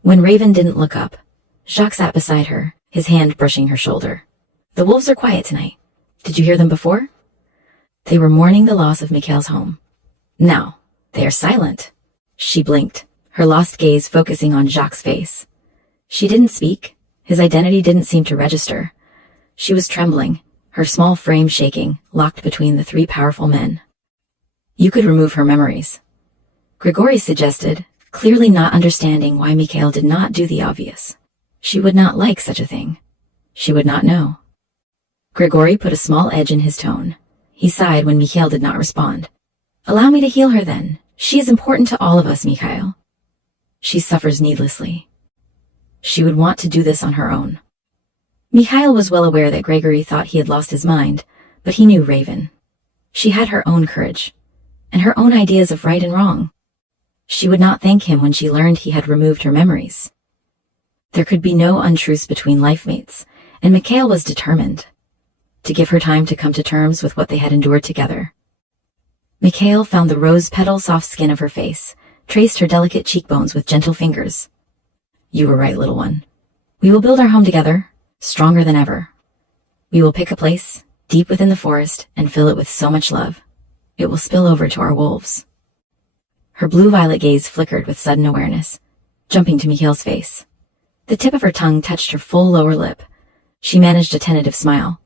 When Raven didn't look up, Jacques sat beside her, his hand brushing her shoulder. The wolves are quiet tonight. Did you hear them before? They were mourning the loss of Mikhail's home. Now, they are silent. She blinked, her lost gaze focusing on Jacques' face. She didn't speak. His identity didn't seem to register. She was trembling, her small frame shaking, locked between the three powerful men. You could remove her memories. Grigory suggested, clearly not understanding why Mikhail did not do the obvious. She would not like such a thing. She would not know. Grigory put a small edge in his tone. He sighed when Mikhail did not respond. Allow me to heal her then. She is important to all of us, Mikhail. She suffers needlessly. She would want to do this on her own. Mikhail was well aware that Grigory thought he had lost his mind, but he knew Raven. She had her own courage, and her own ideas of right and wrong. She would not thank him when she learned he had removed her memories. There could be no untruths between life mates, and Mikhail was determined to give her time to come to terms with what they had endured together. Mikhail found the rose-petal soft skin of her face, traced her delicate cheekbones with gentle fingers. You were right, little one. We will build our home together, stronger than ever. We will pick a place, deep within the forest, and fill it with so much love. It will spill over to our wolves. Her blue-violet gaze flickered with sudden awareness, jumping to Mikhail's face. The tip of her tongue touched her full lower lip. She managed a tentative smile.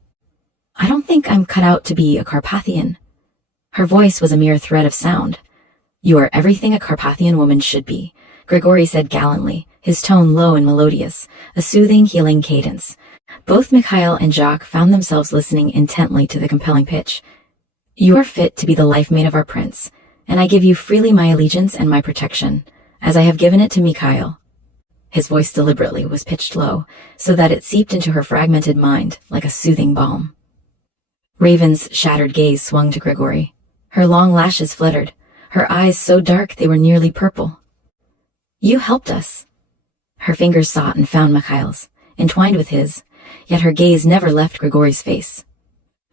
I don't think I'm cut out to be a Carpathian. Her voice was a mere thread of sound. You are everything a Carpathian woman should be, Grigori said gallantly, his tone low and melodious, a soothing, healing cadence. Both Mikhail and Jacques found themselves listening intently to the compelling pitch. You are fit to be the life mate of our prince, and I give you freely my allegiance and my protection, as I have given it to Mikhail. His voice deliberately was pitched low, so that it seeped into her fragmented mind like a soothing balm. Raven's shattered gaze swung to Grigori. Her long lashes fluttered, her eyes so dark they were nearly purple. You helped us. Her fingers sought and found Mikhail's, entwined with his, yet her gaze never left Grigori's face.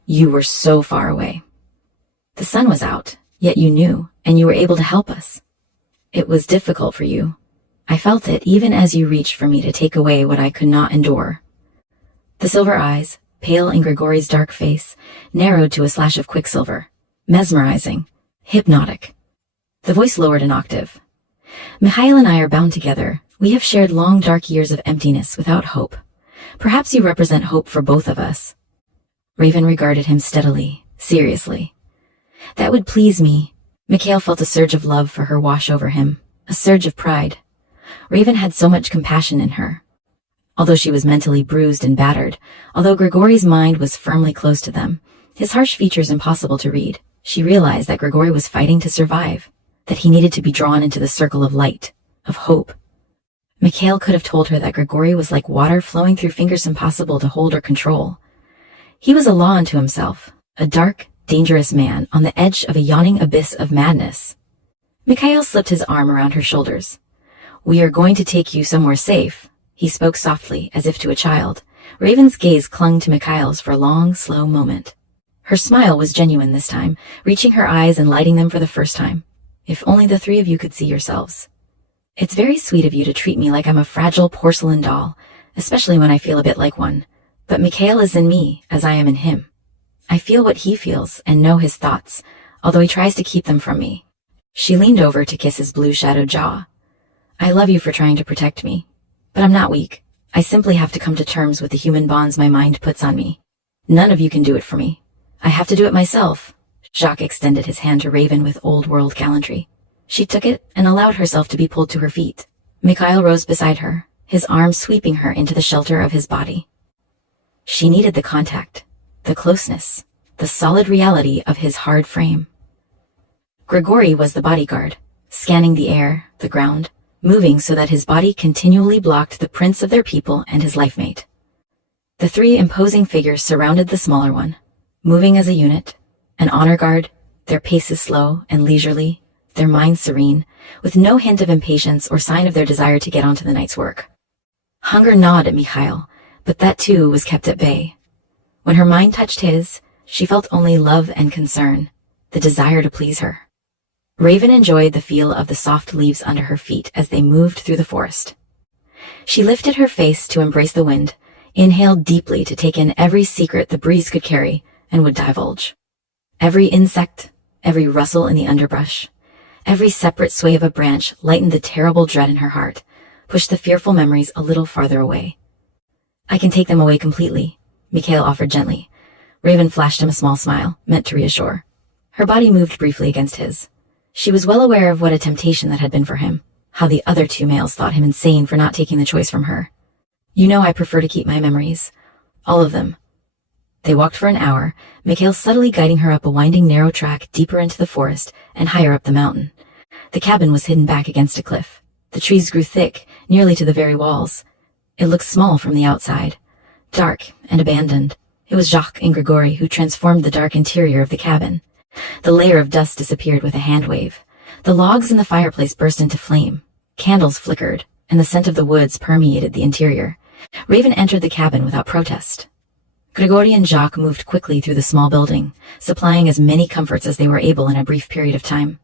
You were so far away. The sun was out, yet you knew, and you were able to help us. It was difficult for you. I felt it even as you reached for me to take away what I could not endure. The silver eyes, pale in Grigori's dark face, narrowed to a slash of quicksilver, mesmerizing, hypnotic. The voice lowered an octave. Mikhail and I are bound together. We have shared long dark years of emptiness without hope. Perhaps you represent hope for both of us. Raven regarded him steadily, seriously. That would please me. Mikhail felt a surge of love for her wash over him, a surge of pride. Raven had so much compassion in her. Although she was mentally bruised and battered, although Grigori's mind was firmly close to them, his harsh features impossible to read, she realized that Grigori was fighting to survive, that he needed to be drawn into the circle of light, of hope. Mikhail could have told her that Grigori was like water flowing through fingers impossible to hold or control. He was a law unto himself, a dark, dangerous man on the edge of a yawning abyss of madness. Mikhail slipped his arm around her shoulders. We are going to take you somewhere safe, he spoke softly, as if to a child. Raven's gaze clung to Mikhail's for a long, slow moment. Her smile was genuine this time, reaching her eyes and lighting them for the first time. If only the three of you could see yourselves. It's very sweet of you to treat me like I'm a fragile porcelain doll, especially when I feel a bit like one. But Mikhail is in me, as I am in him. I feel what he feels and know his thoughts, although he tries to keep them from me. She leaned over to kiss his blue-shadowed jaw. I love you for trying to protect me, but I'm not weak. I simply have to come to terms with the human bonds my mind puts on me. None of you can do it for me. I have to do it myself. Jacques extended his hand to Raven with old-world gallantry. She took it and allowed herself to be pulled to her feet. Mikhail rose beside her, his arm sweeping her into the shelter of his body. She needed the contact, the closeness, the solid reality of his hard frame. Grigori was the bodyguard, scanning the air, the ground, moving so that his body continually blocked the prince of their people and his life mate. The three imposing figures surrounded the smaller one, moving as a unit, an honor guard, their paces slow and leisurely, their minds serene, with no hint of impatience or sign of their desire to get on to the night's work. Hunger gnawed at Mikhail, but that too was kept at bay. When her mind touched his, she felt only love and concern, the desire to please her. Raven enjoyed the feel of the soft leaves under her feet as they moved through the forest. She lifted her face to embrace the wind, inhaled deeply to take in every secret the breeze could carry and would divulge. Every insect, every rustle in the underbrush, every separate sway of a branch lightened the terrible dread in her heart, pushed the fearful memories a little farther away. I can take them away completely, Mikhail offered gently. Raven flashed him a small smile, meant to reassure. Her body moved briefly against his. She was well aware of what a temptation that had been for him, how the other two males thought him insane for not taking the choice from her. You know I prefer to keep my memories. All of them. They walked for an hour, Mikhail subtly guiding her up a winding narrow track deeper into the forest and higher up the mountain. The cabin was hidden back against a cliff. The trees grew thick, nearly to the very walls. It looked small from the outside, dark and abandoned. It was Jacques and Grigori who transformed the dark interior of the cabin. The layer of dust disappeared with a hand wave. The logs in the fireplace burst into flame. Candles flickered, and the scent of the woods permeated the interior. Raven entered the cabin without protest. Gregory and Jacques moved quickly through the small building, supplying as many comforts as they were able in a brief period of time.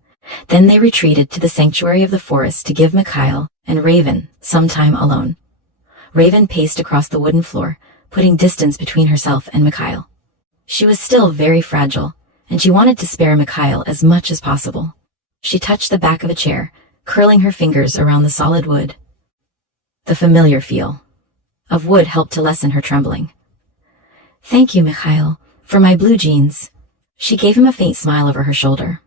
Then they retreated to the sanctuary of the forest to give Mikhail and Raven some time alone. Raven paced across the wooden floor, putting distance between herself and Mikhail. She was still very fragile, and she wanted to spare Mikhail as much as possible. She touched the back of a chair, curling her fingers around the solid wood. The familiar feel of wood helped to lessen her trembling. "Thank you, Mikhail, for my blue jeans." She gave him a faint smile over her shoulder.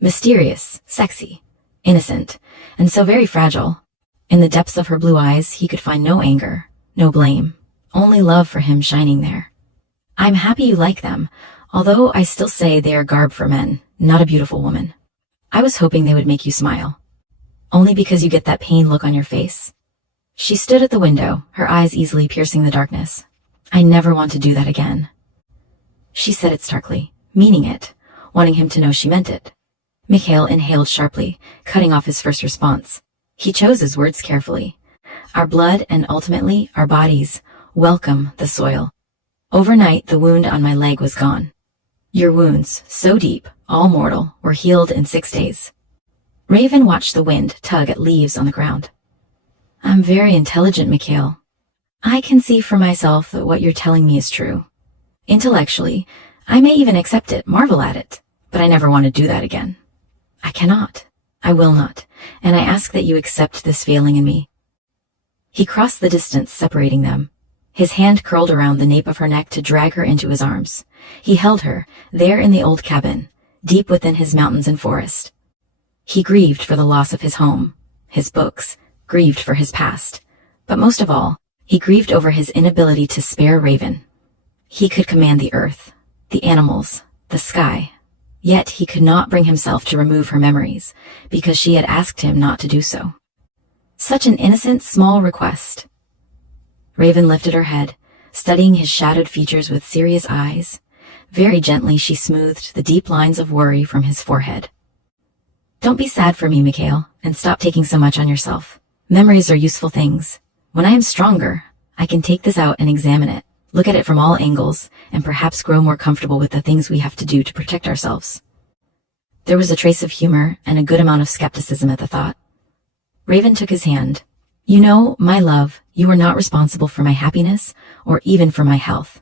Mysterious, sexy, innocent, and so very fragile. In the depths of her blue eyes, he could find no anger, no blame, only love for him shining there. "I'm happy you like them, although I still say they are garb for men, not a beautiful woman. I was hoping they would make you smile. Only because you get that pained look on your face." She stood at the window, her eyes easily piercing the darkness. "I never want to do that again." She said it starkly, meaning it, wanting him to know she meant it. Mikhail inhaled sharply, cutting off his first response. He chose his words carefully. "Our blood and ultimately our bodies welcome the soil. Overnight, the wound on my leg was gone. Your wounds, so deep, all mortal, were healed in 6 days." Raven watched the wind tug at leaves on the ground. "I'm very intelligent, Mikhail. I can see for myself that what you're telling me is true. Intellectually, I may even accept it, marvel at it, but I never want to do that again. I cannot. I will not, and I ask that you accept this failing in me." He crossed the distance separating them. His hand curled around the nape of her neck to drag her into his arms. He held her, there in the old cabin, deep within his mountains and forest. He grieved for the loss of his home, his books, grieved for his past, but most of all, he grieved over his inability to spare Raven. He could command the earth, the animals, the sky, yet he could not bring himself to remove her memories, because she had asked him not to do so. Such an innocent, small request. Raven lifted her head, studying his shadowed features with serious eyes. Very gently she smoothed the deep lines of worry from his forehead. "Don't be sad for me, Mikhail, and stop taking so much on yourself. Memories are useful things. When I am stronger, I can take this out and examine it, look at it from all angles, and perhaps grow more comfortable with the things we have to do to protect ourselves." There was a trace of humor and a good amount of skepticism at the thought. Raven took his hand. "You know, my love, you are not responsible for my happiness or even for my health.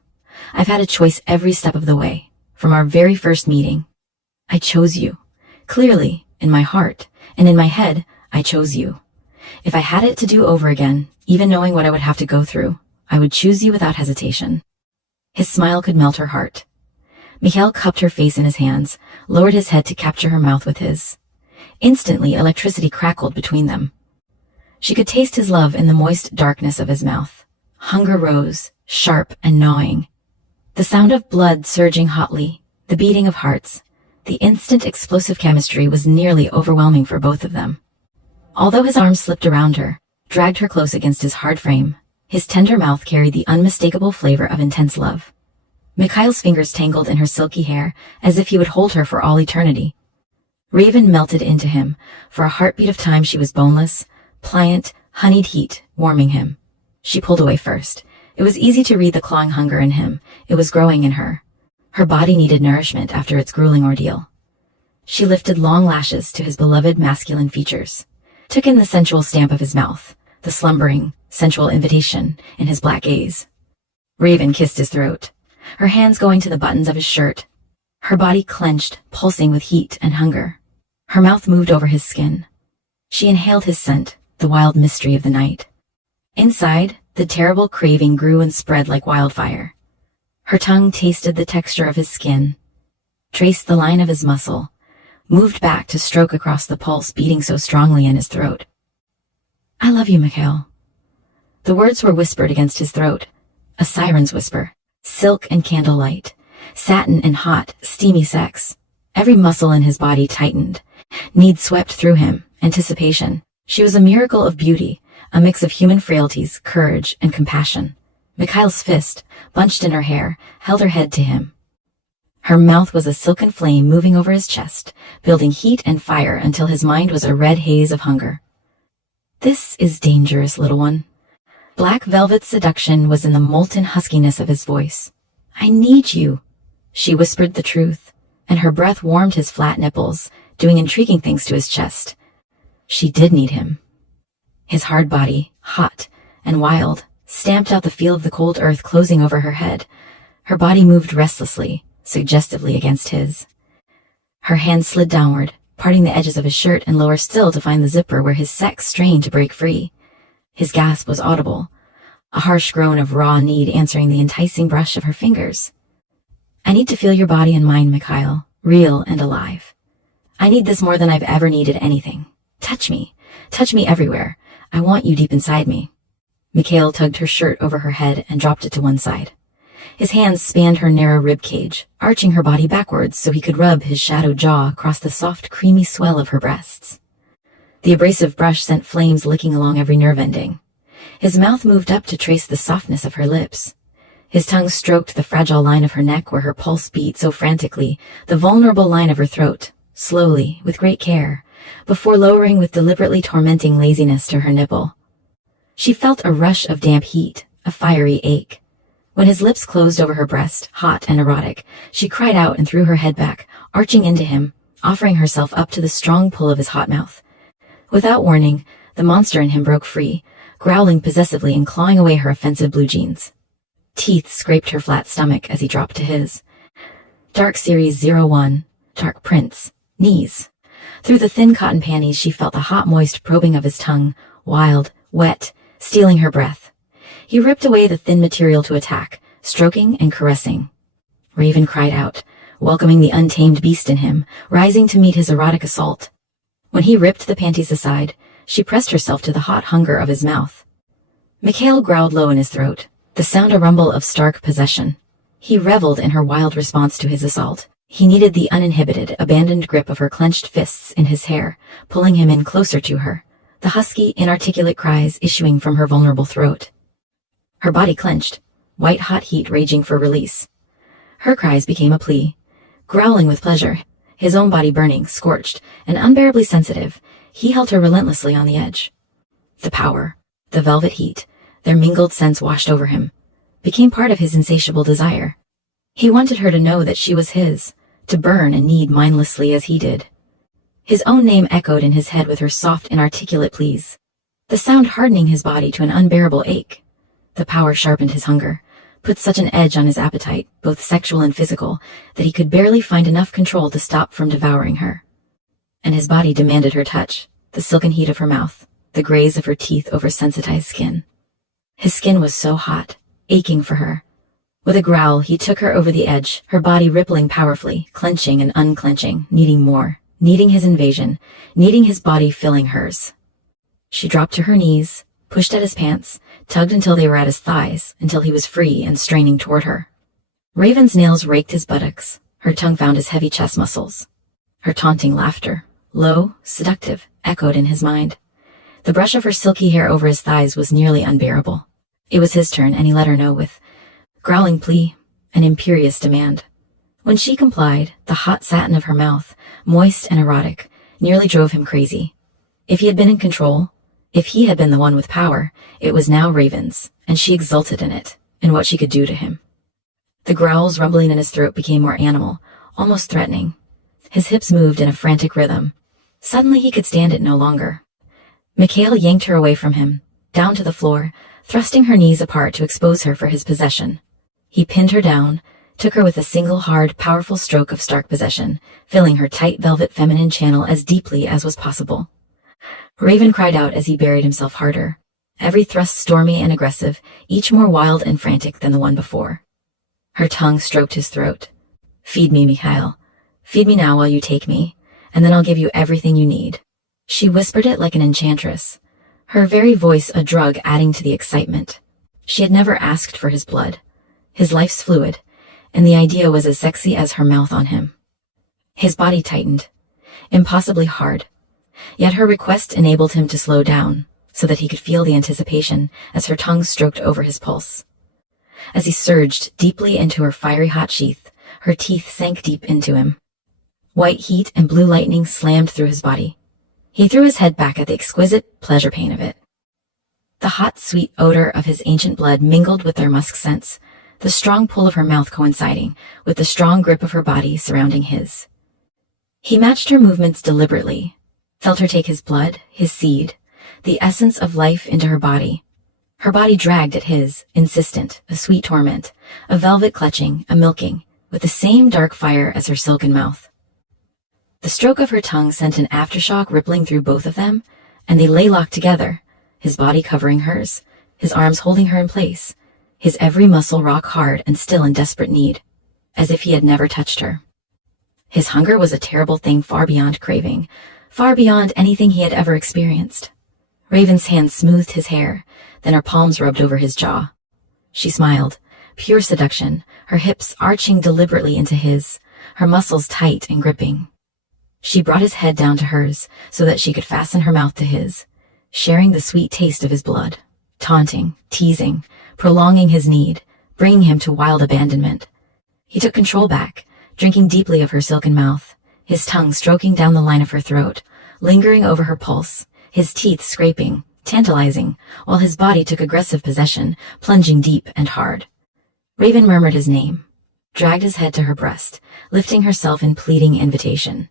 I've had a choice every step of the way, from our very first meeting. I chose you. Clearly, in my heart, and in my head, I chose you. If I had it to do over again, even knowing what I would have to go through, I would choose you without hesitation." His smile could melt her heart. Mikhail cupped her face in his hands, lowered his head to capture her mouth with his. Instantly, electricity crackled between them. She could taste his love in the moist darkness of his mouth. Hunger rose, sharp and gnawing. The sound of blood surging hotly, the beating of hearts, the instant explosive chemistry was nearly overwhelming for both of them. Although his arms slipped around her, dragged her close against his hard frame, his tender mouth carried the unmistakable flavor of intense love. Mikhail's fingers tangled in her silky hair, as if he would hold her for all eternity. Raven melted into him. For a heartbeat of time she was boneless, pliant, honeyed heat warming him. She pulled away first. It was easy to read the clawing hunger in him. It was growing in her. Her body needed nourishment after its grueling ordeal. She lifted long lashes to his beloved masculine features, took in the sensual stamp of his mouth, the slumbering, sensual invitation in his black gaze. Raven kissed his throat, her hands going to the buttons of his shirt. Her body clenched, pulsing with heat and hunger. Her mouth moved over his skin. She inhaled his scent, the wild mystery of the night. Inside, the terrible craving grew and spread like wildfire. Her tongue tasted the texture of his skin, traced the line of his muscle, moved back to stroke across the pulse beating so strongly in his throat. "I love you, Mikhail." The words were whispered against his throat, a siren's whisper, silk and candlelight, satin and hot, steamy sex. Every muscle in his body tightened. Need swept through him, anticipation. She was a miracle of beauty, a mix of human frailties, courage, and compassion. Mikhail's fist, bunched in her hair, held her head to him. Her mouth was a silken flame moving over his chest, building heat and fire until his mind was a red haze of hunger. This is dangerous, little one. Black velvet seduction was in the molten huskiness of his voice. I need you. She whispered the truth, and her breath warmed his flat nipples, doing intriguing things to his chest. She did need him. His hard body, hot and wild, stamped out the feel of the cold earth closing over her head. Her body moved restlessly, suggestively against his. Her hand slid downward, parting the edges of his shirt and lower still to find the zipper where his sex strained to break free. His gasp was audible, a harsh groan of raw need answering the enticing brush of her fingers. I need to feel your body and mind, Mikhail, real and alive. I need this more than I've ever needed anything. Touch me everywhere. I want you deep inside me. Mikhail tugged her shirt over her head and dropped it to one side. His hands spanned her narrow rib cage, arching her body backwards so he could rub his shadowed jaw across the soft, creamy swell of her breasts. The abrasive brush sent flames licking along every nerve ending. His mouth moved up to trace the softness of her lips. His tongue stroked the fragile line of her neck where her pulse beat so frantically, the vulnerable line of her throat, slowly, with great care, before lowering with deliberately tormenting laziness to her nipple. She felt a rush of damp heat, a fiery ache. When his lips closed over her breast, hot and erotic, she cried out and threw her head back, arching into him, offering herself up to the strong pull of his hot mouth. Without warning, the monster in him broke free, growling possessively and clawing away her offensive blue jeans. Teeth scraped her flat stomach as he dropped to his. Dark Series 01, Dark Prince, knees. Through the thin cotton panties she felt the hot moist probing of his tongue, wild, wet, stealing her breath. He ripped away the thin material to attack, stroking and caressing. Raven cried out, welcoming the untamed beast in him, rising to meet his erotic assault. When he ripped the panties aside, she pressed herself to the hot hunger of his mouth. Mikhail growled low in his throat, the sound a rumble of stark possession. He reveled in her wild response to his assault. He needed the uninhibited, abandoned grip of her clenched fists in his hair, pulling him in closer to her, the husky, inarticulate cries issuing from her vulnerable throat. Her body clenched, white-hot heat raging for release. Her cries became a plea. Growling with pleasure, his own body burning, scorched, and unbearably sensitive, he held her relentlessly on the edge. The power, the velvet heat, their mingled scents washed over him, became part of his insatiable desire. He wanted her to know that she was his, to burn and need mindlessly as he did. His own name echoed in his head with her soft, inarticulate pleas, the sound hardening his body to an unbearable ache. The power sharpened his hunger, put such an edge on his appetite, both sexual and physical, that he could barely find enough control to stop from devouring her. And his body demanded her touch, the silken heat of her mouth, the graze of her teeth over sensitized skin. His skin was so hot, aching for her. With a growl, he took her over the edge, her body rippling powerfully, clenching and unclenching, needing more, needing his invasion, needing his body filling hers. She dropped to her knees, pushed at his pants, tugged until they were at his thighs, until he was free and straining toward her. Raven's nails raked his buttocks, her tongue found his heavy chest muscles. Her taunting laughter, low, seductive, echoed in his mind. The brush of her silky hair over his thighs was nearly unbearable. It was his turn, and he let her know with growling plea, an imperious demand. When she complied, the hot satin of her mouth, moist and erotic, nearly drove him crazy. If he had been in control, if he had been the one with power, it was now Raven's, and she exulted in it, in what she could do to him. The growls rumbling in his throat became more animal, almost threatening. His hips moved in a frantic rhythm. Suddenly he could stand it no longer. Mikhail yanked her away from him, down to the floor, thrusting her knees apart to expose her for his possession. He pinned her down, took her with a single hard, powerful stroke of stark possession, filling her tight velvet feminine channel as deeply as was possible. Raven cried out as he buried himself harder, every thrust stormy and aggressive, each more wild and frantic than the one before. Her tongue stroked his throat. Feed me, Mikhail. Feed me now while you take me, and then I'll give you everything you need. She whispered it like an enchantress, her very voice a drug adding to the excitement. She had never asked for his blood. His life's fluid, and the idea was as sexy as her mouth on him. His body tightened, impossibly hard. Yet her request enabled him to slow down, so that he could feel the anticipation as her tongue stroked over his pulse. As he surged deeply into her fiery hot sheath, her teeth sank deep into him. White heat and blue lightning slammed through his body. He threw his head back at the exquisite pleasure pain of it. The hot, sweet odor of his ancient blood mingled with their musk scents, the strong pull of her mouth coinciding with the strong grip of her body surrounding his. He matched her movements deliberately, felt her take his blood, his seed, the essence of life into her body. Her body dragged at his, insistent, a sweet torment, a velvet clutching, a milking, with the same dark fire as her silken mouth. The stroke of her tongue sent an aftershock rippling through both of them, and they lay locked together, his body covering hers, his arms holding her in place, his every muscle rock hard and still in desperate need, as if he had never touched her. His hunger was a terrible thing far beyond craving, far beyond anything he had ever experienced. Raven's hand smoothed his hair, then her palms rubbed over his jaw. She smiled, pure seduction, her hips arching deliberately into his, her muscles tight and gripping. She brought his head down to hers so that she could fasten her mouth to his, sharing the sweet taste of his blood, taunting, teasing, prolonging his need, bringing him to wild abandonment. He took control back, drinking deeply of her silken mouth, his tongue stroking down the line of her throat, lingering over her pulse, his teeth scraping, tantalizing, while his body took aggressive possession, plunging deep and hard. Raven murmured his name, dragged his head to her breast, lifting herself in pleading invitation.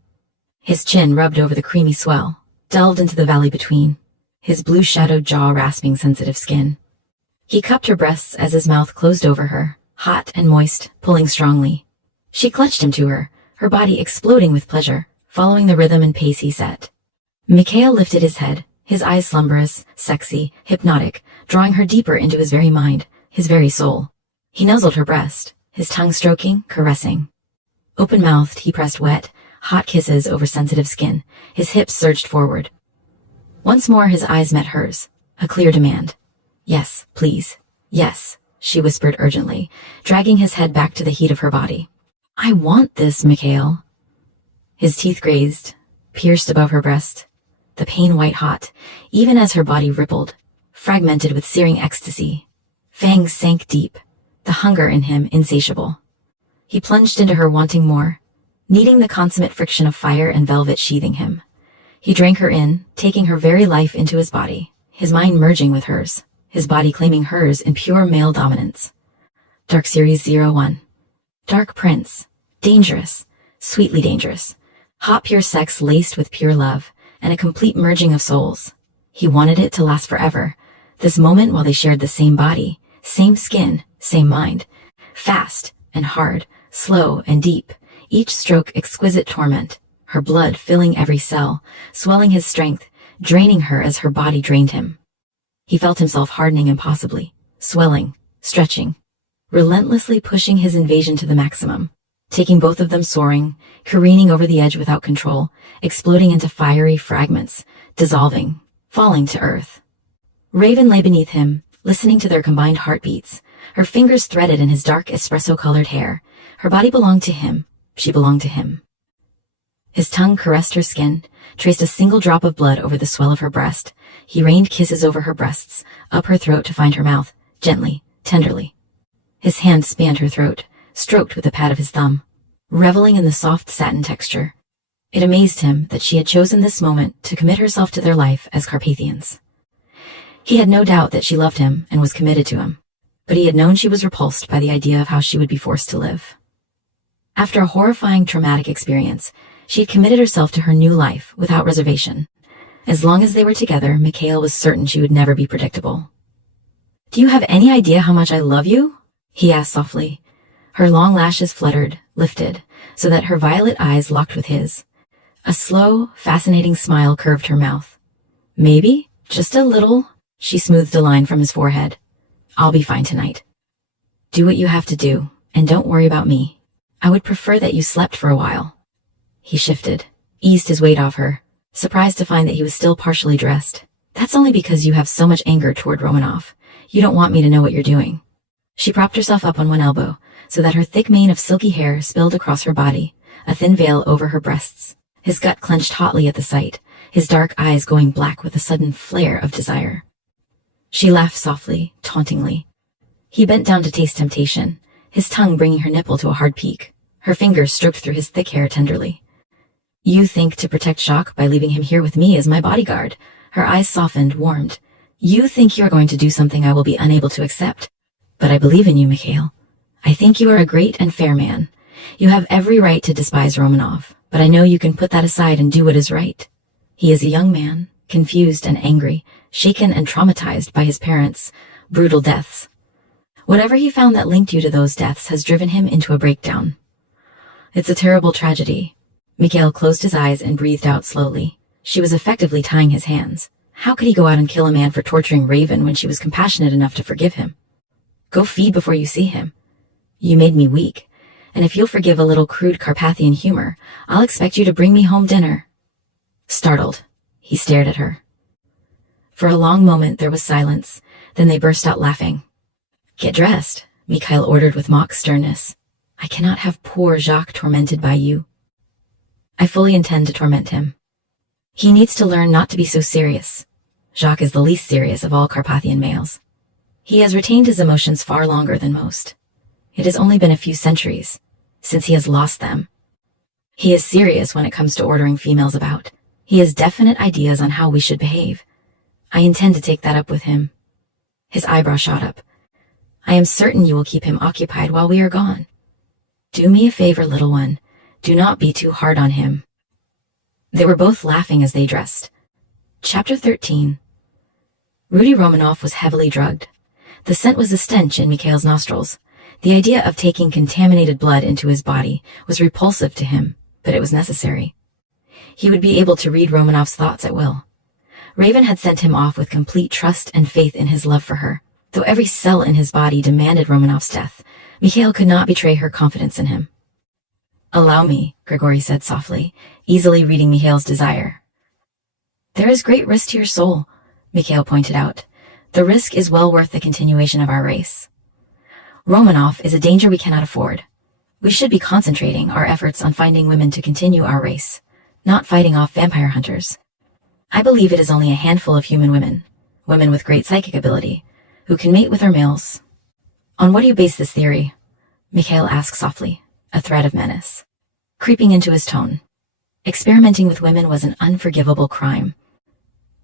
His chin rubbed over the creamy swell, delved into the valley between, his blue-shadowed jaw rasping sensitive skin. He cupped her breasts as his mouth closed over her, hot and moist, pulling strongly. She clutched him to her, her body exploding with pleasure, following the rhythm and pace he set. Mikhail lifted his head, his eyes slumberous, sexy, hypnotic, drawing her deeper into his very mind, his very soul. He nuzzled her breast, his tongue stroking, caressing. Open-mouthed, he pressed wet, hot kisses over sensitive skin, his hips surged forward. Once more his eyes met hers, a clear demand. Yes, please. Yes, she whispered urgently, dragging his head back to the heat of her body. I want this, Mikhail. His teeth grazed, pierced above her breast, the pain white-hot, even as her body rippled, fragmented with searing ecstasy. Fangs sank deep, the hunger in him insatiable. He plunged into her wanting more, needing the consummate friction of fire and velvet sheathing him. He drank her in, taking her very life into his body, his mind merging with hers, his body claiming hers in pure male dominance. Dark Series 01. Dark Prince. Dangerous. Sweetly dangerous. Hot pure sex laced with pure love, and a complete merging of souls. He wanted it to last forever, this moment while they shared the same body, same skin, same mind. Fast and hard, slow and deep, each stroke exquisite torment, her blood filling every cell, swelling his strength, draining her as her body drained him. He felt himself hardening impossibly, swelling, stretching, relentlessly pushing his invasion to the maximum, taking both of them soaring, careening over the edge without control, exploding into fiery fragments, dissolving, falling to earth. Raven lay beneath him, listening to their combined heartbeats, her fingers threaded in his dark espresso-colored hair. Her body belonged to him. She belonged to him. His tongue caressed her skin, traced a single drop of blood over the swell of her breast. He rained kisses over her breasts, up her throat to find her mouth, gently, tenderly. His hand spanned her throat, stroked with the pad of his thumb, reveling in the soft satin texture. It amazed him that she had chosen this moment to commit herself to their life as Carpathians. He had no doubt that she loved him and was committed to him, but he had known she was repulsed by the idea of how she would be forced to live. After a horrifying traumatic experience, she had committed herself to her new life without reservation. As long as they were together, Mikhail was certain she would never be predictable. "Do you have any idea how much I love you?" he asked softly. Her long lashes fluttered, lifted, so that her violet eyes locked with his. A slow, fascinating smile curved her mouth. "Maybe, just a little." She smoothed a line from his forehead. "I'll be fine tonight. Do what you have to do, and don't worry about me. I would prefer that you slept for a while." He shifted, eased his weight off her, surprised to find that he was still partially dressed. "That's only because you have so much anger toward Romanov. You don't want me to know what you're doing." She propped herself up on one elbow, so that her thick mane of silky hair spilled across her body, a thin veil over her breasts. His gut clenched hotly at the sight, his dark eyes going black with a sudden flare of desire. She laughed softly, tauntingly. He bent down to taste temptation, his tongue bringing her nipple to a hard peak. Her fingers stroked through his thick hair tenderly. You think to protect Jacques by leaving him here with me as my bodyguard. Her eyes softened, warmed. You think you are going to do something I will be unable to accept. But I believe in you, Mikhail. I think you are a great and fair man. You have every right to despise Romanov, but I know you can put that aside and do what is right. He is a young man, confused and angry, shaken and traumatized by his parents' brutal deaths. Whatever he found that linked you to those deaths has driven him into a breakdown. It's a terrible tragedy. Mikhail closed his eyes and breathed out slowly. She was effectively tying his hands. How could he go out and kill a man for torturing Raven when she was compassionate enough to forgive him? Go feed before you see him. You made me weak, and if you'll forgive a little crude Carpathian humor, I'll expect you to bring me home dinner. Startled, he stared at her. For a long moment there was silence, then they burst out laughing. Get dressed, Mikhail ordered with mock sternness. I cannot have poor Jacques tormented by you. I fully intend to torment him. He needs to learn not to be so serious. Jacques is the least serious of all Carpathian males. He has retained his emotions far longer than most. It has only been a few centuries since he has lost them. He is serious when it comes to ordering females about. He has definite ideas on how we should behave. I intend to take that up with him. His eyebrow shot up. I am certain you will keep him occupied while we are gone. Do me a favor, little one. Do not be too hard on him. They were both laughing as they dressed. Chapter 13. Rudy Romanov was heavily drugged. The scent was a stench in Mikhail's nostrils. The idea of taking contaminated blood into his body was repulsive to him, but it was necessary. He would be able to read Romanov's thoughts at will. Raven had sent him off with complete trust and faith in his love for her. Though every cell in his body demanded Romanov's death, Mikhail could not betray her confidence in him. Allow me, Grigory said softly, easily reading Mikhail's desire. There is great risk to your soul, Mikhail pointed out. The risk is well worth the continuation of our race. Romanov is a danger we cannot afford. We should be concentrating our efforts on finding women to continue our race, not fighting off vampire hunters. I believe it is only a handful of human women with great psychic ability, who can mate with our males. On what do you base this theory? Mikhail asked softly, a threat of menace creeping into his tone. Experimenting with women was an unforgivable crime.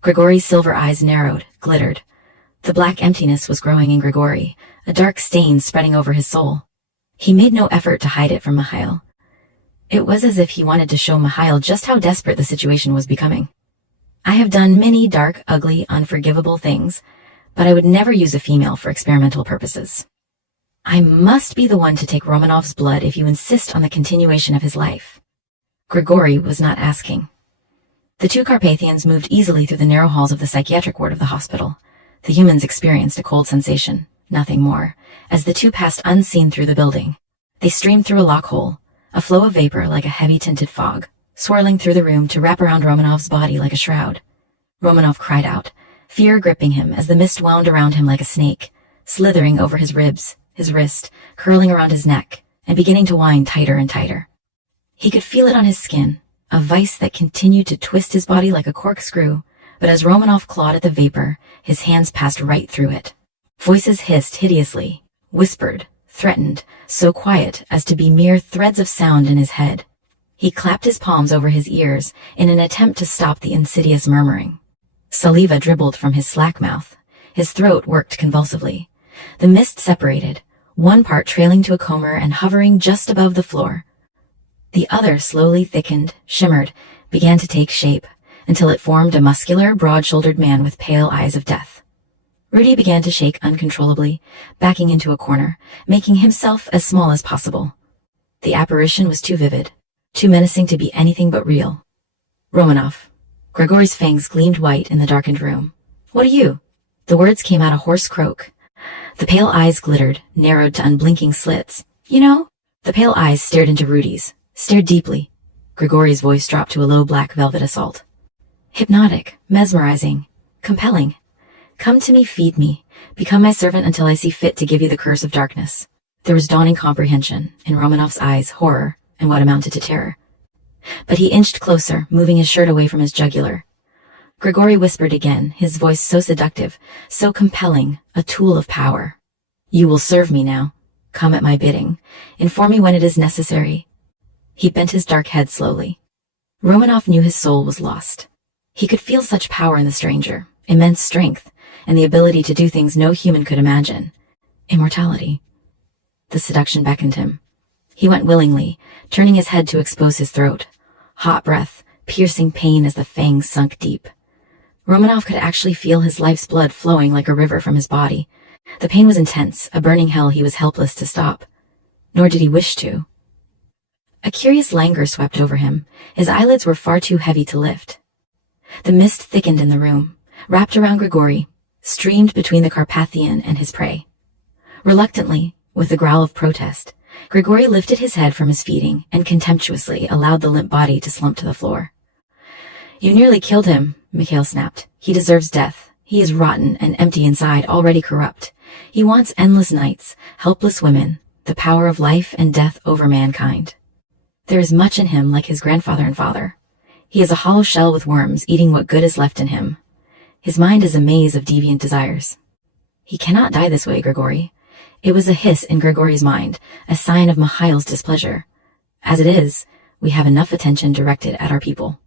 Grigory's silver eyes narrowed, glittered. The black emptiness was growing in Grigory, a dark stain spreading over his soul. He made no effort to hide it from Mikhail. It was as if he wanted to show Mikhail just how desperate the situation was becoming. I have done many dark, ugly, unforgivable things, but I would never use a female for experimental purposes. I must be the one to take Romanov's blood if you insist on the continuation of his life. Grigory was not asking. The two Carpathians moved easily through the narrow halls of the psychiatric ward of the hospital. The humans experienced a cold sensation, nothing more, as the two passed unseen through the building. They streamed through a lock hole, a flow of vapor like a heavy-tinted fog, swirling through the room to wrap around Romanov's body like a shroud. Romanov cried out, fear gripping him as the mist wound around him like a snake, slithering over his ribs, his wrist, curling around his neck, and beginning to wind tighter and tighter. He could feel it on his skin, a vice that continued to twist his body like a corkscrew, but as Romanov clawed at the vapor, his hands passed right through it. Voices hissed hideously, whispered, threatened, so quiet as to be mere threads of sound in his head. He clapped his palms over his ears in an attempt to stop the insidious murmuring. Saliva dribbled from his slack mouth. His throat worked convulsively. The mist separated, one part trailing to a comber and hovering just above the floor. The other slowly thickened, shimmered, began to take shape, until it formed a muscular, broad-shouldered man with pale eyes of death. Rudy began to shake uncontrollably, backing into a corner, making himself as small as possible. The apparition was too vivid, too menacing to be anything but real. Romanov. Grigory's fangs gleamed white in the darkened room. What are you? The words came out a hoarse croak. The pale eyes glittered, narrowed to unblinking slits. You know? The pale eyes stared into Rudy's, stared deeply. Grigory's voice dropped to a low black velvet assault. Hypnotic, mesmerizing, compelling. Come to me, feed me. Become my servant until I see fit to give you the curse of darkness. There was dawning comprehension, in Romanov's eyes horror, and what amounted to terror. But he inched closer, moving his shirt away from his jugular. Grigory whispered again, his voice so seductive, so compelling, a tool of power. You will serve me now. Come at my bidding. Inform me when it is necessary. He bent his dark head slowly. Romanov knew his soul was lost. He could feel such power in the stranger, immense strength, and the ability to do things no human could imagine. Immortality. The seduction beckoned him. He went willingly, turning his head to expose his throat. Hot breath, piercing pain as the fangs sunk deep. Romanov could actually feel his life's blood flowing like a river from his body. The pain was intense, a burning hell he was helpless to stop. Nor did he wish to. A curious languor swept over him. His eyelids were far too heavy to lift. The mist thickened in the room, wrapped around Grigori, streamed between the Carpathian and his prey. Reluctantly, with a growl of protest, Grigori lifted his head from his feeding and contemptuously allowed the limp body to slump to the floor. "You nearly killed him," Mikhail snapped. "He deserves death. He is rotten and empty inside, already corrupt. He wants endless nights, helpless women, the power of life and death over mankind. There is much in him like his grandfather and father. He is a hollow shell with worms eating what good is left in him. His mind is a maze of deviant desires." "He cannot die this way, Grigori." It was a hiss in Grigori's mind, a sign of Mikhail's displeasure. "As it is, we have enough attention directed at our people.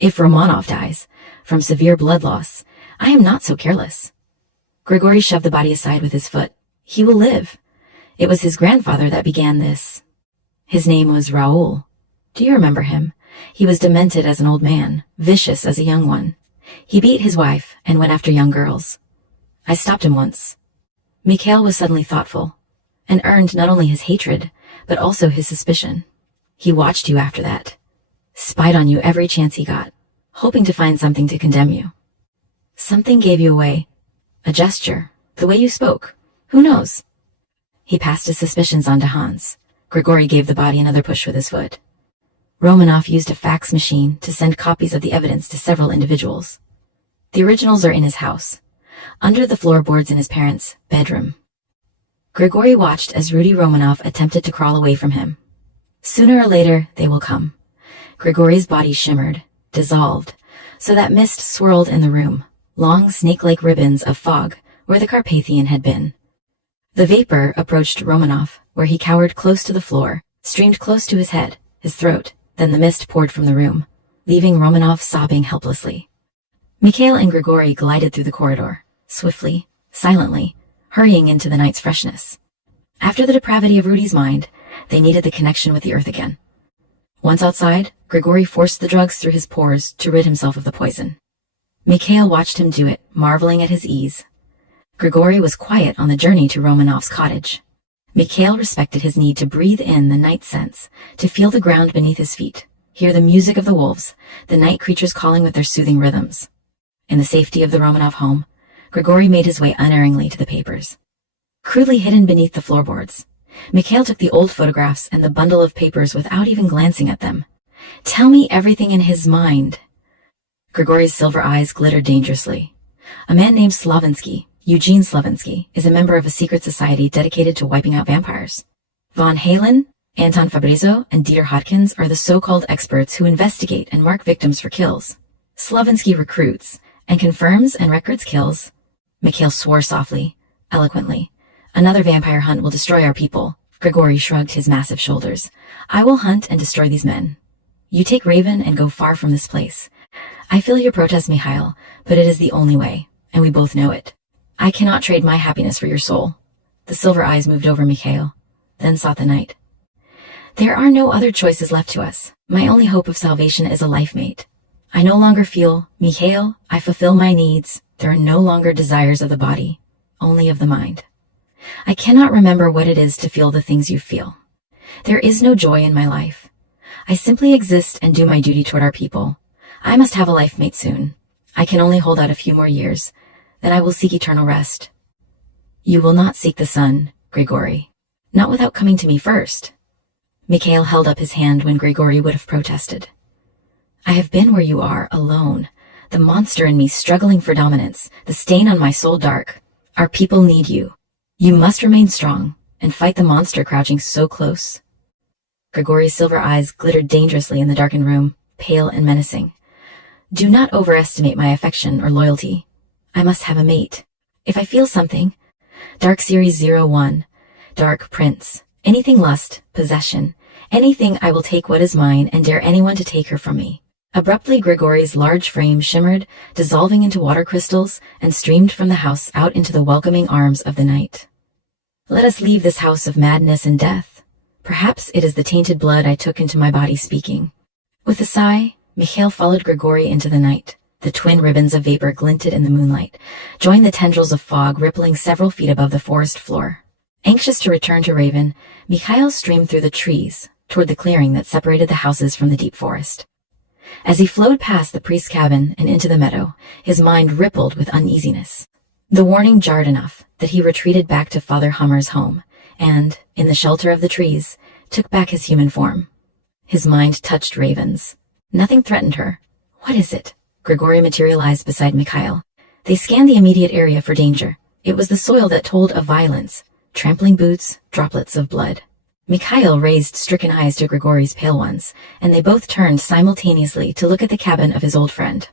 If Romanov dies, from severe blood loss, I am not so careless." Grigori shoved the body aside with his foot. "He will live. It was his grandfather that began this. His name was Raoul. Do you remember him? He was demented as an old man, vicious as a young one. He beat his wife and went after young girls. I stopped him once." Mikhail was suddenly thoughtful, and earned not only his hatred, but also his suspicion. "He watched you after that, spied on you every chance he got, hoping to find something to condemn you. Something gave you away. A gesture, the way you spoke. Who knows?" He passed his suspicions on to Hans. Grigori gave the body another push with his foot. Romanov used a fax machine to send copies of the evidence to several individuals. The originals are in his house, under the floorboards in his parents' bedroom. Grigori watched as Rudy Romanov attempted to crawl away from him. Sooner or later, they will come. Grigori's body shimmered, dissolved, so that mist swirled in the room, long snake-like ribbons of fog where the Carpathian had been. The vapor approached Romanov, where he cowered close to the floor, streamed close to his head, his throat, then the mist poured from the room, leaving Romanov sobbing helplessly. Mikhail and Grigori glided through the corridor, swiftly, silently, hurrying into the night's freshness. After the depravity of Rudy's mind, they needed the connection with the earth again. Once outside, Grigori forced the drugs through his pores to rid himself of the poison. Mikhail watched him do it, marveling at his ease. Grigori was quiet on the journey to Romanov's cottage. Mikhail respected his need to breathe in the night scents, to feel the ground beneath his feet, hear the music of the wolves, the night creatures calling with their soothing rhythms. In the safety of the Romanov home, Grigori made his way unerringly to the papers. Crudely hidden beneath the floorboards, Mikhail took the old photographs and the bundle of papers without even glancing at them. Tell me everything in his mind. Grigori's silver eyes glittered dangerously. A man named Slavinsky, Eugene Slavinsky, is a member of a secret society dedicated to wiping out vampires. Von Halen, Anton Fabrizio, and Dieter Hodkins are the so-called experts who investigate and mark victims for kills. Slavinsky recruits and confirms and records kills. Mikhail swore softly, eloquently. Another vampire hunt will destroy our people. Grigori shrugged his massive shoulders. I will hunt and destroy these men. You take Raven and go far from this place. I feel your protest, Mikhail, but it is the only way, and we both know it. I cannot trade my happiness for your soul. The silver eyes moved over Mikhail, then sought the night. There are no other choices left to us. My only hope of salvation is a life mate. I no longer feel, Mikhail, I fulfill my needs. There are no longer desires of the body, only of the mind. I cannot remember what it is to feel the things you feel. There is no joy in my life. I simply exist and do my duty toward our people. I must have a life mate soon. I can only hold out a few more years. Then I will seek eternal rest. You will not seek the sun, Grigori. Not without coming to me first. Mikhail held up his hand when Grigori would have protested. I have been where you are, alone. The monster in me struggling for dominance, the stain on my soul dark. Our people need you. You must remain strong and fight the monster crouching so close. Grigori's silver eyes glittered dangerously in the darkened room, pale and menacing. Do not overestimate my affection or loyalty. I must have a mate. If I feel something, Dark Series 01, Dark Prince, anything lust, possession, Anything I will take what is mine, and dare anyone to take her from me. Abruptly, Grigory's large frame shimmered, dissolving into water crystals, and streamed from the house out into the welcoming arms of the night. Let us leave this house of madness and death. Perhaps it is the tainted blood I took into my body speaking. With a sigh, Mikhail followed Grigory into the night. The twin ribbons of vapor glinted in the moonlight, joined the tendrils of fog rippling several feet above the forest floor. Anxious to return to Raven, Mikhail streamed through the trees, toward the clearing that separated the houses from the deep forest. As he flowed past the priest's cabin and into the meadow, his mind rippled with uneasiness. The warning jarred enough that he retreated back to Father Hummer's home, and, in the shelter of the trees, took back his human form. His mind touched Raven's. Nothing threatened her. What is it? Grigory materialized beside Mikhail. They scanned the immediate area for danger. It was the soil that told of violence. Trampling boots, droplets of blood. Mikhail raised stricken eyes to Grigory's pale ones, and they both turned simultaneously to look at the cabin of his old friend.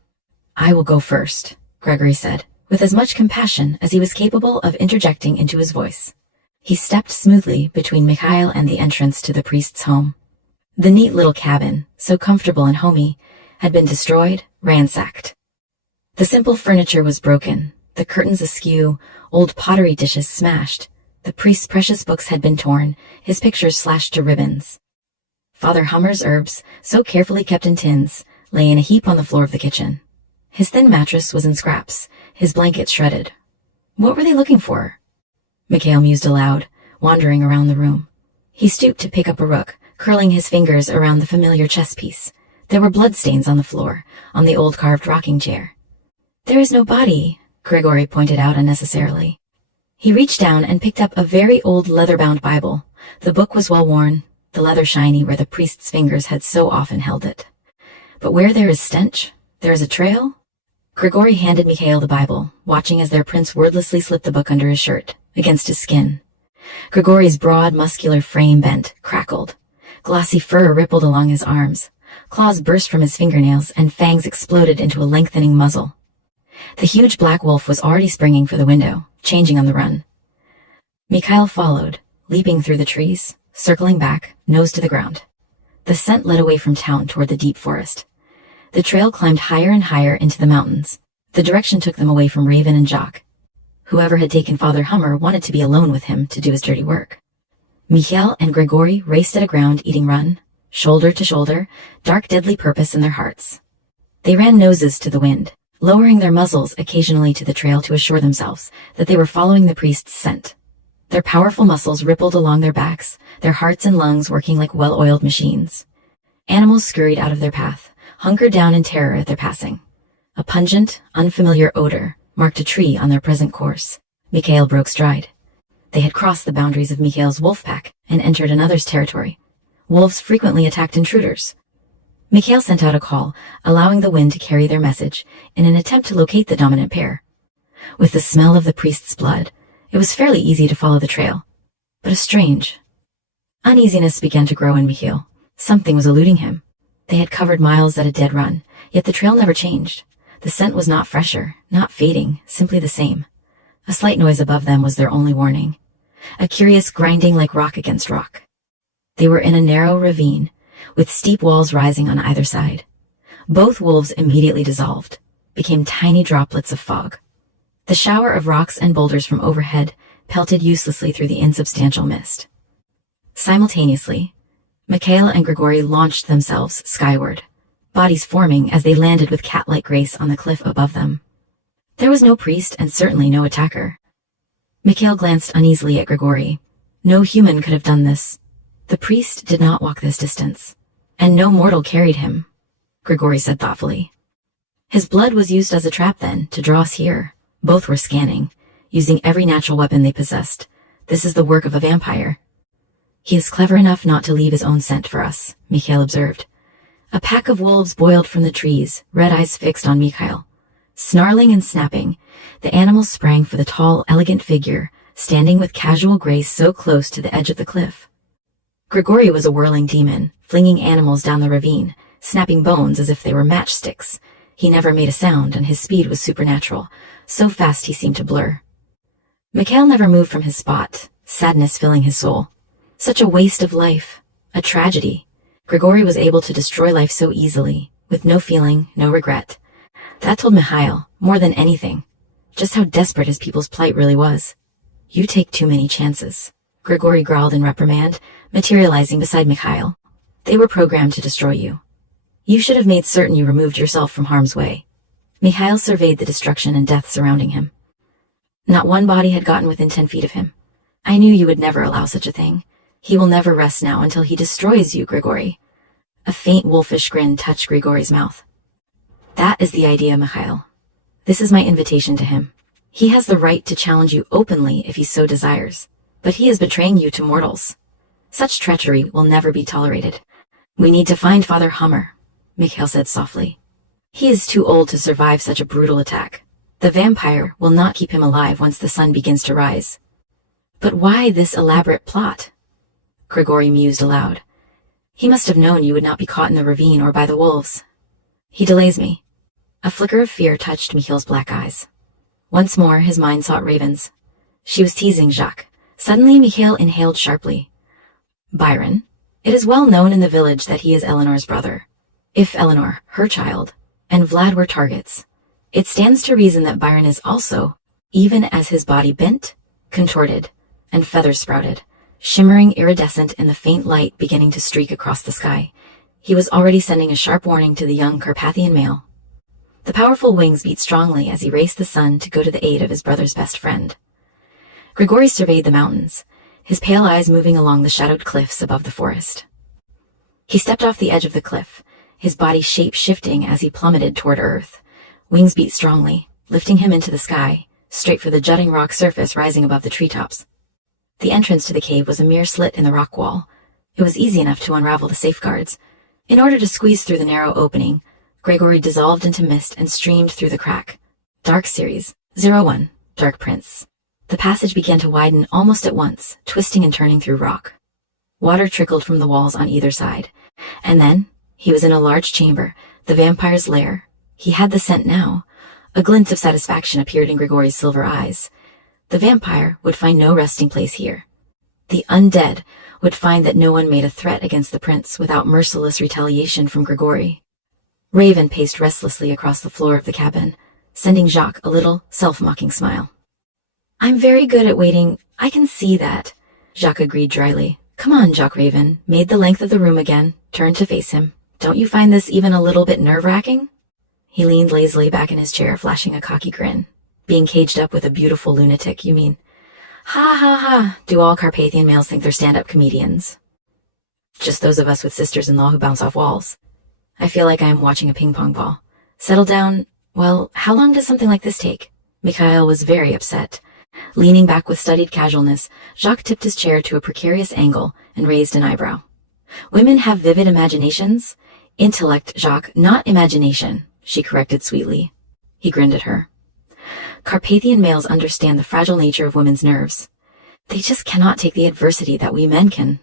I will go first, Gregory said, with as much compassion as he was capable of interjecting into his voice. He stepped smoothly between Mikhail and the entrance to the priest's home. The neat little cabin, so comfortable and homey, had been destroyed, ransacked. The simple furniture was broken, the curtains askew, old pottery dishes smashed. The priest's precious books had been torn, his pictures slashed to ribbons. Father Hummer's herbs, so carefully kept in tins, lay in a heap on the floor of the kitchen. His thin mattress was in scraps, his blankets shredded. What were they looking for? Mikhail mused aloud, wandering around the room. He stooped to pick up a rook, curling his fingers around the familiar chess piece. There were bloodstains on the floor, on the old carved rocking chair. There is no body, Grigory pointed out unnecessarily. He reached down and picked up a very old leather-bound Bible. The book was well-worn, the leather shiny where the priest's fingers had so often held it. But where there is stench, there is a trail? Grigory handed Mikhail the Bible, watching as their prince wordlessly slipped the book under his shirt, against his skin. Grigory's broad, muscular frame bent, crackled. Glossy fur rippled along his arms. Claws burst from his fingernails, and fangs exploded into a lengthening muzzle. The huge black wolf was already springing for the window, changing on the run. Mikhail followed, leaping through the trees, circling back, nose to the ground. The scent led away from town toward the deep forest. The trail climbed higher and higher into the mountains. The direction took them away from Raven and Jock. Whoever had taken Father Hummer wanted to be alone with him to do his dirty work. Mikhail and Grigory raced at a ground-eating run, shoulder to shoulder, dark deadly purpose in their hearts. They ran noses to the wind, lowering their muzzles occasionally to the trail to assure themselves that they were following the priest's scent. Their powerful muscles rippled along their backs, their hearts and lungs working like well-oiled machines. Animals scurried out of their path, hunkered down in terror at their passing. A pungent, unfamiliar odor marked a tree on their present course. Mikhail broke stride. They had crossed the boundaries of Mikhail's wolf pack and entered another's territory. Wolves frequently attacked intruders. Mikhail sent out a call, allowing the wind to carry their message in an attempt to locate the dominant pair. With the smell of the priest's blood, it was fairly easy to follow the trail. But a strange uneasiness began to grow in Mikhail. Something was eluding him. They had covered miles at a dead run, yet the trail never changed. The scent was not fresher, not fading, simply the same. A slight noise above them was their only warning. A curious grinding like rock against rock. They were in a narrow ravine, with steep walls rising on either side. Both wolves immediately dissolved, became tiny droplets of fog. The shower of rocks and boulders from overhead pelted uselessly through the insubstantial mist. Simultaneously, Mikhail and Grigory launched themselves skyward, bodies forming as they landed with cat-like grace on the cliff above them. There was no priest and certainly no attacker. Mikhail glanced uneasily at Grigory. No human could have done this. The priest did not walk this distance, and no mortal carried him, Grigory said thoughtfully. His blood was used as a trap then, to draw us here. Both were scanning, using every natural weapon they possessed. This is the work of a vampire. He is clever enough not to leave his own scent for us, Mikhail observed. A pack of wolves boiled from the trees, red eyes fixed on Mikhail. Snarling and snapping, the animals sprang for the tall, elegant figure, standing with casual grace so close to the edge of the cliff. Grigory was a whirling demon, flinging animals down the ravine, snapping bones as if they were matchsticks. He never made a sound, and his speed was supernatural, so fast he seemed to blur. Mikhail never moved from his spot, sadness filling his soul. Such a waste of life. A tragedy. Grigory was able to destroy life so easily, with no feeling, no regret. That told Mikhail, more than anything, just how desperate his people's plight really was. You take too many chances, Grigory growled in reprimand, materializing beside Mikhail. They were programmed to destroy you. You should have made certain you removed yourself from harm's way. Mikhail surveyed the destruction and death surrounding him. Not one body had gotten within 10 feet of him. I knew you would never allow such a thing. He will never rest now until he destroys you, Grigory. A faint wolfish grin touched Grigory's mouth. That is the idea, Mikhail. This is my invitation to him. He has the right to challenge you openly if he so desires, but he is betraying you to mortals. Such treachery will never be tolerated. We need to find Father Hummer, Mikhail said softly. He is too old to survive such a brutal attack. The vampire will not keep him alive once the sun begins to rise. But why this elaborate plot? Grigory mused aloud. He must have known you would not be caught in the ravine or by the wolves. He delays me. A flicker of fear touched Mikhail's black eyes. Once more, his mind sought Raven's. She was teasing Jacques. Suddenly, Mikhail inhaled sharply. Byron, it is well known in the village that he is Eleanor's brother. If Eleanor, her child, and Vlad were targets, it stands to reason that Byron is also, even as his body bent, contorted, and feathers sprouted, shimmering iridescent in the faint light beginning to streak across the sky. He was already sending a sharp warning to the young Carpathian male. The powerful wings beat strongly as he raced the sun to go to the aid of his brother's best friend. Grigory surveyed the mountains, his pale eyes moving along the shadowed cliffs above the forest. He stepped off the edge of the cliff, his body shape shifting as he plummeted toward earth. Wings beat strongly, lifting him into the sky, straight for the jutting rock surface rising above the treetops. The entrance to the cave was a mere slit in the rock wall. It was easy enough to unravel the safeguards. In order to squeeze through the narrow opening, Grigory dissolved into mist and streamed through the crack. Dark Series, 01, Dark Prince. The passage began to widen almost at once, twisting and turning through rock. Water trickled from the walls on either side. And then, he was in a large chamber, the vampire's lair. He had the scent now. A glint of satisfaction appeared in Grigory's silver eyes. The vampire would find no resting place here. The undead would find that no one made a threat against the prince without merciless retaliation from Grigory. Raven paced restlessly across the floor of the cabin, sending Jacques a little, self-mocking smile. I'm very good at waiting, I can see that, Jacques agreed dryly. Come on, Jacques Raven, made the length of the room again, turned to face him. Don't you find this even a little bit nerve-wracking? He leaned lazily back in his chair, flashing a cocky grin. Being caged up with a beautiful lunatic, you mean? Ha ha ha, do all Carpathian males think they're stand-up comedians? Just those of us with sisters-in-law who bounce off walls. I feel like I am watching a ping-pong ball. Settle down. Well, how long does something like this take? Mikhail was very upset. Leaning back with studied casualness, Jacques tipped his chair to a precarious angle and raised an eyebrow. Women have vivid imaginations. Intellect, Jacques, not imagination, she corrected sweetly. He grinned at her. Carpathian males understand the fragile nature of women's nerves. They just cannot take the adversity that we men can.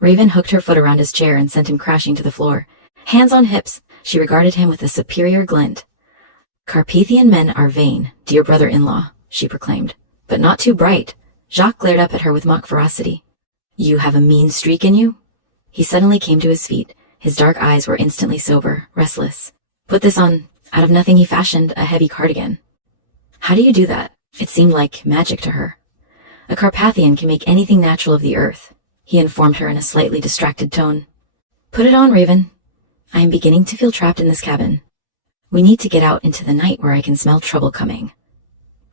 Raven hooked her foot around his chair and sent him crashing to the floor. Hands on hips, she regarded him with a superior glint. Carpathian men are vain, dear brother-in-law, she proclaimed, but not too bright. Jacques glared up at her with mock ferocity. You have a mean streak in you? He suddenly came to his feet. His dark eyes were instantly sober, restless. Put this on. Out of nothing he fashioned a heavy cardigan. How do you do that? It seemed like magic to her. A Carpathian can make anything natural of the earth, he informed her in a slightly distracted tone. Put it on, Raven. I am beginning to feel trapped in this cabin. We need to get out into the night where I can smell trouble coming.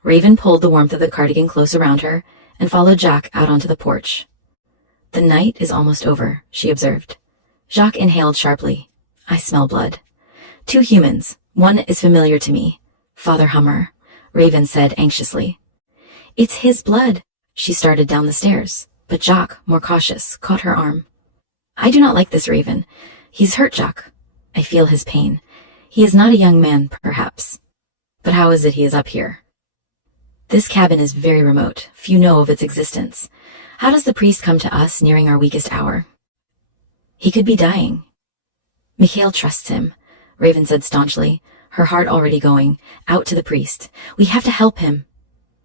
Raven pulled the warmth of the cardigan close around her and followed Jacques out onto the porch. The night is almost over, she observed. Jacques inhaled sharply. I smell blood. 2 humans. One is familiar to me. Father Hummer, Raven said anxiously. It's his blood. She started down the stairs, but Jacques, more cautious, caught her arm. I do not like this Raven. He's hurt, Jacques. I feel his pain. He is not a young man, perhaps. But how is it he is up here? This cabin is very remote. Few know of its existence. How does the priest come to us nearing our weakest hour? He could be dying. Mikhail trusts him, Raven said staunchly, her heart already going, out to the priest. We have to help him.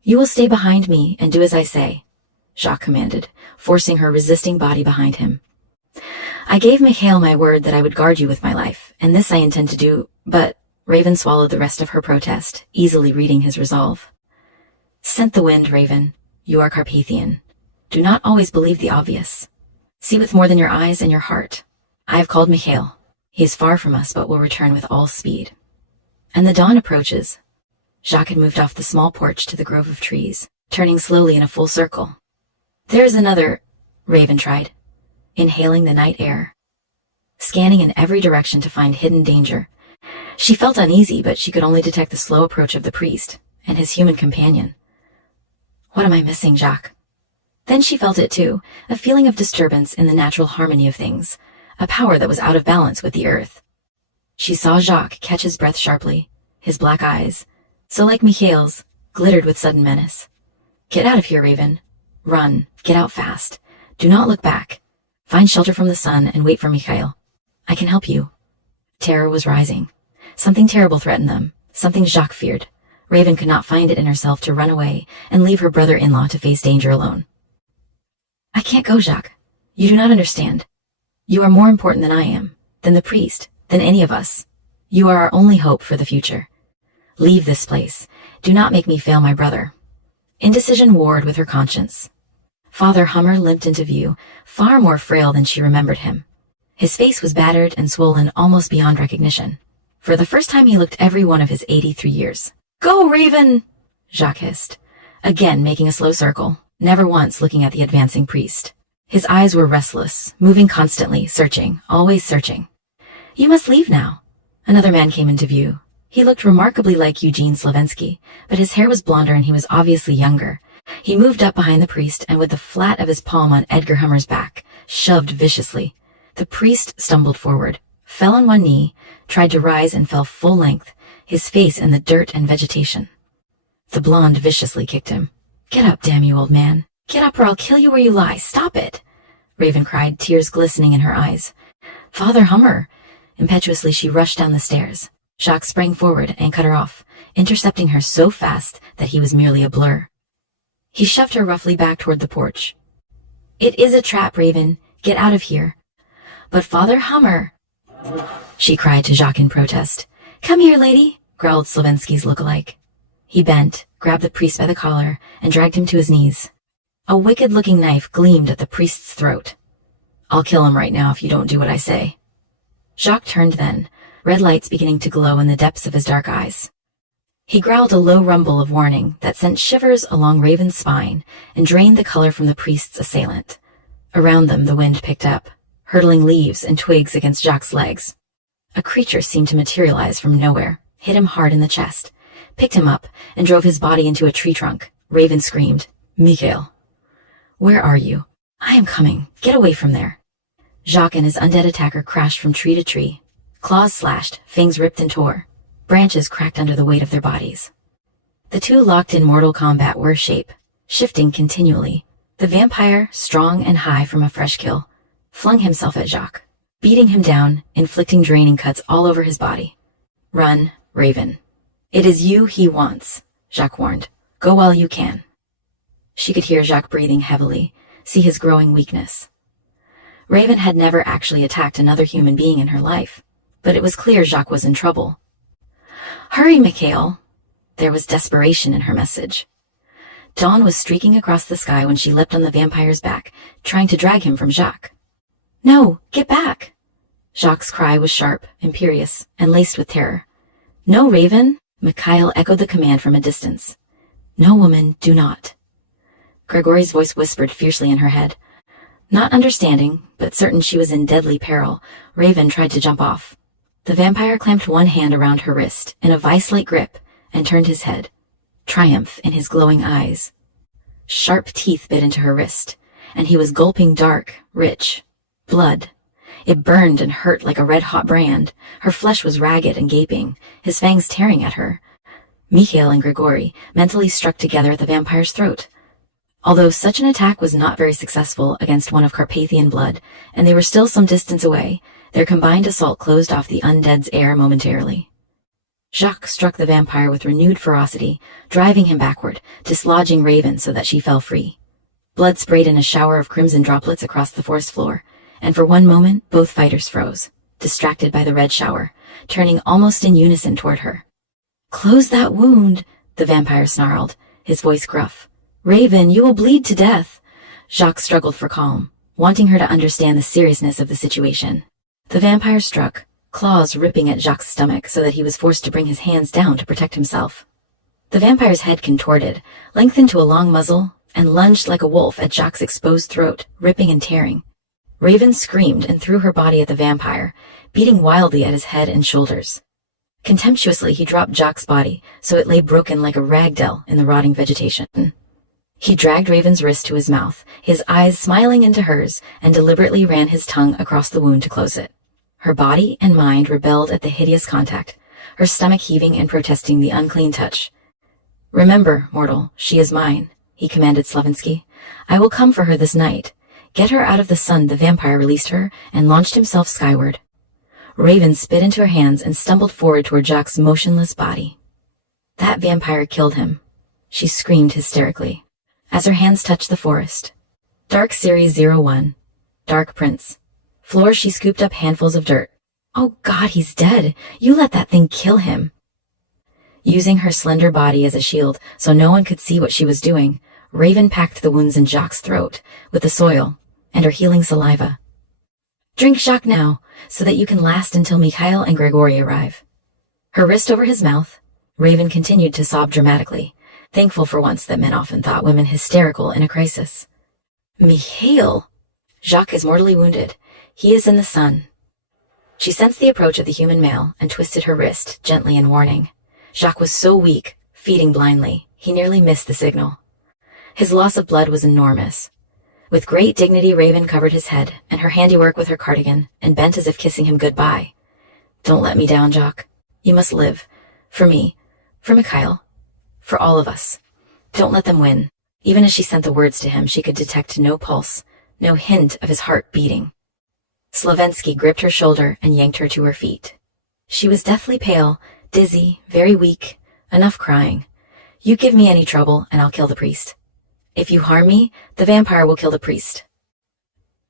You will stay behind me and do as I say, Jacques commanded, forcing her resisting body behind him. I gave Mikhail my word that I would guard you with my life, and this I intend to do, but Raven swallowed the rest of her protest, easily reading his resolve. Scent the wind, Raven. You are Carpathian. Do not always believe the obvious. See with more than your eyes and your heart. I have called Mikhail. He is far from us, but will return with all speed. And the dawn approaches. Jacques had moved off the small porch to the grove of trees, turning slowly in a full circle. There is another, Raven tried, inhaling the night air, scanning in every direction to find hidden danger. She felt uneasy, but she could only detect the slow approach of the priest and his human companion. What am I missing, Jacques? Then she felt it too, a feeling of disturbance in the natural harmony of things, a power that was out of balance with the earth. She saw Jacques catch his breath sharply, his black eyes, so like Mikhail's, glittered with sudden menace. Get out of here, Raven. Run. Get out fast. Do not look back. Find shelter from the sun and wait for Mikhail. I can help you. Terror was rising. Something terrible threatened them, something Jacques feared. Raven could not find it in herself to run away and leave her brother-in-law to face danger alone. I can't go, Jacques. You do not understand. You are more important than I am, than the priest, than any of us. You are our only hope for the future. Leave this place. Do not make me fail my brother. Indecision warred with her conscience. Father Hummer limped into view, far more frail than she remembered him. His face was battered and swollen almost beyond recognition. For the first time he looked every one of his 83 years. Go, Raven! Jacques hissed, again making a slow circle, never once looking at the advancing priest. His eyes were restless, moving constantly, searching, always searching. You must leave now. Another man came into view. He looked remarkably like Eugene Slavensky, but his hair was blonder and he was obviously younger. He moved up behind the priest and with the flat of his palm on Edgar Hummer's back, shoved viciously. The priest stumbled forward, fell on one knee, tried to rise and fell full length, his face in the dirt and vegetation. The blonde viciously kicked him. Get up, damn you, old man. Get up or I'll kill you where you lie. Stop it! Raven cried, tears glistening in her eyes. Father Hummer! Impetuously she rushed down the stairs. Jacques sprang forward and cut her off, intercepting her so fast that he was merely a blur. He shoved her roughly back toward the porch. It is a trap, Raven. Get out of here. But Father Hummer, she cried to Jacques in protest. Come here, lady, growled Slavensky's look-alike. He bent, grabbed the priest by the collar, and dragged him to his knees. A wicked-looking knife gleamed at the priest's throat. I'll kill him right now if you don't do what I say. Jacques turned then, red lights beginning to glow in the depths of his dark eyes. He growled a low rumble of warning that sent shivers along Raven's spine and drained the color from the priest's assailant. Around them the wind picked up, hurtling leaves and twigs against Jacques' legs. A creature seemed to materialize from nowhere, hit him hard in the chest, picked him up, and drove his body into a tree trunk. Raven screamed, Mikhail. Where are you? I am coming. Get away from there. Jacques and his undead attacker crashed from tree to tree. Claws slashed, fangs ripped and tore. Branches cracked under the weight of their bodies. The two locked in mortal combat were shape, shifting continually. The vampire, strong and high from a fresh kill, flung himself at Jacques, beating him down, inflicting draining cuts all over his body. Run, Raven. It is you he wants, Jacques warned. Go while you can. She could hear Jacques breathing heavily, see his growing weakness. Raven had never actually attacked another human being in her life, but it was clear Jacques was in trouble. Hurry, Mikhail. There was desperation in her message. Dawn was streaking across the sky when she leapt on the vampire's back, trying to drag him from Jacques. No, get back! Jacques' cry was sharp, imperious, and laced with terror. No, Raven! Mikhail echoed the command from a distance. No, woman, do not. Gregory's voice whispered fiercely in her head. Not understanding, but certain she was in deadly peril, Raven tried to jump off. The vampire clamped one hand around her wrist in a vice-like grip and turned his head, triumph in his glowing eyes. Sharp teeth bit into her wrist, and he was gulping dark, rich blood. It burned and hurt like a red-hot brand. Her flesh was ragged and gaping, his fangs tearing at her. Mikhail and Grigory mentally struck together at the vampire's throat. Although such an attack was not very successful against one of Carpathian blood, and they were still some distance away, their combined assault closed off the undead's air momentarily. Jacques struck the vampire with renewed ferocity, driving him backward, dislodging Raven so that she fell free. Blood sprayed in a shower of crimson droplets across the forest floor, and for one moment both fighters froze, distracted by the red shower, turning almost in unison toward her. "Close that wound," the vampire snarled, his voice gruff. "Raven, you will bleed to death." Jacques struggled for calm, wanting her to understand the seriousness of the situation. The vampire struck, claws ripping at Jacques' stomach so that he was forced to bring his hands down to protect himself. The vampire's head contorted, lengthened to a long muzzle, and lunged like a wolf at Jacques' exposed throat, ripping and tearing. Raven screamed and threw her body at the vampire, beating wildly at his head and shoulders. Contemptuously, he dropped Jacques' body so it lay broken like a rag doll in the rotting vegetation. He dragged Raven's wrist to his mouth, his eyes smiling into hers, and deliberately ran his tongue across the wound to close it. Her body and mind rebelled at the hideous contact, her stomach heaving and protesting the unclean touch. "Remember, mortal, she is mine," he commanded Slavinsky. "I will come for her this night." Get her out of the sun. The vampire released her and launched himself skyward. Raven spit into her hands and stumbled forward toward Jacques' motionless body. That vampire killed him. She screamed hysterically as her hands touched the forest. Dark Series 01. Dark Prince. Floor, she scooped up handfuls of dirt. "Oh God, he's dead. You let that thing kill him." Using her slender body as a shield so no one could see what she was doing, Raven packed the wounds in Jacques' throat with the soil and her healing saliva. "Drink, Jacques, now, so that you can last until Mikhail and Gregory arrive." Her wrist over his mouth, Raven continued to sob dramatically, thankful for once that men often thought women hysterical in a crisis. "Mikhail! Jacques is mortally wounded. He is in the sun." She sensed the approach of the human male and twisted her wrist gently in warning. Jacques was so weak, feeding blindly, he nearly missed the signal. His loss of blood was enormous. With great dignity, Raven covered his head and her handiwork with her cardigan and bent as if kissing him goodbye. "Don't let me down, Jacques. You must live. For me. For Mikhail. For all of us. Don't let them win." Even as she sent the words to him, she could detect no pulse, no hint of his heart beating. Slavensky gripped her shoulder and yanked her to her feet. She was deathly pale, dizzy, very weak, enough crying. "You give me any trouble and I'll kill the priest. If you harm me, the vampire will kill the priest."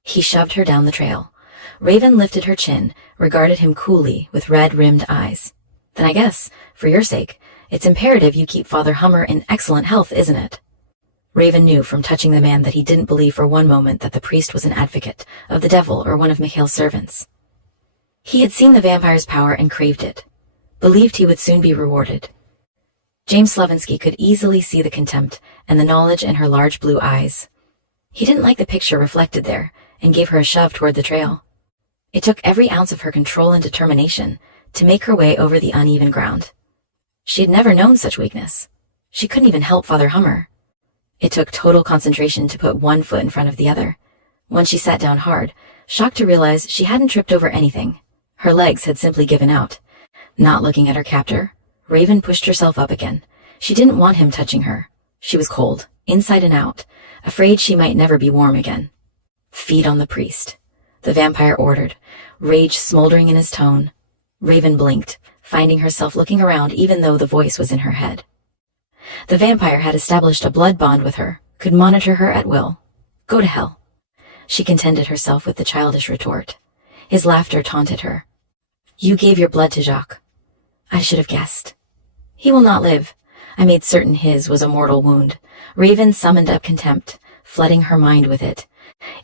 He shoved her down the trail. Raven lifted her chin, regarded him coolly with red-rimmed eyes. "Then I guess, for your sake, it's imperative you keep Father Hummer in excellent health, isn't it?" Raven knew from touching the man that he didn't believe for one moment that the priest was an advocate of the devil or one of Mikhail's servants. He had seen the vampire's power and craved it, believed he would soon be rewarded. James Slavinsky could easily see the contempt and the knowledge in her large blue eyes. He didn't like the picture reflected there and gave her a shove toward the trail. It took every ounce of her control and determination to make her way over the uneven ground. She had never known such weakness. She couldn't even help Father Hummer. It took total concentration to put one foot in front of the other. When she sat down hard, shocked to realize she hadn't tripped over anything. Her legs had simply given out. Not looking at her captor, Raven pushed herself up again. She didn't want him touching her. She was cold, inside and out, afraid she might never be warm again. "Feed on the priest," the vampire ordered, rage smoldering in his tone. Raven blinked, finding herself looking around even though the voice was in her head. The vampire had established a blood bond with her, could monitor her at will. Go to hell. She contented herself with the childish retort. His laughter taunted her. "You gave your blood to Jacques. I should have guessed. He will not live. I made certain his was a mortal wound." Raven summoned up contempt, flooding her mind with it.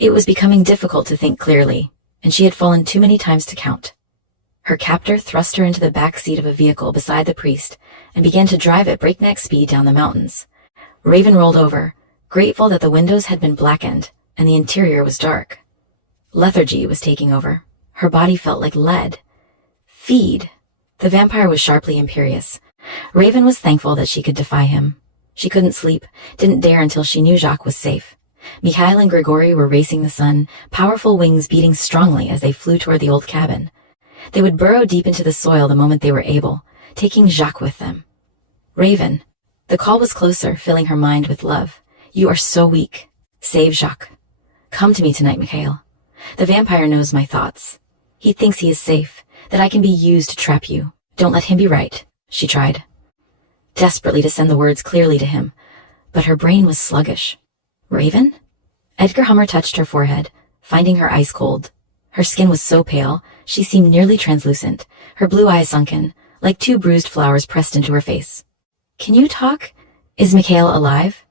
It was becoming difficult to think clearly, and she had fallen too many times to count. Her captor thrust her into the back seat of a vehicle beside the priest and began to drive at breakneck speed down the mountains. Raven rolled over, grateful that the windows had been blackened and the interior was dark. Lethargy was taking over. Her body felt like lead. Feed. The vampire was sharply imperious. Raven was thankful that she could defy him. She couldn't sleep, didn't dare until she knew Jacques was safe. Mikhail and Gregory were racing the sun, powerful wings beating strongly as they flew toward the old cabin. They would burrow deep into the soil the moment they were able, taking Jacques with them. "Raven." The call was closer, filling her mind with love. "You are so weak. Save Jacques. Come to me tonight, Mikhail. The vampire knows my thoughts. He thinks he is safe, that I can be used to trap you. Don't let him be right," she tried, desperately to send the words clearly to him, but her brain was sluggish. "Raven?" Edgar Hummer touched her forehead, finding her ice cold, Her skin was so pale, she seemed nearly translucent, her blue eyes sunken, like two bruised flowers pressed into her face. "Can you talk? Is Mikhail alive?"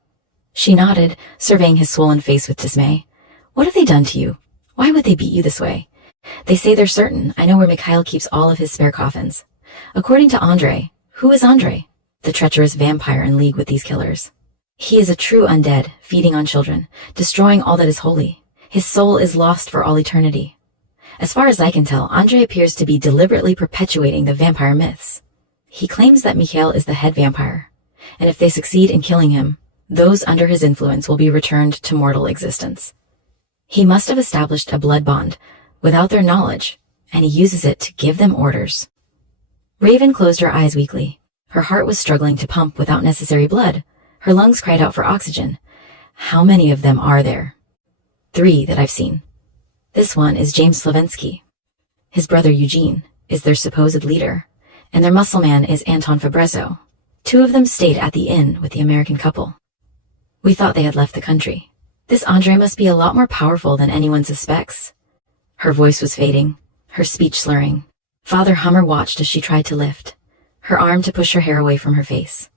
She nodded, surveying his swollen face with dismay. "What have they done to you? Why would they beat you this way? They say they're certain I know where Mikhail keeps all of his spare coffins. According to Andre, who is Andre? The treacherous vampire in league with these killers. He is a true undead, feeding on children, destroying all that is holy. His soul is lost for all eternity. As far as I can tell, Andre appears to be deliberately perpetuating the vampire myths. He claims that Mikhail is the head vampire, and if they succeed in killing him, those under his influence will be returned to mortal existence. He must have established a blood bond without their knowledge, and he uses it to give them orders." Raven closed her eyes weakly. Her heart was struggling to pump without necessary blood. Her lungs cried out for oxygen. "How many of them are there?" "3 that I've seen. This one is James Slavensky. His brother Eugene is their supposed leader, and their muscle man is Anton Fabrezo. 2 of them stayed at the inn with the American couple. We thought they had left the country. This Andre must be a lot more powerful than anyone suspects." Her voice was fading, her speech slurring. Father Hummer watched as she tried to lift her arm to push her hair away from her face.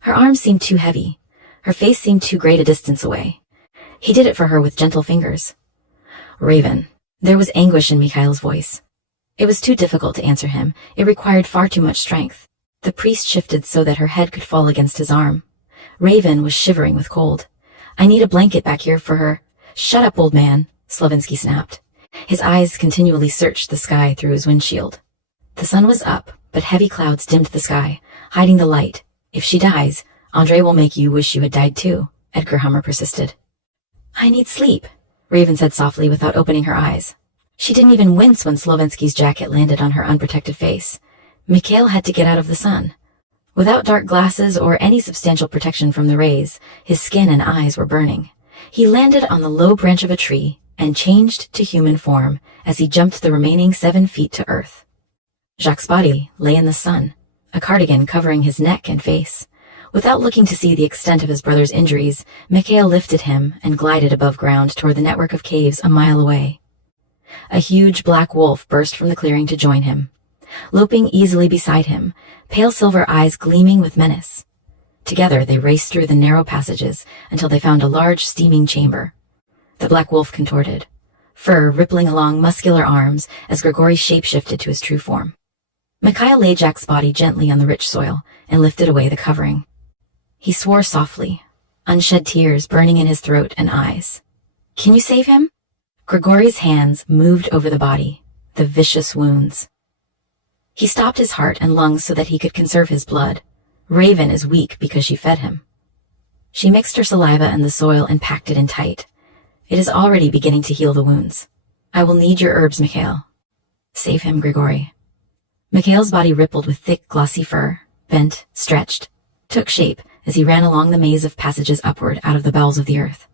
Her arm seemed too heavy. Her face seemed too great a distance away. He did it for her with gentle fingers. "Raven." There was anguish in Mikhail's voice. It was too difficult to answer him. It required far too much strength. The priest shifted so that her head could fall against his arm. Raven was shivering with cold. "I need a blanket back here for her." "Shut up, old man," Slavinsky snapped. His eyes continually searched the sky through his windshield. The sun was up, but heavy clouds dimmed the sky, hiding the light. "If she dies, Andre will make you wish you had died too," Edgar Hummer persisted. "I need sleep," Raven said softly without opening her eyes. She didn't even wince when Slavinsky's jacket landed on her unprotected face. Mikhail had to get out of the sun. Without dark glasses or any substantial protection from the rays, his skin and eyes were burning. He landed on the low branch of a tree and changed to human form as he jumped the remaining 7 feet to earth. Jacques' body lay in the sun, a cardigan covering his neck and face. Without looking to see the extent of his brother's injuries, Mikhail lifted him and glided above ground toward the network of caves a mile away. A huge black wolf burst from the clearing to join him, loping easily beside him, pale silver eyes gleaming with menace. Together they raced through the narrow passages until they found a large steaming chamber. The black wolf contorted, fur rippling along muscular arms as Grigori shapeshifted to his true form. Mikhail laid Jack's body gently on the rich soil and lifted away the covering. He swore softly, unshed tears burning in his throat and eyes. "Can you save him?" Grigori's hands moved over the body, the vicious wounds. He stopped his heart and lungs so that he could conserve his blood. Raven is weak because she fed him. She mixed her saliva and the soil and packed it in tight. "It is already beginning to heal the wounds. I will need your herbs, Mikhail." "Save him, Grigori." Mikhail's body rippled with thick, glossy fur, bent, stretched, took shape as he ran along the maze of passages upward out of the bowels of the earth.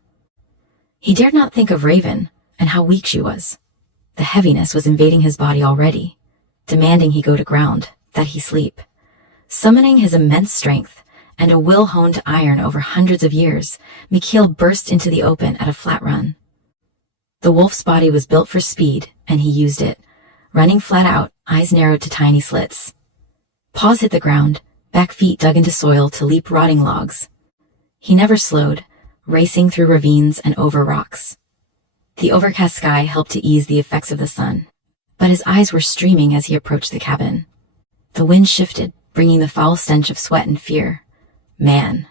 He dared not think of Raven and how weak she was. The heaviness was invading his body already, demanding he go to ground, that he sleep. Summoning his immense strength and a will honed to iron over hundreds of years, Mikhail burst into the open at a flat run. The wolf's body was built for speed, and he used it, running flat out, eyes narrowed to tiny slits. Paws hit the ground, back feet dug into soil to leap rotting logs. He never slowed, racing through ravines and over rocks. The overcast sky helped to ease the effects of the sun, but his eyes were streaming as he approached the cabin. The wind shifted, bringing the foul stench of sweat and fear. "Man,"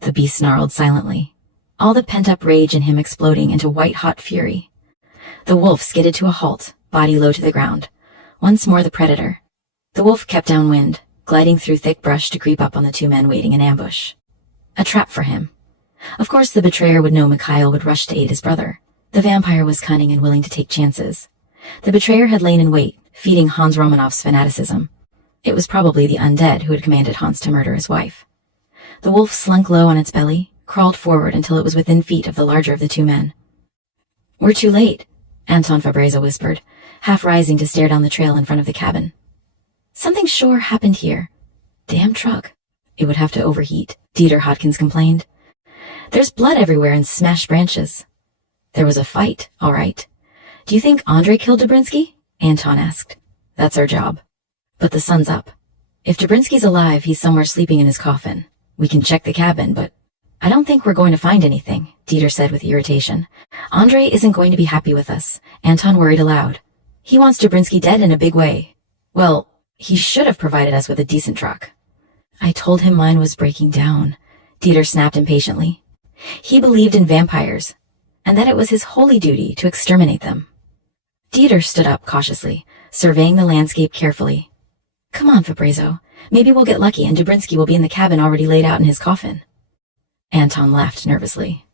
the beast snarled silently, all the pent-up rage in him exploding into white-hot fury. The wolf skidded to a halt, body low to the ground. Once more the predator. The wolf kept downwind, gliding through thick brush to creep up on the 2 men waiting in ambush. A trap for him. Of course the betrayer would know Mikhail would rush to aid his brother. The vampire was cunning and willing to take chances. The betrayer had lain in wait, feeding Hans Romanoff's fanaticism. It was probably the undead who had commanded Hans to murder his wife. The wolf slunk low on its belly, crawled forward until it was within feet of the larger of the 2 men. "We're too late," Anton Fabrezo whispered, half rising to stare down the trail in front of the cabin. "Something sure happened here. Damn truck. It would have to overheat," Dieter Hodkins complained. "There's blood everywhere and smashed branches." "There was a fight, all right. Do you think Andre killed Dobrinsky? Anton asked. That's our job. But the sun's up. If Dobrinsky's alive, he's somewhere sleeping in his coffin. We can check the cabin, but I don't think we're going to find anything, Dieter said with irritation. Andre isn't going to be happy with us, Anton worried aloud. He wants Dobrinsky dead in a big way. Well, he should have provided us with a decent truck. I told him mine was breaking down, Dieter snapped impatiently. He believed in vampires, and that it was his holy duty to exterminate them. Dieter stood up cautiously, surveying the landscape carefully. Come on, Fabrizio. Maybe we'll get lucky and Dobrinsky will be in the cabin already laid out in his coffin. Anton laughed nervously.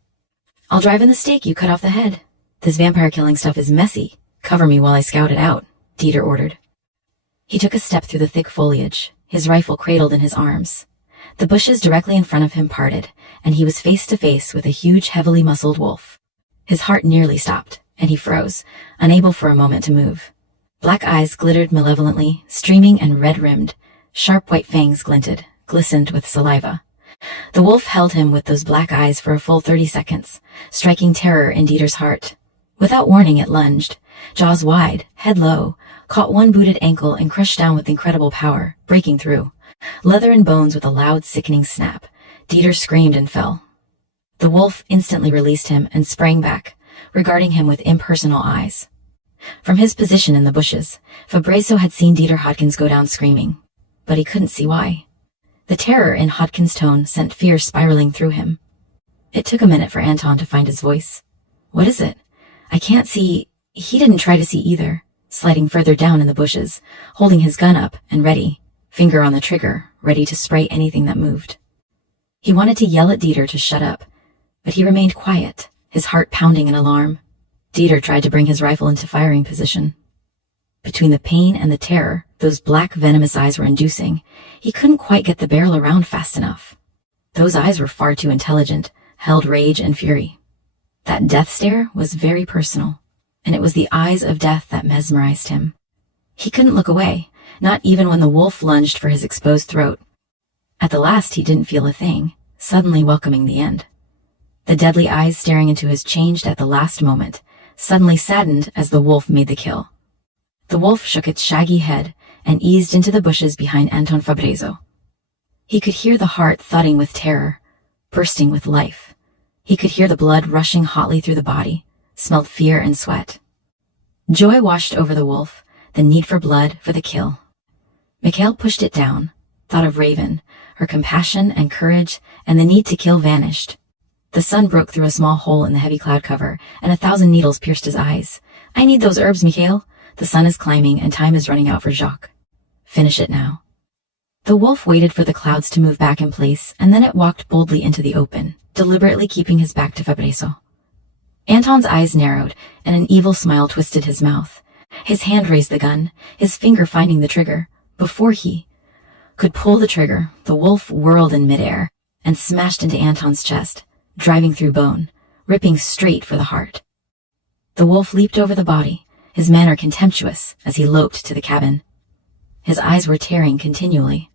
I'll drive in the stake you cut off the head. This vampire killing stuff is messy. Cover me while I scout it out, Dieter ordered. He took a step through the thick foliage, his rifle cradled in his arms. The bushes directly in front of him parted, and he was face to face with a huge, heavily muscled wolf. His heart nearly stopped, and he froze, unable for a moment to move. Black eyes glittered malevolently, streaming and red-rimmed. Sharp white fangs glistened with saliva. The wolf held him with those black eyes for a full 30 seconds, striking terror in Dieter's heart. Without warning, it lunged, jaws wide, head low, caught one booted ankle and crushed down with incredible power, breaking through. Leather and bones with a loud, sickening snap. Dieter screamed and fell. The wolf instantly released him and sprang back, regarding him with impersonal eyes. From his position in the bushes, Fabrizio had seen Dieter Hodkins go down screaming, but he couldn't see why. The terror in Hodkins' tone sent fear spiraling through him. It took a minute for Anton to find his voice. What is it? I can't see. He didn't try to see either, sliding further down in the bushes, holding his gun up and ready, finger on the trigger, ready to spray anything that moved. He wanted to yell at Dieter to shut up, but he remained quiet, his heart pounding in alarm. Dieter tried to bring his rifle into firing position. Between the pain and the terror those black venomous eyes were inducing, he couldn't quite get the barrel around fast enough. Those eyes were far too intelligent, held rage and fury. That death stare was very personal, and it was the eyes of death that mesmerized him. He couldn't look away, not even when the wolf lunged for his exposed throat. At the last he didn't feel a thing, suddenly welcoming the end. The deadly eyes staring into his changed at the last moment, suddenly saddened as the wolf made the kill. The wolf shook its shaggy head and eased into the bushes behind Anton Fabrizio. He could hear the heart thudding with terror, bursting with life. He could hear the blood rushing hotly through the body, smelled fear and sweat. Joy washed over the wolf, the need for blood, for the kill. Mikhail pushed it down, thought of Raven, her compassion and courage, and the need to kill vanished. The sun broke through a small hole in the heavy cloud cover, and 1,000 needles pierced his eyes. I need those herbs, Mikhail. The sun is climbing, and time is running out for Jacques. Finish it now. The wolf waited for the clouds to move back in place, and then it walked boldly into the open, deliberately keeping his back to Fabrizio. Anton's eyes narrowed, and an evil smile twisted his mouth. His hand raised the gun, his finger finding the trigger. Before he could pull the trigger, the wolf whirled in midair and smashed into Anton's chest, driving through bone, ripping straight for the heart. The wolf leaped over the body, his manner contemptuous as he loped to the cabin. His eyes were tearing continually,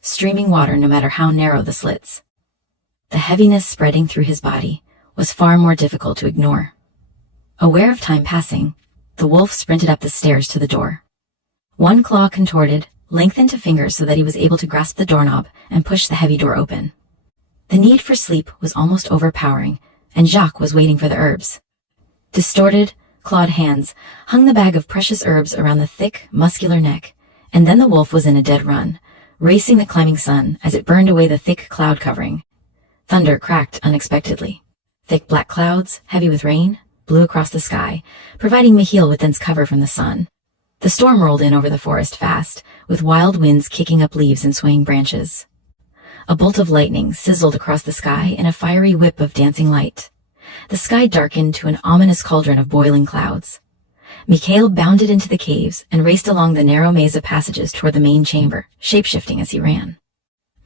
streaming water no matter how narrow the slits. The heaviness spreading through his body was far more difficult to ignore. Aware of time passing, the wolf sprinted up the stairs to the door. One claw contorted, lengthened to fingers so that he was able to grasp the doorknob and push the heavy door open. The need for sleep was almost overpowering, and Jacques was waiting for the herbs. Distorted, clawed hands hung the bag of precious herbs around the thick, muscular neck, and then the wolf was in a dead run, racing the climbing sun as it burned away the thick cloud covering. Thunder cracked unexpectedly. Thick black clouds, heavy with rain, blew across the sky, providing Michiel with dense cover from the sun. The storm rolled in over the forest fast, with wild winds kicking up leaves and swaying branches. A bolt of lightning sizzled across the sky in a fiery whip of dancing light. The sky darkened to an ominous cauldron of boiling clouds. Mikhail bounded into the caves and raced along the narrow maze of passages toward the main chamber, shape-shifting as he ran.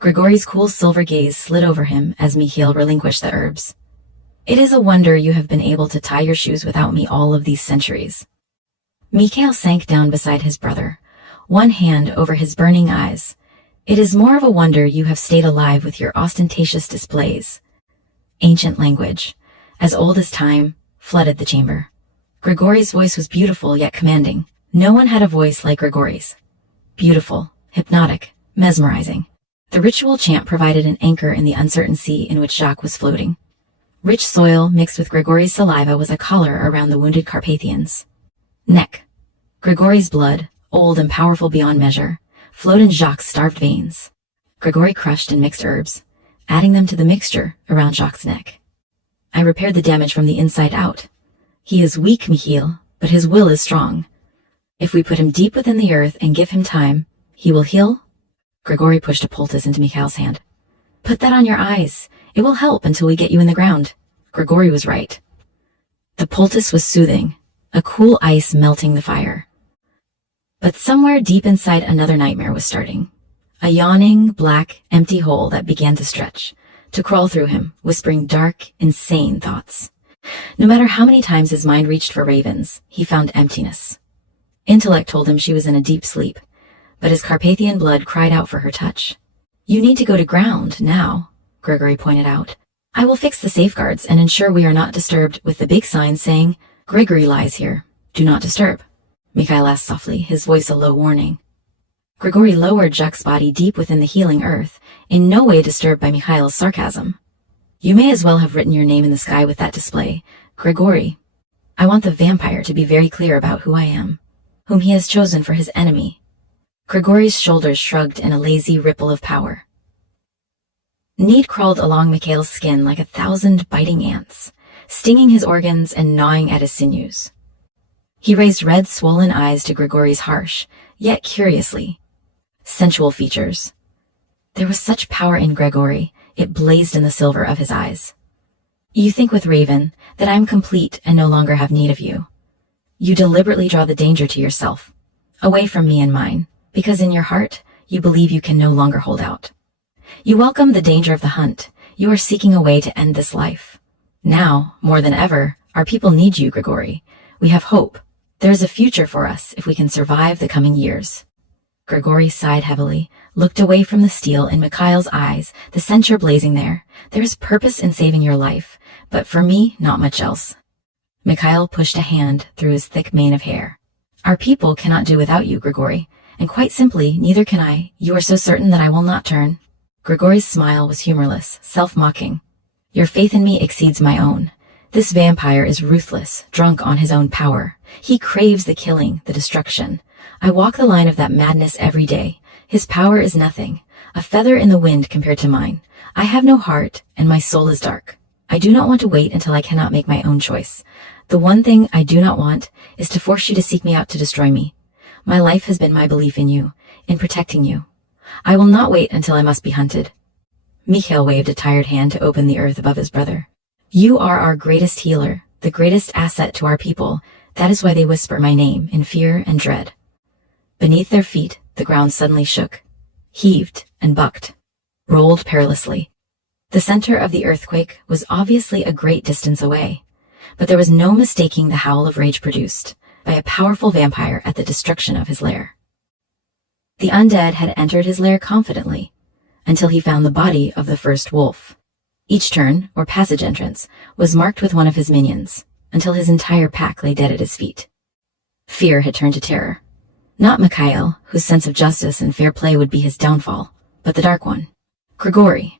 Grigori's cool silver gaze slid over him as Mikhail relinquished the herbs. It is a wonder you have been able to tie your shoes without me all of these centuries. Mikhail sank down beside his brother, one hand over his burning eyes. It is more of a wonder you have stayed alive with your ostentatious displays. Ancient language, as old as time, flooded the chamber. Grigory's voice was beautiful yet commanding. No one had a voice like Grigory's. Beautiful, hypnotic, mesmerizing. The ritual chant provided an anchor in the uncertain sea in which Jacques was floating. Rich soil mixed with Grigory's saliva was a collar around the wounded Carpathians. Neck. Grigory's blood, old and powerful beyond measure, flowed in Jacques' starved veins. Grigory crushed and mixed herbs, adding them to the mixture around Jacques' neck. I repaired the damage from the inside out. He is weak, Michiel, but his will is strong. If we put him deep within the earth and give him time, he will heal. Grigory pushed a poultice into Michael's hand. Put that on your eyes. It will help until we get you in the ground. Grigory was right. The poultice was soothing, a cool ice melting the fire. But somewhere deep inside another nightmare was starting. A yawning, black, empty hole that began to stretch, to crawl through him, whispering dark, insane thoughts. No matter how many times his mind reached for ravens, he found emptiness. Intellect told him she was in a deep sleep, but his Carpathian blood cried out for her touch. You need to go to ground now, Grigory pointed out. I will fix the safeguards and ensure we are not disturbed with the big sign saying, Grigory lies here. Do not disturb. Michael asked softly, his voice a low warning. Grigory lowered Jacques' body deep within the healing earth, in no way disturbed by Michael's sarcasm. You may as well have written your name in the sky with that display. Grigory. I want the vampire to be very clear about who I am, whom he has chosen for his enemy. Grigory's shoulders shrugged in a lazy ripple of power. Need crawled along Michael's skin like 1,000 biting ants, stinging his organs and gnawing at his sinews. He raised red, swollen eyes to Grigory's harsh, yet curiously sensual features. There was such power in Grigory, it blazed in the silver of his eyes. You think with Raven that I am complete and no longer have need of you. You deliberately draw the danger to yourself, away from me and mine, because in your heart you believe you can no longer hold out. You welcome the danger of the hunt. You are seeking a way to end this life. Now, more than ever, our people need you, Grigory. We have hope. There is a future for us if we can survive the coming years. Grigory sighed heavily, looked away from the steel in Mikhail's eyes, the censure blazing there. There is purpose in saving your life, but for me, not much else. Mikhail pushed a hand through his thick mane of hair. Our people cannot do without you, Grigory, and quite simply, neither can I. You are so certain that I will not turn. Grigory's smile was humorless, self-mocking. Your faith in me exceeds my own. This vampire is ruthless, drunk on his own power. He craves the killing, the destruction. I walk the line of that madness every day. His power is nothing, a feather in the wind compared to mine. I have no heart, and my soul is dark. I do not want to wait until I cannot make my own choice. The one thing I do not want is to force you to seek me out to destroy me. My life has been my belief in you, in protecting you. I will not wait until I must be hunted. Michael waved a tired hand to open the earth above his brother. You are our greatest healer, the greatest asset to our people. That is why they whisper my name in fear and dread. Beneath their feet, the ground suddenly shook, heaved and bucked, rolled perilously. The center of the earthquake was obviously a great distance away, but there was no mistaking the howl of rage produced by a powerful vampire at the destruction of his lair. The undead had entered his lair confidently, until he found the body of the first wolf. Each turn, or passage entrance, was marked with one of his minions, until his entire pack lay dead at his feet. Fear had turned to terror. Not Mikhail, whose sense of justice and fair play would be his downfall, but the Dark One, Grigory.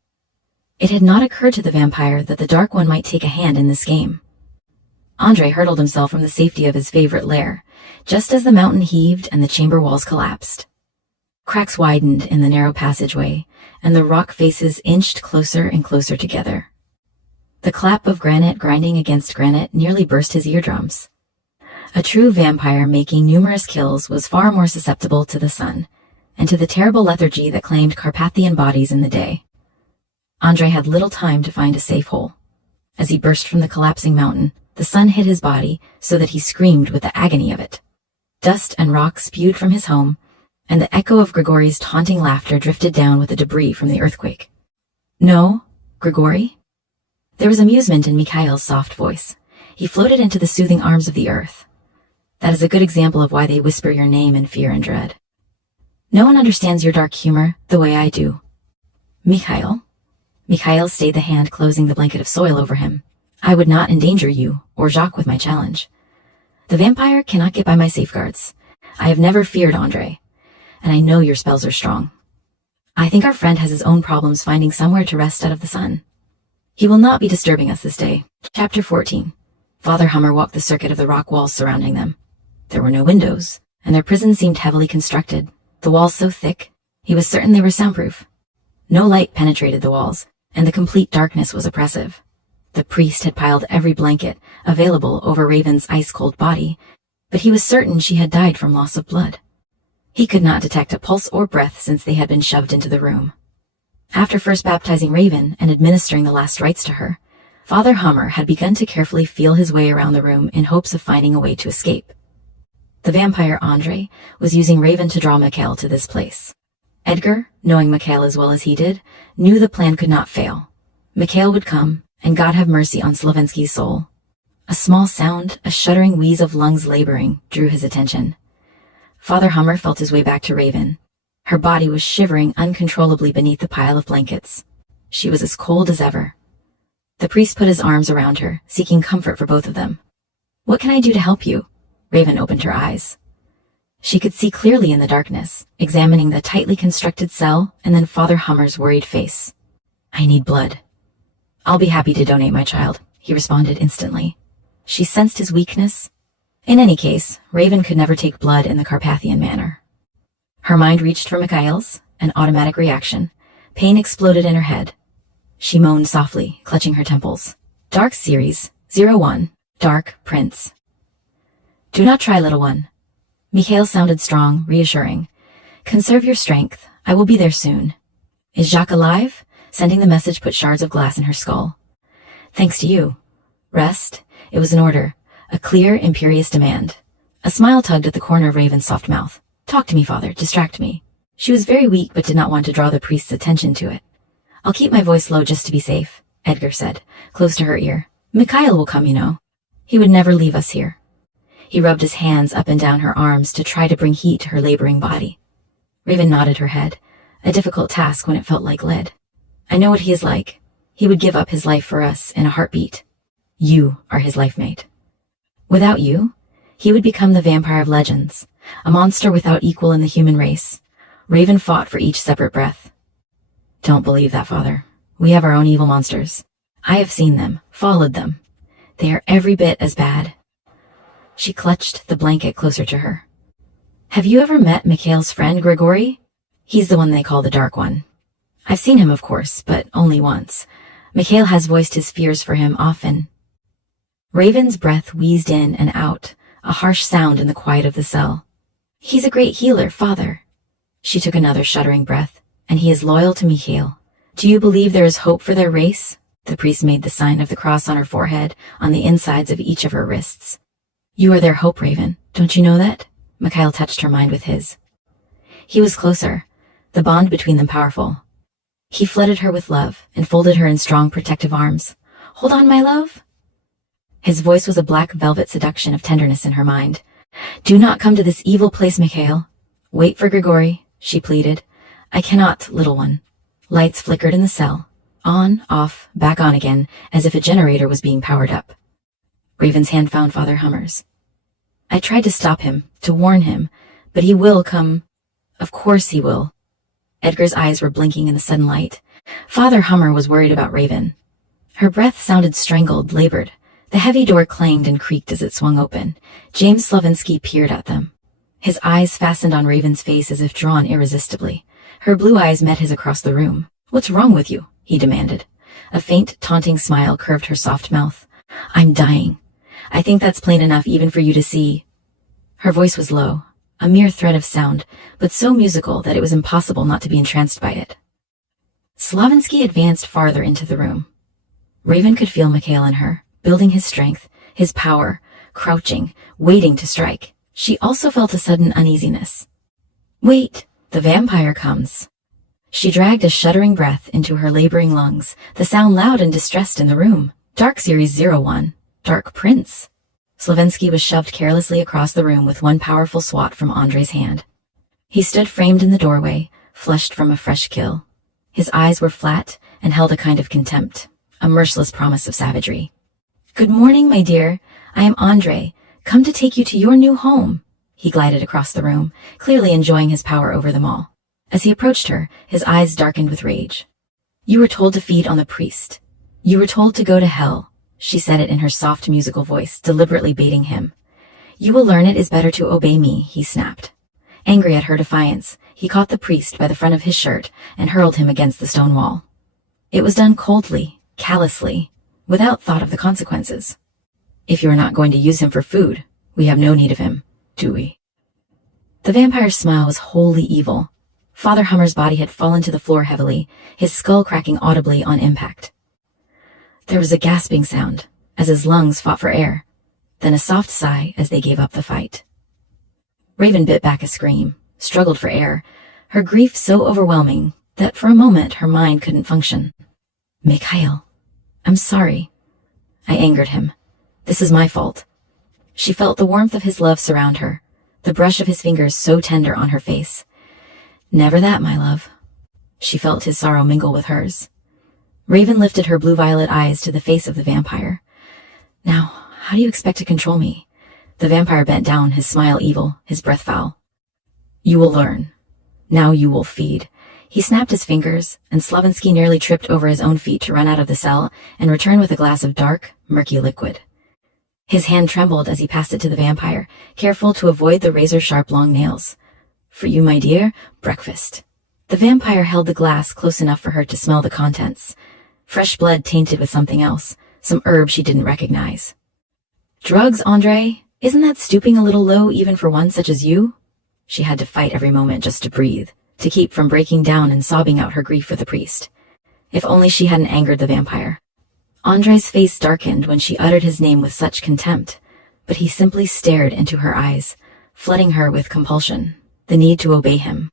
It had not occurred to the vampire that the Dark One might take a hand in this game. Andre hurtled himself from the safety of his favorite lair, just as the mountain heaved and the chamber walls collapsed. Cracks widened in the narrow passageway, and the rock faces inched closer and closer together. The clap of granite grinding against granite nearly burst his eardrums. A true vampire making numerous kills was far more susceptible to the sun, and to the terrible lethargy that claimed Carpathian bodies in the day. Andre had little time to find a safe hole. As he burst from the collapsing mountain, the sun hit his body so that he screamed with the agony of it. Dust and rock spewed from his home, and the echo of Grigory's taunting laughter drifted down with the debris from the earthquake. No, Grigory? There was amusement in Mikhail's soft voice. He floated into the soothing arms of the earth. That is a good example of why they whisper your name in fear and dread. No one understands your dark humor the way I do. Mikhail? Mikhail stayed the hand closing the blanket of soil over him. I would not endanger you or Jacques with my challenge. The vampire cannot get by my safeguards. I have never feared Andre, and I know your spells are strong. I think our friend has his own problems finding somewhere to rest out of the sun. He will not be disturbing us this day. Chapter 14. Father Hummer walked the circuit of the rock walls surrounding them. There were no windows, and their prison seemed heavily constructed, the walls so thick, he was certain they were soundproof. No light penetrated the walls, and the complete darkness was oppressive. The priest had piled every blanket available over Raven's ice-cold body, but he was certain she had died from loss of blood. He could not detect a pulse or breath since they had been shoved into the room. After first baptizing Raven and administering the last rites to her, Father Hummer had begun to carefully feel his way around the room in hopes of finding a way to escape. The vampire Andre was using Raven to draw Mikhail to this place. Edgar, knowing Mikhail as well as he did, knew the plan could not fail. Mikhail would come, and God have mercy on Slavensky's soul. A small sound, a shuddering wheeze of lungs laboring, drew his attention. Father Hummer felt his way back to Raven. Her body was shivering uncontrollably beneath the pile of blankets. She was as cold as ever. The priest put his arms around her, seeking comfort for both of them. "What can I do to help you?" Raven opened her eyes. She could see clearly in the darkness, examining the tightly constructed cell and then Father Hummer's worried face. "I need blood." "I'll be happy to donate, my child," he responded instantly. She sensed his weakness. In any case, Raven could never take blood in the Carpathian manner. Her mind reached for Mikhail's, an automatic reaction. Pain exploded in her head. She moaned softly, clutching her temples. Dark Series, 01, Dark Prince. "Do not try, little one." Mikhail sounded strong, reassuring. "Conserve your strength. I will be there soon." "Is Jacques alive?" Sending the message put shards of glass in her skull. "Thanks to you." Rest. It was an order, a clear, imperious demand. A smile tugged at the corner of Raven's soft mouth. "Talk to me, father. Distract me." She was very weak but did not want to draw the priest's attention to it. "I'll keep my voice low just to be safe," Edgar said, close to her ear. "Mikhail will come, you know. He would never leave us here." He rubbed his hands up and down her arms to try to bring heat to her laboring body. Raven nodded her head, a difficult task when it felt like lead. "I know what he is like. He would give up his life for us in a heartbeat. You are his life mate. Without you, he would become the vampire of legends, a monster without equal in the human race." Raven fought for each separate breath. "Don't believe that, father. We have our own evil monsters. I have seen them, followed them. They are every bit as bad." She clutched the blanket closer to her. "Have you ever met Mikhail's friend, Grigory? He's the one they call the Dark One. I've seen him, of course, but only once. Mikhail has voiced his fears for him often." Raven's breath wheezed in and out, a harsh sound in the quiet of the cell. "He's a great healer, father." She took another shuddering breath. "And he is loyal to Mikhail. Do you believe there is hope for their race?" The priest made the sign of the cross on her forehead, on the insides of each of her wrists. "You are their hope, Raven. Don't you know that?" Mikhail touched her mind with his. He was closer, the bond between them powerful. He flooded her with love and folded her in strong protective arms. "Hold on, my love." His voice was a black velvet seduction of tenderness in her mind. "Do not come to this evil place, Mikhail. Wait for Grigory," she pleaded. "I cannot, little one." Lights flickered in the cell. On, off, back on again, as if a generator was being powered up. Raven's hand found Father Hummer's. "I tried to stop him, to warn him, but he will come. Of course he will." Edgar's eyes were blinking in the sudden light. Father Hummer was worried about Raven. Her breath sounded strangled, labored. The heavy door clanged and creaked as it swung open. James Slavensky peered at them. His eyes fastened on Raven's face as if drawn irresistibly. Her blue eyes met his across the room. "What's wrong with you?" he demanded. A faint, taunting smile curved her soft mouth. "I'm dying. I think that's plain enough even for you to see." Her voice was low, a mere thread of sound, but so musical that it was impossible not to be entranced by it. Slavensky advanced farther into the room. Raven could feel Mikhail in her, building his strength, his power, crouching, waiting to strike. She also felt a sudden uneasiness. "Wait, the vampire comes." She dragged a shuddering breath into her laboring lungs, the sound loud and distressed in the room. Dark Series 01, Dark Prince. Slavensky was shoved carelessly across the room with one powerful swat from Andre's hand. He stood framed in the doorway, flushed from a fresh kill. His eyes were flat and held a kind of contempt, a merciless promise of savagery. "Good morning, my dear. I am Andre, Come to take you to your new home." He glided across the room, clearly enjoying his power over them all. As he approached her, his eyes darkened with rage. "You were told to feed on the priest. You were told to go to hell." She said it in her soft musical voice, deliberately baiting him. "You will learn it is better to obey me," he snapped. Angry at her defiance, he caught the priest by the front of his shirt and hurled him against the stone wall. It was done coldly, callously, without thought of the consequences. "If you are not going to use him for food, we have no need of him, do we?" The vampire's smile was wholly evil. Father Hummer's body had fallen to the floor heavily, his skull cracking audibly on impact. There was a gasping sound as his lungs fought for air, then a soft sigh as they gave up the fight. Raven bit back a scream, struggled for air, her grief so overwhelming that for a moment her mind couldn't function. "Mikhail, I'm sorry. I angered him. This is my fault." She felt the warmth of his love surround her, the brush of his fingers so tender on her face. "Never that, my love." She felt his sorrow mingle with hers. Raven lifted her blue-violet eyes to the face of the vampire. "Now, how do you expect to control me?" The vampire bent down, his smile evil, his breath foul. "You will learn. Now you will feed." He snapped his fingers, and Slavinsky nearly tripped over his own feet to run out of the cell and return with a glass of dark, murky liquid. His hand trembled as he passed it to the vampire, careful to avoid the razor-sharp long nails. "For you, my dear, breakfast." The vampire held the glass close enough for her to smell the contents. Fresh blood tainted with something else, some herb she didn't recognize. "Drugs, Andre? Isn't that stooping a little low even for one such as you?" She had to fight every moment just to breathe, to keep from breaking down and sobbing out her grief for the priest. If only she hadn't angered the vampire. Andre's face darkened when she uttered his name with such contempt, but he simply stared into her eyes, flooding her with compulsion, the need to obey him.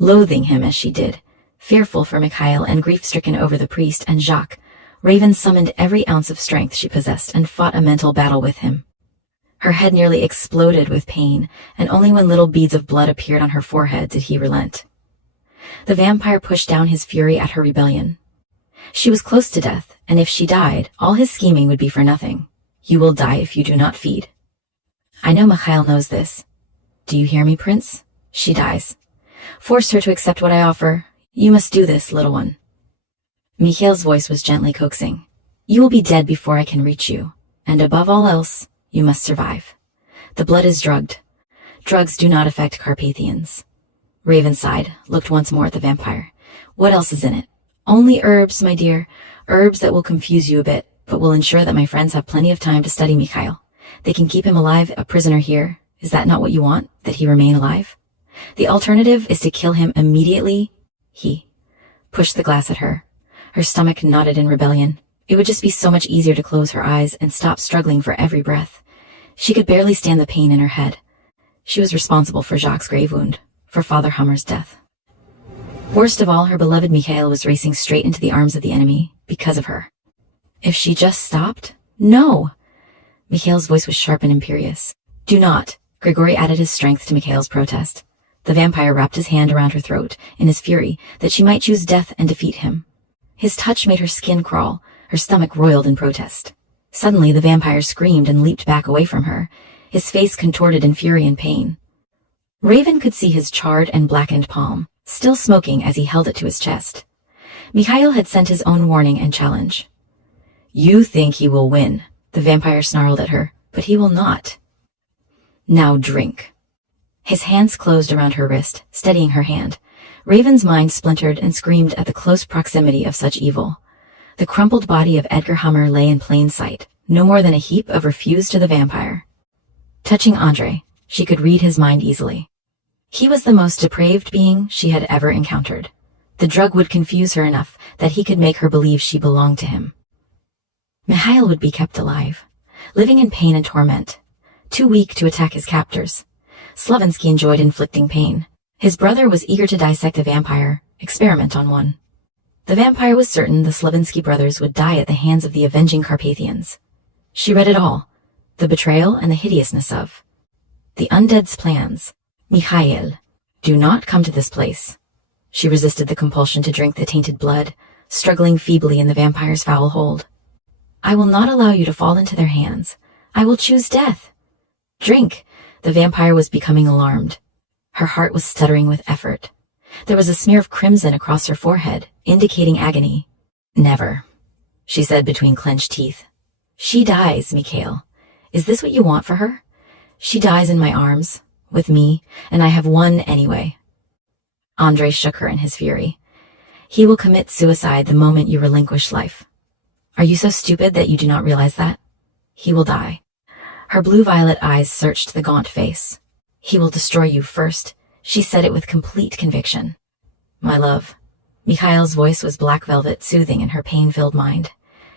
Loathing him as she did, fearful for Mikhail and grief-stricken over the priest and Jacques, Raven summoned every ounce of strength she possessed and fought a mental battle with him. Her head nearly exploded with pain, and only when little beads of blood appeared on her forehead did he relent. The vampire pushed down his fury at her rebellion. She was close to death, and if she died, all his scheming would be for nothing. "You will die if you do not feed." "I know Mikhail knows this. Do you hear me, Prince? She dies. Force her to accept what I offer. You must do this, little one." Mikhail's voice was gently coaxing. "You will be dead before I can reach you, and above all else, you must survive. The blood is drugged. Drugs do not affect Carpathians." Raven sighed, looked once more at the vampire. "What else is in it?" "Only herbs, my dear. Herbs that will confuse you a bit, but will ensure that my friends have plenty of time to study Mikhail. They can keep him alive, a prisoner here. Is that not what you want, that he remain alive? The alternative is to kill him immediately." He pushed the glass at her. Her stomach knotted in rebellion. It would just be so much easier to close her eyes and stop struggling for every breath. She could barely stand the pain in her head. She was responsible for Jacques' grave wound, for Father Hummer's death. Worst of all, her beloved Mikhail was racing straight into the arms of the enemy because of her. If she just stopped? No! Mikhail's voice was sharp and imperious. "Do not." Grigori added his strength to Mikhail's protest. The vampire wrapped his hand around her throat in his fury that she might choose death and defeat him. His touch made her skin crawl, her stomach roiled in protest. Suddenly the vampire screamed and leaped back away from her, his face contorted in fury and pain. Raven could see his charred and blackened palm, still smoking as he held it to his chest. Mikhail had sent his own warning and challenge. "You think he will win," the vampire snarled at her, "but he will not. Now drink." His hands closed around her wrist, steadying her hand. Raven's mind splintered and screamed at the close proximity of such evil. The crumpled body of Edgar Hummer lay in plain sight, no more than a heap of refuse to the vampire. Touching Andre, she could read his mind easily. He was the most depraved being she had ever encountered. The drug would confuse her enough that he could make her believe she belonged to him. Mikhail would be kept alive, living in pain and torment, too weak to attack his captors. Slavinsky enjoyed inflicting pain. His brother was eager to dissect a vampire, experiment on one. The vampire was certain the Slavinsky brothers would die at the hands of the avenging Carpathians. She read it all, the betrayal and the hideousness of the undead's plans. "Mikhail, do not come to this place." She resisted the compulsion to drink the tainted blood, struggling feebly in the vampire's foul hold. "I will not allow you to fall into their hands. I will choose death." Drink! The vampire was becoming alarmed. Her heart was stuttering with effort. There was a smear of crimson across her forehead, indicating agony. Never, she said between clenched teeth. She dies, Mikhail. Is this what you want for her? She dies in my arms, with me, and I have won anyway. Andrei shook her in his fury. He will commit suicide the moment you relinquish life. Are you so stupid that you do not realize that? He will die. Her blue-violet eyes searched the gaunt face. He will destroy you first. She said it with complete conviction. My love. Mikhail's voice was black velvet, soothing in her pain-filled mind.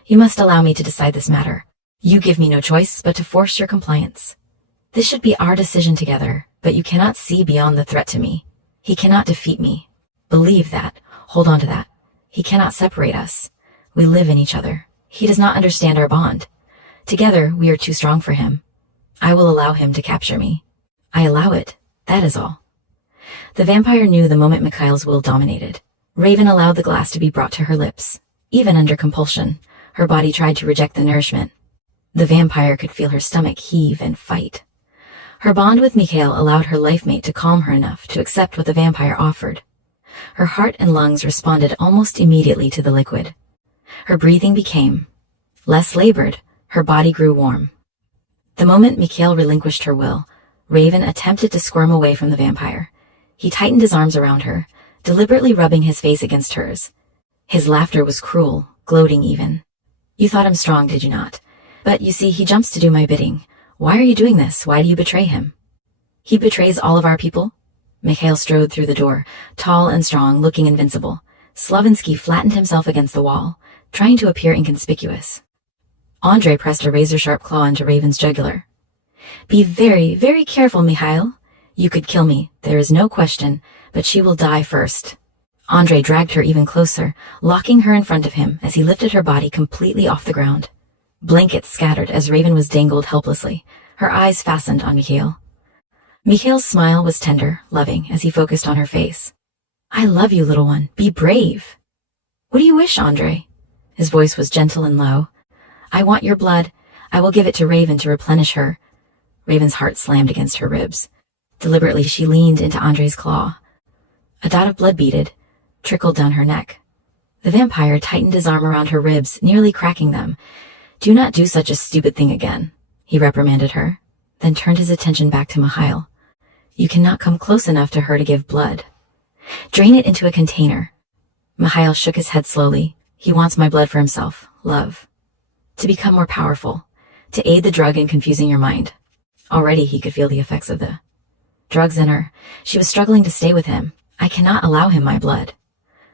You must allow me to decide this matter. You give me no choice but to force your compliance. This should be our decision together, but you cannot see beyond the threat to me. He cannot defeat me. Believe that. Hold on to that. He cannot separate us. We live in each other. He does not understand our bond. Together, we are too strong for him. I will allow him to capture me. I allow it. That is all. The vampire knew the moment Mikhail's will dominated. Raven allowed the glass to be brought to her lips. Even under compulsion, her body tried to reject the nourishment. The vampire could feel her stomach heave and fight. Her bond with Mikhail allowed her life-mate to calm her enough to accept what the vampire offered. Her heart and lungs responded almost immediately to the liquid. Her breathing became less labored. Her body grew warm. The moment Mikhail relinquished her will, Raven attempted to squirm away from the vampire. He tightened his arms around her, deliberately rubbing his face against hers. His laughter was cruel, gloating even. You thought him strong, did you not? But you see, he jumps to do my bidding. Why are you doing this? Why do you betray him? He betrays all of our people? Mikhail strode through the door, tall and strong, looking invincible. Slavinsky flattened himself against the wall, trying to appear inconspicuous. Andrei pressed a razor-sharp claw into Raven's jugular. Be very, very careful, Mikhail. You could kill me, there is no question, but she will die first. Andrei dragged her even closer, locking her in front of him as he lifted her body completely off the ground. Blankets scattered as Raven was dangled helplessly, her eyes fastened on Mikhail. Mikhail's smile was tender, loving, as he focused on her face. I love you, little one. Be brave. What do you wish, Andrei? His voice was gentle and low. I want your blood. I will give it to Raven to replenish her. Raven's heart slammed against her ribs. Deliberately, she leaned into Andrei's claw. A dot of blood beaded, trickled down her neck. The vampire tightened his arm around her ribs, nearly cracking them. Do not do such a stupid thing again, he reprimanded her, then turned his attention back to Mikhail. You cannot come close enough to her to give blood. Drain it into a container. Mikhail shook his head slowly. He wants my blood for himself, love. To become more powerful, to aid the drug in confusing your mind. Already he could feel the effects of the drugs in her. She was struggling to stay with him. I cannot allow him my blood.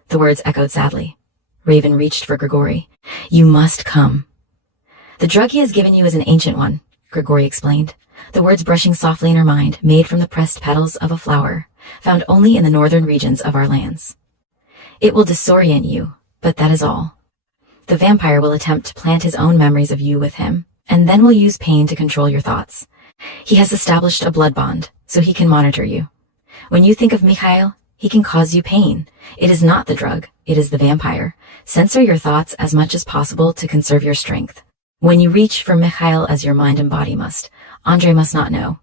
The words echoed sadly. Raven reached for Grigori. You must come. The drug he has given you is an ancient one, Grigori explained, the words brushing softly in her mind, made from the pressed petals of a flower, found only in the northern regions of our lands. It will disorient you, but that is all. The vampire will attempt to plant his own memories of you with him, and then will use pain to control your thoughts. He has established a blood bond, so he can monitor you. When you think of Mikhail, he can cause you pain. It is not the drug, it is the vampire. Censor your thoughts as much as possible to conserve your strength. When you reach for Mikhail as your mind and body must, Andrei must not know.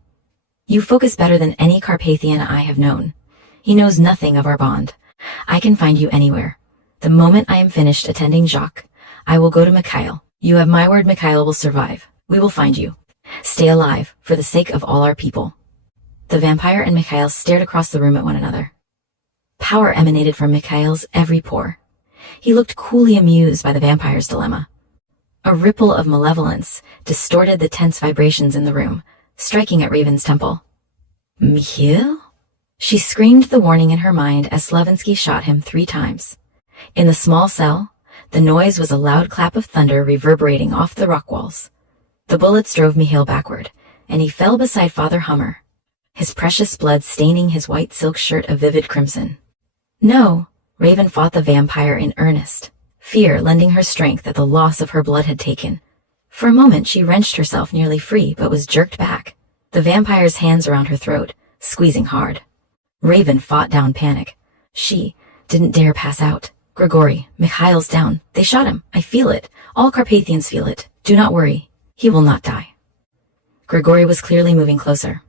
You focus better than any Carpathian I have known. He knows nothing of our bond. I can find you anywhere. The moment I am finished attending Jacques, I will go to Mikhail. You have my word Mikhail will survive. We will find you. Stay alive, for the sake of all our people. The vampire and Mikhail stared across the room at one another. Power emanated from Mikhail's every pore. He looked coolly amused by the vampire's dilemma. A ripple of malevolence distorted the tense vibrations in the room, striking at Raven's temple. Mikhail? She screamed the warning in her mind as Slavinsky shot him 3 times. In the small cell, the noise was a loud clap of thunder reverberating off the rock walls. The bullets drove Mikhail backward, and he fell beside Father Hummer, his precious blood staining his white silk shirt a vivid crimson. No, Raven fought the vampire in earnest, fear lending her strength at the loss of her blood had taken. For a moment she wrenched herself nearly free, but was jerked back, the vampire's hands around her throat, squeezing hard. Raven fought down panic. She didn't dare pass out. Grigori, Mikhail's down. They shot him. I feel it. All Carpathians feel it. Do not worry. He will not die. Grigory was clearly moving closer.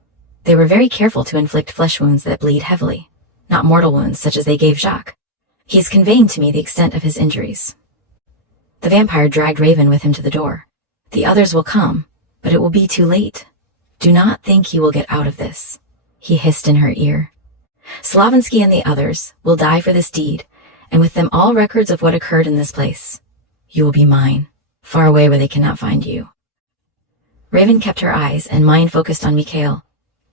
They were very careful to inflict flesh wounds that bleed heavily, not mortal wounds such as they gave Jacques. He's conveying to me the extent of his injuries. The vampire dragged Raven with him to the door. The others will come, but it will be too late. Do not think you will get out of this, he hissed in her ear. Slavinsky and the others will die for this deed, and with them all records of what occurred in this place. You will be mine, far away where they cannot find you. Raven kept her eyes and mind focused on Mikhail,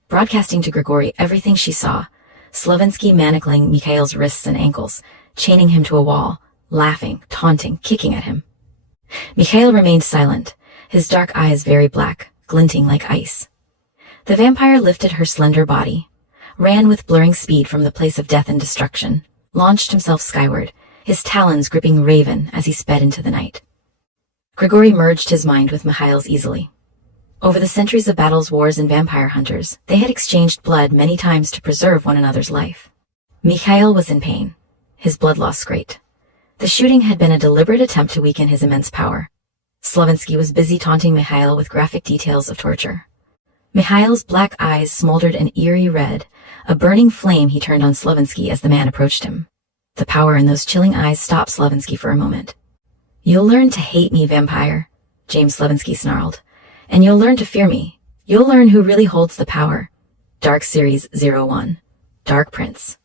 broadcasting to Grigory everything she saw, Slavinsky manacling Mikhail's wrists and ankles, chaining him to a wall, laughing, taunting, kicking at him. Mikhail remained silent, his dark eyes very black, glinting like ice. The vampire lifted her slender body, ran with blurring speed from the place of death and destruction, launched himself skyward, his talons gripping Raven as he sped into the night. Grigory merged his mind with Mikhail's easily. Over the centuries of battles, wars, and vampire hunters, they had exchanged blood many times to preserve one another's life. Mikhail was in pain, his blood loss great. The shooting had been a deliberate attempt to weaken his immense power. Slavinsky was busy taunting Mikhail with graphic details of torture. Mikhail's black eyes smoldered an eerie red, a burning flame he turned on Slavinsky as the man approached him. The power in those chilling eyes stopped Slavinsky for a moment. You'll learn to hate me, vampire, James Slavinsky snarled. And you'll learn to fear me. You'll learn who really holds the power. Dark Series 01. Dark Prince.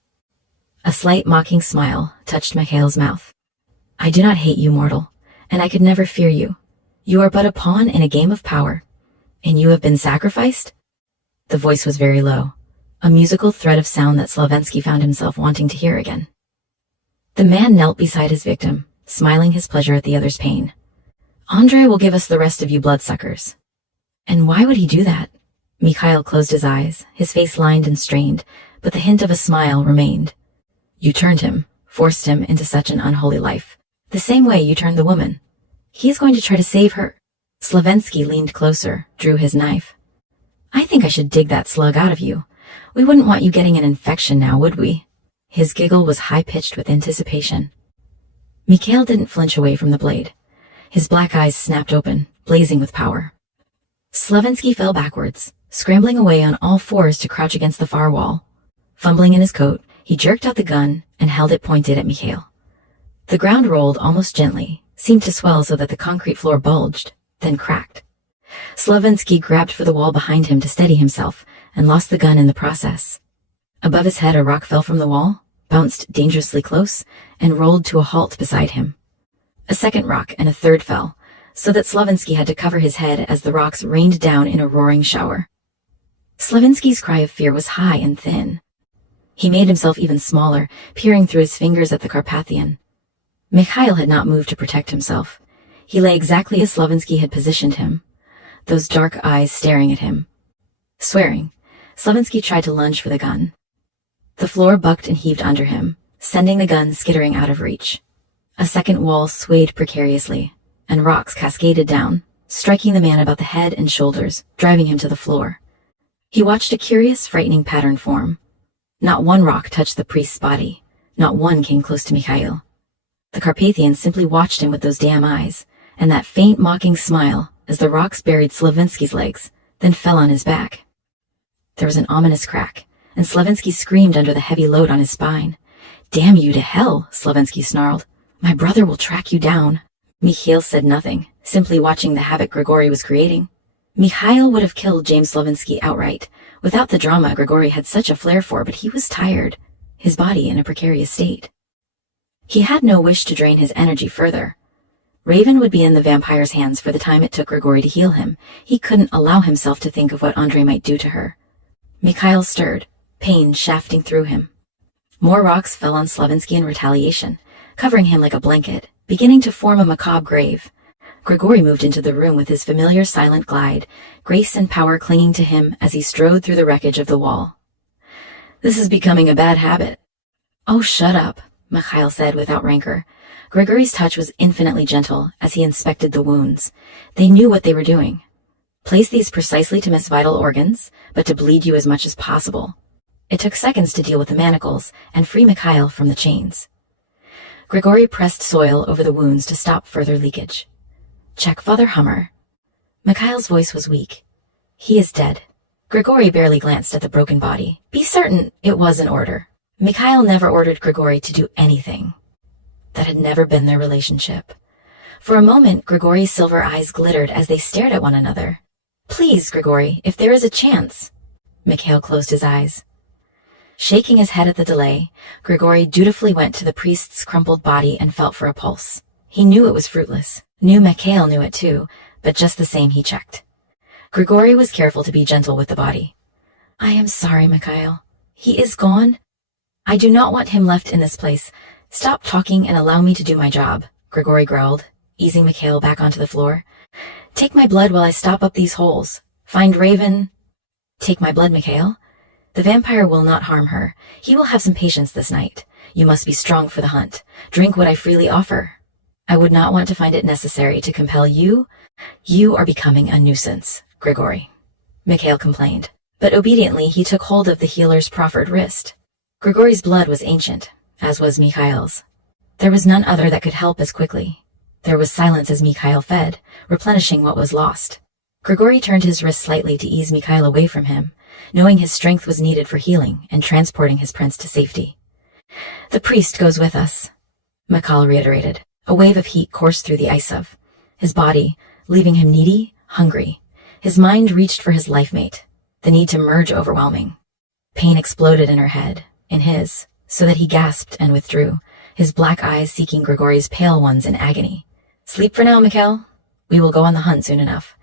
A slight mocking smile touched Mikhail's mouth. I do not hate you, mortal, and I could never fear you. You are but a pawn in a game of power. And you have been sacrificed? The voice was very low, a musical thread of sound that Slavinsky found himself wanting to hear again. The man knelt beside his victim, smiling his pleasure at the other's pain. Andre will give us the rest of you bloodsuckers. And why would he do that? Mikhail closed his eyes, his face lined and strained, but the hint of a smile remained. You turned him, forced him into such an unholy life, the same way you turned the woman. He is going to try to save her. Slavinsky leaned closer, drew his knife. I think I should dig that slug out of you. We wouldn't want you getting an infection now, would we? His giggle was high-pitched with anticipation. Mikhail didn't flinch away from the blade. His black eyes snapped open, blazing with power. Slavinsky fell backwards, scrambling away on all fours to crouch against the far wall. Fumbling in his coat, he jerked out the gun and held it pointed at Mikhail. The ground rolled almost gently, seemed to swell so that the concrete floor bulged, then cracked. Slavinsky grabbed for the wall behind him to steady himself and lost the gun in the process. Above his head, a rock fell from the wall, bounced dangerously close, and rolled to a halt beside him. A second rock and a third fell, so that Slavinsky had to cover his head as the rocks rained down in a roaring shower. Slavinsky's cry of fear was high and thin. He made himself even smaller, peering through his fingers at the Carpathian. Mikhail had not moved to protect himself. He lay exactly as Slavinsky had positioned him, those dark eyes staring at him. Swearing, Slavinsky tried to lunge for the gun. The floor bucked and heaved under him, sending the gun skittering out of reach. A second wall swayed precariously, and rocks cascaded down, striking the man about the head and shoulders, driving him to the floor. He watched a curious, frightening pattern form. Not one rock touched the priest's body. Not one came close to Mikhail. The Carpathian simply watched him with those damn eyes, and that faint, mocking smile as the rocks buried Slavinsky's legs, then fell on his back. There was an ominous crack, and Slavinsky screamed under the heavy load on his spine. Damn you to hell, Slavinsky snarled. My brother will track you down. Mikhail said nothing, simply watching the havoc Grigory was creating. Mikhail would have killed James Slavinsky outright, without the drama Grigory had such a flair for, but he was tired, his body in a precarious state. He had no wish to drain his energy further. Raven would be in the vampire's hands for the time it took Grigory to heal him. He couldn't allow himself to think of what Andre might do to her. Mikhail stirred, pain shafting through him. More rocks fell on Slavinsky in retaliation, covering him like a blanket, beginning to form a macabre grave. Grigory moved into the room with his familiar silent glide, grace and power clinging to him as he strode through the wreckage of the wall. This is becoming a bad habit. Oh, shut up, Mikhail said without rancor. Grigory's touch was infinitely gentle as he inspected the wounds. They knew what they were doing. Place these precisely to miss vital organs, but to bleed you as much as possible. It took seconds to deal with the manacles and free Mikhail from the chains. Grigory pressed soil over the wounds to stop further leakage. Check Father Hummer. Mikhail's voice was weak. He is dead. Grigori barely glanced at the broken body. Be certain it was an order. Mikhail never ordered Grigori to do anything. That had never been their relationship. For a moment, Grigori's silver eyes glittered as they stared at one another. Please, Grigori, if there is a chance. Mikhail closed his eyes. Shaking his head at the delay, Grigori dutifully went to the priest's crumpled body and felt for a pulse. He knew it was fruitless. Knew Mikhail knew it too, but just the same he checked. Grigori was careful to be gentle with the body. I am sorry, Mikhail. He is gone. I do not want him left in this place. Stop talking and allow me to do my job, Grigori growled, easing Mikhail back onto the floor. Take my blood while I stop up these holes. Find Raven. Take my blood, Mikhail. The vampire will not harm her. He will have some patience this night. You must be strong for the hunt. Drink what I freely offer. I would not want to find it necessary to compel you. You are becoming a nuisance, Grigori. Mikhail complained, but obediently he took hold of the healer's proffered wrist. Grigori's blood was ancient, as was Mikhail's. There was none other that could help as quickly. There was silence as Mikhail fed, replenishing what was lost. Grigori turned his wrist slightly to ease Mikhail away from him, knowing his strength was needed for healing and transporting his prince to safety. The priest goes with us, Mikhail reiterated. A wave of heat coursed through the ice of his body, leaving him needy, hungry. His mind reached for his life mate, the need to merge overwhelming. Pain exploded in her head, in his, so that he gasped and withdrew, his black eyes seeking Grigori's pale ones in agony. Sleep for now, Mikhail. We will go on the hunt soon enough.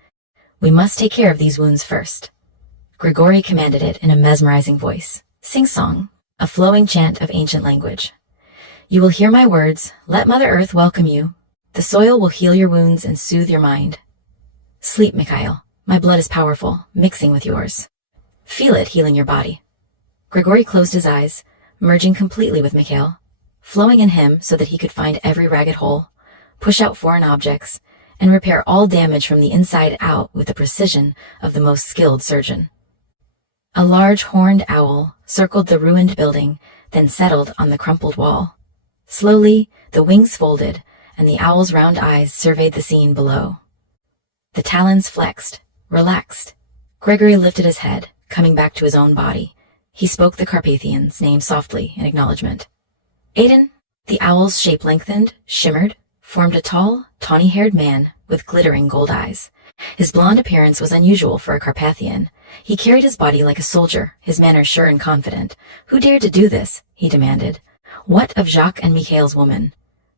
We must take care of these wounds first. Grigori commanded it in a mesmerizing voice. Sing-song, a flowing chant of ancient language. You will hear my words. Let Mother Earth welcome you. The soil will heal your wounds and soothe your mind. Sleep, Mikhail. My blood is powerful, mixing with yours. Feel it healing your body. Grigori closed his eyes, merging completely with Mikhail, flowing in him so that he could find every ragged hole, push out foreign objects, and repair all damage from the inside out with the precision of the most skilled surgeon. A large horned owl circled the ruined building, then settled on the crumpled wall. Slowly, the wings folded, and the owl's round eyes surveyed the scene below. The talons flexed, relaxed. Gregory lifted his head, coming back to his own body. He spoke the Carpathian's name softly in acknowledgement. Aiden. The owl's shape lengthened, shimmered, formed a tall, tawny-haired man with glittering gold eyes. His blonde appearance was unusual for a Carpathian. He carried his body like a soldier, his manner sure and confident. Who dared to do this? He demanded. What of Jacques and Mikhail's woman?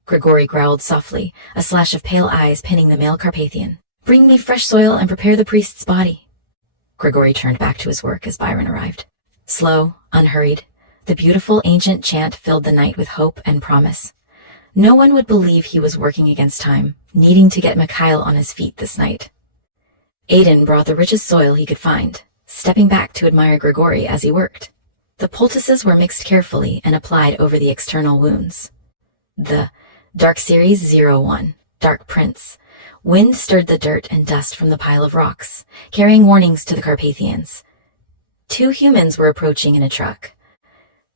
Grigori growled softly, a slash of pale eyes pinning the male Carpathian. Bring me fresh soil and prepare the priest's body. Grigori turned back to his work as Byron arrived. Slow, unhurried, the beautiful ancient chant filled the night with hope and promise. No one would believe he was working against time, needing to get Mikhail on his feet this night. Aiden brought the richest soil he could find, stepping back to admire Grigori as he worked. The poultices were mixed carefully and applied over the external wounds. The Dark Series 01, Dark Prince. Wind stirred the dirt and dust from the pile of rocks, carrying warnings to the Carpathians. 2 humans were approaching in a truck.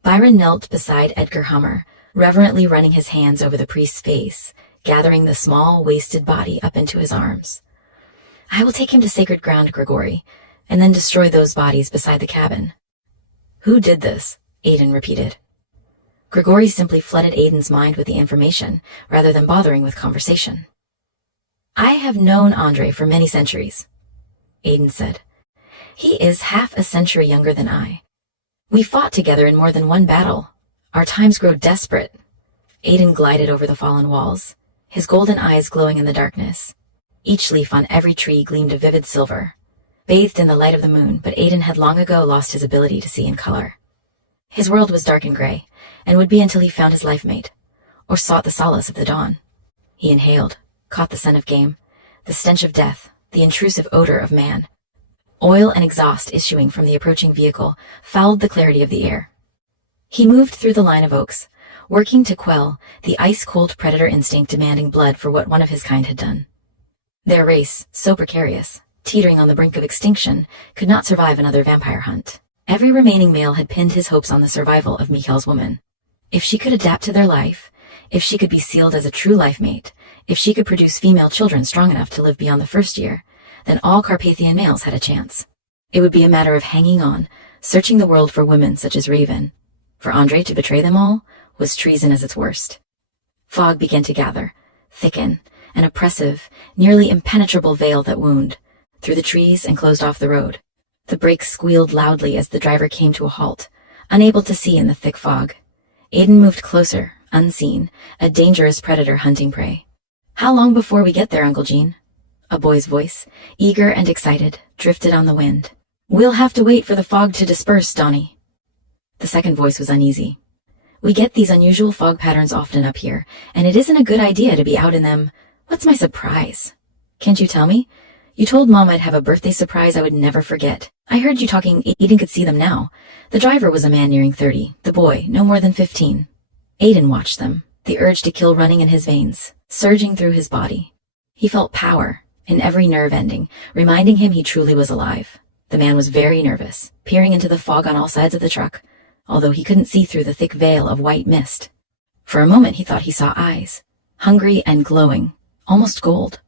Byron knelt beside Edgar Hummer, reverently running his hands over the priest's face, gathering the small, wasted body up into his arms. I will take him to sacred ground, Grigori, and then destroy those bodies beside the cabin. Who did this? Aiden repeated. Grigori simply flooded Aiden's mind with the information, rather than bothering with conversation. I have known Andre for many centuries, Aiden said. He is half a century younger than I. We fought together in more than one battle. Our times grow desperate. Aiden glided over the fallen walls, his golden eyes glowing in the darkness. Each leaf on every tree gleamed a vivid silver, bathed in the light of the moon, but Aiden had long ago lost his ability to see in color. His world was dark and gray, and would be until he found his life mate, or sought the solace of the dawn. He inhaled, caught the scent of game, the stench of death, the intrusive odor of man. Oil and exhaust issuing from the approaching vehicle fouled the clarity of the air. He moved through the line of oaks, working to quell the ice-cold predator instinct demanding blood for what one of his kind had done. Their race, so precarious, teetering on the brink of extinction, could not survive another vampire hunt. Every remaining male had pinned his hopes on the survival of Mikhail's woman. If she could adapt to their life, if she could be sealed as a true life mate, if she could produce female children strong enough to live beyond the first year, then all Carpathian males had a chance. It would be a matter of hanging on, searching the world for women such as Raven. For Andre to betray them all was treason at its worst. Fog began to gather, thicken, an oppressive, nearly impenetrable veil that wound through the trees and closed off the road. The brakes squealed loudly as the driver came to a halt, unable to see in the thick fog. Aiden moved closer, unseen, a dangerous predator hunting prey. "How long before we get there, Uncle Gene?" A boy's voice, eager and excited, drifted on the wind. "We'll have to wait for the fog to disperse, Donnie." The second voice was uneasy. "We get these unusual fog patterns often up here, and it isn't a good idea to be out in them. What's my surprise?" "Can't you tell me? You told Mom I'd have a birthday surprise I would never forget. I heard you talking. Aiden could see them now." The driver was a man nearing 30, the boy no more than 15. Aiden watched them, the urge to kill running in his veins, surging through his body. He felt power in every nerve ending, reminding him he truly was alive. The man was very nervous, peering into the fog on all sides of the truck, although he couldn't see through the thick veil of white mist. For a moment he thought he saw eyes, hungry and glowing, almost gold.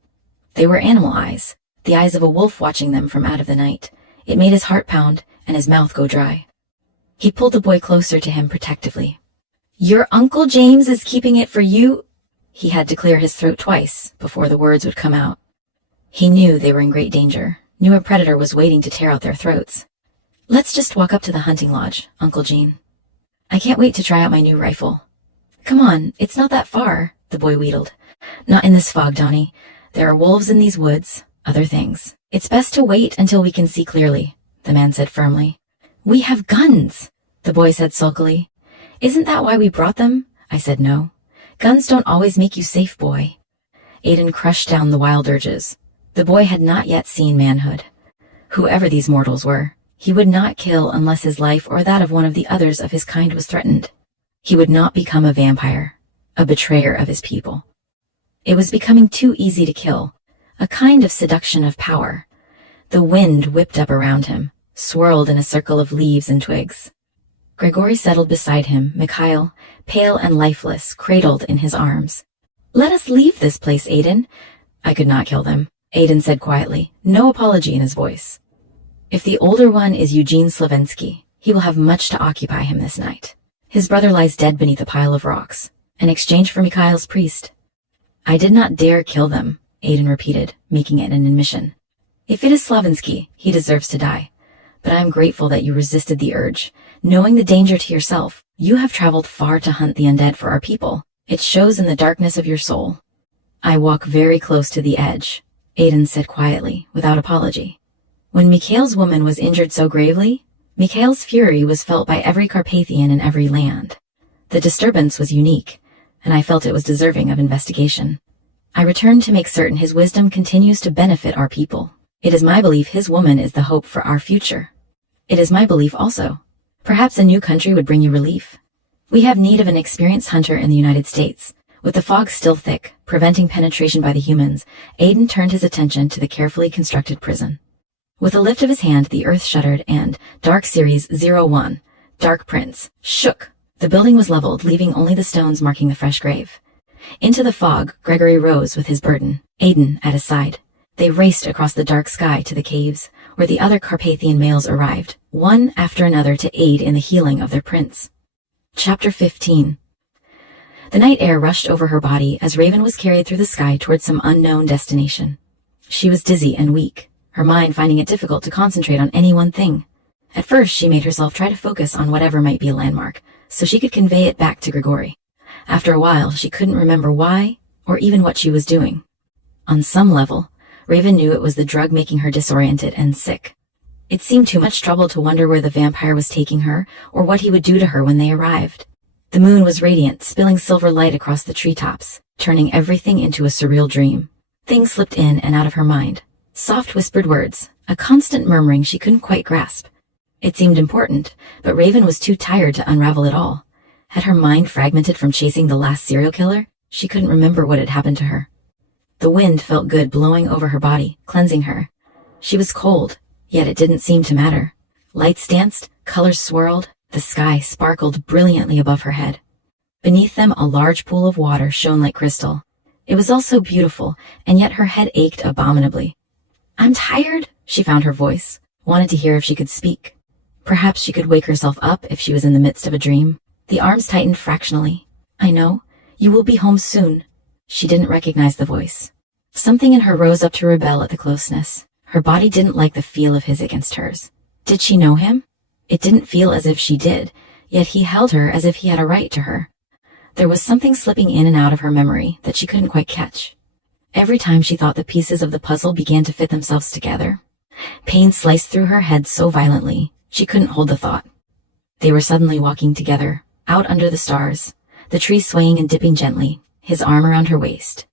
They were animal eyes, the eyes of a wolf watching them from out of the night. It made his heart pound and his mouth go dry. He pulled the boy closer to him protectively. "Your Uncle James is keeping it for you." He had to clear his throat twice before the words would come out. He knew they were in great danger, knew a predator was waiting to tear out their throats. "Let's just walk up to the hunting lodge, Uncle Gene. I can't wait to try out my new rifle." "Come on, it's not that far," the boy wheedled. "Not in this fog, Donnie. There are wolves in these woods, other things. It's best to wait until we can see clearly," the man said firmly. "We have guns," the boy said sulkily. "Isn't that why we brought them?" I said no. "Guns don't always make you safe, boy." Aiden crushed down the wild urges. The boy had not yet seen manhood. Whoever these mortals were, he would not kill unless his life or that of one of the others of his kind was threatened. He would not become a vampire, a betrayer of his people. It was becoming too easy to kill, a kind of seduction of power. The wind whipped up around him, swirled in a circle of leaves and twigs. Gregory settled beside him, Mikhail, pale and lifeless, cradled in his arms. "Let us leave this place, Aiden." "I could not kill them," Aiden said quietly, no apology in his voice. "If the older one is Eugene Slavensky, he will have much to occupy him this night. His brother lies dead beneath a pile of rocks, in exchange for Mikhail's priest." "I did not dare kill them," Aiden repeated, making it an admission. "If it is Slavensky, he deserves to die. But I am grateful that you resisted the urge. Knowing the danger to yourself, you have traveled far to hunt the undead for our people. It shows in the darkness of your soul." "I walk very close to the edge," Aiden said quietly, without apology. When Mikhail's woman was injured so gravely, Mikhail's fury was felt by every Carpathian in every land. The disturbance was unique, and I felt it was deserving of investigation. I returned to make certain his wisdom continues to benefit our people. It is my belief his woman is the hope for our future. It is my belief also. Perhaps a new country would bring you relief. We have need of an experienced hunter in the United States. With the fog still thick, preventing penetration by the humans, Aiden turned his attention to the carefully constructed prison. With a lift of his hand, the earth shuddered and Dark Series 01, Dark Prince, shook. The building was leveled, leaving only the stones marking the fresh grave. Into the fog, Gregory rose with his burden, Aiden at his side. They raced across the dark sky to the caves, where the other Carpathian males arrived, one after another to aid in the healing of their prince. Chapter 15. The night air rushed over her body as Raven was carried through the sky toward some unknown destination. She was dizzy and weak, her mind finding it difficult to concentrate on any one thing. At first, she made herself try to focus on whatever might be a landmark, so she could convey it back to Grigori. After a while, she couldn't remember why, or even what she was doing. On some level, Raven knew it was the drug making her disoriented and sick. It seemed too much trouble to wonder where the vampire was taking her, or what he would do to her when they arrived. The moon was radiant, spilling silver light across the treetops, turning everything into a surreal dream. Things slipped in and out of her mind. Soft whispered words, a constant murmuring she couldn't quite grasp. It seemed important, but Raven was too tired to unravel it all. Had her mind fragmented from chasing the last serial killer? She couldn't remember what had happened to her. The wind felt good blowing over her body, cleansing her. She was cold, yet it didn't seem to matter. Lights danced, colors swirled, the sky sparkled brilliantly above her head. Beneath them, a large pool of water shone like crystal. It was all so beautiful, and yet her head ached abominably. "I'm tired," she found her voice. wanted to hear if she could speak. Perhaps she could wake herself up if she was in the midst of a dream. The arms tightened fractionally. I know. You will be home soon. She didn't recognize the voice. Something in her rose up to rebel at the closeness. Her body didn't like the feel of his against hers. Did she know him? It didn't feel as if she did, yet he held her as if he had a right to her. There was something slipping in and out of her memory that she couldn't quite catch. Every time she thought the pieces of the puzzle began to fit themselves together, pain sliced through her head so violently she couldn't hold the thought. They were suddenly walking together, out under the stars, the tree swaying and dipping gently, his arm around her waist.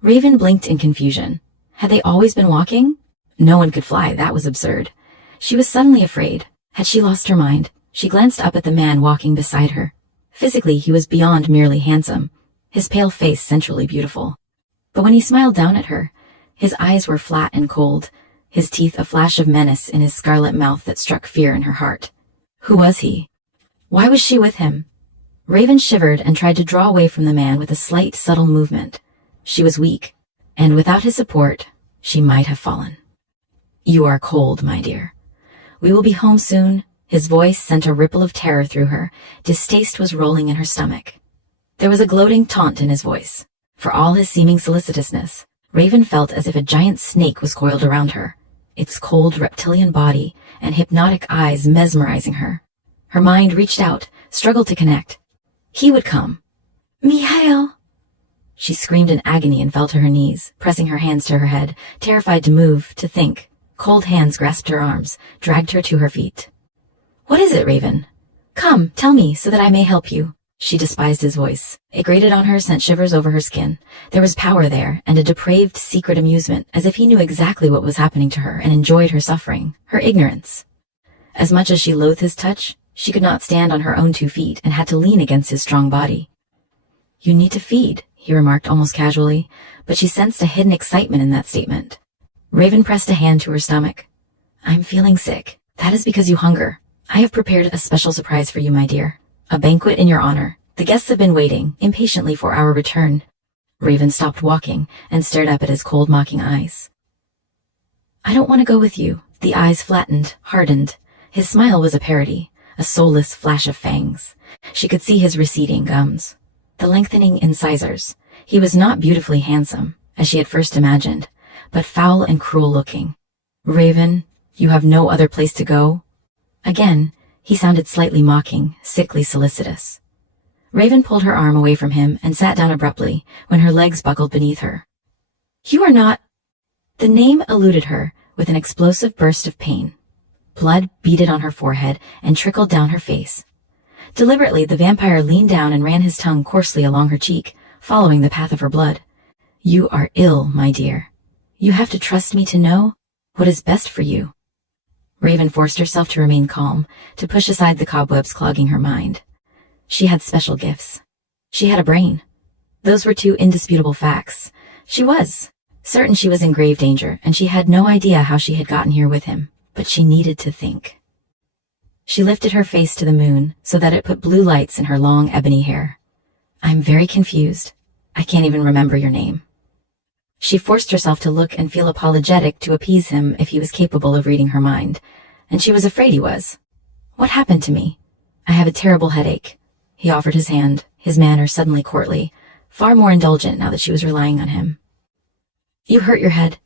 Raven blinked in confusion. Had they always been walking? No one could fly, that was absurd. She was suddenly afraid. Had she lost her mind? She glanced up at the man walking beside her. Physically, he was beyond merely handsome, his pale face sensually beautiful. But when he smiled down at her, his eyes were flat and cold, his teeth a flash of menace in his scarlet mouth that struck fear in her heart. Who was he? Why was she with him? Raven shivered and tried to draw away from the man with a slight, subtle movement. She was weak, and without his support, she might have fallen. You are cold, my dear. We will be home soon. His voice sent a ripple of terror through her. Distaste was rolling in her stomach. There was a gloating taunt in his voice. For all his seeming solicitousness, Raven felt as if a giant snake was coiled around her, its cold reptilian body and hypnotic eyes mesmerizing her. Her mind reached out, struggled to connect. He would come. Mikhail! She screamed in agony and fell to her knees, pressing her hands to her head, terrified to move, to think. Cold hands grasped her arms, dragged her to her feet. What is it, Raven? Come, tell me, so that I may help you. She despised his voice. It grated on her, sent shivers over her skin. There was power there, and a depraved, secret amusement, as if he knew exactly what was happening to her and enjoyed her suffering, her ignorance. As much as she loathed his touch, she could not stand on her own 2 feet and had to lean against his strong body. You need to feed, he remarked almost casually, but she sensed a hidden excitement in that statement. Raven pressed a hand to her stomach. I'm feeling sick. That is because you hunger. I have prepared a special surprise for you, my dear. A banquet in your honor. The guests have been waiting, impatiently for our return. Raven stopped walking and stared up at his cold, mocking eyes. I don't want to go with you. The eyes flattened, hardened. His smile was a parody, a soulless flash of fangs. She could see his receding gums, the lengthening incisors. He was not beautifully handsome, as she had first imagined, but foul and cruel looking. Raven, you have no other place to go? Again, he sounded slightly mocking, sickly solicitous. Raven pulled her arm away from him and sat down abruptly when her legs buckled beneath her. You are not... The name eluded her with an explosive burst of pain. Blood beaded on her forehead and trickled down her face. Deliberately, the vampire leaned down and ran his tongue coarsely along her cheek, following the path of her blood. You are ill, my dear. You have to trust me to know what is best for you. Raven forced herself to remain calm, to push aside the cobwebs clogging her mind. She had special gifts. She had a brain. Those were 2 indisputable facts. She was certain she was in grave danger, and she had no idea how she had gotten here with him, but she needed to think. She lifted her face to the moon so that it put blue lights in her long ebony hair. I'm very confused. I can't even remember your name. She forced herself to look and feel apologetic to appease him if he was capable of reading her mind, and she was afraid he was. What happened to me? I have a terrible headache. He offered his hand, his manner suddenly courtly, far more indulgent now that she was relying on him. You hurt your head.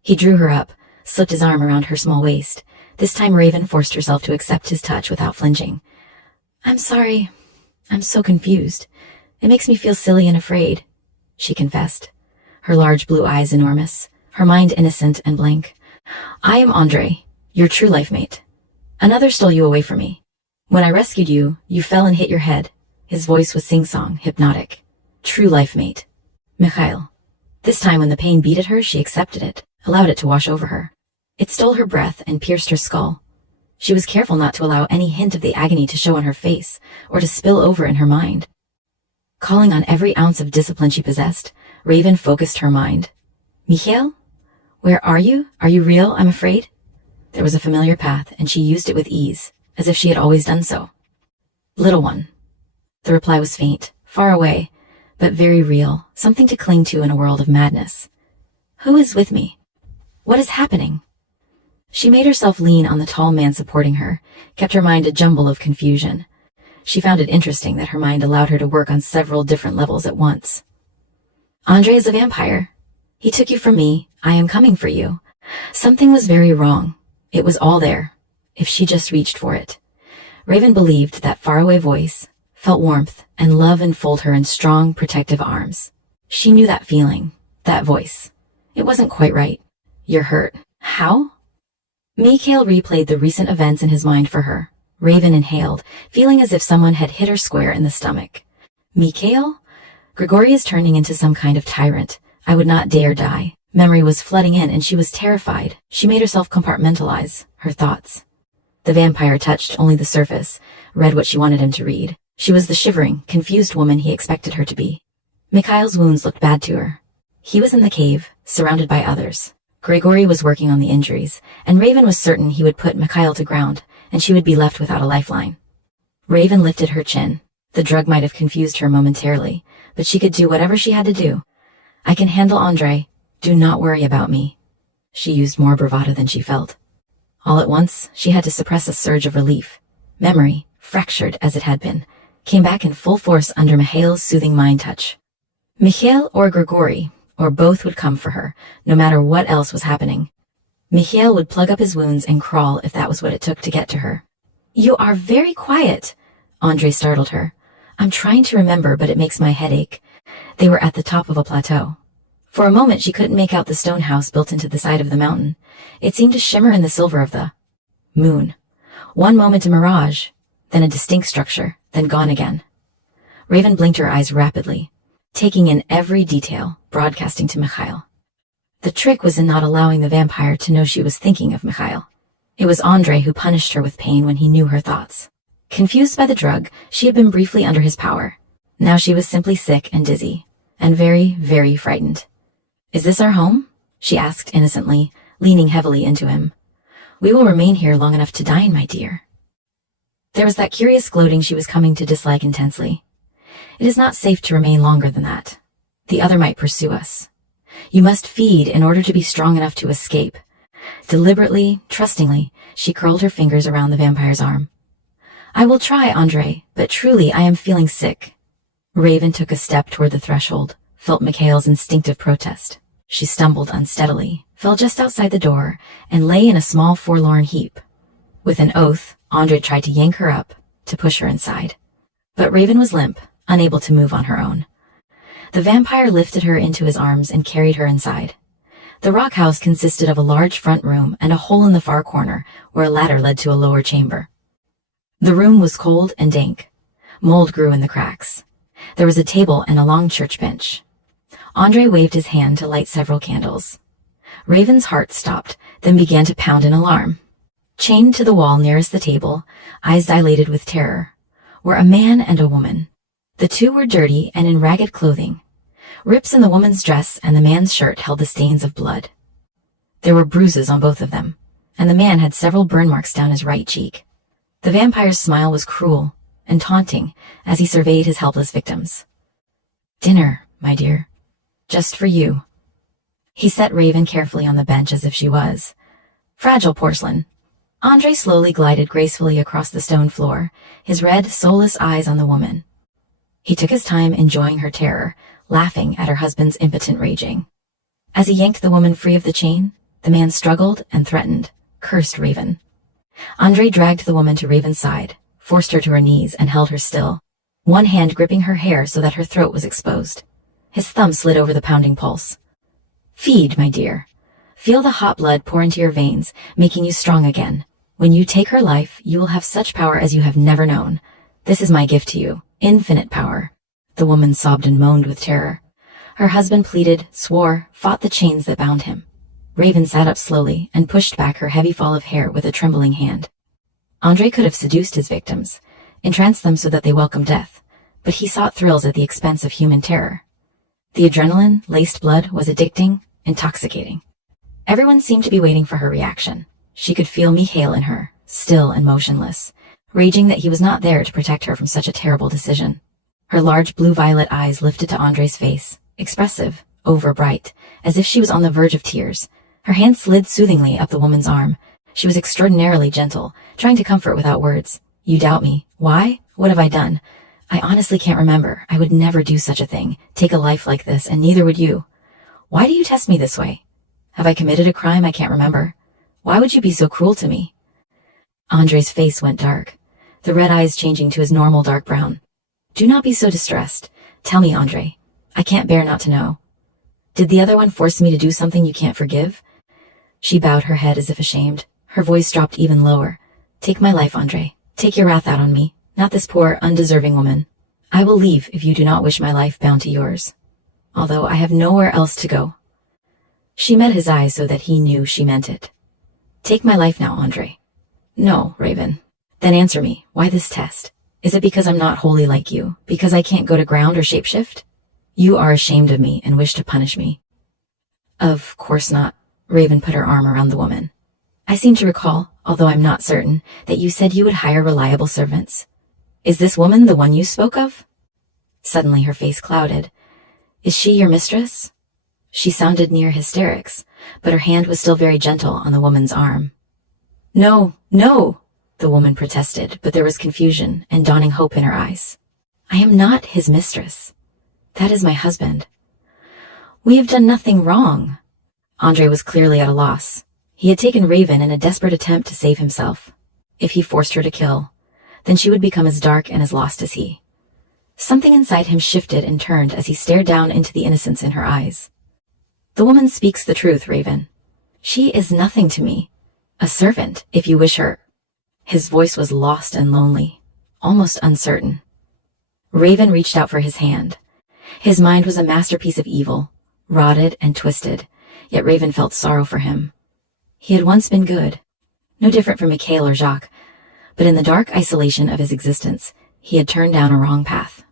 He drew her up, slipped his arm around her small waist. This time Raven forced herself to accept his touch without flinching. I'm sorry. I'm so confused. It makes me feel silly and afraid, she confessed, her large blue eyes enormous, her mind innocent and blank. I am Andre, your true life mate. Another stole you away from me. When I rescued you, you fell and hit your head. His voice was sing-song, hypnotic. True life mate. Mikhail. This time when the pain beat at her, she accepted it, allowed it to wash over her. It stole her breath and pierced her skull. She was careful not to allow any hint of the agony to show on her face or to spill over in her mind. Calling on every ounce of discipline she possessed, Raven focused her mind. Mikhail? Where are you? Are you real, I'm afraid? There was a familiar path, and she used it with ease, as if she had always done so. Little one. The reply was faint, far away, but very real, something to cling to in a world of madness. Who is with me? What is happening? She made herself lean on the tall man supporting her, kept her mind a jumble of confusion. She found it interesting that her mind allowed her to work on several different levels at once. Andre is a vampire. He took you from me. I am coming for you. Something was very wrong. It was all there, if she just reached for it. Raven believed that faraway voice, felt warmth and love enfold her in strong, protective arms. She knew that feeling, that voice. It wasn't quite right. You're hurt. How? Mikhail replayed the recent events in his mind for her. Raven inhaled, feeling as if someone had hit her square in the stomach. Mikhail? Grigori is turning into some kind of tyrant. I would not dare die. Memory was flooding in and she was terrified. She made herself compartmentalize her thoughts. The vampire touched only the surface, read what she wanted him to read. She was the shivering, confused woman he expected her to be. Mikhail's wounds looked bad to her. He was in the cave, surrounded by others. Grigori was working on the injuries, and Raven was certain he would put Mikhail to ground, and she would be left without a lifeline. Raven lifted her chin. The drug might have confused her momentarily, but she could do whatever she had to do. I can handle Andre. Do not worry about me. She used more bravado than she felt. All at once, she had to suppress a surge of relief. Memory, fractured as it had been, came back in full force under Mikhail's soothing mind touch. Mikhail or Grigori, or both would come for her, no matter what else was happening. Mikhail would plug up his wounds and crawl if that was what it took to get to her. You are very quiet, Andre startled her. I'm trying to remember, but it makes my head ache. They were at the top of a plateau. For a moment she couldn't make out the stone house built into the side of the mountain. It seemed to shimmer in the silver of the moon. One moment a mirage, then a distinct structure, then gone again. Raven blinked her eyes rapidly, taking in every detail, broadcasting to Mikhail. The trick was in not allowing the vampire to know she was thinking of Mikhail. It was Andre who punished her with pain when he knew her thoughts. Confused by the drug, she had been briefly under his power. Now she was simply sick and dizzy, and very, very frightened. Is this our home? She asked innocently, leaning heavily into him. We will remain here long enough to dine, my dear. There was that curious gloating she was coming to dislike intensely. It is not safe to remain longer than that. The other might pursue us. You must feed in order to be strong enough to escape. Deliberately, trustingly, she curled her fingers around the vampire's arm. I will try, Andre, but truly I am feeling sick. Raven took a step toward the threshold, felt Mikhail's instinctive protest. She stumbled unsteadily, fell just outside the door, and lay in a small forlorn heap. With an oath, Andre tried to yank her up, to push her inside. But Raven was limp, unable to move on her own. The vampire lifted her into his arms and carried her inside. The rock house consisted of a large front room and a hole in the far corner where a ladder led to a lower chamber. The room was cold and dank. Mold grew in the cracks. There was a table and a long church bench. Andre waved his hand to light several candles. Raven's heart stopped, then began to pound in alarm. Chained to the wall nearest the table, eyes dilated with terror, were a man and a woman. The two were dirty and in ragged clothing. Rips in the woman's dress and the man's shirt held the stains of blood. There were bruises on both of them, and the man had several burn marks down his right cheek. The vampire's smile was cruel and taunting as he surveyed his helpless victims. Dinner, my dear. Just for you. He set Raven carefully on the bench as if she was fragile porcelain. Andre slowly glided gracefully across the stone floor, his red, soulless eyes on the woman. He took his time enjoying her terror, laughing at her husband's impotent raging. As he yanked the woman free of the chain, the man struggled and threatened, cursed Raven. Andre dragged the woman to Raven's side, forced her to her knees, and held her still, one hand gripping her hair so that her throat was exposed. His thumb slid over the pounding pulse. Feed, my dear. Feel the hot blood pour into your veins, making you strong again. When you take her life, you will have such power as you have never known. This is my gift to you, infinite power. The woman sobbed and moaned with terror. Her husband pleaded, swore, fought the chains that bound him. Raven sat up slowly and pushed back her heavy fall of hair with a trembling hand. Andre could have seduced his victims, entranced them so that they welcomed death, but he sought thrills at the expense of human terror. The adrenaline, laced blood was addicting, intoxicating. Everyone seemed to be waiting for her reaction. She could feel Mikhail in her, still and motionless, raging that he was not there to protect her from such a terrible decision. Her large blue-violet eyes lifted to Andre's face, expressive, over-bright, as if she was on the verge of tears. Her hand slid soothingly up the woman's arm, She was extraordinarily gentle, trying to comfort without words. You doubt me. Why? What have I done? I honestly can't remember. I would never do such a thing, take a life like this, and neither would you. Why do you test me this way? Have I committed a crime I can't remember? Why would you be so cruel to me? Andre's face went dark, the red eyes changing to his normal dark brown. Do not be so distressed. Tell me, Andre. I can't bear not to know. Did the other one force me to do something you can't forgive? She bowed her head as if ashamed. Her voice dropped even lower. Take my life, Andre. Take your wrath out on me, not this poor, undeserving woman. I will leave if you do not wish my life bound to yours, although I have nowhere else to go. She met his eyes so that he knew she meant it. Take my life now, Andre. No, Raven. Then answer me, why this test? Is it because I'm not wholly like you? Because I can't go to ground or shapeshift? You are ashamed of me and wish to punish me. Of course not. Raven put her arm around the woman. I seem to recall, although I'm not certain, that you said you would hire reliable servants. Is this woman the one you spoke of? Suddenly her face clouded. Is she your mistress? She sounded near hysterics, but her hand was still very gentle on the woman's arm. No, no, the woman protested, but there was confusion and dawning hope in her eyes. I am not his mistress. That is my husband. We have done nothing wrong. Andre was clearly at a loss. He had taken Raven in a desperate attempt to save himself. If he forced her to kill, then she would become as dark and as lost as he. Something inside him shifted and turned as he stared down into the innocence in her eyes. The woman speaks the truth, Raven. She is nothing to me. A servant, if you wish her. His voice was lost and lonely, almost uncertain. Raven reached out for his hand. His mind was a masterpiece of evil, rotted and twisted, yet Raven felt sorrow for him. He had once been good, no different from Mikhail or Jacques, but in the dark isolation of his existence, he had turned down a wrong path.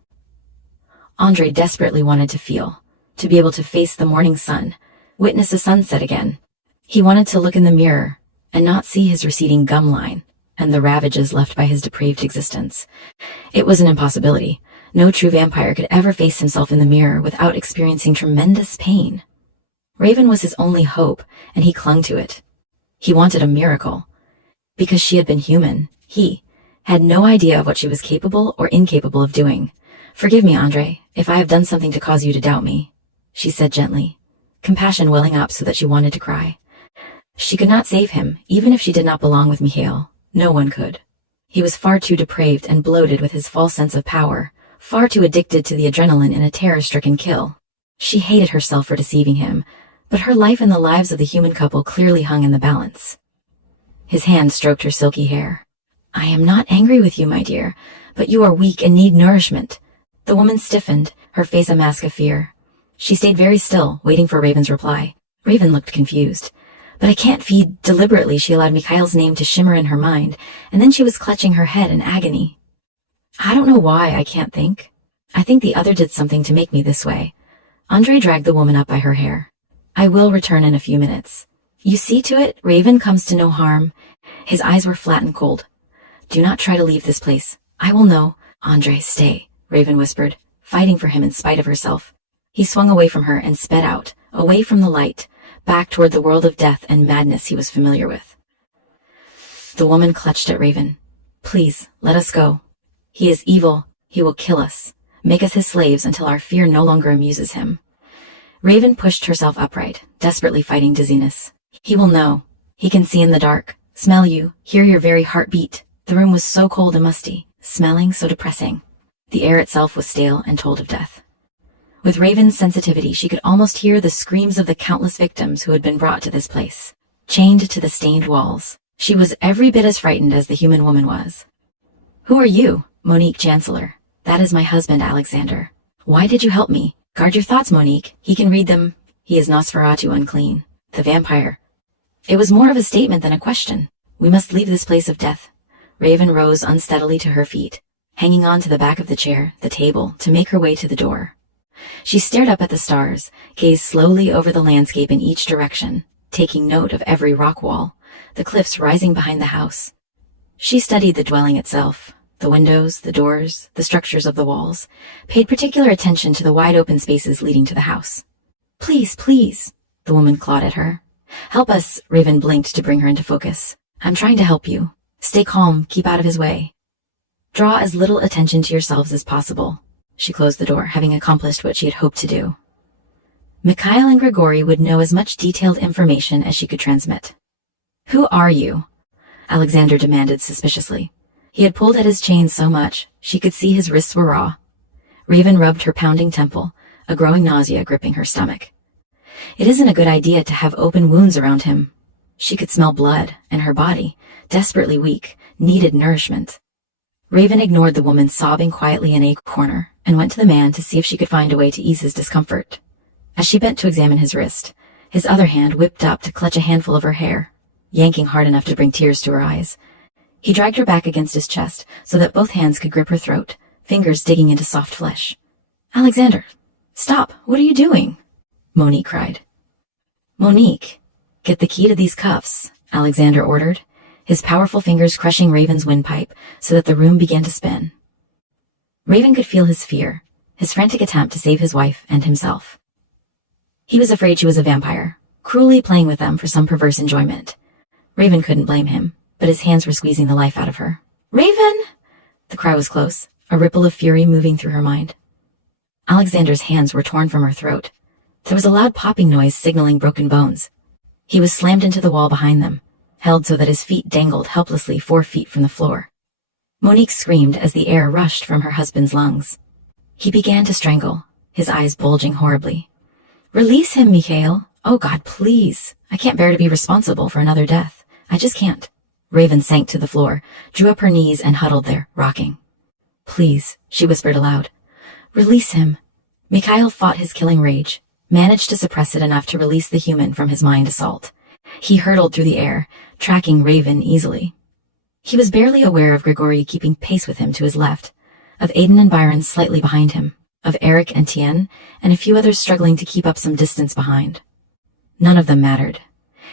Andre desperately wanted to feel, to be able to face the morning sun, witness a sunset again. He wanted to look in the mirror and not see his receding gum line and the ravages left by his depraved existence. It was an impossibility. No true vampire could ever face himself in the mirror without experiencing tremendous pain. Raven was his only hope, and he clung to it. He wanted a miracle. Because she had been human, he had no idea of what she was capable or incapable of doing. Forgive me, Andre, if I have done something to cause you to doubt me, she said gently, compassion welling up so that she wanted to cry. She could not save him, even if she did not belong with Mikhail. No one could. He was far too depraved and bloated with his false sense of power, far too addicted to the adrenaline in a terror-stricken kill. She hated herself for deceiving him, but her life and the lives of the human couple clearly hung in the balance. His hand stroked her silky hair. I am not angry with you, my dear, but you are weak and need nourishment. The woman stiffened, her face a mask of fear. She stayed very still, waiting for Raven's reply. Raven looked confused. But I can't feed. Deliberately, she allowed Mikhail's name to shimmer in her mind, and then she was clutching her head in agony. I don't know why I can't think. I think the other did something to make me this way. Andre dragged the woman up by her hair. I will return in a few minutes. You see to it, Raven comes to no harm. His eyes were flat and cold. Do not try to leave this place. I will know. Andre, stay, Raven whispered, fighting for him in spite of herself. He swung away from her and sped out, away from the light, back toward the world of death and madness he was familiar with. The woman clutched at Raven. Please, let us go. He is evil. He will kill us, make us his slaves until our fear no longer amuses him. Raven pushed herself upright, desperately fighting dizziness. He will know. He can see in the dark, smell you, hear your very heart beat. The room was so cold and musty, smelling so depressing. The air itself was stale and told of death. With Raven's sensitivity, she could almost hear the screams of the countless victims who had been brought to this place, chained to the stained walls. She was every bit as frightened as the human woman was. Who are you? Monique Chancellor. That is my husband, Alexander. Why did you help me? Guard your thoughts, Monique. He can read them. He is Nosferatu unclean. The vampire. It was more of a statement than a question. We must leave this place of death. Raven rose unsteadily to her feet, hanging on to the back of the chair, the table, to make her way to the door. She stared up at the stars, gazed slowly over the landscape in each direction, taking note of every rock wall, the cliffs rising behind the house. She studied the dwelling itself, the windows, the doors, the structures of the walls, paid particular attention to the wide open spaces leading to the house. Please, please, the woman clawed at her. Help us, Raven blinked to bring her into focus. I'm trying to help you. Stay calm, keep out of his way. Draw as little attention to yourselves as possible. She closed the door, having accomplished what she had hoped to do. Mikhail and Grigory would know as much detailed information as she could transmit. Who are you? Alexander demanded suspiciously. He had pulled at his chain so much, she could see his wrists were raw. Raven rubbed her pounding temple, a growing nausea gripping her stomach. It isn't a good idea to have open wounds around him. She could smell blood, and her body, desperately weak, needed nourishment. Raven ignored the woman sobbing quietly in a corner and went to the man to see if she could find a way to ease his discomfort. As she bent to examine his wrist, his other hand whipped up to clutch a handful of her hair, yanking hard enough to bring tears to her eyes. He dragged her back against his chest so that both hands could grip her throat, fingers digging into soft flesh. Alexander, stop! What are you doing? Monique cried. Monique, get the key to these cuffs, Alexander ordered, his powerful fingers crushing Raven's windpipe so that the room began to spin. Raven could feel his fear, his frantic attempt to save his wife and himself. He was afraid she was a vampire, cruelly playing with them for some perverse enjoyment. Raven couldn't blame him, but his hands were squeezing the life out of her. Raven! The cry was close, a ripple of fury moving through her mind. Alexander's hands were torn from her throat. There was a loud popping noise signaling broken bones. He was slammed into the wall behind them, held so that his feet dangled helplessly 4 feet from the floor. Monique screamed as the air rushed from her husband's lungs. He began to strangle, his eyes bulging horribly. Release him, Mikhail. Oh God, please. I can't bear to be responsible for another death. I just can't. Raven sank to the floor, drew up her knees and huddled there, rocking. Please, she whispered aloud. Release him. Mikhail fought his killing rage, managed to suppress it enough to release the human from his mind assault. He hurtled through the air, tracking Raven easily. He was barely aware of Grigory keeping pace with him to his left, of Aiden and Byron slightly behind him, of Eric and Tien, and a few others struggling to keep up some distance behind. None of them mattered.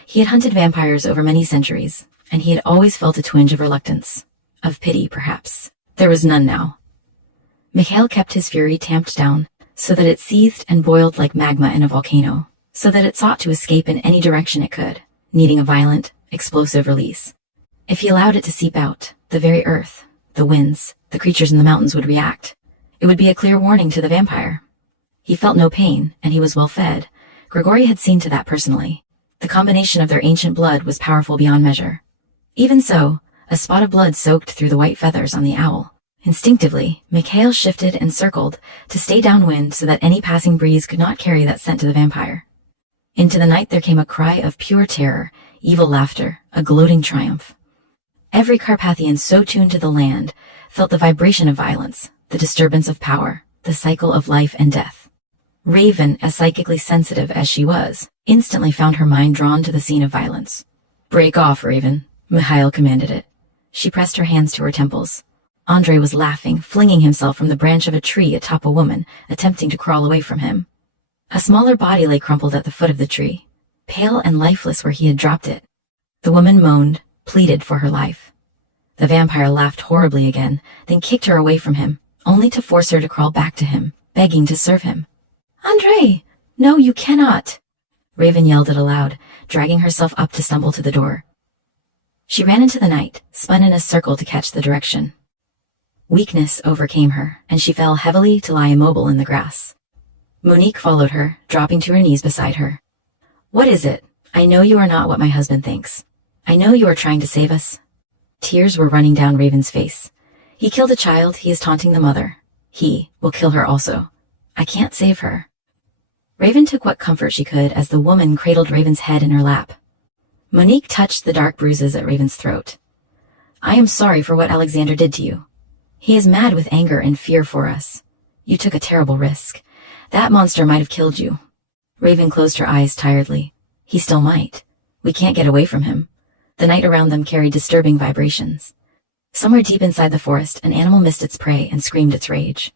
He had hunted vampires over many centuries, and he had always felt a twinge of reluctance, of pity, perhaps. There was none now. Mikhail kept his fury tamped down, so that it seethed and boiled like magma in a volcano, so that it sought to escape in any direction it could, needing a violent, explosive release. If he allowed it to seep out, the very earth, the winds, the creatures in the mountains would react. It would be a clear warning to the vampire. He felt no pain, and he was well fed. Grigory had seen to that personally. The combination of their ancient blood was powerful beyond measure. Even so, a spot of blood soaked through the white feathers on the owl. Instinctively, Mikhail shifted and circled to stay downwind so that any passing breeze could not carry that scent to the vampire. Into the night there came a cry of pure terror, evil laughter, a gloating triumph. Every Carpathian so tuned to the land felt the vibration of violence, the disturbance of power, the cycle of life and death. Raven, as psychically sensitive as she was, instantly found her mind drawn to the scene of violence. Break off, Raven, Mikhail commanded it. She pressed her hands to her temples. Andre was laughing, flinging himself from the branch of a tree atop a woman, attempting to crawl away from him. A smaller body lay crumpled at the foot of the tree, pale and lifeless where he had dropped it. The woman moaned, pleaded for her life. The vampire laughed horribly again, then kicked her away from him, only to force her to crawl back to him, begging to serve him. Andre! No, you cannot! Raven yelled it aloud, dragging herself up to stumble to the door. She ran into the night, spun in a circle to catch the direction. Weakness overcame her, and she fell heavily to lie immobile in the grass. Monique followed her, dropping to her knees beside her. What is it? I know you are not what my husband thinks. I know you are trying to save us. Tears were running down Raven's face. He killed a child, he is taunting the mother. He will kill her also. I can't save her. Raven took what comfort she could as the woman cradled Raven's head in her lap. Monique touched the dark bruises at Raven's throat. I am sorry for what Alexander did to you. He is mad with anger and fear for us. You took a terrible risk. That monster might have killed you. Raven closed her eyes tiredly. He still might. We can't get away from him. The night around them carried disturbing vibrations. Somewhere deep inside the forest, an animal missed its prey and screamed its rage.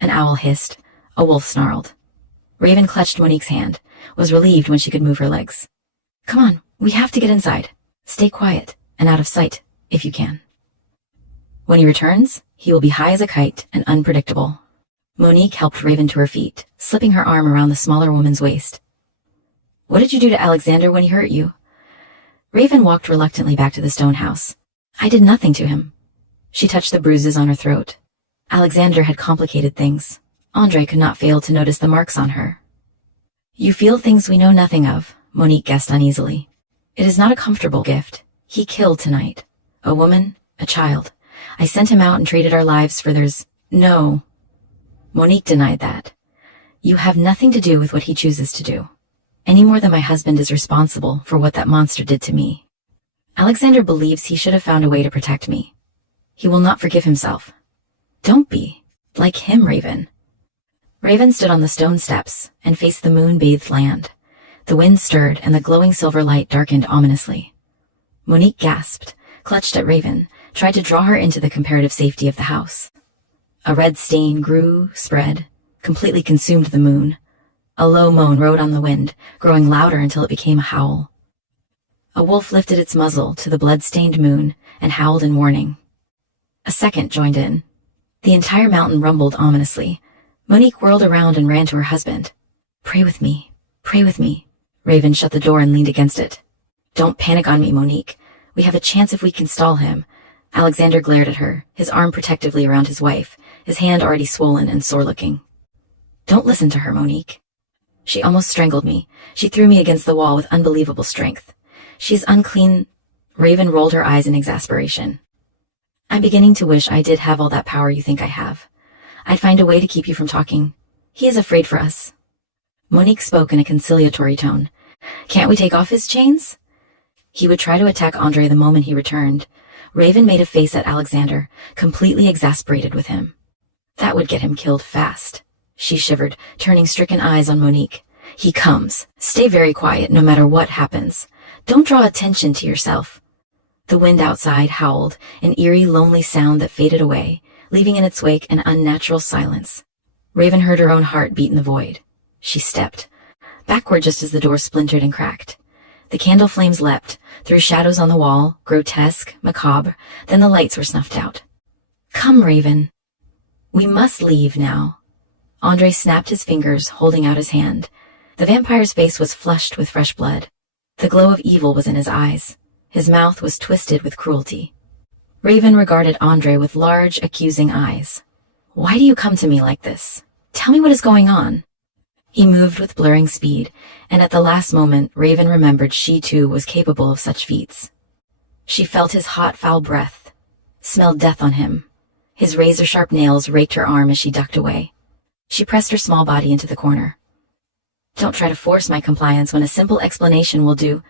An owl hissed. A wolf snarled. Raven clutched Monique's hand, was relieved when she could move her legs. Come on, we have to get inside. Stay quiet and out of sight, if you can. When he returns, he will be high as a kite and unpredictable. Monique helped Raven to her feet, slipping her arm around the smaller woman's waist. What did you do to Alexander when he hurt you? Raven walked reluctantly back to the stone house. I did nothing to him. She touched the bruises on her throat. Alexander had complicated things. Andre could not fail to notice the marks on her. You feel things we know nothing of, Monique guessed uneasily. It is not a comfortable gift. He killed tonight. A woman, a child. I sent him out and traded our lives for theirs. No. Monique denied that. You have nothing to do with what he chooses to do. Any more than my husband is responsible for what that monster did to me. Alexander believes he should have found a way to protect me. He will not forgive himself. Don't be like him, Raven. Raven stood on the stone steps and faced the moon-bathed land. The wind stirred and the glowing silver light darkened ominously. Monique gasped, clutched at Raven, tried to draw her into the comparative safety of the house. A red stain grew, spread, completely consumed the moon. A low moan rode on the wind, growing louder until it became a howl. A wolf lifted its muzzle to the blood-stained moon and howled in warning. A second joined in. The entire mountain rumbled ominously. Monique whirled around and ran to her husband. Pray with me. Pray with me. Raven shut the door and leaned against it. Don't panic on me, Monique. We have a chance if we can stall him. Alexander glared at her, his arm protectively around his wife, his hand already swollen and sore-looking. Don't listen to her, Monique. She almost strangled me. She threw me against the wall with unbelievable strength. She's unclean. Raven rolled her eyes in exasperation. I'm beginning to wish I did have all that power you think I have. I'd find a way to keep you from talking. He is afraid for us. Monique spoke in a conciliatory tone. Can't we take off his chains? He would try to attack Andre the moment he returned. Raven made a face at Alexander, completely exasperated with him. That would get him killed fast. She shivered, turning stricken eyes on Monique. He comes. Stay very quiet no matter what happens. Don't draw attention to yourself. The wind outside howled, an eerie, lonely sound that faded away, leaving in its wake an unnatural silence. Raven heard her own heart beat in the void. She stepped backward just as the door splintered and cracked. The candle flames leapt, threw shadows on the wall, grotesque, macabre, then the lights were snuffed out. Come, Raven. We must leave now. Andre snapped his fingers, holding out his hand. The vampire's face was flushed with fresh blood. The glow of evil was in his eyes. His mouth was twisted with cruelty. Raven regarded Andre with large, accusing eyes. Why do you come to me like this? Tell me what is going on. He moved with blurring speed, and at the last moment, Raven remembered she too was capable of such feats. She felt his hot, foul breath, smelled death on him. His razor-sharp nails raked her arm as she ducked away. She pressed her small body into the corner. Don't try to force my compliance when a simple explanation will do.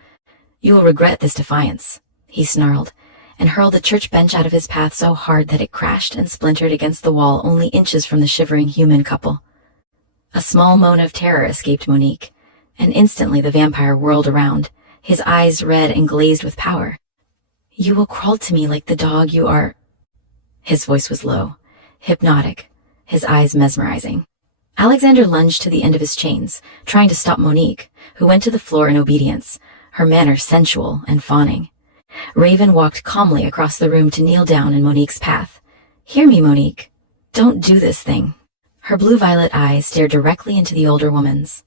You will regret this defiance, he snarled, and hurled the church bench out of his path so hard that it crashed and splintered against the wall only inches from the shivering human couple. A small moan of terror escaped Monique, and instantly the vampire whirled around, his eyes red and glazed with power. You will crawl to me like the dog you are. His voice was low, hypnotic, his eyes mesmerizing. Alexander lunged to the end of his chains, trying to stop Monique, who went to the floor in obedience, her manner sensual and fawning. Raven walked calmly across the room to kneel down in Monique's path. Hear me, Monique. Don't do this thing. Her blue-violet eyes stared directly into the older woman's.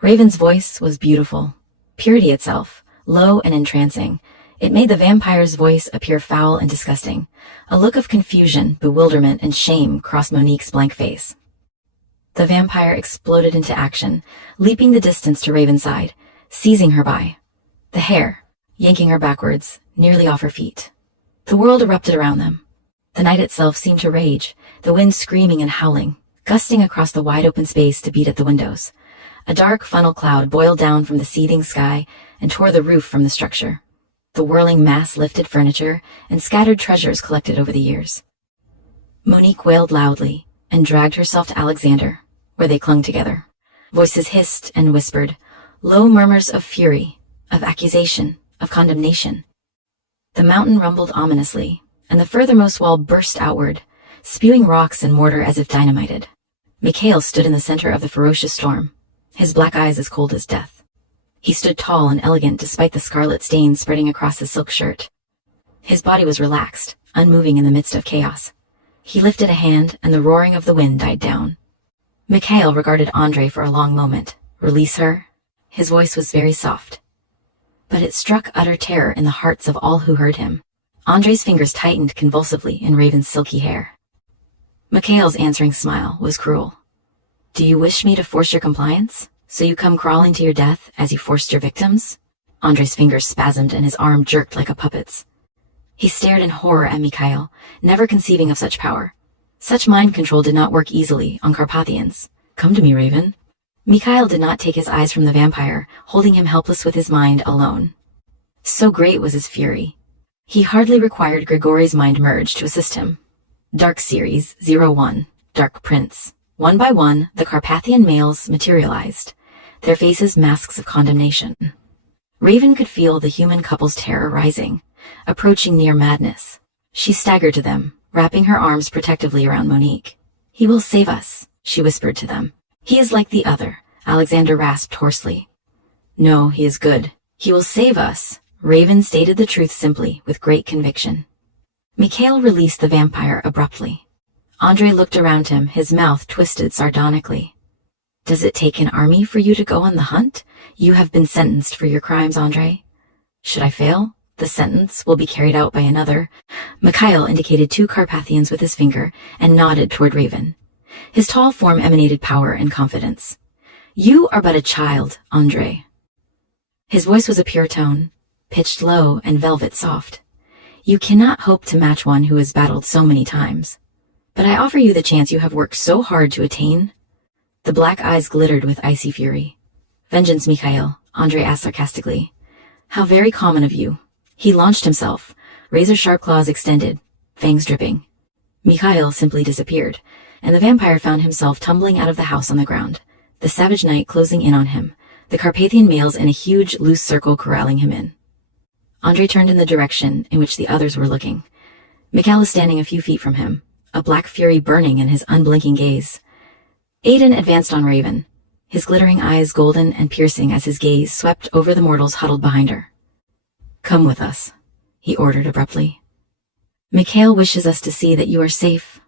Raven's voice was beautiful, purity itself, low and entrancing. It made the vampire's voice appear foul and disgusting. A look of confusion, bewilderment, and shame crossed Monique's blank face. The vampire exploded into action, leaping the distance to Raven's side, seizing her by the hair, yanking her backwards, nearly off her feet. The world erupted around them. The night itself seemed to rage, the wind screaming and howling, gusting across the wide-open space to beat at the windows. A dark funnel cloud boiled down from the seething sky and tore the roof from the structure. The whirling mass lifted furniture and scattered treasures collected over the years. Monique wailed loudly and dragged herself to Alexander, where they clung together. Voices hissed and whispered, low murmurs of fury, of accusation, of condemnation. The mountain rumbled ominously, and the furthermost wall burst outward, spewing rocks and mortar as if dynamited. Mikhail stood in the center of the ferocious storm, his black eyes as cold as death. He stood tall and elegant despite the scarlet stains spreading across his silk shirt. His body was relaxed, unmoving in the midst of chaos. He lifted a hand, and the roaring of the wind died down. Mikhail regarded Andre for a long moment. Release her? His voice was very soft. but it struck utter terror in the hearts of all who heard him. Andre's fingers tightened convulsively in Raven's silky hair. Mikhail's answering smile was cruel. Do you wish me to force your compliance? So you come crawling to your death as you forced your victims? Andre's fingers spasmed and his arm jerked like a puppet's. He stared in horror at Mikhail, never conceiving of such power. Such mind control did not work easily on Carpathians. Come to me, Raven. Mikhail did not take his eyes from the vampire, holding him helpless with his mind alone. So great was his fury. He hardly required Grigori's mind merge to assist him. Dark Series 01, Dark Prince. One by one, the Carpathian males materialized, their faces masks of condemnation. Raven could feel the human couple's terror rising, approaching near madness. She staggered to them, wrapping her arms protectively around Monique. He will save us, she whispered to them. He is like the other, Alexander rasped hoarsely. No, he is good. He will save us. Raven stated the truth simply, with great conviction. Mikhail released the vampire abruptly. Andre looked around him, his mouth twisted sardonically. Does it take an army for you to go on the hunt? You have been sentenced for your crimes, Andre. Should I fail? The sentence will be carried out by another. Mikhail indicated 2 Carpathians with his finger and nodded toward Raven. His tall form emanated power and confidence. You are but a child, Andre. His voice was a pure tone, pitched low and velvet soft. You cannot hope to match one who has battled so many times. But I offer you the chance you have worked so hard to attain. The black eyes glittered with icy fury. Vengeance, Mikhail, Andre asked sarcastically. How very common of you. He launched himself, razor-sharp claws extended, fangs dripping. Mikhail simply disappeared, and the vampire found himself tumbling out of the house on the ground, the savage night closing in on him, the Carpathian males in a huge, loose circle corralling him in. Andre turned in the direction in which the others were looking. Mikhail was standing a few feet from him, a black fury burning in his unblinking gaze. Aiden advanced on Raven, his glittering eyes golden and piercing as his gaze swept over the mortals huddled behind her. Come with us, he ordered abruptly. Mikhail wishes us to see that you are safe.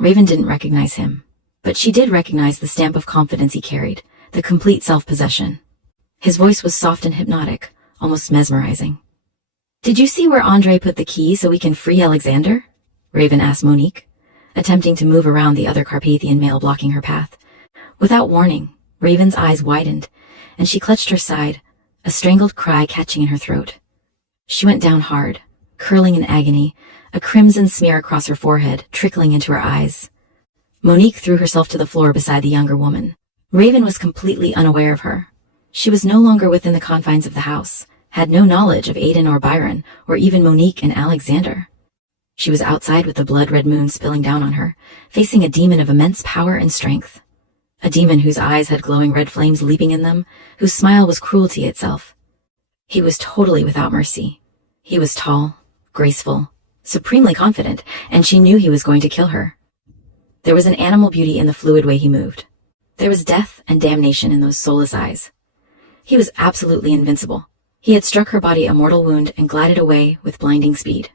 Raven didn't recognize him, but she did recognize the stamp of confidence he carried, the complete self-possession. His voice was soft and hypnotic, almost mesmerizing. Did you see where Andre put the key so we can free Alexander? Raven asked Monique, attempting to move around the other Carpathian male blocking her path. Without warning, Raven's eyes widened, and she clutched her side, a strangled cry catching in her throat. She went down hard, curling in agony, a crimson smear across her forehead, trickling into her eyes. Monique threw herself to the floor beside the younger woman. Raven was completely unaware of her. She was no longer within the confines of the house, had no knowledge of Aiden or Byron, or even Monique and Alexander. She was outside with the blood-red moon spilling down on her, facing a demon of immense power and strength. A demon whose eyes had glowing red flames leaping in them, whose smile was cruelty itself. He was totally without mercy. He was tall, graceful, supremely confident, and she knew he was going to kill her. There was an animal beauty in the fluid way he moved. There was death and damnation in those soulless eyes. He was absolutely invincible. He had struck her body a mortal wound and glided away with blinding speed.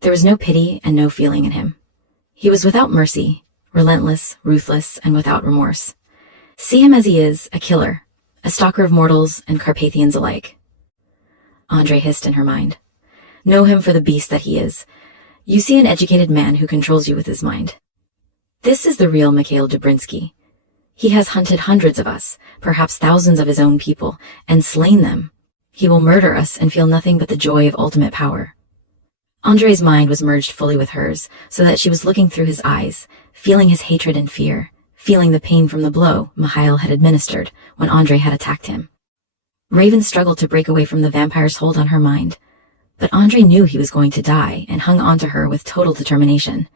There was no pity and no feeling in him. He was without mercy, relentless, ruthless, and without remorse. See him as he is, a killer, a stalker of mortals and Carpathians alike. Andre hissed in her mind. Know him for the beast that he is. You see an educated man who controls you with his mind. This is the real Mikhail Dubrinsky. He has hunted hundreds of us, perhaps thousands of his own people, and slain them. He will murder us and feel nothing but the joy of ultimate power. Andre's mind was merged fully with hers, so that she was looking through his eyes, feeling his hatred and fear, feeling the pain from the blow Mikhail had administered when Andre had attacked him. Raven struggled to break away from the vampire's hold on her mind, but Andre knew he was going to die and hung on to her with total determination.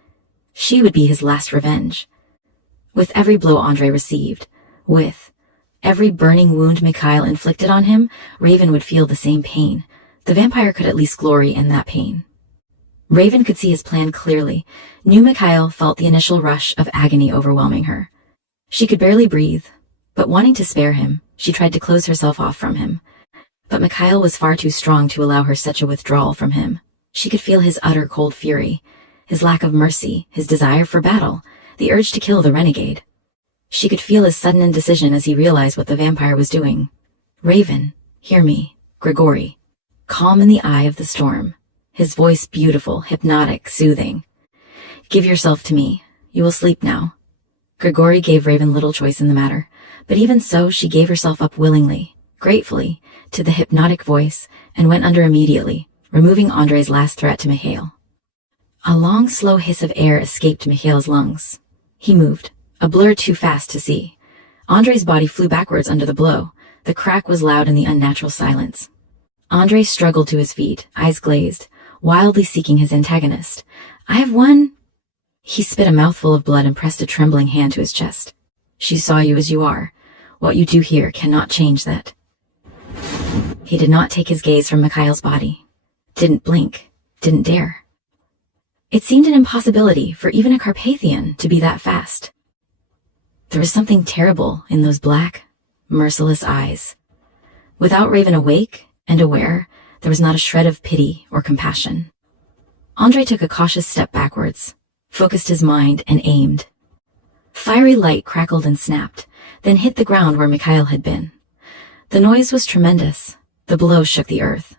She would be his last revenge. With every blow Andre received, with every burning wound Mikhail inflicted on him, Raven would feel the same pain. The vampire could at least glory in that pain. Raven could see his plan clearly, knew Mikhail felt the initial rush of agony overwhelming her. She could barely breathe, but wanting to spare him, she tried to close herself off from him. But Mikhail was far too strong to allow her such a withdrawal from him. She could feel his utter cold fury, his lack of mercy, his desire for battle, the urge to kill the renegade. She could feel his sudden indecision as he realized what the vampire was doing. Raven, hear me, Grigori, calm in the eye of the storm, his voice beautiful, hypnotic, soothing. "Give yourself to me. You will sleep now." Grigori gave Raven little choice in the matter, but even so she gave herself up willingly, gratefully, to the hypnotic voice and went under immediately, removing Andrei's last threat to Mikhail. A long, slow hiss of air escaped Mikhail's lungs. He moved, a blur too fast to see. Andrei's body flew backwards under the blow. The crack was loud in the unnatural silence. Andrei struggled to his feet, eyes glazed, wildly seeking his antagonist. "I have won." He spit a mouthful of blood and pressed a trembling hand to his chest. "She saw you as you are. What you do here cannot change that." He did not take his gaze from Mikhail's body. Didn't blink. Didn't dare. It seemed an impossibility for even a Carpathian to be that fast. There was something terrible in those black, merciless eyes. Without Raven awake and aware, there was not a shred of pity or compassion. Andrei took a cautious step backwards, focused his mind, and aimed. Fiery light crackled and snapped, then hit the ground where Mikhail had been. The noise was tremendous. The blow shook the earth.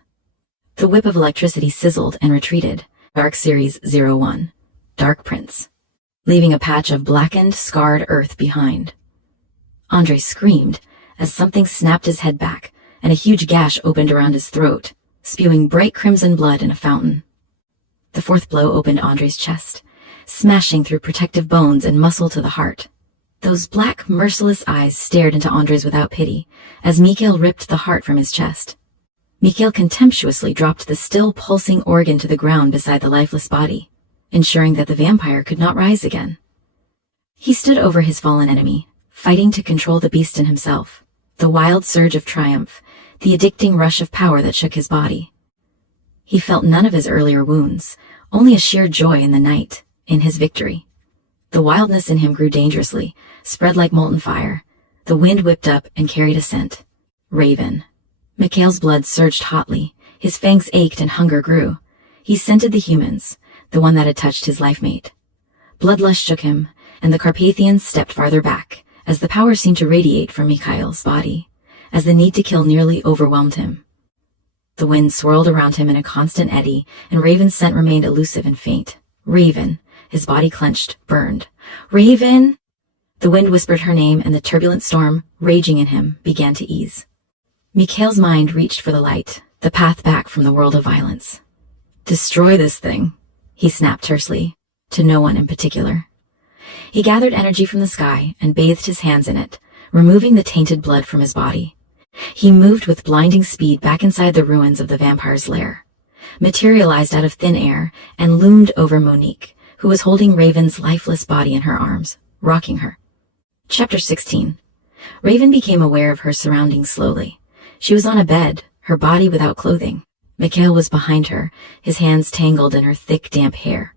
The whip of electricity sizzled and retreated. Dark Series 01. Dark Prince. Leaving a patch of blackened, scarred earth behind. Andrei screamed as something snapped his head back, and a huge gash opened around his throat, spewing bright crimson blood in a fountain. The fourth blow opened Andrei's chest, smashing through protective bones and muscle to the heart. Those black, merciless eyes stared into Andrei's without pity, as Mikhail ripped the heart from his chest. Mikhail contemptuously dropped the still pulsing organ to the ground beside the lifeless body, ensuring that the vampire could not rise again. He stood over his fallen enemy, fighting to control the beast in himself, the wild surge of triumph, the addicting rush of power that shook his body. He felt none of his earlier wounds, only a sheer joy in the night, in his victory. The wildness in him grew dangerously, spread like molten fire. The wind whipped up and carried a scent. Raven. Mikhail's blood surged hotly. His fangs ached and hunger grew. He scented the humans, the one that had touched his life mate. Bloodlust shook him, and the Carpathians stepped farther back, as the power seemed to radiate from Mikhail's body, as the need to kill nearly overwhelmed him. The wind swirled around him in a constant eddy, and Raven's scent remained elusive and faint. Raven. His body clenched, burned. "Raven!" The wind whispered her name, and the turbulent storm, raging in him, began to ease. Mikhail's mind reached for the light, the path back from the world of violence. "Destroy this thing," he snapped tersely, to no one in particular. He gathered energy from the sky and bathed his hands in it, removing the tainted blood from his body. He moved with blinding speed back inside the ruins of the vampire's lair, materialized out of thin air, and loomed over Monique, who was holding Raven's lifeless body in her arms, rocking her. Chapter 16. Raven became aware of her surroundings slowly. She was on a bed, her body without clothing. Mikhail was behind her, his hands tangled in her thick, damp hair.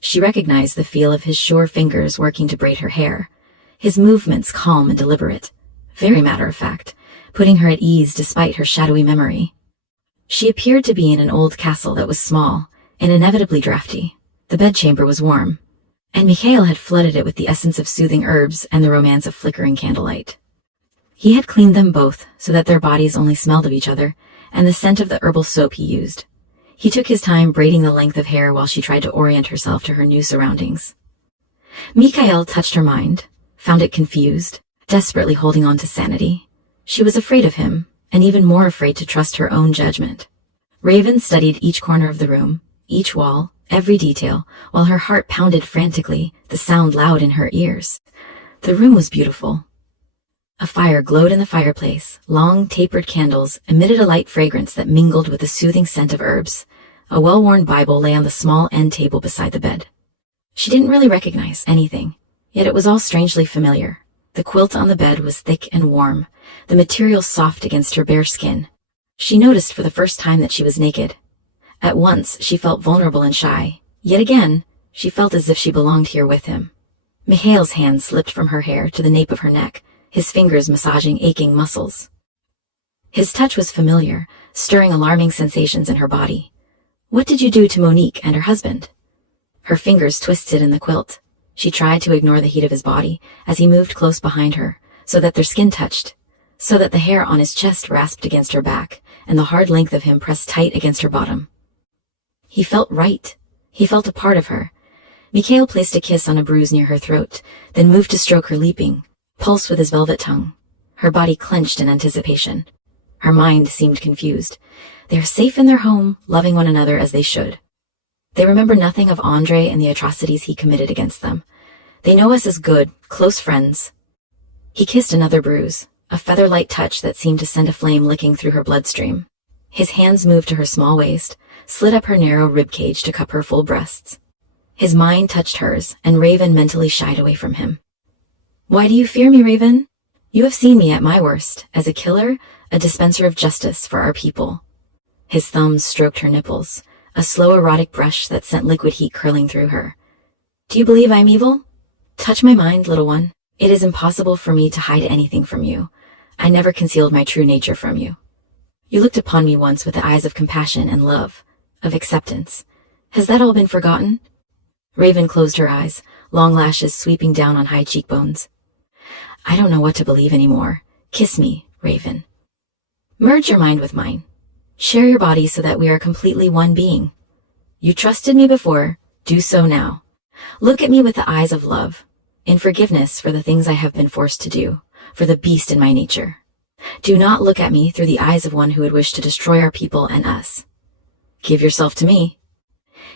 She recognized the feel of his sure fingers working to braid her hair, his movements calm and deliberate, very matter-of-fact, putting her at ease despite her shadowy memory. She appeared to be in an old castle that was small and inevitably drafty. The bedchamber was warm, and Mikhail had flooded it with the essence of soothing herbs and the romance of flickering candlelight. He had cleaned them both so that their bodies only smelled of each other, and the scent of the herbal soap he used. He took his time braiding the length of hair while she tried to orient herself to her new surroundings. Mikhail touched her mind, found it confused, desperately holding on to sanity. She was afraid of him, and even more afraid to trust her own judgment. Raven studied each corner of the room, each wall, every detail, while her heart pounded frantically, the sound loud in her ears. The room was beautiful. A fire glowed in the fireplace. Long, tapered candles emitted a light fragrance that mingled with the soothing scent of herbs. A well-worn Bible lay on the small end table beside the bed. She didn't really recognize anything, yet it was all strangely familiar. The quilt on the bed was thick and warm, the material soft against her bare skin. She noticed for the first time that she was naked. At once, she felt vulnerable and shy. Yet again, she felt as if she belonged here with him. Mikhail's hand slipped from her hair to the nape of her neck, his fingers massaging aching muscles. His touch was familiar, stirring alarming sensations in her body. "What did you do to Monique and her husband?" Her fingers twisted in the quilt. She tried to ignore the heat of his body as he moved close behind her, so that their skin touched, so that the hair on his chest rasped against her back, and the hard length of him pressed tight against her bottom. He felt right. He felt a part of her. Mikhail placed a kiss on a bruise near her throat, then moved to stroke her leaping pulse with his velvet tongue. Her body clenched in anticipation. Her mind seemed confused. They are safe in their home, loving one another as they should. They remember nothing of Andre and the atrocities he committed against them. They know us as good, close friends. He kissed another bruise, a feather-light touch that seemed to send a flame licking through her bloodstream. His hands moved to her small waist, slid up her narrow ribcage to cup her full breasts. His mind touched hers, and Raven mentally shied away from him. "Why do you fear me, Raven? You have seen me at my worst, as a killer, a dispenser of justice for our people." His thumbs stroked her nipples, a slow erotic brush that sent liquid heat curling through her. "Do you believe I'm evil? Touch my mind, little one. It is impossible for me to hide anything from you. I never concealed my true nature from you. You looked upon me once with the eyes of compassion and love, of acceptance. Has that all been forgotten?" Raven closed her eyes, long lashes sweeping down on high cheekbones. "I don't know what to believe anymore. Kiss me, Raven. Merge your mind with mine. Share your body so that we are completely one being. You trusted me before, do so now. Look at me with the eyes of love, in forgiveness for the things I have been forced to do, for the beast in my nature. Do not look at me through the eyes of one who would wish to destroy our people and us. Give yourself to me."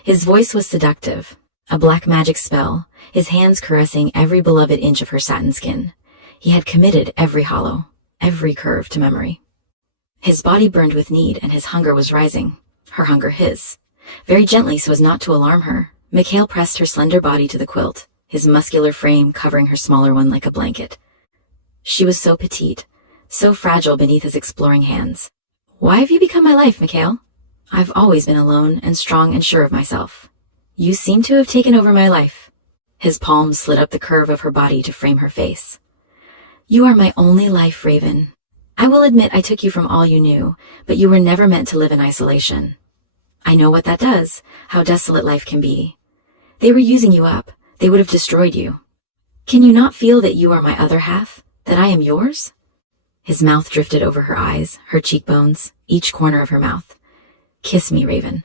His voice was seductive, a black magic spell, his hands caressing every beloved inch of her satin skin. He had committed every hollow, every curve to memory. His body burned with need, and his hunger was rising, her hunger his. Very gently, so as not to alarm her, Mikhail pressed her slender body to the quilt, his muscular frame covering her smaller one like a blanket. She was so petite, so fragile beneath his exploring hands. "Why have you become my life, Mikhail? I've always been alone and strong and sure of myself. You seem to have taken over my life." His palms slid up the curve of her body to frame her face. "You are my only life, Raven. I will admit I took you from all you knew, but you were never meant to live in isolation. I know what that does, how desolate life can be. They were using you up. They would have destroyed you. Can you not feel that you are my other half, that I am yours?" His mouth drifted over her eyes, her cheekbones, each corner of her mouth. "Kiss me, Raven.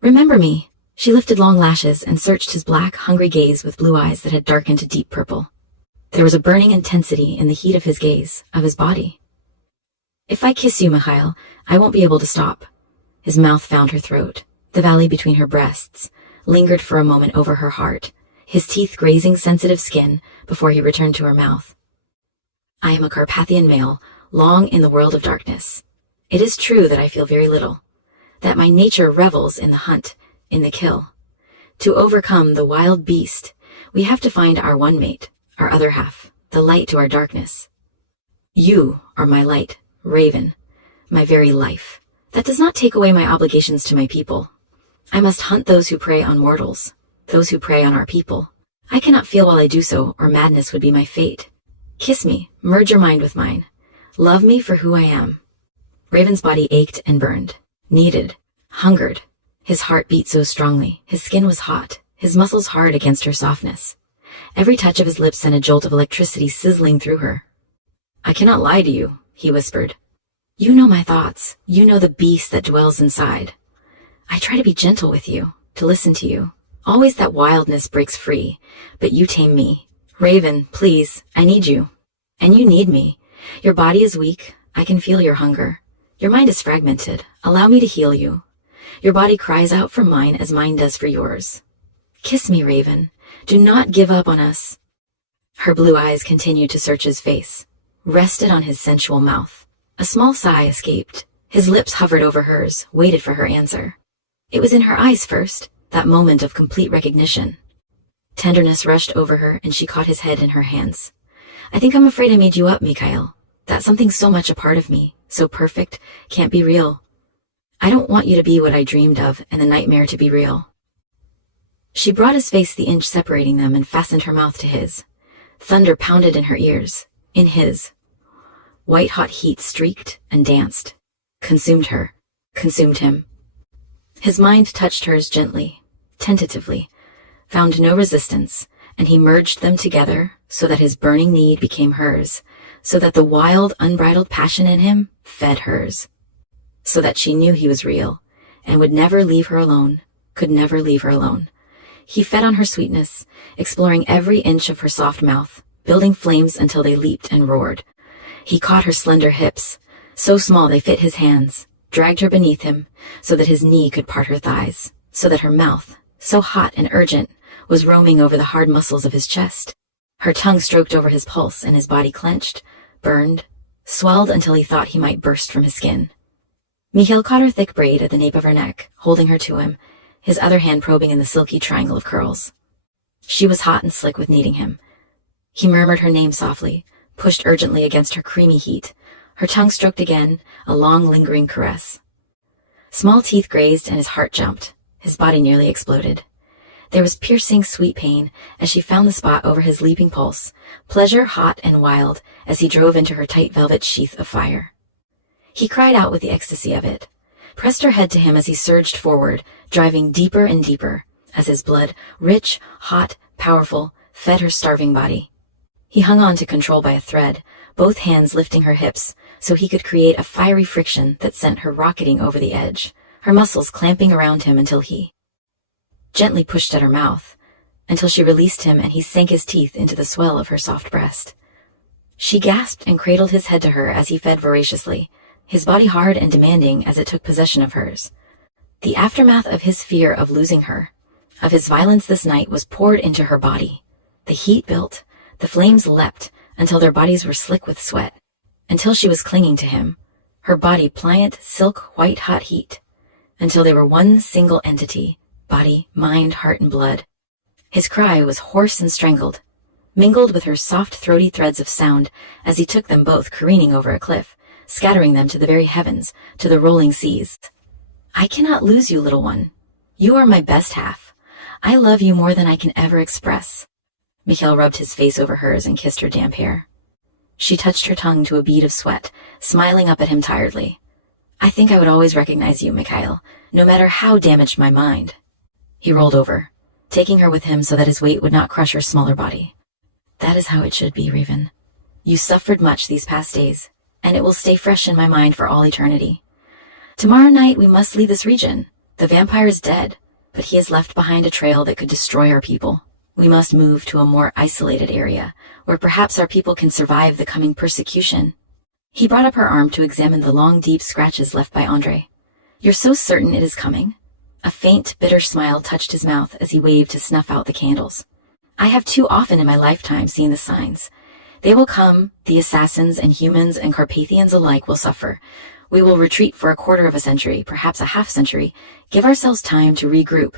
Remember me." She lifted long lashes and searched his black, hungry gaze with blue eyes that had darkened to deep purple. There was a burning intensity in the heat of his gaze, of his body. "If I kiss you, Mikhail, I won't be able to stop." His mouth found her throat, the valley between her breasts, lingered for a moment over her heart, his teeth grazing sensitive skin before he returned to her mouth. "I am a Carpathian male, long in the world of darkness. It is true that I feel very little, that my nature revels in the hunt, in the kill. To overcome the wild beast, we have to find our one mate, our other half, the light to our darkness. You are my light, Raven, my very life. That does not take away my obligations to my people. I must hunt those who prey on mortals, those who prey on our people. I cannot feel while I do so, or madness would be my fate. Kiss me, merge your mind with mine. Love me for who I am." Raven's body ached and burned, needed, hungered. His heart beat so strongly, his skin was hot, his muscles hard against her softness. Every touch of his lips sent a jolt of electricity sizzling through her. "I cannot lie to you," he whispered. "You know my thoughts. You know the beast that dwells inside. I try to be gentle with you, to listen to you. Always that wildness breaks free, but you tame me. Raven, please, I need you. And you need me. Your body is weak. I can feel your hunger. Your mind is fragmented. Allow me to heal you. Your body cries out for mine as mine does for yours. Kiss me, Raven. Do not give up on us." Her blue eyes continued to search his face, rested on his sensual mouth. A small sigh escaped. His lips hovered over hers, waited for her answer. It was in her eyes first, that moment of complete recognition. Tenderness rushed over her, and she caught his head in her hands. "I think I'm afraid I made you up, Mikhail. That something so much a part of me, so perfect, can't be real. I don't want you to be what I dreamed of, and the nightmare to be real." She brought his face the inch separating them and fastened her mouth to his. Thunder pounded in her ears, in his. White-hot heat streaked and danced, consumed her, consumed him. His mind touched hers gently, tentatively, found no resistance, and he merged them together so that his burning need became hers, so that the wild, unbridled passion in him fed hers. so that she knew he was real, and would never leave her alone, could never leave her alone. He fed on her sweetness, exploring every inch of her soft mouth, building flames until they leaped and roared. He caught her slender hips, so small they fit his hands, dragged her beneath him, so that his knee could part her thighs, so that her mouth, so hot and urgent, was roaming over the hard muscles of his chest. Her tongue stroked over his pulse, and his body clenched, burned, swelled until he thought he might burst from his skin. Mikhail caught her thick braid at the nape of her neck, holding her to him, his other hand probing in the silky triangle of curls. She was hot and slick with needing him. He murmured her name softly, pushed urgently against her creamy heat. Her tongue stroked again, a long, lingering caress. Small teeth grazed and his heart jumped. His body nearly exploded. There was piercing, sweet pain as she found the spot over his leaping pulse, pleasure hot and wild as he drove into her tight velvet sheath of fire. He cried out with the ecstasy of it, pressed her head to him as he surged forward, driving deeper and deeper, as his blood, rich, hot, powerful, fed her starving body. He hung on to control by a thread, both hands lifting her hips, so he could create a fiery friction that sent her rocketing over the edge, her muscles clamping around him until he gently pushed at her mouth, until she released him and he sank his teeth into the swell of her soft breast. She gasped and cradled his head to her as he fed voraciously, his body hard and demanding as it took possession of hers. The aftermath of his fear of losing her, of his violence this night, was poured into her body. The heat built, the flames leapt until their bodies were slick with sweat, until she was clinging to him, her body pliant, silk, white hot heat, until they were one single entity, body, mind, heart, and blood. His cry was hoarse and strangled, mingled with her soft, throaty threads of sound as he took them both careening over a cliff, scattering them to the very heavens, to the rolling seas. I cannot lose you, little one. You are my best half. I love you more than I can ever express. Mikhail rubbed his face over hers and kissed her damp hair. She touched her tongue to a bead of sweat, smiling up at him tiredly. I think I would always recognize you, Mikhail, no matter how damaged my mind. He rolled over, taking her with him so that his weight would not crush her smaller body. That is how it should be, Raven. You suffered much these past days, and it will stay fresh in my mind for all eternity. Tomorrow night we must leave this region. The vampire is dead, but he has left behind a trail that could destroy our people. We must move to a more isolated area, where perhaps our people can survive the coming persecution. He brought up her arm to examine the long, deep scratches left by Andre. You're so certain it is coming? A faint, bitter smile touched his mouth as he waved to snuff out the candles. I have too often in my lifetime seen the signs. They will come, the assassins and humans and Carpathians alike will suffer. We will retreat for a quarter of a century, perhaps a half-century, give ourselves time to regroup.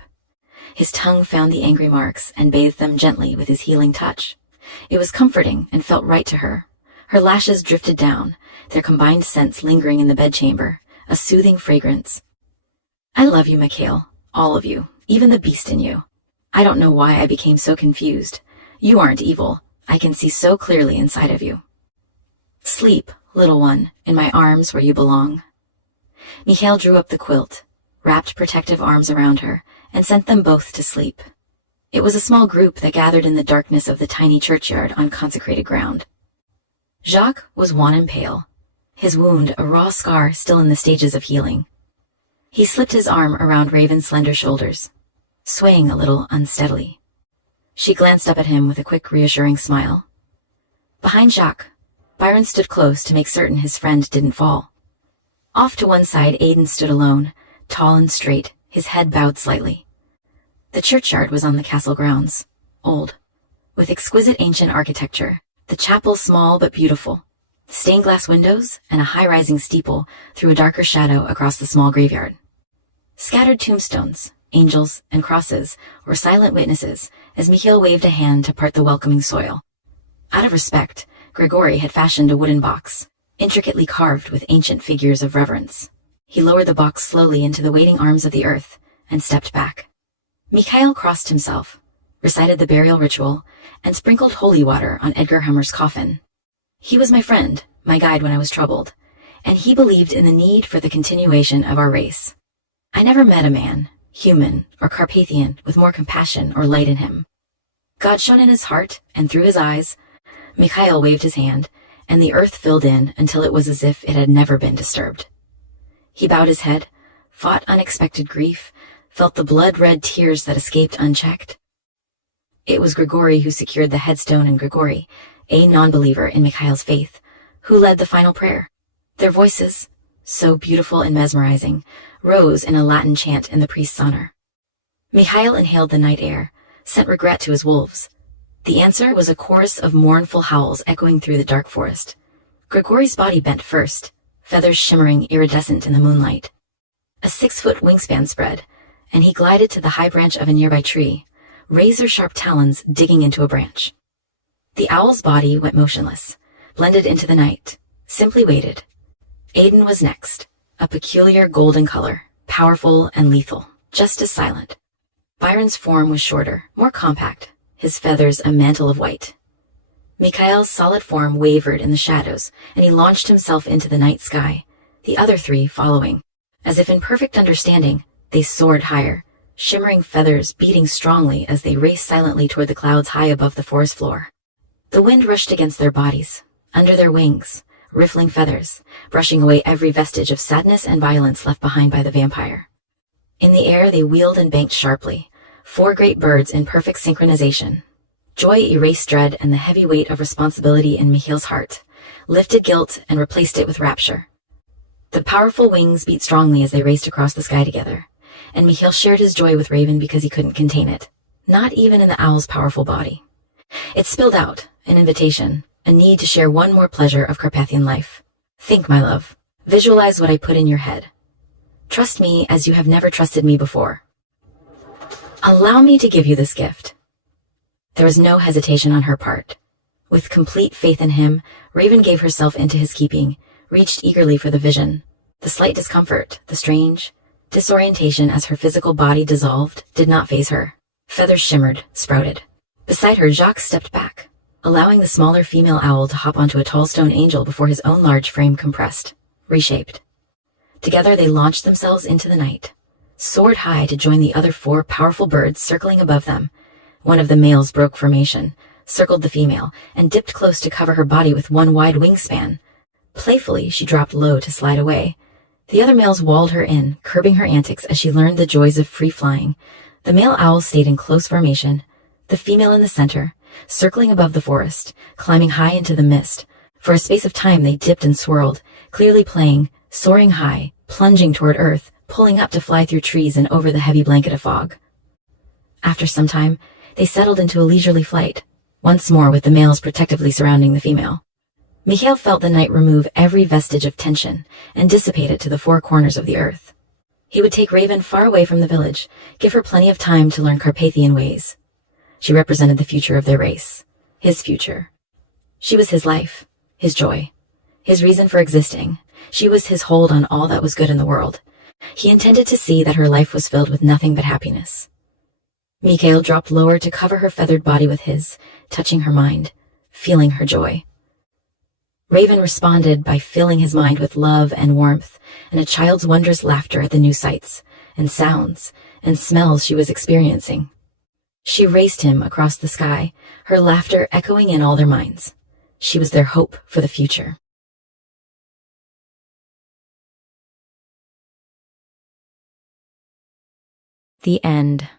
His tongue found the angry marks and bathed them gently with his healing touch. It was comforting and felt right to her. Her lashes drifted down, their combined scents lingering in the bedchamber, a soothing fragrance. I love you, Mikhail, all of you, even the beast in you. I don't know why I became so confused. You aren't evil. I can see so clearly inside of you. Sleep, little one, in my arms where you belong. Mikhail drew up the quilt, wrapped protective arms around her, and sent them both to sleep. It was a small group that gathered in the darkness of the tiny churchyard on consecrated ground. Jacques was wan and pale, his wound a raw scar still in the stages of healing. He slipped his arm around Raven's slender shoulders, swaying a little unsteadily. She glanced up at him with a quick, reassuring smile. Behind Jacques, Byron stood close to make certain his friend didn't fall. Off to one side, Aidan stood alone, tall and straight, his head bowed slightly. The churchyard was on the castle grounds, old, with exquisite ancient architecture, the chapel small but beautiful, stained glass windows and a high-rising steeple threw a darker shadow across the small graveyard. Scattered tombstones, angels, and crosses were silent witnesses as Mikhail waved a hand to part the welcoming soil. Out of respect, Grigori had fashioned a wooden box, intricately carved with ancient figures of reverence. He lowered the box slowly into the waiting arms of the earth and stepped back. Mikhail crossed himself, recited the burial ritual, and sprinkled holy water on Edgar Hummer's coffin. He was my friend, my guide when I was troubled, and he believed in the need for the continuation of our race. I never met a man, human or Carpathian, with more compassion or light in him. God shone in his heart, and through his eyes, Mikhail waved his hand, and the earth filled in until it was as if it had never been disturbed. He bowed his head, fought unexpected grief, felt the blood-red tears that escaped unchecked. It was Grigori who secured the headstone, and Grigori, a non-believer in Mikhail's faith, who led the final prayer. Their voices, so beautiful and mesmerizing, rose in a Latin chant in the priest's honor. Mikhail inhaled the night air, sent regret to his wolves. The answer was a chorus of mournful howls echoing through the dark forest. Grigori's body bent first, feathers shimmering iridescent in the moonlight. A 6-foot wingspan spread, and he glided to the high branch of a nearby tree, razor-sharp talons digging into a branch. The owl's body went motionless, blended into the night, simply waited. Aiden was next, a peculiar golden color, powerful and lethal, just as silent. Byron's form was shorter, more compact, his feathers a mantle of white. Mikhail's solid form wavered in the shadows, and he launched himself into the night sky, the other 3 following. As if in perfect understanding, they soared higher, shimmering feathers beating strongly as they raced silently toward the clouds high above the forest floor. The wind rushed against their bodies, under their wings, riffling feathers, brushing away every vestige of sadness and violence left behind by the vampire. In the air they wheeled and banked sharply, 4 great birds in perfect synchronization. Joy erased dread and the heavy weight of responsibility in Mikhail's heart, lifted guilt and replaced it with rapture. The powerful wings beat strongly as they raced across the sky together, and Mikhail shared his joy with Raven because he couldn't contain it, not even in the owl's powerful body. It spilled out, an invitation, a need to share one more pleasure of Carpathian life. Think, my love. Visualize what I put in your head. Trust me as you have never trusted me before. Allow me to give you this gift. There was no hesitation on her part. With complete faith in him, Raven gave herself into his keeping, reached eagerly for the vision. The slight discomfort, the strange disorientation as her physical body dissolved, did not faze her. Feathers shimmered, sprouted. Beside her, Jacques stepped back, allowing the smaller female owl to hop onto a tall stone angel before his own large frame compressed, reshaped. Together they launched themselves into the night, soared high to join the other 4 powerful birds circling above them. One of the males broke formation, circled the female, and dipped close to cover her body with one wide wingspan. Playfully, she dropped low to slide away. The other males walled her in, curbing her antics as she learned the joys of free flying. The male owl stayed in close formation, the female in the center, circling above the forest, climbing high into the mist. For a space of time they dipped and swirled, clearly playing, soaring high, plunging toward earth, pulling up to fly through trees and over the heavy blanket of fog. After some time, they settled into a leisurely flight, once more with the males protectively surrounding the female. Mikhail felt the night remove every vestige of tension and dissipate it to the 4 corners of the earth. He would take Raven far away from the village, give her plenty of time to learn Carpathian ways. She represented the future of their race, his future. She was his life, his joy, his reason for existing. She was his hold on all that was good in the world. He intended to see that her life was filled with nothing but happiness. Mikhail dropped lower to cover her feathered body with his, touching her mind, feeling her joy. Raven responded by filling his mind with love and warmth and a child's wondrous laughter at the new sights and sounds and smells she was experiencing. She raced him across the sky, her laughter echoing in all their minds. She was their hope for the future. The end.